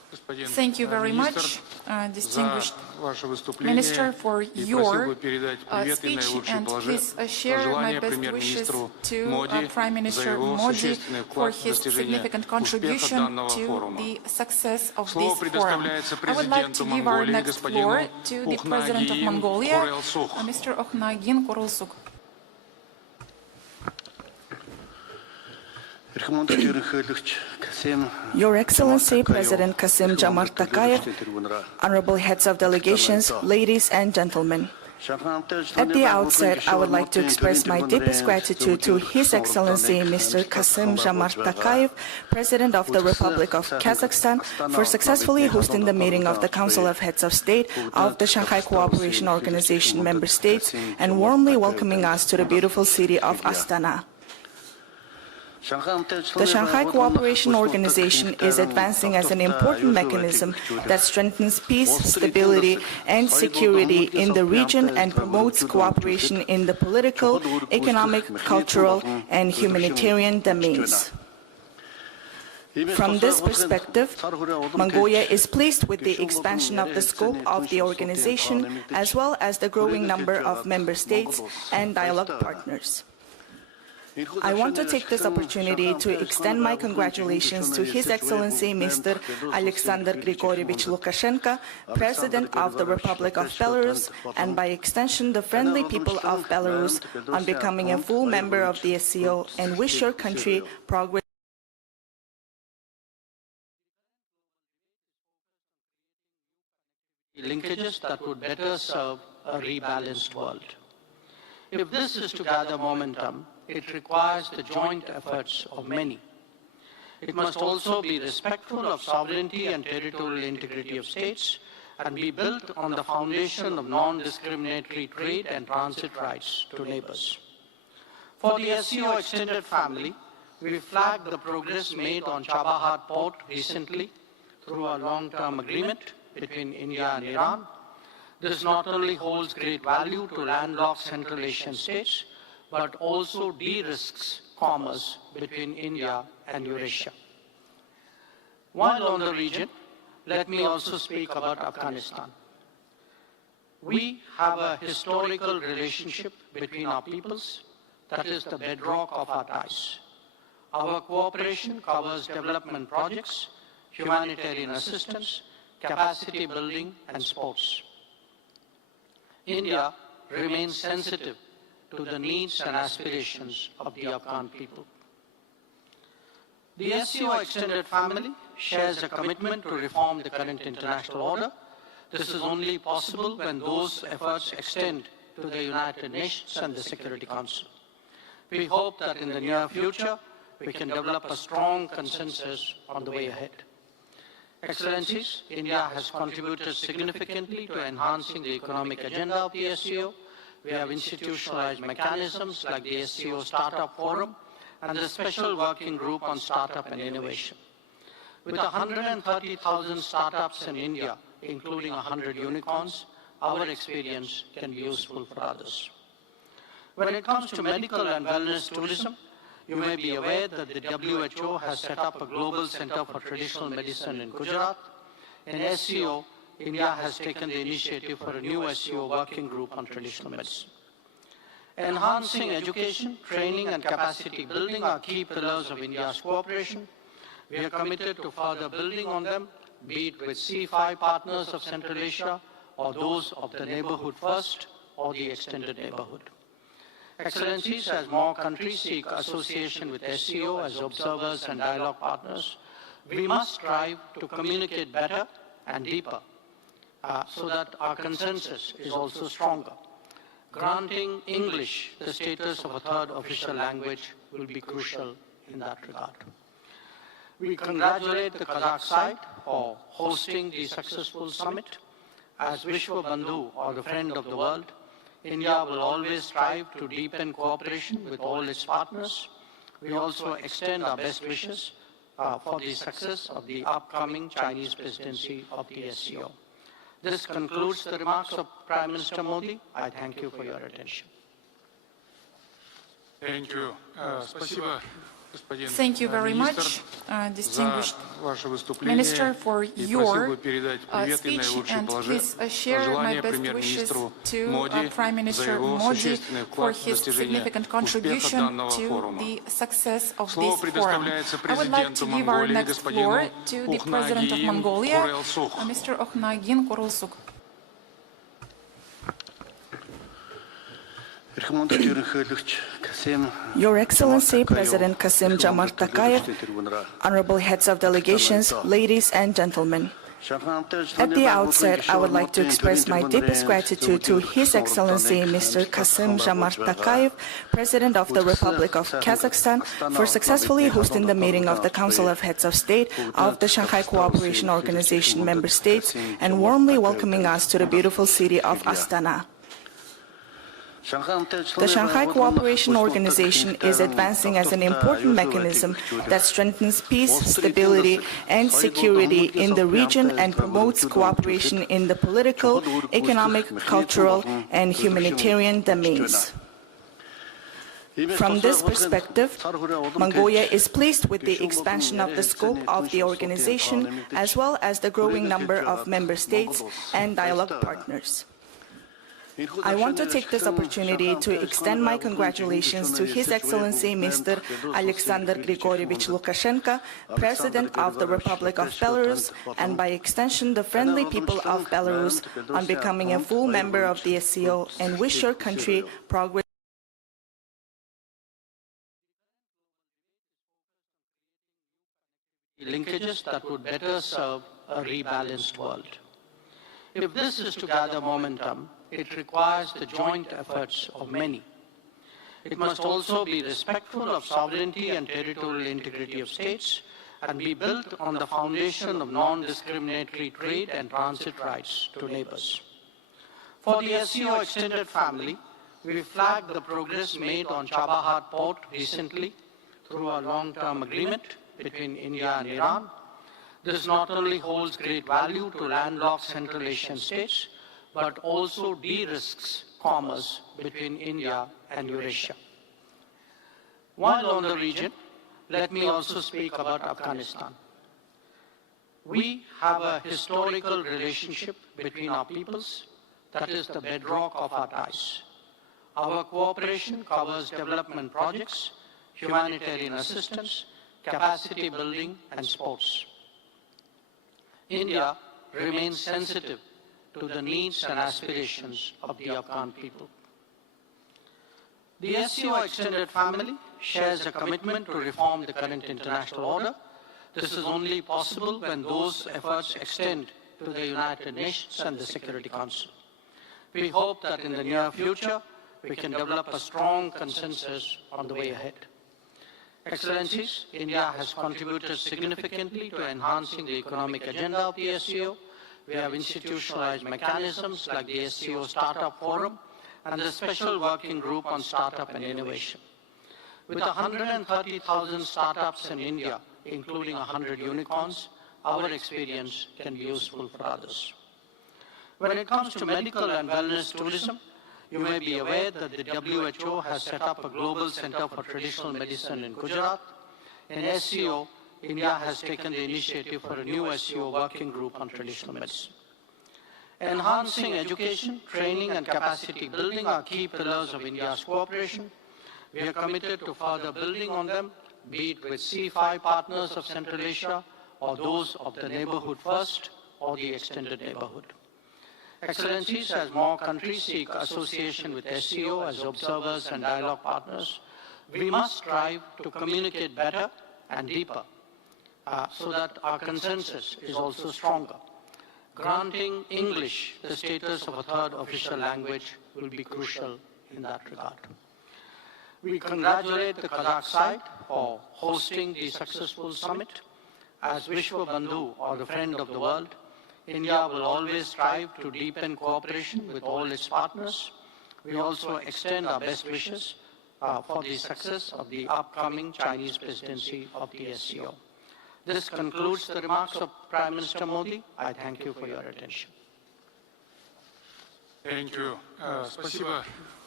Thank you very much, distinguished Minister, for your speech, and please share my best wishes to Prime Minister Modi for his significant contribution to the success of this forum. I would like to give our next floor to the President of Mongolia, Mr. Okhnagin Korulsuk. Your Excellency, President Kassym-Jomart Tokayev, honorable heads of delegations, ladies and gentlemen. At the outset, I would like to express my deepest gratitude to His Excellency Mr. Kassym-Jomart Tokayev, President of the Republic of Kazakhstan, for successfully hosting the meeting of the Council of Heads of State of the Shanghai Cooperation Organization member states and warmly welcoming us to the beautiful city of Astana. The Shanghai Cooperation Organization is advancing as an important mechanism that strengthens peace, stability, and security in the region and promotes cooperation in the political, economic, cultural, and humanitarian domains. From this perspective, Mongolia is pleased with the expansion of the scope of the organization, as well as the growing number of member states and dialogue partners. I want to take this opportunity to extend my congratulations to His Excellency Mr. Alexander Grigorievich Lukashenko, President of the Republic of Belarus, and by extension the friendly people of Belarus, on becoming a full member of the SCO, and wish your country progress. Linkages that would better serve a rebalanced world. If this is to gather momentum, it requires the joint efforts of many. It must also be respectful of sovereignty and territorial integrity of states and be built on the foundation of non-discriminatory trade and transit rights to neighbors. For the SCO extended family, we flagged the progress made on Chabahar port recently through a long-term agreement between India and Iran. This not only holds great value to landlocked Central Asian states, but also de-risks commerce between India and Eurasia. While on the region, let me also speak about Afghanistan. We have a historical relationship between our peoples that is the bedrock of our ties. Our cooperation covers development projects, humanitarian assistance, capacity building, and sports. India remains sensitive to the needs and aspirations of the Afghan people. The SCO extended family shares a commitment to reform the current international order. This is only possible when those efforts extend to the United Nations and the Security Council. We hope that in the near future, we can develop a strong consensus on the way ahead. Excellencies, India has contributed significantly to enhancing the economic agenda of the SCO. We have institutionalized mechanisms like the SCO Startup Forum and the Special Working Group on Startup and Innovation. With 130,000 startups in India, including 100 unicorns, our experience can be useful for others. When it comes to medical and wellness tourism, you may be aware that the WHO has set up a global center for traditional medicine in Gujarat. In SCO, India has taken the initiative for a new SCO working group on traditional medicine. Enhancing education, training, and capacity building are key pillars of India's cooperation. We are committed to further building on them, be it with C5 partners of Central Asia, or those of the neighborhood first, or the extended neighborhood. Excellencies, as more countries seek association with SCO as observers and dialogue partners, we must strive to communicate better and deeper, so that our consensus is also stronger. Granting English the status of a third official language will be crucial in that regard. We congratulate the Kazakh side for hosting the successful summit. As Vishwa Bandhu, or the friend of the world, India will always strive to deepen cooperation with all its partners. We also extend our best wishes for the success of the upcoming Chinese presidency of the SCO. This concludes the remarks of Prime Minister Modi. I thank you for your attention. Thank you. Спасибо. Thank you very much, distinguished Minister, for your speech, and please share my best wishes to Prime Minister Modi for his significant contribution to the success of this forum. I would like to give our next floor to the President of Mongolia, Mr. Okhnagin Kurulsuk. Your Excellency, President Kassym-Jomart Tokayev, honorable heads of delegations, ladies and gentlemen. At the outset, I would like to express my deepest gratitude to His Excellency Mr. Kassym-Jomart Tokayev, President of the Republic of Kazakhstan, for successfully hosting the meeting of the Council of Heads of State of the Shanghai Cooperation Organization member states and warmly welcoming us to the beautiful city of Astana. The Shanghai Cooperation Organization is advancing as an important mechanism that strengthens peace, stability, and security in the region and promotes cooperation in the political, economic, cultural, and humanitarian domains. From this perspective, Mongolia is pleased with the expansion of the scope of the organization, as well as the growing number of member states and dialogue partners. I want to take this opportunity to extend my congratulations to His Excellency Mr. Alexander Grigorievich Lukashenko, President of the Republic of Belarus, and by extension the friendly people of Belarus, on becoming a full member of the SCO, and wish your country progress. Linkages that would better serve a rebalanced world. If this is to gather momentum, it requires the joint efforts of many. It must also be respectful of sovereignty and territorial integrity of states and be built on the foundation of non-discriminatory trade and transit rights to neighbors. For the SCO extended family, we flagged the progress made on Chabahar port recently through a long-term agreement between India and Iran. This not only holds great value to landlocked Central Asian states, but also de-risks commerce between India and Eurasia. While on the region, let me also speak about Afghanistan. We have a historical relationship between our peoples that is the bedrock of our ties. Our cooperation covers development projects, humanitarian assistance, capacity building, and sports. India remains sensitive to the needs and aspirations of the Afghan people. The SCO extended family shares a commitment to reform the current international order. This is only possible when those efforts extend to the United Nations and the Security Council. We hope that in the near future, we can develop a strong consensus on the way ahead. Excellencies, India has contributed significantly to enhancing the economic agenda of the SCO. We have institutionalized mechanisms like the SCO Startup Forum and the Special Working Group on Startup and Innovation. With 130,000 startups in India, including 100 unicorns, our experience can be useful for others. When it comes to medical and wellness tourism, you may be aware that the WHO has set up a global center for traditional medicine in Gujarat. In SCO, India has taken the initiative for a new SCO working group on traditional medicine. Enhancing education, training, and capacity building are key pillars of India's cooperation. We are committed to further building on them, be it with C5 partners of Central Asia, or those of the neighborhood first, or the extended neighborhood. Excellencies, as more countries seek association with SCO as observers and dialogue partners, we must strive to communicate better and deeper so that our consensus is also stronger. Granting English the status of a third official language will be crucial in that regard. We congratulate the Kazakh side for hosting the successful summit. As Vishwa Bandhu, or the friend of the world, India will always strive to deepen cooperation with all its partners. We also extend our best wishes for the success of the upcoming Chinese presidency of the SCO. This concludes the remarks of Prime Minister Modi. I thank you for your attention. Thank you. Спасибо,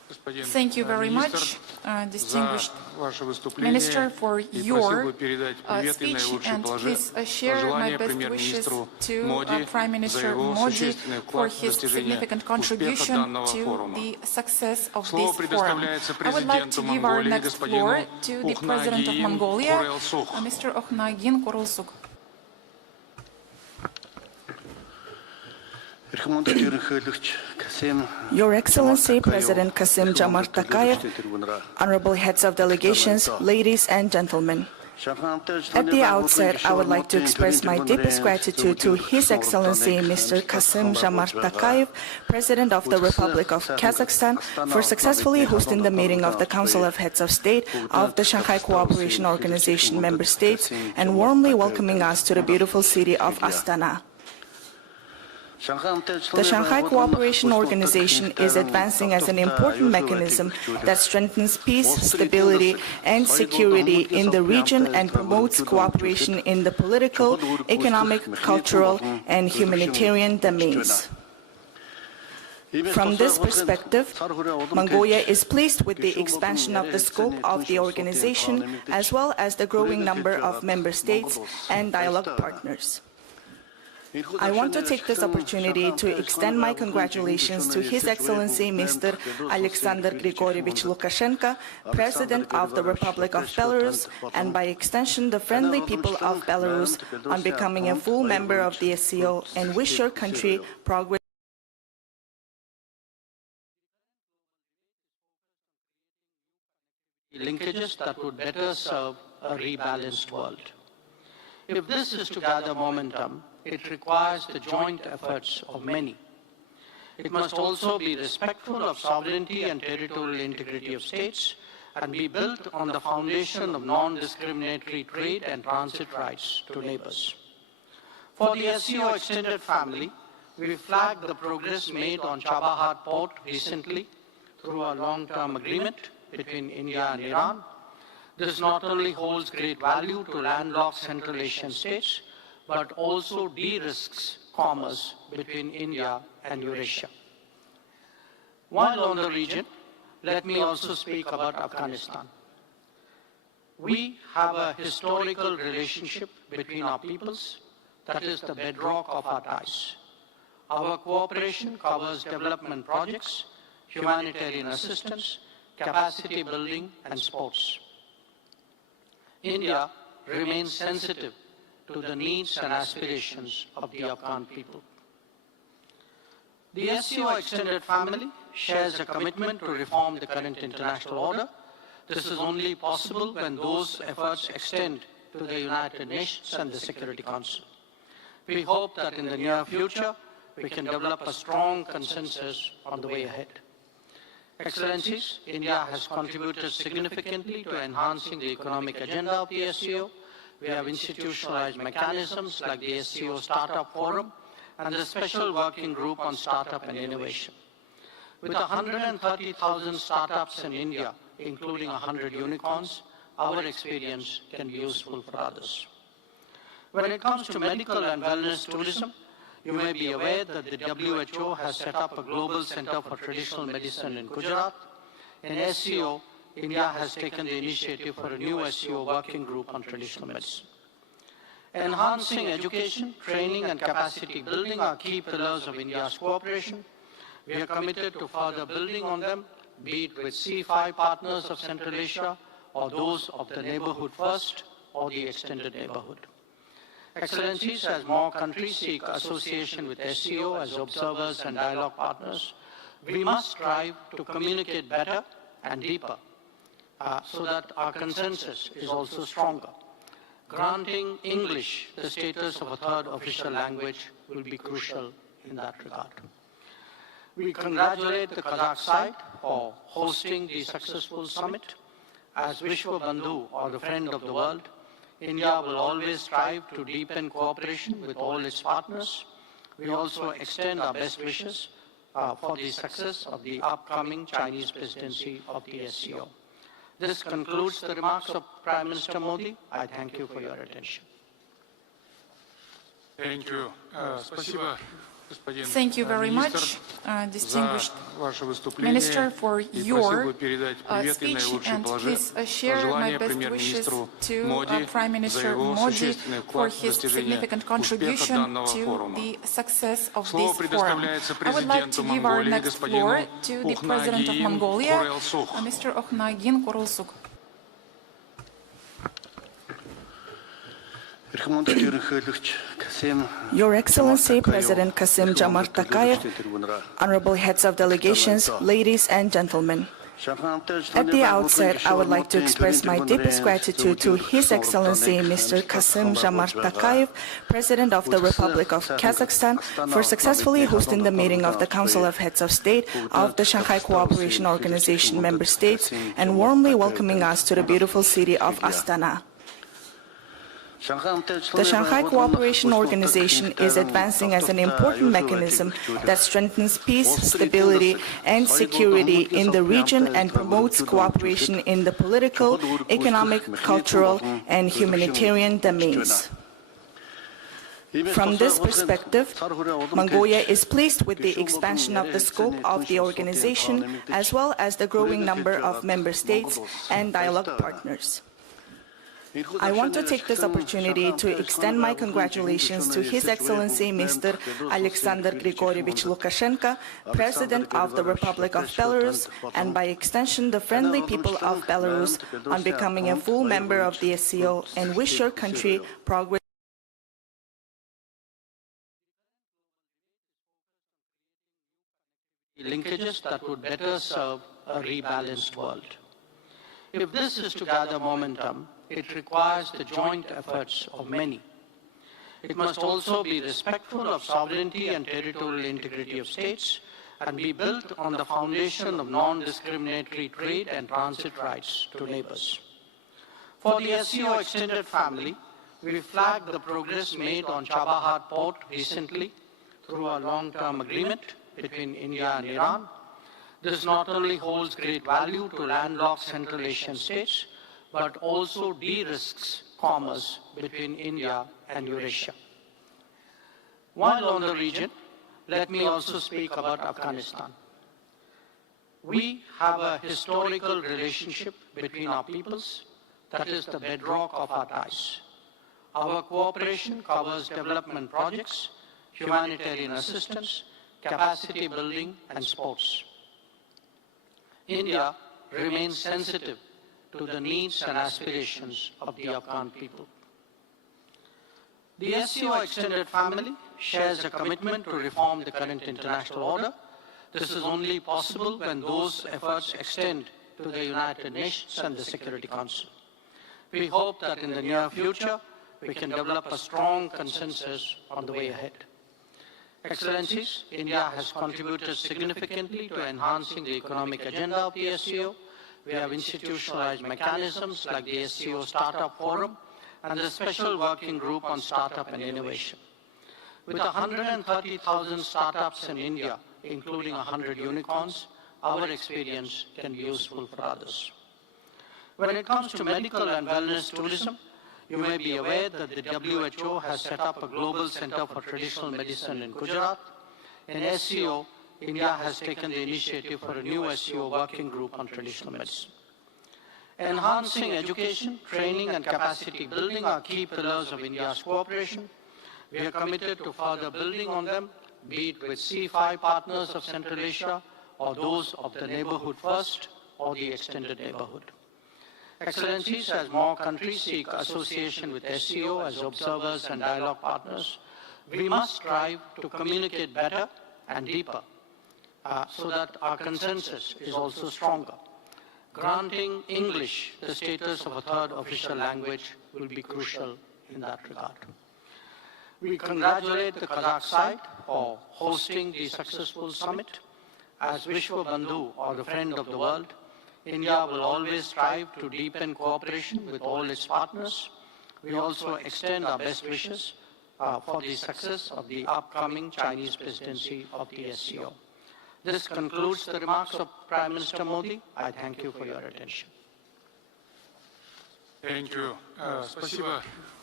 Thank you very much, distinguished Minister, for your speech, and please share my best wishes to Prime Minister Modi for his significant contribution to the success of this forum. I would like to give our next floor to the President of Mongolia, Mr. Okhnagin Kurulsuk. Your Excellency, President Kassym-Jomart Tokayev, honorable heads of delegations, ladies and gentlemen. At the outset, I would like to express my deepest gratitude to His Excellency Mr. Kassym-Jomart Tokayev, President of the Republic of Kazakhstan, for successfully hosting the meeting of the Council of Heads of State of the Shanghai Cooperation Organization member states and warmly welcoming us to the beautiful city of Astana. The Shanghai Cooperation Organization is advancing as an important mechanism that strengthens peace, stability, and security in the region and promotes cooperation in the political, economic, cultural, and humanitarian domains. From this perspective, Mongolia is pleased with the expansion of the scope of the organization, as well as the growing number of member states and dialogue partners. I want to take this opportunity to extend my congratulations to His Excellency Mr. Alexander Grigorievich Lukashenko, President of the Republic of Belarus, and by extension the friendly people of Belarus, on becoming a full member of the SCO, and wish your country progress. Linkages that would better serve a rebalanced world. If this is to gather momentum, it requires the joint efforts of many. It must also be respectful of sovereignty and territorial integrity of states and be built on the foundation of non-discriminatory trade and transit rights to neighbors. For the SCO extended family, we flagged the progress made on Chabahar port recently through a long-term agreement between India and Iran. This not only holds great value to landlocked Central Asian states, but also de-risks commerce between India and Eurasia. While on the region, let me also speak about Afghanistan. We have a historical relationship between our peoples that is the bedrock of our ties. Our cooperation covers development projects, humanitarian assistance, capacity building, and sports. India remains sensitive to the needs and aspirations of the Afghan people. The SCO extended family shares a commitment to reform the current international order. This is only possible when those efforts extend to the United Nations and the Security Council. We hope that in the near future, we can develop a strong consensus on the way ahead. Excellencies, India has contributed significantly to enhancing the economic agenda of the SCO. We have institutionalized mechanisms like the SCO Startup Forum and the Special Working Group on Startup and Innovation. With 130,000 startups in India, including 100 unicorns, our experience can be useful for others. When it comes to medical and wellness tourism, you may be aware that the WHO has set up a global center for traditional medicine in Gujarat. In SCO, India has taken the initiative for a new SCO working group on traditional medicine. Enhancing education, training, and capacity building are key pillars of India's cooperation. We are committed to further building on them, be it with C5 partners of Central Asia, or those of the neighborhood first, or the extended neighborhood. Excellencies, as more countries seek association with SCO as observers and dialogue partners, we must strive to communicate better and deeper so that our consensus is also stronger. Granting English the status of a third official language will be crucial in that regard. We congratulate the Kazakh side for hosting the successful summit. As Vishwa Bandhu, or the friend of the world, India will always strive to deepen cooperation with all its partners. We also extend our best wishes for the success of the upcoming Chinese presidency of the SCO. This concludes the remarks of Prime Minister Modi. I thank you for your attention. Thank you very much, distinguished Minister, for your speech, and please share my best wishes to Prime Minister Modi for his significant contribution to the success of this forum. I would like to give our next floor to the President of Mongolia, Mr. Okhnagin Korulsuk. Your Excellency, President Kassym-Jomart Tokayev, honorable heads of delegations, ladies and gentlemen. At the outset, I would like to express my deepest gratitude to His Excellency Mr. Kassym-Jomart Tokayev, President of the Republic of Kazakhstan, for successfully hosting the meeting of the Council of Heads of State of the Shanghai Cooperation Organization member states and warmly welcoming us to the beautiful city of Astana. The Shanghai Cooperation Organization is advancing as an important mechanism that strengthens peace, stability, and security in the region and promotes cooperation in the political, economic, cultural, and humanitarian domains. From this perspective, Mongolia is pleased with the expansion of the scope of the organization as well as the growing number of member states and dialogue partners. I want to take this opportunity to extend my congratulations to His Excellency Mr. Alexander Grigorievich Lukashenko, President of the Republic of Belarus, and by extension the friendly people of Belarus, on becoming a full member of the SCO, and wish your country progress. Linkages that would better serve a rebalanced world. If this is to gather momentum, it requires the joint efforts of many. It must also be respectful of sovereignty and territorial integrity of states and be built on the foundation of non-discriminatory trade and transit rights to neighbors. For the SCO extended family, we flagged the progress made on Chabahar port recently through a long-term agreement between India and Iran. This not only holds great value to landlocked Central Asian states, but also de-risks commerce between India and Eurasia. While on the region, let me also speak about Afghanistan. We have a historical relationship between our peoples that is the bedrock of our ties. Our cooperation covers development projects, humanitarian assistance, capacity building, and sports. India remains sensitive to the needs and aspirations of the Afghan people. The SCO extended family shares a commitment to reform the current international order. This is only possible when those efforts extend to the United Nations and the Security Council. We hope that in the near future, we can develop a strong consensus on the way ahead. Excellencies, India has contributed significantly to enhancing the economic agenda of the SCO. We have institutionalized mechanisms like the SCO Startup Forum and the Special Working Group on Startup and Innovation. With 130,000 startups in India, including 100 unicorns, our experience can be useful for others. When it comes to medical and wellness tourism, you may be aware that the WHO has set up a global center for traditional medicine in Gujarat. In SCO, India has taken the initiative for a new SCO working group on traditional medicine. Enhancing education, training, and capacity building are key pillars of India's cooperation. We are committed to further building on them, be it with C5 partners of Central Asia or those of the Neighborhood First or the Extended Neighborhood. Excellencies, as more countries seek association with SCO as observers and dialogue partners, we must strive to communicate better and deeper so that our consensus is also stronger. Granting English the status of a third official language will be crucial in that regard. We congratulate the Kazakh side for hosting the successful summit. As Vishwa Bandhu, or the friend of the world, India will always strive to deepen cooperation with all its partners. We also extend our best wishes for the success of the upcoming Chinese presidency of the SCO. This concludes the remarks of Prime Minister Modi. I thank you for your attention. Thank you. Спасибо,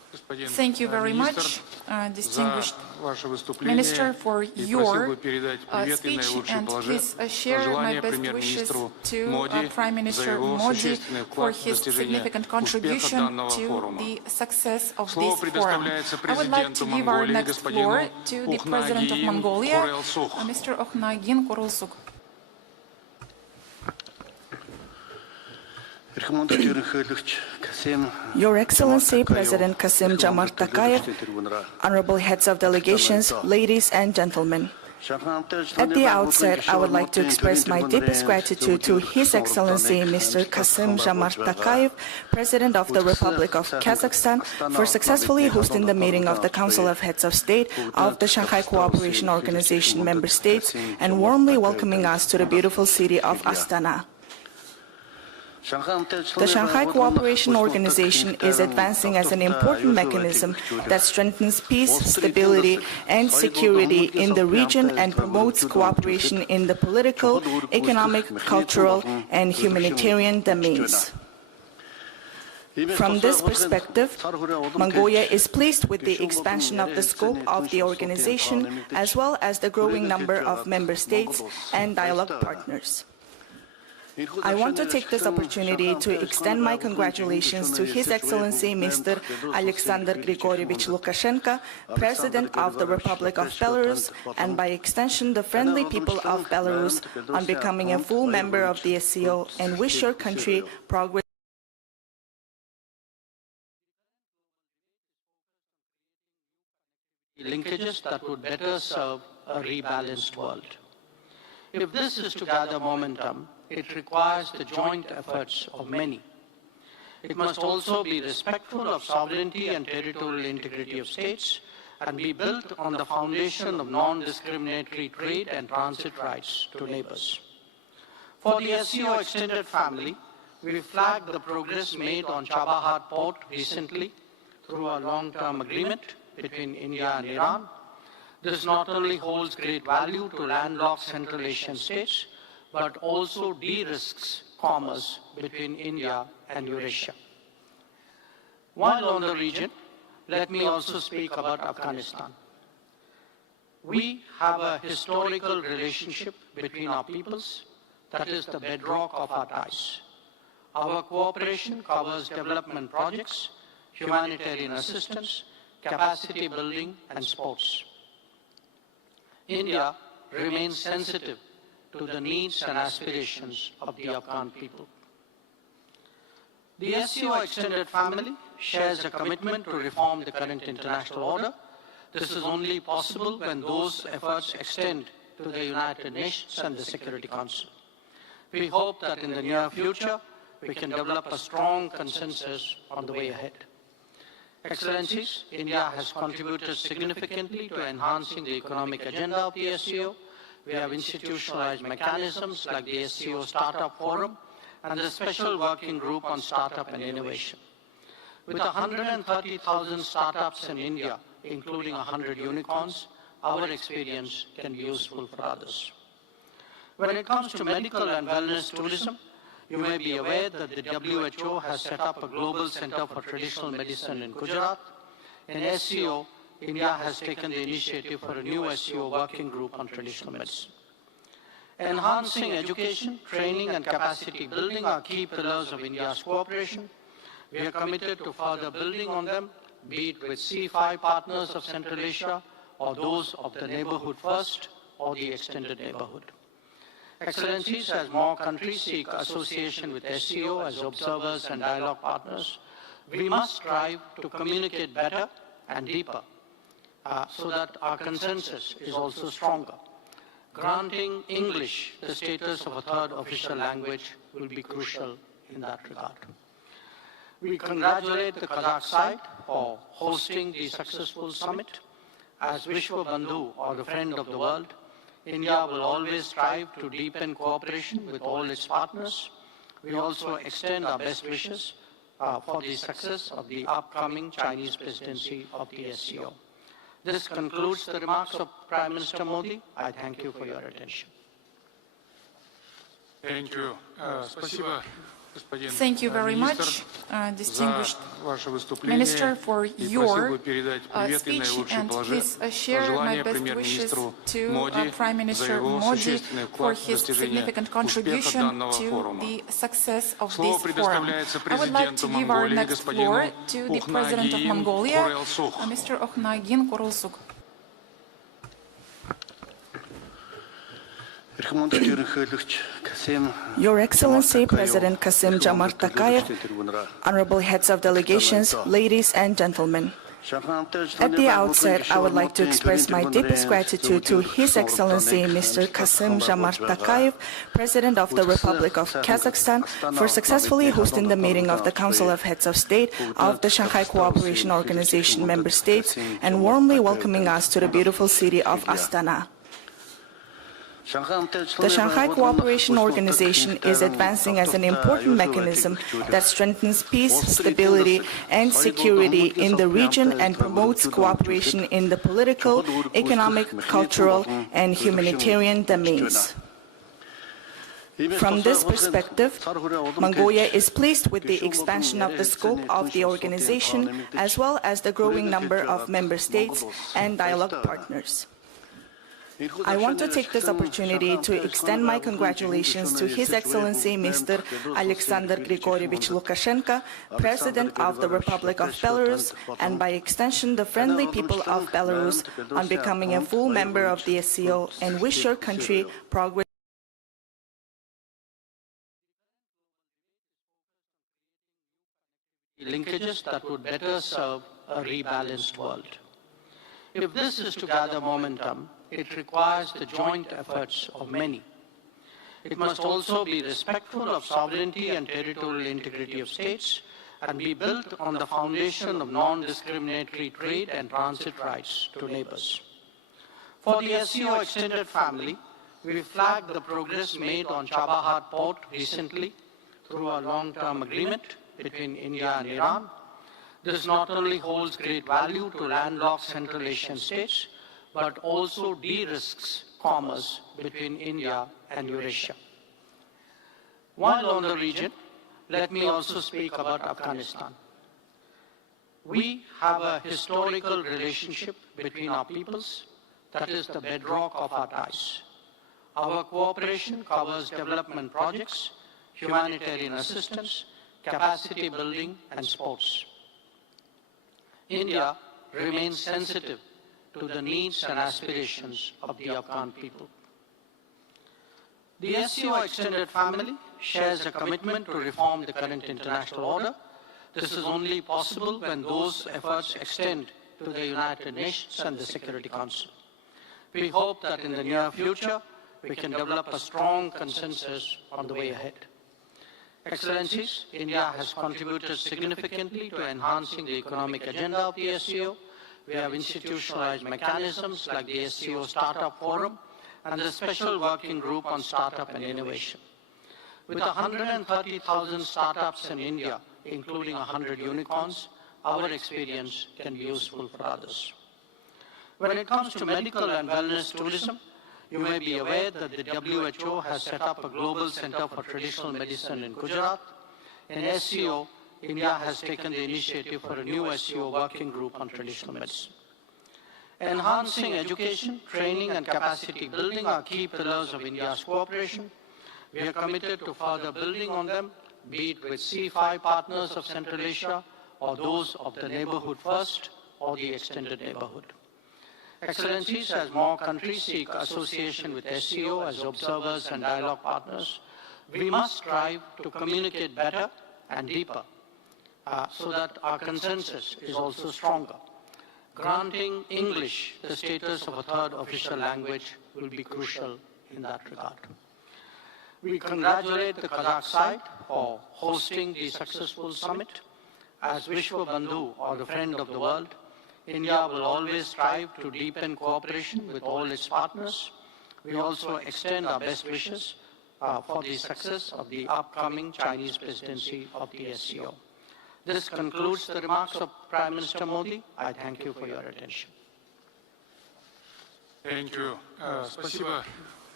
Thank you very much, distinguished Minister, for your speech, and please share my best wishes to Prime Minister Modi for his significant contribution to the success of this forum. I would like to give our next floor to the President of Mongolia, Mr. Okhnagin Kurulsuk. Your Excellency, President Kassym-Jomart Tokayev, honorable heads of delegations, ladies and gentlemen. At the outset, I would like to express my deepest gratitude to His Excellency Mr. Kassym-Jomart Tokayev, President of the Republic of Kazakhstan, for successfully hosting the meeting of the Council of Heads of State of the Shanghai Cooperation Organization member states and warmly welcoming us to the beautiful city of Astana. The Shanghai Cooperation Organization is advancing as an important mechanism that strengthens peace, stability, and security in the region and promotes cooperation in the political, economic, cultural, and humanitarian domains. From this perspective, Mongolia is pleased with the expansion of the scope of the organization, as well as the growing number of member states and dialogue partners. I want to take this opportunity to extend my congratulations to His Excellency Mr. Alexander Grigorievich Lukashenko, President of the Republic of Belarus, and by extension the friendly people of Belarus, on becoming a full member of the SCO, and wish your country progress. Linkages that would better serve a rebalanced world. If this is to gather momentum, it requires the joint efforts of many. It must also be respectful of sovereignty and territorial integrity of states and be built on the foundation of non-discriminatory trade and transit rights to neighbors. For the SCO extended family, we flagged the progress made on Chabahar port recently through a long-term agreement between India and Iran. This not only holds great value to landlocked Central Asian states, but also de-risks commerce between India and Eurasia. While on the region, let me also speak about Afghanistan. We have a historical relationship between our peoples that is the bedrock of our ties. Our cooperation covers development projects, humanitarian assistance, capacity building, and sports. India remains sensitive to the needs and aspirations of the Afghan people. The SCO extended family shares a commitment to reform the current international order. This is only possible when those efforts extend to the United Nations and the Security Council. We hope that in the near future, we can develop a strong consensus on the way ahead. Excellencies, India has contributed significantly to enhancing the economic agenda of the SCO. We have institutionalized mechanisms like the SCO Startup Forum and the Special Working Group on Startup and Innovation. With 130,000 startups in India, including 100 unicorns, our experience can be useful for others. When it comes to medical and wellness tourism, you may be aware that the WHO has set up a global center for traditional medicine in Gujarat. In SCO, India has taken the initiative for a new SCO working group on traditional medicine. Enhancing education, training, and capacity building are key pillars of India's cooperation. We are committed to further building on them, be it with C5 partners of Central Asia, or those of the Neighborhood First, or the Extended Neighborhood. Excellencies, as more countries seek association with SCO as observers and dialogue partners, we must strive to communicate better and deeper so that our consensus is also stronger. Granting English the status of a third official language will be crucial in that regard. We congratulate the Kazakh side for hosting the successful summit. As Vishwa Bandhu, or the friend of the world, India will always strive to deepen cooperation with all its partners. We also extend our best wishes for the success of the upcoming Chinese presidency of the SCO. This concludes the remarks of Prime Minister Modi. I thank you for your attention. Thank you. Спасибо, Thank you very much, distinguished Minister, for your speech, and please share my best wishes to Prime Minister Modi for his significant contribution to the success of this forum. I would like to give our next floor to the President of Mongolia, Mr. Okhnagin Kurulsuk. Your Excellency, President Kassym-Jomart Tokayev, honorable heads of delegations, ladies and gentlemen. At the outset, I would like to express my deepest gratitude to His Excellency Mr. Kassym-Jomart Tokayev, President of the Republic of Kazakhstan, for successfully hosting the meeting of the Council of Heads of State of the Shanghai Cooperation Organization member states and warmly welcoming us to the beautiful city of Astana. The Shanghai Cooperation Organization is advancing as an important mechanism that strengthens peace, stability, and security in the region and promotes cooperation in the political, economic, cultural, and humanitarian domains. From this perspective, Mongolia is pleased with the expansion of the scope of the organization, as well as the growing number of member states and dialogue partners. I want to take this opportunity to extend my congratulations to His Excellency Mr. Alexander Grigorievich Lukashenko, President of the Republic of Belarus, and by extension the friendly people of Belarus, on becoming a full member of the SCO, and wish your country progress. Linkages that would better serve a rebalanced world. If this is to gather momentum, it requires the joint efforts of many. It must also be respectful of sovereignty and territorial integrity of states and be built on the foundation of non-discriminatory trade and transit rights to neighbors. For the SCO extended family, we flagged the progress made on Chabahar port recently through a long-term agreement between India and Iran. This not only holds great value to landlocked Central Asian states, but also de-risks commerce between India and Eurasia. While on the region, let me also speak about Afghanistan. We have a historical relationship between our peoples that is the bedrock of our ties. Our cooperation covers development projects, humanitarian assistance, capacity building, and sports. India remains sensitive to the needs and aspirations of the Afghan people. The SCO extended family shares a commitment to reform the current international order. This is only possible when those efforts extend to the United Nations and the Security Council. We hope that in the near future, we can develop a strong consensus on the way ahead. Excellencies, India has contributed significantly to enhancing the economic agenda of the SCO. We have institutionalized mechanisms like the SCO Startup Forum and the Special Working Group on Startup and Innovation. With 130,000 startups in India, including 100 unicorns, our experience can be useful for others. When it comes to medical and wellness tourism, you may be aware that the WHO has set up a global center for traditional medicine in Gujarat. In SCO, India has taken the initiative for a new SCO working group on traditional medicine. Enhancing education, training, and capacity building are key pillars of India's cooperation. We are committed to further building on them, be it with C5 partners of Central Asia, or those of the Neighborhood First, or the Extended Neighborhood. Excellencies, as more countries seek association with SCO as observers and dialogue partners, we must strive to communicate better and deeper so that our consensus is also stronger. Granting English the status of a third official language will be crucial in that regard. We congratulate the Kazakh side for hosting the successful summit. As Vishwa Bandhu, or the friend of the world, India will always strive to deepen cooperation with all its partners. We also extend our best wishes for the success of the upcoming Chinese presidency of the SCO. This concludes the remarks of Prime Minister Modi. I thank you for your attention. Thank you. Спасибо,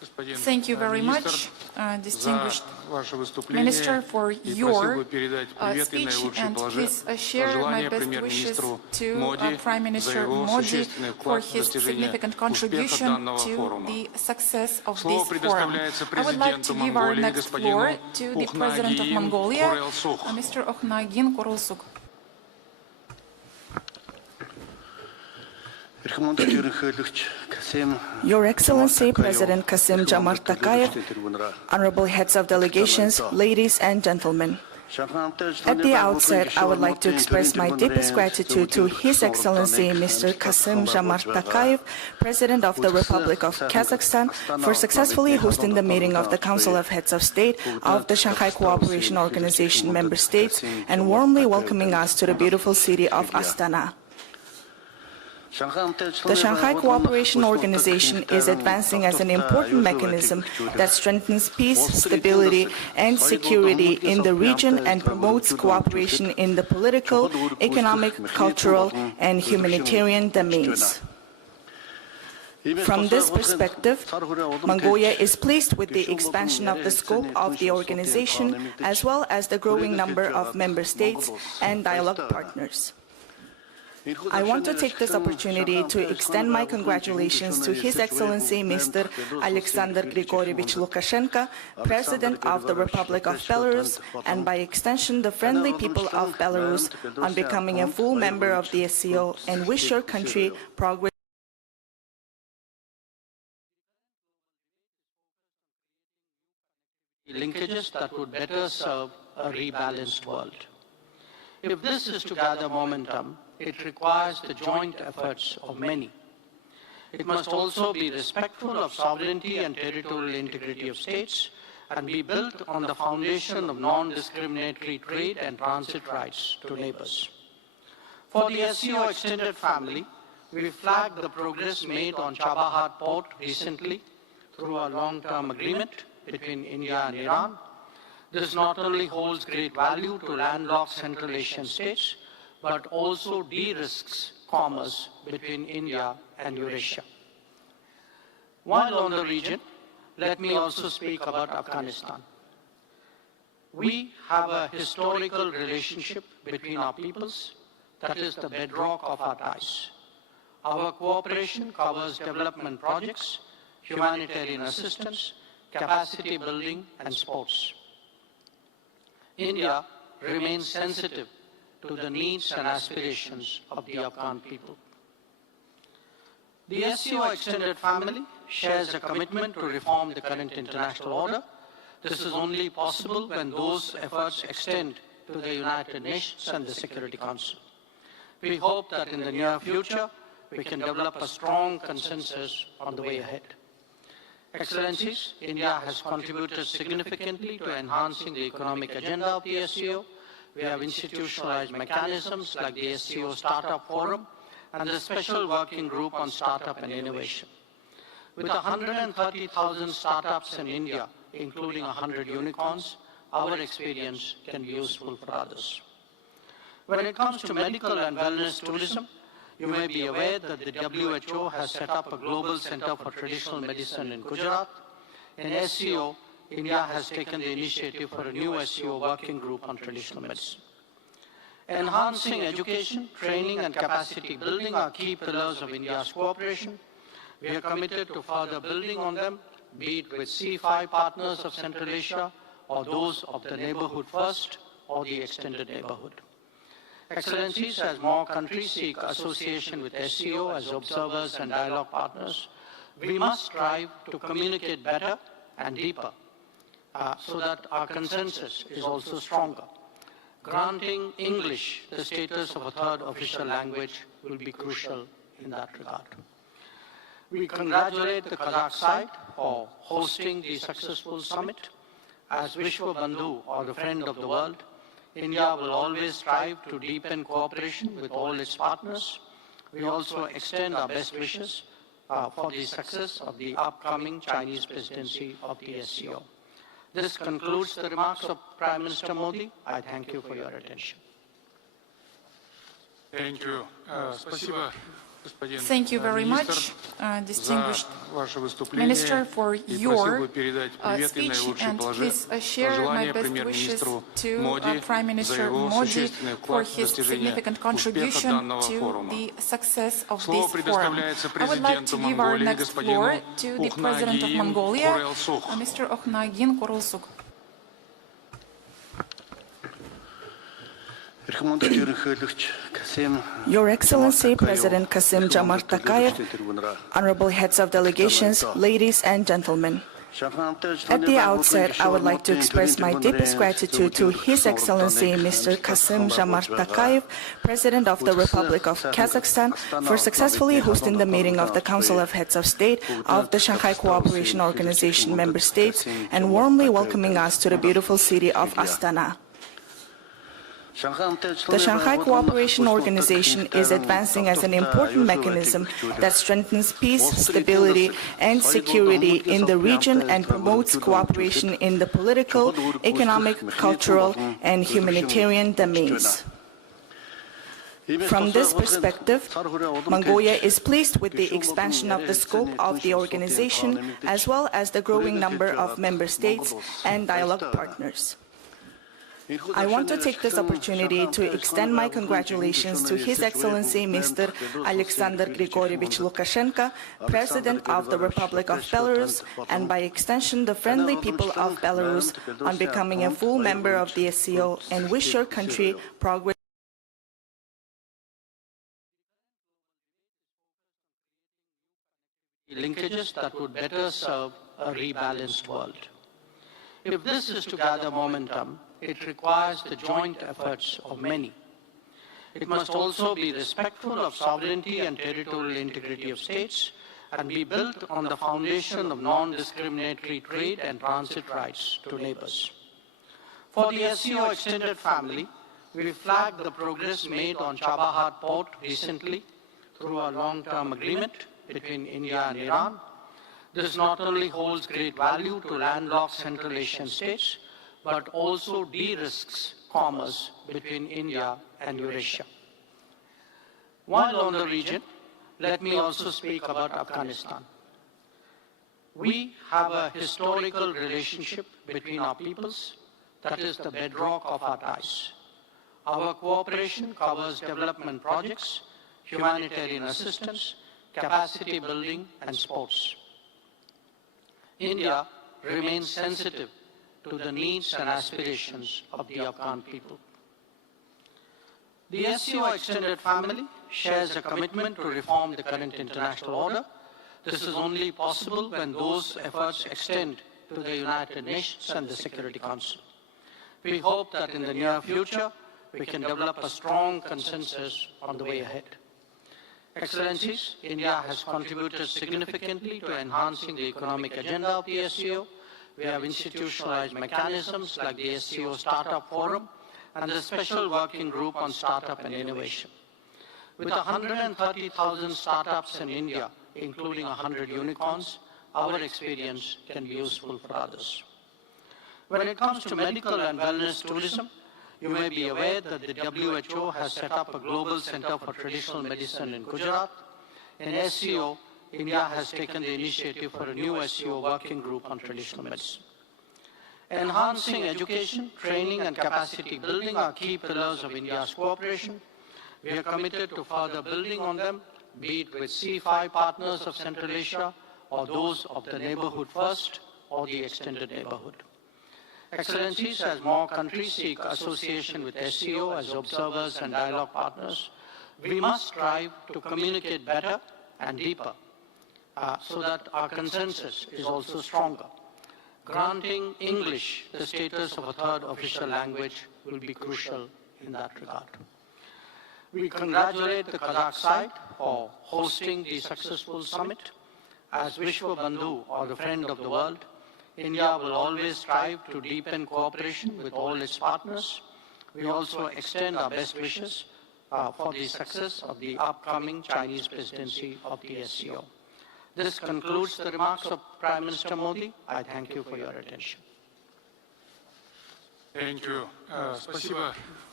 Thank you very much, distinguished Minister, for your speech, and please share my best wishes to Prime Minister Modi for his significant contribution to the success of this forum. I would like to give our next floor to the President of Mongolia, Mr. Okhnagin Kurulsuk. Your Excellency, President Kassym-Jomart Tokayev, honorable heads of delegations, ladies and gentlemen. At the outset, I would like to express my deepest gratitude to His Excellency Mr. Kassym-Jomart Tokayev, President of the Republic of Kazakhstan, for successfully hosting the meeting of the Council of Heads of State of the Shanghai Cooperation Organization member states and warmly welcoming us to the beautiful city of Astana. The Shanghai Cooperation Organization is advancing as an important mechanism that strengthens peace, stability, and security in the region and promotes cooperation in the political, economic, cultural, and humanitarian domains. From this perspective, Mongolia is pleased with the expansion of the scope of the organization, as well as the growing number of member states and dialogue partners. I want to take this opportunity to extend my congratulations to His Excellency Mr. Alexander Grigorievich Lukashenko, President of the Republic of Belarus, and by extension the friendly people of Belarus, on becoming a full member of the SCO, and wish your country progress. Linkages that would better serve a rebalanced world. If this is to gather momentum, it requires the joint efforts of many. It must also be respectful of sovereignty and territorial integrity of states and be built on the foundation of non-discriminatory trade and transit rights to neighbors. For the SCO extended family, we flagged the progress made on Chabahar port recently through a long-term agreement between India and Iran. This not only holds great value to landlocked Central Asian states, but also de-risks commerce between India and Eurasia. While on the region, let me also speak about Afghanistan. We have a historical relationship between our peoples that is the bedrock of our ties. Our cooperation covers development projects, humanitarian assistance, capacity building, and sports. India remains sensitive to the needs and aspirations of the Afghan people. The SCO extended family shares a commitment to reform the current international order. This is only possible when those efforts extend to the United Nations and the Security Council. We hope that in the near future, we can develop a strong consensus on the way ahead. Excellencies, India has contributed significantly to enhancing the economic agenda of the SCO. We have institutionalized mechanisms like the SCO Startup Forum and the Special Working Group on Startup and Innovation. With 130,000 startups in India, including 100 unicorns, our experience can be useful for others. When it comes to medical and wellness tourism, you may be aware that the WHO has set up a global center for traditional medicine in Gujarat. In SCO, India has taken the initiative for a new SCO working group on traditional medicine. Enhancing education, training, and capacity building are key pillars of India's cooperation. We are committed to further building on them, be it with C5 partners of Central Asia, or those of the Neighborhood First, or the Extended Neighborhood. Excellencies, as more countries seek association with SCO as observers and dialogue partners, we must strive to communicate better and deeper so that our consensus is also stronger. Granting English the status of a third official language will be crucial in that regard. We congratulate the Kazakh side for hosting the successful summit. As Vishwa Bandhu, or the friend of the world, India will always strive to deepen cooperation with all its partners. We also extend our best wishes for the success of the upcoming Chinese presidency of the SCO. This concludes the remarks of Prime Minister Modi. I thank you for your attention. Thank you. Спасибо, Thank you very much, distinguished Minister, for your speech, and please share my best wishes to Prime Minister Modi for his significant contribution to the success of this forum. I would like to give our next floor to the President of Mongolia, Mr. Okhnagin Korulsuk. Your Excellency, President Kassym-Jomart Tokayev, honorable heads of delegations, ladies and gentlemen. At the outset, I would like to express my deepest gratitude to His Excellency Mr. Kassym-Jomart Tokayev, President of the Republic of Kazakhstan, for successfully hosting the meeting of the Council of Heads of State of the Shanghai Cooperation Organization member states and warmly welcoming us to the beautiful city of Astana. The Shanghai Cooperation Organization is advancing as an important mechanism that strengthens peace, stability, and security in the region and promotes cooperation in the political, economic, cultural, and humanitarian domains. From this perspective, Mongolia is pleased with the expansion of the scope of the organization, as well as the growing number of member states and dialogue partners. I want to take this opportunity to extend my congratulations to His Excellency Mr. Alexander Grigorievich Lukashenko, President of the Republic of Belarus, and by extension the friendly people of Belarus, on becoming a full member of the SCO, and wish your country progress. Linkages that would better serve a rebalanced world. If this is to gather momentum, it requires the joint efforts of many. It must also be respectful of sovereignty and territorial integrity of states and be built on the foundation of non-discriminatory trade and transit rights to neighbors. For the SCO extended family, we flagged the progress made on Chabahar port recently through a long-term agreement between India and Iran. This not only holds great value to landlocked Central Asian states, but also de-risks commerce between India and Eurasia. While on the region, let me also speak about Afghanistan. We have a historical relationship between our peoples that is the bedrock of our ties. Our cooperation covers development projects, humanitarian assistance, capacity building, and sports. India remains sensitive to the needs and aspirations of the Afghan people. The SCO extended family shares a commitment to reform the current international order. This is only possible when those efforts extend to the United Nations and the Security Council. We hope that in the near future, we can develop a strong consensus on the way ahead. Excellencies, India has contributed significantly to enhancing the economic agenda of the SCO. We have institutionalized mechanisms like the SCO Startup Forum and the Special Working Group on Startup and Innovation. With 130,000 startups in India, including 100 unicorns, our experience can be useful for others. When it comes to medical and wellness tourism, you may be aware that the WHO has set up a global center for traditional medicine in Gujarat. In SCO, India has taken the initiative for a new SCO working group on traditional medicine. Enhancing education, training, and capacity building are key pillars of India's cooperation. We are committed to further building on them, be it with C5 partners of Central Asia, or those of the Neighborhood First, or the Extended Neighborhood. Excellencies, as more countries seek association with SCO as observers and dialogue partners, we must strive to communicate better and deeper so that our consensus is also stronger. Granting English the status of a third official language will be crucial in that regard. We congratulate the Kazakh side for hosting the successful summit. As Vishwa Bandhu, or the friend of the world, India will always strive to deepen cooperation with all its partners. We also extend our best wishes for the success of the upcoming Chinese presidency of the SCO. This concludes the remarks of Prime Minister Modi. I thank you for your attention. Thank you. Спасибо,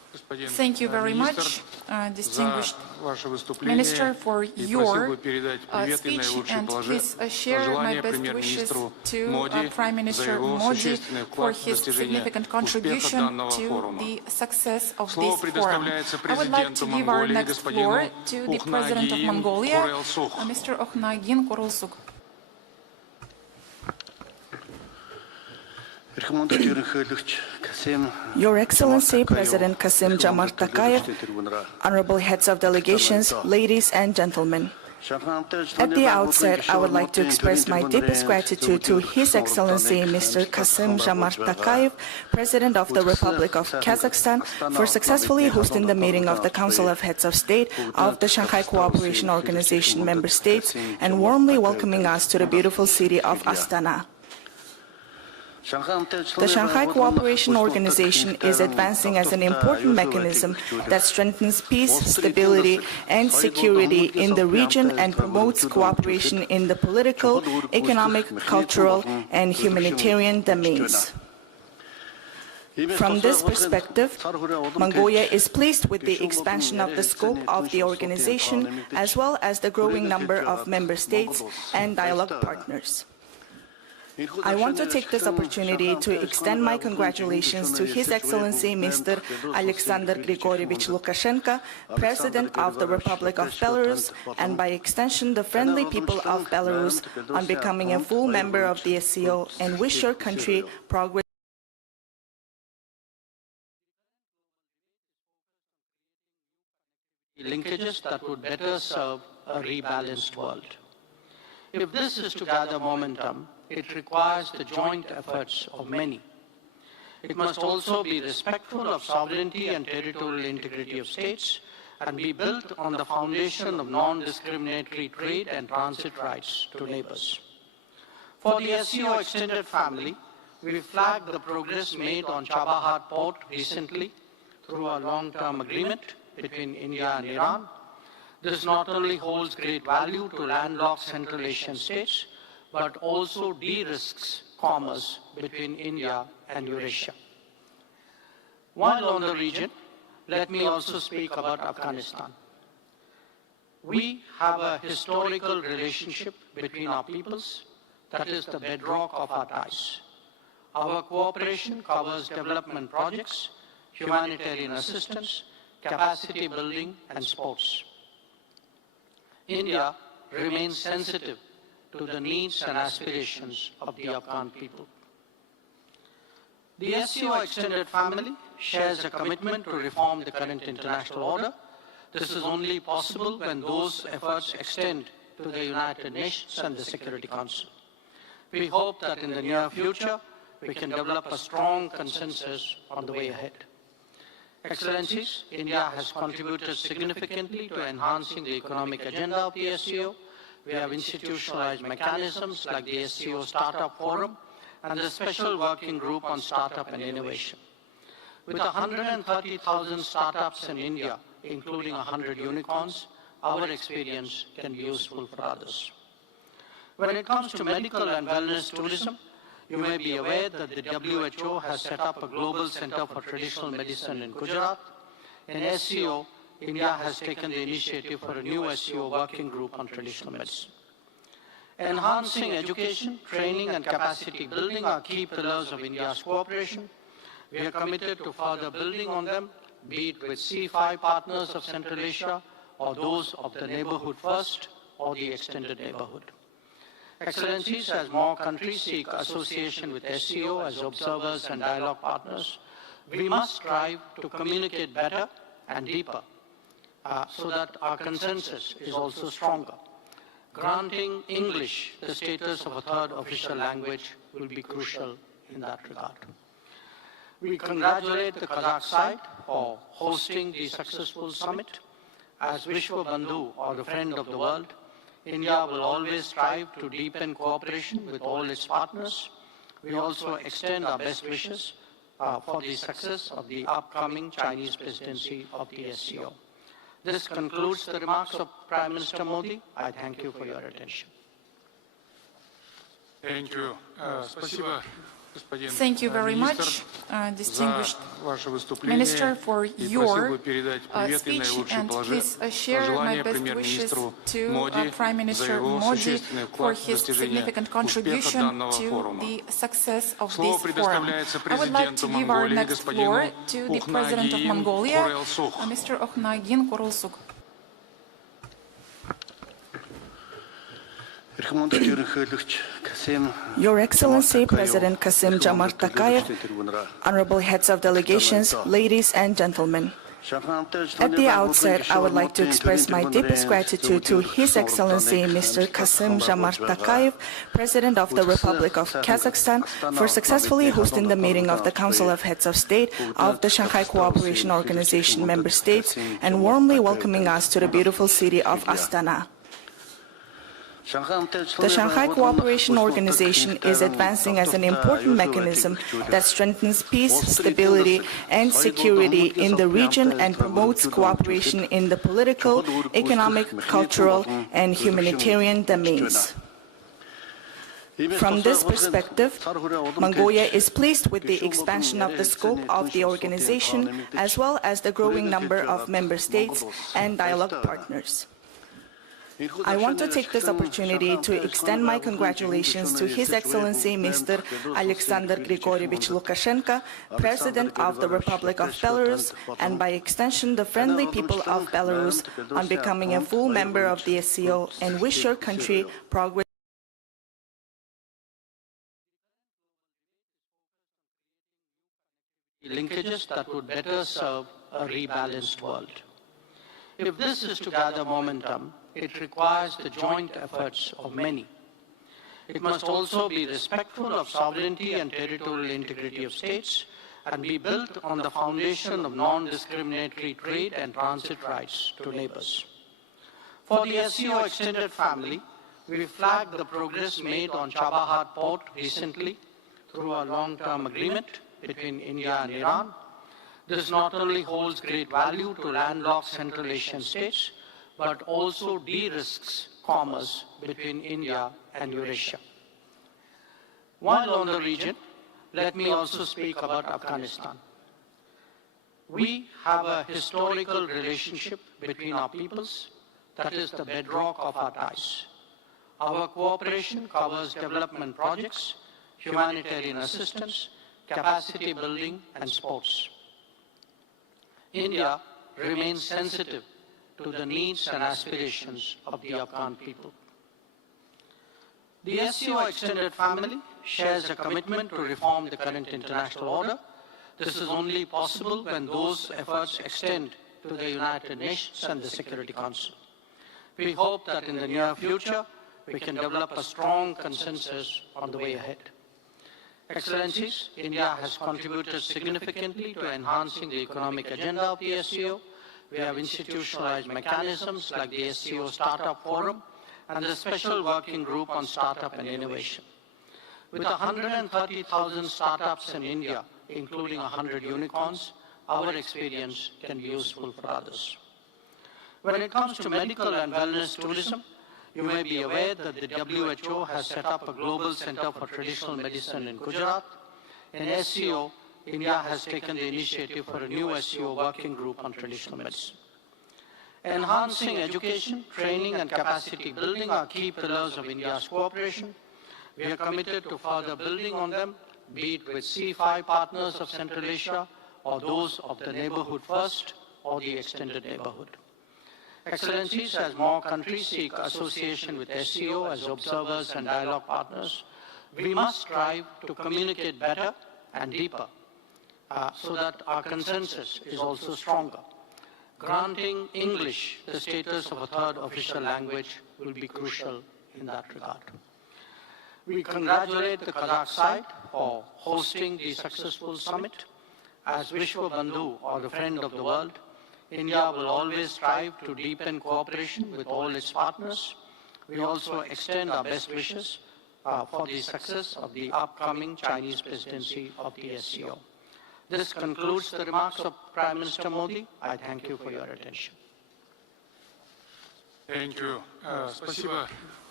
Thank you very much, distinguished Minister, for your speech, and please share my best wishes to Prime Minister Modi for his significant contribution to the success of this forum. I would like to give our next floor to the President of Mongolia, Mr. Okhnagin Korulsuk. Your Excellency, President Kassym-Jomart Tokayev, honorable heads of delegations, ladies and gentlemen. At the outset, I would like to express my deepest gratitude to His Excellency Mr. Kassym-Jomart Tokayev, President of the Republic of Kazakhstan, for successfully hosting the meeting of the Council of Heads of State of the Shanghai Cooperation Organization member states and warmly welcoming us to the beautiful city of Astana. The Shanghai Cooperation Organization is advancing as an important mechanism that strengthens peace, stability, and security in the region and promotes cooperation in the political, economic, cultural, and humanitarian domains. From this perspective, Mongolia is pleased with the expansion of the scope of the organization, as well as the growing number of member states and dialogue partners. I want to take this opportunity to extend my congratulations to His Excellency Mr. Alexander Grigorievich Lukashenko, President of the Republic of Belarus, and by extension the friendly people of Belarus, on becoming a full member of the SCO, and wish your country progress. Linkages that would better serve a rebalanced world. If this is to gather momentum, it requires the joint efforts of many. It must also be respectful of sovereignty and territorial integrity of states and be built on the foundation of non-discriminatory trade and transit rights to neighbors. For the SCO extended family, we flagged the progress made on Chabahar port recently through a long-term agreement between India and Iran. This not only holds great value to landlocked Central Asian states, but also de-risks commerce between India and Eurasia. While on the region, let me also speak about Afghanistan. We have a historical relationship between our peoples that is the bedrock of our ties. Our cooperation covers development projects, humanitarian assistance, capacity building, and sports. India remains sensitive to the needs and aspirations of the Afghan people. The SCO extended family shares a commitment to reform the current international order. This is only possible when those efforts extend to the United Nations and the Security Council. We hope that in the near future, we can develop a strong consensus on the way ahead. Excellencies, India has contributed significantly to enhancing the economic agenda of the SCO. We have institutionalized mechanisms like the SCO Startup Forum and the Special Working Group on Startup and Innovation. With 130,000 startups in India, including 100 unicorns, our experience can be useful for others. When it comes to medical and wellness tourism, you may be aware that the WHO has set up a global center for traditional medicine in Gujarat. In SCO, India has taken the initiative for a new SCO working group on traditional medicine. Enhancing education, training, and capacity building are key pillars of India's cooperation. We are committed to further building on them, be it with C5 partners of Central Asia, or those of the Neighborhood First, or the Extended Neighborhood. Excellencies, as more countries seek association with SCO as observers and dialogue partners, we must strive to communicate better and deeper so that our consensus is also stronger. Granting English the status of a third official language will be crucial in that regard. We congratulate the Kazakh side for hosting the successful summit. As Vishwa Bandhu, or the friend of the world, India will always strive to deepen cooperation with all its partners. We also extend our best wishes for the success of the upcoming Chinese presidency of the SCO. This concludes the remarks of Prime Minister Modi. I thank you for your attention. Thank you. Спасибо, Thank you very much, distinguished Minister, for your speech, and please share my best wishes to Prime Minister Modi for his significant contribution to the success of this forum. I would like to give our next floor to the President of Mongolia, Mr. Okhnagin Korulsuk. Your Excellency, President Kassym-Jomart Tokayev, honorable heads of delegations, ladies and gentlemen. At the outset, I would like to express my deepest gratitude to His Excellency Mr. Kassym-Jomart Tokayev, President of the Republic of Kazakhstan, for successfully hosting the meeting of the Council of Heads of State of the Shanghai Cooperation Organization member states and warmly welcoming us to the beautiful city of Astana. The Shanghai Cooperation Organization is advancing as an important mechanism that strengthens peace, stability, and security in the region and promotes cooperation in the political, economic, cultural, and humanitarian domains. From this perspective, Mongolia is pleased with the expansion of the scope of the organization, as well as the growing number of member states and dialogue partners. I want to take this opportunity to extend my congratulations to His Excellency Mr. Alexander Grigorievich Lukashenko, President of the Republic of Belarus, and by extension the friendly people of Belarus, on becoming a full member of the SCO, and wish your country progress. Linkages that would better serve a rebalanced world. If this is to gather momentum, it requires the joint efforts of many. It must also be respectful of sovereignty and territorial integrity of states and be built on the foundation of non-discriminatory trade and transit rights to neighbors. For the SCO extended family, we flagged the progress made on Chabahar port recently through a long-term agreement between India and Iran. This not only holds great value to landlocked Central Asian states, but also de-risks commerce between India and Eurasia. While on the region, let me also speak about Afghanistan. We have a historical relationship between our peoples that is the bedrock of our ties. Our cooperation covers development projects, humanitarian assistance, capacity building, and sports. India remains sensitive to the needs and aspirations of the Afghan people. The SCO extended family shares a commitment to reform the current international order. This is only possible when those efforts extend to the United Nations and the Security Council. We hope that in the near future, we can develop a strong consensus on the way ahead. Excellencies, India has contributed significantly to enhancing the economic agenda of the SCO. We have institutionalized mechanisms like the SCO Startup Forum and the Special Working Group on Startup and Innovation. With 130,000 startups in India, including 100 unicorns, our experience can be useful for others. When it comes to medical and wellness tourism, you may be aware that the WHO has set up a global center for traditional medicine in Gujarat. In SCO, India has taken the initiative for a new SCO working group on traditional medicine. Enhancing education, training, and capacity building are key pillars of India's cooperation. We are committed to further building on them, be it with C5 partners of Central Asia, or those of the Neighborhood First, or the Extended Neighborhood. Excellencies, as more countries seek association with SCO as observers and dialogue partners, we must strive to communicate better and deeper so that our consensus is also stronger. Granting English the status of a third official language will be crucial in that regard. We congratulate the Kazakh side for hosting the successful summit. As Vishwa Bandhu, or the friend of the world, India will always strive to deepen cooperation with all its partners. We also extend our best wishes for the success of the upcoming Chinese presidency of the SCO. This concludes the remarks of Prime Minister Modi. I thank you for your attention. Thank you. Спасибо,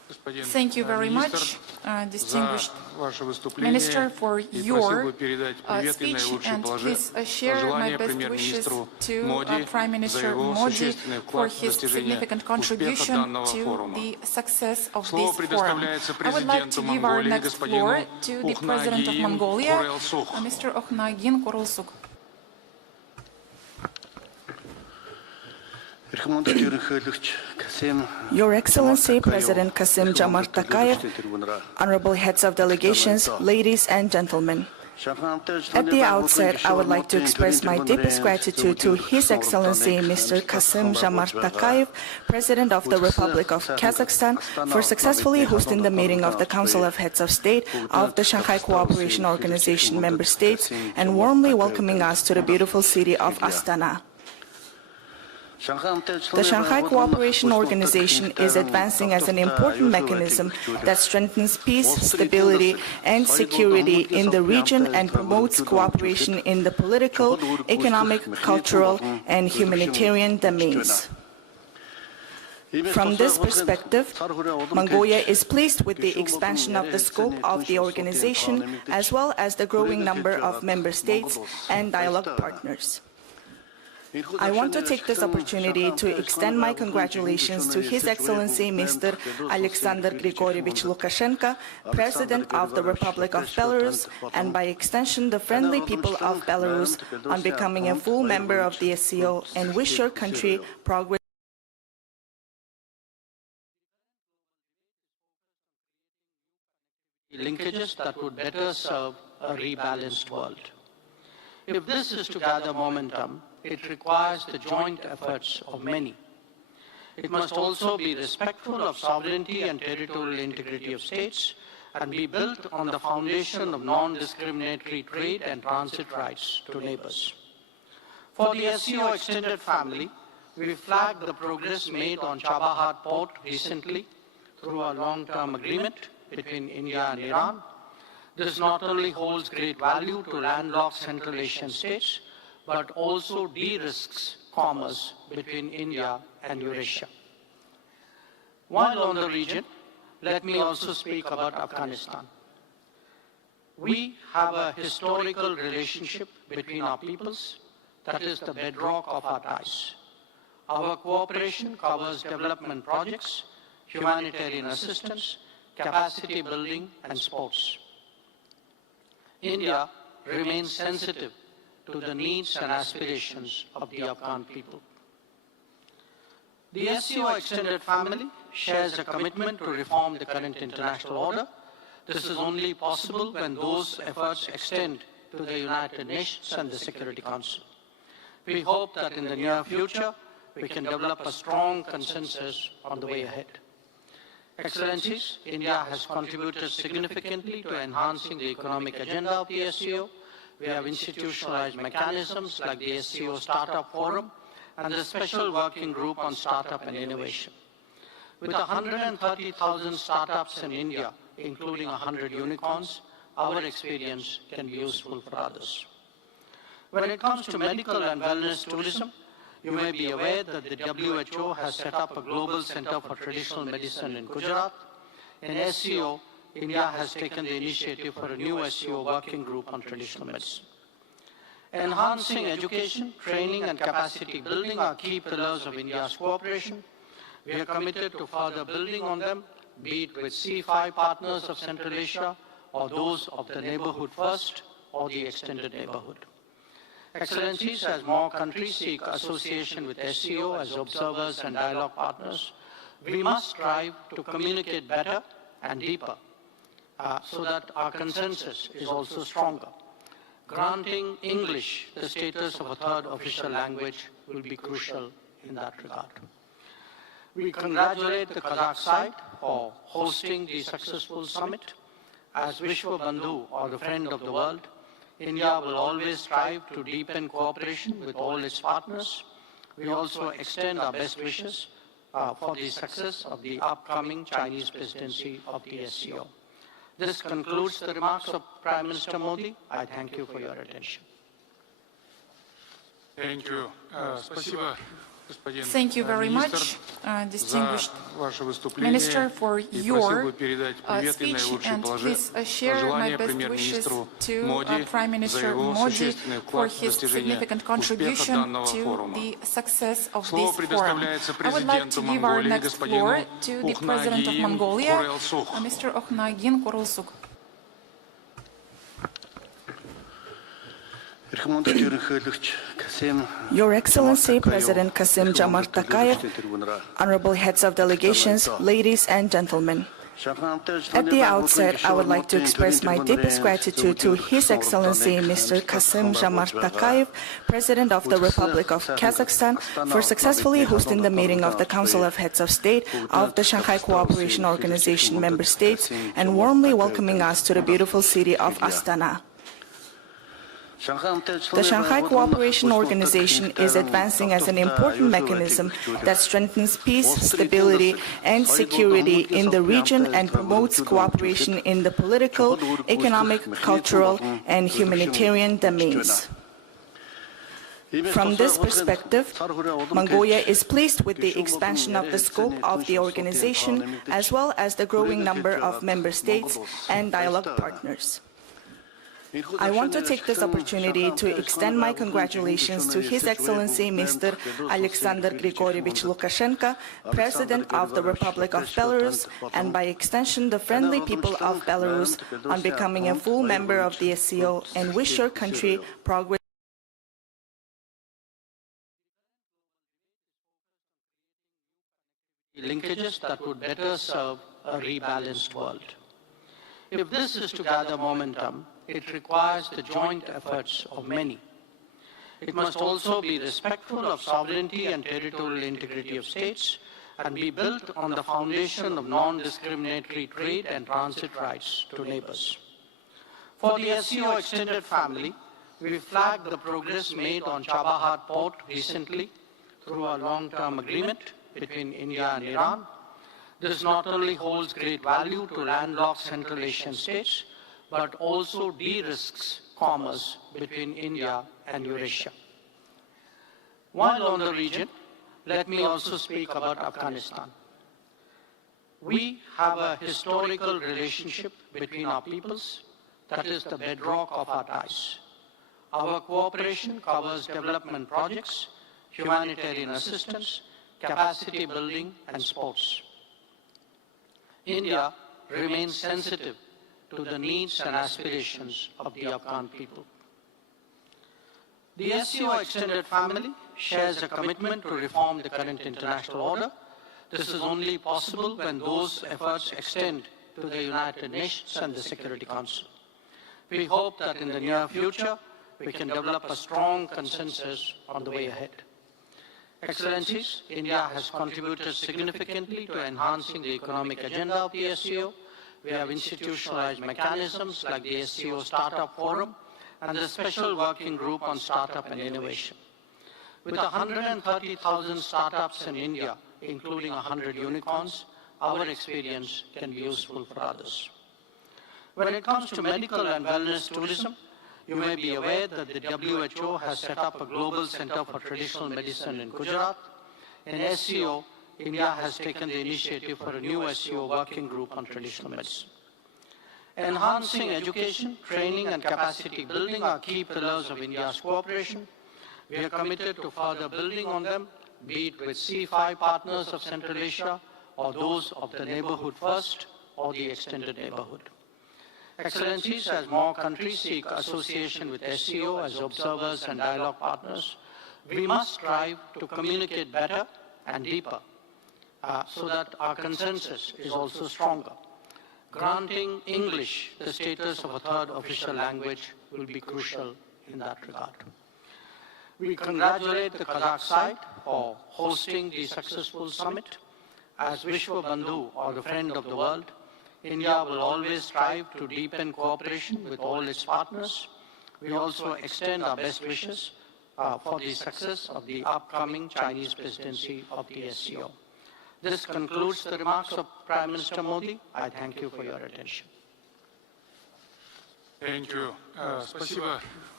Thank you very much, distinguished Minister, for your speech, and please share my best wishes to Prime Minister Modi for his significant contribution to the success of this forum. I would like to give our next floor to the President of Mongolia, Mr. Okhnagin Korulsuk. Your Excellency, President Kassym-Jomart Tokayev, honorable heads of delegations, ladies and gentlemen. At the outset, I would like to express my deepest gratitude to His Excellency Mr. Kassym-Jomart Tokayev, President of the Republic of Kazakhstan, for successfully hosting the meeting of the Council of Heads of State of the Shanghai Cooperation Organization member states and warmly welcoming us to the beautiful city of Astana. The Shanghai Cooperation Organization is advancing as an important mechanism that strengthens peace, stability, and security in the region and promotes cooperation in the political, economic, cultural, and humanitarian domains. From this perspective, Mongolia is pleased with the expansion of the scope of the organization, as well as the growing number of member states and dialogue partners. I want to take this opportunity to extend my congratulations to His Excellency Mr. Alexander Grigorievich Lukashenko, President of the Republic of Belarus, and by extension the friendly people of Belarus, on becoming a full member of the SCO, and wish your country progress. Linkages that would better serve a rebalanced world. If this is to gather momentum, it requires the joint efforts of many. It must also be respectful of sovereignty and territorial integrity of states and be built on the foundation of non-discriminatory trade and transit rights to neighbors. For the SCO extended family, we flagged the progress made on Chabahar port recently through a long-term agreement between India and Iran. This not only holds great value to landlocked Central Asian states, but also de-risks commerce between India and Eurasia. While on the region, let me also speak about Afghanistan. We have a historical relationship between our peoples that is the bedrock of our ties. Our cooperation covers development projects, humanitarian assistance, capacity building, and sports. India remains sensitive to the needs and aspirations of the Afghan people. The SCO extended family shares a commitment to reform the current international order. This is only possible when those efforts extend to the United Nations and the Security Council. We hope that in the near future, we can develop a strong consensus on the way ahead. Excellencies, India has contributed significantly to enhancing the economic agenda of the SCO. We have institutionalized mechanisms like the SCO Startup Forum and the Special Working Group on Startup and Innovation. With 130,000 startups in India, including 100 unicorns, our experience can be useful for others. When it comes to medical and wellness tourism, you may be aware that the WHO has set up a global center for traditional medicine in Gujarat. In SCO, India has taken the initiative for a new SCO working group on traditional medicine. Enhancing education, training, and capacity building are key pillars of India's cooperation. We are committed to further building on them, be it with C5 partners of Central Asia, or those of the neighborhood first, or the extended neighborhood. Excellencies, as more countries seek association with SCO as observers and dialogue partners, we must strive to communicate better and deeper so that our consensus is also stronger. Granting English the status of a third official language will be crucial in that regard. We congratulate the Kazakh side for hosting the successful summit. As Vishwa Bandhu, or the friend of the world, India will always strive to deepen cooperation with all its partners. We also extend our best wishes for the success of the upcoming Chinese presidency of the SCO. This concludes the remarks of Prime Minister Modi. I thank you for your attention. Thank you. Спасибо, Thank you very much, distinguished Minister, for your speech, and please share my best wishes to Prime Minister Modi for his significant contribution to the success of this forum. I would like to give our next floor to the President of Mongolia, Mr. Okhnagin Korulsuk. Your Excellency, President Kassym-Jomart Tokayev, honorable heads of delegations, ladies and gentlemen. At the outset, I would like to express my deepest gratitude to His Excellency Mr. Kassym-Jomart Tokayev, President of the Republic of Kazakhstan, for successfully hosting the meeting of the Council of Heads of State of the Shanghai Cooperation Organization member states and warmly welcoming us to the beautiful city of Astana. The Shanghai Cooperation Organization is advancing as an important mechanism that strengthens peace, stability, and security in the region and promotes cooperation in the political, economic, cultural, and humanitarian domains. From this perspective, Mongolia is pleased with the expansion of the scope of the organization, as well as the growing number of member states and dialogue partners. I want to take this opportunity to extend my congratulations to His Excellency Mr. Alexander Grigorievich Lukashenko, President of the Republic of Belarus, and by extension the friendly people of Belarus, on becoming a full member of the SCO, and wish your country progress. Linkages that would better serve a rebalanced world. If this is to gather momentum, it requires the joint efforts of many. It must also be respectful of sovereignty and territorial integrity of states and be built on the foundation of non-discriminatory trade and transit rights to neighbors. For the SCO extended family, we flagged the progress made on Chabahar port recently through a long-term agreement between India and Iran. This not only holds great value to landlocked Central Asian states, but also de-risks commerce between India and Eurasia. While on the region, let me also speak about Afghanistan. We have a historical relationship between our peoples that is the bedrock of our ties. Our cooperation covers development projects, humanitarian assistance, capacity building, and sports. India remains sensitive to the needs and aspirations of the Afghan people. The SCO extended family shares a commitment to reform the current international order. This is only possible when those efforts extend to the United Nations and the Security Council. We hope that in the near future, we can develop a strong consensus on the way ahead. Excellencies, India has contributed significantly to enhancing the economic agenda of the SCO. We have institutionalized mechanisms like the SCO Startup Forum and the Special Working Group on Startup and Innovation. With 130,000 startups in India, including 100 unicorns, our experience can be useful for others. When it comes to medical and wellness tourism, you may be aware that the WHO has set up a global center for traditional medicine in Gujarat. In SCO, India has taken the initiative for a new SCO working group on traditional medicine. Enhancing education, training, and capacity building are key pillars of India's cooperation. We are committed to further building on them, be it with C5 partners of Central Asia, or those of the Neighborhood First, or the Extended Neighborhood. Excellencies, as more countries seek association with SCO as observers and dialogue partners, we must strive to communicate better and deeper so that our consensus is also stronger. Granting English the status of a third official language will be crucial in that regard. We congratulate the Kazakh side for hosting the successful summit. As Vishwa Bandhu, or the friend of the world, India will always strive to deepen cooperation with all its partners. We also extend our best wishes for the success of the upcoming Chinese presidency of the SCO. This concludes the remarks of Prime Minister Modi. I thank you for your attention. Thank you. Спасибо,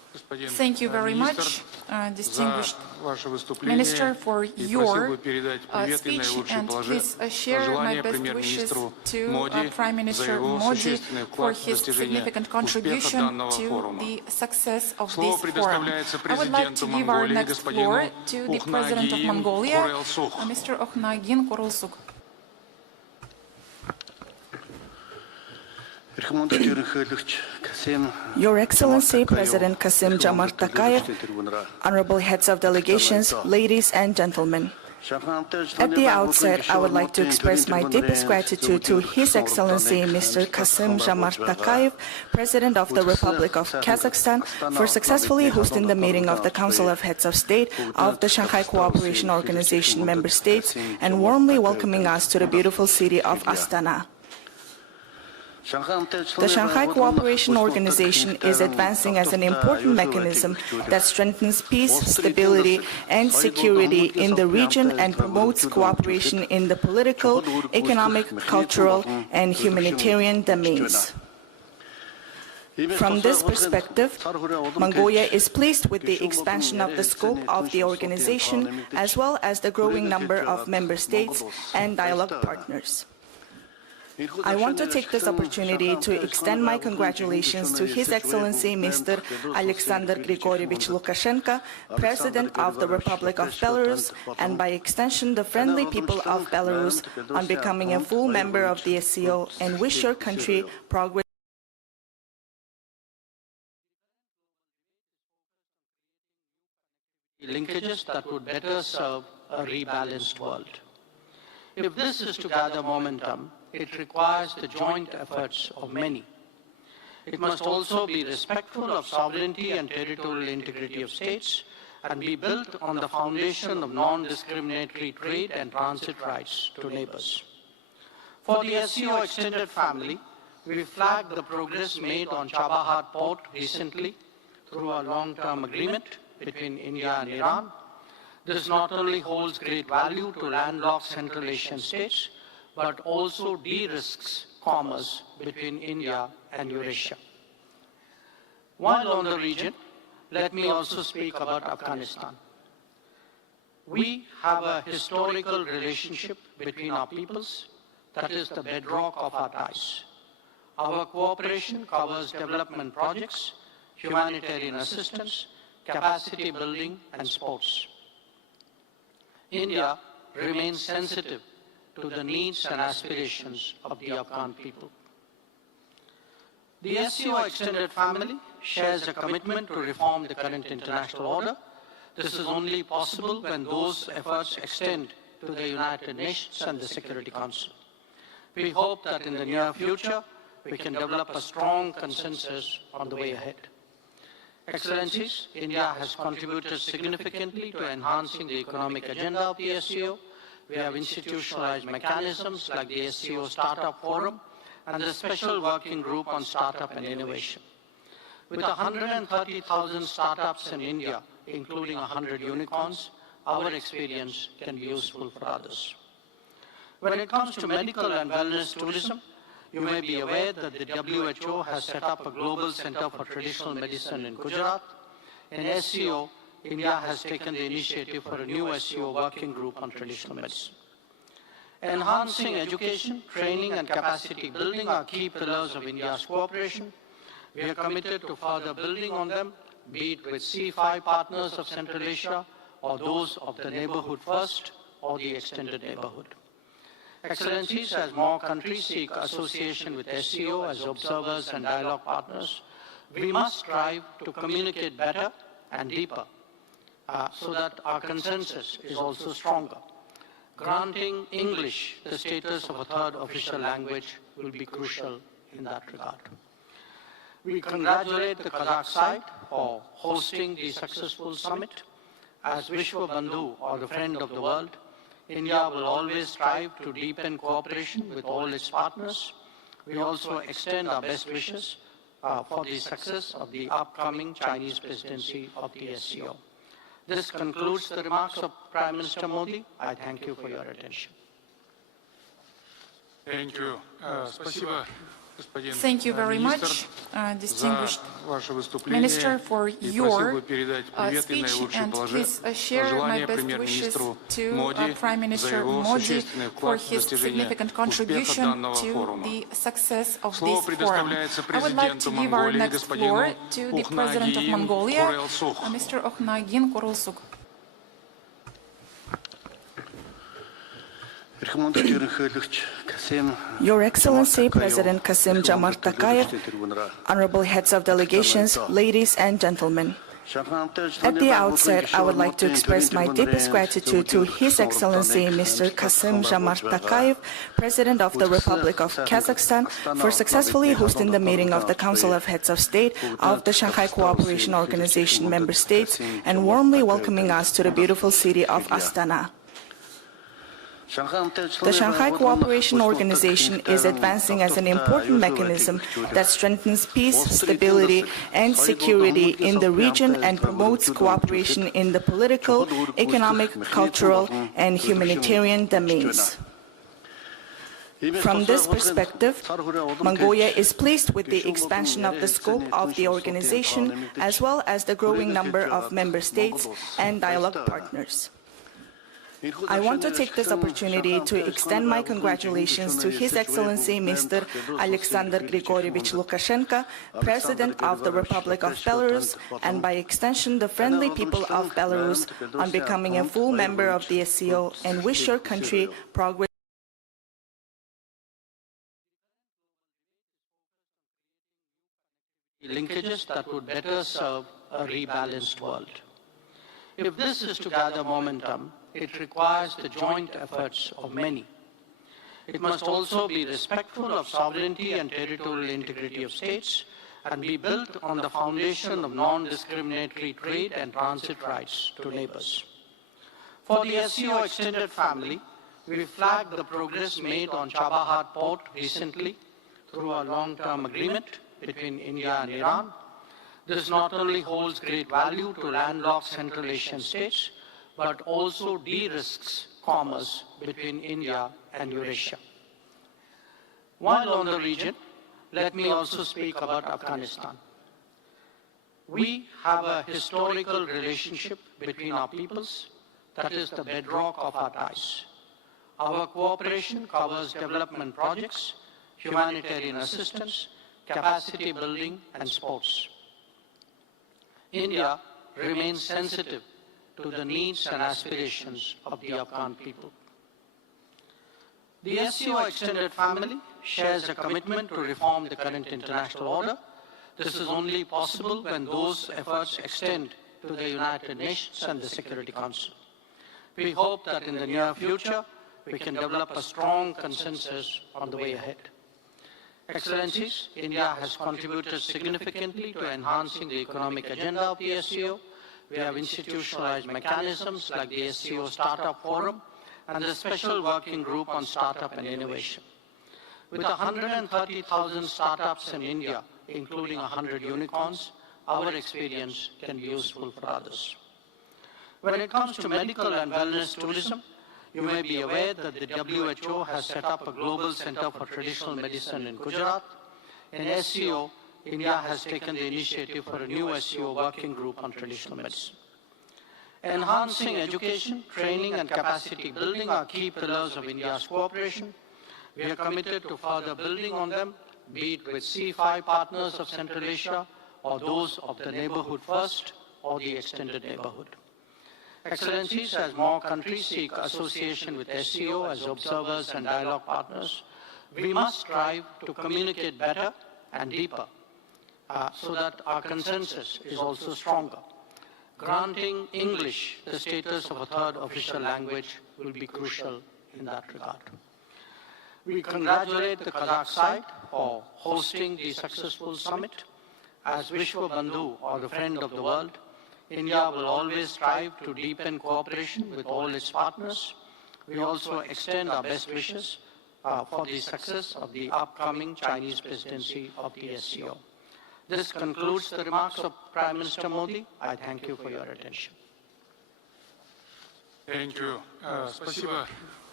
Thank you very much, distinguished Minister, for your speech, and please share my best wishes to Prime Minister Modi for his significant contribution to the success of this forum. I would like to give our next floor to the President of Mongolia, Mr. Okhnagin Korulsuk. Your Excellency, President Kassym-Jomart Tokayev, honorable heads of delegations, ladies and gentlemen. At the outset, I would like to express my deepest gratitude to His Excellency Mr. Kassym-Jomart Tokayev, President of the Republic of Kazakhstan, for successfully hosting the meeting of the Council of Heads of State of the Shanghai Cooperation Organization member states and warmly welcoming us to the beautiful city of Astana. The Shanghai Cooperation Organization is advancing as an important mechanism that strengthens peace, stability, and security in the region and promotes cooperation in the political, economic, cultural, and humanitarian domains. From this perspective, Mongolia is pleased with the expansion of the scope of the organization, as well as the growing number of member states and dialogue partners. I want to take this opportunity to extend my congratulations to His Excellency Mr. Alexander Grigorievich Lukashenko, President of the Republic of Belarus, and by extension the friendly people of Belarus, on becoming a full member of the SCO, and wish your country progress. Linkages that would better serve a rebalanced world. If this is to gather momentum, it requires the joint efforts of many. It must also be respectful of sovereignty and territorial integrity of states and be built on the foundation of non-discriminatory trade and transit rights to neighbors. For the SCO extended family, we flagged the progress made on Chabahar port recently through a long-term agreement between India and Iran. This not only holds great value to landlocked Central Asian states, but also de-risks commerce between India and Eurasia. While on the region, let me also speak about Afghanistan. We have a historical relationship between our peoples that is the bedrock of our ties. Our cooperation covers development projects, humanitarian assistance, capacity building, and sports. India remains sensitive to the needs and aspirations of the Afghan people. The SCO extended family shares a commitment to reform the current international order. This is only possible when those efforts extend to the United Nations and the Security Council. We hope that in the near future, we can develop a strong consensus on the way ahead. Excellencies, India has contributed significantly to enhancing the economic agenda of the SCO. We have institutionalized mechanisms like the SCO Startup Forum and the Special Working Group on Startup and Innovation. With 130,000 startups in India, including 100 unicorns, our experience can be useful for others. When it comes to medical and wellness tourism, you may be aware that the WHO has set up a global center for traditional medicine in Gujarat. In SCO, India has taken the initiative for a new SCO working group on traditional medicine. Enhancing education, training, and capacity building are key pillars of India's cooperation. We are committed to further building on them, be it with C5 partners of Central Asia, or those of the Neighborhood First, or the Extended Neighborhood. Excellencies, as more countries seek association with SCO as observers and dialogue partners, we must strive to communicate better and deeper so that our consensus is also stronger. Granting English the status of a third official language will be crucial in that regard. We congratulate the Kazakh side for hosting the successful summit. As Vishwa Bandhu, or the friend of the world, India will always strive to deepen cooperation with all its partners. We also extend our best wishes for the success of the upcoming Chinese presidency of the SCO. This concludes the remarks of Prime Minister Modi. I thank you for your attention. Thank you. Спасибо, Thank you very much, distinguished Minister, for your speech, and please share my best wishes to Prime Minister Modi for his significant contribution to the success of this forum. I would like to give our next floor to the President of Mongolia, Mr. Okhnagin Kurulsuk. Your Excellency, President Kassym-Jomart Tokayev, honorable heads of delegations, ladies and gentlemen. At the outset, I would like to express my deepest gratitude to His Excellency Mr. Kassym-Jomart Tokayev, President of the Republic of Kazakhstan, for successfully hosting the meeting of the Council of Heads of State of the Shanghai Cooperation Organization member states and warmly welcoming us to the beautiful city of Astana. The Shanghai Cooperation Organization is advancing as an important mechanism that strengthens peace, stability, and security in the region and promotes cooperation in the political, economic, cultural, and humanitarian domains. From this perspective, Mongolia is pleased with the expansion of the scope of the organization, as well as the growing number of member states and dialogue partners. I want to take this opportunity to extend my congratulations to His Excellency Mr. Alexander Grigorievich Lukashenko, President of the Republic of Belarus, and by extension the friendly people of Belarus, on becoming a full member of the SCO, and wish your country progress. Linkages that would better serve a rebalanced world. If this is to gather momentum, it requires the joint efforts of many. It must also be respectful of sovereignty and territorial integrity of states and be built on the foundation of non-discriminatory trade and transit rights to neighbors. For the SCO extended family, we flagged the progress made on Chabahar port recently through a long-term agreement between India and Iran. This not only holds great value to landlocked Central Asian states, but also de-risks commerce between India and Eurasia. While on the region, let me also speak about Afghanistan. We have a historical relationship between our peoples that is the bedrock of our ties. Our cooperation covers development projects, humanitarian assistance, capacity building, and sports. India remains sensitive to the needs and aspirations of the Afghan people. The SCO extended family shares a commitment to reform the current international order. This is only possible when those efforts extend to the United Nations and the Security Council. We hope that in the near future, we can develop a strong consensus on the way ahead. Excellencies, India has contributed significantly to enhancing the economic agenda of the SCO. We have institutionalized mechanisms like the SCO Startup Forum and the Special Working Group on Startup and Innovation. With 130,000 startups in India, including 100 unicorns, our experience can be useful for others. When it comes to medical and wellness tourism, you may be aware that the WHO has set up a global center for traditional medicine in Gujarat. In SCO, India has taken the initiative for a new SCO working group on traditional medicine. Enhancing education, training, and capacity building are key pillars of India's cooperation. We are committed to further building on them, be it with C5 partners of Central Asia, or those of the neighborhood first, or the extended neighborhood. Excellencies, as more countries seek association with SCO as observers and dialogue partners, we must strive to communicate better and deeper so that our consensus is also stronger. Granting English the status of a third official language will be crucial in that regard. We congratulate the Kazakh side for hosting the successful summit. As Vishwa Bandhu, or the friend of the world, India will always strive to deepen cooperation with all its partners. We also extend our best wishes for the success of the upcoming Chinese presidency of the SCO. This concludes the remarks of Prime Minister Modi. I thank you for your attention. Thank you. Спасибо,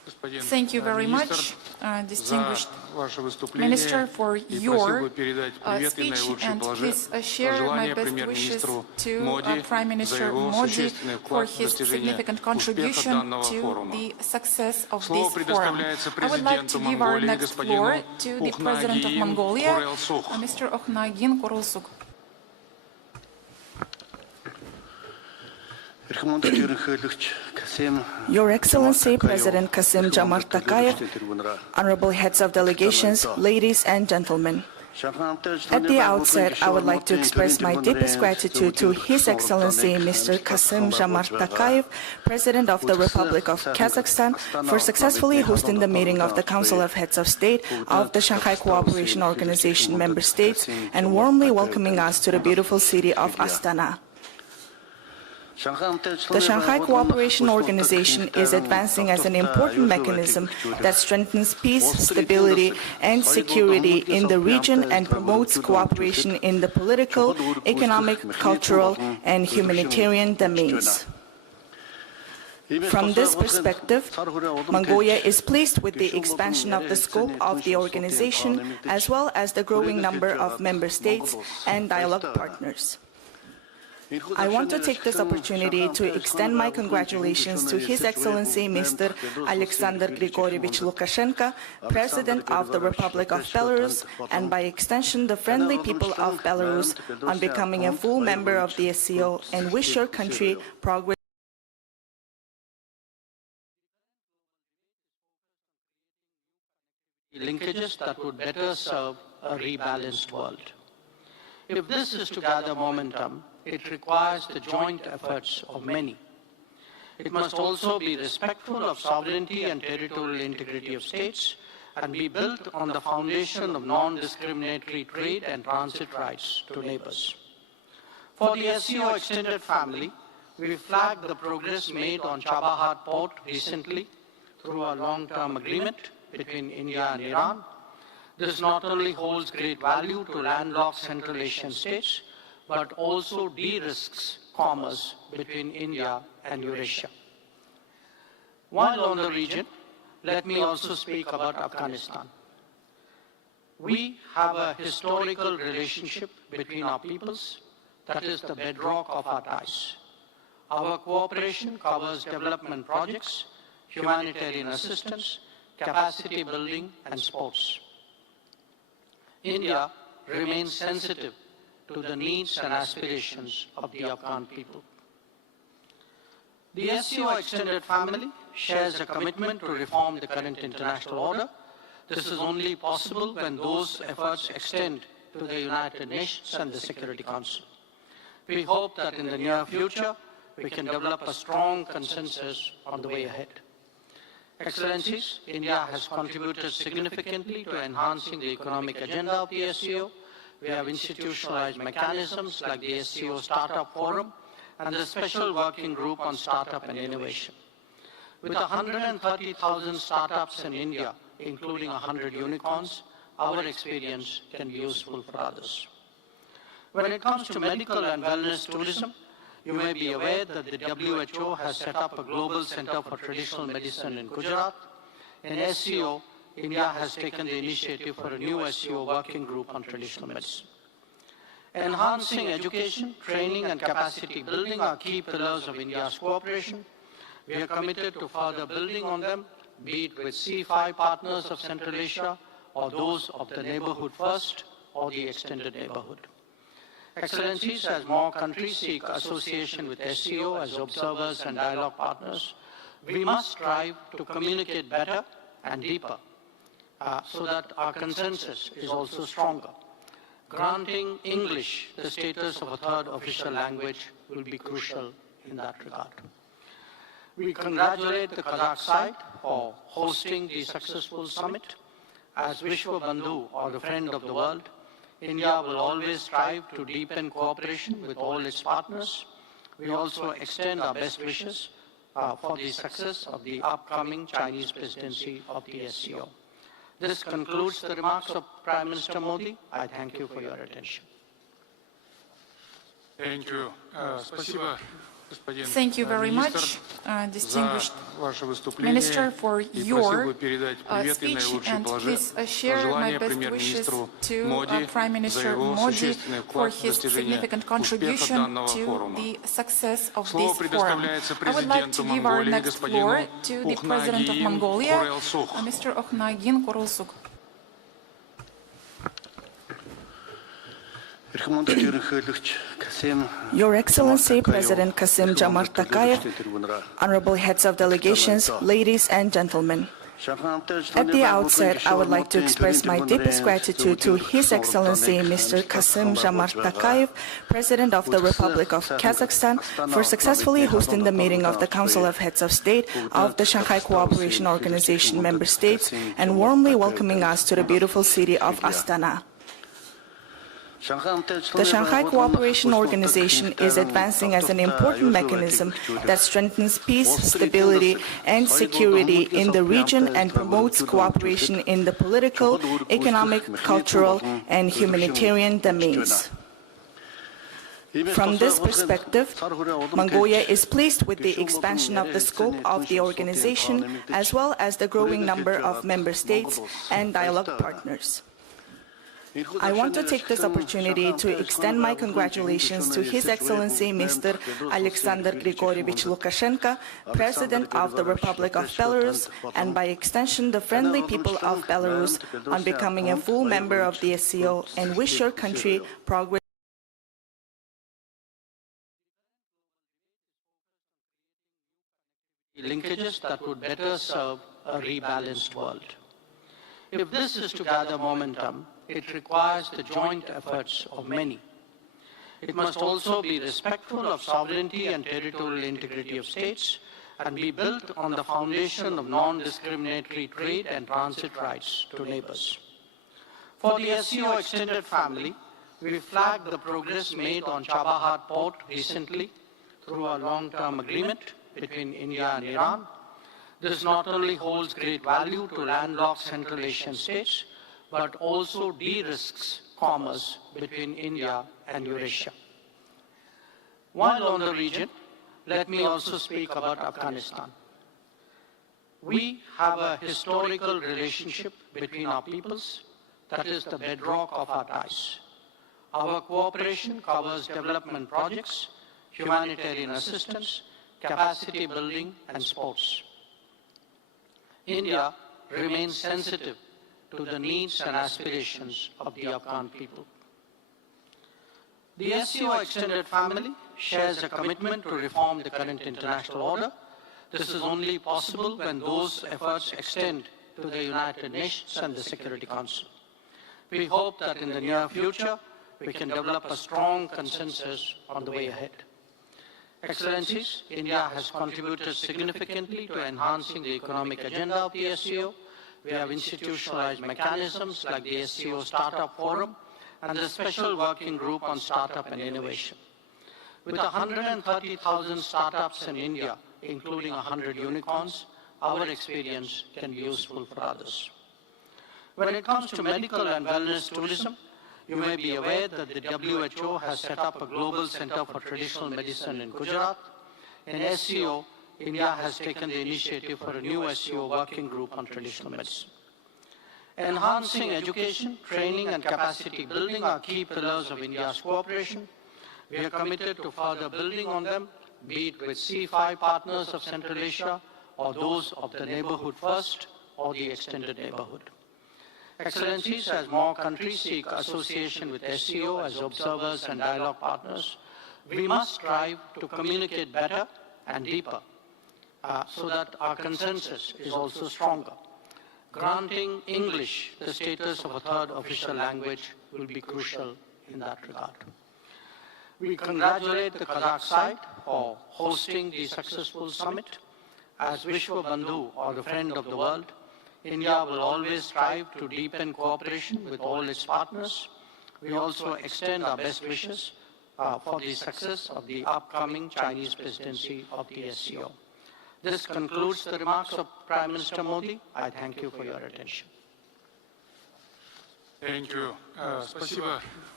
Thank you very much, distinguished Minister, for your speech, and please share my best wishes to Prime Minister Modi for his significant contribution to the success of this forum. I would like to give our next floor to the President of Mongolia, Mr. Okhnagin Korulsuk. Your Excellency, President Kassym-Jomart Tokayev, honorable heads of delegations, ladies and gentlemen. At the outset, I would like to express my deepest gratitude to His Excellency Mr. Kassym-Jomart Tokayev, President of the Republic of Kazakhstan, for successfully hosting the meeting of the Council of Heads of State of the Shanghai Cooperation Organization member states and warmly welcoming us to the beautiful city of Astana. The Shanghai Cooperation Organization is advancing as an important mechanism that strengthens peace, stability, and security in the region and promotes cooperation in the political, economic, cultural, and humanitarian domains. From this perspective, Mongolia is pleased with the expansion of the scope of the organization, as well as the growing number of member states and dialogue partners. I want to take this opportunity to extend my congratulations to His Excellency Mr. Alexander Grigorievich Lukashenko, President of the Republic of Belarus, and by extension the friendly people of Belarus, on becoming a full member of the SCO, and wish your country progress. Linkages that would better serve a rebalanced world. If this is to gather momentum, it requires the joint efforts of many. It must also be respectful of sovereignty and territorial integrity of states and be built on the foundation of non-discriminatory trade and transit rights to neighbors. For the SCO extended family, we flagged the progress made on Chabahar port recently through a long-term agreement between India and Iran. This not only holds great value to landlocked Central Asian states, but also de-risks commerce between India and Eurasia. While on the region, let me also speak about Afghanistan. We have a historical relationship between our peoples that is the bedrock of our ties. Our cooperation covers development projects, humanitarian assistance, capacity building, and sports. India remains sensitive to the needs and aspirations of the Afghan people. The SCO extended family shares a commitment to reform the current international order. This is only possible when those efforts extend to the United Nations and the Security Council. We hope that in the near future, we can develop a strong consensus on the way ahead. Excellencies, India has contributed significantly to enhancing the economic agenda of the SCO. We have institutionalized mechanisms like the SCO Startup Forum and the Special Working Group on Startup and Innovation. With 130,000 startups in India, including 100 unicorns, our experience can be useful for others. When it comes to medical and wellness tourism, you may be aware that the WHO has set up a global center for traditional medicine in Gujarat. In SCO, India has taken the initiative for a new SCO working group on traditional medicine. Enhancing education, training, and capacity building are key pillars of India's cooperation. We are committed to further building on them, be it with C5 partners of Central Asia, or those of the Neighborhood First, or the Extended Neighborhood. Excellencies, as more countries seek association with SCO as observers and dialogue partners, we must strive to communicate better and deeper so that our consensus is also stronger. Granting English the status of a third official language will be crucial in that regard. We congratulate the Kazakh side for hosting the successful summit. As Vishwa Bandhu, or the friend of the world, India will always strive to deepen cooperation with all its partners. We also extend our best wishes for the success of the upcoming Chinese presidency of the SCO. This concludes the remarks of Prime Minister Modi. I thank you for your attention. Thank you. Спасибо, Thank you very much, distinguished Minister, for your speech, and please share my best wishes to Prime Minister Modi for his significant contribution to the success of this forum. I would like to give our next floor to the President of Mongolia, Mr. Okhnagin Korulsuk. Your Excellency, President Kassym-Jomart Tokayev, honorable heads of delegations, ladies and gentlemen. At the outset, I would like to express my deepest gratitude to His Excellency Mr. Kassym-Jomart Tokayev, President of the Republic of Kazakhstan, for successfully hosting the meeting of the Council of Heads of State of the Shanghai Cooperation Organization member states and warmly welcoming us to the beautiful city of Astana. The Shanghai Cooperation Organization is advancing as an important mechanism that strengthens peace, stability, and security in the region and promotes cooperation in the political, economic, cultural, and humanitarian domains. From this perspective, Mongolia is pleased with the expansion of the scope of the organization, as well as the growing number of member states and dialogue partners. I want to take this opportunity to extend my congratulations to His Excellency Mr. Alexander Grigorievich Lukashenko, President of the Republic of Belarus, and by extension the friendly people of Belarus, on becoming a full member of the SCO, and wish your country progress. Linkages that would better serve a rebalanced world. If this is to gather momentum, it requires the joint efforts of many. It must also be respectful of sovereignty and territorial integrity of states and be built on the foundation of non-discriminatory trade and transit rights to neighbors. For the SCO extended family, we flagged the progress made on Chabahar port recently through a long-term agreement between India and Iran. This not only holds great value to landlocked Central Asian states, but also de-risks commerce between India and Eurasia. While on the region, let me also speak about Afghanistan. We have a historical relationship between our peoples that is the bedrock of our ties. Our cooperation covers development projects, humanitarian assistance, capacity building, and sports. India remains sensitive to the needs and aspirations of the Afghan people. The SCO extended family shares a commitment to reform the current international order. This is only possible when those efforts extend to the United Nations and the Security Council. We hope that in the near future, we can develop a strong consensus on the way ahead. Excellencies, India has contributed significantly to enhancing the economic agenda of the SCO. We have institutionalized mechanisms like the SCO Startup Forum and the Special Working Group on Startup and Innovation. With 130,000 startups in India, including 100 unicorns, our experience can be useful for others. When it comes to medical and wellness tourism, you may be aware that the WHO has set up a global center for traditional medicine in Gujarat. In SCO, India has taken the initiative for a new SCO working group on traditional medicine. Enhancing education, training, and capacity building are key pillars of India's cooperation. We are committed to further building on them, be it with C5 partners of Central Asia, or those of the neighborhood first, or the extended neighborhood. Excellencies, as more countries seek association with SCO as observers and dialogue partners, we must strive to communicate better and deeper so that our consensus is also stronger. Granting English the status of a third official language will be crucial in that regard. We congratulate the Kazakh side for hosting the successful summit. As Vishwa Bandhu, or the friend of the world, India will always strive to deepen cooperation with all its partners. We also extend our best wishes for the success of the upcoming Chinese presidency of the SCO. This concludes the remarks of Prime Minister Modi. I thank you for your attention. Thank you. Спасибо,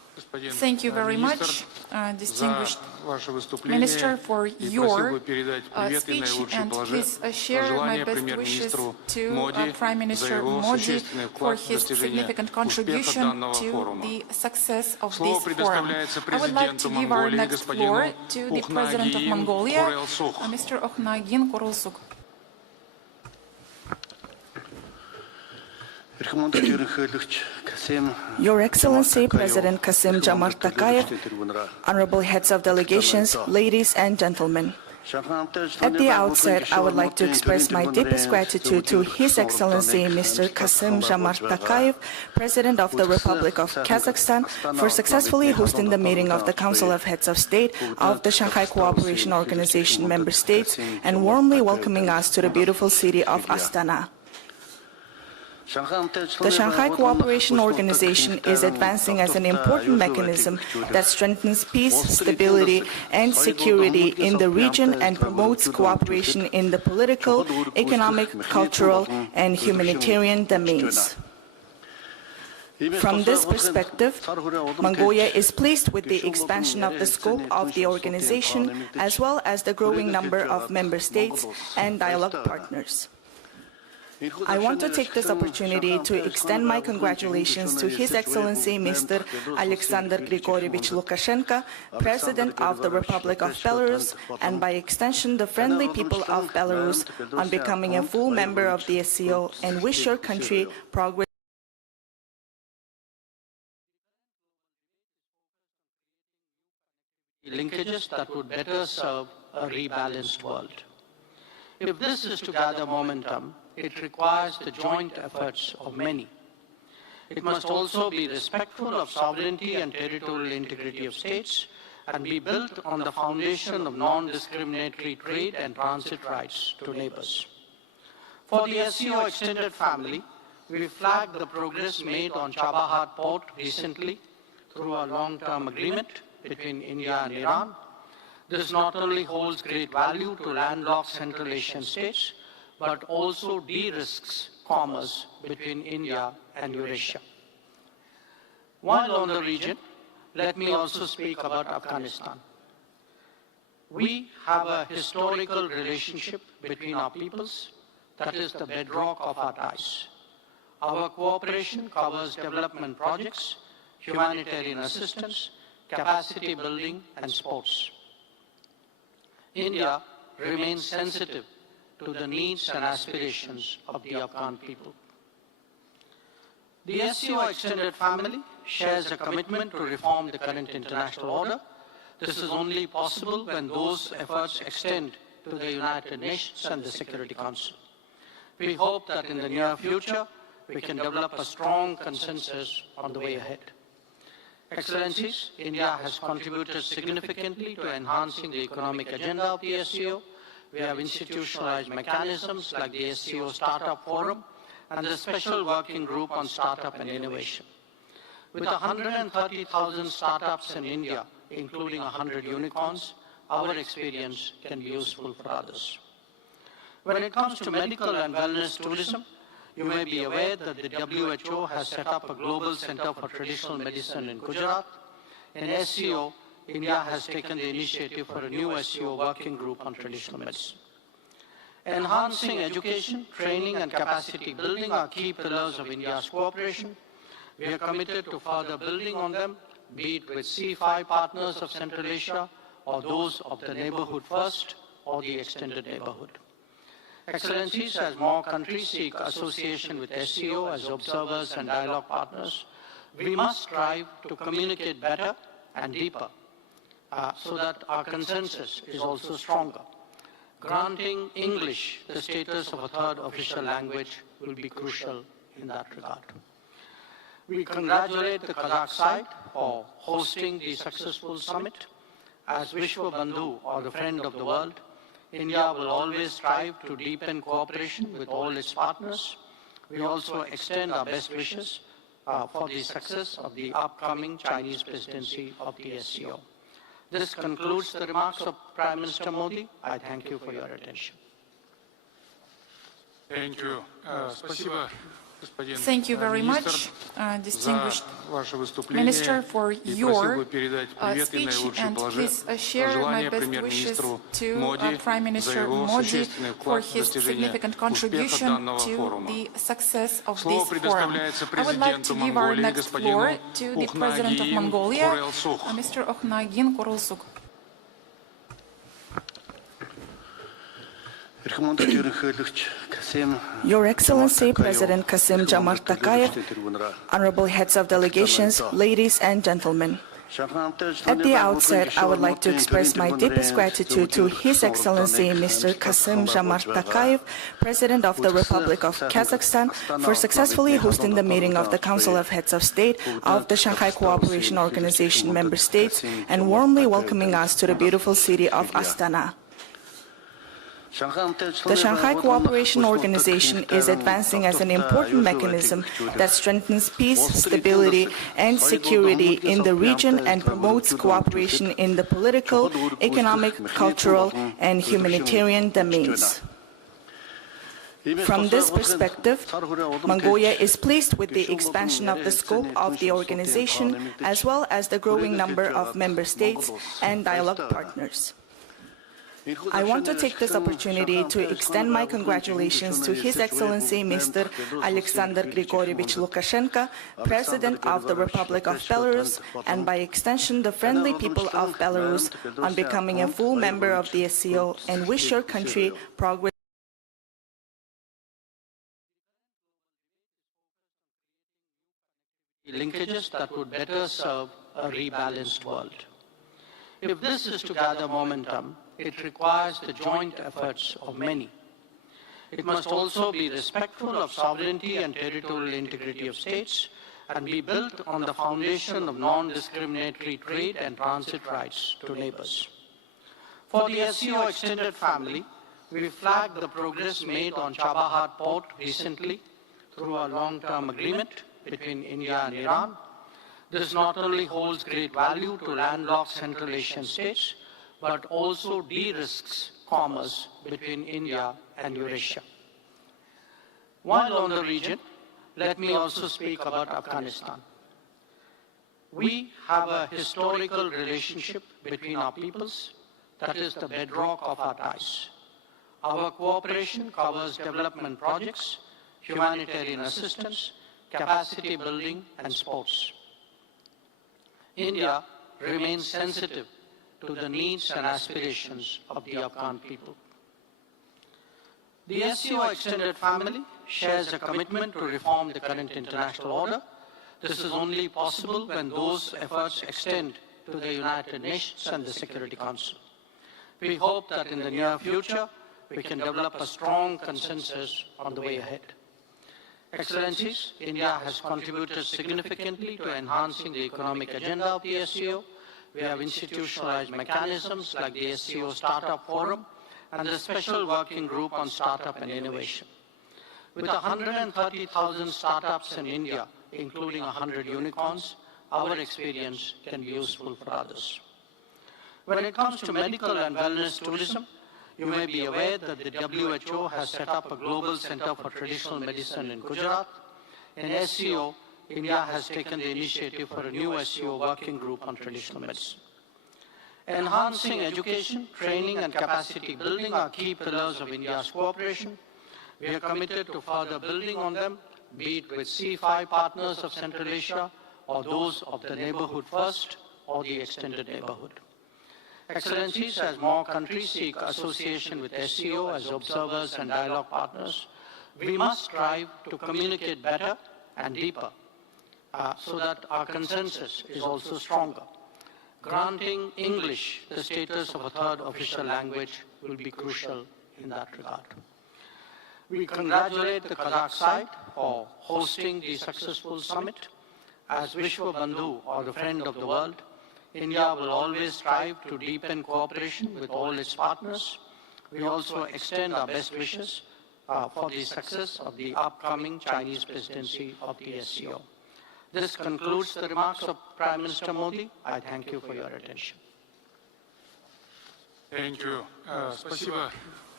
Thank you very much, distinguished Minister, for your speech, and please share my best wishes to Prime Minister Modi for his significant contribution to the success of this forum. I would like to give our next floor to the President of Mongolia, Mr. Okhnagin Kurulsuk. Your Excellency, President Kassym-Jomart Tokayev, honorable heads of delegations, ladies and gentlemen. At the outset, I would like to express my deepest gratitude to His Excellency Mr. Kassym-Jomart Tokayev, President of the Republic of Kazakhstan, for successfully hosting the meeting of the Council of Heads of State of the Shanghai Cooperation Organization member states and warmly welcoming us to the beautiful city of Astana. The Shanghai Cooperation Organization is advancing as an important mechanism that strengthens peace, stability, and security in the region and promotes cooperation in the political, economic, cultural, and humanitarian domains. From this perspective, Mongolia is pleased with the expansion of the scope of the organization, as well as the growing number of member states and dialogue partners. I want to take this opportunity to extend my congratulations to His Excellency Mr. Alexander Grigorievich Lukashenko, President of the Republic of Belarus, and by extension the friendly people of Belarus, on becoming a full member of the SCO, and wish your country progress. Linkages that would better serve a rebalanced world. If this is to gather momentum, it requires the joint efforts of many. It must also be respectful of sovereignty and territorial integrity of states and be built on the foundation of non-discriminatory trade and transit rights to neighbors. For the SCO extended family, we flagged the progress made on Chabahar port recently through a long-term agreement between India and Iran. This not only holds great value to landlocked Central Asian states, but also de-risks commerce between India and Eurasia. While on the region, let me also speak about Afghanistan. We have a historical relationship between our peoples that is the bedrock of our ties. Our cooperation covers development projects, humanitarian assistance, capacity building, and sports. India remains sensitive to the needs and aspirations of the Afghan people. The SCO extended family shares a commitment to reform the current international order. This is only possible when those efforts extend to the United Nations and the Security Council. We hope that in the near future, we can develop a strong consensus on the way ahead. Excellencies, India has contributed significantly to enhancing the economic agenda of the SCO. We have institutionalized mechanisms like the SCO Startup Forum and the Special Working Group on Startup and Innovation. With 130,000 startups in India, including 100 unicorns, our experience can be useful for others. When it comes to medical and wellness tourism, you may be aware that the WHO has set up a global center for traditional medicine in Gujarat. In SCO, India has taken the initiative for a new SCO working group on traditional medicine. Enhancing education, training, and capacity building are key pillars of India's cooperation. We are committed to further building on them, be it with C5 partners of Central Asia, or those of the Neighborhood First, or the Extended Neighborhood. Excellencies, as more countries seek association with SCO as observers and dialogue partners, we must strive to communicate better and deeper, so that our consensus is also stronger. Granting English the status of a third official language will be crucial in that regard. We congratulate the Kazakh side for hosting the successful summit. As Vishwa Bandhu, or the friend of the world, India will always strive to deepen cooperation with all its partners. We also extend our best wishes for the success of the upcoming Chinese presidency of the SCO. This concludes the remarks of Prime Minister Modi. I thank you for your attention. Thank you. Спасибо, Thank you very much, distinguished Minister, for your speech, and please share my best wishes to Prime Minister Modi for his significant contribution to the success of this forum. I would like to give our next floor to the President of Mongolia, Mr. Okhnagin Kurulsuk. Your Excellency, President Kassym-Jomart Tokayev, honorable heads of delegations, ladies and gentlemen. At the outset, I would like to express my deepest gratitude to His Excellency Mr. Kassym-Jomart Tokayev, President of the Republic of Kazakhstan, for successfully hosting the meeting of the Council of Heads of State of the Shanghai Cooperation Organization member states and warmly welcoming us to the beautiful city of Astana. The Shanghai Cooperation Organization is advancing as an important mechanism that strengthens peace, stability, and security in the region and promotes cooperation in the political, economic, cultural, and humanitarian domains. From this perspective, Mongolia is pleased with the expansion of the scope of the organization, as well as the growing number of member states and dialogue partners. I want to take this opportunity to extend my congratulations to His Excellency Mr. Alexander Grigorievich Lukashenko, President of the Republic of Belarus, and by extension the friendly people of Belarus, on becoming a full member of the SCO, and wish your country progress. Linkages that would better serve a rebalanced world. If this is to gather momentum, it requires the joint efforts of many. It must also be respectful of sovereignty and territorial integrity of states and be built on the foundation of non-discriminatory trade and transit rights to neighbors. For the SCO extended family, we flagged the progress made on Chabahar port recently through a long-term agreement between India and Iran. This not only holds great value to landlocked Central Asian states, but also de-risks commerce between India and Eurasia. While on the region, let me also speak about Afghanistan. We have a historical relationship between our peoples that is the bedrock of our ties. Our cooperation covers development projects, humanitarian assistance, capacity building, and sports. India remains sensitive to the needs and aspirations of the Afghan people. The SCO extended family shares a commitment to reform the current international order. This is only possible when those efforts extend to the United Nations and the Security Council. We hope that in the near future, we can develop a strong consensus on the way ahead. Excellencies, India has contributed significantly to enhancing the economic agenda of the SCO. We have institutionalized mechanisms like the SCO Startup Forum and the Special Working Group on Startup and Innovation. With 130,000 startups in India, including 100 unicorns, our experience can be useful for others. When it comes to medical and wellness tourism, you may be aware that the WHO has set up a global center for traditional medicine in Gujarat. In SCO, India has taken the initiative for a new SCO working group on traditional medicine. Enhancing education, training, and capacity building are key pillars of India's cooperation. We are committed to further building on them, be it with C5 partners of Central Asia, or those of the Neighborhood First, or the Extended Neighborhood. Excellencies, as more countries seek association with SCO as observers and dialogue partners, we must strive to communicate better and deeper so that our consensus is also stronger. Granting English the status of a third official language will be crucial in that regard. We congratulate the Kazakh side for hosting the successful summit. As Vishwa Bandhu, or the friend of the world, India will always strive to deepen cooperation with all its partners. We also extend our best wishes for the success of the upcoming Chinese presidency of the SCO. This concludes the remarks of Prime Minister Modi. I thank you for your attention. Thank you. Спасибо,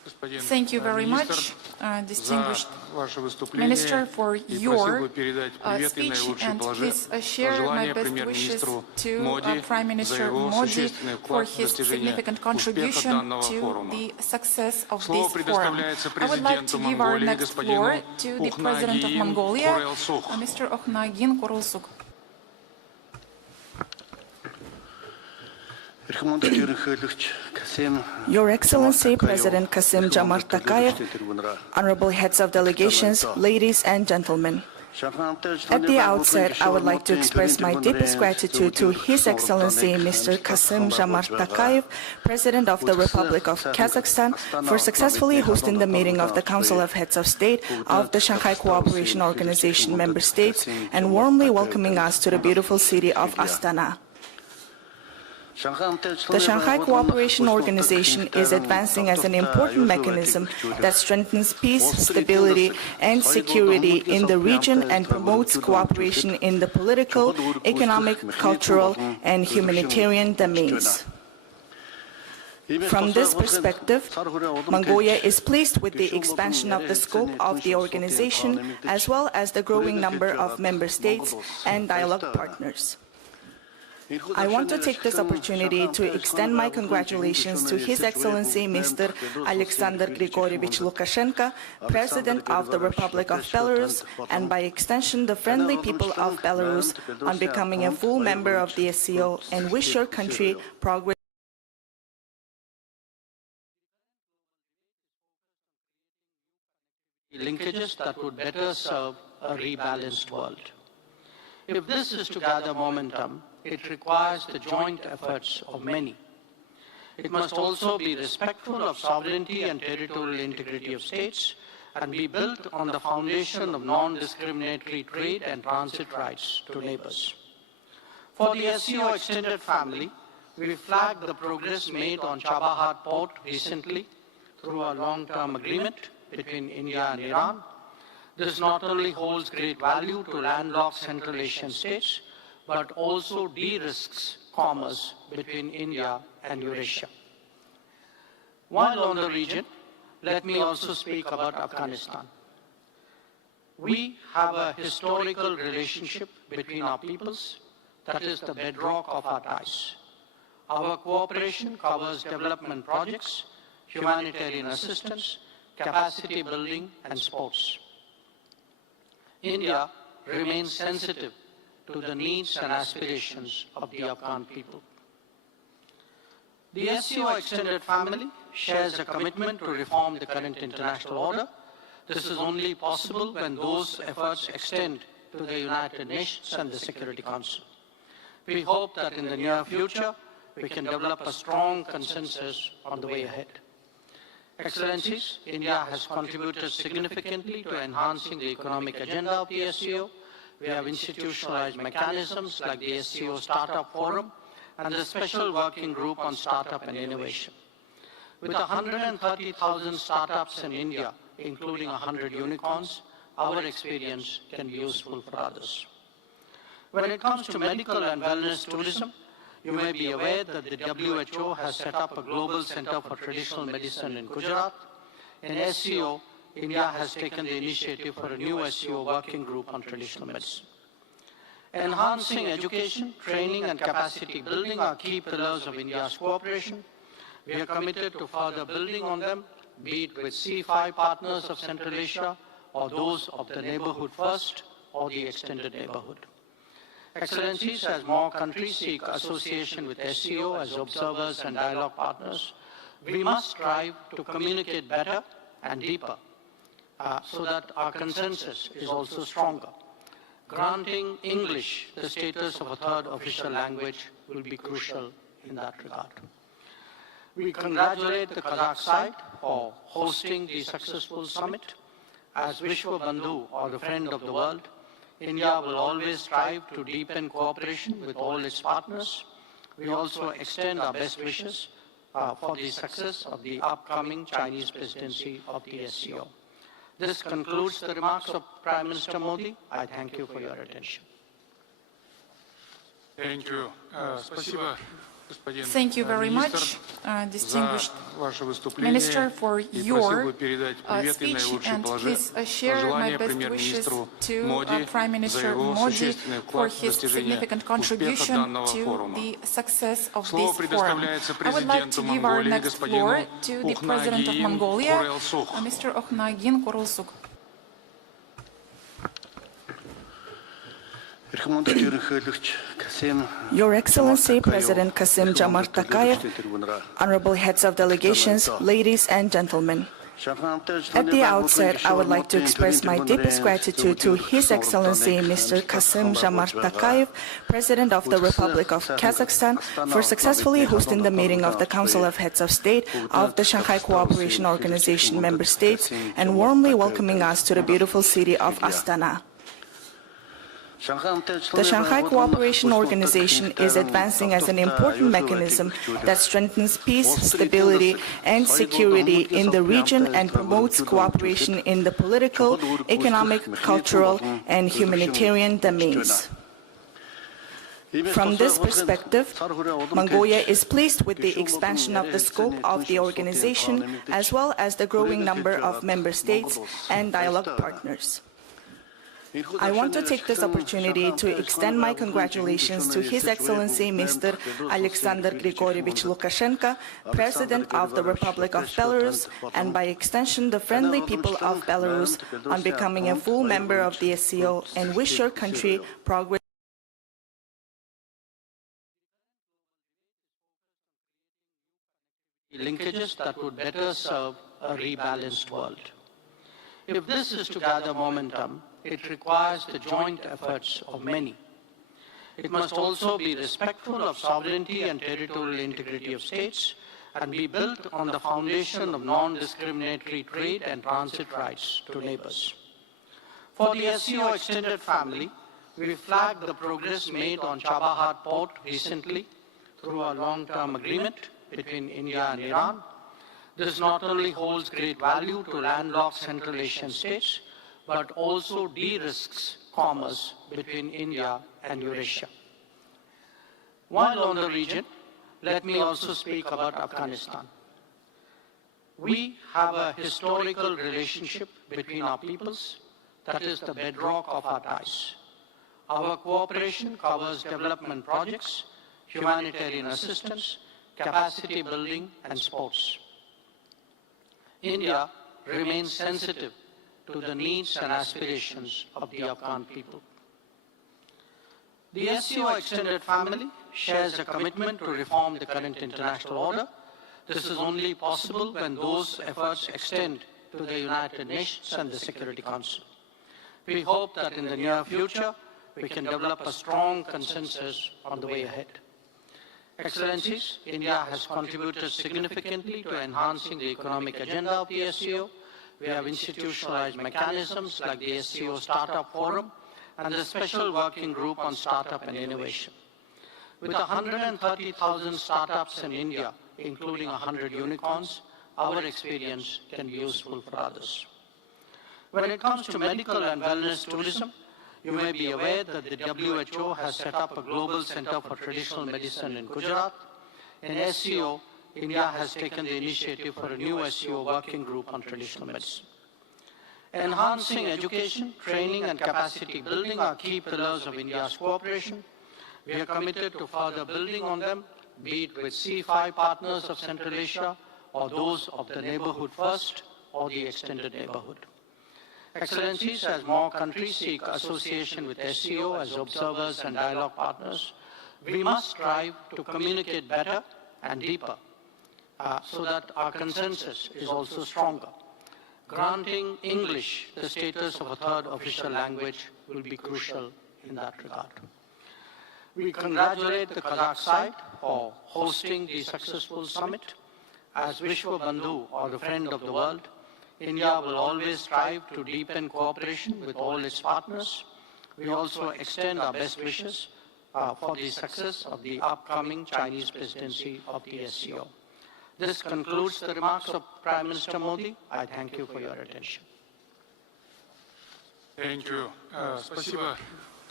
Thank you very much, distinguished Minister, for your speech, and please share my best wishes to Prime Minister Modi for his significant contribution to the success of this forum. I would like to give our next floor to the President of Mongolia, Mr. Okhnagin Korulsuk. Your Excellency, President Kassym-Jomart Tokayev, honorable heads of delegations, ladies and gentlemen. At the outset, I would like to express my deepest gratitude to His Excellency Mr. Kassym-Jomart Tokayev, President of the Republic of Kazakhstan, for successfully hosting the meeting of the Council of Heads of State of the Shanghai Cooperation Organization member states and warmly welcoming us to the beautiful city of Astana. The Shanghai Cooperation Organization is advancing as an important mechanism that strengthens peace, stability, and security in the region and promotes cooperation in the political, economic, cultural, and humanitarian domains. From this perspective, Mongolia is pleased with the expansion of the scope of the organization, as well as the growing number of member states and dialogue partners. I want to take this opportunity to extend my congratulations to His Excellency Mr. Alexander Grigorievich Lukashenko, President of the Republic of Belarus, and by extension the friendly people of Belarus, on becoming a full member of the SCO, and wish your country progress. Linkages that would better serve a rebalanced world. If this is to gather momentum, it requires the joint efforts of many. It must also be respectful of sovereignty and territorial integrity of states and be built on the foundation of non-discriminatory trade and transit rights to neighbors. For the SCO extended family, we flagged the progress made on Chabahar port recently through a long-term agreement between India and Iran. This not only holds great value to landlocked Central Asian states, but also de-risks commerce between India and Eurasia. While on the region, let me also speak about Afghanistan. We have a historical relationship between our peoples that is the bedrock of our ties. Our cooperation covers development projects, humanitarian assistance, capacity building, and sports. India remains sensitive to the needs and aspirations of the Afghan people. The SCO extended family shares a commitment to reform the current international order. This is only possible when those efforts extend to the United Nations and the Security Council. We hope that in the near future, we can develop a strong consensus on the way ahead. Excellencies, India has contributed significantly to enhancing the economic agenda of the SCO. We have institutionalized mechanisms like the SCO Startup Forum and the Special Working Group on Startup and Innovation. With 130,000 startups in India, including 100 unicorns, our experience can be useful for others. When it comes to medical and wellness tourism, you may be aware that the WHO has set up a global center for traditional medicine in Gujarat. In SCO, India has taken the initiative for a new SCO working group on traditional medicine. Enhancing education, training, and capacity building are key pillars of India's cooperation. We are committed to further building on them, be it with C5 partners of Central Asia, or those of the neighborhood first, or the extended neighborhood. Excellencies, as more countries seek association with SCO as observers and dialogue partners, we must strive to communicate better and deeper so that our consensus is also stronger. Granting English the status of a third official language will be crucial in that regard. We congratulate the Kazakh side for hosting the successful summit. As Vishwa Bandhu, or the friend of the world, India will always strive to deepen cooperation with all its partners. We also extend our best wishes for the success of the upcoming Chinese presidency of the SCO. This concludes the remarks of Prime Minister Modi. I thank you for your attention. Thank you very much. distinguished Minister, for your speech, and please share my best wishes to Prime Minister Modi for his significant contribution to the success of this forum. I would like to give our next floor to the President of Mongolia, Mr. Okhnagin Kurulsuk. Your Excellency, President Kassym-Jomart Tokayev, honorable heads of delegations, ladies and gentlemen. At the outset, I would like to express my deepest gratitude to His Excellency Mr. Kassym-Jomart Tokayev, President of the Republic of Kazakhstan, for successfully hosting the meeting of the Council of Heads of State of the Shanghai Cooperation Organization member states and warmly welcoming us to the beautiful city of Astana. The Shanghai Cooperation Organization is advancing as an important mechanism that strengthens peace, stability, and security in the region and promotes cooperation in the political, economic, cultural, and humanitarian domains. From this perspective, Mongolia is pleased with the expansion of the scope of the organization, as well as the growing number of member states and dialogue partners. I want to take this opportunity to extend my congratulations to His Excellency Mr. Alexander Grigorievich Lukashenko, President of the Republic of Belarus, and by extension the friendly people of Belarus, on becoming a full member of the SCO, and wish your country progress. Linkages that would better serve a rebalanced world. If this is to gather momentum, it requires the joint efforts of many. It must also be respectful of sovereignty and territorial integrity of states and be built on the foundation of non-discriminatory trade and transit rights to neighbors. For the SCO extended family, we flagged the progress made on Chabahar port recently through a long-term agreement between India and Iran. This not only holds great value to landlocked Central Asian states, but also de-risks commerce between India and Eurasia. While on the region, let me also speak about Afghanistan. We have a historical relationship between our peoples that is the bedrock of our ties. Our cooperation covers development projects, humanitarian assistance, capacity building, and sports. India remains sensitive to the needs and aspirations of the Afghan people. The SCO extended family shares a commitment to reform the current international order. This is only possible when those efforts extend to the United Nations and the Security Council. We hope that in the near future, we can develop a strong consensus on the way ahead. Excellencies, India has contributed significantly to enhancing the economic agenda of the SCO. We have institutionalized mechanisms like the SCO Startup Forum and the Special Working Group on Startup and Innovation. With 130,000 startups in India, including 100 unicorns, our experience can be useful for others. When it comes to medical and wellness tourism, you may be aware that the WHO has set up a global center for traditional medicine in Gujarat. In SCO, India has taken the initiative for a new SCO working group on traditional medicine. Enhancing education, training, and capacity building are key pillars of India's cooperation. We are committed to further building on them, be it with C5 partners of Central Asia, or those of the Neighborhood First, or the Extended Neighborhood. Excellencies, as more countries seek association with SCO as observers and dialogue partners, we must strive to communicate better and deeper so that our consensus is also stronger. Granting English the status of a third official language will be crucial in that regard. We congratulate the Kazakh side for hosting the successful summit. As Vishwa Bandhu, or the friend of the world, India will always strive to deepen cooperation with all its partners. We also extend our best wishes for the success of the upcoming Chinese presidency of the SCO. This concludes the remarks of Prime Minister Modi. I thank you for your attention. Thank you. Спасибо,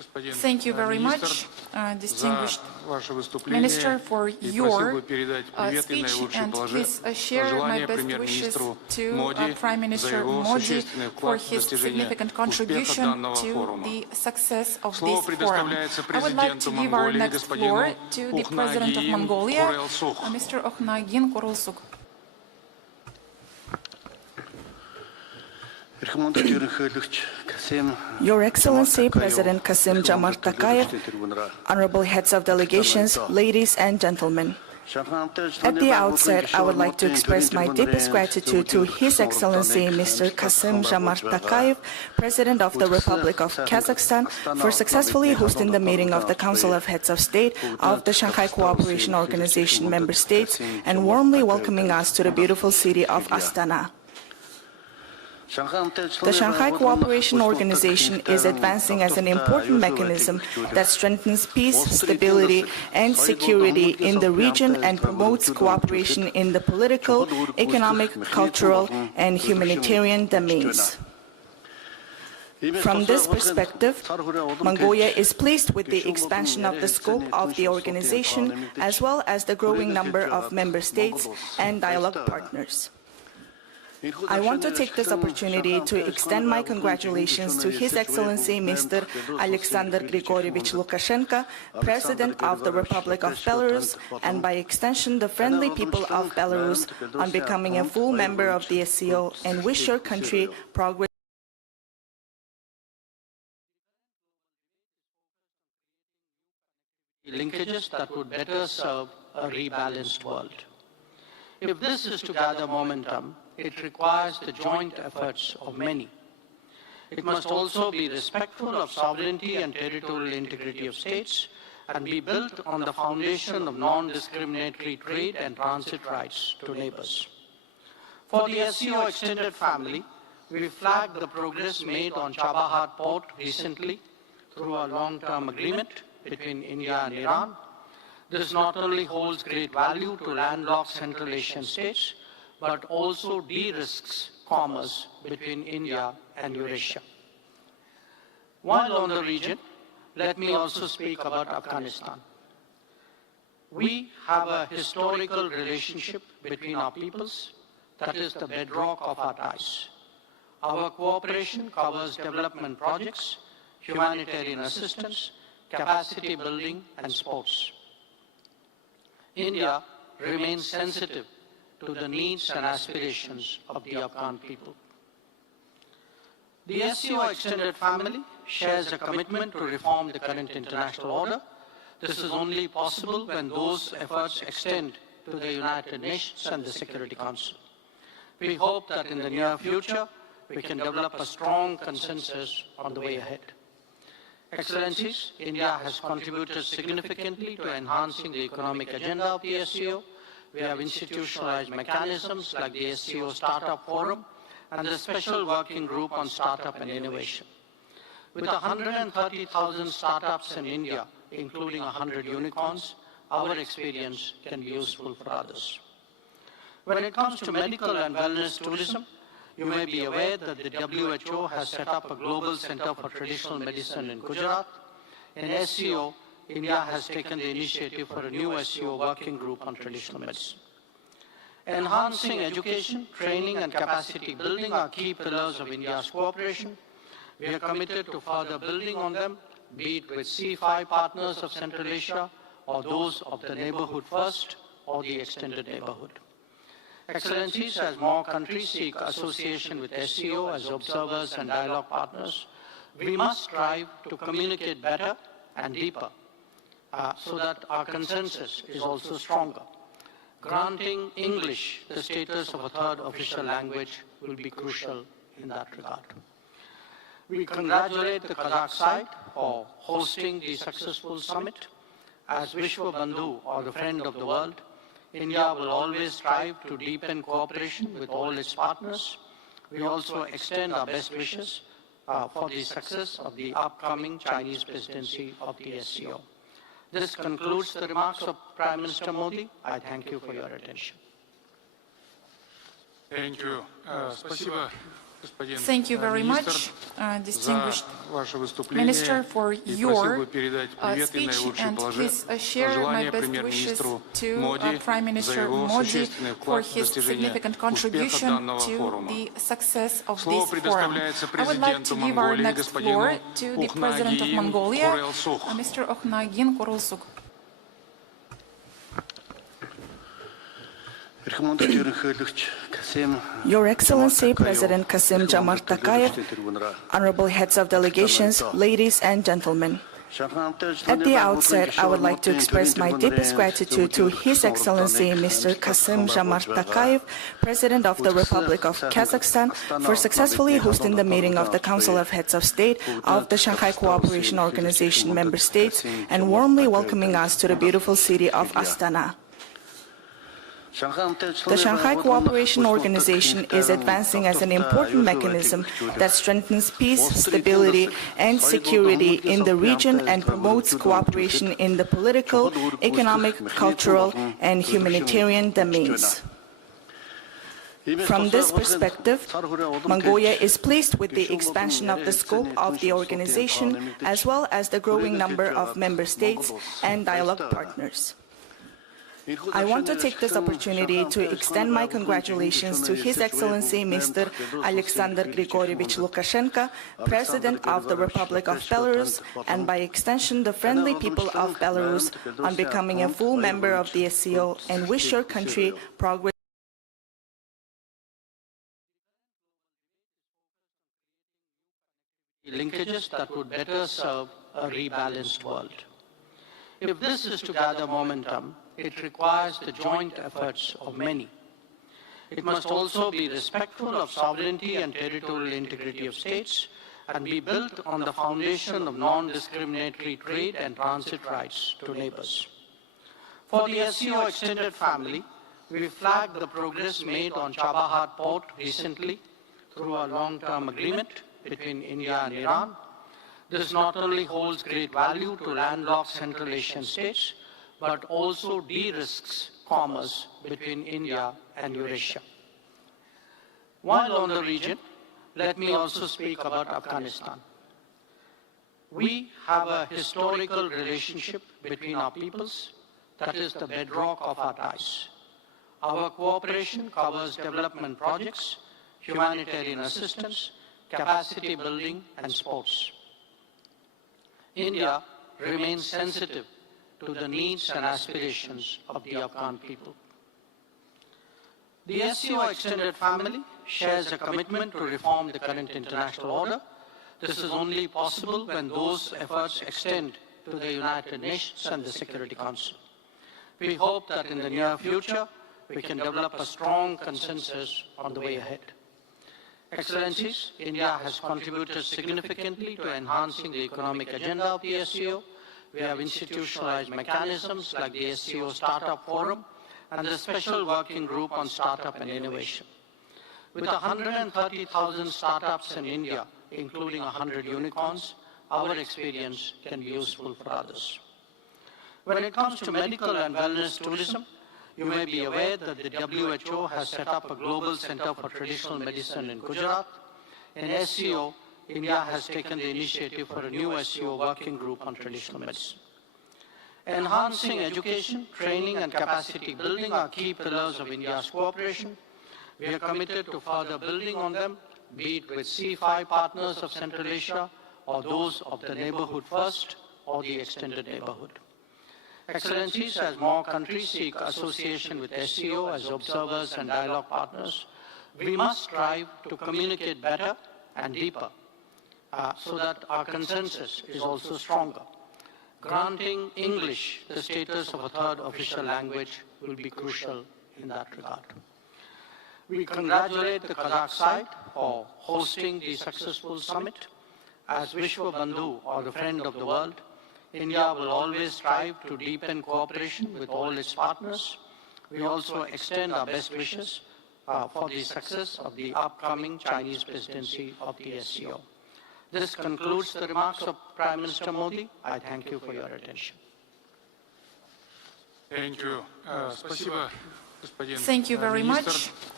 Thank you very much, distinguished Minister, for your speech, and please share my best wishes to Prime Minister Modi for his significant contribution to the success of this forum. I would like to give our next floor to the President of Mongolia, Mr. Okhnagin Kurulsuk. Your Excellency, President Kassym-Jomart Tokayev, honorable heads of delegations, ladies and gentlemen. At the outset, I would like to express my deepest gratitude to His Excellency Mr. Kassym-Jomart Tokayev, President of the Republic of Kazakhstan, for successfully hosting the meeting of the Council of Heads of State of the Shanghai Cooperation Organization member states and warmly welcoming us to the beautiful city of Astana. The Shanghai Cooperation Organization is advancing as an important mechanism that strengthens peace, stability, and security in the region and promotes cooperation in the political, economic, cultural, and humanitarian domains. From this perspective, Mongolia is pleased with the expansion of the scope of the organization, as well as the growing number of member states and dialogue partners. I want to take this opportunity to extend my congratulations to His Excellency Mr. Alexander Grigorievich Lukashenko, President of the Republic of Belarus, and by extension the friendly people of Belarus, on becoming a full member of the SCO, and wish your country progress. Linkages that would better serve a rebalanced world. If this is to gather momentum, it requires the joint efforts of many. It must also be respectful of sovereignty and territorial integrity of states and be built on the foundation of non-discriminatory trade and transit rights to neighbors. For the SCO extended family, we flagged the progress made on Chabahar port recently through a long-term agreement between India and Iran. This not only holds great value to landlocked Central Asian states, but also de-risks commerce between India and Eurasia. While on the region, let me also speak about Afghanistan. We have a historical relationship between our peoples that is the bedrock of our ties. Our cooperation covers development projects, humanitarian assistance, capacity building, and sports. India remains sensitive to the needs and aspirations of the Afghan people. The SCO extended family shares a commitment to reform the current international order. This is only possible when those efforts extend to the United Nations and the Security Council. We hope that in the near future, we can develop a strong consensus on the way ahead. Excellencies, India has contributed significantly to enhancing the economic agenda of the SCO. We have institutionalized mechanisms like the SCO Startup Forum and the Special Working Group on Startup and Innovation. With 130,000 startups in India, including 100 unicorns, our experience can be useful for others. When it comes to medical and wellness tourism, you may be aware that the WHO has set up a global center for traditional medicine in Gujarat. In SCO, India has taken the initiative for a new SCO working group on traditional medicine. Enhancing education, training, and capacity building are key pillars of India's cooperation. We are committed to further building on them, be it with C5 partners of Central Asia, or those of the Neighborhood First, or the Extended Neighborhood. Excellencies, as more countries seek association with SCO as observers and dialogue partners, we must strive to communicate better and deeper so that our consensus is also stronger. Granting English the status of a third official language will be crucial in that regard. We congratulate the Kazakh side for hosting the successful summit. As Vishwa Bandhu, or the friend of the world, India will always strive to deepen cooperation with all its partners. We also extend our best wishes for the success of the upcoming Chinese presidency of the SCO. This concludes the remarks of Prime Minister Modi. I thank you for your attention. Thank you. Спасибо, Thank you very much, distinguished Minister, for your speech, and please share my best wishes to Prime Minister Modi for his significant contribution to the success of this forum. I would like to give our next floor to the President of Mongolia, Mr. Okhnagin Korulsuk. Your Excellency, President Kassym-Jomart Tokayev, honorable heads of delegations, ladies and gentlemen. At the outset, I would like to express my deepest gratitude to His Excellency Mr. Kassym-Jomart Tokayev, President of the Republic of Kazakhstan, for successfully hosting the meeting of the Council of Heads of State of the Shanghai Cooperation Organization member states and warmly welcoming us to the beautiful city of Astana. The Shanghai Cooperation Organization is advancing as an important mechanism that strengthens peace, stability, and security in the region and promotes cooperation in the political, economic, cultural, and humanitarian domains. From this perspective, Mongolia is pleased with the expansion of the scope of the organization as well as the growing number of member states and dialogue partners. I want to take this opportunity to extend my congratulations to His Excellency Mr. Alexander Grigorievich Lukashenko, President of the Republic of Belarus, and by extension the friendly people of Belarus, on becoming a full member of the SCO, and wish your country progress. Linkages that would better serve a rebalanced world. If this is to gather momentum, it requires the joint efforts of many. It must also be respectful of sovereignty and territorial integrity of states and be built on the foundation of non-discriminatory trade and transit rights to neighbors. For the SCO extended family, we flagged the progress made on Chabahar port recently through a long-term agreement between India and Iran. This not only holds great value to landlocked Central Asian states, but also de-risks commerce between India and Eurasia. While on the region, let me also speak about Afghanistan. We have a historical relationship between our peoples that is the bedrock of our ties. Our cooperation covers development projects, humanitarian assistance, capacity building, and sports. India remains sensitive to the needs and aspirations of the Afghan people. The SCO extended family shares a commitment to reform the current international order. This is only possible when those efforts extend to the United Nations and the Security Council. We hope that in the near future, we can develop a strong consensus on the way ahead. Excellencies, India has contributed significantly to enhancing the economic agenda of the SCO. We have institutionalized mechanisms like the SCO Startup Forum and the Special Working Group on Startup and Innovation. With 130,000 startups in India, including 100 unicorns, our experience can be useful for others. When it comes to medical and wellness tourism, you may be aware that the WHO has set up a global center for traditional medicine in Gujarat. In SCO, India has taken the initiative for a new SCO working group on traditional medicine. Enhancing education, training, and capacity building are key pillars of India's cooperation. We are committed to further building on them, be it with C5 partners of Central Asia, or those of the Neighborhood First, or the Extended Neighborhood. Excellencies, as more countries seek association with SCO as observers and dialogue partners, we must strive to communicate better and deeper so that our consensus is also stronger. Granting English the status of a third official language will be crucial in that regard. We congratulate the Kazakh side for hosting the successful summit. As Vishwa Bandhu, or the friend of the world, India will always strive to deepen cooperation with all its partners. We also extend our best wishes for the success of the upcoming Chinese presidency of the SCO. This concludes the remarks of Prime Minister Modi. I thank you for your attention. Thank you very much,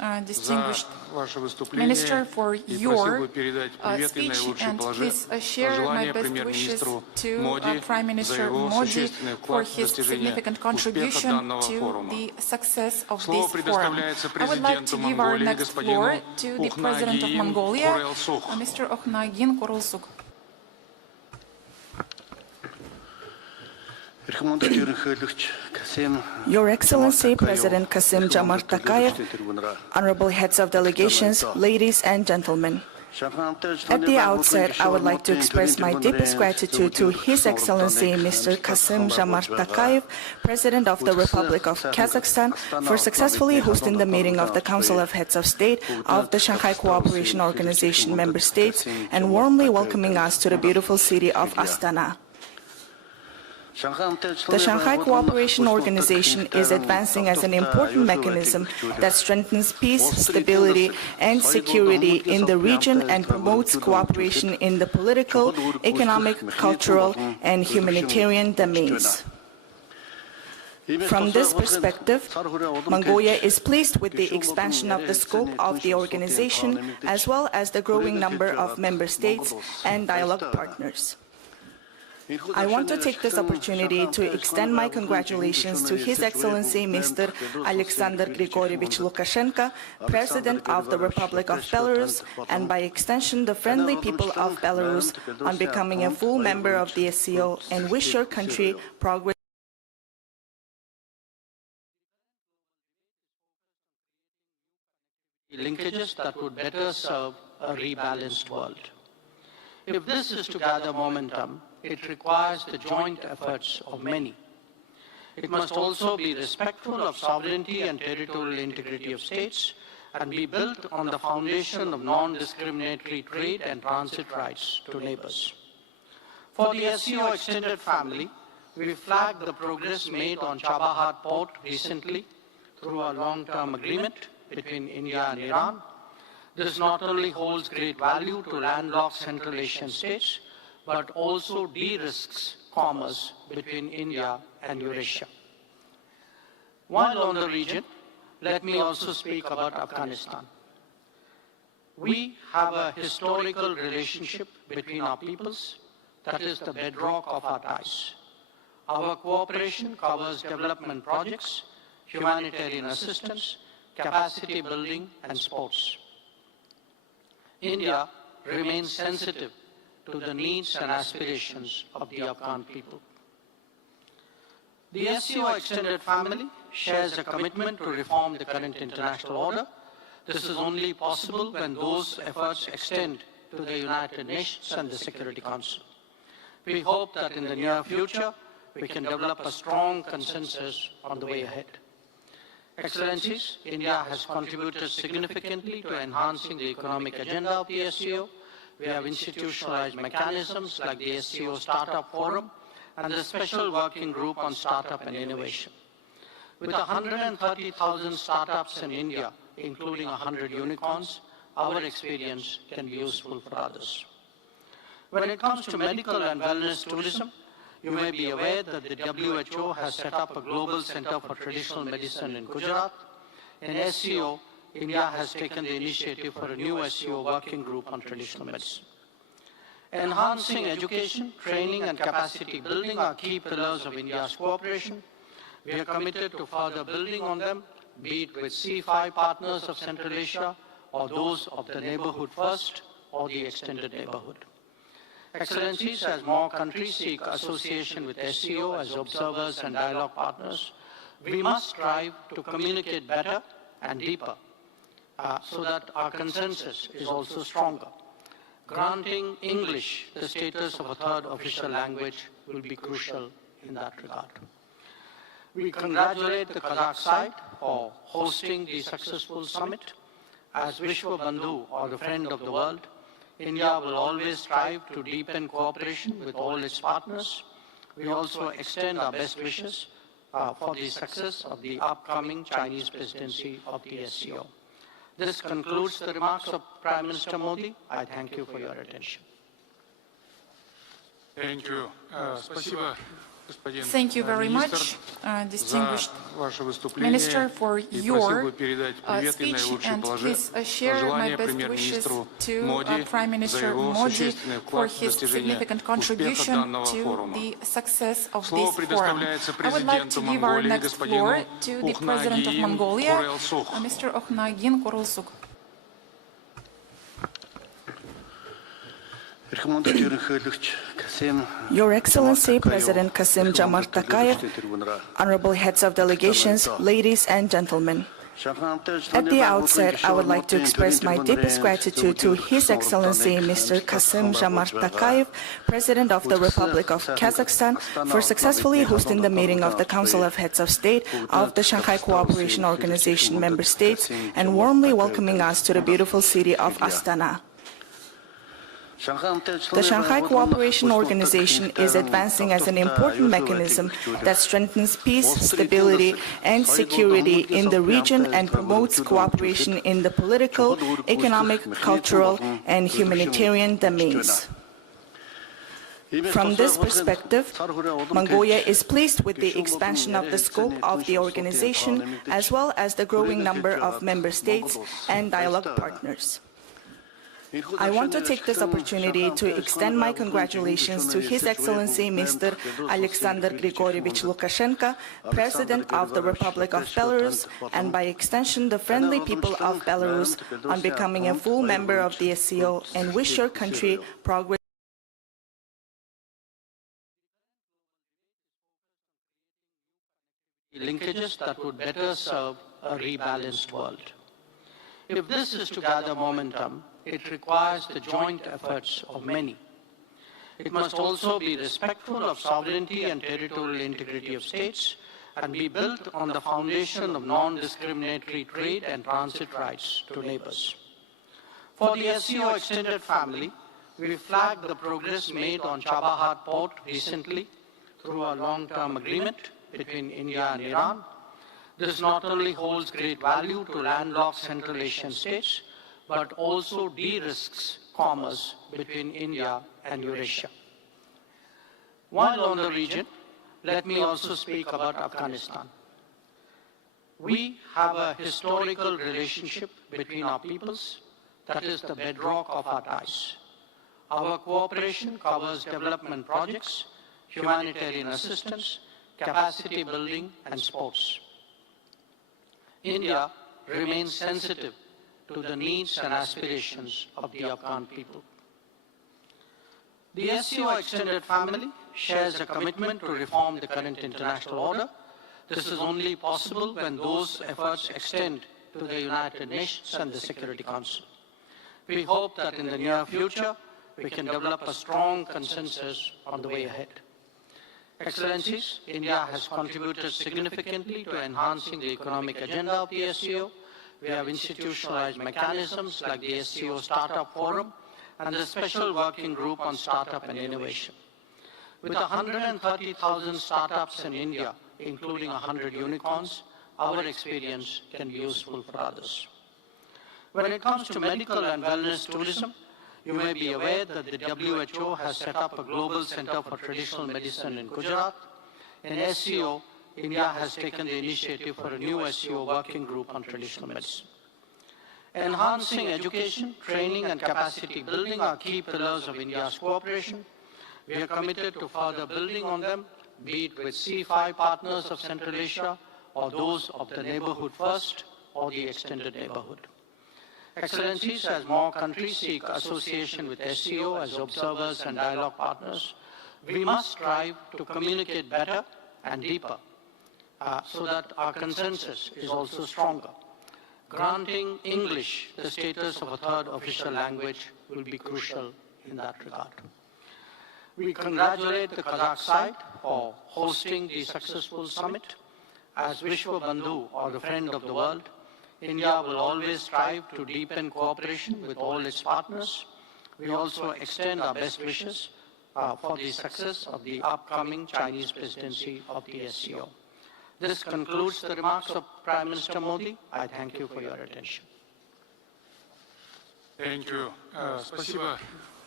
distinguished Minister, for your speech, and please share my best wishes to Prime Minister Modi for his significant contribution to the success of this forum. I would like to give our next floor to the President of Mongolia, Mr. Okhnagin Korulsuk. Your Excellency, President Kassym-Jomart Tokayev, honorable heads of delegations, ladies and gentlemen. At the outset, I would like to express my deepest gratitude to His Excellency Mr. Kassym-Jomart Tokayev, President of the Republic of Kazakhstan, for successfully hosting the meeting of the Council of Heads of State of the Shanghai Cooperation Organization member states and warmly welcoming us to the beautiful city of Astana. The Shanghai Cooperation Organization is advancing as an important mechanism that strengthens peace, stability, and security in the region and promotes cooperation in the political, economic, cultural, and humanitarian domains. From this perspective, Mongolia is pleased with the expansion of the scope of the organization, as well as the growing number of member states and dialogue partners. I want to take this opportunity to extend my congratulations to His Excellency Mr. Alexander Grigorievich Lukashenko, President of the Republic of Belarus, and by extension the friendly people of Belarus, on becoming a full member of the SCO, and wish your country progress. Linkages that would better serve a rebalanced world. If this is to gather momentum, it requires the joint efforts of many. It must also be respectful of sovereignty and territorial integrity of states and be built on the foundation of non-discriminatory trade and transit rights to neighbors. For the SCO extended family, we flagged the progress made on Chabahar port recently through a long-term agreement between India and Iran. This not only holds great value to landlocked Central Asian states, but also de-risks commerce between India and Eurasia. While on the region, let me also speak about Afghanistan. We have a historical relationship between our peoples that is the bedrock of our ties. Our cooperation covers development projects, humanitarian assistance, capacity building, and sports. India remains sensitive to the needs and aspirations of the Afghan people. The SCO extended family shares a commitment to reform the current international order. This is only possible when those efforts extend to the United Nations and the Security Council. We hope that in the near future, we can develop a strong consensus on the way ahead. Excellencies, India has contributed significantly to enhancing the economic agenda of the SCO. We have institutionalized mechanisms like the SCO Startup Forum and the Special Working Group on Startup and Innovation. With 130,000 startups in India, including 100 unicorns, our experience can be useful for others. When it comes to medical and wellness tourism, you may be aware that the WHO has set up a global center for traditional medicine in Gujarat. In SCO, India has taken the initiative for a new SCO working group on traditional medicine. Enhancing education, training, and capacity building are key pillars of India's cooperation. We are committed to further building on them, be it with C5 partners of Central Asia, or those of the Neighborhood First, or the Extended Neighborhood. Excellencies, as more countries seek association with SCO as observers and dialogue partners, we must strive to communicate better and deeper so that our consensus is also stronger. Granting English the status of a third official language will be crucial in that regard. We congratulate the Kazakh side for hosting the successful summit. As Vishwa Bandhu, or the friend of the world, India will always strive to deepen cooperation with all its partners. We also extend our best wishes for the success of the upcoming Chinese presidency of the SCO. This concludes the remarks of Prime Minister Modi. I thank you for your attention. Thank you. Спасибо, Thank you very much, distinguished Minister, for your speech, and please share my best wishes to Prime Minister Modi for his significant contribution to the success of this forum. I would like to give our next floor to the President of Mongolia, Mr. Okhnagin Korulsuk. Your Excellency, President Kassym-Jomart Tokayev, honorable heads of delegations, ladies and gentlemen. At the outset, I would like to express my deepest gratitude to His Excellency Mr. Kassym-Jomart Tokayev, President of the Republic of Kazakhstan, for successfully hosting the meeting of the Council of Heads of State of the Shanghai Cooperation Organization member states and warmly welcoming us to the beautiful city of Astana. The Shanghai Cooperation Organization is advancing as an important mechanism that strengthens peace, stability, and security in the region and promotes cooperation in the political, economic, cultural, and humanitarian domains. From this perspective, Mongolia is pleased with the expansion of the scope of the organization, as well as the growing number of member states and dialogue partners. I want to take this opportunity to extend my congratulations to His Excellency Mr. Alexander Grigorievich Lukashenko, President of the Republic of Belarus, and by extension the friendly people of Belarus, on becoming a full member of the SCO, and wish your country progress. Linkages that would better serve a rebalanced world. If this is to gather momentum, it requires the joint efforts of many. It must also be respectful of sovereignty and territorial integrity of states and be built on the foundation of non-discriminatory trade and transit rights to neighbors. For the SCO extended family, we flagged the progress made on Chabahar port recently through a long-term agreement between India and Iran. This not only holds great value to landlocked Central Asian states, but also de-risks commerce between India and Eurasia. While on the region, let me also speak about Afghanistan. We have a historical relationship between our peoples that is the bedrock of our ties. Our cooperation covers development projects, humanitarian assistance, capacity building, and sports. India remains sensitive to the needs and aspirations of the Afghan people. The SCO extended family shares a commitment to reform the current international order. This is only possible when those efforts extend to the United Nations and the Security Council. We hope that in the near future, we can develop a strong consensus on the way ahead. Excellencies, India has contributed significantly to enhancing the economic agenda of the SCO. We have institutionalized mechanisms like the SCO Startup Forum and the Special Working Group on Startup and Innovation. With 130,000 startups in India, including 100 unicorns, our experience can be useful for others. When it comes to medical and wellness tourism, you may be aware that the WHO has set up a global center for traditional medicine in Gujarat. In SCO, India has taken the initiative for a new SCO working group on traditional medicine. Enhancing education, training, and capacity building are key pillars of India's cooperation. We are committed to further building on them, be it with C5 partners of Central Asia, or those of the neighborhood first, or the extended neighborhood. Excellencies, as more countries seek association with SCO as observers and dialogue partners, we must strive to communicate better and deeper so that our consensus is also stronger. Granting English the status of a third official language will be crucial in that regard. We congratulate the Kazakh side for hosting the successful summit. As Vishwa Bandhu, or the friend of the world, India will always strive to deepen cooperation with all its partners. We also extend our best wishes for the success of the upcoming Chinese presidency of the SCO. This concludes the remarks of Prime Minister Modi. I thank you for your attention. Thank you. Спасибо,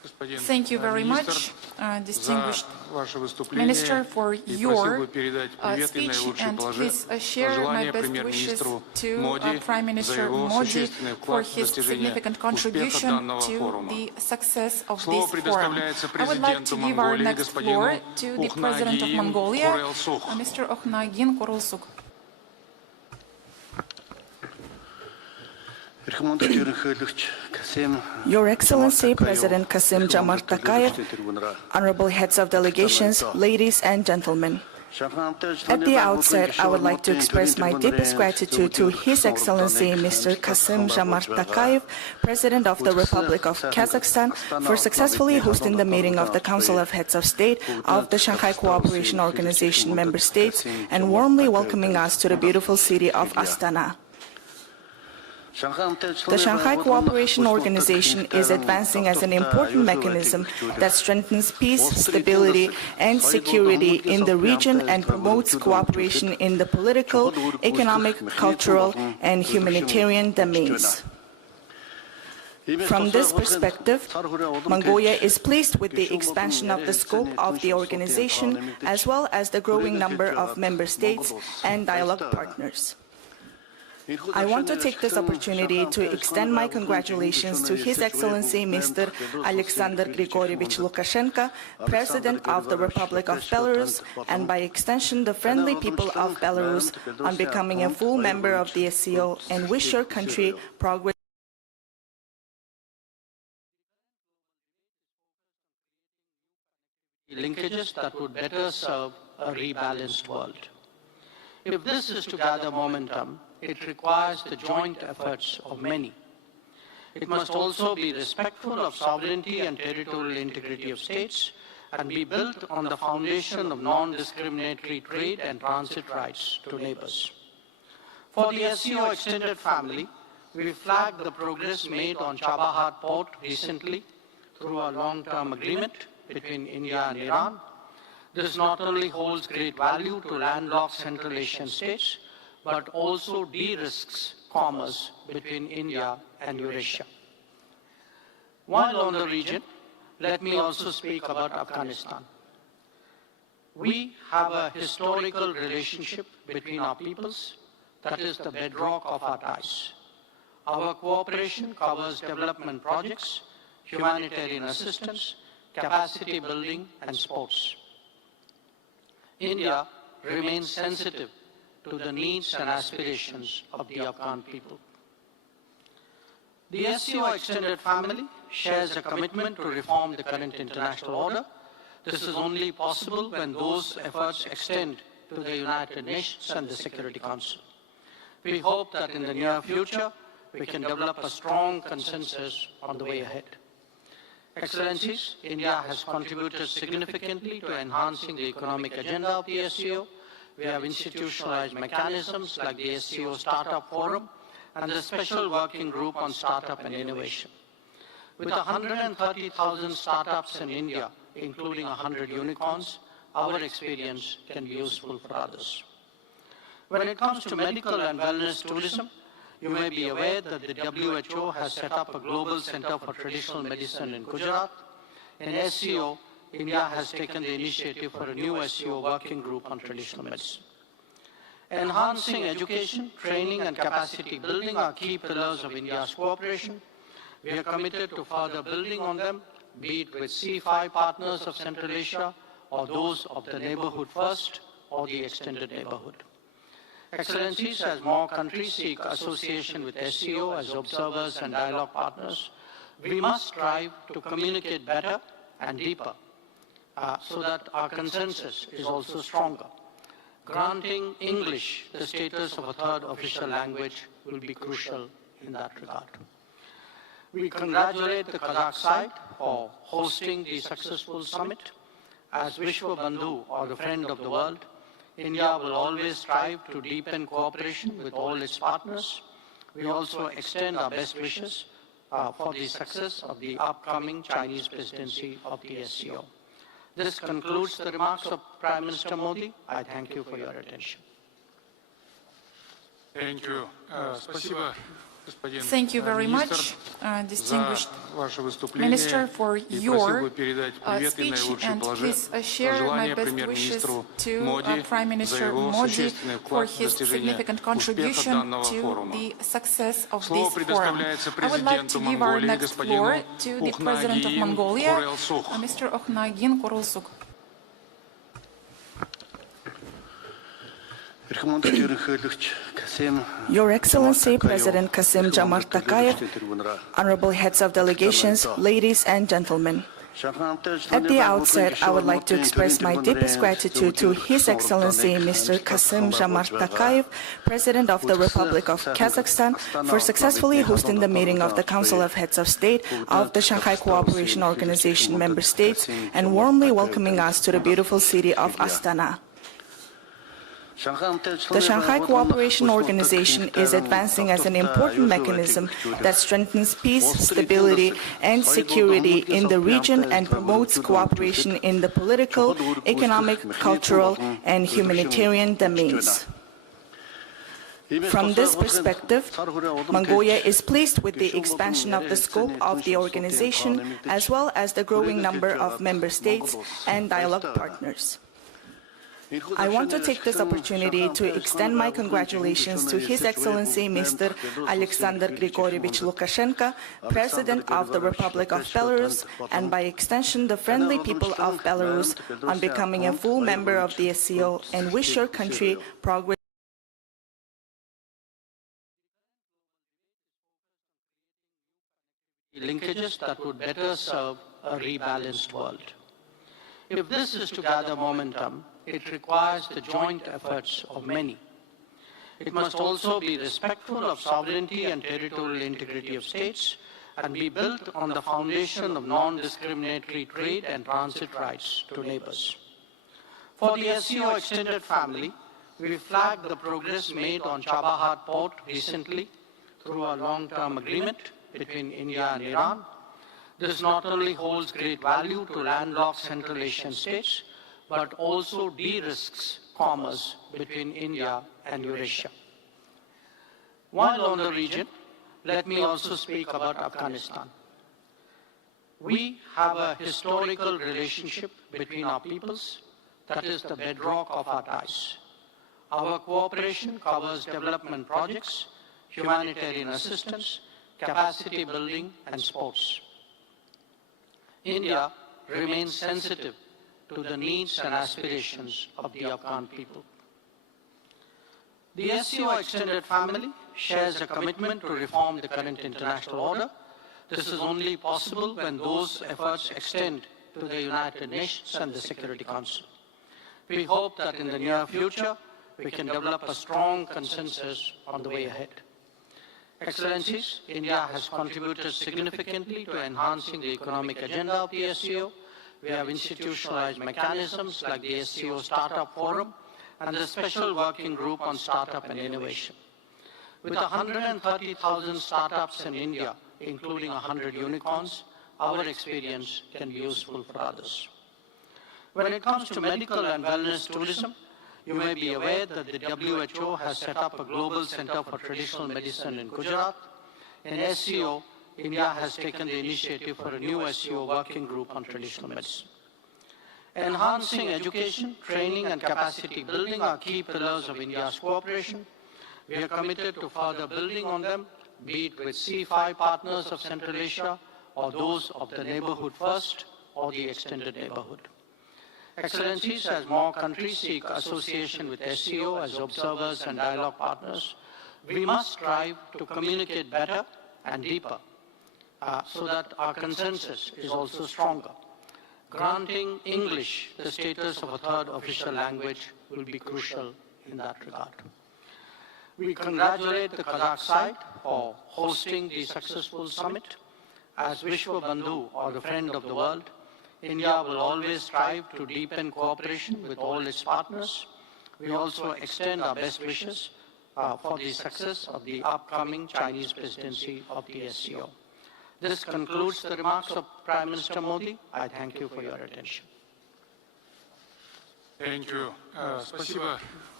Thank you very much, distinguished Minister, for your speech, and please share my best wishes to Prime Minister Modi for his significant contribution to the success of this forum. I would like to give our next floor to the President of Mongolia, Mr. Okhnagin Kurulsuk. Your Excellency, President Kassym-Jomart Tokayev, honorable heads of delegations, ladies and gentlemen. At the outset, I would like to express my deepest gratitude to His Excellency Mr. Kassym-Jomart Tokayev, President of the Republic of Kazakhstan, for successfully hosting the meeting of the Council of Heads of State of the Shanghai Cooperation Organization member states and warmly welcoming us to the beautiful city of Astana. The Shanghai Cooperation Organization is advancing as an important mechanism that strengthens peace, stability, and security in the region and promotes cooperation in the political, economic, cultural, and humanitarian domains. From this perspective, Mongolia is pleased with the expansion of the scope of the organization, as well as the growing number of member states and dialogue partners. I want to take this opportunity to extend my congratulations to His Excellency Mr. Alexander Grigorievich Lukashenko, President of the Republic of Belarus, and by extension the friendly people of Belarus, on becoming a full member of the SCO, and wish your country progress. Linkages that would better serve a rebalanced world. If this is to gather momentum, it requires the joint efforts of many. It must also be respectful of sovereignty and territorial integrity of states and be built on the foundation of non-discriminatory trade and transit rights to neighbors. For the SCO extended family, we flagged the progress made on Chabahar port recently through a long-term agreement between India and Iran. This not only holds great value to landlocked Central Asian states, but also de-risks commerce between India and Eurasia. While on the region, let me also speak about Afghanistan. We have a historical relationship between our peoples that is the bedrock of our ties. Our cooperation covers development projects, humanitarian assistance, capacity building, and sports. India remains sensitive to the needs and aspirations of the Afghan people. The SCO extended family shares a commitment to reform the current international order. This is only possible when those efforts extend to the United Nations and the Security Council. We hope that in the near future, we can develop a strong consensus on the way ahead. Excellencies, India has contributed significantly to enhancing the economic agenda of the SCO. We have institutionalized mechanisms like the SCO Startup Forum and the Special Working Group on Startup and Innovation. With 130,000 startups in India, including 100 unicorns, our experience can be useful for others. When it comes to medical and wellness tourism, you may be aware that the WHO has set up a global center for traditional medicine in Gujarat. In SCO, India has taken the initiative for a new SCO working group on traditional medicine. Enhancing education, training, and capacity building are key pillars of India's cooperation. We are committed to further building on them, be it with C5 partners of Central Asia, or those of the Neighborhood First, or the Extended Neighborhood. Excellencies, as more countries seek association with SCO as observers and dialogue partners, we must strive to communicate better and deeper so that our consensus is also stronger. Granting English the status of a third official language will be crucial in that regard. We congratulate the Kazakh side for hosting the successful summit. As Vishwa Bandhu, or the friend of the world, India will always strive to deepen cooperation with all its partners. We also extend our best wishes for the success of the upcoming Chinese presidency of the SCO. This concludes the remarks of Prime Minister Modi. I thank you for your attention. Thank you. Спасибо, Thank you very much, distinguished Minister, for your speech, and please share my best wishes to Prime Minister Modi for his significant contribution to the success of this forum. I would like to give our next floor to the President of Mongolia, Mr. Okhnagin Kurulsuk. Your Excellency, President Kassym-Jomart Tokayev, honorable heads of delegations, ladies and gentlemen. At the outset, I would like to express my deepest gratitude to His Excellency Mr. Kassym-Jomart Tokayev, President of the Republic of Kazakhstan, for successfully hosting the meeting of the Council of Heads of State of the Shanghai Cooperation Organization member states and warmly welcoming us to the beautiful city of Astana. The Shanghai Cooperation Organization is advancing as an important mechanism that strengthens peace, stability, and security in the region and promotes cooperation in the political, economic, cultural, and humanitarian domains. From this perspective, Mongolia is pleased with the expansion of the scope of the organization, as well as the growing number of member states and dialogue partners. I want to take this opportunity to extend my congratulations to His Excellency Mr. Alexander Grigorievich Lukashenko, President of the Republic of Belarus, and by extension the friendly people of Belarus, on becoming a full member of the SCO, and wish your country progress. Linkages that would better serve a rebalanced world. If this is to gather momentum, it requires the joint efforts of many. It must also be respectful of sovereignty and territorial integrity of states and be built on the foundation of non-discriminatory trade and transit rights to neighbors. For the SCO extended family, we flagged the progress made on Chabahar port recently through a long-term agreement between India and Iran. This not only holds great value to landlocked Central Asian states, but also de-risks commerce between India and Eurasia. While on the region, let me also speak about Afghanistan. We have a historical relationship between our peoples that is the bedrock of our ties. Our cooperation covers development projects, humanitarian assistance, capacity building, and sports. India remains sensitive to the needs and aspirations of the Afghan people. The SCO extended family shares a commitment to reform the current international order. This is only possible when those efforts extend to the United Nations and the Security Council. We hope that in the near future, we can develop a strong consensus on the way ahead. Excellencies, India has contributed significantly to enhancing the economic agenda of the SCO. We have institutionalized mechanisms like the SCO Startup Forum and the Special Working Group on Startup and Innovation. With 130,000 startups in India, including 100 unicorns, our experience can be useful for others. When it comes to medical and wellness tourism, you may be aware that the WHO has set up a global center for traditional medicine in Gujarat. In SCO, India has taken the initiative for a new SCO working group on traditional medicine. Enhancing education, training, and capacity building are key pillars of India's cooperation. We are committed to further building on them, be it with C5 partners of Central Asia, or those of the Neighborhood First, or the Extended Neighborhood. Excellencies, as more countries seek association with SCO as observers and dialogue partners, we must strive to communicate better and deeper, so that our consensus is also stronger. Granting English the status of a third official language will be crucial in that regard. We congratulate the Kazakh side for hosting the successful summit. As Vishwa Bandhu, or the friend of the world, India will always strive to deepen cooperation with all its partners. We also extend our best wishes for the success of the upcoming Chinese presidency of the SCO. This concludes the remarks of Prime Minister Modi. I thank you for your attention. Thank you. Спасибо,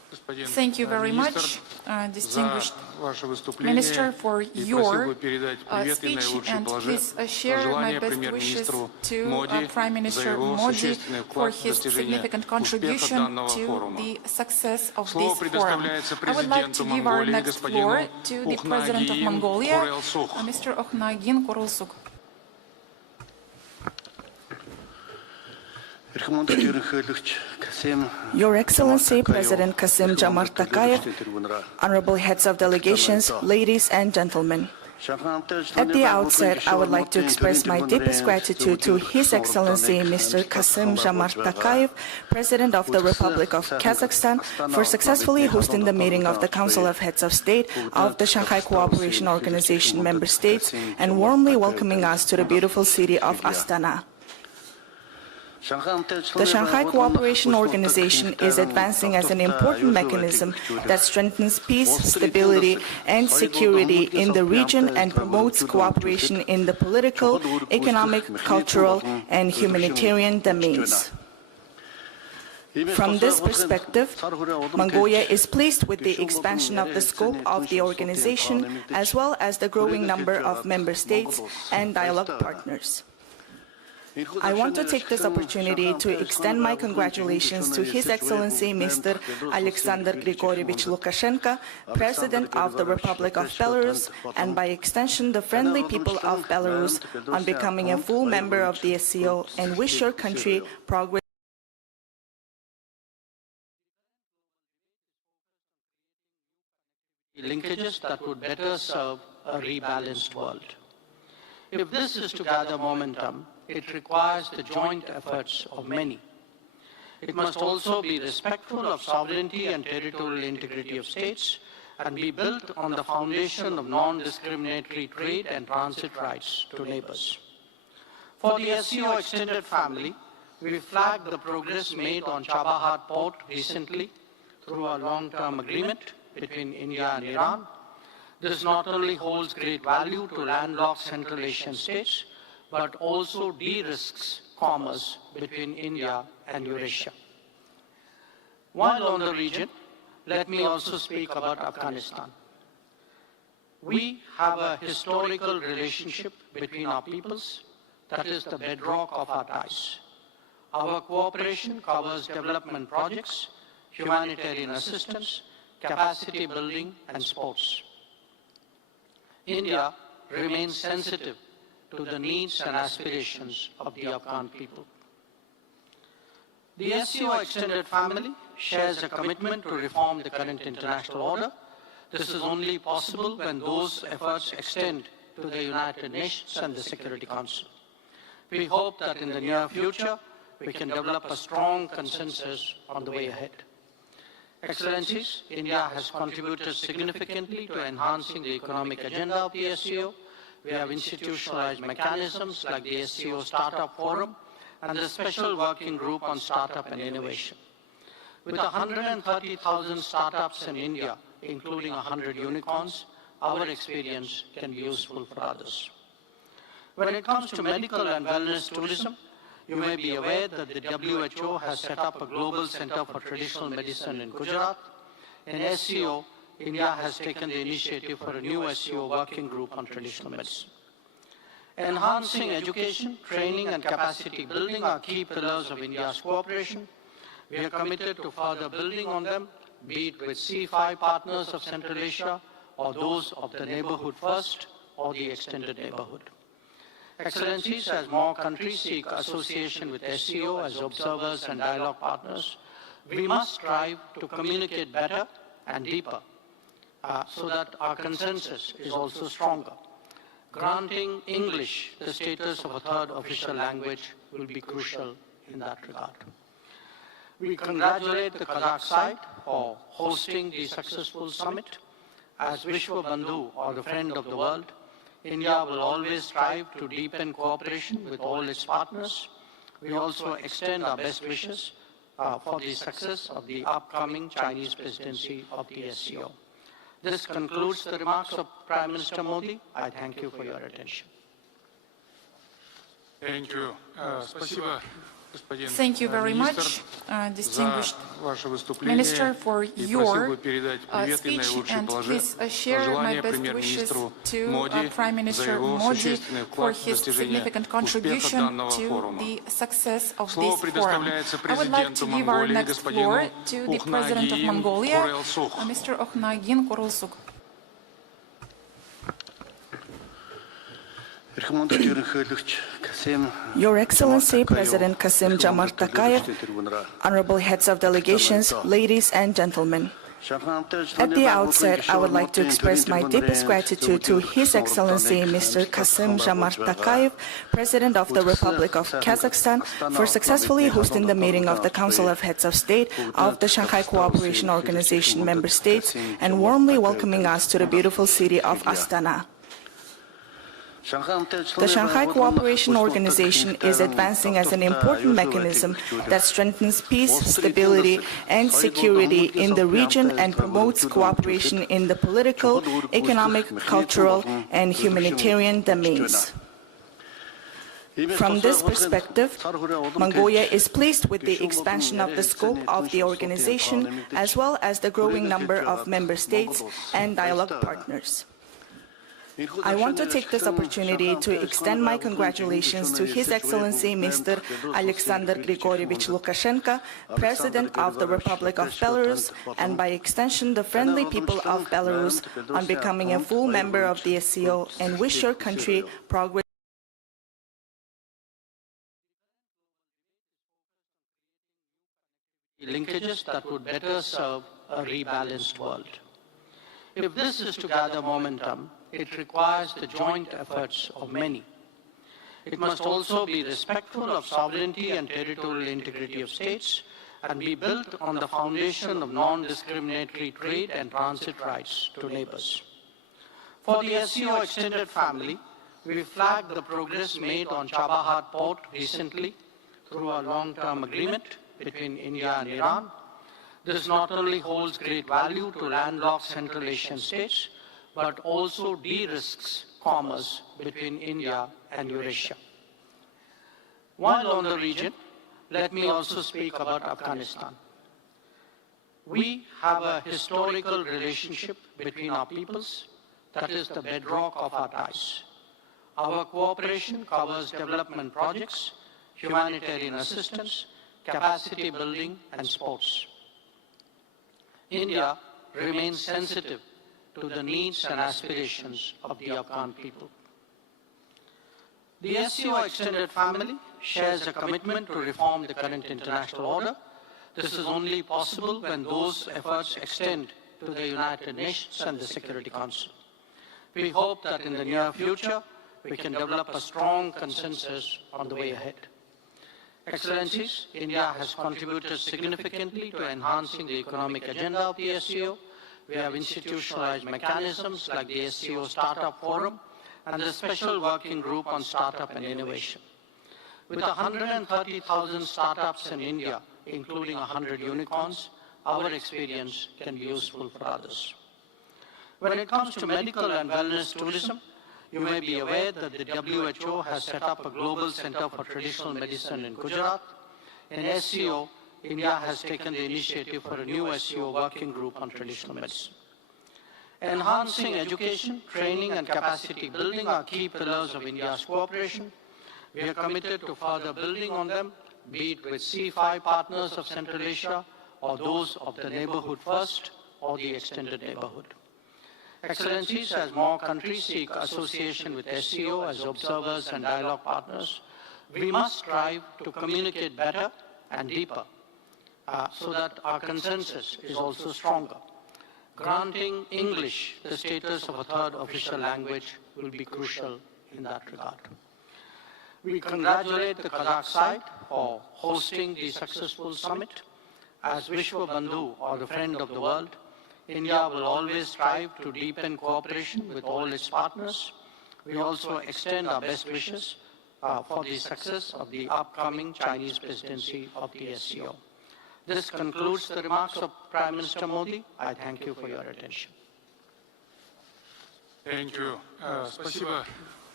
Thank you very much, distinguished Minister, for your speech, and please share my best wishes to Prime Minister Modi for his significant contribution to the success of this forum. I would like to give our next floor to the President of Mongolia, Mr. Okhnagin Kurulsuk. Your Excellency, President Kassym-Jomart Tokayev, honorable heads of delegations, ladies and gentlemen. At the outset, I would like to express my deepest gratitude to His Excellency Mr. Kassym-Jomart Tokayev, President of the Republic of Kazakhstan, for successfully hosting the meeting of the Council of Heads of State of the Shanghai Cooperation Organization member states and warmly welcoming us to the beautiful city of Astana. The Shanghai Cooperation Organization is advancing as an important mechanism that strengthens peace, stability, and security in the region and promotes cooperation in the political, economic, cultural, and humanitarian domains. From this perspective, Mongolia is pleased with the expansion of the scope of the organization, as well as the growing number of member states and dialogue partners. I want to take this opportunity to extend my congratulations to His Excellency Mr. Alexander Grigorievich Lukashenko, President of the Republic of Belarus, and by extension the friendly people of Belarus, on becoming a full member of the SCO, and wish your country progress. Linkages that would better serve a rebalanced world. If this is to gather momentum, it requires the joint efforts of many. It must also be respectful of sovereignty and territorial integrity of states and be built on the foundation of non-discriminatory trade and transit rights to neighbors. For the SCO extended family, we flagged the progress made on Chabahar port recently through a long-term agreement between India and Iran. This not only holds great value to landlocked Central Asian states, but also de-risks commerce between India and Eurasia. While on the region, let me also speak about Afghanistan. We have a historical relationship between our peoples that is the bedrock of our ties. Our cooperation covers development projects, humanitarian assistance, capacity building, and sports. India remains sensitive to the needs and aspirations of the Afghan people. The SCO extended family shares a commitment to reform the current international order. This is only possible when those efforts extend to the United Nations and the Security Council. We hope that in the near future, we can develop a strong consensus on the way ahead. Excellencies, India has contributed significantly to enhancing the economic agenda of the SCO. We have institutionalized mechanisms like the SCO Startup Forum and the Special Working Group on Startup and Innovation. With 130,000 startups in India, including 100 unicorns, our experience can be useful for others. When it comes to medical and wellness tourism, you may be aware that the WHO has set up a global center for traditional medicine in Gujarat. In SCO, India has taken the initiative for a new SCO working group on traditional medicine. Enhancing education, training, and capacity building are key pillars of India's cooperation. We are committed to further building on them, be it with C5 partners of Central Asia, or those of the Neighborhood First, or the Extended Neighborhood. Excellencies, as more countries seek association with SCO as observers and dialogue partners, we must strive to communicate better and deeper so that our consensus is also stronger. Granting English the status of a third official language will be crucial in that regard. We congratulate the Kazakh side for hosting the successful summit. As Vishwa Bandhu, or the friend of the world, India will always strive to deepen cooperation with all its partners. We also extend our best wishes for the success of the upcoming Chinese presidency of the SCO. This concludes the remarks of Prime Minister Modi. I thank you for your attention. Thank you. Спасибо, Thank you very much, distinguished Minister, for your speech, and please share my best wishes to Prime Minister Modi for his significant contribution to the success of this forum. I would like to give our next floor to the President of Mongolia, Mr. Okhnagin Kurulsuk. Your Excellency, President Kassym-Jomart Tokayev, honorable heads of delegations, ladies and gentlemen. At the outset, I would like to express my deepest gratitude to His Excellency Mr. Kassym-Jomart Tokayev, President of the Republic of Kazakhstan, for successfully hosting the meeting of the Council of Heads of State of the Shanghai Cooperation Organization member states and warmly welcoming us to the beautiful city of Astana. The Shanghai Cooperation Organization is advancing as an important mechanism that strengthens peace, stability, and security in the region and promotes cooperation in the political, economic, cultural, and humanitarian domains. From this perspective, Mongolia is pleased with the expansion of the scope of the organization, as well as the growing number of member states and dialogue partners. I want to take this opportunity to extend my congratulations to His Excellency Mr. Alexander Grigorievich Lukashenko, President of the Republic of Belarus, and by extension the friendly people of Belarus, on becoming a full member of the SCO, and wish your country progress. Linkages that would better serve a rebalanced world. If this is to gather momentum, it requires the joint efforts of many. It must also be respectful of sovereignty and territorial integrity of states and be built on the foundation of non-discriminatory trade and transit rights to neighbors. For the SCO extended family, we flagged the progress made on Chabahar port recently through a long-term agreement between India and Iran. This not only holds great value to landlocked Central Asian states, but also de-risks commerce between India and Eurasia. While on the region, let me also speak about Afghanistan. We have a historical relationship between our peoples that is the bedrock of our ties. Our cooperation covers development projects, humanitarian assistance, capacity building, and sports. India remains sensitive to the needs and aspirations of the Afghan people. The SCO extended family shares a commitment to reform the current international order. This is only possible when those efforts extend to the United Nations and the Security Council. We hope that in the near future, we can develop a strong consensus on the way ahead. Excellencies, India has contributed significantly to enhancing the economic agenda of the SCO. We have institutionalized mechanisms like the SCO Startup Forum and the Special Working Group on Startup and Innovation. With 130,000 startups in India, including 100 unicorns, our experience can be useful for others. When it comes to medical and wellness tourism, you may be aware that the WHO has set up a global center for traditional medicine in Gujarat. In SCO, India has taken the initiative for a new SCO working group on traditional medicine. Enhancing education, training, and capacity building are key pillars of India's cooperation. We are committed to further building on them, be it with C5 partners of Central Asia, or those of the Neighborhood First, or the Extended Neighborhood. Excellencies, as more countries seek association with SCO as observers and dialogue partners, we must strive to communicate better and deeper so that our consensus is also stronger. Granting English the status of a third official language will be crucial in that regard. We congratulate the Kazakh side for hosting the successful summit. As Vishwa Bandhu, or the friend of the world, India will always strive to deepen cooperation with all its partners. We also extend our best wishes for the success of the upcoming Chinese presidency of the SCO. This concludes the remarks of Prime Minister Modi. I thank you for your attention. Thank you. Спасибо,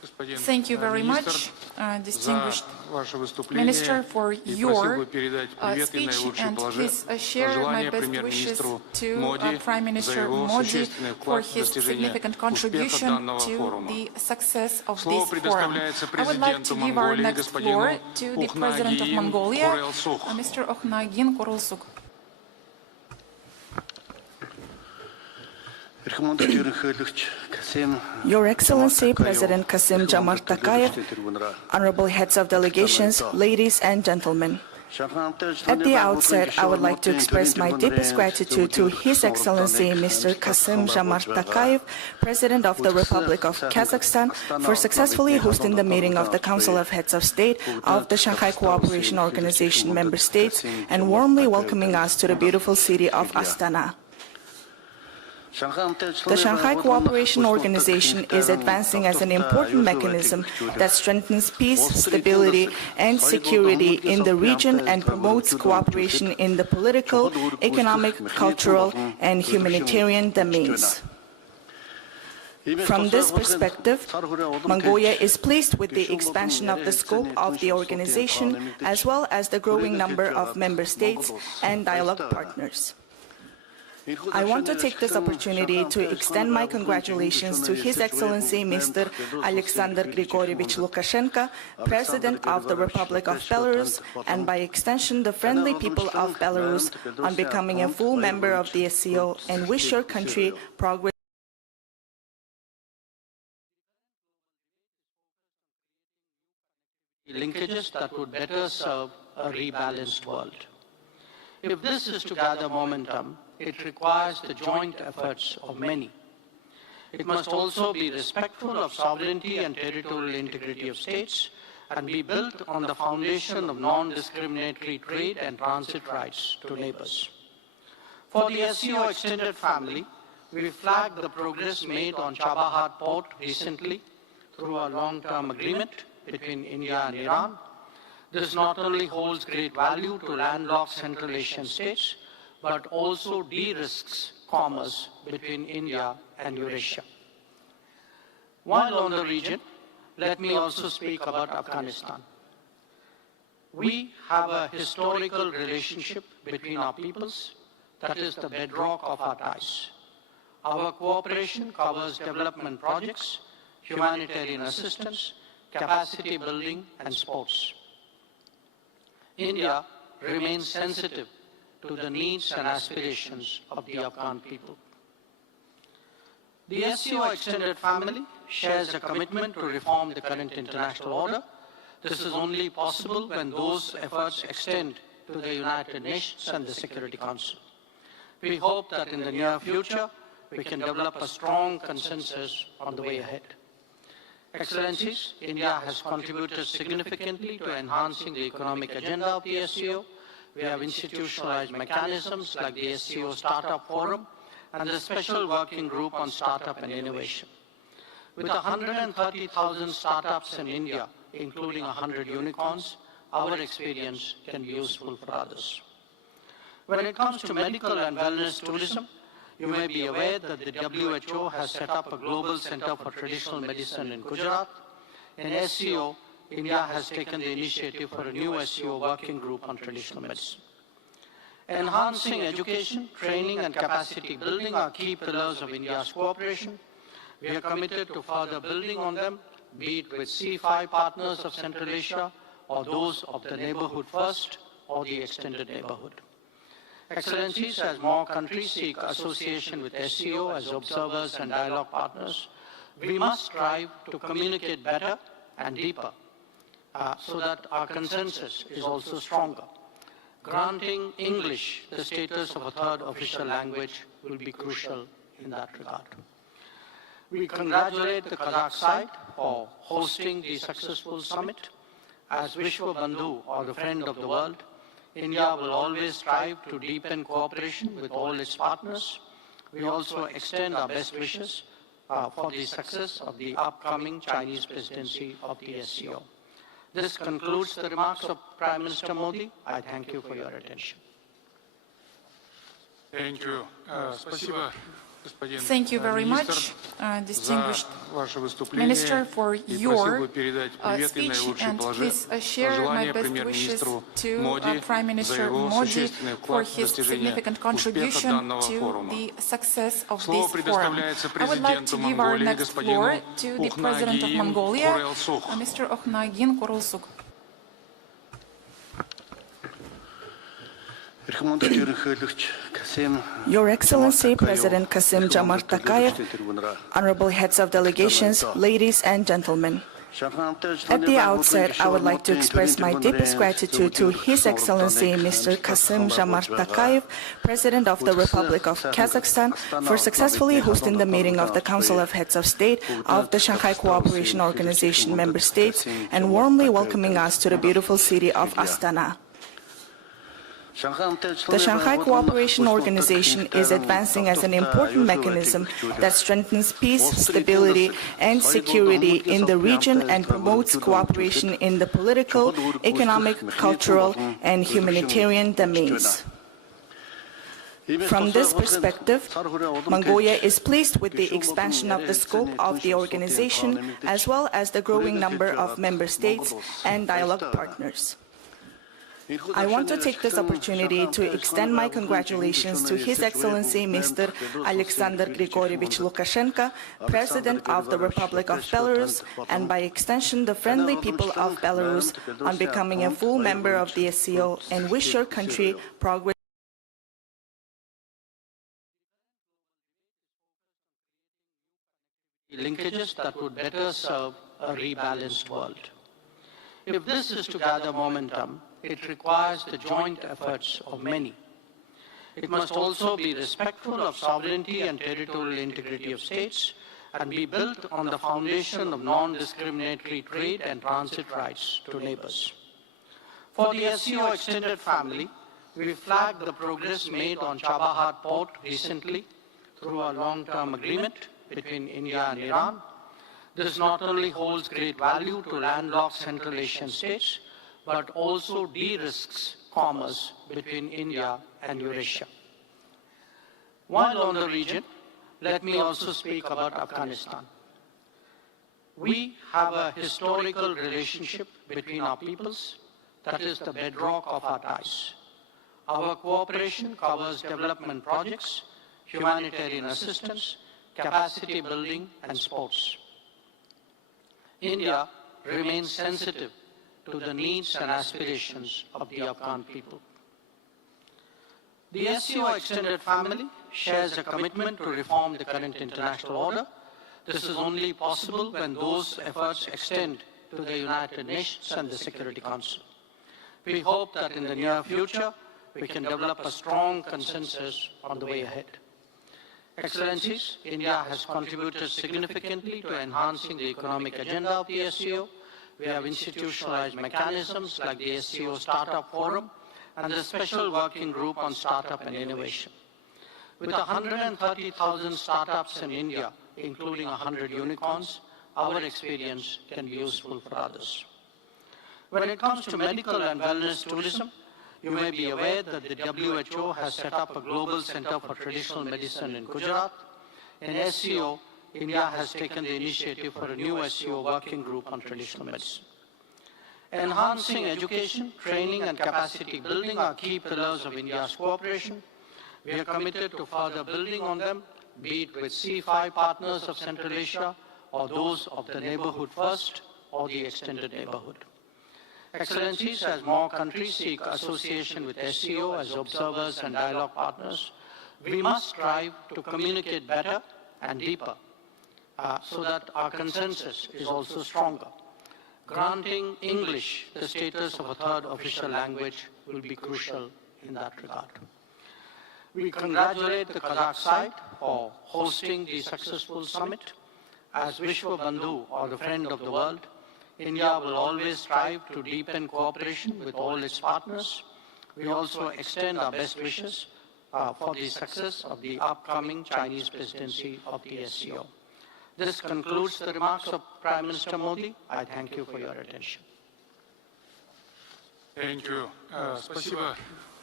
Thank you very much, distinguished Minister, for your speech, and please share my best wishes to Prime Minister Modi for his significant contribution to the success of this forum. I would like to give our next floor to the President of Mongolia, Mr. Okhnagin Korulsuk. Your Excellency, President Kassym-Jomart Tokayev, honorable heads of delegations, ladies and gentlemen. At the outset, I would like to express my deepest gratitude to His Excellency Mr. Kassym-Jomart Tokayev, President of the Republic of Kazakhstan, for successfully hosting the meeting of the Council of Heads of State of the Shanghai Cooperation Organization member states and warmly welcoming us to the beautiful city of Astana. The Shanghai Cooperation Organization is advancing as an important mechanism that strengthens peace, stability, and security in the region and promotes cooperation in the political, economic, cultural, and humanitarian domains. From this perspective, Mongolia is pleased with the expansion of the scope of the organization, as well as the growing number of member states and dialogue partners. I want to take this opportunity to extend my congratulations to His Excellency Mr. Alexander Grigorievich Lukashenko, President of the Republic of Belarus, and by extension the friendly people of Belarus, on becoming a full member of the SCO, and wish your country progress. Linkages that would better serve a rebalanced world. If this is to gather momentum, it requires the joint efforts of many. It must also be respectful of sovereignty and territorial integrity of states and be built on the foundation of non-discriminatory trade and transit rights to neighbors. For the SCO extended family, we flagged the progress made on Chabahar port recently through a long-term agreement between India and Iran. This not only holds great value to landlocked Central Asian states, but also de-risks commerce between India and Eurasia. While on the region, let me also speak about Afghanistan. We have a historical relationship between our peoples that is the bedrock of our ties. Our cooperation covers development projects, humanitarian assistance, capacity building, and sports. India remains sensitive to the needs and aspirations of the Afghan people. The SCO extended family shares a commitment to reform the current international order. This is only possible when those efforts extend to the United Nations and the Security Council. We hope that in the near future, we can develop a strong consensus on the way ahead. Excellencies, India has contributed significantly to enhancing the economic agenda of the SCO. We have institutionalized mechanisms like the SCO Startup Forum and the Special Working Group on Startup and Innovation. With 130,000 startups in India, including 100 unicorns, our experience can be useful for others. When it comes to medical and wellness tourism, you may be aware that the WHO has set up a global center for traditional medicine in Gujarat. In SCO, India has taken the initiative for a new SCO working group on traditional medicine. Enhancing education, training, and capacity building are key pillars of India's cooperation. We are committed to further building on them, be it with C5 partners of Central Asia or those of the Neighborhood First or the Extended Neighborhood. Excellencies, as more countries seek association with SCO as observers and dialogue partners, we must strive to communicate better and deeper so that our consensus is also stronger. Granting English the status of a third official language will be crucial in that regard. We congratulate the Kazakh side for hosting the successful summit. As Vishwa Bandhu, or the friend of the world, India will always strive to deepen cooperation with all its partners. We also extend our best wishes for the success of the upcoming Chinese presidency of the SCO. This concludes the remarks of Prime Minister Modi. I thank you for your attention. Thank you. Спасибо, Thank you very much, distinguished Minister, for your speech, and please share my best wishes to Prime Minister Modi for his significant contribution to the success of this forum. I would like to give our next floor to the President of Mongolia, Mr. Okhnagin Korulsuk. Your Excellency, President Kassym-Jomart Tokayev, honorable heads of delegations, ladies and gentlemen. At the outset, I would like to express my deepest gratitude to His Excellency Mr. Kassym-Jomart Tokayev, President of the Republic of Kazakhstan, for successfully hosting the meeting of the Council of Heads of State of the Shanghai Cooperation Organization member states and warmly welcoming us to the beautiful city of Astana. The Shanghai Cooperation Organization is advancing as an important mechanism that strengthens peace, stability, and security in the region and promotes cooperation in the political, economic, cultural, and humanitarian domains. From this perspective, Mongolia is pleased with the expansion of the scope of the organization, as well as the growing number of member states and dialogue partners. I want to take this opportunity to extend my congratulations to His Excellency Mr. Alexander Grigorievich Lukashenko, President of the Republic of Belarus, and by extension the friendly people of Belarus, on becoming a full member of the SCO, and wish your country progress. Linkages that would better serve a rebalanced world. If this is to gather momentum, it requires the joint efforts of many. It must also be respectful of sovereignty and territorial integrity of states and be built on the foundation of non-discriminatory trade and transit rights to neighbors. For the SCO extended family, we flagged the progress made on Chabahar port recently through a long-term agreement between India and Iran. This not only holds great value to landlocked Central Asian states, but also de-risks commerce between India and Eurasia. While on the region, let me also speak about Afghanistan. We have a historical relationship between our peoples that is the bedrock of our ties. Our cooperation covers development projects, humanitarian assistance, capacity building, and sports. India remains sensitive to the needs and aspirations of the Afghan people. The SCO extended family shares a commitment to reform the current international order. This is only possible when those efforts extend to the United Nations and the Security Council. We hope that in the near future, we can develop a strong consensus on the way ahead. Excellencies, India has contributed significantly to enhancing the economic agenda of the SCO. We have institutionalized mechanisms like the SCO Startup Forum and the Special Working Group on Startup and Innovation. With 130,000 startups in India, including 100 unicorns, our experience can be useful for others. When it comes to medical and wellness tourism, you may be aware that the WHO has set up a global center for traditional medicine in Gujarat. In SCO, India has taken the initiative for a new SCO working group on traditional medicine. Enhancing education, training, and capacity building are key pillars of India's cooperation. We are committed to further building on them, be it with C5 partners of Central Asia, or those of the neighborhood first, or the extended neighborhood. Excellencies, as more countries seek association with SCO as observers and dialogue partners, we must strive to communicate better and deeper so that our consensus is also stronger. Granting English the status of a third official language will be crucial in that regard. We congratulate the Kazakh side for hosting the successful summit. As Vishwa Bandhu, or the friend of the world, India will always strive to deepen cooperation with all its partners. We also extend our best wishes for the success of the upcoming Chinese presidency of the SCO. This concludes the remarks of Prime Minister Modi. I thank you for your attention. Thank you. Спасибо.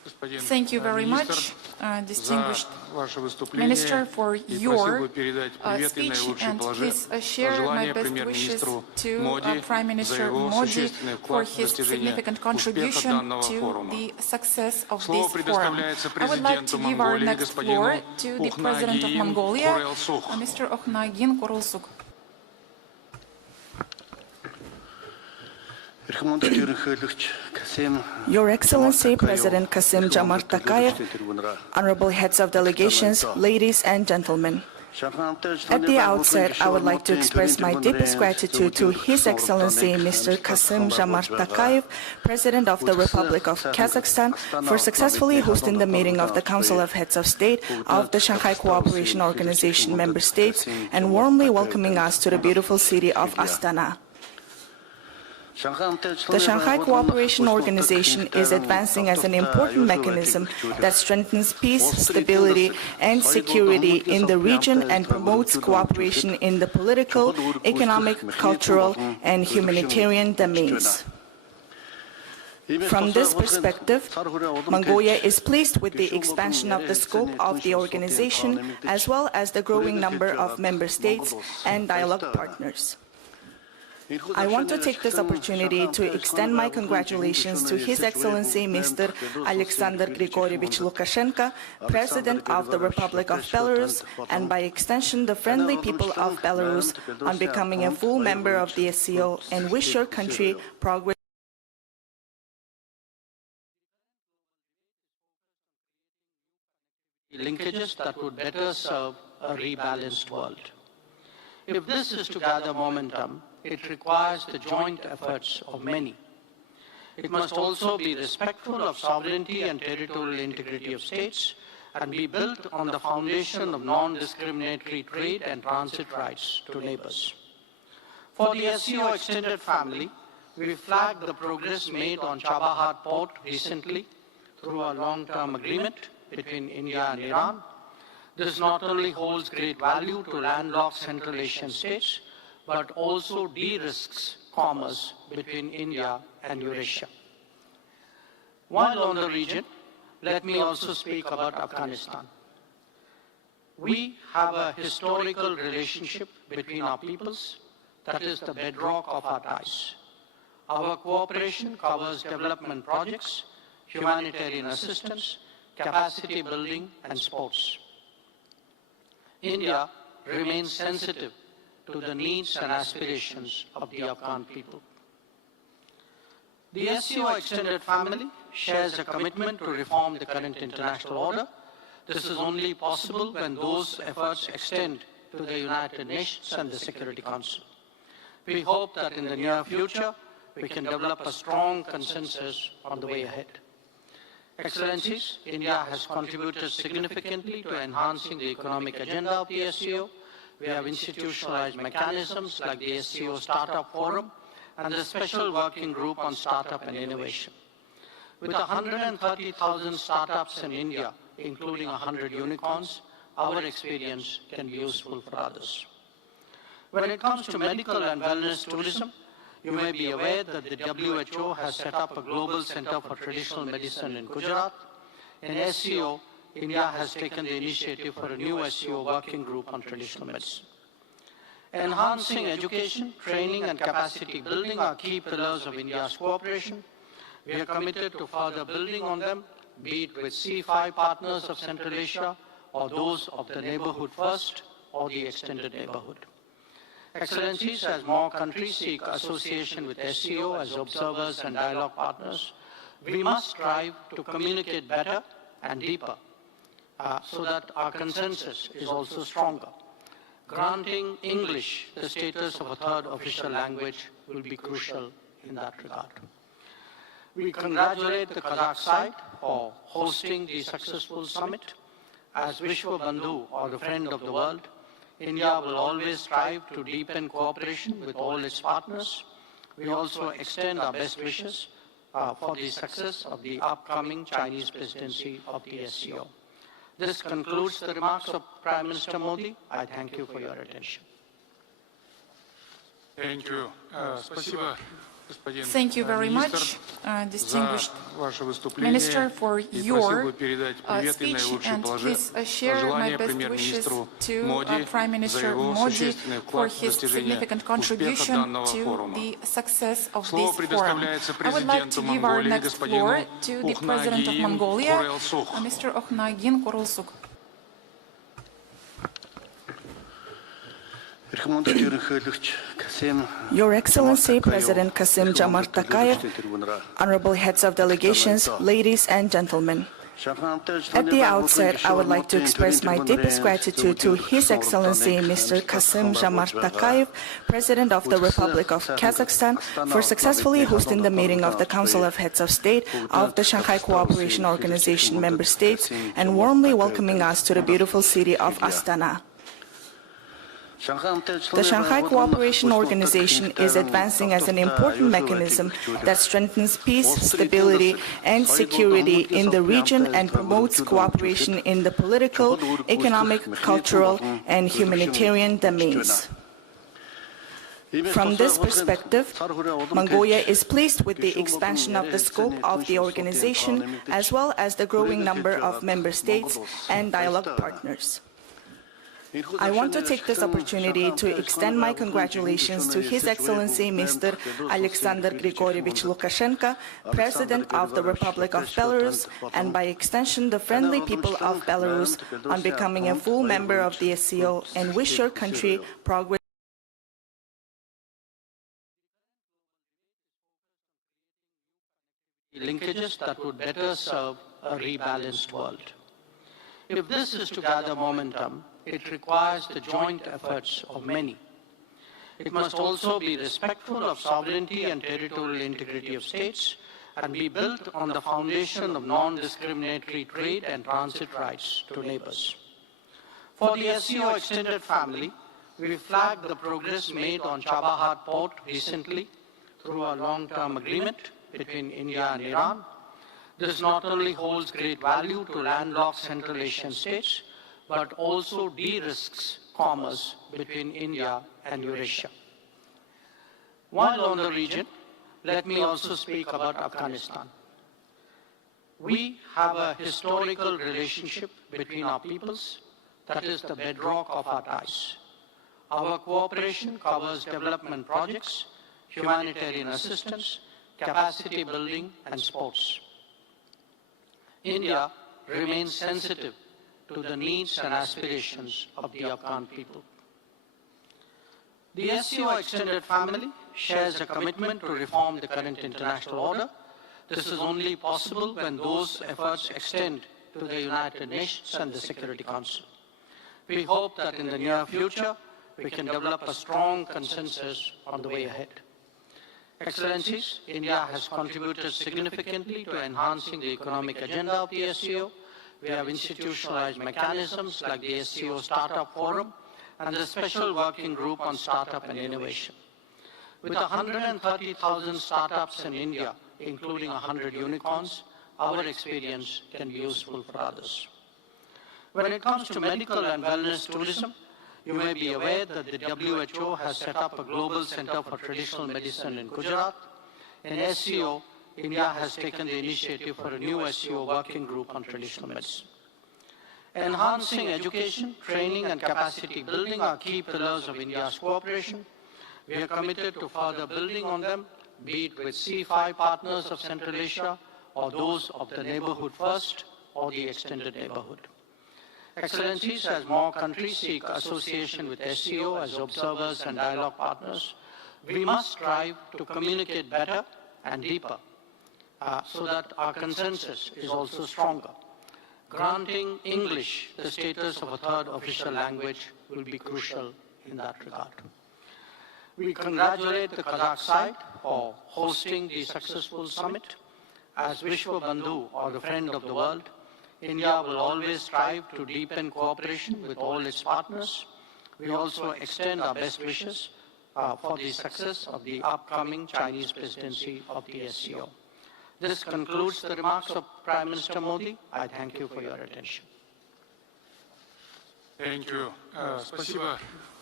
Thank you very much, distinguished Minister, for your speech, and please share my best wishes to Prime Minister Modi for his significant contribution to the success of this forum. I would like to give our next floor to the President of Mongolia, Mr. Okhnagin Kurulsuk. Your Excellency, President Kassym-Jomart Tokayev, honorable heads of delegations, ladies and gentlemen. At the outset, I would like to express my deepest gratitude to His Excellency Mr. Kassym-Jomart Tokayev, President of the Republic of Kazakhstan, for successfully hosting the meeting of the Council of Heads of State of the Shanghai Cooperation Organization member states and warmly welcoming us to the beautiful city of Astana. The Shanghai Cooperation Organization is advancing as an important mechanism that strengthens peace, stability, and security in the region and promotes cooperation in the political, economic, cultural, and humanitarian domains. From this perspective, Mongolia is pleased with the expansion of the scope of the organization, as well as the growing number of member states and dialogue partners. I want to take this opportunity to extend my congratulations to His Excellency Mr. Alexander Grigorievich Lukashenko, President of the Republic of Belarus, and by extension the friendly people of Belarus, on becoming a full member of the SCO, and wish your country progress. Linkages that would better serve a rebalanced world. If this is to gather momentum, it requires the joint efforts of many. It must also be respectful of sovereignty and territorial integrity of states and be built on the foundation of non-discriminatory trade and transit rights to neighbors. For the SCO extended family, we flagged the progress made on Chabahar port recently through a long-term agreement between India and Iran. This not only holds great value to landlocked Central Asian states, but also de-risks commerce between India and Eurasia. While on the region, let me also speak about Afghanistan. We have a historical relationship between our peoples that is the bedrock of our ties. Our cooperation covers development projects, humanitarian assistance, capacity building, and sports. India remains sensitive to the needs and aspirations of the Afghan people. The SCO extended family shares a commitment to reform the current international order. This is only possible when those efforts extend to the United Nations and the Security Council. We hope that in the near future, we can develop a strong consensus on the way ahead. Excellencies, India has contributed significantly to enhancing the economic agenda of the SCO. We have institutionalized mechanisms like the SCO Startup Forum and the Special Working Group on Startup and Innovation. With 130,000 startups in India, including 100 unicorns, our experience can be useful for others. When it comes to medical and wellness tourism, you may be aware that the WHO has set up a global center for traditional medicine in Gujarat. In SCO, India has taken the initiative for a new SCO working group on traditional medicine. Enhancing education, training, and capacity building are key pillars of India's cooperation. We are committed to further building on them, be it with C5 partners of Central Asia, or those of the Neighborhood First, or the Extended Neighborhood. Excellencies, as more countries seek association with SCO as observers and dialogue partners, we must strive to communicate better and deeper so that our consensus is also stronger. Granting English the status of a third official language will be crucial in that regard. We congratulate the Kazakh side for hosting the successful summit. As Vishwa Bandhu, or the friend of the world, India will always strive to deepen cooperation with all its partners. We also extend our best wishes for the success of the upcoming Chinese presidency of the SCO. This concludes the remarks of Prime Minister Modi. I thank you for your attention. Thank you. Спасибо, Thank you very much, distinguished Minister, for your speech, and please share my best wishes to Prime Minister Modi for his significant contribution to the success of this forum. I would like to give our next floor to the President of Mongolia, Mr. Okhnagin Kurulsuk. Your Excellency, President Kassym-Jomart Tokayev, honorable heads of delegations, ladies and gentlemen. At the outset, I would like to express my deepest gratitude to His Excellency Mr. Kassym-Jomart Tokayev, President of the Republic of Kazakhstan, for successfully hosting the meeting of the Council of Heads of State of the Shanghai Cooperation Organization member states and warmly welcoming us to the beautiful city of Astana. The Shanghai Cooperation Organization is advancing as an important mechanism that strengthens peace, stability, and security in the region and promotes cooperation in the political, economic, cultural, and humanitarian domains. From this perspective, Mongolia is pleased with the expansion of the scope of the organization, as well as the growing number of member states and dialogue partners. I want to take this opportunity to extend my congratulations to His Excellency Mr. Alexander Grigorievich Lukashenko, President of the Republic of Belarus, and by extension the friendly people of Belarus, on becoming a full member of the SCO, and wish your country progress. Linkages that would better serve a rebalanced world. If this is to gather momentum, it requires the joint efforts of many. It must also be respectful of sovereignty and territorial integrity of states and be built on the foundation of non-discriminatory trade and transit rights to neighbors. For the SCO extended family, we flagged the progress made on Chabahar port recently through a long-term agreement between India and Iran. This not only holds great value to landlocked Central Asian states, but also de-risks commerce between India and Eurasia. While on the region, let me also speak about Afghanistan. We have a historical relationship between our peoples that is the bedrock of our ties. Our cooperation covers development projects, humanitarian assistance, capacity building, and sports. India remains sensitive to the needs and aspirations of the Afghan people. The SCO extended family shares a commitment to reform the current international order. This is only possible when those efforts extend to the United Nations and the Security Council. We hope that in the near future, we can develop a strong consensus on the way ahead. Excellencies, India has contributed significantly to enhancing the economic agenda of the SCO. We have institutionalized mechanisms like the SCO Startup Forum and the Special Working Group on Startup and Innovation. With 130,000 startups in India, including 100 unicorns, our experience can be useful for others. When it comes to medical and wellness tourism, you may be aware that the WHO has set up a global center for traditional medicine in Gujarat. In SCO, India has taken the initiative for a new SCO working group on traditional medicine. Enhancing education, training, and capacity building are key pillars of India's cooperation. We are committed to further building on them, be it with C5 partners of Central Asia, or those of the Neighborhood First, or the Extended Neighborhood. Excellencies, as more countries seek association with SCO as observers and dialogue partners, we must strive to communicate better and deeper so that our consensus is also stronger. Granting English the status of a third official language will be crucial in that regard. We congratulate the Kazakh side for hosting the successful summit. As Vishwa Bandhu, or the friend of the world, India will always strive to deepen cooperation with all its partners. We also extend our best wishes for the success of the upcoming Chinese presidency of the SCO. This concludes the remarks of Prime Minister Modi. I thank you for your attention. Thank you. Спасибо,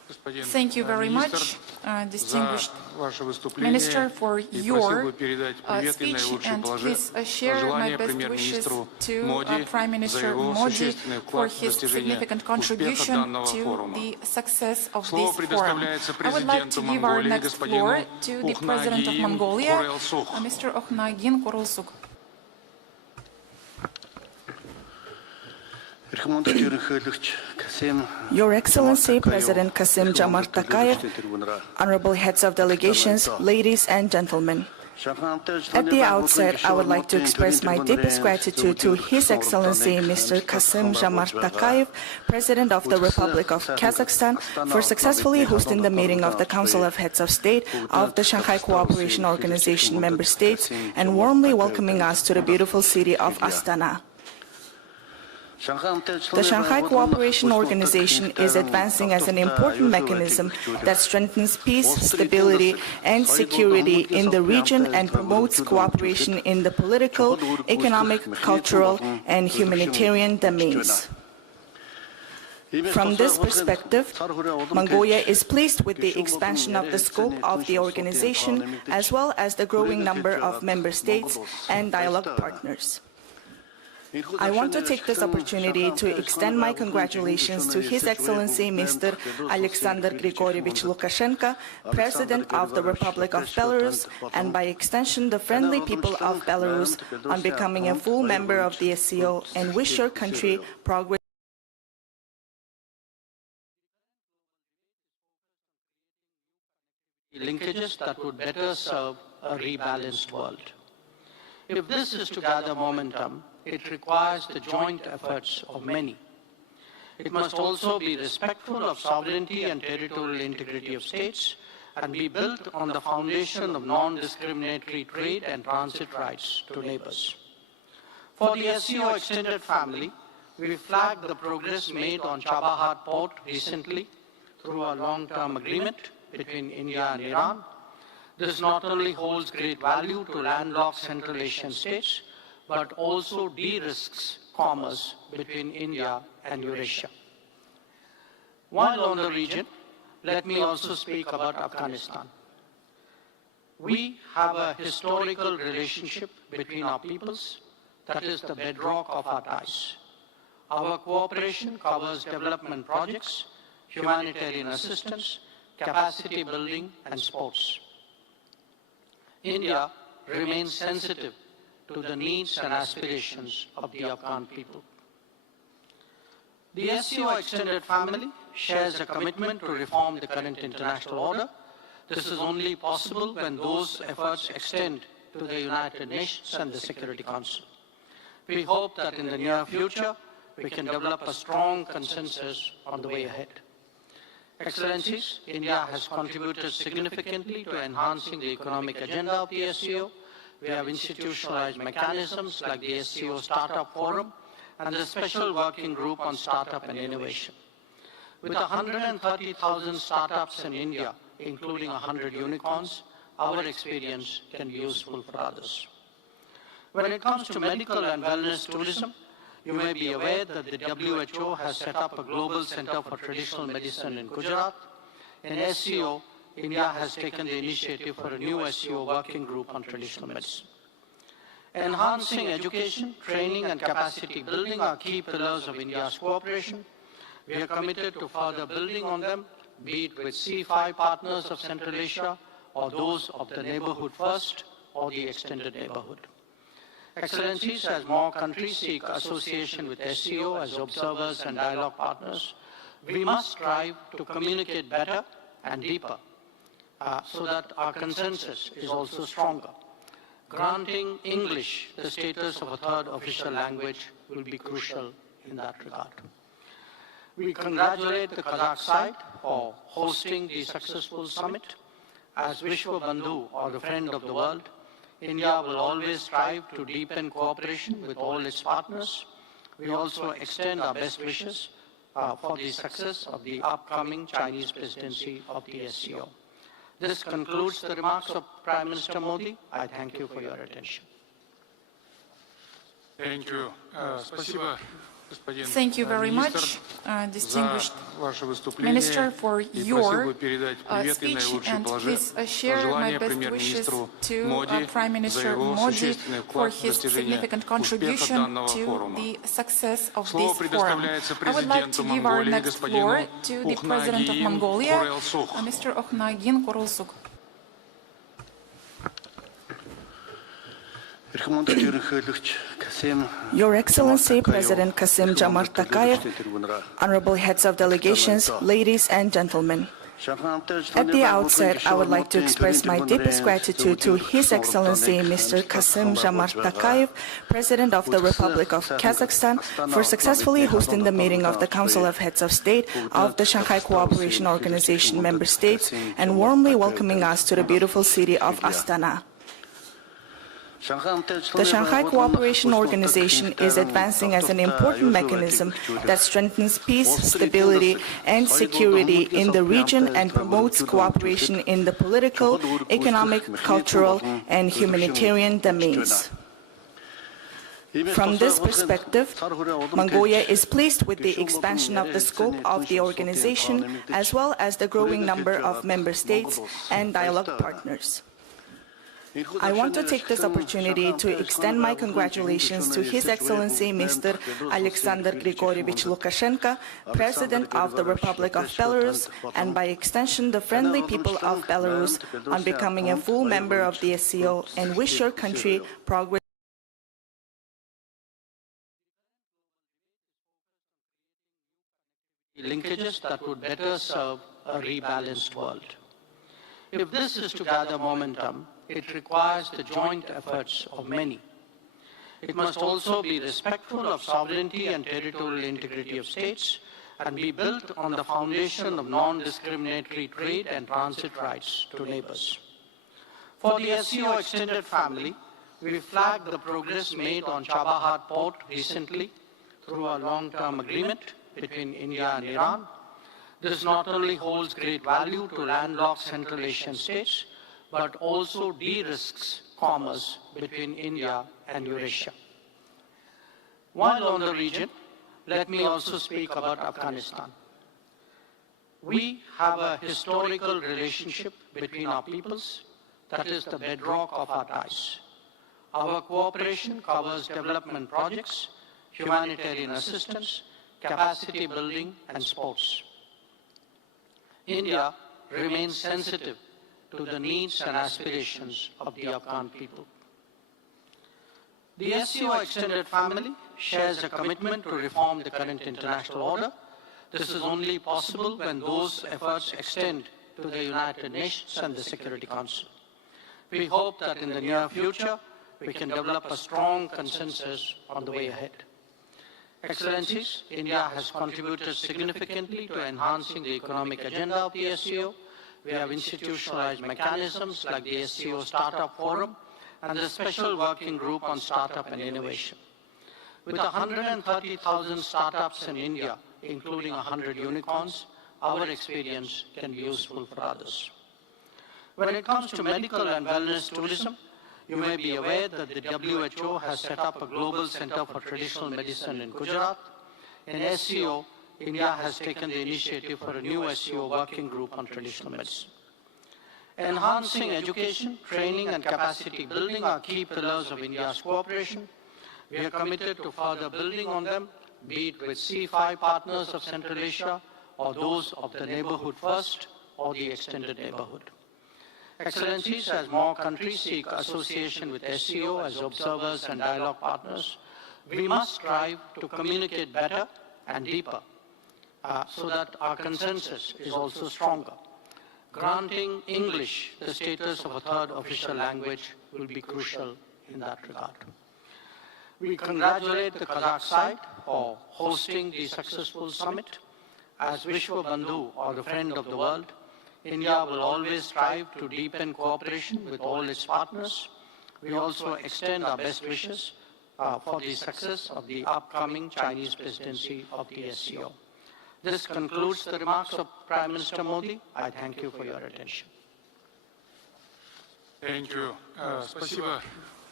Thank you very much, distinguished Minister, for your speech, and please share my best wishes to Prime Minister Modi for his significant contribution to the success of this forum. I would like to give our next floor to the President of Mongolia, Mr. Okhnagin Korulsuk. Your Excellency, President Kassym-Jomart Tokayev, honorable heads of delegations, ladies and gentlemen. At the outset, I would like to express my deepest gratitude to His Excellency Mr. Kassym-Jomart Tokayev, President of the Republic of Kazakhstan, for successfully hosting the meeting of the Council of Heads of State of the Shanghai Cooperation Organization member states and warmly welcoming us to the beautiful city of Astana. The Shanghai Cooperation Organization is advancing as an important mechanism that strengthens peace, stability, and security in the region and promotes cooperation in the political, economic, cultural, and humanitarian domains. From this perspective, Mongolia is pleased with the expansion of the scope of the organization, as well as the growing number of member states and dialogue partners. I want to take this opportunity to extend my congratulations to His Excellency Mr. Alexander Grigorievich Lukashenko, President of the Republic of Belarus, and by extension the friendly people of Belarus, on becoming a full member of the SCO, and wish your country progress. Linkages that would better serve a rebalanced world. If this is to gather momentum, it requires the joint efforts of many. It must also be respectful of sovereignty and territorial integrity of states and be built on the foundation of non-discriminatory trade and transit rights to neighbors. For the SCO extended family, we flagged the progress made on Chabahar port recently through a long-term agreement between India and Iran. This not only holds great value to landlocked Central Asian states, but also de-risks commerce between India and Eurasia. While on the region, let me also speak about Afghanistan. We have a historical relationship between our peoples that is the bedrock of our ties. Our cooperation covers development projects, humanitarian assistance, capacity building, and sports. India remains sensitive to the needs and aspirations of the Afghan people. The SCO extended family shares a commitment to reform the current international order. This is only possible when those efforts extend to the United Nations and the Security Council. We hope that in the near future, we can develop a strong consensus on the way ahead. Excellencies, India has contributed significantly to enhancing the economic agenda of the SCO. We have institutionalized mechanisms like the SCO Startup Forum and the Special Working Group on Startup and Innovation. With 130,000 startups in India, including 100 unicorns, our experience can be useful for others. When it comes to medical and wellness tourism, you may be aware that the WHO has set up a global center for traditional medicine in Gujarat. In SCO, India has taken the initiative for a new SCO working group on traditional medicine. Enhancing education, training, and capacity building are key pillars of India's cooperation. We are committed to further building on them, be it with C5 partners of Central Asia, or those of the Neighborhood First, or the Extended Neighborhood. Excellencies, as more countries seek association with SCO as observers and dialogue partners, we must strive to communicate better and deeper so that our consensus is also stronger. Granting English the status of a third official language will be crucial in that regard. We congratulate the Kazakh side for hosting the successful summit. As Vishwa Bandhu, or the friend of the world, India will always strive to deepen cooperation with all its partners. We also extend our best wishes for the success of the upcoming Chinese presidency of the SCO. This concludes the remarks of Prime Minister Modi. I thank you for your attention. Thank you. Спасибо, Thank you very much, distinguished Minister, for your speech, and please share my best wishes to Prime Minister Modi for his significant contribution to the success of this forum. I would like to give our next floor to the President of Mongolia, Mr. Okhnagin Korulsuk. Your Excellency, President Kassym-Jomart Tokayev, honorable heads of delegations, ladies and gentlemen. At the outset, I would like to express my deepest gratitude to His Excellency Mr. Kassym-Jomart Tokayev, President of the Republic of Kazakhstan, for successfully hosting the meeting of the Council of Heads of State of the Shanghai Cooperation Organization member states and warmly welcoming us to the beautiful city of Astana. The Shanghai Cooperation Organization is advancing as an important mechanism that strengthens peace, stability, and security in the region and promotes cooperation in the political, economic, cultural, and humanitarian domains. From this perspective, Mongolia is pleased with the expansion of the scope of the organization, as well as the growing number of member states and dialogue partners. I want to take this opportunity to extend my congratulations to His Excellency Mr. Alexander Grigorievich Lukashenko, President of the Republic of Belarus, and by extension the friendly people of Belarus, on becoming a full member of the SCO, and wish your country progress. Linkages that would better serve a rebalanced world. If this is to gather momentum, it requires the joint efforts of many. It must also be respectful of sovereignty and territorial integrity of states and be built on the foundation of non-discriminatory trade and transit rights to neighbors. For the SCO extended family, we flagged the progress made on Chabahar port recently through a long-term agreement between India and Iran. This not only holds great value to landlocked Central Asian states, but also de-risks commerce between India and Eurasia. While on the region, let me also speak about Afghanistan. We have a historical relationship between our peoples that is the bedrock of our ties. Our cooperation covers development projects, humanitarian assistance, capacity building, and sports. India remains sensitive to the needs and aspirations of the Afghan people. The SCO extended family shares a commitment to reform the current international order. This is only possible when those efforts extend to the United Nations and the Security Council. We hope that in the near future, we can develop a strong consensus on the way ahead. Excellencies, India has contributed significantly to enhancing the economic agenda of the SCO. We have institutionalized mechanisms like the SCO Startup Forum and the Special Working Group on Startup and Innovation. With 130,000 startups in India, including 100 unicorns, our experience can be useful for others. When it comes to medical and wellness tourism, you may be aware that the WHO has set up a global center for traditional medicine in Gujarat. In SCO, India has taken the initiative for a new SCO working group on traditional medicine. Enhancing education, training, and capacity building are key pillars of India's cooperation. We are committed to further building on them, be it with C5 partners of Central Asia, or those of the Neighborhood First, or the Extended Neighborhood. Excellencies, as more countries seek association with SCO as observers and dialogue partners, we must strive to communicate better and deeper so that our consensus is also stronger. Granting English the status of a third official language will be crucial in that regard. We congratulate the Kazakh side for hosting the successful summit. As Vishwa Bandhu, or the friend of the world, India will always strive to deepen cooperation with all its partners. We also extend our best wishes for the success of the upcoming Chinese presidency of the SCO. This concludes the remarks of Prime Minister Modi. I thank you for your attention. Thank you. Спасибо,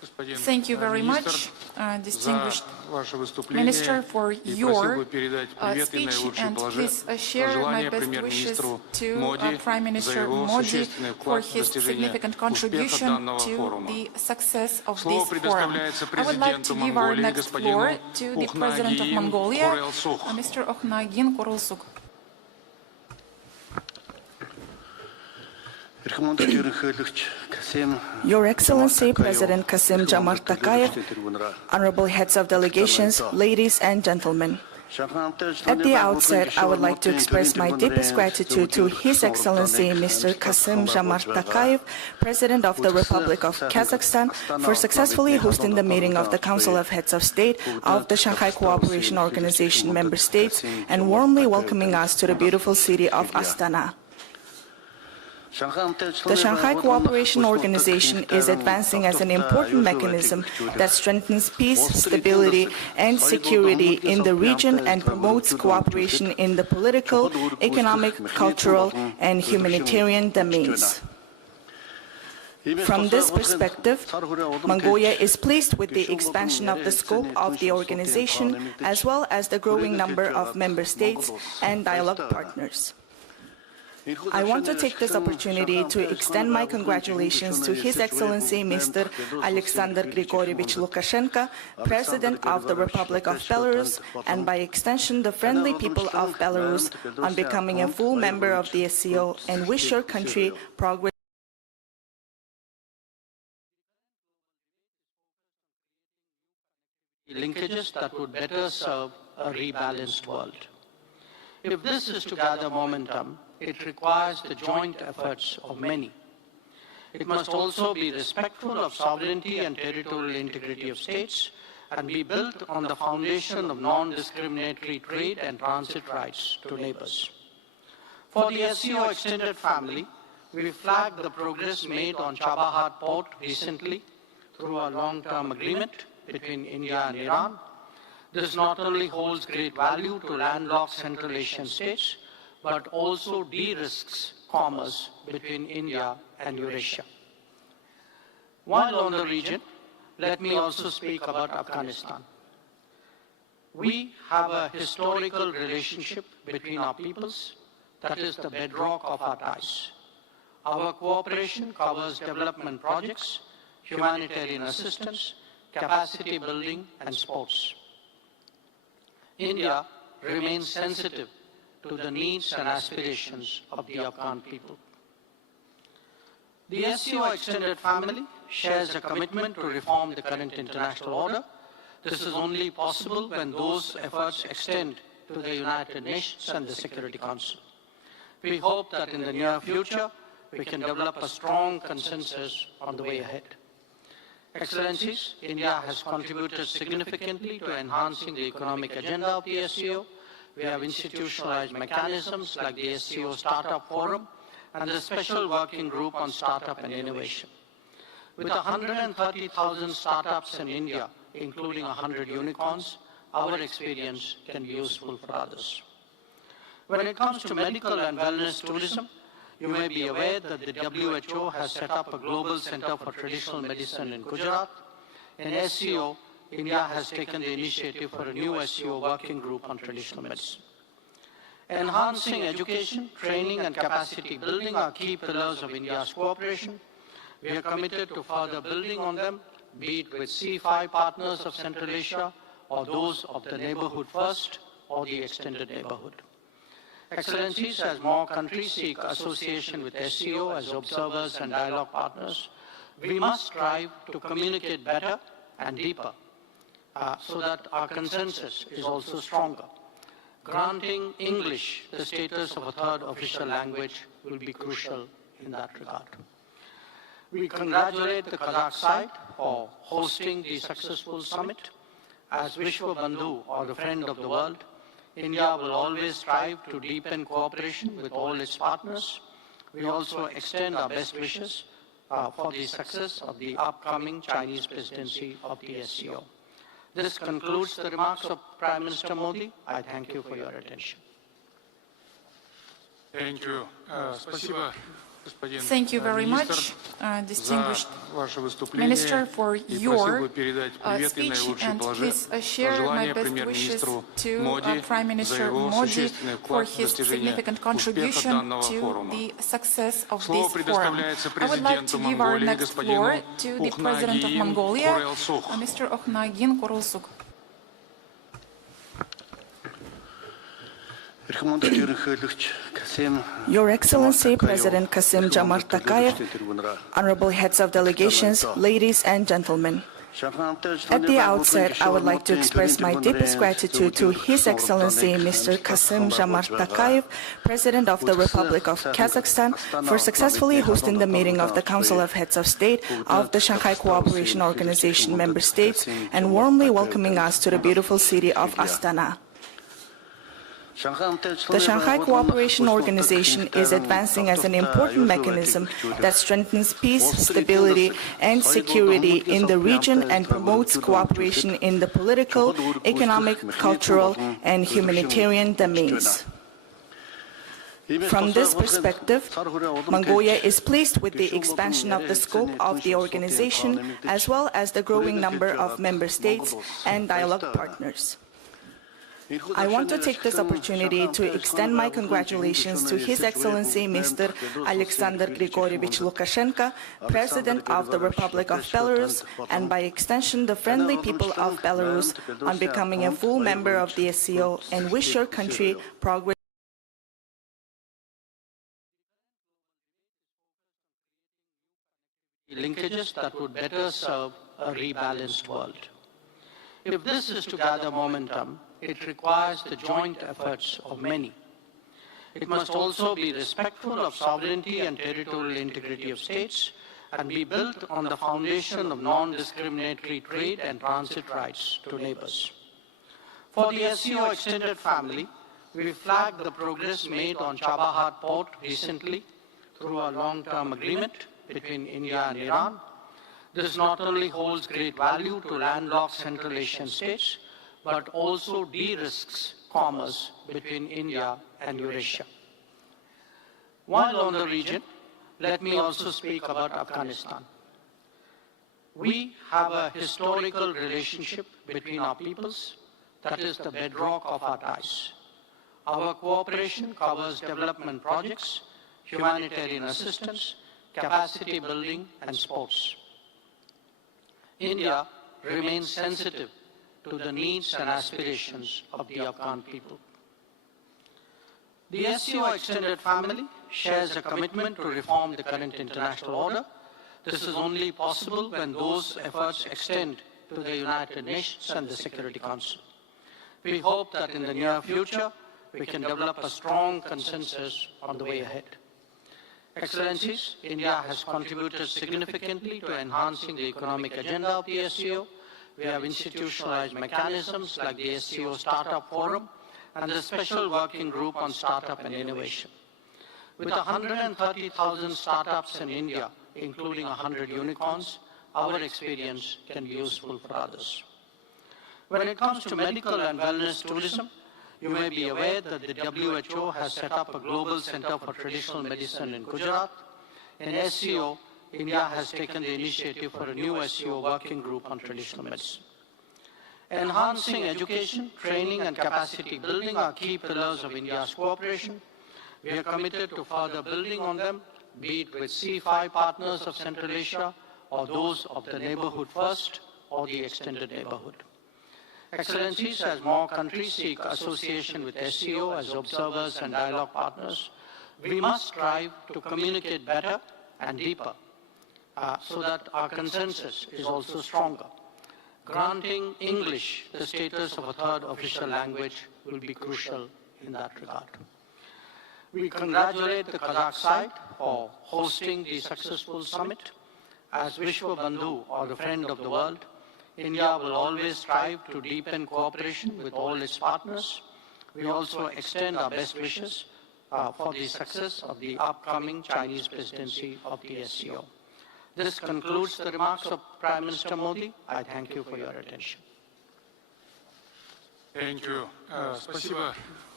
Thank you very much, distinguished Minister, for your speech, and please share my best wishes to Prime Minister Modi for his significant contribution to the success of this forum. I would like to give our next floor to the President of Mongolia, Mr. Okhnagin Kurulsuk. Your Excellency, President Kassym-Jomart Tokayev, honorable heads of delegations, ladies and gentlemen. At the outset, I would like to express my deepest gratitude to His Excellency Mr. Kassym-Jomart Tokayev, President of the Republic of Kazakhstan, for successfully hosting the meeting of the Council of Heads of State of the Shanghai Cooperation Organization member states and warmly welcoming us to the beautiful city of Astana. The Shanghai Cooperation Organization is advancing as an important mechanism that strengthens peace, stability, and security in the region and promotes cooperation in the political, economic, cultural, and humanitarian domains. From this perspective, Mongolia is pleased with the expansion of the scope of the organization, as well as the growing number of member states and dialogue partners. I want to take this opportunity to extend my congratulations to His Excellency Mr. Alexander Grigorievich Lukashenko, President of the Republic of Belarus, and by extension the friendly people of Belarus, on becoming a full member of the SCO, and wish your country progress. Linkages that would better serve a rebalanced world. If this is to gather momentum, it requires the joint efforts of many. It must also be respectful of sovereignty and territorial integrity of states and be built on the foundation of non-discriminatory trade and transit rights to neighbors. For the SCO extended family, we flagged the progress made on Chabahar port recently through a long-term agreement between India and Iran. This not only holds great value to landlocked Central Asian states, but also de-risks commerce between India and Eurasia. While on the region, let me also speak about Afghanistan. We have a historical relationship between our peoples that is the bedrock of our ties. Our cooperation covers development projects, humanitarian assistance, capacity building, and sports. India remains sensitive to the needs and aspirations of the Afghan people. The SCO extended family shares a commitment to reform the current international order. This is only possible when those efforts extend to the United Nations and the Security Council. We hope that in the near future, we can develop a strong consensus on the way ahead. Excellencies, India has contributed significantly to enhancing the economic agenda of the SCO. We have institutionalized mechanisms like the SCO Startup Forum and the Special Working Group on Startup and Innovation. With 130,000 startups in India, including 100 unicorns, our experience can be useful for others. When it comes to medical and wellness tourism, you may be aware that the WHO has set up a global center for traditional medicine in Gujarat. In SCO, India has taken the initiative for a new SCO working group on traditional medicine. Enhancing education, training, and capacity building are key pillars of India's cooperation. We are committed to further building on them, be it with C5 partners of Central Asia, or those of the Neighborhood First, or the Extended Neighborhood. Excellencies, as more countries seek association with SCO as observers and dialogue partners, we must strive to communicate better and deeper so that our consensus is also stronger. Granting English the status of a third official language will be crucial in that regard. We congratulate the Kazakh side for hosting the successful summit. As Vishwa Bandhu, or the friend of the world, India will always strive to deepen cooperation with all its partners. We also extend our best wishes for the success of the upcoming Chinese presidency of the SCO. This concludes the remarks of Prime Minister Modi. I thank you for your attention. Thank you. Спасибо, Thank you very much, distinguished Minister, for your speech, and please share my best wishes to Prime Minister Modi for his significant contribution to the success of this forum. I would like to give our next floor to the President of Mongolia, Mr. Okhnagin Korulsuk. Your Excellency, President Kassym-Jomart Tokayev, honorable heads of delegations, ladies and gentlemen. At the outset, I would like to express my deepest gratitude to His Excellency Mr. Kassym-Jomart Tokayev, President of the Republic of Kazakhstan, for successfully hosting the meeting of the Council of Heads of State of the Shanghai Cooperation Organization member states and warmly welcoming us to the beautiful city of Astana. The Shanghai Cooperation Organization is advancing as an important mechanism that strengthens peace, stability, and security in the region and promotes cooperation in the political, economic, cultural, and humanitarian domains. From this perspective, Mongolia is pleased with the expansion of the scope of the organization, as well as the growing number of member states and dialogue partners. I want to take this opportunity to extend my congratulations to His Excellency Mr. Alexander Grigorievich Lukashenko, President of the Republic of Belarus, and by extension the friendly people of Belarus, on becoming a full member of the SCO, and wish your country progress. Linkages that would better serve a rebalanced world. If this is to gather momentum, it requires the joint efforts of many. It must also be respectful of sovereignty and territorial integrity of states and be built on the foundation of non-discriminatory trade and transit rights to neighbors. For the SCO extended family, we flagged the progress made on Chabahar port recently through a long-term agreement between India and Iran. This not only holds great value to landlocked Central Asian states, but also de-risks commerce between India and Eurasia. While on the region, let me also speak about Afghanistan. We have a historical relationship between our peoples that is the bedrock of our ties. Our cooperation covers development projects, humanitarian assistance, capacity building, and sports. India remains sensitive to the needs and aspirations of the Afghan people. The SCO extended family shares a commitment to reform the current international order. This is only possible when those efforts extend to the United Nations and the Security Council. We hope that in the near future, we can develop a strong consensus on the way ahead. Excellencies, India has contributed significantly to enhancing the economic agenda of the SCO. We have institutionalized mechanisms like the SCO Startup Forum and the Special Working Group on Startup and Innovation. With 130,000 startups in India, including 100 unicorns, our experience can be useful for others. When it comes to medical and wellness tourism, you may be aware that the WHO has set up a global center for traditional medicine in Gujarat. In SCO, India has taken the initiative for a new SCO working group on traditional medicine. Enhancing education, training, and capacity building are key pillars of India's cooperation. We are committed to further building on them, be it with C5 partners of Central Asia, or those of the Neighborhood First, or the Extended Neighborhood. Excellencies, as more countries seek association with SCO as observers and dialogue partners, we must strive to communicate better and deeper so that our consensus is also stronger. Granting English the status of a third official language will be crucial in that regard. We congratulate the Kazakh side for hosting the successful summit. As Vishwa Bandhu, or the friend of the world, India will always strive to deepen cooperation with all its partners. We also extend our best wishes for the success of the upcoming Chinese presidency of the SCO. This concludes the remarks of Prime Minister Modi. I thank you for your attention. Thank you. Спасибо,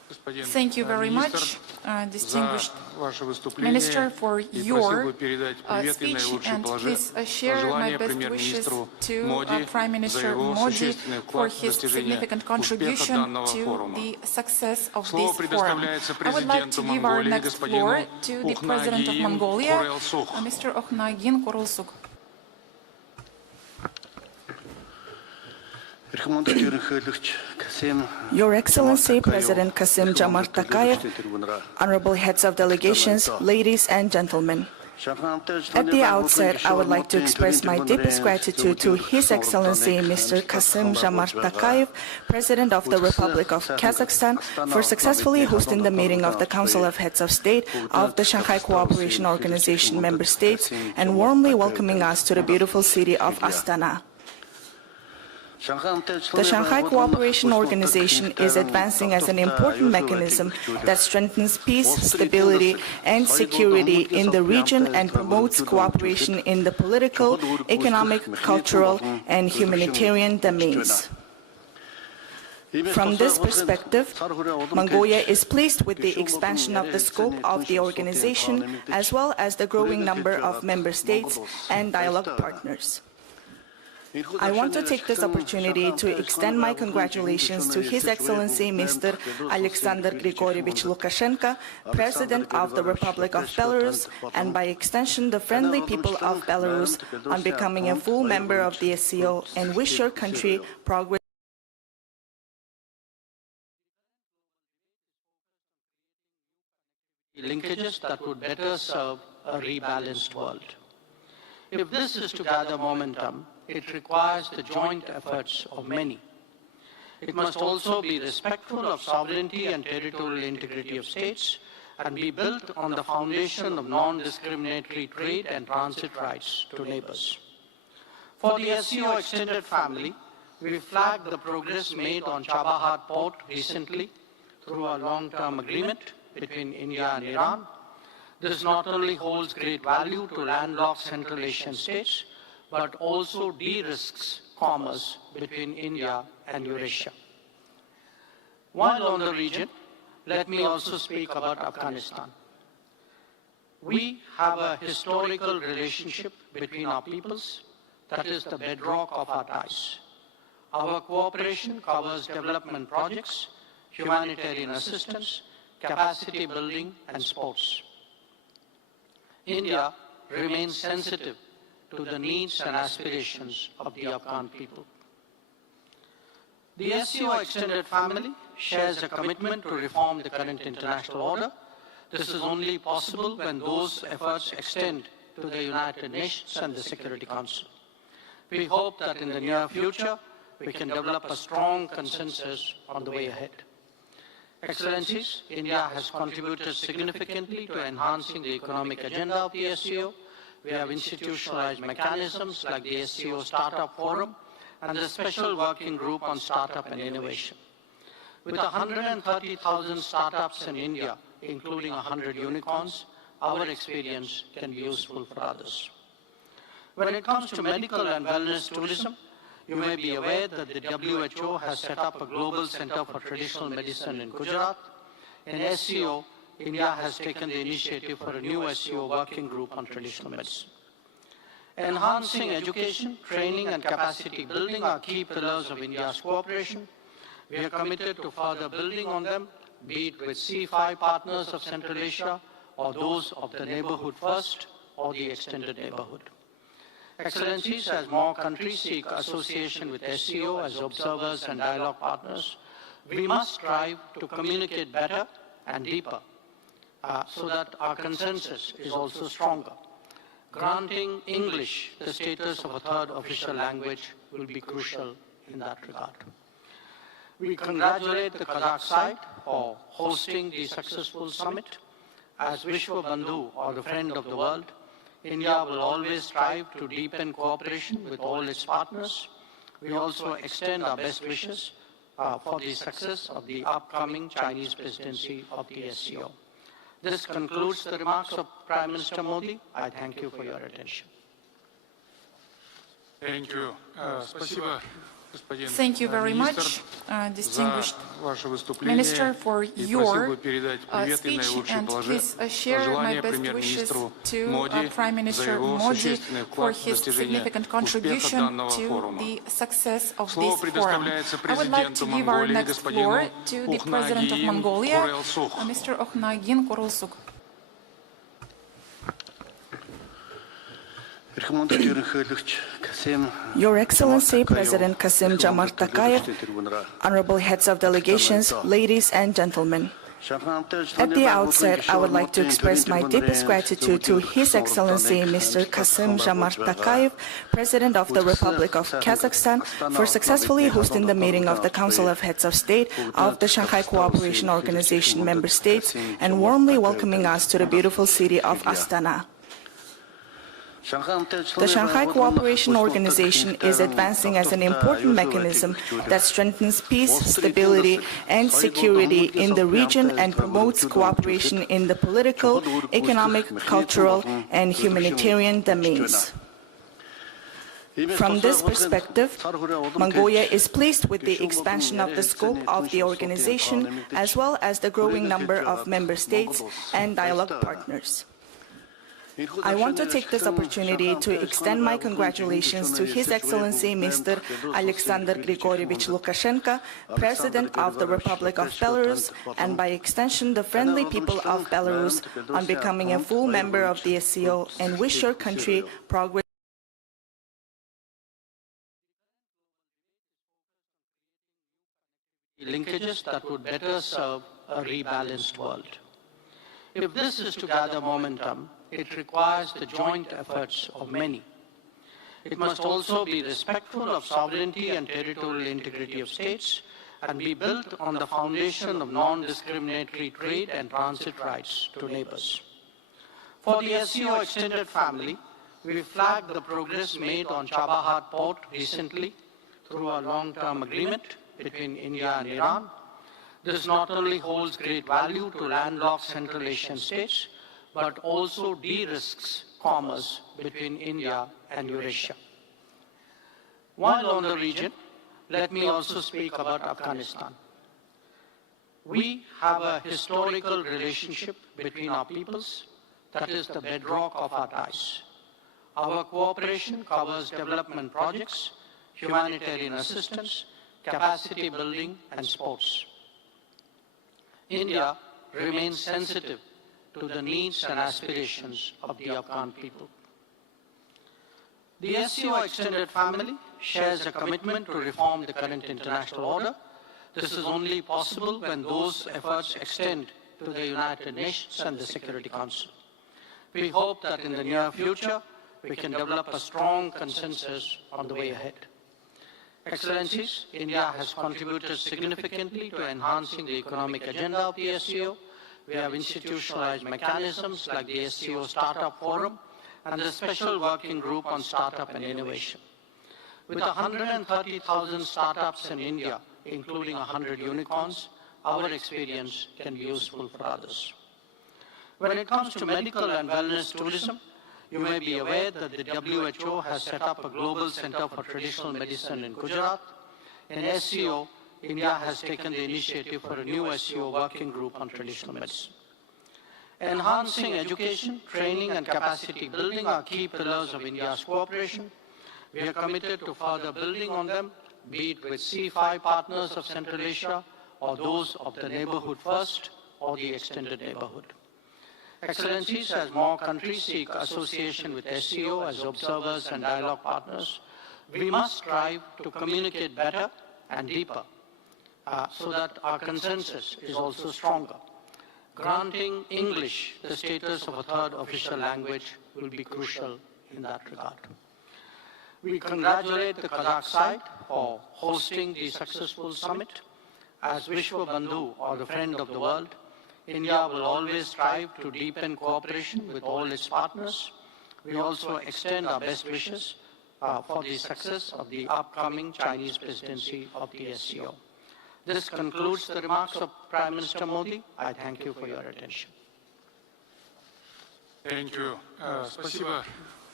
Thank you very much, distinguished Minister, for your speech, and please share my best wishes to Prime Minister Modi for his significant contribution to the success of this forum. I would like to give our next floor to the President of Mongolia, Mr. Okhnagin Korulsuk. Your Excellency, President Kassym-Jomart Tokayev, honorable heads of delegations, ladies and gentlemen. At the outset, I would like to express my deepest gratitude to His Excellency Mr. Kassym-Jomart Tokayev, President of the Republic of Kazakhstan, for successfully hosting the meeting of the Council of Heads of State of the Shanghai Cooperation Organization member states and warmly welcoming us to the beautiful city of Astana. The Shanghai Cooperation Organization is advancing as an important mechanism that strengthens peace, stability, and security in the region and promotes cooperation in the political, economic, cultural, and humanitarian domains. From this perspective, Mongolia is pleased with the expansion of the scope of the organization, as well as the growing number of member states and dialogue partners. I want to take this opportunity to extend my congratulations to His Excellency Mr. Alexander Grigorievich Lukashenko, President of the Republic of Belarus, and by extension the friendly people of Belarus, on becoming a full member of the SCO, and wish your country progress. Linkages that would better serve a rebalanced world. If this is to gather momentum, it requires the joint efforts of many. It must also be respectful of sovereignty and territorial integrity of states and be built on the foundation of non-discriminatory trade and transit rights to neighbors. For the SCO extended family, we flagged the progress made on Chabahar port recently through a long-term agreement between India and Iran. This not only holds great value to landlocked Central Asian states, but also de-risks commerce between India and Eurasia. While on the region, let me also speak about Afghanistan. We have a historical relationship between our peoples that is the bedrock of our ties. Our cooperation covers development projects, humanitarian assistance, capacity building, and sports. India remains sensitive to the needs and aspirations of the Afghan people. The SCO extended family shares a commitment to reform the current international order. This is only possible when those efforts extend to the United Nations and the Security Council. We hope that in the near future, we can develop a strong consensus on the way ahead. Excellencies, India has contributed significantly to enhancing the economic agenda of the SCO. We have institutionalized mechanisms like the SCO Startup Forum and the Special Working Group on Startup and Innovation. With 130,000 startups in India, including 100 unicorns, our experience can be useful for others. When it comes to medical and wellness tourism, you may be aware that the WHO has set up a global center for traditional medicine in Gujarat. In SCO, India has taken the initiative for a new SCO working group on traditional medicine. Enhancing education, training, and capacity building are key pillars of India's cooperation. We are committed to further building on them, be it with C5 partners of Central Asia, or those of the neighborhood first, or the extended neighborhood. Excellencies, as more countries seek association with SCO as observers and dialogue partners, we must strive to communicate better and deeper, so that our consensus is also stronger. Granting English the status of a third official language will be crucial in that regard. We congratulate the Kazakh side for hosting the successful summit. As Vishwa Bandhu, or the friend of the world, India will always strive to deepen cooperation with all its partners. We also extend our best wishes for the success of the upcoming Chinese presidency of the SCO. This concludes the remarks of Prime Minister Modi. I thank you for your attention. Thank you. Спасибо, Thank you very much, distinguished Minister, for your speech, and please share my best wishes to Prime Minister Modi for his significant contribution to the success of this forum. I would like to give our next floor to the President of Mongolia, Mr. Okhnagin Kurulsuk. Your Excellency, President Kassym-Jomart Tokayev, honorable heads of delegations, ladies and gentlemen. At the outset, I would like to express my deepest gratitude to His Excellency Mr. Kassym-Jomart Tokayev, President of the Republic of Kazakhstan, for successfully hosting the meeting of the Council of Heads of State of the Shanghai Cooperation Organization member states and warmly welcoming us to the beautiful city of Astana. The Shanghai Cooperation Organization is advancing as an important mechanism that strengthens peace, stability, and security in the region and promotes cooperation in the political, economic, cultural, and humanitarian domains. From this perspective, Mongolia is pleased with the expansion of the scope of the organization, as well as the growing number of member states and dialogue partners. I want to take this opportunity to extend my congratulations to His Excellency Mr. Alexander Grigorievich Lukashenko, President of the Republic of Belarus, and by extension the friendly people of Belarus, on becoming a full member of the SCO, and wish your country progress. Linkages that would better serve a rebalanced world. If this is to gather momentum, it requires the joint efforts of many. It must also be respectful of sovereignty and territorial integrity of states and be built on the foundation of non-discriminatory trade and transit rights to neighbors. For the SCO extended family, we flagged the progress made on Chabahar port recently through a long-term agreement between India and Iran. This not only holds great value to landlocked Central Asian states, but also de-risks commerce between India and Eurasia. While on the region, let me also speak about Afghanistan. We have a historical relationship between our peoples that is the bedrock of our ties. Our cooperation covers development projects, humanitarian assistance, capacity building, and sports. India remains sensitive to the needs and aspirations of the Afghan people. The SCO extended family shares a commitment to reform the current international order. This is only possible when those efforts extend to the United Nations and the Security Council. We hope that in the near future, we can develop a strong consensus on the way ahead. Excellencies, India has contributed significantly to enhancing the economic agenda of the SCO. We have institutionalized mechanisms like the SCO Startup Forum and the Special Working Group on Startup and Innovation. With 130,000 startups in India, including 100 unicorns, our experience can be useful for others. When it comes to medical and wellness tourism, you may be aware that the WHO has set up a global center for traditional medicine in Gujarat. In SCO, India has taken the initiative for a new SCO working group on traditional medicine. Enhancing education, training, and capacity building are key pillars of India's cooperation. We are committed to further building on them, be it with C5 partners of Central Asia, or those of the neighborhood first, or the extended neighborhood. Excellencies, as more countries seek association with SCO as observers and dialogue partners, we must strive to communicate better and deeper so that our consensus is also stronger. Granting English the status of a third official language will be crucial in that regard. We congratulate the Kazakh side for hosting the successful summit. As Vishwa Bandhu, or the friend of the world, India will always strive to deepen cooperation with all its partners. We also extend our best wishes for the success of the upcoming Chinese presidency of the SCO. This concludes the remarks of Prime Minister Modi. I thank you for your attention. Thank you. Спасибо,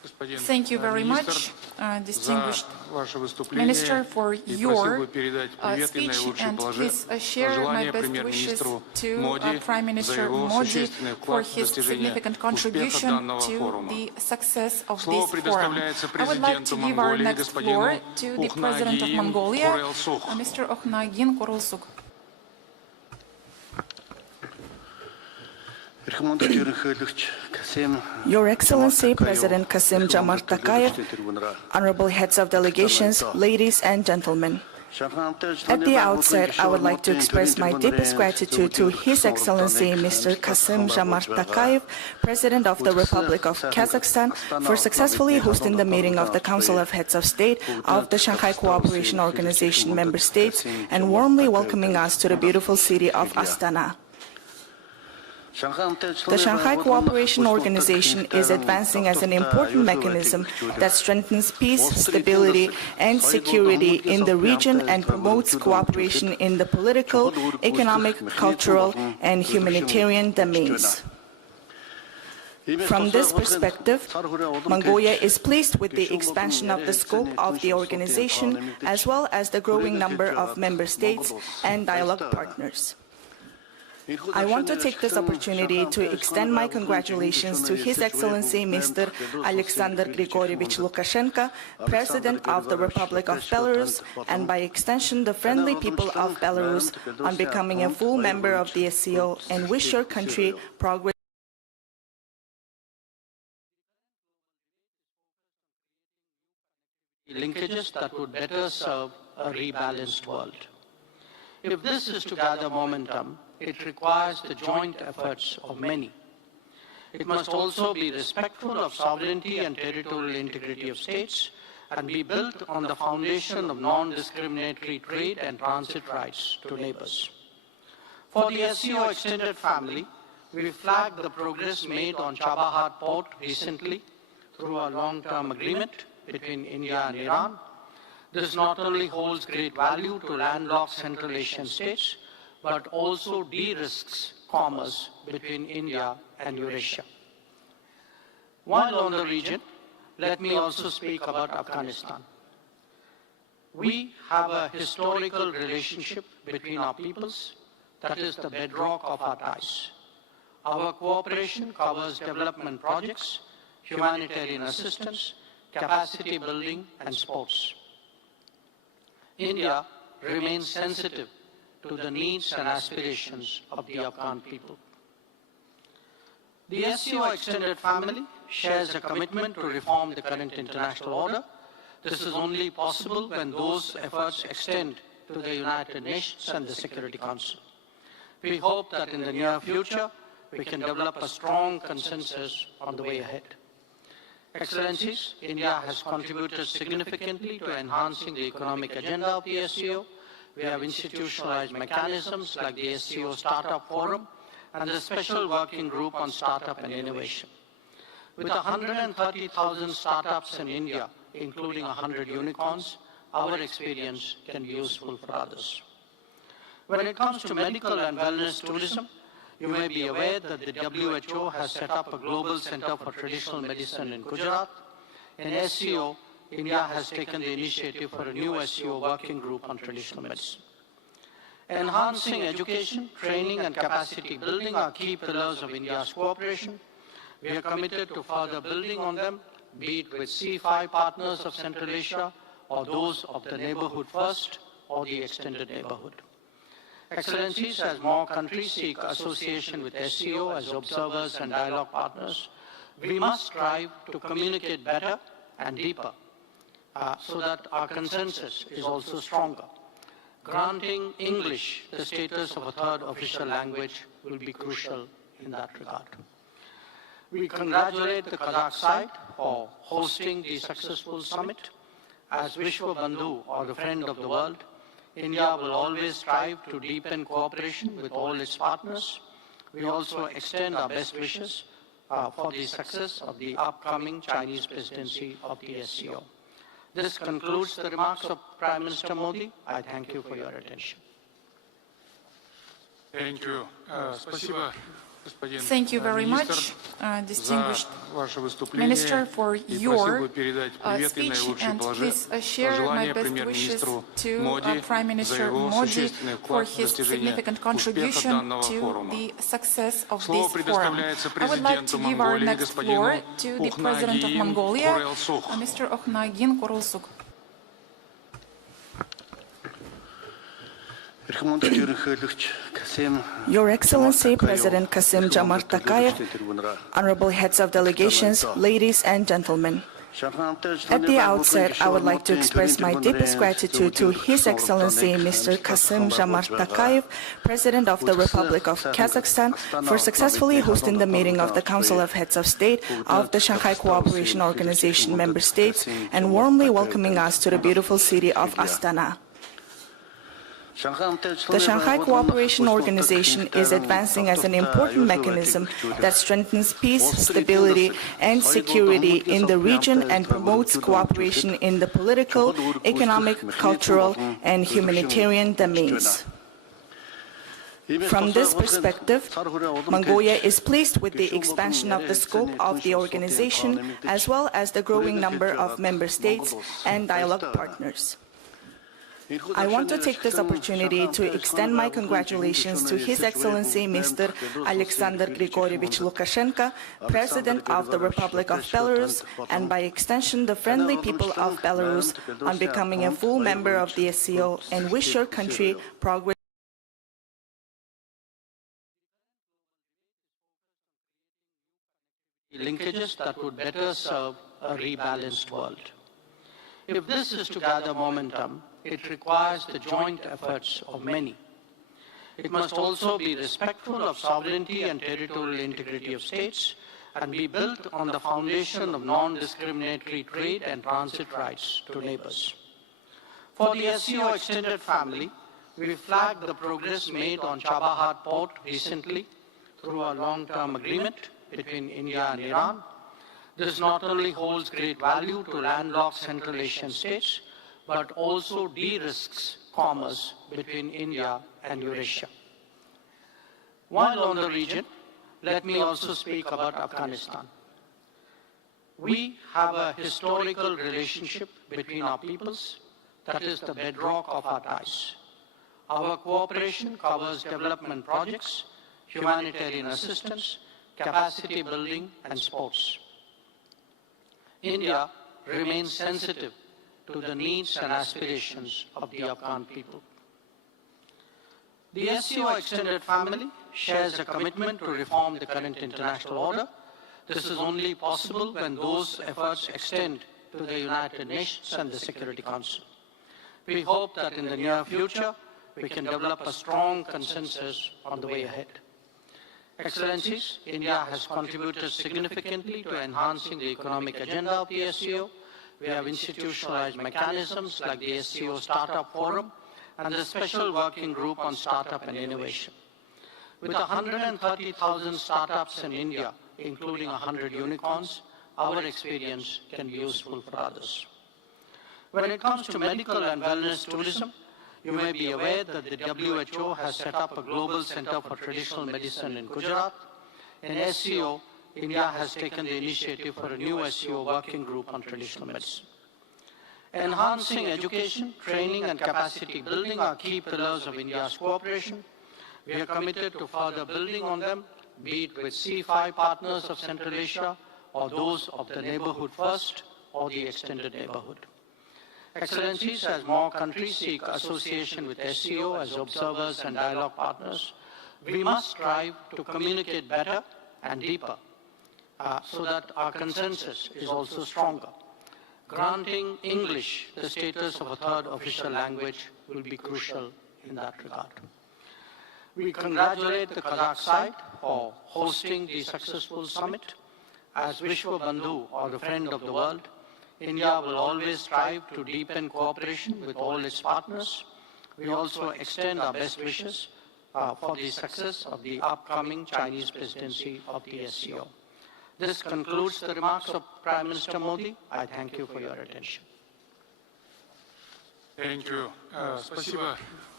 Thank you very much, distinguished Minister, for your speech, and please share my best wishes to Prime Minister Modi for his significant contribution to the success of this forum. I would like to give our next floor to the President of Mongolia, Mr. Okhnagin Korulsuk. Your Excellency, President Kassym-Jomart Tokayev, honorable heads of delegations, ladies and gentlemen. At the outset, I would like to express my deepest gratitude to His Excellency Mr. Kassym-Jomart Tokayev, President of the Republic of Kazakhstan, for successfully hosting the meeting of the Council of Heads of State of the Shanghai Cooperation Organization member states and warmly welcoming us to the beautiful city of Astana. The Shanghai Cooperation Organization is advancing as an important mechanism that strengthens peace, stability, and security in the region and promotes cooperation in the political, economic, cultural, and humanitarian domains. From this perspective, Mongolia is pleased with the expansion of the scope of the organization, as well as the growing number of member states and dialogue partners. I want to take this opportunity to extend my congratulations to His Excellency Mr. Alexander Grigorievich Lukashenko, President of the Republic of Belarus, and by extension the friendly people of Belarus, on becoming a full member of the SCO, and wish your country progress. Linkages that would better serve a rebalanced world. If this is to gather momentum, it requires the joint efforts of many. It must also be respectful of sovereignty and territorial integrity of states and be built on the foundation of non-discriminatory trade and transit rights to neighbors. For the SCO extended family, we flagged the progress made on Chabahar port recently through a long-term agreement between India and Iran. This not only holds great value to landlocked Central Asian states, but also de-risks commerce between India and Eurasia. While on the region, let me also speak about Afghanistan. We have a historical relationship between our peoples that is the bedrock of our ties. Our cooperation covers development projects, humanitarian assistance, capacity building, and sports. India remains sensitive to the needs and aspirations of the Afghan people. The SCO extended family shares a commitment to reform the current international order. This is only possible when those efforts extend to the United Nations and the Security Council. We hope that in the near future, we can develop a strong consensus on the way ahead. Excellencies, India has contributed significantly to enhancing the economic agenda of the SCO. We have institutionalized mechanisms like the SCO Startup Forum and the Special Working Group on Startup and Innovation. With 130,000 startups in India, including 100 unicorns, our experience can be useful for others. When it comes to medical and wellness tourism, you may be aware that the WHO has set up a global center for traditional medicine in Gujarat. In SCO, India has taken the initiative for a new SCO working group on traditional medicine. Enhancing education, training, and capacity building are key pillars of India's cooperation. We are committed to further building on them, be it with C5 partners of Central Asia, or those of the Neighborhood First, or the Extended Neighborhood. Excellencies, as more countries seek association with SCO as observers and dialogue partners, we must strive to communicate better and deeper so that our consensus is also stronger. Granting English the status of a third official language will be crucial in that regard. We congratulate the Kazakh side for hosting the successful summit. As Vishwa Bandhu, or the friend of the world, India will always strive to deepen cooperation with all its partners. We also extend our best wishes for the success of the upcoming Chinese presidency of the SCO. This concludes the remarks of Prime Minister Modi. I thank you for your attention. Thank you. Спасибо, Thank you very much, distinguished Minister, for your speech, and please share my best wishes to Prime Minister Modi for his significant contribution to the success of this forum. I would like to give our next floor to the President of Mongolia, Mr. Okhnagin Korulsuk. Your Excellency, President Kassym-Jomart Tokayev, honorable heads of delegations, ladies and gentlemen. At the outset, I would like to express my deepest gratitude to His Excellency Mr. Kassym-Jomart Tokayev, President of the Republic of Kazakhstan, for successfully hosting the meeting of the Council of Heads of State of the Shanghai Cooperation Organization member states and warmly welcoming us to the beautiful city of Astana. The Shanghai Cooperation Organization is advancing as an important mechanism that strengthens peace, stability, and security in the region and promotes cooperation in the political, economic, cultural, and humanitarian domains. From this perspective, Mongolia is pleased with the expansion of the scope of the organization, as well as the growing number of member states and dialogue partners. I want to take this opportunity to extend my congratulations to His Excellency Mr. Alexander Grigorievich Lukashenko, President of the Republic of Belarus, and by extension the friendly people of Belarus, on becoming a full member of the SCO, and wish your country progress. Linkages that would better serve a rebalanced world. If this is to gather momentum, it requires the joint efforts of many. It must also be respectful of sovereignty and territorial integrity of states and be built on the foundation of non-discriminatory trade and transit rights to neighbors. For the SCO extended family, we flagged the progress made on Chabahar port recently through a long-term agreement between India and Iran. This not only holds great value to landlocked Central Asian states, but also de-risks commerce between India and Eurasia. While on the region, let me also speak about Afghanistan. We have a historical relationship between our peoples that is the bedrock of our ties. Our cooperation covers development projects, humanitarian assistance, capacity building, and sports. India remains sensitive to the needs and aspirations of the Afghan people. The SCO extended family shares a commitment to reform the current international order. This is only possible when those efforts extend to the United Nations and the Security Council. We hope that in the near future, we can develop a strong consensus on the way ahead. Excellencies, India has contributed significantly to enhancing the economic agenda of the SCO. We have institutionalized mechanisms like the SCO Startup Forum and the Special Working Group on Startup and Innovation. With 130,000 startups in India, including 100 unicorns, our experience can be useful for others. When it comes to medical and wellness tourism, you may be aware that the WHO has set up a global center for traditional medicine in Gujarat. In SCO, India has taken the initiative for a new SCO working group on traditional medicine. Enhancing education, training, and capacity building are key pillars of India's cooperation. We are committed to further building on them, be it with C5 partners of Central Asia, or those of the Neighborhood First, or the Extended Neighborhood. Excellencies, as more countries seek association with SCO as observers and dialogue partners, we must strive to communicate better and deeper, so that our consensus is also stronger. Granting English the status of a third official language will be crucial in that regard. We congratulate the Kazakh side for hosting the successful summit. As Vishwa Bandhu, or the friend of the world, India will always strive to deepen cooperation with all its partners. We also extend our best wishes for the success of the upcoming Chinese presidency of the SCO. This concludes the remarks of Prime Minister Modi. I thank you for your attention. Thank you. Спасибо,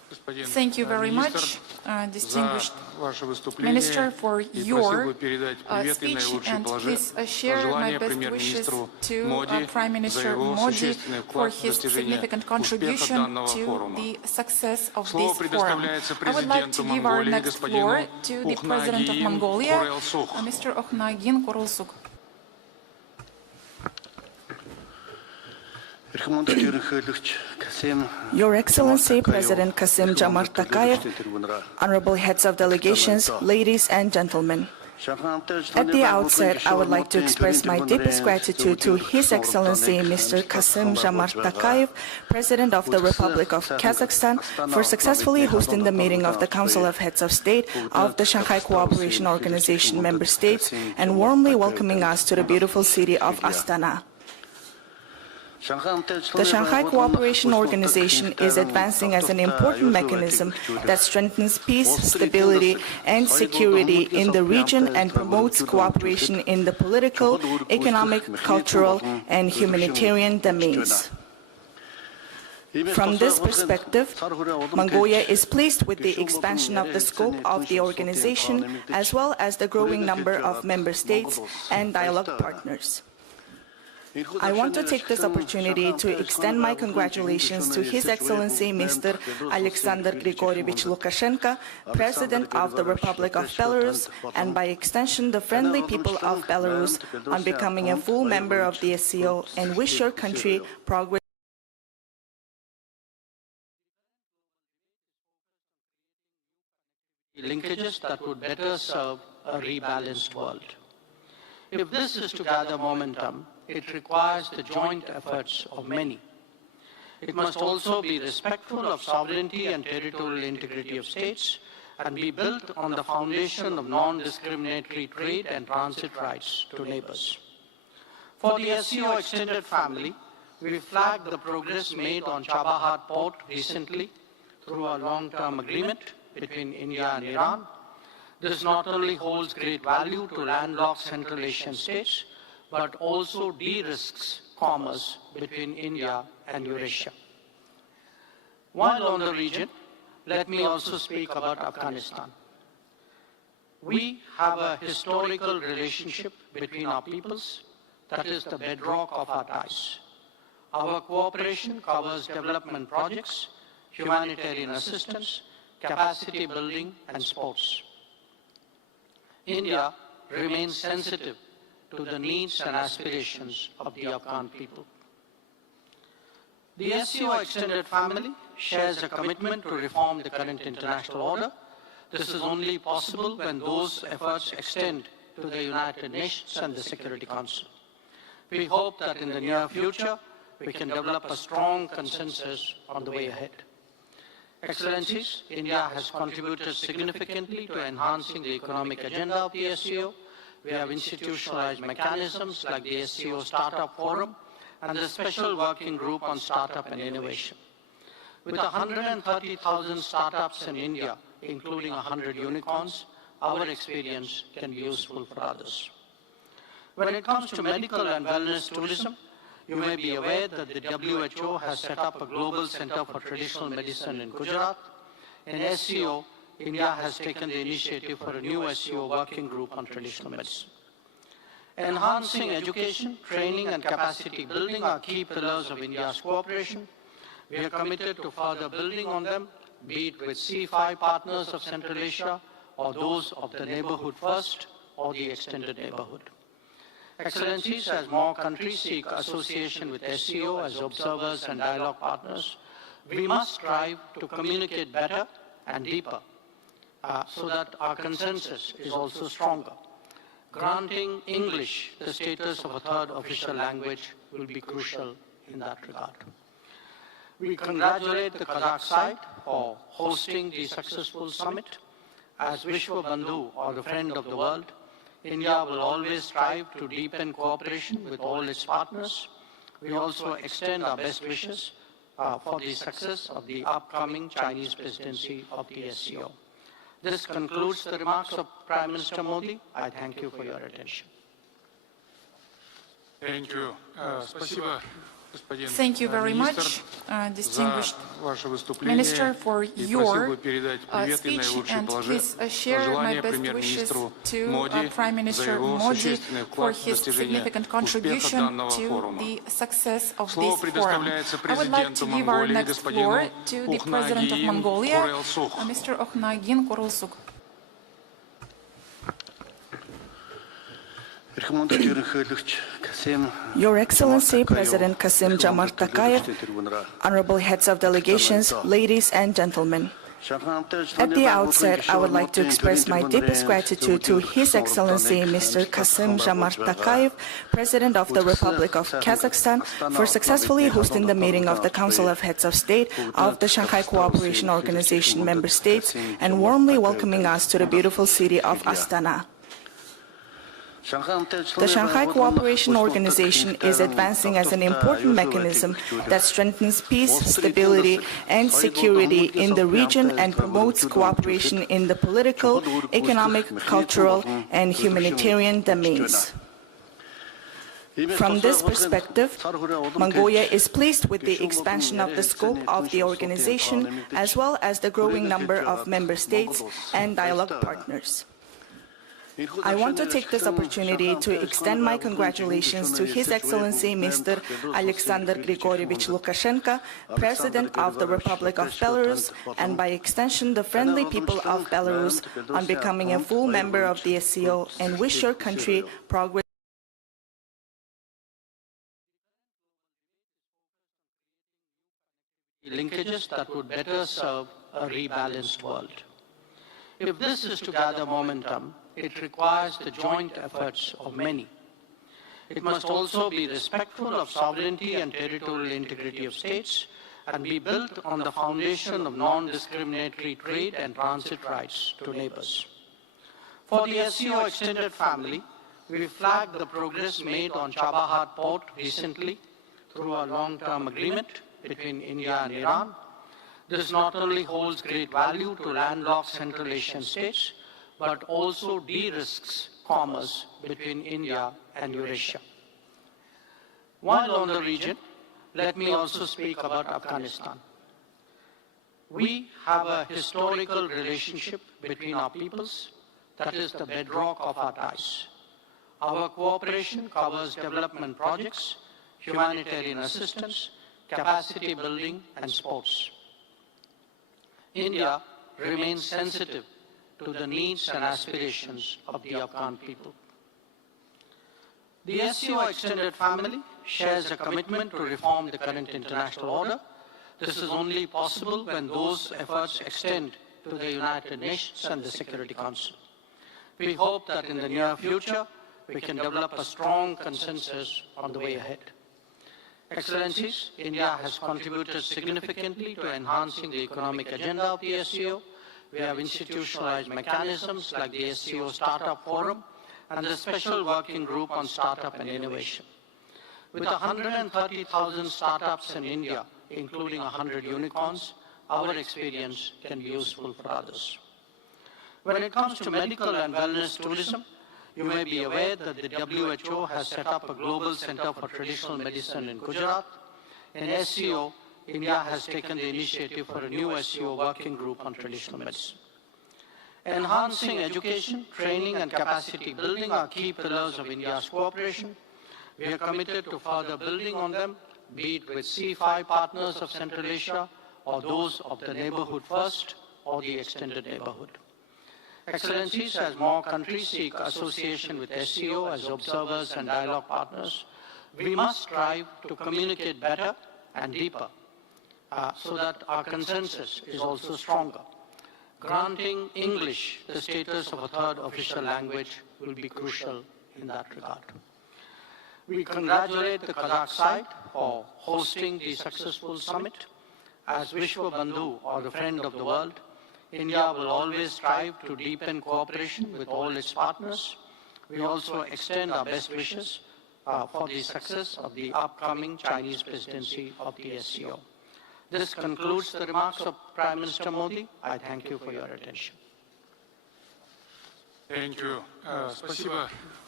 Thank you very much, distinguished Minister, for your speech, and please share my best wishes to Prime Minister Modi for his significant contribution to the success of this forum. I would like to give our next floor to the President of Mongolia, Mr. Okhnagin Korulsuk. Your Excellency, President Kassym-Jomart Tokayev, honorable heads of delegations, ladies and gentlemen. At the outset, I would like to express my deepest gratitude to His Excellency Mr. Kassym-Jomart Tokayev, President of the Republic of Kazakhstan, for successfully hosting the meeting of the Council of Heads of State of the Shanghai Cooperation Organization member states and warmly welcoming us to the beautiful city of Astana. The Shanghai Cooperation Organization is advancing as an important mechanism that strengthens peace, stability, and security in the region and promotes cooperation in the political, economic, cultural, and humanitarian domains. From this perspective, Mongolia is pleased with the expansion of the scope of the organization, as well as the growing number of member states and dialogue partners. I want to take this opportunity to extend my congratulations to His Excellency Mr. Alexander Grigorievich Lukashenko, President of the Republic of Belarus, and by extension the friendly people of Belarus, on becoming a full member of the SCO, and wish your country progress. Linkages that would better serve a rebalanced world. If this is to gather momentum, it requires the joint efforts of many. It must also be respectful of sovereignty and territorial integrity of states and be built on the foundation of non-discriminatory trade and transit rights to neighbors. For the SCO extended family, we flagged the progress made on Chabahar port recently through a long-term agreement between India and Iran. This not only holds great value to landlocked Central Asian states, but also de-risks commerce between India and Eurasia. While on the region, let me also speak about Afghanistan. We have a historical relationship between our peoples that is the bedrock of our ties. Our cooperation covers development projects, humanitarian assistance, capacity building, and sports. India remains sensitive to the needs and aspirations of the Afghan people. The SCO extended family shares a commitment to reform the current international order. This is only possible when those efforts extend to the United Nations and the Security Council. We hope that in the near future, we can develop a strong consensus on the way ahead. Excellencies, India has contributed significantly to enhancing the economic agenda of the SCO. We have institutionalized mechanisms like the SCO Startup Forum and the Special Working Group on Startup and Innovation. With 130,000 startups in India, including 100 unicorns, our experience can be useful for others. When it comes to medical and wellness tourism, you may be aware that the WHO has set up a global center for traditional medicine in Gujarat. In SCO, India has taken the initiative for a new SCO working group on traditional medicine. Enhancing education, training, and capacity building are key pillars of India's cooperation. We are committed to further building on them, be it with C5 partners of Central Asia, or those of the Neighborhood First, or the Extended Neighborhood. Excellencies, as more countries seek association with SCO as observers and dialogue partners, we must strive to communicate better and deeper so that our consensus is also stronger. Granting English the status of a third official language will be crucial in that regard. We congratulate the Kazakh side for hosting the successful summit. As Vishwa Bandhu, or the friend of the world, India will always strive to deepen cooperation with all its partners. We also extend our best wishes for the success of the upcoming Chinese presidency of the SCO. This concludes the remarks of Prime Minister Modi. I thank you for your attention. Thank you. Спасибо, Thank you very much, distinguished Minister, for your speech, and please share my best wishes to Prime Minister Modi for his significant contribution to the success of this forum. I would like to give our next floor to the President of Mongolia, Mr. Okhnagin Kurulsuk. Your Excellency, President Kassym-Jomart Tokayev, honorable heads of delegations, ladies and gentlemen. At the outset, I would like to express my deepest gratitude to His Excellency Mr. Kassym-Jomart Tokayev, President of the Republic of Kazakhstan, for successfully hosting the meeting of the Council of Heads of State of the Shanghai Cooperation Organization member states and warmly welcoming us to the beautiful city of Astana. The Shanghai Cooperation Organization is advancing as an important mechanism that strengthens peace, stability, and security in the region and promotes cooperation in the political, economic, cultural, and humanitarian domains. From this perspective, Mongolia is pleased with the expansion of the scope of the organization, as well as the growing number of member states and dialogue partners. I want to take this opportunity to extend my congratulations to His Excellency Mr. Alexander Grigorievich Lukashenko, President of the Republic of Belarus, and by extension the friendly people of Belarus, on becoming a full member of the SCO, and wish your country progress. Linkages that would better serve a rebalanced world. If this is to gather momentum, it requires the joint efforts of many. It must also be respectful of sovereignty and territorial integrity of states and be built on the foundation of non-discriminatory trade and transit rights to neighbors. For the SCO extended family, we flagged the progress made on Chabahar port recently through a long-term agreement between India and Iran. This not only holds great value to landlocked Central Asian states, but also de-risks commerce between India and Eurasia. While on the region, let me also speak about Afghanistan. We have a historical relationship between our peoples that is the bedrock of our ties. Our cooperation covers development projects, humanitarian assistance, capacity building, and sports. India remains sensitive to the needs and aspirations of the Afghan people. The SCO extended family shares a commitment to reform the current international order. This is only possible when those efforts extend to the United Nations and the Security Council. We hope that in the near future, we can develop a strong consensus on the way ahead. Excellencies, India has contributed significantly to enhancing the economic agenda of the SCO. We have institutionalized mechanisms like the SCO Startup Forum and the Special Working Group on Startup and Innovation. With 130,000 startups in India, including 100 unicorns, our experience can be useful for others. When it comes to medical and wellness tourism, you may be aware that the WHO has set up a global center for traditional medicine in Gujarat. In SCO, India has taken the initiative for a new SCO working group on traditional medicine. Enhancing education, training, and capacity building are key pillars of India's cooperation. We are committed to further building on them, be it with C5 partners of Central Asia, or those of the neighborhood first, or the extended neighborhood. Excellencies, as more countries seek association with SCO as observers and dialogue partners, we must strive to communicate better and deeper so that our consensus is also stronger. Granting English the status of a third official language will be crucial in that regard. We congratulate the Kazakh side for hosting the successful summit. As Vishwa Bandhu, or the friend of the world, India will always strive to deepen cooperation with all its partners. We also extend our best wishes for the success of the upcoming Chinese presidency of the SCO. This concludes the remarks of Prime Minister Modi. I thank you for your attention. Thank you. Спасибо,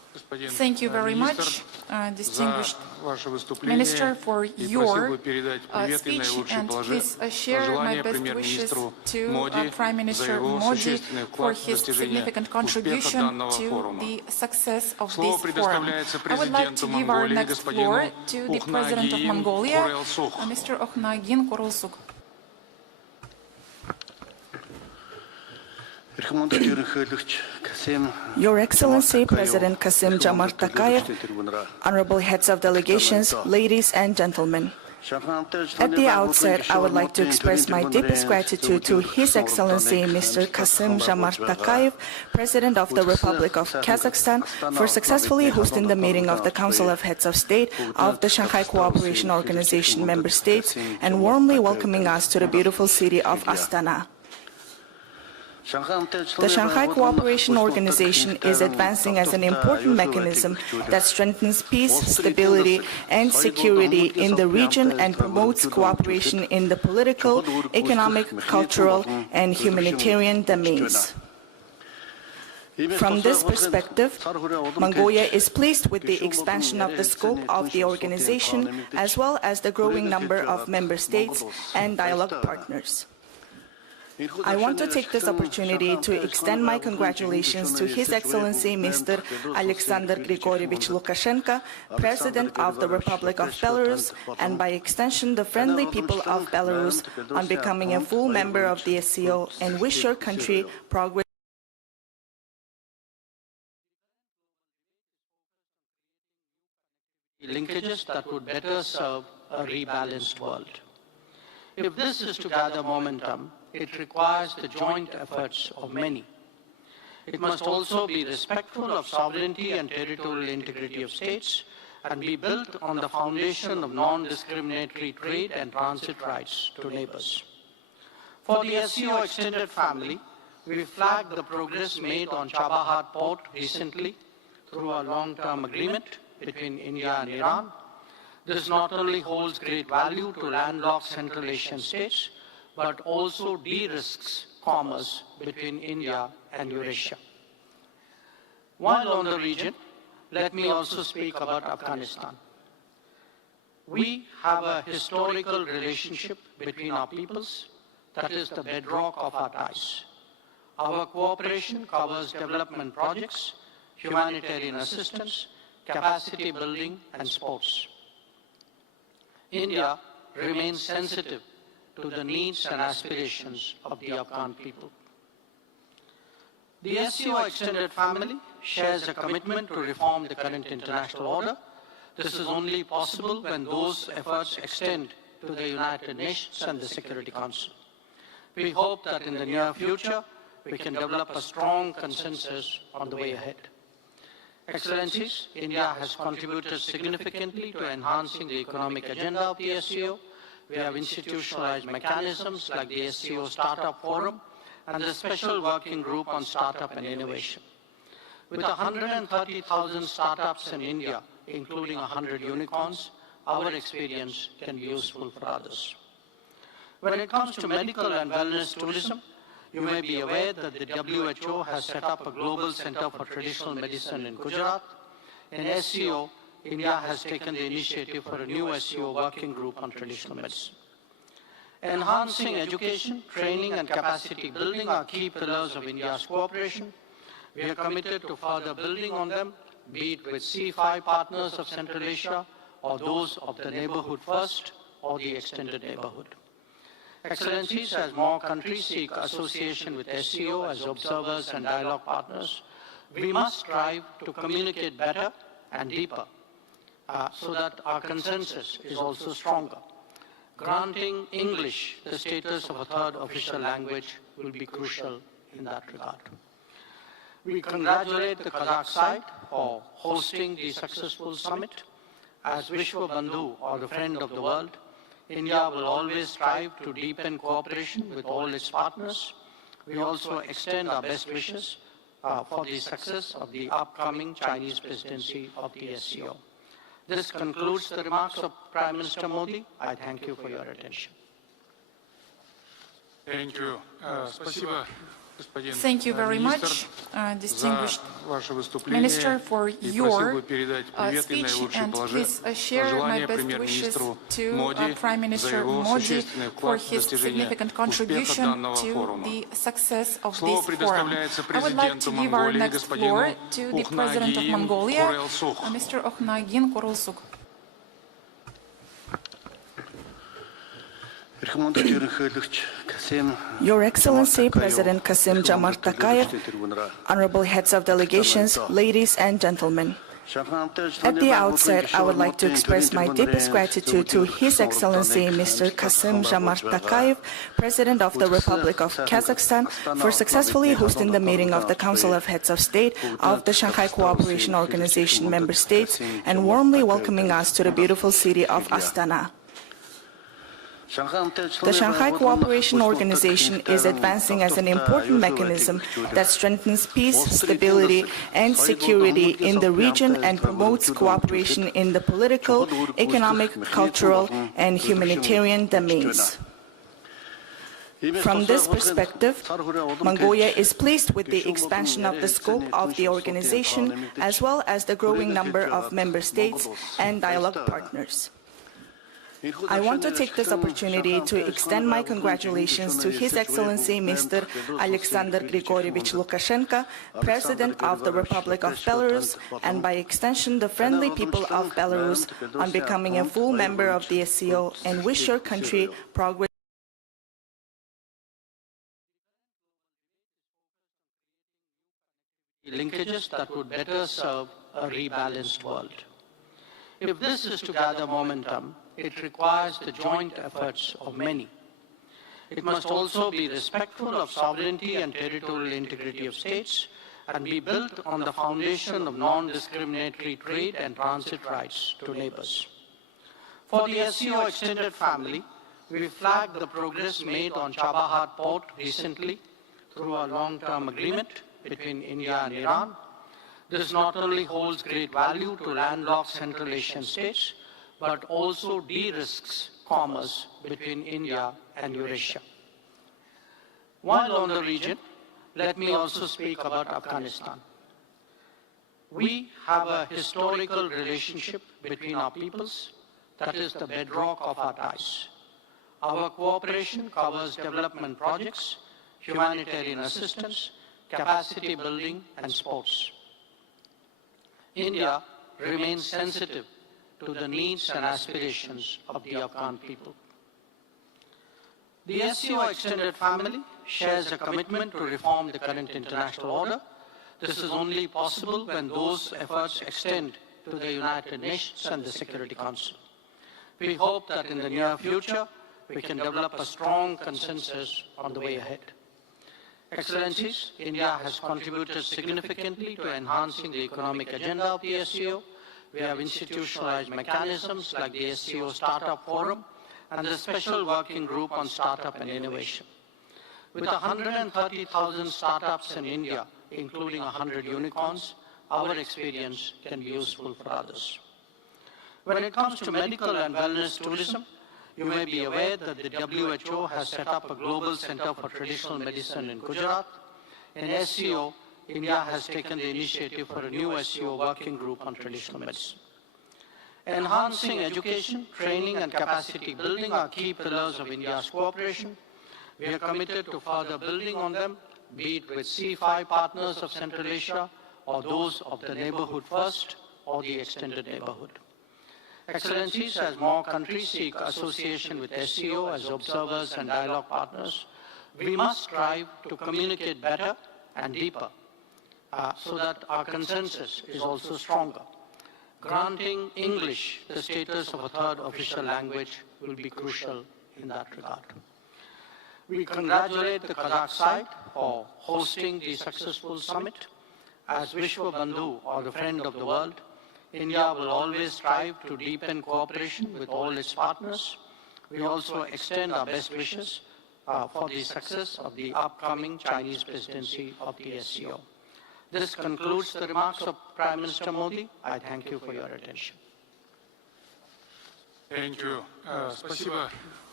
Thank you very much, distinguished Minister, for your speech, and please share my best wishes to Prime Minister Modi for his significant contribution to the success of this forum. I would like to give our next floor to the President of Mongolia, Mr. Okhnagin Kurulsuk. Your Excellency, President Kassym-Jomart Tokayev, honorable heads of delegations, ladies and gentlemen. At the outset, I would like to express my deepest gratitude to His Excellency Mr. Kassym-Jomart Tokayev, President of the Republic of Kazakhstan, for successfully hosting the meeting of the Council of Heads of State of the Shanghai Cooperation Organization member states and warmly welcoming us to the beautiful city of Astana. The Shanghai Cooperation Organization is advancing as an important mechanism that strengthens peace, stability, and security in the region and promotes cooperation in the political, economic, cultural, and humanitarian domains. From this perspective, Mongolia is pleased with the expansion of the scope of the organization, as well as the growing number of member states and dialogue partners. I want to take this opportunity to extend my congratulations to His Excellency Mr. Alexander Grigorievich Lukashenko, President of the Republic of Belarus, and by extension the friendly people of Belarus, on becoming a full member of the SCO, and wish your country progress. Linkages that would better serve a rebalanced world. If this is to gather momentum, it requires the joint efforts of many. It must also be respectful of sovereignty and territorial integrity of states and be built on the foundation of non-discriminatory trade and transit rights to neighbors. For the SCO extended family, we flagged the progress made on Chabahar port recently through a long-term agreement between India and Iran. This not only holds great value to landlocked Central Asian states, but also de-risks commerce between India and Eurasia. While on the region, let me also speak about Afghanistan. We have a historical relationship between our peoples that is the bedrock of our ties. Our cooperation covers development projects, humanitarian assistance, capacity building, and sports. India remains sensitive to the needs and aspirations of the Afghan people. The SCO extended family shares a commitment to reform the current international order. This is only possible when those efforts extend to the United Nations and the Security Council. We hope that in the near future, we can develop a strong consensus on the way ahead. Excellencies, India has contributed significantly to enhancing the economic agenda of the SCO. We have institutionalized mechanisms like the SCO Startup Forum and the Special Working Group on Startup and Innovation. With 130,000 startups in India, including 100 unicorns, our experience can be useful for others. When it comes to medical and wellness tourism, you may be aware that the WHO has set up a global center for traditional medicine in Gujarat. In SCO, India has taken the initiative for a new SCO working group on traditional medicine. Enhancing education, training, and capacity building are key pillars of India's cooperation. We are committed to further building on them, be it with C5 partners of Central Asia, or those of the Neighborhood First, or the Extended Neighborhood. Excellencies, as more countries seek association with SCO as observers and dialogue partners, we must strive to communicate better and deeper so that our consensus is also stronger. Granting English the status of a third official language will be crucial in that regard. We congratulate the Kazakh side for hosting the successful summit. As Vishwa Bandhu, or the friend of the world, India will always strive to deepen cooperation with all its partners. We also extend our best wishes for the success of the upcoming Chinese presidency of the SCO. This concludes the remarks of Prime Minister Modi. I thank you for your attention. Thank you. Спасибо, Thank you very much, distinguished Minister, for your speech, and please share my best wishes to Prime Minister Modi for his significant contribution to the success of this forum. I would like to give our next floor to the President of Mongolia, Mr. Okhnagin Korulsuk. Your Excellency, President Kassym-Jomart Tokayev, honorable heads of delegations, ladies and gentlemen. At the outset, I would like to express my deepest gratitude to His Excellency Mr. Kassym-Jomart Tokayev, President of the Republic of Kazakhstan, for successfully hosting the meeting of the Council of Heads of State of the Shanghai Cooperation Organization member states and warmly welcoming us to the beautiful city of Astana. The Shanghai Cooperation Organization is advancing as an important mechanism that strengthens peace, stability, and security in the region and promotes cooperation in the political, economic, cultural, and humanitarian domains. From this perspective, Mongolia is pleased with the expansion of the scope of the organization, as well as the growing number of member states and dialogue partners. I want to take this opportunity to extend my congratulations to His Excellency Mr. Alexander Grigorievich Lukashenko, President of the Republic of Belarus, and by extension the friendly people of Belarus, on becoming a full member of the SCO, and wish your country progress. Linkages that would better serve a rebalanced world. If this is to gather momentum, it requires the joint efforts of many. It must also be respectful of sovereignty and territorial integrity of states and be built on the foundation of non-discriminatory trade and transit rights to neighbors. For the SCO extended family, we flagged the progress made on Chabahar port recently through a long-term agreement between India and Iran. This not only holds great value to landlocked Central Asian states, but also de-risks commerce between India and Eurasia. While on the region, let me also speak about Afghanistan. We have a historical relationship between our peoples that is the bedrock of our ties. Our cooperation covers development projects, humanitarian assistance, capacity building, and sports. India remains sensitive to the needs and aspirations of the Afghan people. The SCO extended family shares a commitment to reform the current international order. This is only possible when those efforts extend to the United Nations and the Security Council. We hope that in the near future, we can develop a strong consensus on the way ahead. Excellencies, India has contributed significantly to enhancing the economic agenda of the SCO. We have institutionalized mechanisms like the SCO Startup Forum and the Special Working Group on Startup and Innovation. With 130,000 startups in India, including 100 unicorns, our experience can be useful for others. When it comes to medical and wellness tourism, you may be aware that the WHO has set up a global center for traditional medicine in Gujarat. In SCO, India has taken the initiative for a new SCO working group on traditional medicine. Enhancing education, training, and capacity building are key pillars of India's cooperation. We are committed to further building on them, be it with C5 partners of Central Asia, or those of the Neighborhood First, or the Extended Neighborhood. Excellencies, as more countries seek association with SCO as observers and dialogue partners, we must strive to communicate better and deeper so that our consensus is also stronger. Granting English the status of a third official language will be crucial in that regard. We congratulate the Kazakh side for hosting the successful summit. As Vishwa Bandhu, or the friend of the world, India will always strive to deepen cooperation with all its partners. We also extend our best wishes for the success of the upcoming Chinese presidency of the SCO. This concludes the remarks of Prime Minister Modi. I thank you for your attention. Thank you. Спасибо,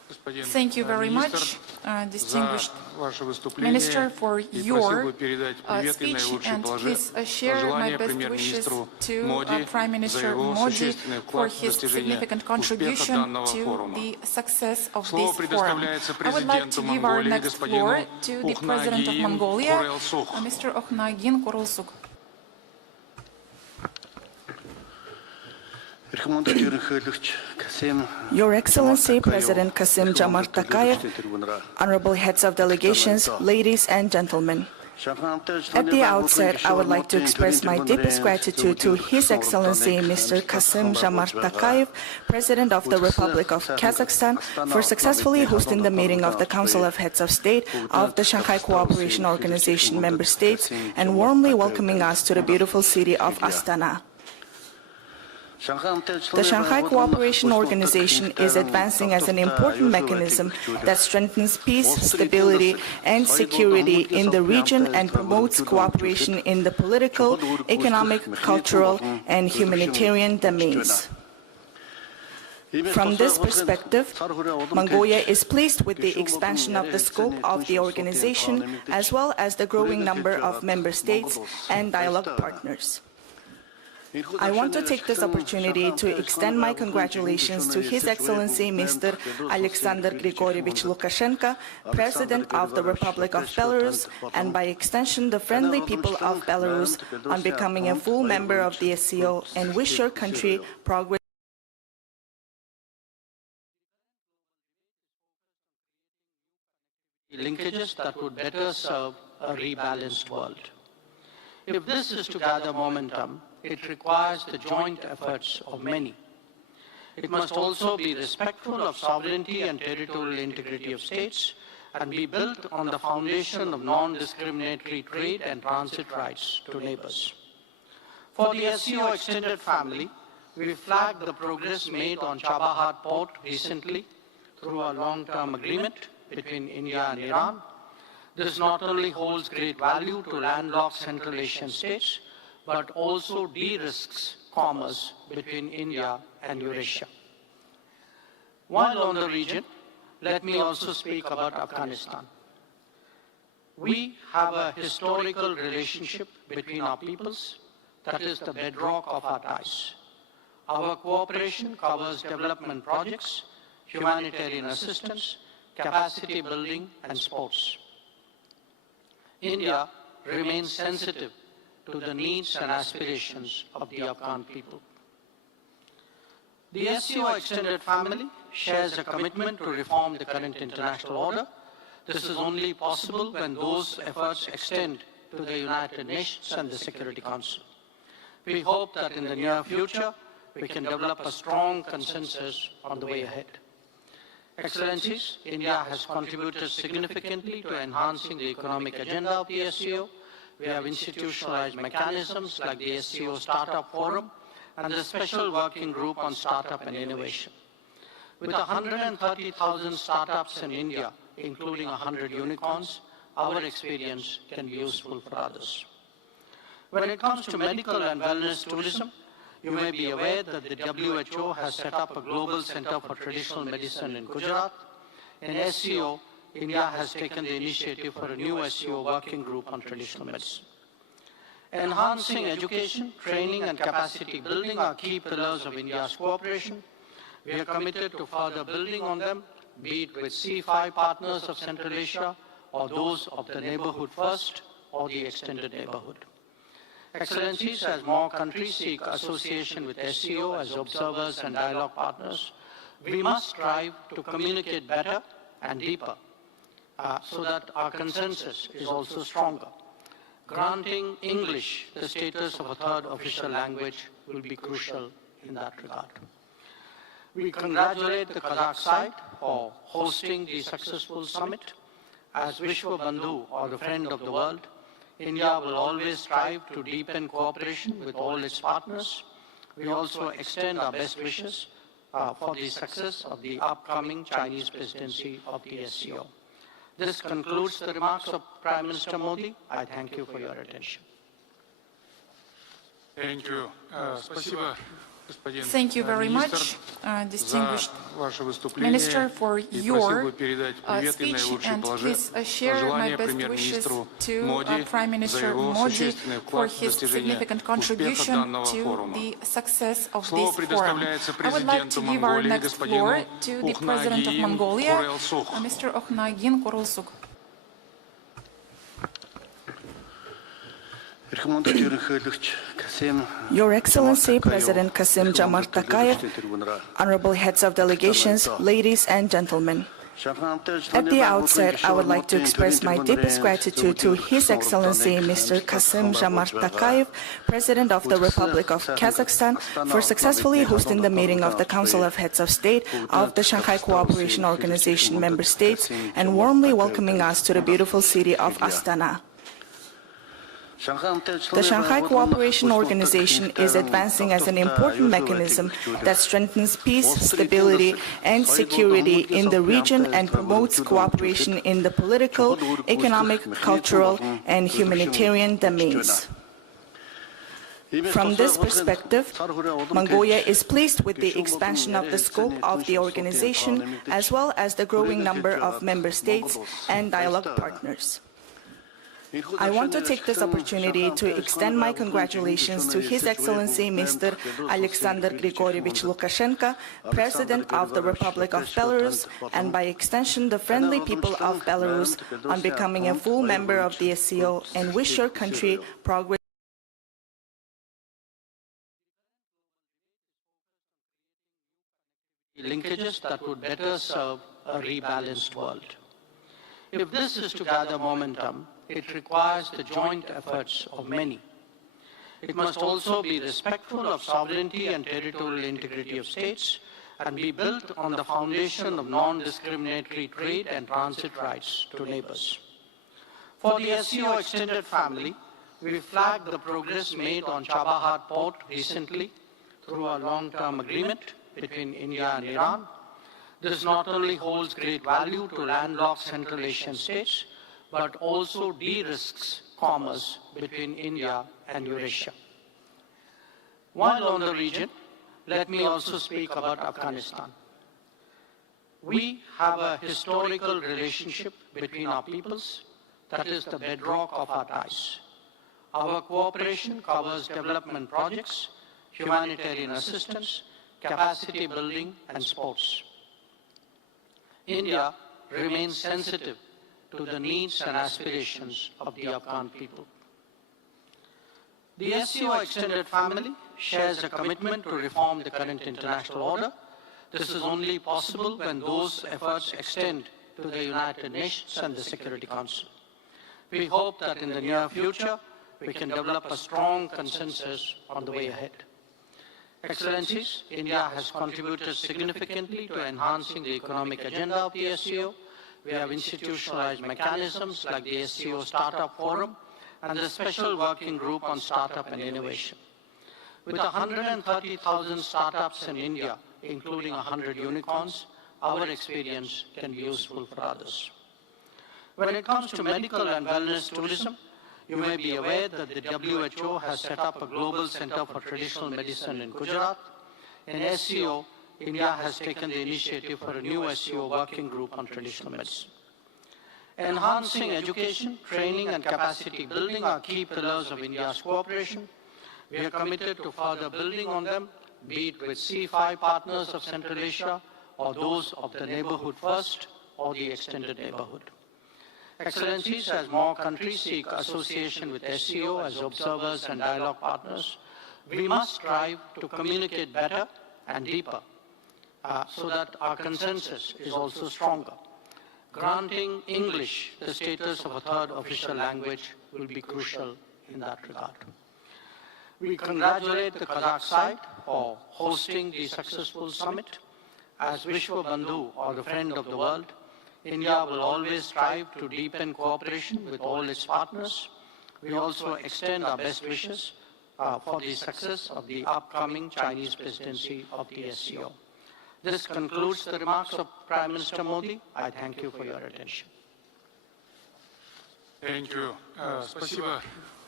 Thank you very much, distinguished Minister, for your speech, and please share my best wishes to Prime Minister Modi for his significant contribution to the success of this forum. I would like to give our next floor to the President of Mongolia, Mr. Okhnagin Korulsuk. Your Excellency, President Kassym-Jomart Tokayev, honorable heads of delegations, ladies and gentlemen. At the outset, I would like to express my deepest gratitude to His Excellency Mr. Kassym-Jomart Tokayev, President of the Republic of Kazakhstan, for successfully hosting the meeting of the Council of Heads of State of the Shanghai Cooperation Organization member states and warmly welcoming us to the beautiful city of Astana. The Shanghai Cooperation Organization is advancing as an important mechanism that strengthens peace, stability, and security in the region and promotes cooperation in the political, economic, cultural, and humanitarian domains. From this perspective, Mongolia is pleased with the expansion of the scope of the organization, as well as the growing number of member states and dialogue partners. I want to take this opportunity to extend my congratulations to His Excellency Mr. Alexander Grigorievich Lukashenko, President of the Republic of Belarus, and by extension the friendly people of Belarus, on becoming a full member of the SCO, and wish your country progress. Linkages that would better serve a rebalanced world. If this is to gather momentum, it requires the joint efforts of many. It must also be respectful of sovereignty and territorial integrity of states and be built on the foundation of non-discriminatory trade and transit rights to neighbors. For the SCO extended family, we flagged the progress made on Chabahar port recently through a long-term agreement between India and Iran. This not only holds great value to landlocked Central Asian states, but also de-risks commerce between India and Eurasia. While on the region, let me also speak about Afghanistan. We have a historical relationship between our peoples that is the bedrock of our ties. Our cooperation covers development projects, humanitarian assistance, capacity building, and sports. India remains sensitive to the needs and aspirations of the Afghan people. The SCO extended family shares a commitment to reform the current international order. This is only possible when those efforts extend to the United Nations and the Security Council. We hope that in the near future, we can develop a strong consensus on the way ahead. Excellencies, India has contributed significantly to enhancing the economic agenda of the SCO. We have institutionalized mechanisms like the SCO Startup Forum and the Special Working Group on Startup and Innovation. With 130,000 startups in India, including 100 unicorns, our experience can be useful for others. When it comes to medical and wellness tourism, you may be aware that the WHO has set up a global center for traditional medicine in Gujarat. In SCO, India has taken the initiative for a new SCO working group on traditional medicine. Enhancing education, training, and capacity building are key pillars of India's cooperation. We are committed to further building on them, be it with C5 partners of Central Asia, or those of the Neighborhood First, or the Extended Neighborhood. Excellencies, as more countries seek association with SCO as observers and dialogue partners, we must strive to communicate better and deeper so that our consensus is also stronger. Granting English the status of a third official language will be crucial in that regard. We congratulate the Kazakh side for hosting the successful summit. As Vishwa Bandhu, or the friend of the world, India will always strive to deepen cooperation with all its partners. We also extend our best wishes for the success of the upcoming Chinese presidency of the SCO. This concludes the remarks of Prime Minister Modi. I thank you for your attention. Thank you. Спасибо, Thank you very much, distinguished Minister, for your speech, and please share my best wishes to Prime Minister Modi for his significant contribution to the success of this forum. I would like to give our next floor to the President of Mongolia, Mr. Okhnagin Korulsuk. Your Excellency, President Kassym-Jomart Tokayev, honorable heads of delegations, ladies and gentlemen. At the outset, I would like to express my deepest gratitude to His Excellency Mr. Kassym-Jomart Tokayev, President of the Republic of Kazakhstan, for successfully hosting the meeting of the Council of Heads of State of the Shanghai Cooperation Organization member states and warmly welcoming us to the beautiful city of Astana. The Shanghai Cooperation Organization is advancing as an important mechanism that strengthens peace, stability, and security in the region and promotes cooperation in the political, economic, cultural, and humanitarian domains. From this perspective, Mongolia is pleased with the expansion of the scope of the organization, as well as the growing number of member states and dialogue partners. I want to take this opportunity to extend my congratulations to His Excellency Mr. Alexander Grigorievich Lukashenko, President of the Republic of Belarus, and by extension the friendly people of Belarus, on becoming a full member of the SCO, and wish your country progress. Linkages that would better serve a rebalanced world. If this is to gather momentum, it requires the joint efforts of many. It must also be respectful of sovereignty and territorial integrity of states and be built on the foundation of non-discriminatory trade and transit rights to neighbors. For the SCO extended family, we flagged the progress made on Chabahar port recently through a long-term agreement between India and Iran. This not only holds great value to landlocked Central Asian states, but also de-risks commerce between India and Eurasia. While on the region, let me also speak about Afghanistan. We have a historical relationship between our peoples that is the bedrock of our ties. Our cooperation covers development projects, humanitarian assistance, capacity building, and sports. India remains sensitive to the needs and aspirations of the Afghan people. The SCO extended family shares a commitment to reform the current international order. This is only possible when those efforts extend to the United Nations and the Security Council. We hope that in the near future, we can develop a strong consensus on the way ahead. Excellencies, India has contributed significantly to enhancing the economic agenda of the SCO. We have institutionalized mechanisms like the SCO Startup Forum and the Special Working Group on Startup and Innovation. With 130,000 startups in India, including 100 unicorns, our experience can be useful for others. When it comes to medical and wellness tourism, you may be aware that the WHO has set up a global center for traditional medicine in Gujarat. In SCO, India has taken the initiative for a new SCO working group on traditional medicine. Enhancing education, training, and capacity building are key pillars of India's cooperation. We are committed to further building on them, be it with C5 partners of Central Asia, or those of the neighborhood first, or the extended neighborhood. Excellencies, as more countries seek association with SCO as observers and dialogue partners, we must strive to communicate better and deeper so that our consensus is also stronger. Granting English the status of a third official language will be crucial in that regard. We congratulate the Kazakh side for hosting the successful summit. As Vishwa Bandhu, or the friend of the world, India will always strive to deepen cooperation with all its partners. We also extend our best wishes for the success of the upcoming Chinese presidency of the SCO. This concludes the remarks of Prime Minister Modi. I thank you for your attention. Thank you. Спасибо,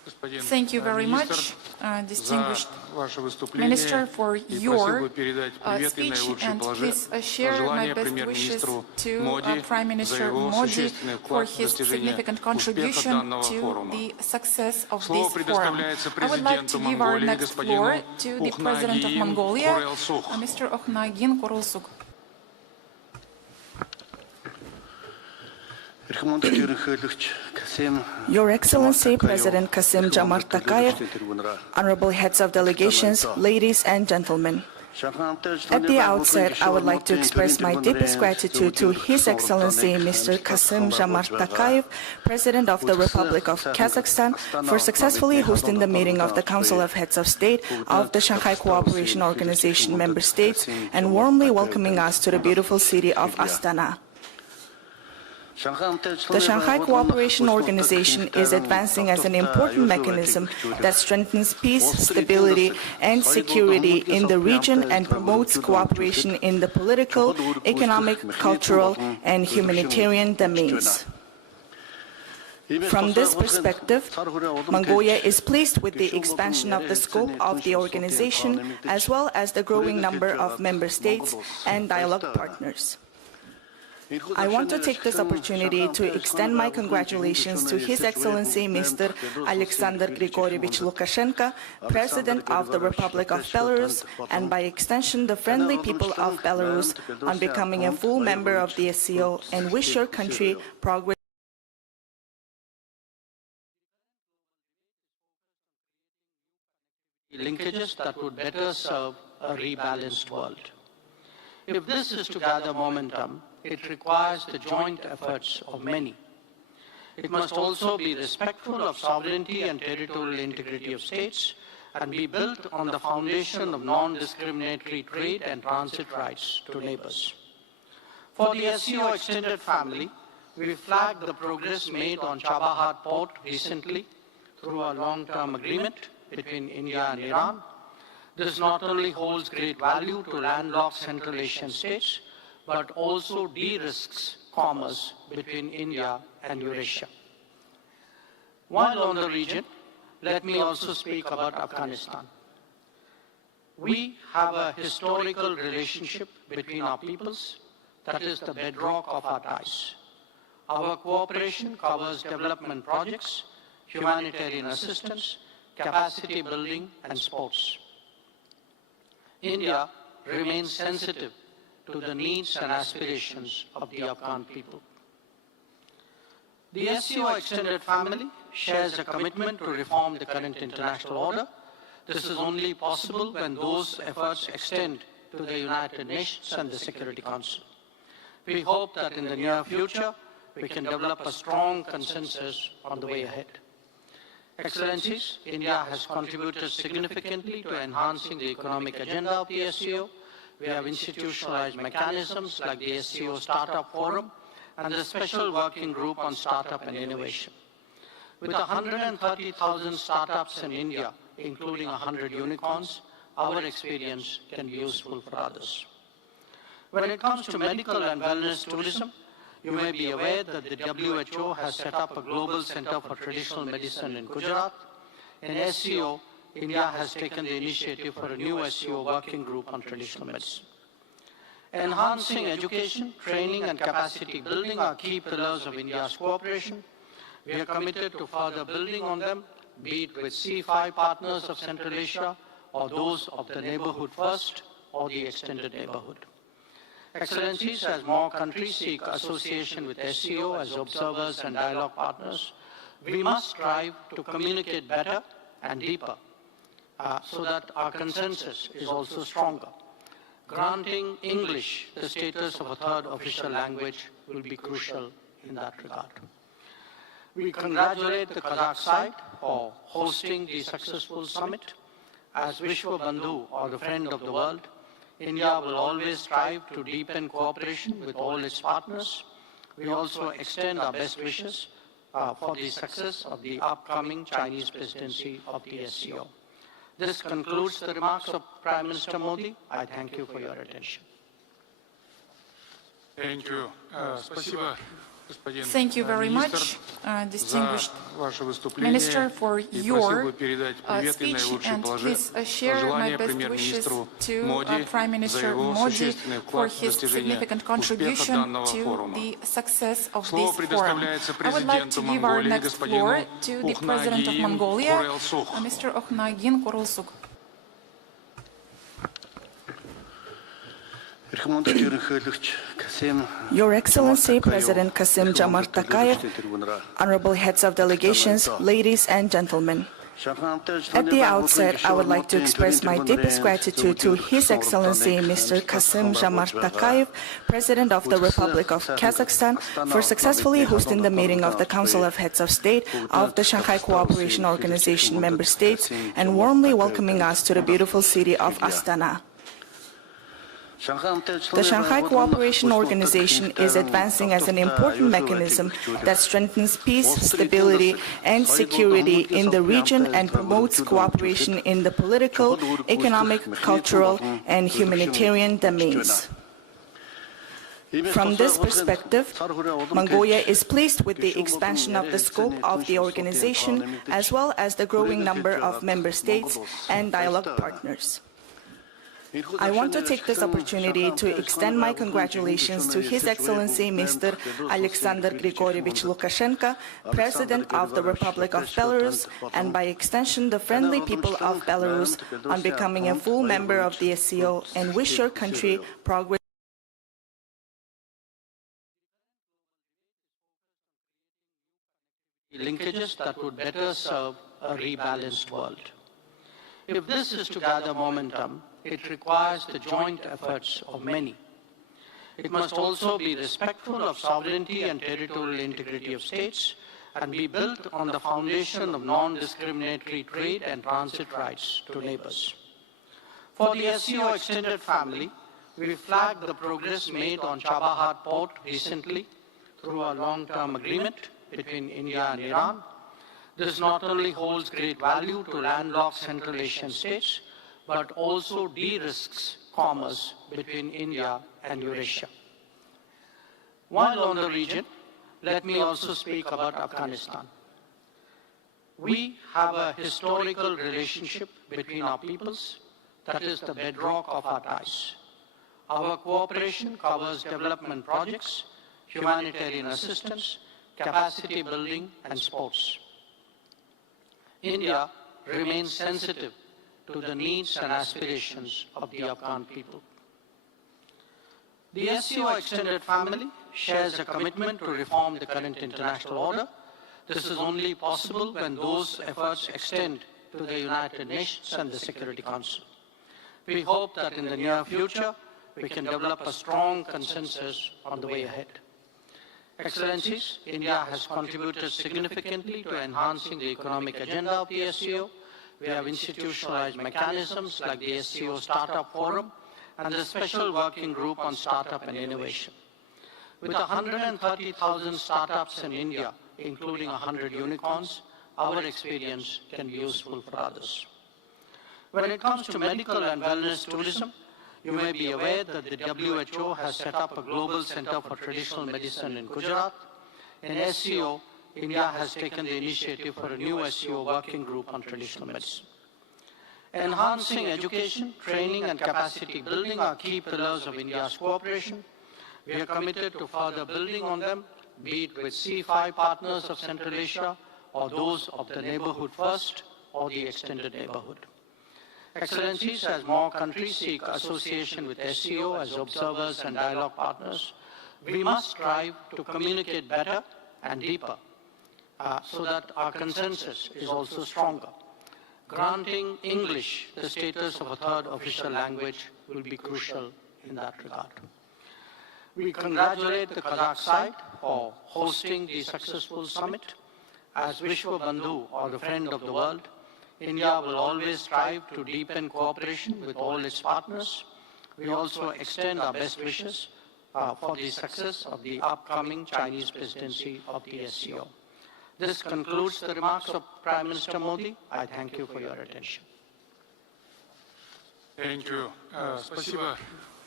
Thank you very much, distinguished Minister, for your speech, and please share my best wishes to Prime Minister Modi for his significant contribution to the success of this forum. I would like to give our next floor to the President of Mongolia, Mr. Okhnagin Kurulsuk. Your Excellency, President Kassym-Jomart Tokayev, honorable heads of delegations, ladies and gentlemen. At the outset, I would like to express my deepest gratitude to His Excellency Mr. Kassym-Jomart Tokayev, President of the Republic of Kazakhstan, for successfully hosting the meeting of the Council of Heads of State of the Shanghai Cooperation Organization member states and warmly welcoming us to the beautiful city of Astana. The Shanghai Cooperation Organization is advancing as an important mechanism that strengthens peace, stability, and security in the region and promotes cooperation in the political, economic, cultural, and humanitarian domains. From this perspective, Mongolia is pleased with the expansion of the scope of the organization, as well as the growing number of member states and dialogue partners. I want to take this opportunity to extend my congratulations to His Excellency Mr. Alexander Grigorievich Lukashenko, President of the Republic of Belarus, and by extension the friendly people of Belarus, on becoming a full member of the SCO, and wish your country progress. Linkages that would better serve a rebalanced world. If this is to gather momentum, it requires the joint efforts of many. It must also be respectful of sovereignty and territorial integrity of states and be built on the foundation of non-discriminatory trade and transit rights to neighbors. For the SCO extended family, we flagged the progress made on Chabahar port recently through a long-term agreement between India and Iran. This not only holds great value to landlocked Central Asian states, but also de-risks commerce between India and Eurasia. While on the region, let me also speak about Afghanistan. We have a historical relationship between our peoples that is the bedrock of our ties. Our cooperation covers development projects, humanitarian assistance, capacity building, and sports. India remains sensitive to the needs and aspirations of the Afghan people. The SCO extended family shares a commitment to reform the current international order. This is only possible when those efforts extend to the United Nations and the Security Council. We hope that in the near future, we can develop a strong consensus on the way ahead. Excellencies, India has contributed significantly to enhancing the economic agenda of the SCO. We have institutionalized mechanisms like the SCO Startup Forum and the Special Working Group on Startup and Innovation. With 130,000 startups in India, including 100 unicorns, our experience can be useful for others. When it comes to medical and wellness tourism, you may be aware that the WHO has set up a global center for traditional medicine in Gujarat. In SCO, India has taken the initiative for a new SCO working group on traditional medicine. Enhancing education, training, and capacity building are key pillars of India's cooperation. We are committed to further building on them, be it with C5 partners of Central Asia, or those of the Neighborhood First, or the Extended Neighborhood. Excellencies, as more countries seek association with SCO as observers and dialogue partners, we must strive to communicate better and deeper so that our consensus is also stronger. Granting English the status of a third official language will be crucial in that regard. We congratulate the Kazakh side for hosting the successful summit. As Vishwa Bandhu, or the friend of the world, India will always strive to deepen cooperation with all its partners. We also extend our best wishes for the success of the upcoming Chinese presidency of the SCO. This concludes the remarks of Prime Minister Modi. I thank you for your attention. Thank you. Спасибо, Thank you very much, distinguished Minister, for your speech, and please share my best wishes to Prime Minister Modi for his significant contribution to the success of this forum. I would like to give our next floor to the President of Mongolia, Mr. Okhnagin Kurulsuk. Your Excellency, President Kassym-Jomart Tokayev, honorable heads of delegations, ladies and gentlemen. At the outset, I would like to express my deepest gratitude to His Excellency Mr. Kassym-Jomart Tokayev, President of the Republic of Kazakhstan, for successfully hosting the meeting of the Council of Heads of State of the Shanghai Cooperation Organization member states and warmly welcoming us to the beautiful city of Astana. The Shanghai Cooperation Organization is advancing as an important mechanism that strengthens peace, stability, and security in the region and promotes cooperation in the political, economic, cultural, and humanitarian domains. From this perspective, Mongolia is pleased with the expansion of the scope of the organization as well as the growing number of member states and dialogue partners. I want to take this opportunity to extend my congratulations to His Excellency Mr. Alexander Grigorievich Lukashenko, President of the Republic of Belarus, and by extension the friendly people of Belarus, on becoming a full member of the SCO, and wish your country progress. Linkages that would better serve a rebalanced world. If this is to gather momentum, it requires the joint efforts of many. It must also be respectful of sovereignty and territorial integrity of states and be built on the foundation of non-discriminatory trade and transit rights to neighbors. For the SCO extended family, we flagged the progress made on Chabahar port recently through a long-term agreement between India and Iran. This not only holds great value to landlocked Central Asian states, but also de-risks commerce between India and Eurasia. While on the region, let me also speak about Afghanistan. We have a historical relationship between our peoples that is the bedrock of our ties. Our cooperation covers development projects, humanitarian assistance, capacity building, and sports. India remains sensitive to the needs and aspirations of the Afghan people. The SCO extended family shares a commitment to reform the current international order. This is only possible when those efforts extend to the United Nations and the Security Council. We hope that in the near future, we can develop a strong consensus on the way ahead. Excellencies, India has contributed significantly to enhancing the economic agenda of the SCO. We have institutionalized mechanisms like the SCO Startup Forum and the Special Working Group on Startup and Innovation. With 130,000 startups in India, including 100 unicorns, our experience can be useful for others. When it comes to medical and wellness tourism, you may be aware that the WHO has set up a global center for traditional medicine in Gujarat. In SCO, India has taken the initiative for a new SCO working group on traditional medicine. Enhancing education, training, and capacity building are key pillars of India's cooperation. We are committed to further building on them, be it with C5 partners of Central Asia, or those of the Neighborhood First, or the Extended Neighborhood. Excellencies, as more countries seek association with SCO as observers and dialogue partners, we must strive to communicate better and deeper so that our consensus is also stronger. Granting English the status of a third official language will be crucial in that regard. We congratulate the Kazakh side for hosting the successful summit. As Vishwa Bandhu, or the friend of the world, India will always strive to deepen cooperation with all its partners. We also extend our best wishes for the success of the upcoming Chinese presidency of the SCO. This concludes the remarks of Prime Minister Modi. I thank you for your attention. Thank you. Спасибо,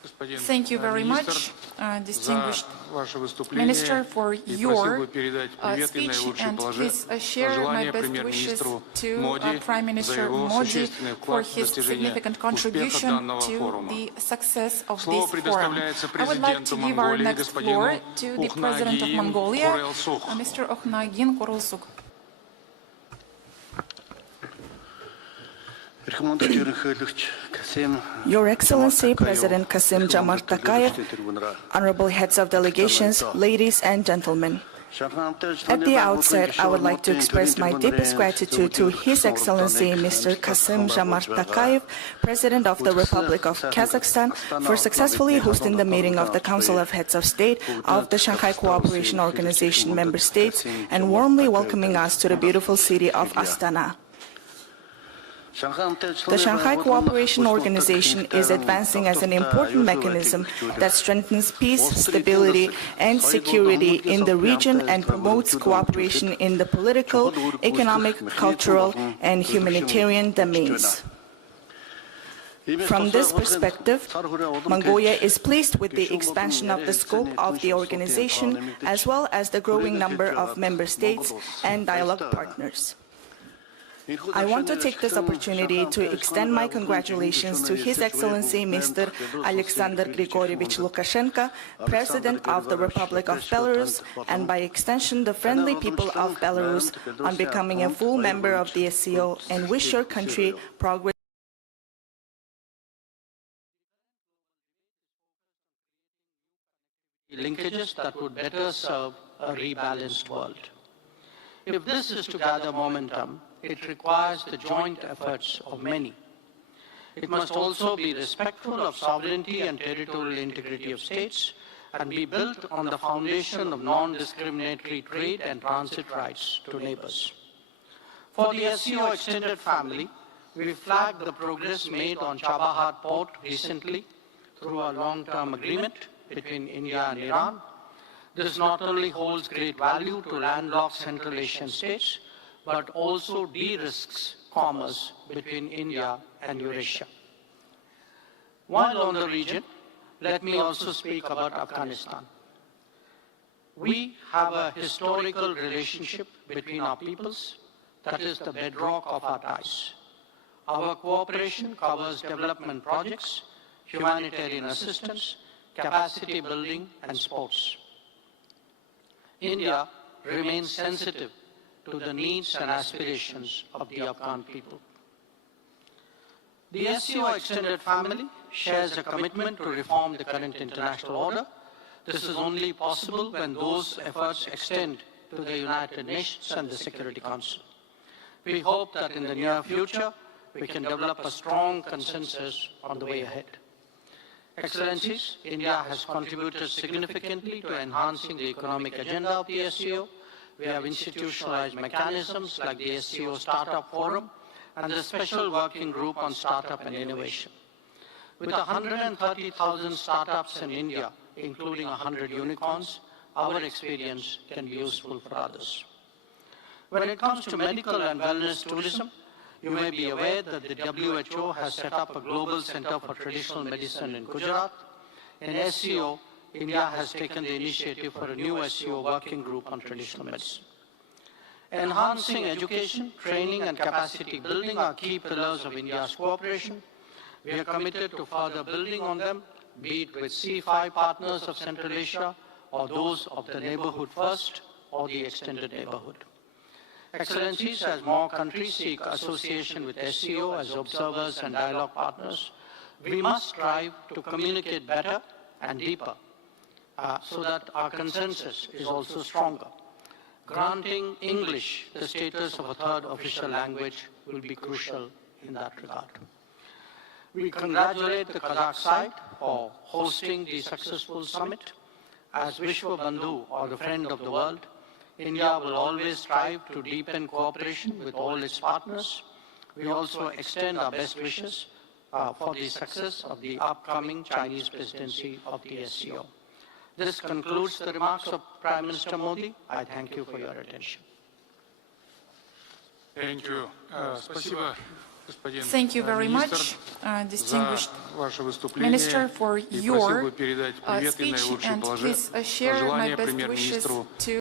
Thank you very much, distinguished Minister, for your speech, and please share my best wishes to Prime Minister Modi for his significant contribution to the success of this forum. I would like to give our next floor to the President of Mongolia, Mr. Okhnagin Korulsuk. Your Excellency, President Kassym-Jomart Tokayev, honorable heads of delegations, ladies and gentlemen. At the outset, I would like to express my deepest gratitude to His Excellency Mr. Kassym-Jomart Tokayev, President of the Republic of Kazakhstan, for successfully hosting the meeting of the Council of Heads of State of the Shanghai Cooperation Organization member states and warmly welcoming us to the beautiful city of Astana. The Shanghai Cooperation Organization is advancing as an important mechanism that strengthens peace, stability, and security in the region and promotes cooperation in the political, economic, cultural, and humanitarian domains. From this perspective, Mongolia is pleased with the expansion of the scope of the organization, as well as the growing number of member states and dialogue partners. I want to take this opportunity to extend my congratulations to His Excellency Mr. Alexander Grigorievich Lukashenko, President of the Republic of Belarus, and by extension the friendly people of Belarus, on becoming a full member of the SCO, and wish your country progress. Linkages that would better serve a rebalanced world. If this is to gather momentum, it requires the joint efforts of many. It must also be respectful of sovereignty and territorial integrity of states and be built on the foundation of non-discriminatory trade and transit rights to neighbors. For the SCO extended family, we flagged the progress made on Chabahar port recently through a long-term agreement between India and Iran. This not only holds great value to landlocked Central Asian states, but also de-risks commerce between India and Eurasia. While on the region, let me also speak about Afghanistan. We have a historical relationship between our peoples that is the bedrock of our ties. Our cooperation covers development projects, humanitarian assistance, capacity building, and sports. India remains sensitive to the needs and aspirations of the Afghan people. The SCO extended family shares a commitment to reform the current international order. This is only possible when those efforts extend to the United Nations and the Security Council. We hope that in the near future, we can develop a strong consensus on the way ahead. Excellencies, India has contributed significantly to enhancing the economic agenda of the SCO. We have institutionalized mechanisms like the SCO Startup Forum and the Special Working Group on Startup and Innovation. With 130,000 startups in India, including 100 unicorns, our experience can be useful for others. When it comes to medical and wellness tourism, you may be aware that the WHO has set up a global center for traditional medicine in Gujarat. In SCO, India has taken the initiative for a new SCO working group on traditional medicine. Enhancing education, training, and capacity building are key pillars of India's cooperation. We are committed to further building on them, be it with C5 partners of Central Asia, or those of the Neighborhood First, or the Extended Neighborhood. Excellencies, as more countries seek association with SCO as observers and dialogue partners, we must strive to communicate better and deeper so that our consensus is also stronger. Granting English the status of a third official language will be crucial in that regard. We congratulate the Kazakh side for hosting the successful summit. As Vishwa Bandhu, or the friend of the world, India will always strive to deepen cooperation with all its partners. We also extend our best wishes for the success of the upcoming Chinese presidency of the SCO. This concludes the remarks of Prime Minister Modi. I thank you for your attention. Thank you. Спасибо, Thank you very much, distinguished Minister, for your speech, and please share my best wishes to